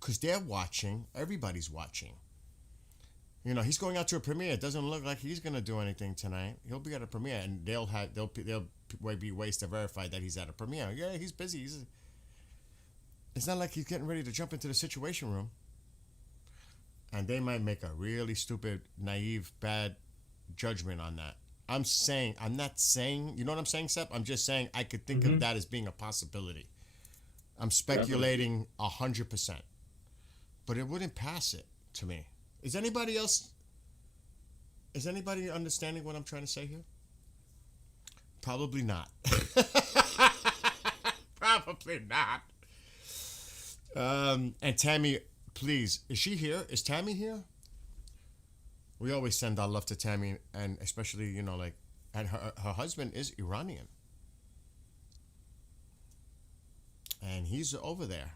Because they're watching. Everybody's watching. He's going out to a premiere. It doesn't look like he's going to do anything tonight. He'll be at a premiere, and they'll be ways to verify that he's at a premiere. Yeah, he's busy. It's not like he's getting ready to jump into the Situation Room. And they might make a really stupid, naive, bad judgment on that. I'm not saying, you know what I'm saying, Sep? I'm just saying I could think of that as being a possibility. I'm speculating 100%. But it wouldn't pass it to me. Is anybody understanding what I'm trying to say here? Probably not. Probably not. And Tammy, please, is she here? Is Tammy here? We always send our love to Tammy, and especially, you know, like, and her husband is Iranian. And he's over there.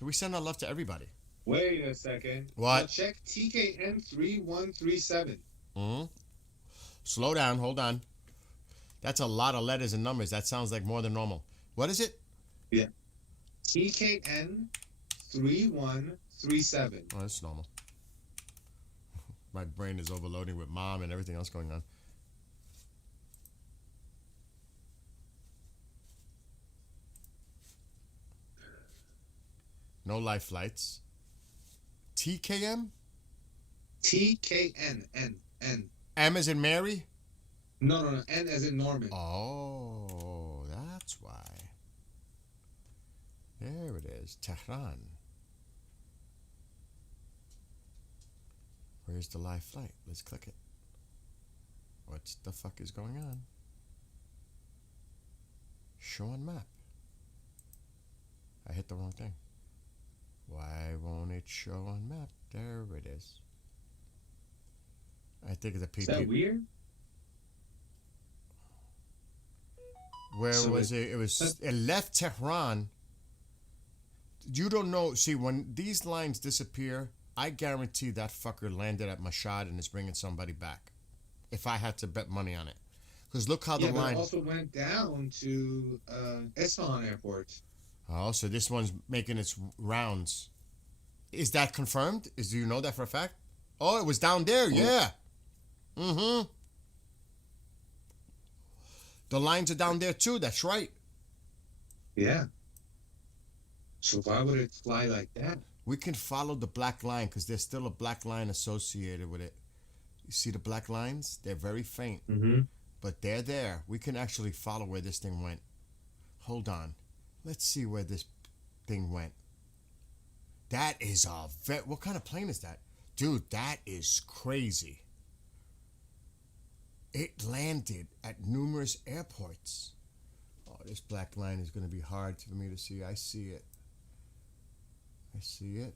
We send our love to everybody. Wait a second. What? Now check TKN 3137. Mm-hmm. Slow down. Hold on. That's a lot of letters and numbers. That sounds like more than normal. What is it? Yeah. TKN 3137. Oh, that's normal. My brain is overloading with mom and everything else going on. No life flights. TKM? TKN. N. M as in Mary? No. N as in Norman. Oh, that's why. There it is. Tehran. Where's the live flight? Let's click it. What the fuck is going on? Show on map. I hit the wrong thing. Why won't it show on map? There it is. I think it's a PP. Is that weird? Where So was it? It left Tehran. You don't know. See, when these lines disappear, I guarantee that fucker landed at Mashhad and is bringing somebody back. If I had to bet money on it. Because look how the but line... it also went down to Isfahan Airport. Oh, so this one's making its rounds. Is that confirmed? Do you know that for a fact? Oh, it was down there. Yeah. Mm-hmm. The lines are down there too. That's right. Yeah. So why would it fly like that? We can follow the black line because there's still a black line associated with it. You see the black lines? They're very faint. Mm-hmm. But they're there. We can actually follow where this thing went. Hold on. Let's see where this thing went. That is what kind of plane is that? Dude, that is crazy. It landed at numerous airports. Oh, this black line is going to be hard for me to see. I see it. I see it.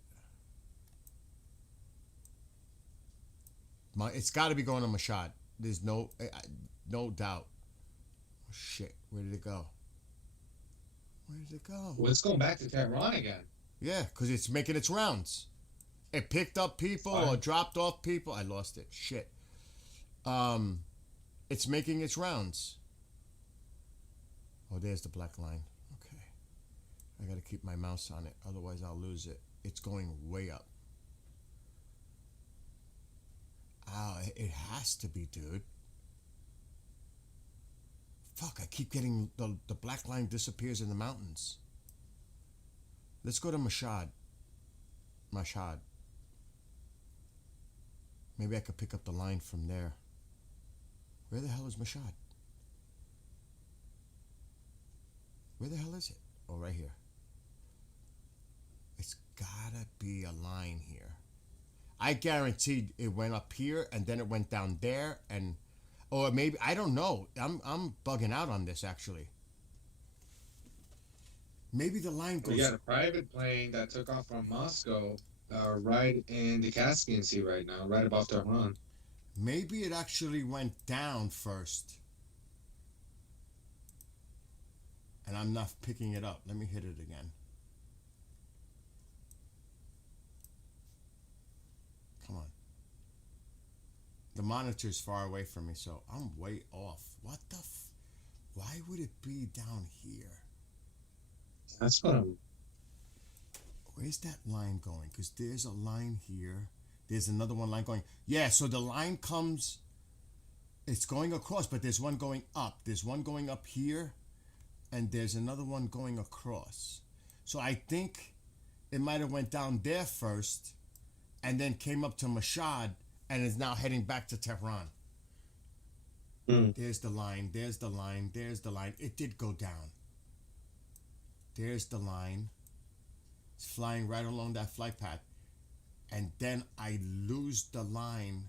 It's got to be going to Mashhad. There's no doubt. Oh, shit. Where did it go? Where did it go? Well, it's going back to Tehran again. Yeah, because it's making its rounds. It picked up people or dropped off people. I lost it. Shit. It's making its rounds. Oh, there's the black line. Okay. I got to keep my mouse on it. Otherwise, I'll lose it. It's going way up. Oh, it has to be, dude. Fuck, I keep getting the black line disappears in the mountains. Let's go to Mashhad. Mashhad. Maybe I could pick up the line from there. Where the hell is Mashhad? Where the hell is it? Oh, right here. It's gotta be a line here. I guaranteed it went up here and then it went down there and... Or maybe... I don't know. I'm bugging out on this, actually. Maybe the line goes... We got a private plane that took off from Moscow right in the Caspian Sea right now, right above Tehran. Maybe it actually went down first. And I'm not picking it up. Let me hit it again. Come on. The monitor's far away from me, so I'm way off. What the why would it be down here? That's what I'm... Where's that line going? Because there's a line here. There's another one line going. Yeah, so the line comes... It's going across, but there's one going up. There's one going up here, and there's another one going across. So I think it might have went down there first and then came up to Mashhad and is now heading back to Tehran. There's the line, there's the line, there's the line. It did go down. There's the line. It's flying right along that flight path. And then I lose the line.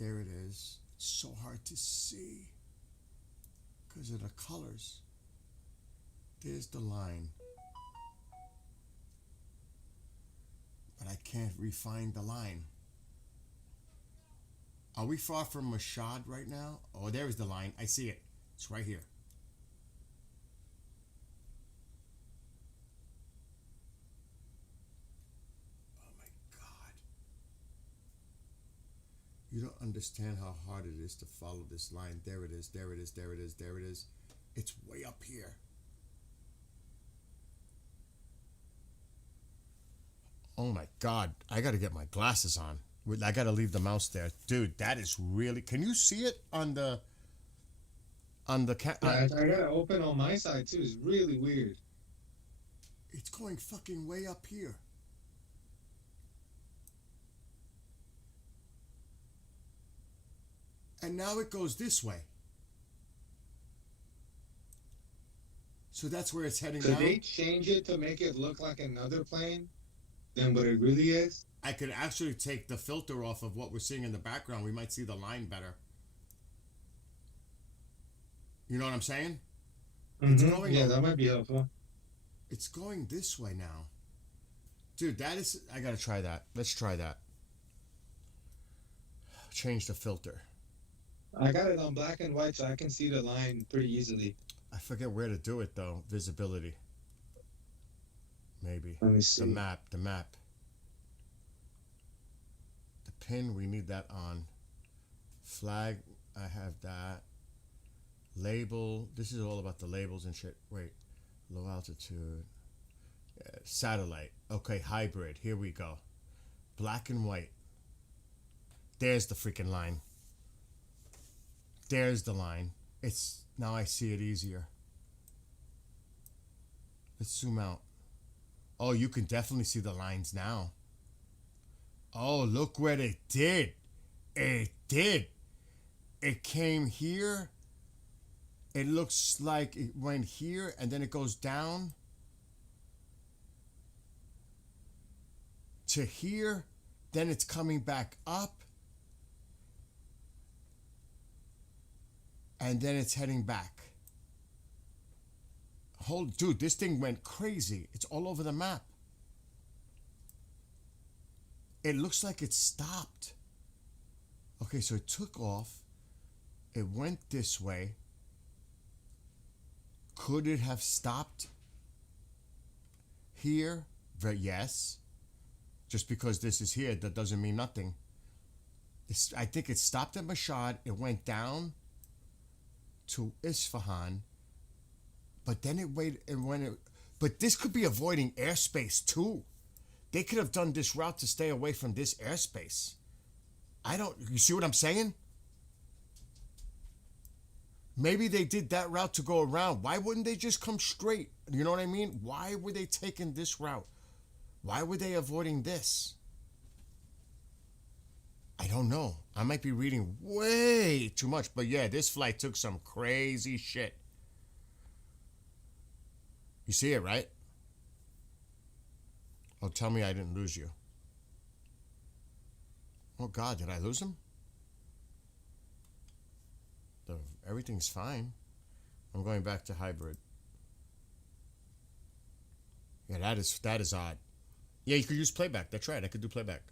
There it is. It's so hard to see because of the colors. There's the line. But I can't refine the line. Are we far from Mashhad right now? Oh, there is the line. I see it. It's right here. Oh my God. You don't understand how hard it is to follow this line. There it is, there it is, there it is, there it is. It's way up here. Oh my God. I got to get my glasses on. I got to leave the mouse there. Dude, that is really... Can you see it on the... I got to open on my side, too. It's really weird. It's going fucking way up here. And now it goes this way. So that's where it's heading Could down. they change it to make it look like another plane than what it really is? I could actually take the filter off of what we're seeing in the background. We might see the line better. You know what I'm saying? It's going Yeah, that might be helpful. It's going this way now. Dude, that is... I gotta try that. Let's try that. Change the filter. I got it on black and white so I can see the line pretty easily. I forget where to do it though. Visibility. Maybe. Let me see. The map. The pin, we need that on. Flag, I have that. Label, this is all about the labels and shit. Wait, low altitude. Satellite. Okay, hybrid. Here we go. Black and white. There's the freaking line. There's the line. It's now I see it easier. Let's zoom out. Oh, you can definitely see the lines now. Oh, look what it did. It did. It came here. It looks like it went here and then it goes down to here. Then it's coming back up. And then it's heading back. Dude, this thing went crazy. It's all over the map. It looks like it stopped. Okay, so it took off. It went this way. Could it have stopped here? Yes. Just because this is here, that doesn't mean nothing. I think it stopped at Mashhad. It went down to Isfahan. But then it waited and when it... But this could be avoiding airspace too. They could have done this route to stay away from this airspace. You see what I'm saying? Maybe they did that route to go around. Why wouldn't they just come straight? You know what I mean? Why were they taking this route? Why were they avoiding this? I don't know. I might be reading way too much. But yeah, this flight took some crazy shit. You see it, right? Oh, tell me I didn't lose you. Oh, God, did I lose him? Everything's fine. I'm going back to hybrid. Yeah, that is odd. Yeah, you could use playback. That's right. I could do playback.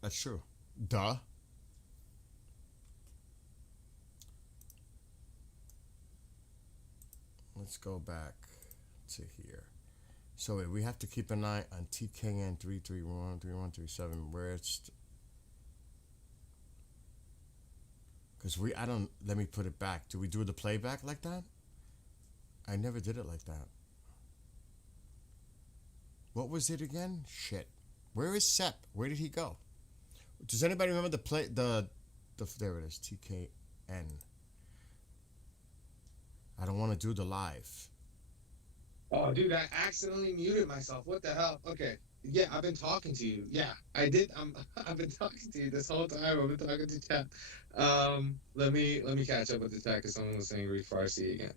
That's true. Duh. Let's go back to here. So wait, we have to keep an eye on TKN 331, 3137, where it's... Because let me put it back. Do we do the playback like that? I never did it like that. What was it again? Shit. Where is Sep? Where did he go? Does anybody remember there it is, TKN. I don't want to do the live. Oh, dude, I accidentally muted myself. What the hell? Okay. Yeah, I've been talking to you. Yeah, I did. I've been talking to you this whole time. I've been talking to chat. Let me catch up with the chat because someone was saying read Farsi again.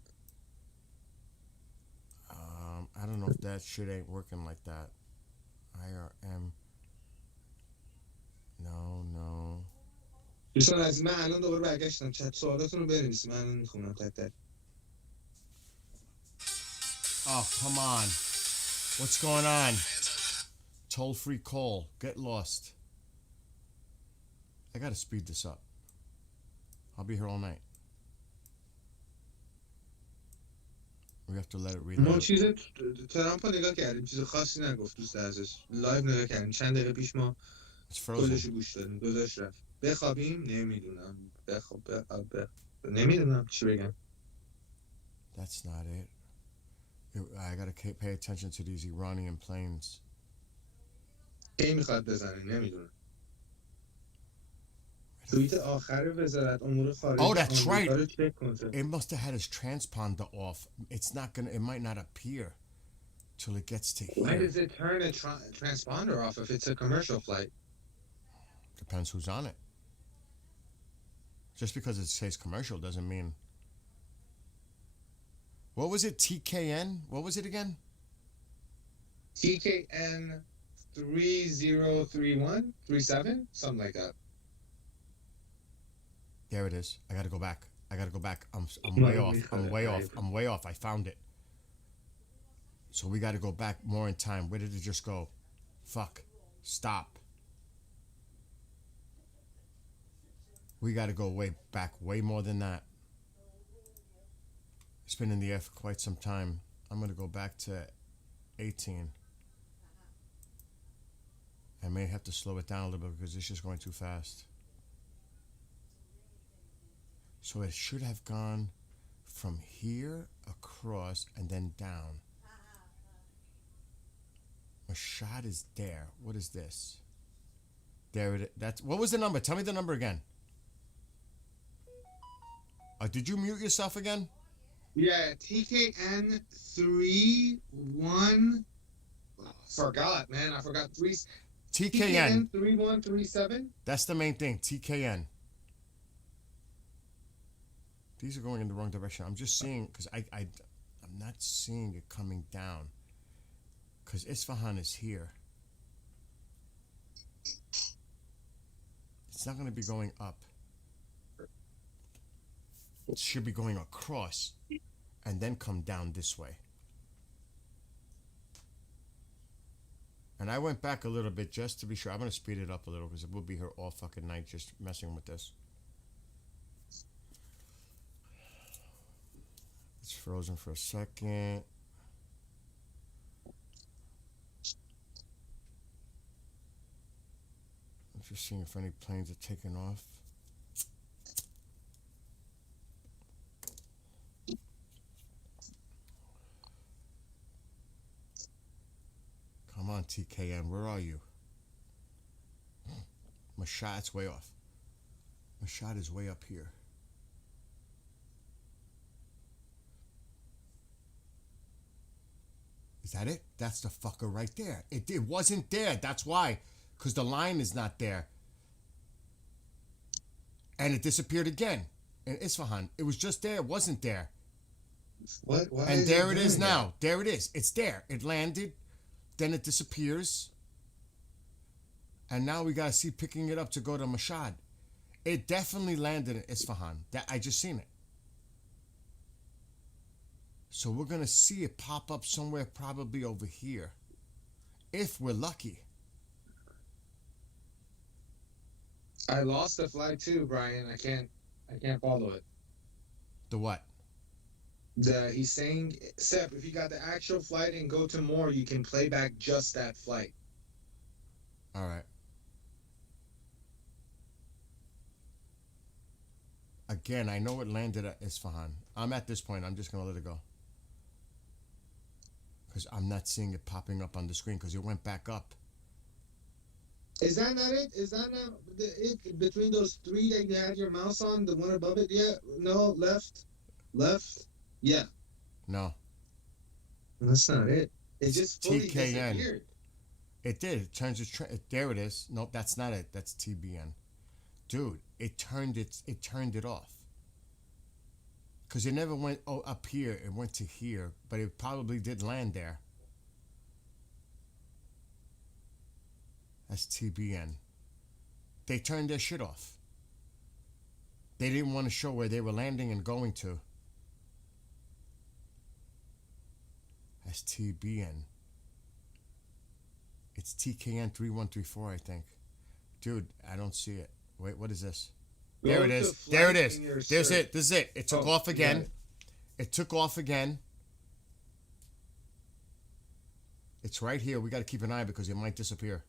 I don't know if that shit ain't working like that. IRM. No. دوستان از من الان دوباره برگشتم چت سوالاتون رو بنویسید من میخونم تک. Oh, come on. What's going on? Toll-free call. Get lost. I gotta speed this up. I'll be here all night. We have to let it ما reload. چیز ترامپ رو نگاه کردیم چیز خاصی نگفت دوست عزیز لایو نگاه کردیم چند دقیقه پیش ما It's کلش frozen. رو گوش دادیم گذاشت رفت بخوابیم نمیدونم نمیدونم چی بگم That's not it. I gotta pay attention to these Iranian planes. کی میخواد بزنه نمیدونم توییت آخر وزارت امور خارجه Oh, that's right. آمریکا رو چک کن. It must have had his transponder off. It's not gonna. It might not appear till it gets to Why here. does it turn a transponder off if it's a commercial flight? Depends who's on it. Just because it says commercial doesn't mean. What was it? TKN? What was it again? TKN 303137 something like that. There it is. I gotta go back. I'm way off. I'm way off. I found it. So we gotta go back more in time. Where did it just go? Fuck. Stop. We gotta go way back, way more than that. It's been in the air for quite some time. I'm gonna go back to 18. I may have to slow it down a little bit because it's just going too fast. So it should have gone from here across and then down. Mashhad is there. What is this? There it is. That's what was the number? Tell me the number again. Did you mute yourself again? Yeah, TKN 31. Forgot, man. I forgot TKN 3137. That's the main thing. TKN. These are going in the wrong direction. I'm just seeing because I'm not seeing it coming down. Because Isfahan is here. It's not going to be going up. It should be going across and then come down this way. And I went back a little bit just to be sure. I'm going to speed it up a little because we'll be here all fucking night just messing with this. It's frozen for a second. I'm just seeing if any planes are taking off. Come on, TKN, where are you? Mashhad's way off. Mashhad is way up here. Is that it? That's the fucker right there. It wasn't there. That's why. Because the line is not there. And it disappeared again in Isfahan. It was just there. It wasn't there. What? Why and is there it is doing now. There it is. It's there. It landed. Then it disappears. And now we got to see picking it up to go to Mashhad. It definitely landed in Isfahan. I just seen it. So we're going to see it pop up somewhere probably over here. If we're lucky. I lost the flag too, Brian. I can't follow it. The what? He's saying, Sep, if you got the actual flight and go to more, you can play back just that flight. All right. Again, I know it landed at Isfahan. I'm at this point. I'm just going to let it go. Because I'm not seeing it popping up on the screen because it went back up. Is that not it? Is that not it? Between those three that you had your mouse on, the one above it? Yeah. No. Left. Yeah. No. That's not it. It just fully TKN. disappeared. It did. It turns its there it is. Nope, that's not it. That's TBN. Dude, it turned it off. Cause it never went up here. It went to here, but it probably did land there. That's TBN. They turned their shit off. They didn't want to show where they were landing and going to. That's TBN. It's TKN 3134, I think. Dude, I don't see it. Wait, what is this? There Go it to is. flight There it is. in your There's search. it. This is it. It took Oh, off again. got it. It took off again. It's right here. We got to keep an eye because it might disappear.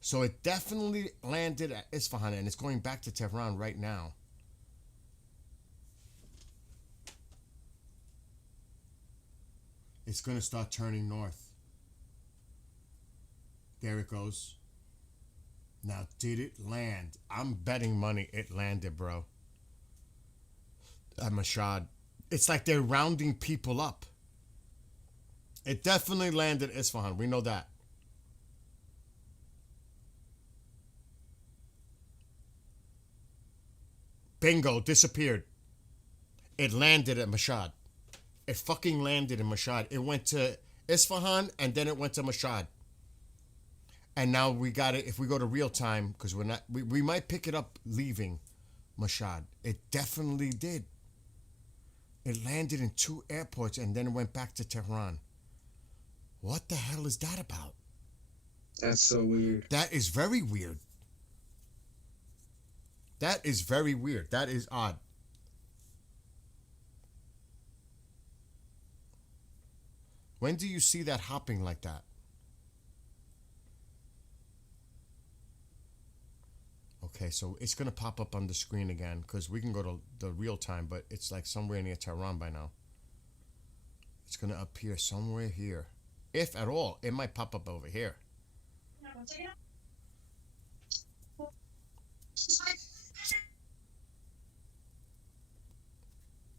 So it definitely landed at Isfahan and it's going back to Tehran right now. It's going to start turning north. There it goes. Now, did it land? I'm betting money it landed, bro. At Mashhad. It's like they're rounding people up. It definitely landed Isfahan. We know that. Bingo, disappeared. It landed at Mashhad. It fucking landed in Mashhad. It went to Isfahan and then it went to Mashhad. And now we got it. If we go to real time, because we're not, we might pick it up leaving Mashhad. It definitely did. It landed in 2 airports and then it went back to Tehran. What the hell is that about? That's so weird. That is very weird. That is very weird. That is odd. When do you see that hopping like that? Okay, so it's going to pop up on the screen again because we can go to the real time, but it's like somewhere near Tehran by now. It's going to appear somewhere here. If at all, it might pop up over here.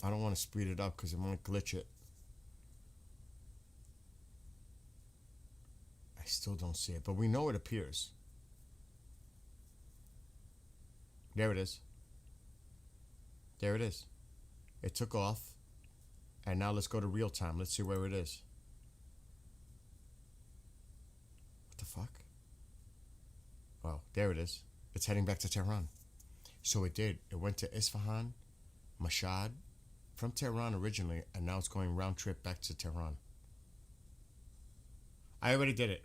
I don't want to speed it up because it might glitch it. I still don't see it, but we know it appears. There it is. There it is. It took off. And now let's go to real time. Let's see where it is. What the fuck? Oh, there it is. It's heading back to Tehran. So it did. It went to Isfahan, Mashhad, from Tehran originally, and now it's going round trip back to Tehran. I already did it.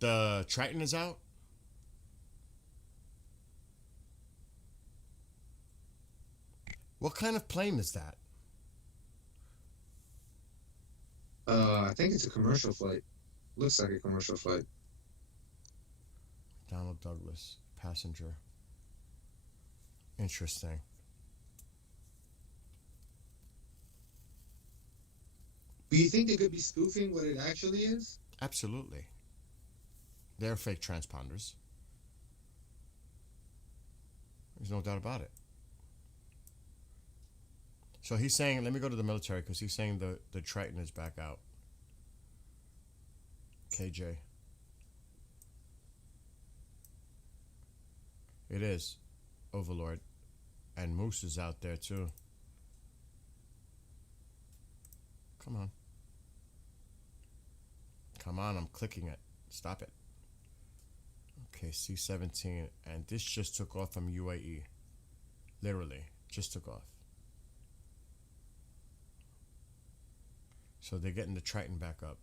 The Triton is out. What kind of plane is that? I think it's a commercial flight. Looks like a commercial flight. Donald Douglas, passenger. Interesting. Do you think they could be spoofing what it actually is? Absolutely. They're fake transponders. There's no doubt about it. So he's saying, let me go to the military because he's saying the Triton is back out. KJ. It is. Overlord. And Moose is out there too. Come on. Come on, I'm clicking it. Stop it. Okay, C-17. And this just took off from UAE. Literally. Just took off. So they're getting the Triton back up.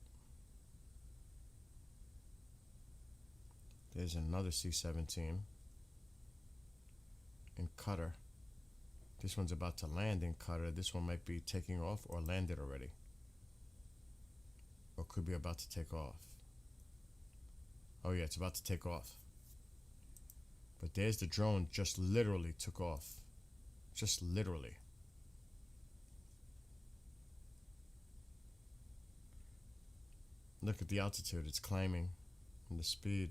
There's another C-17 in Qatar. This one's about to land in Qatar. This one might be taking off or landed already. Or could be about to take off. Oh yeah, it's about to take off. But there's the drone just literally took off. Just literally. Look at the altitude, it's climbing, and the speed.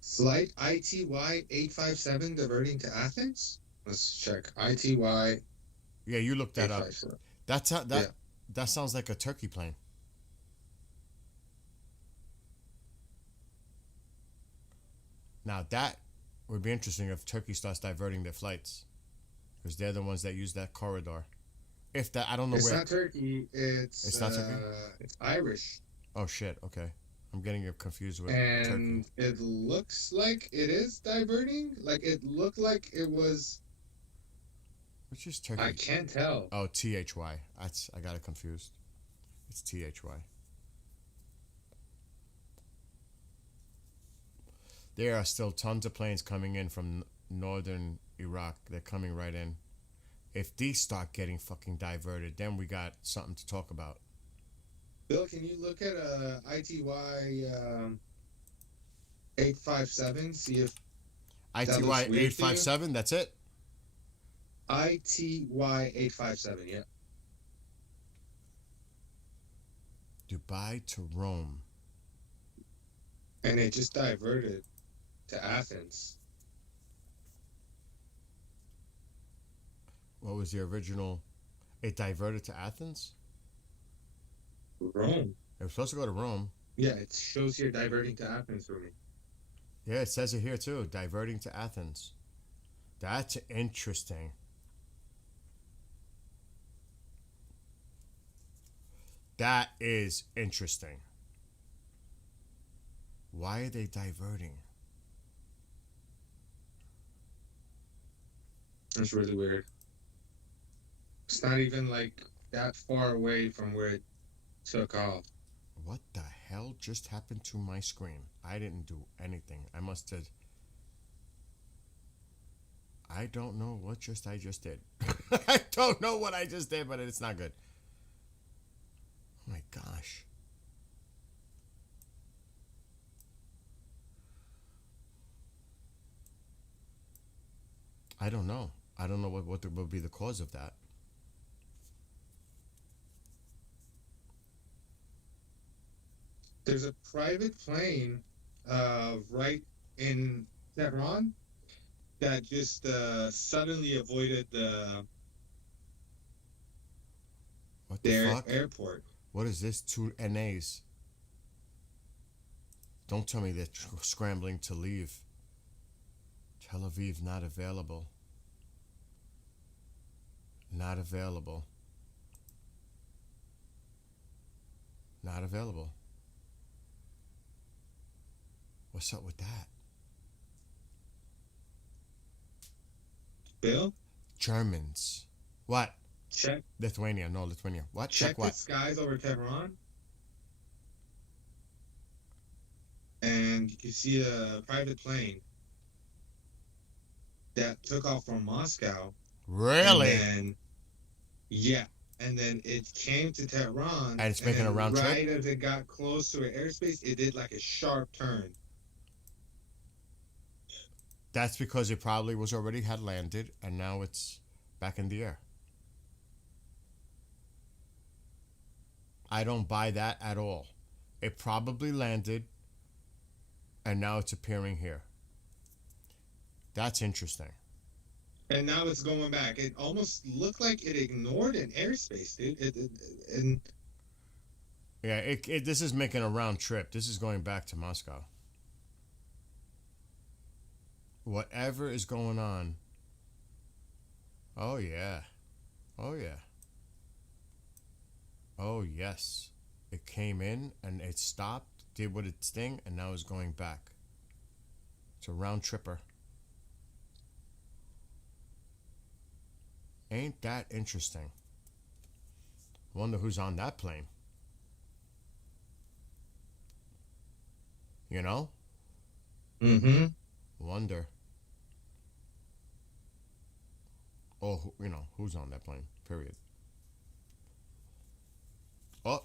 Flight ITY 857 diverting to Athens. Let's check. ITY. Yeah, you looked that up. 857. That sounds like a turkey plane. Now that would be interesting if Turkey starts diverting their flights, because they're the ones that use that corridor. If that, I don't know It's where. not Turkey. It's not Turkey? It's Irish. Oh shit. Okay, I'm getting you confused with And Turkey. it looks like it is diverting. Like it looked like it was. Which is Turkey? I can't tell. Oh, THY. I got it confused. It's THY. There are still tons of planes coming in from northern Iraq. They're coming right in. If these start getting fucking diverted, then we got something to talk about. Bill, can you look at ITY 857? See if that ITY looks weird to you? 857. That's it. ITY 857. Yeah. Dubai to Rome. And it just diverted to Athens. What was the original? It diverted to Athens? Rome. It was supposed to go to Rome. Yeah, it shows here diverting to Athens for me. Yeah, it says it here too. Diverting to Athens. That's interesting. That is interesting. Why are they diverting? That's really weird. It's not even like that far away from where it took off. What the hell just happened to my screen? I didn't do anything. I must have. I don't know what I just did. I don't know what I just did, but it's not good. Oh my gosh. I don't know. I don't know what would be the cause of that. There's a private plane right in Tehran that just suddenly avoided What the their fuck? airport. What is this? 2 NAs. Don't tell me they're scrambling to leave. Tel Aviv not available. Not available. Not available. What's up with that? Bill? Germans. What? Check. Lithuania. No, Lithuania. What? Check the what? skies over Tehran. And you can see a private plane that took off from Moscow. Really? And yeah. And then it came to Tehran. And it's making a round trip? Right as it got close to airspace, it did like a sharp turn. That's because it probably was already had landed and now it's back in the air. I don't buy that at all. It probably landed and now it's appearing here. That's interesting. And now it's going back. It almost looked like it ignored an airspace, dude. And Yeah, this is making a round trip. This is going back to Moscow. Whatever is going on. Oh, yeah. Oh, yeah. Oh, yes. It came in and it stopped, did what its thing, and now it's going back. It's a round tripper. Ain't that interesting? Wonder who's on that plane. You know? Mm-hmm. Wonder. Oh, you know, who's on that plane, period. Oh,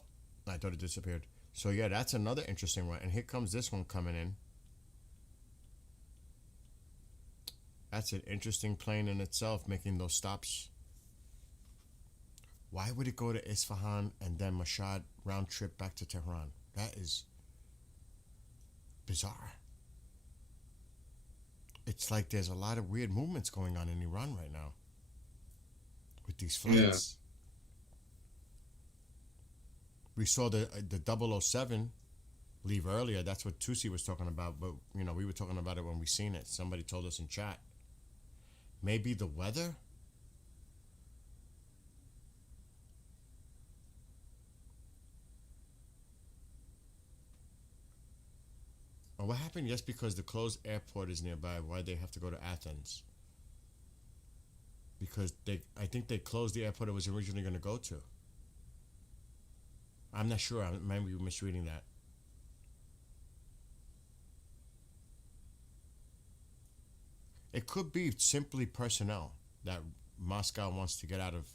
I thought it disappeared. So, yeah, that's another interesting one. And here comes this one coming in. That's an interesting plane in itself, making those stops. Why would it go to Isfahan and then Mashhad round trip back to Tehran? That is bizarre. It's like there's a lot of weird movements going on in Iran right now with these flights. We saw the 007 leave earlier. That's what Tusi was talking about, but we were talking about it when we seen it. Somebody told us in chat. Maybe the weather? Or what happened just because the closed airport is nearby? Why they have to go to Athens? Because I think they closed the airport it was originally going to go to. I'm not sure. I might be misreading that. It could be simply personnel that Moscow wants to get out of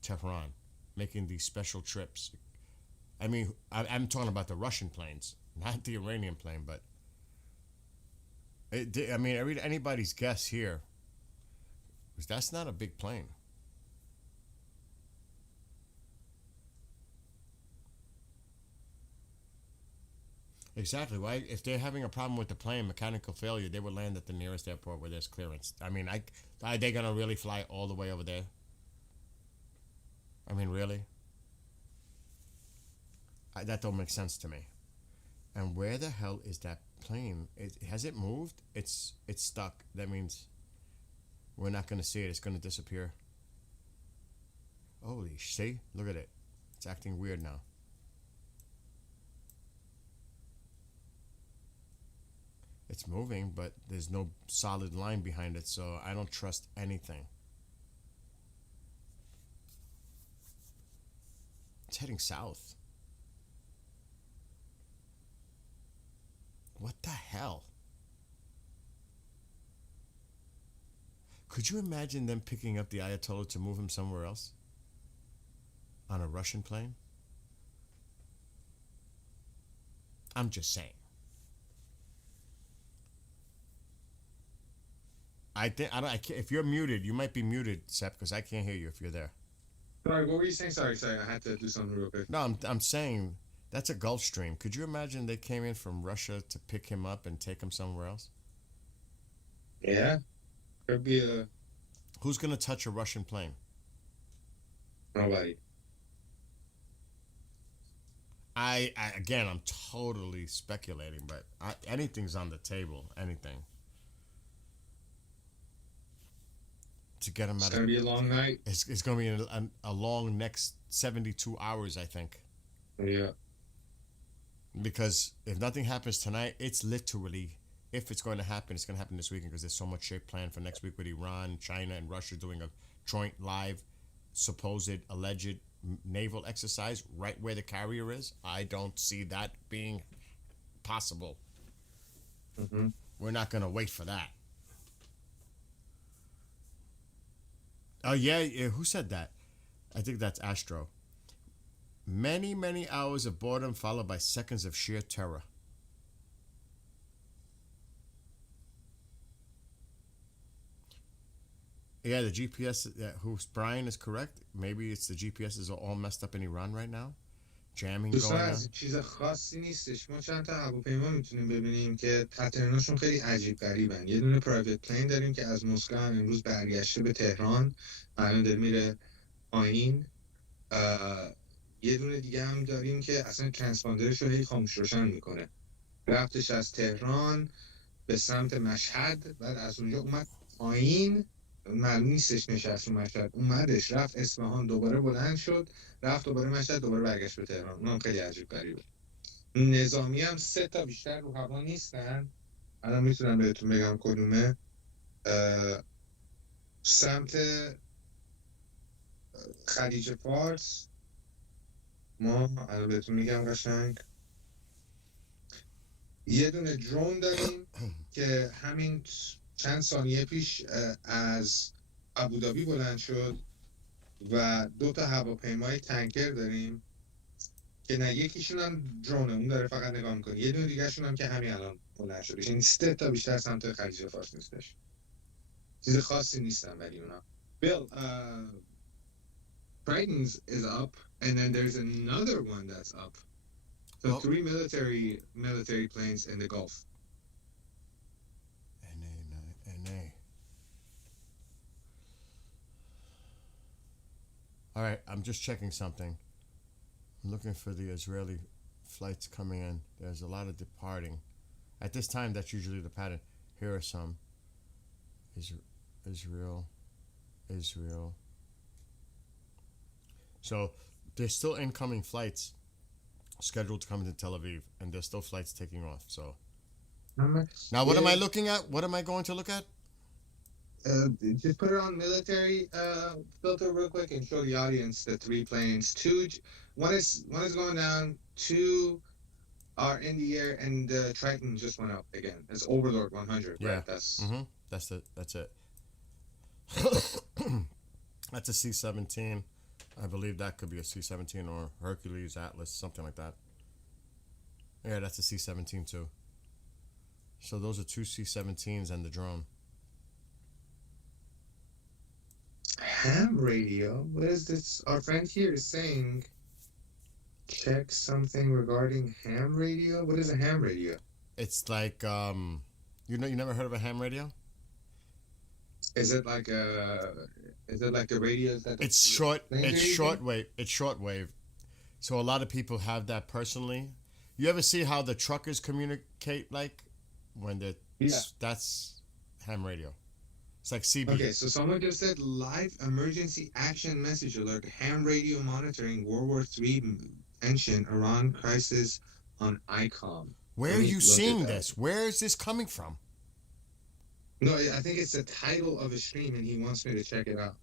Tehran, making these special trips. I mean, I'm talking about the Russian planes, not the Iranian plane, but anybody's guess here, because that's not a big plane. Exactly. Why? If they're having a problem with the plane, mechanical failure, they would land at the nearest airport where there's clearance. I mean, are they gonna really fly all the way over there? I mean, really? That don't make sense to me. And where the hell is that plane? Has it moved? It's stuck. That means we're not gonna see it. It's gonna disappear. Holy, see? Look at it. It's acting weird now. It's moving, but there's no solid line behind it, so I don't trust anything. It's heading south. What the hell? Could you imagine them picking up the Ayatollah to move him somewhere else? On a Russian plane? I'm just saying. If you're muted, you might be muted, Sep, because I can't hear you if you're there. Sorry, what were you saying? Sorry, I had to do something real quick. No, I'm saying that's a Gulfstream. Could you imagine they came in from Russia to pick him up and take him somewhere else? Yeah, could be a. Who's gonna touch a Russian plane? Nobody. Again, I'm totally speculating, but anything's on the table. Anything. To get him out. It's gonna be a long night. It's gonna be a long next 72 hours, I think. Yeah. Because if nothing happens tonight, it's literally, if it's going to happen, it's going to happen this weekend because there's so much shape planned for next week with Iran, China, and Russia doing a joint live, supposed alleged naval exercise right where the carrier is. I don't see that being possible. Mm-hmm. We're not going to wait for that. Oh, yeah, who said that? I think that's Astro. Many, many hours of boredom followed by seconds of sheer terror. Yeah, the GPS, Brian is correct. Maybe it's the GPSs are all messed up in Iran right now. Jamming going on. چیز خاصی نیستش. ما چند تا هواپیما میتونیم ببینیم که پترناشون خیلی عجیب غریبن. یه دونه پرایوت پلین داریم که از مسکو امروز برگشته به تهران. الان داره میره پایین. یه دونه دیگه هم داریم که اصلا ترانسپاندرش رو هی خاموش روشن میکنه. رفتش از تهران به سمت مشهد، بعد از اونجا اومد پایین، معلوم نیستش نشست رو مشهد، اومدش رفت اصفهان، دوباره بلند شد، رفت دوباره مشهد، دوباره برگشت به تهران. اونم خیلی عجیب غریبه. نظامی هم 3 تا بیشتر رو هوا نیستن. الان میتونم بهتون بگم کدومه. سمت خلیج فارس ما الان بهتون میگم قشنگ. یه دونه درون داریم که همین چند ثانیه پیش از ابودابی بلند شد و 2 تا هواپیمای تانکر داریم که نه یکیشون هم درونه، اون داره فقط نگاه میکنه. یه دونه دیگه شون هم که همین الان بلند شده. یعنی 3 تا بیشتر سمت خلیج فارس نیستش. چیز خاصی نیستن ولی اونا. Bill, Triton's is up, and then there's another one that's up. So 3 military planes in the Gulf. All right, I'm just checking something. I'm looking for the Israeli flights coming in. There's a lot of departing. At this time, that's usually the pattern. Here are some. Israel. So there's still incoming flights scheduled to come into Tel Aviv, and there's still flights taking off. So now, what am I looking at? What am I going to look at? Just put it on military filter real quick and show the audience the 3 planes. One is going down. 2 are in the air, and the Triton just went up again. It's Overlord 100. Yeah, right? That's it. That's it. That's a C-17. I believe that could be a C-17 or Hercules, Atlas, something like that. Yeah, that's a C-17 too. So those are 2 C-17s and the drone. ham radio. What is this? Our friend here is saying, check something regarding ham radio. What is a ham radio? It's like you never heard of a ham radio? Is it like the radios that? It's shortwave. So a lot of people have that personally. You ever see how the truckers communicate like when they're that's ham radio. It's like CB. Okay, so someone just said live emergency action message alert, ham radio monitoring World War III mention Iran crisis on ICOM. Where are you seeing this? Where is this coming from? No, I think it's the title of a stream, and he wants me to check it out.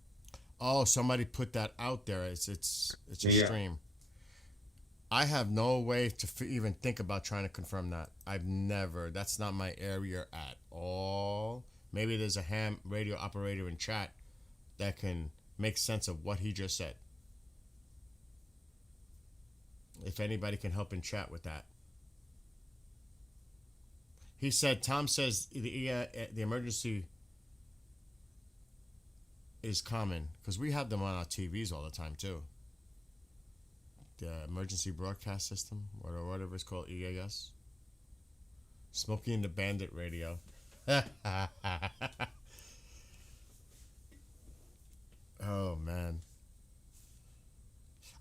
Oh, somebody put that out there. It's a stream. I have no way to even think about trying to confirm that. That's not my area at all. Maybe there's a ham radio operator in chat that can make sense of what he just said. If anybody can help in chat with that. He said, Tom says the emergency is common because we have them on our TVs all the time too. The emergency broadcast system, or whatever it's called, EAS. Smokey and the Bandit radio. Oh man,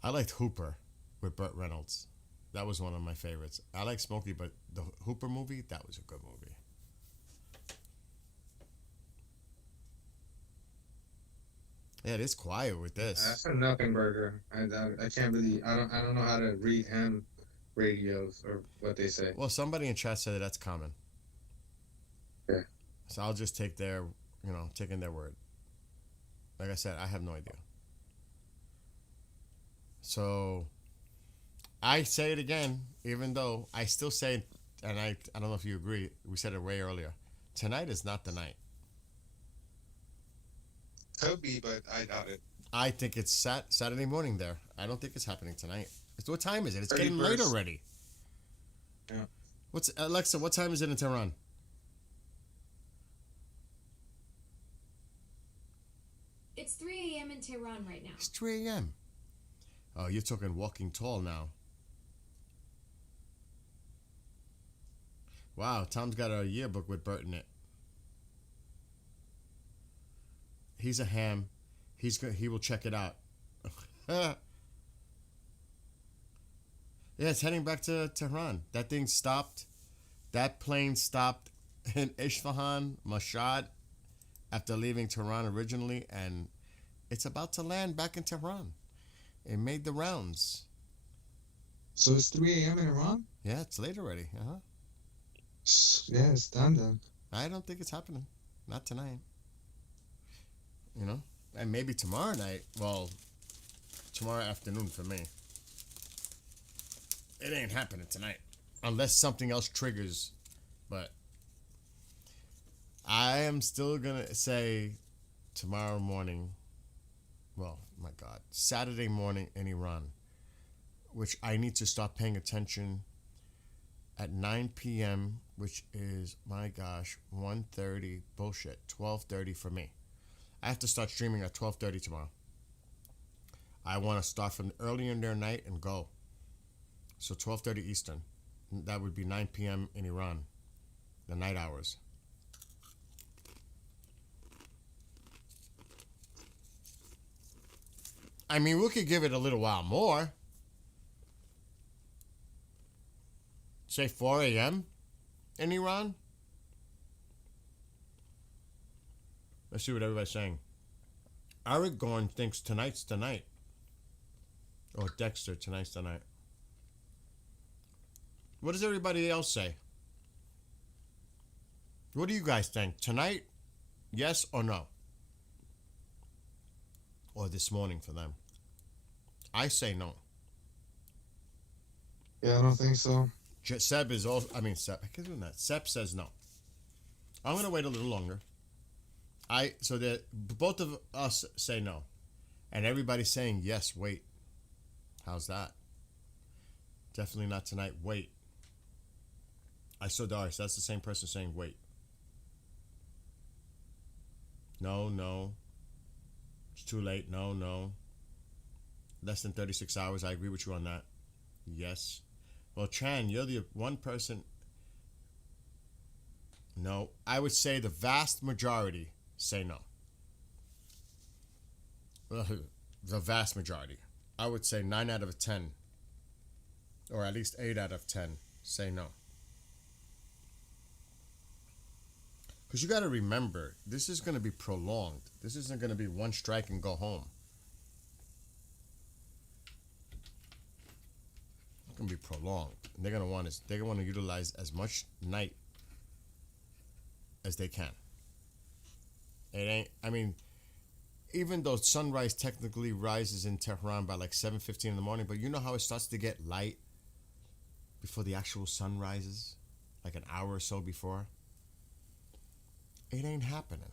I liked Hooper with Burt Reynolds. That was one of my favorites. I like Smokey, but the Hooper movie, that was a good movie. Yeah, it is quiet with this. That's a nothing burger. I can't really. I don't know how to read ham radios or what they say. Well, somebody in chat said that's common. Yeah. So I'll just take taking their word. Like I said, I have no idea. So I say it again, even though I still say, and I don't know if you agree, we said it way earlier. Tonight is not the night. Could be, but I doubt it. I think it's Saturday morning there. I don't think it's happening tonight. What time is it? It's 31st. getting late already. Yeah. Alexa, what time is it in Tehran? It's 3 a.m. in Tehran right now. It's 3 a.m. Oh, you're talking Walking Tall now. Wow, Tom's got a yearbook with Bert in it. He's a ham. He will check it out. Yeah, it's heading back to Tehran. That thing stopped. That plane stopped in Isfahan, Mashhad, after leaving Tehran originally, and it's about to land back in Tehran. It made the rounds. So it's 3 a.m. in Iran? Yeah, it's late already. Yeah, it's done then. I don't think it's happening. Not tonight. And maybe tomorrow night. Well, tomorrow afternoon for me. It ain't happening tonight. Unless something else triggers. But I am still going to say tomorrow morning. Well, my God. Saturday morning in Iran. Which I need to start paying attention at 9 p.m. Which is, my gosh, 1:30. Bullshit. 12:30 for me. I have to start streaming at 12:30 tomorrow. I want to start from early in their night and go. So 12:30 Eastern. That would be 9 p.m. in Iran. The night hours. I mean, we could give it a little while more. Say 4 a.m. in Iran. Let's see what everybody's saying. Eric Gorn thinks tonight's the night. Or Dexter, tonight's the night. What does everybody else say? What do you guys think? Tonight? Yes or no? Or this morning for them? I say no. Yeah, I don't think so. Seb is also, Seb, I can't do that. Seb says no. I'm going to wait a little longer. So that both of us say no. And everybody's saying yes, wait. How's that? Definitely not tonight, wait. I saw Doris, that's the same person saying wait. No. It's too late, no. Less than 36 hours, I agree with you on that. Yes. Well, Chan, you're the one person. No, I would say the vast majority say no. The vast majority. I would say 9 out of 10, or at least 8 out of 10 say no. Because you got to remember, this is going to be prolonged. This isn't going to be one strike and go home. It's going to be prolonged. And they're going to want to utilize as much night as they can. Even though sunrise technically rises in Tehran by like 7:15 in the morning, but you know how it starts to get light before the actual sun rises? Like an hour or so before? It ain't happening.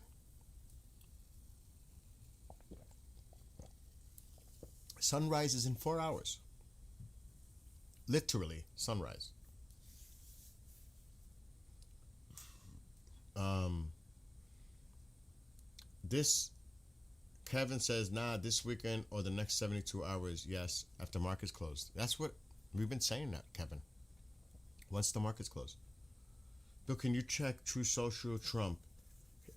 Sunrise is in 4 hours. Literally, sunrise. Kevin says, nah, this weekend or the next 72 hours, yes, after market's closed. That's what we've been saying that, Kevin. Once the market's closed. Bill, can you check True Social Trump?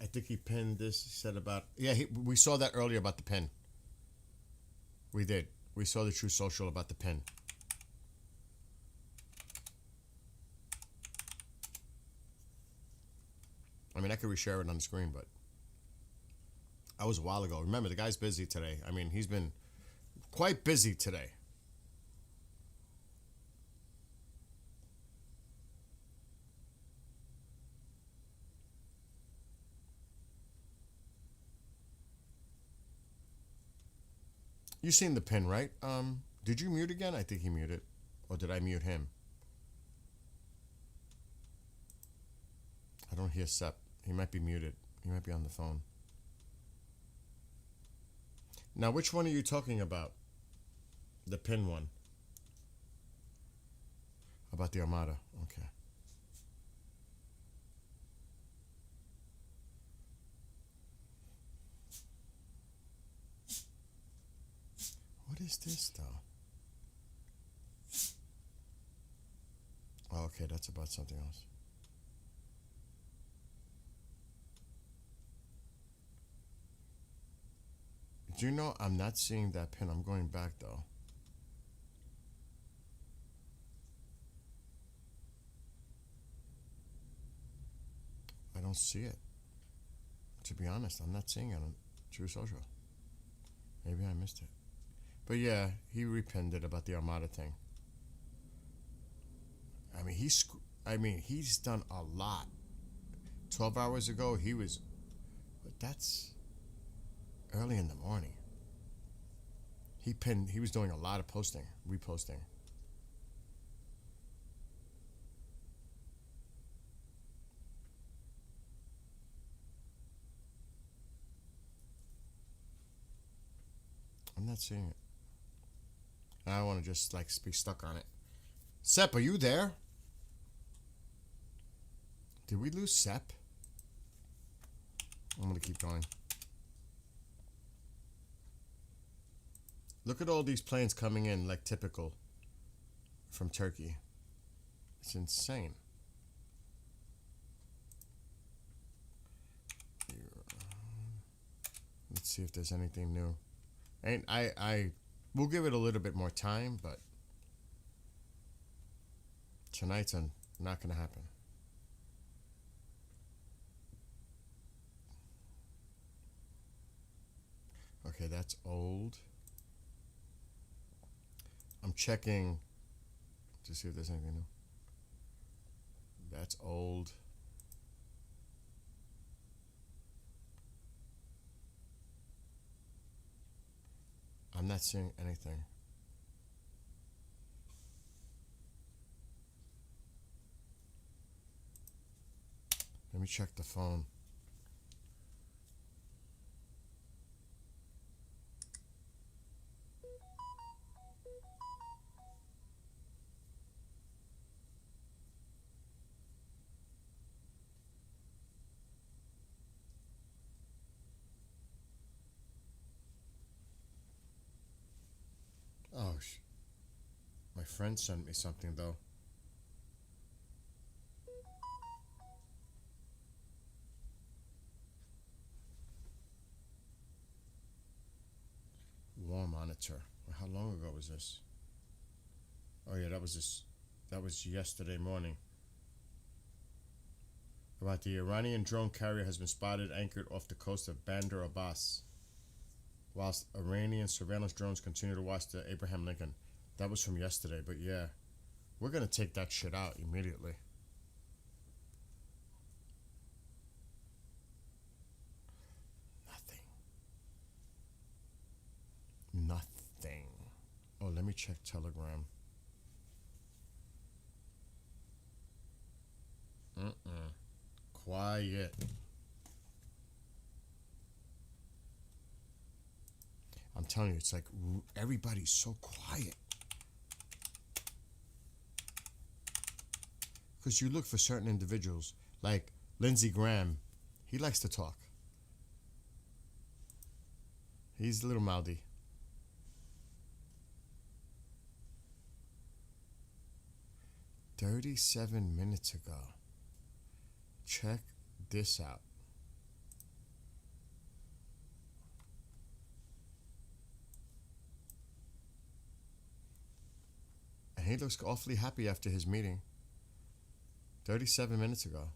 I think he pinned this, he said about, we saw that earlier about the pin. We did. We saw the True Social about the pin. I could reshare it on the screen, but that was a while ago. Remember, the guy's busy today. He's been quite busy today. You seen the pin, right? Did you mute again? I think he muted. Or did I mute him? I don't hear Sep. He might be muted. He might be on the phone. Now, which one are you talking about? The pin one. About the Armada. Okay. What is this, though? Oh, okay, that's about something else. Do you know I'm not seeing that pin? I'm going back, though. I don't see it. To be honest, I'm not seeing it on True Social. Maybe I missed it. But yeah, he repinned it about the Armada thing. He's done a lot. 12 hours ago, but that's early in the morning. He was doing a lot of reposting. I'm not seeing it. I don't want to just be stuck on it. Sep, are you there? Did we lose Sep? I'm going to keep going. Look at all these planes coming in like typical from Turkey. It's insane. Let's see if there's anything new. And I we'll give it a little bit more time, but tonight's not gonna happen. Okay, that's old. I'm checking to see if there's anything new. That's old. I'm not seeing anything. Let me check the phone. Oh, my friend sent me something though. War monitor. How long ago was this? Oh yeah, that was yesterday morning. About the Iranian drone carrier has been spotted anchored off the coast of Bandar Abbas, whilst Iranian surveillance drones continue to watch the Abraham Lincoln. That was from yesterday, but yeah, we're gonna take that shit out immediately. Nothing. Oh, let me check Telegram. Quiet. I'm telling you, it's like everybody's so quiet. Because you look for certain individuals, like Lindsey Graham, he likes to talk. He's a little mouthy. "37 minutes ago. Check this out." And he looks awfully happy after his meeting. 37 minutes ago.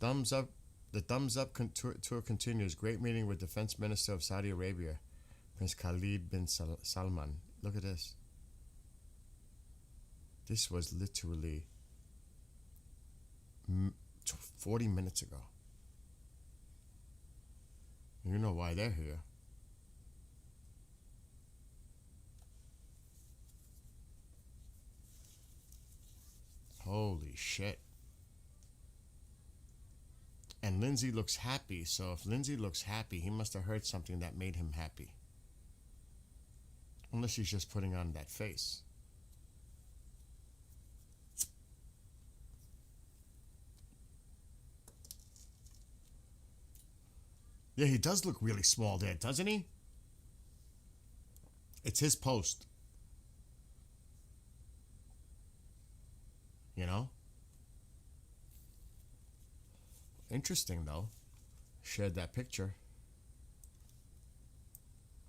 Thumbs up. The thumbs up tour continues. Great meeting with Defense Minister of Saudi Arabia, Prince Khalid bin Salman. Look at this. This was literally 40 minutes ago. You know why they're here. Holy shit. And Lindsay looks happy, so if Lindsay looks happy, he must have heard something that made him happy. Unless he's just putting on that face. Yeah, he does look really small there, doesn't he? It's his post. You know? Interesting, though. Shared that picture.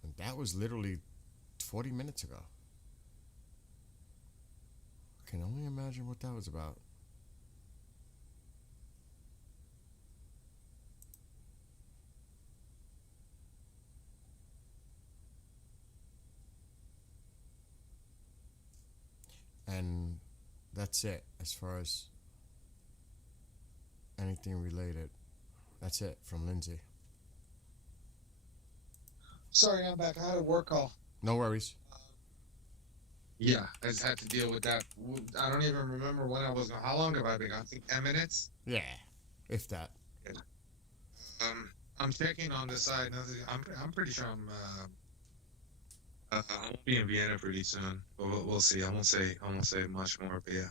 And that was literally 40 minutes ago. I can only imagine what that was about. And that's it as far as anything related. That's it from Lindsay. Sorry, I'm back. I had a work call. No worries. Yeah, I just had to deal with that. I don't even remember when I was. How long have I been? I think 10 minutes. Yeah, if that. Yeah. I'm checking on this side. I'm pretty sure I'll be in Vienna pretty soon. But we'll see. I won't say much more. But yeah.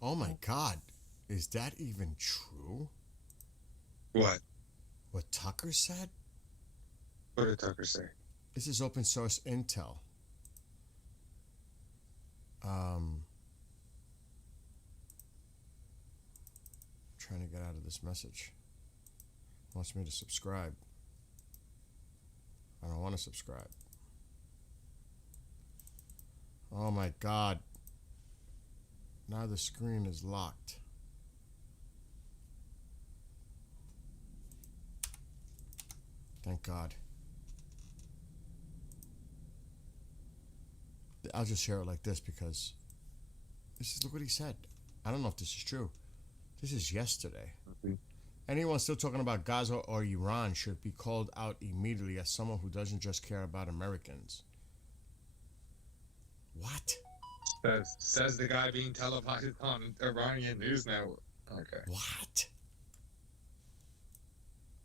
Oh my God, is that even true? What? What Tucker said? What did Tucker say? This is open source intel. trying to get out of this message. Wants me to subscribe. I don't want to subscribe. Oh my God. Now the screen is locked. Thank God. I'll just share it like this because look what he said. I don't know if this is true. This is yesterday. Anyone still talking about Gaza or Iran should be called out immediately as someone who doesn't just care about Americans. What? Says the guy being televised on Iranian news network. Okay. What?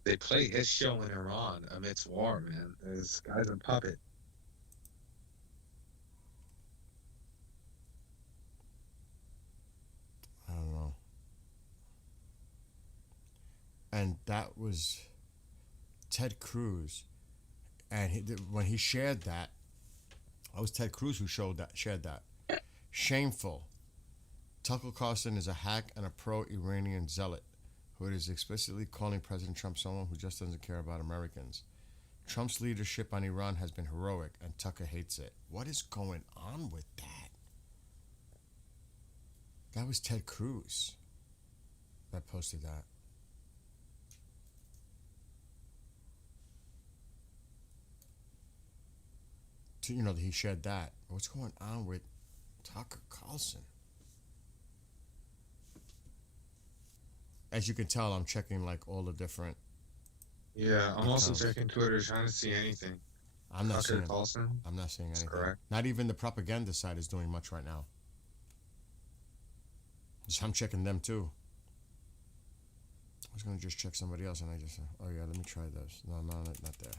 They play his show in Iran amidst war, man. This guy's a puppet. I don't know. And that was Ted Cruz. And when he shared that, it was Ted Cruz who shared that. Shameful. Tucker Carlson is a hack and a pro-Iranian zealot who is explicitly calling President Trump someone who just doesn't care about Americans. Trump's leadership on Iran has been heroic, and Tucker hates it. What is going on with that? That was Ted Cruz that posted that. You know, he shared that. What's going on with Tucker Carlson? As you can tell, I'm checking like all the different. Yeah, I'm also checking Twitter trying to see anything. I'm not Tucker seeing. Carlson? I'm not seeing anything. Correct. Not even the propaganda side is doing much right now. I'm checking them too. I was gonna just check somebody else, and I just oh yeah, let me try this. No, not there.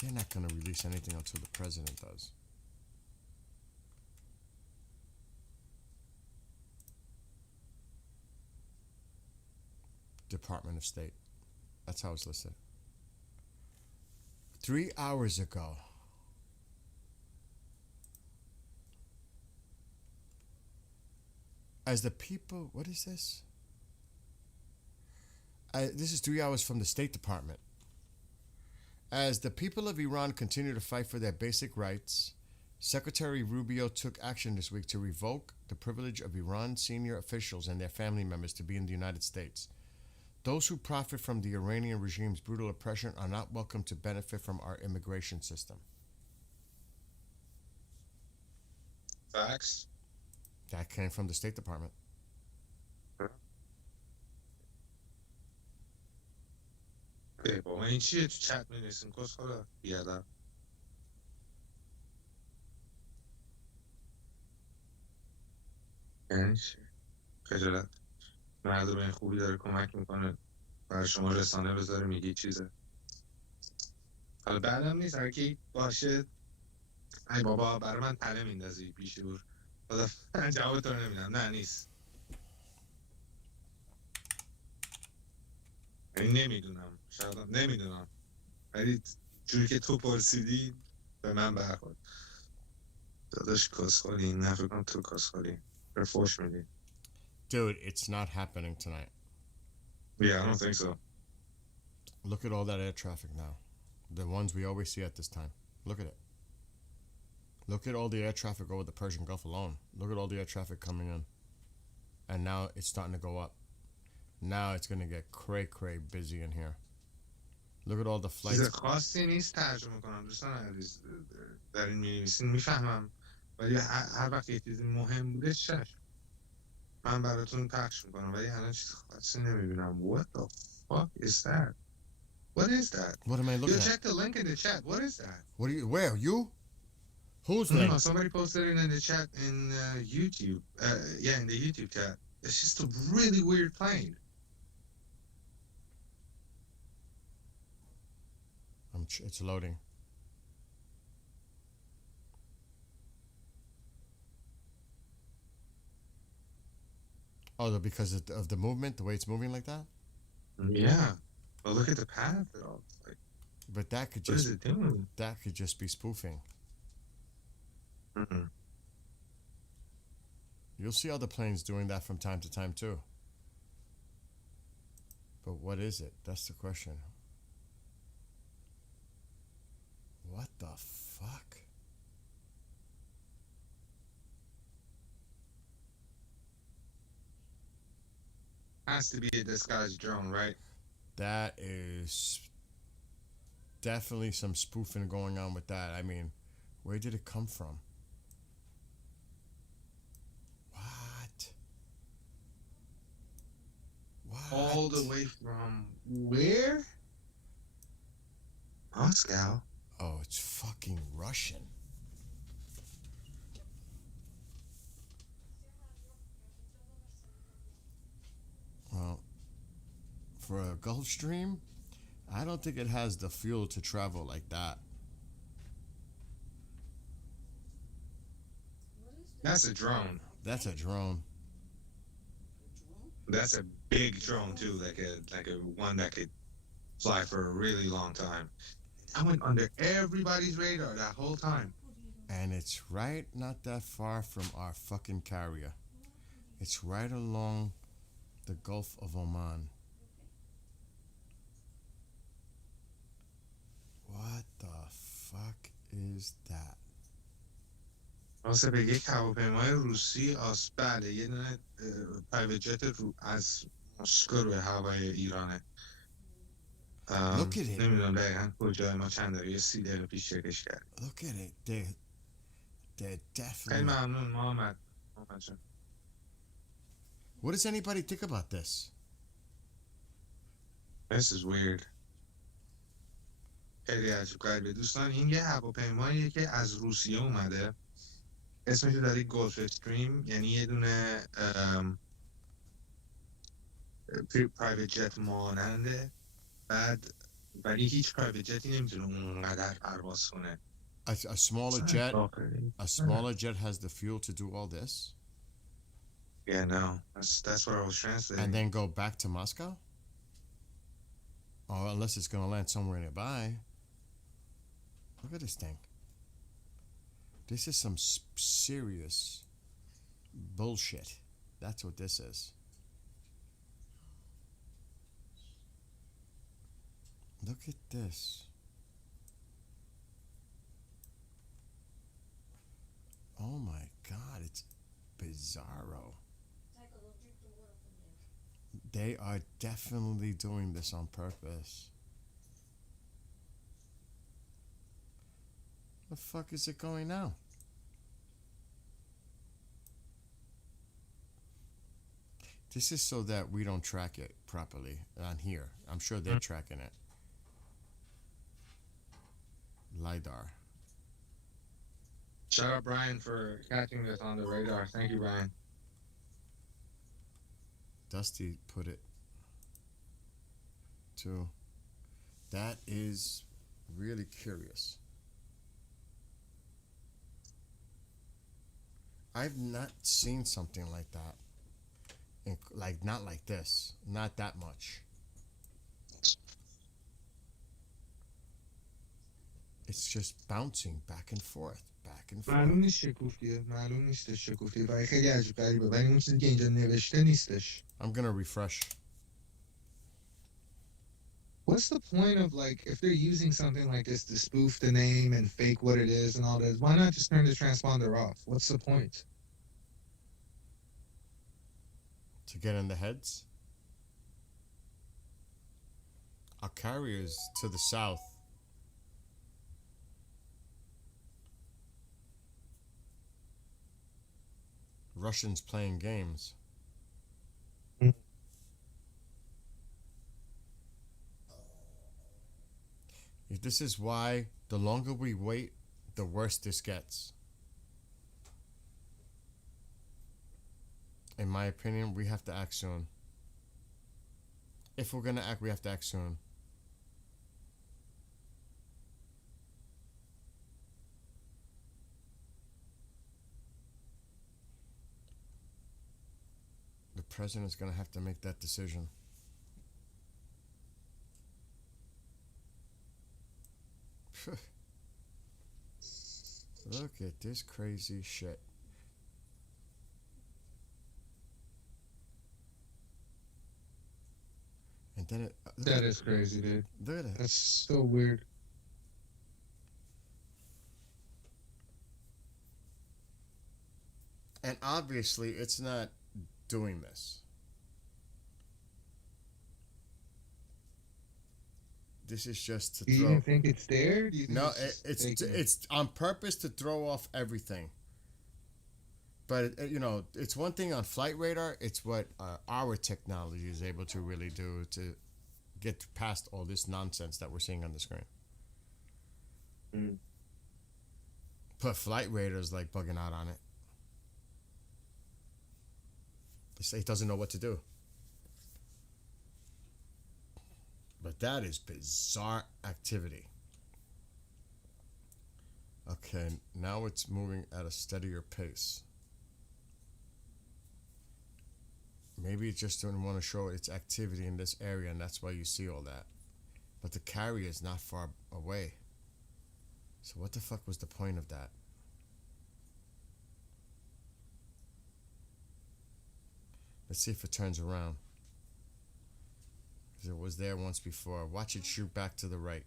They're not gonna release anything until the president does. Department of State. That's how it's listed. 3 hours ago. As the people, what is this? This is 3 hours from the State Department. As the people of Iran continue to fight for their basic rights, Secretary Rubio took action this week to revoke the privilege of Iran senior officials and their family members to be in the United States. Those who profit from the Iranian regime's brutal oppression are not welcome to benefit from our immigration system. Facts. That came from the State Department. با این چیه تو چت می‌نویسیم کسخورا بیادم یعنی چی؟ خجالت مرد به این خوبی داره کمک میکنه برای شما رسانه بذاره میگی چیزه حالا بعدم نیست هر کی باشه ای بابا برای من تله میندازی بیشور من جواب تو رو نمیدم نه نیست یعنی نمیدونم شاید نمیدونم ولی جوری که تو پرسیدی به من برخورد داداش کسخوری نه فکر کنم تو کسخوری به فوش میدی Dude, it's not happening tonight. Yeah, I don't think so. Look at all that air traffic now. The ones we always see at this time. Look at it. Look at all the air traffic over the Persian Gulf alone. Look at all the air traffic coming in. And now it's starting to go up. Now it's going to get cray busy in here. Look at all the flights. چیز خاصی نیست ترجمه کنم دوستان عزیز در این می‌نویسین میفهمم ولی هر وقت یه چیزی مهم بوده چشم من براتون پخش میکنم ولی الان چیز خاصی نمیبینم. What the fuck is that? What is that? What am I looking You at? check the link in the chat. What is that? What are you? Where? You? Who's No, link? somebody posted it in the chat in YouTube. Yeah, in the YouTube chat. It's just a really weird plane. It's loading. Oh, because of the movement, the way it's moving like that? Yeah. But look at the path though. Like, but that could what just is it doing? That could just be spoofing. Mm-hmm. You'll see other planes doing that from time to time too. But what is it? That's the question. What the fuck? Has to be a disguised drone, right? That is definitely some spoofing going on with that. I mean, where did it come from? What? All the way from where? Moscow. Oh, it's fucking Russian. Well, for a Gulfstream, I don't think it has the fuel to travel like that. That's a drone. That's a drone. That's a big drone too, like a one that could fly for a really long time. I went under everybody's radar that whole time. And it's right not that far from our fucking carrier. It's right along the Gulf of Oman. What the fuck is that? واسه به یک هواپیمای روسی بله یه دونه پرایوت جت رو از مسکو روی هوای ایرانه. Look at it. نمیدونم دقیقا کجای ما چند دقیقه یه 30 دقیقه پیش چکش کرد. Look at it. They're definitely... خیلی ممنون محمد جان. What does anybody think about this? This is weird. خیلی عجیب غریبه دوستان. این یه هواپیماییه که از روسیه اومده. اسمش رو داری گلف استریم، یعنی یه دونه پرایوت جت ماننده. بعد ولی هیچ پرایوت جتی نمیتونه اونقدر پرواز کنه. A smaller jet has the fuel to do all this? Yeah, no. That's what I was translating. And then go back to Moscow? Or unless it's going to land somewhere nearby. Look at this thing. This is some serious bullshit. That's what this is. Look at this. Oh my God, it's bizarro. They are definitely doing this on purpose. The fuck is it going now? This is so that we don't track it properly on here. I'm sure they're tracking it. LiDAR. Shout out Brian for catching this on the radar. Thank you, Brian. Dusty put it too. That is really curious. I've not seen something like that. Like, not like this. Not that much. It's just bouncing back and forth. Back and forth. معلوم نیست شکوفیه. معلوم نیستش شکوفیه. و خیلی عجیب غریبه. ولی اون چیزی که اینجا نوشته نیستش. I'm gonna refresh. What's the point of, like, if they're using something like this to spoof the name and fake what it is and all that, why not just turn the transponder off? What's the point? To get in the heads? Our carrier's to the south. Russians playing games. This is why the longer we wait, the worse this gets. In my opinion, we have to act soon. If we're gonna act, we have to act soon. The president's gonna have to make that decision. Look at this crazy shit. then it, That is crazy, dude. look at that. That's so weird. And obviously, it's not doing this. This is just to Do you throw. even think it's there? Do you think No, it's just taken? it's on purpose to throw off everything. But you know, it's one thing on Flight Radar. It's what our technology is able to really do to get past all this nonsense that we're seeing on the screen. But Flight Radar is like bugging out on it. It doesn't know what to do. But that is bizarre activity. Okay, now it's moving at a steadier pace. Maybe it just didn't want to show its activity in this area, and that's why you see all that. But the carrier is not far away. So what the fuck was the point of that? Let's see if it turns around. Because it was there once before. Watch it shoot back to the right.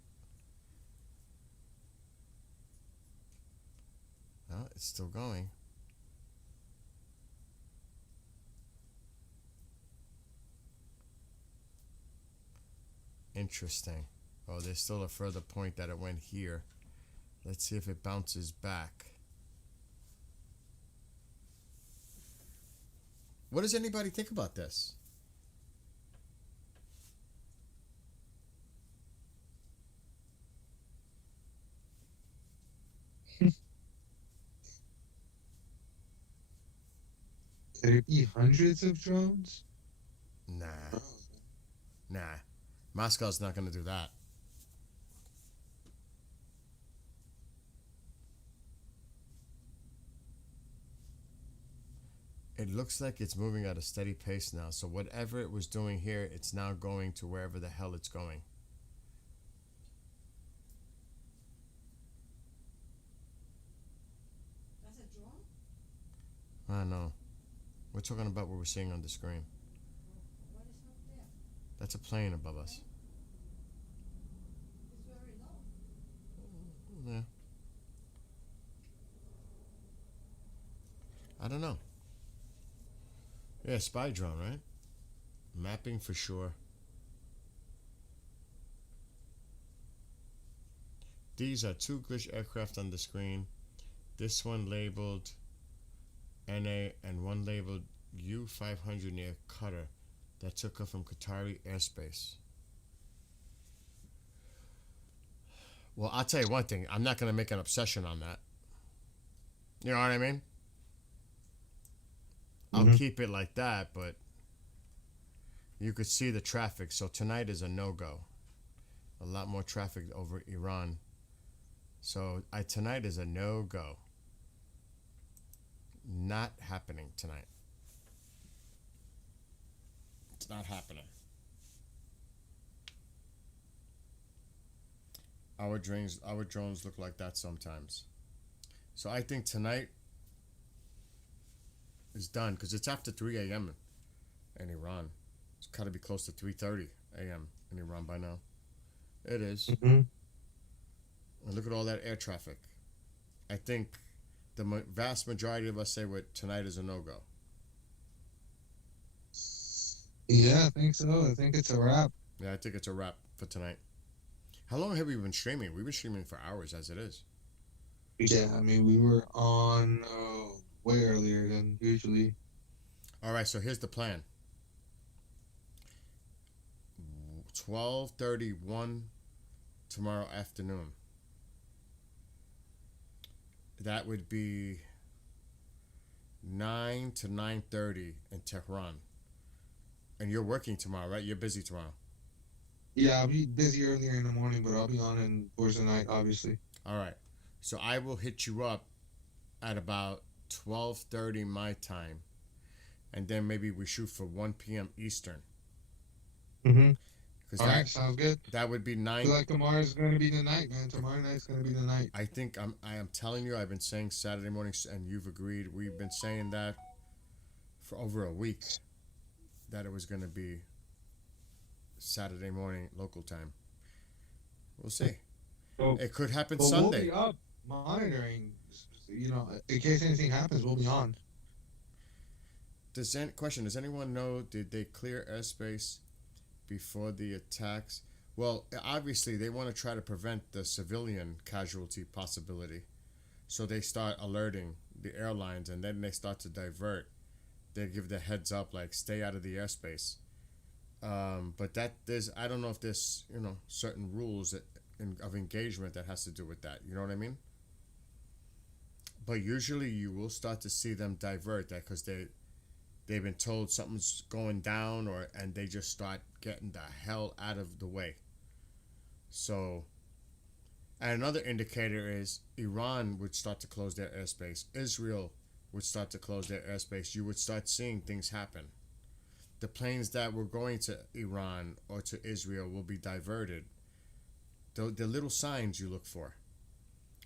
No, it's still going. Interesting. Oh, there's still a further point that it went here. Let's see if it bounces back. What does anybody think about this? Could it be hundreds of drones? Nah. Nah. Moscow's not going to do that. It looks like it's moving at a steady pace now. So whatever it was doing here, it's now going to wherever the hell it's going. That's a drone? I know. We're talking about what we're seeing on the screen. What is up there? That's a plane above us. It's very low. Yeah. I don't know. Yeah, spy drone, right? Mapping for sure. These are two glitch aircraft on the screen. This one labeled NA and one labeled U-500 near Qatar that took off from Qatari airspace. Well, I'll tell you one thing. I'm not going to make an obsession on that. You know what I mean? I'll keep it like that, but you could see the traffic. So tonight is a no-go. A lot more traffic over Iran. So tonight is a no-go. Not happening tonight. It's not happening. Our drones look like that sometimes. So I think tonight is done because it's after 3 a.m. in Iran. It's got to be close to 3:30 a.m. in Iran by now. It is. And look at all that air traffic. I think the vast majority of us say tonight is a no-go. Yeah, I think so. I think it's a wrap. Yeah, I think it's a wrap for tonight. How long have we been streaming? We've been streaming for hours as it is. Yeah, I mean, we were on way earlier than usually. All right, so here's the plan. 12:31 tomorrow afternoon. That would be 9 to 9:30 in Tehran. And you're working tomorrow, right? You're busy tomorrow. Yeah, I'll be busy earlier in the morning, but I'll be on in towards the night, obviously. All right. So I will hit you up at about 12:30 my time. And then maybe we shoot for 1 p.m. Eastern. All right, sounds good. That would be 9. I feel like tomorrow's going to be the night, man. Tomorrow night's going to be the night. I think I am telling you, I've been saying Saturday mornings, and you've agreed. We've been saying that for over a week, that it was going to be Saturday morning local time. We'll see. Well, It could happen But Sunday. we'll be up monitoring. You know, in case anything happens, we'll be on. Does anyone know, did they clear airspace before the attacks? Well, obviously they want to try to prevent the civilian casualty possibility. So they start alerting the airlines, and then they start to divert. They give the heads up, like, stay out of the airspace. But I don't know if there's, certain rules of engagement that has to do with that. You know what I mean? But usually you will start to see them divert that because they've been told something's going down, and they just start getting the hell out of the way. So, and another indicator is Iran would start to close their airspace. Israel would start to close their airspace. You would start seeing things happen. The planes that were going to Iran or to Israel will be diverted. The little signs you look for.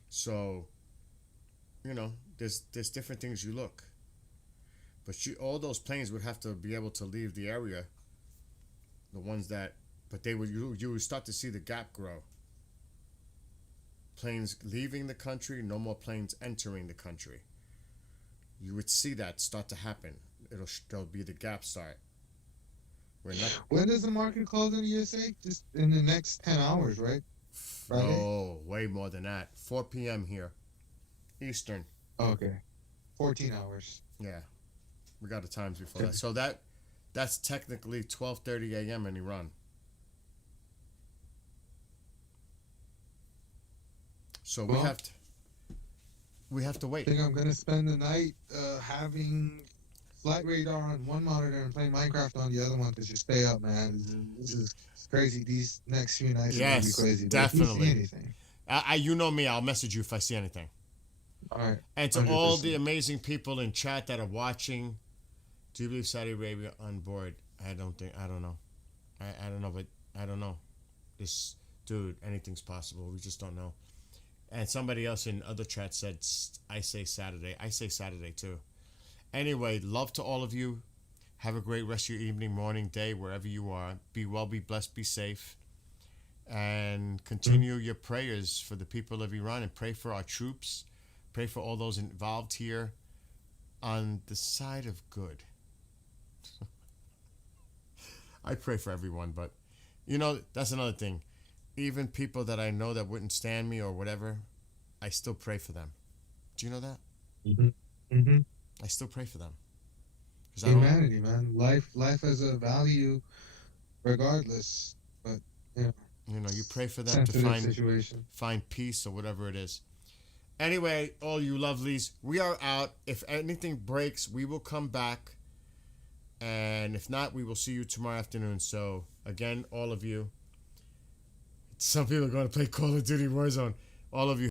So, there's different things you look. But all those planes would have to be able to leave the area. The ones that, but you would start to see the gap grow. Planes leaving the country, no more planes entering the country. You would see that start to happen. There'll be the gap start. When does the market close in the USA? Just in the next 10 hours, right? Friday? Oh, way more than that. 4 p.m. here, Eastern. Okay, 14 hours. Yeah, we got the times before that. So that's technically 12:30 a.m. in Iran. So we have to wait. I think I'm gonna spend the night having flight radar on one monitor and playing Minecraft on the other one to just stay up, man. This is crazy. These next few nights are gonna be crazy. Definitely. But if you see anything, you know me. I'll message you if I see anything. All right. And to 100%. all the amazing people in chat that are watching, do you believe Saudi Arabia on board? I don't know. I don't know, but I don't know. Dude, anything's possible. We just don't know. And somebody else in other chats said, I say Saturday. I say Saturday too. Anyway, love to all of you. Have a great rest of your evening, morning, day, wherever you are. Be well, be blessed, be safe. And continue your prayers for the people of Iran, and pray for our troops. Pray for all those involved here on the side of good. I pray for everyone, but that's another thing. Even people that I know that wouldn't stand me or whatever, I still pray for them. Do you know that? Mm-hmm. Mm-hmm. I still pray for them. Humanity, man. Life has a value regardless. But you pray for them to find peace or whatever it is. Anyway, all you lovelies, we are out. If anything breaks, we will come back. And if not, we will see you tomorrow afternoon. So, again, all of you. Some people are going to play Call of Duty Warzone. All of you.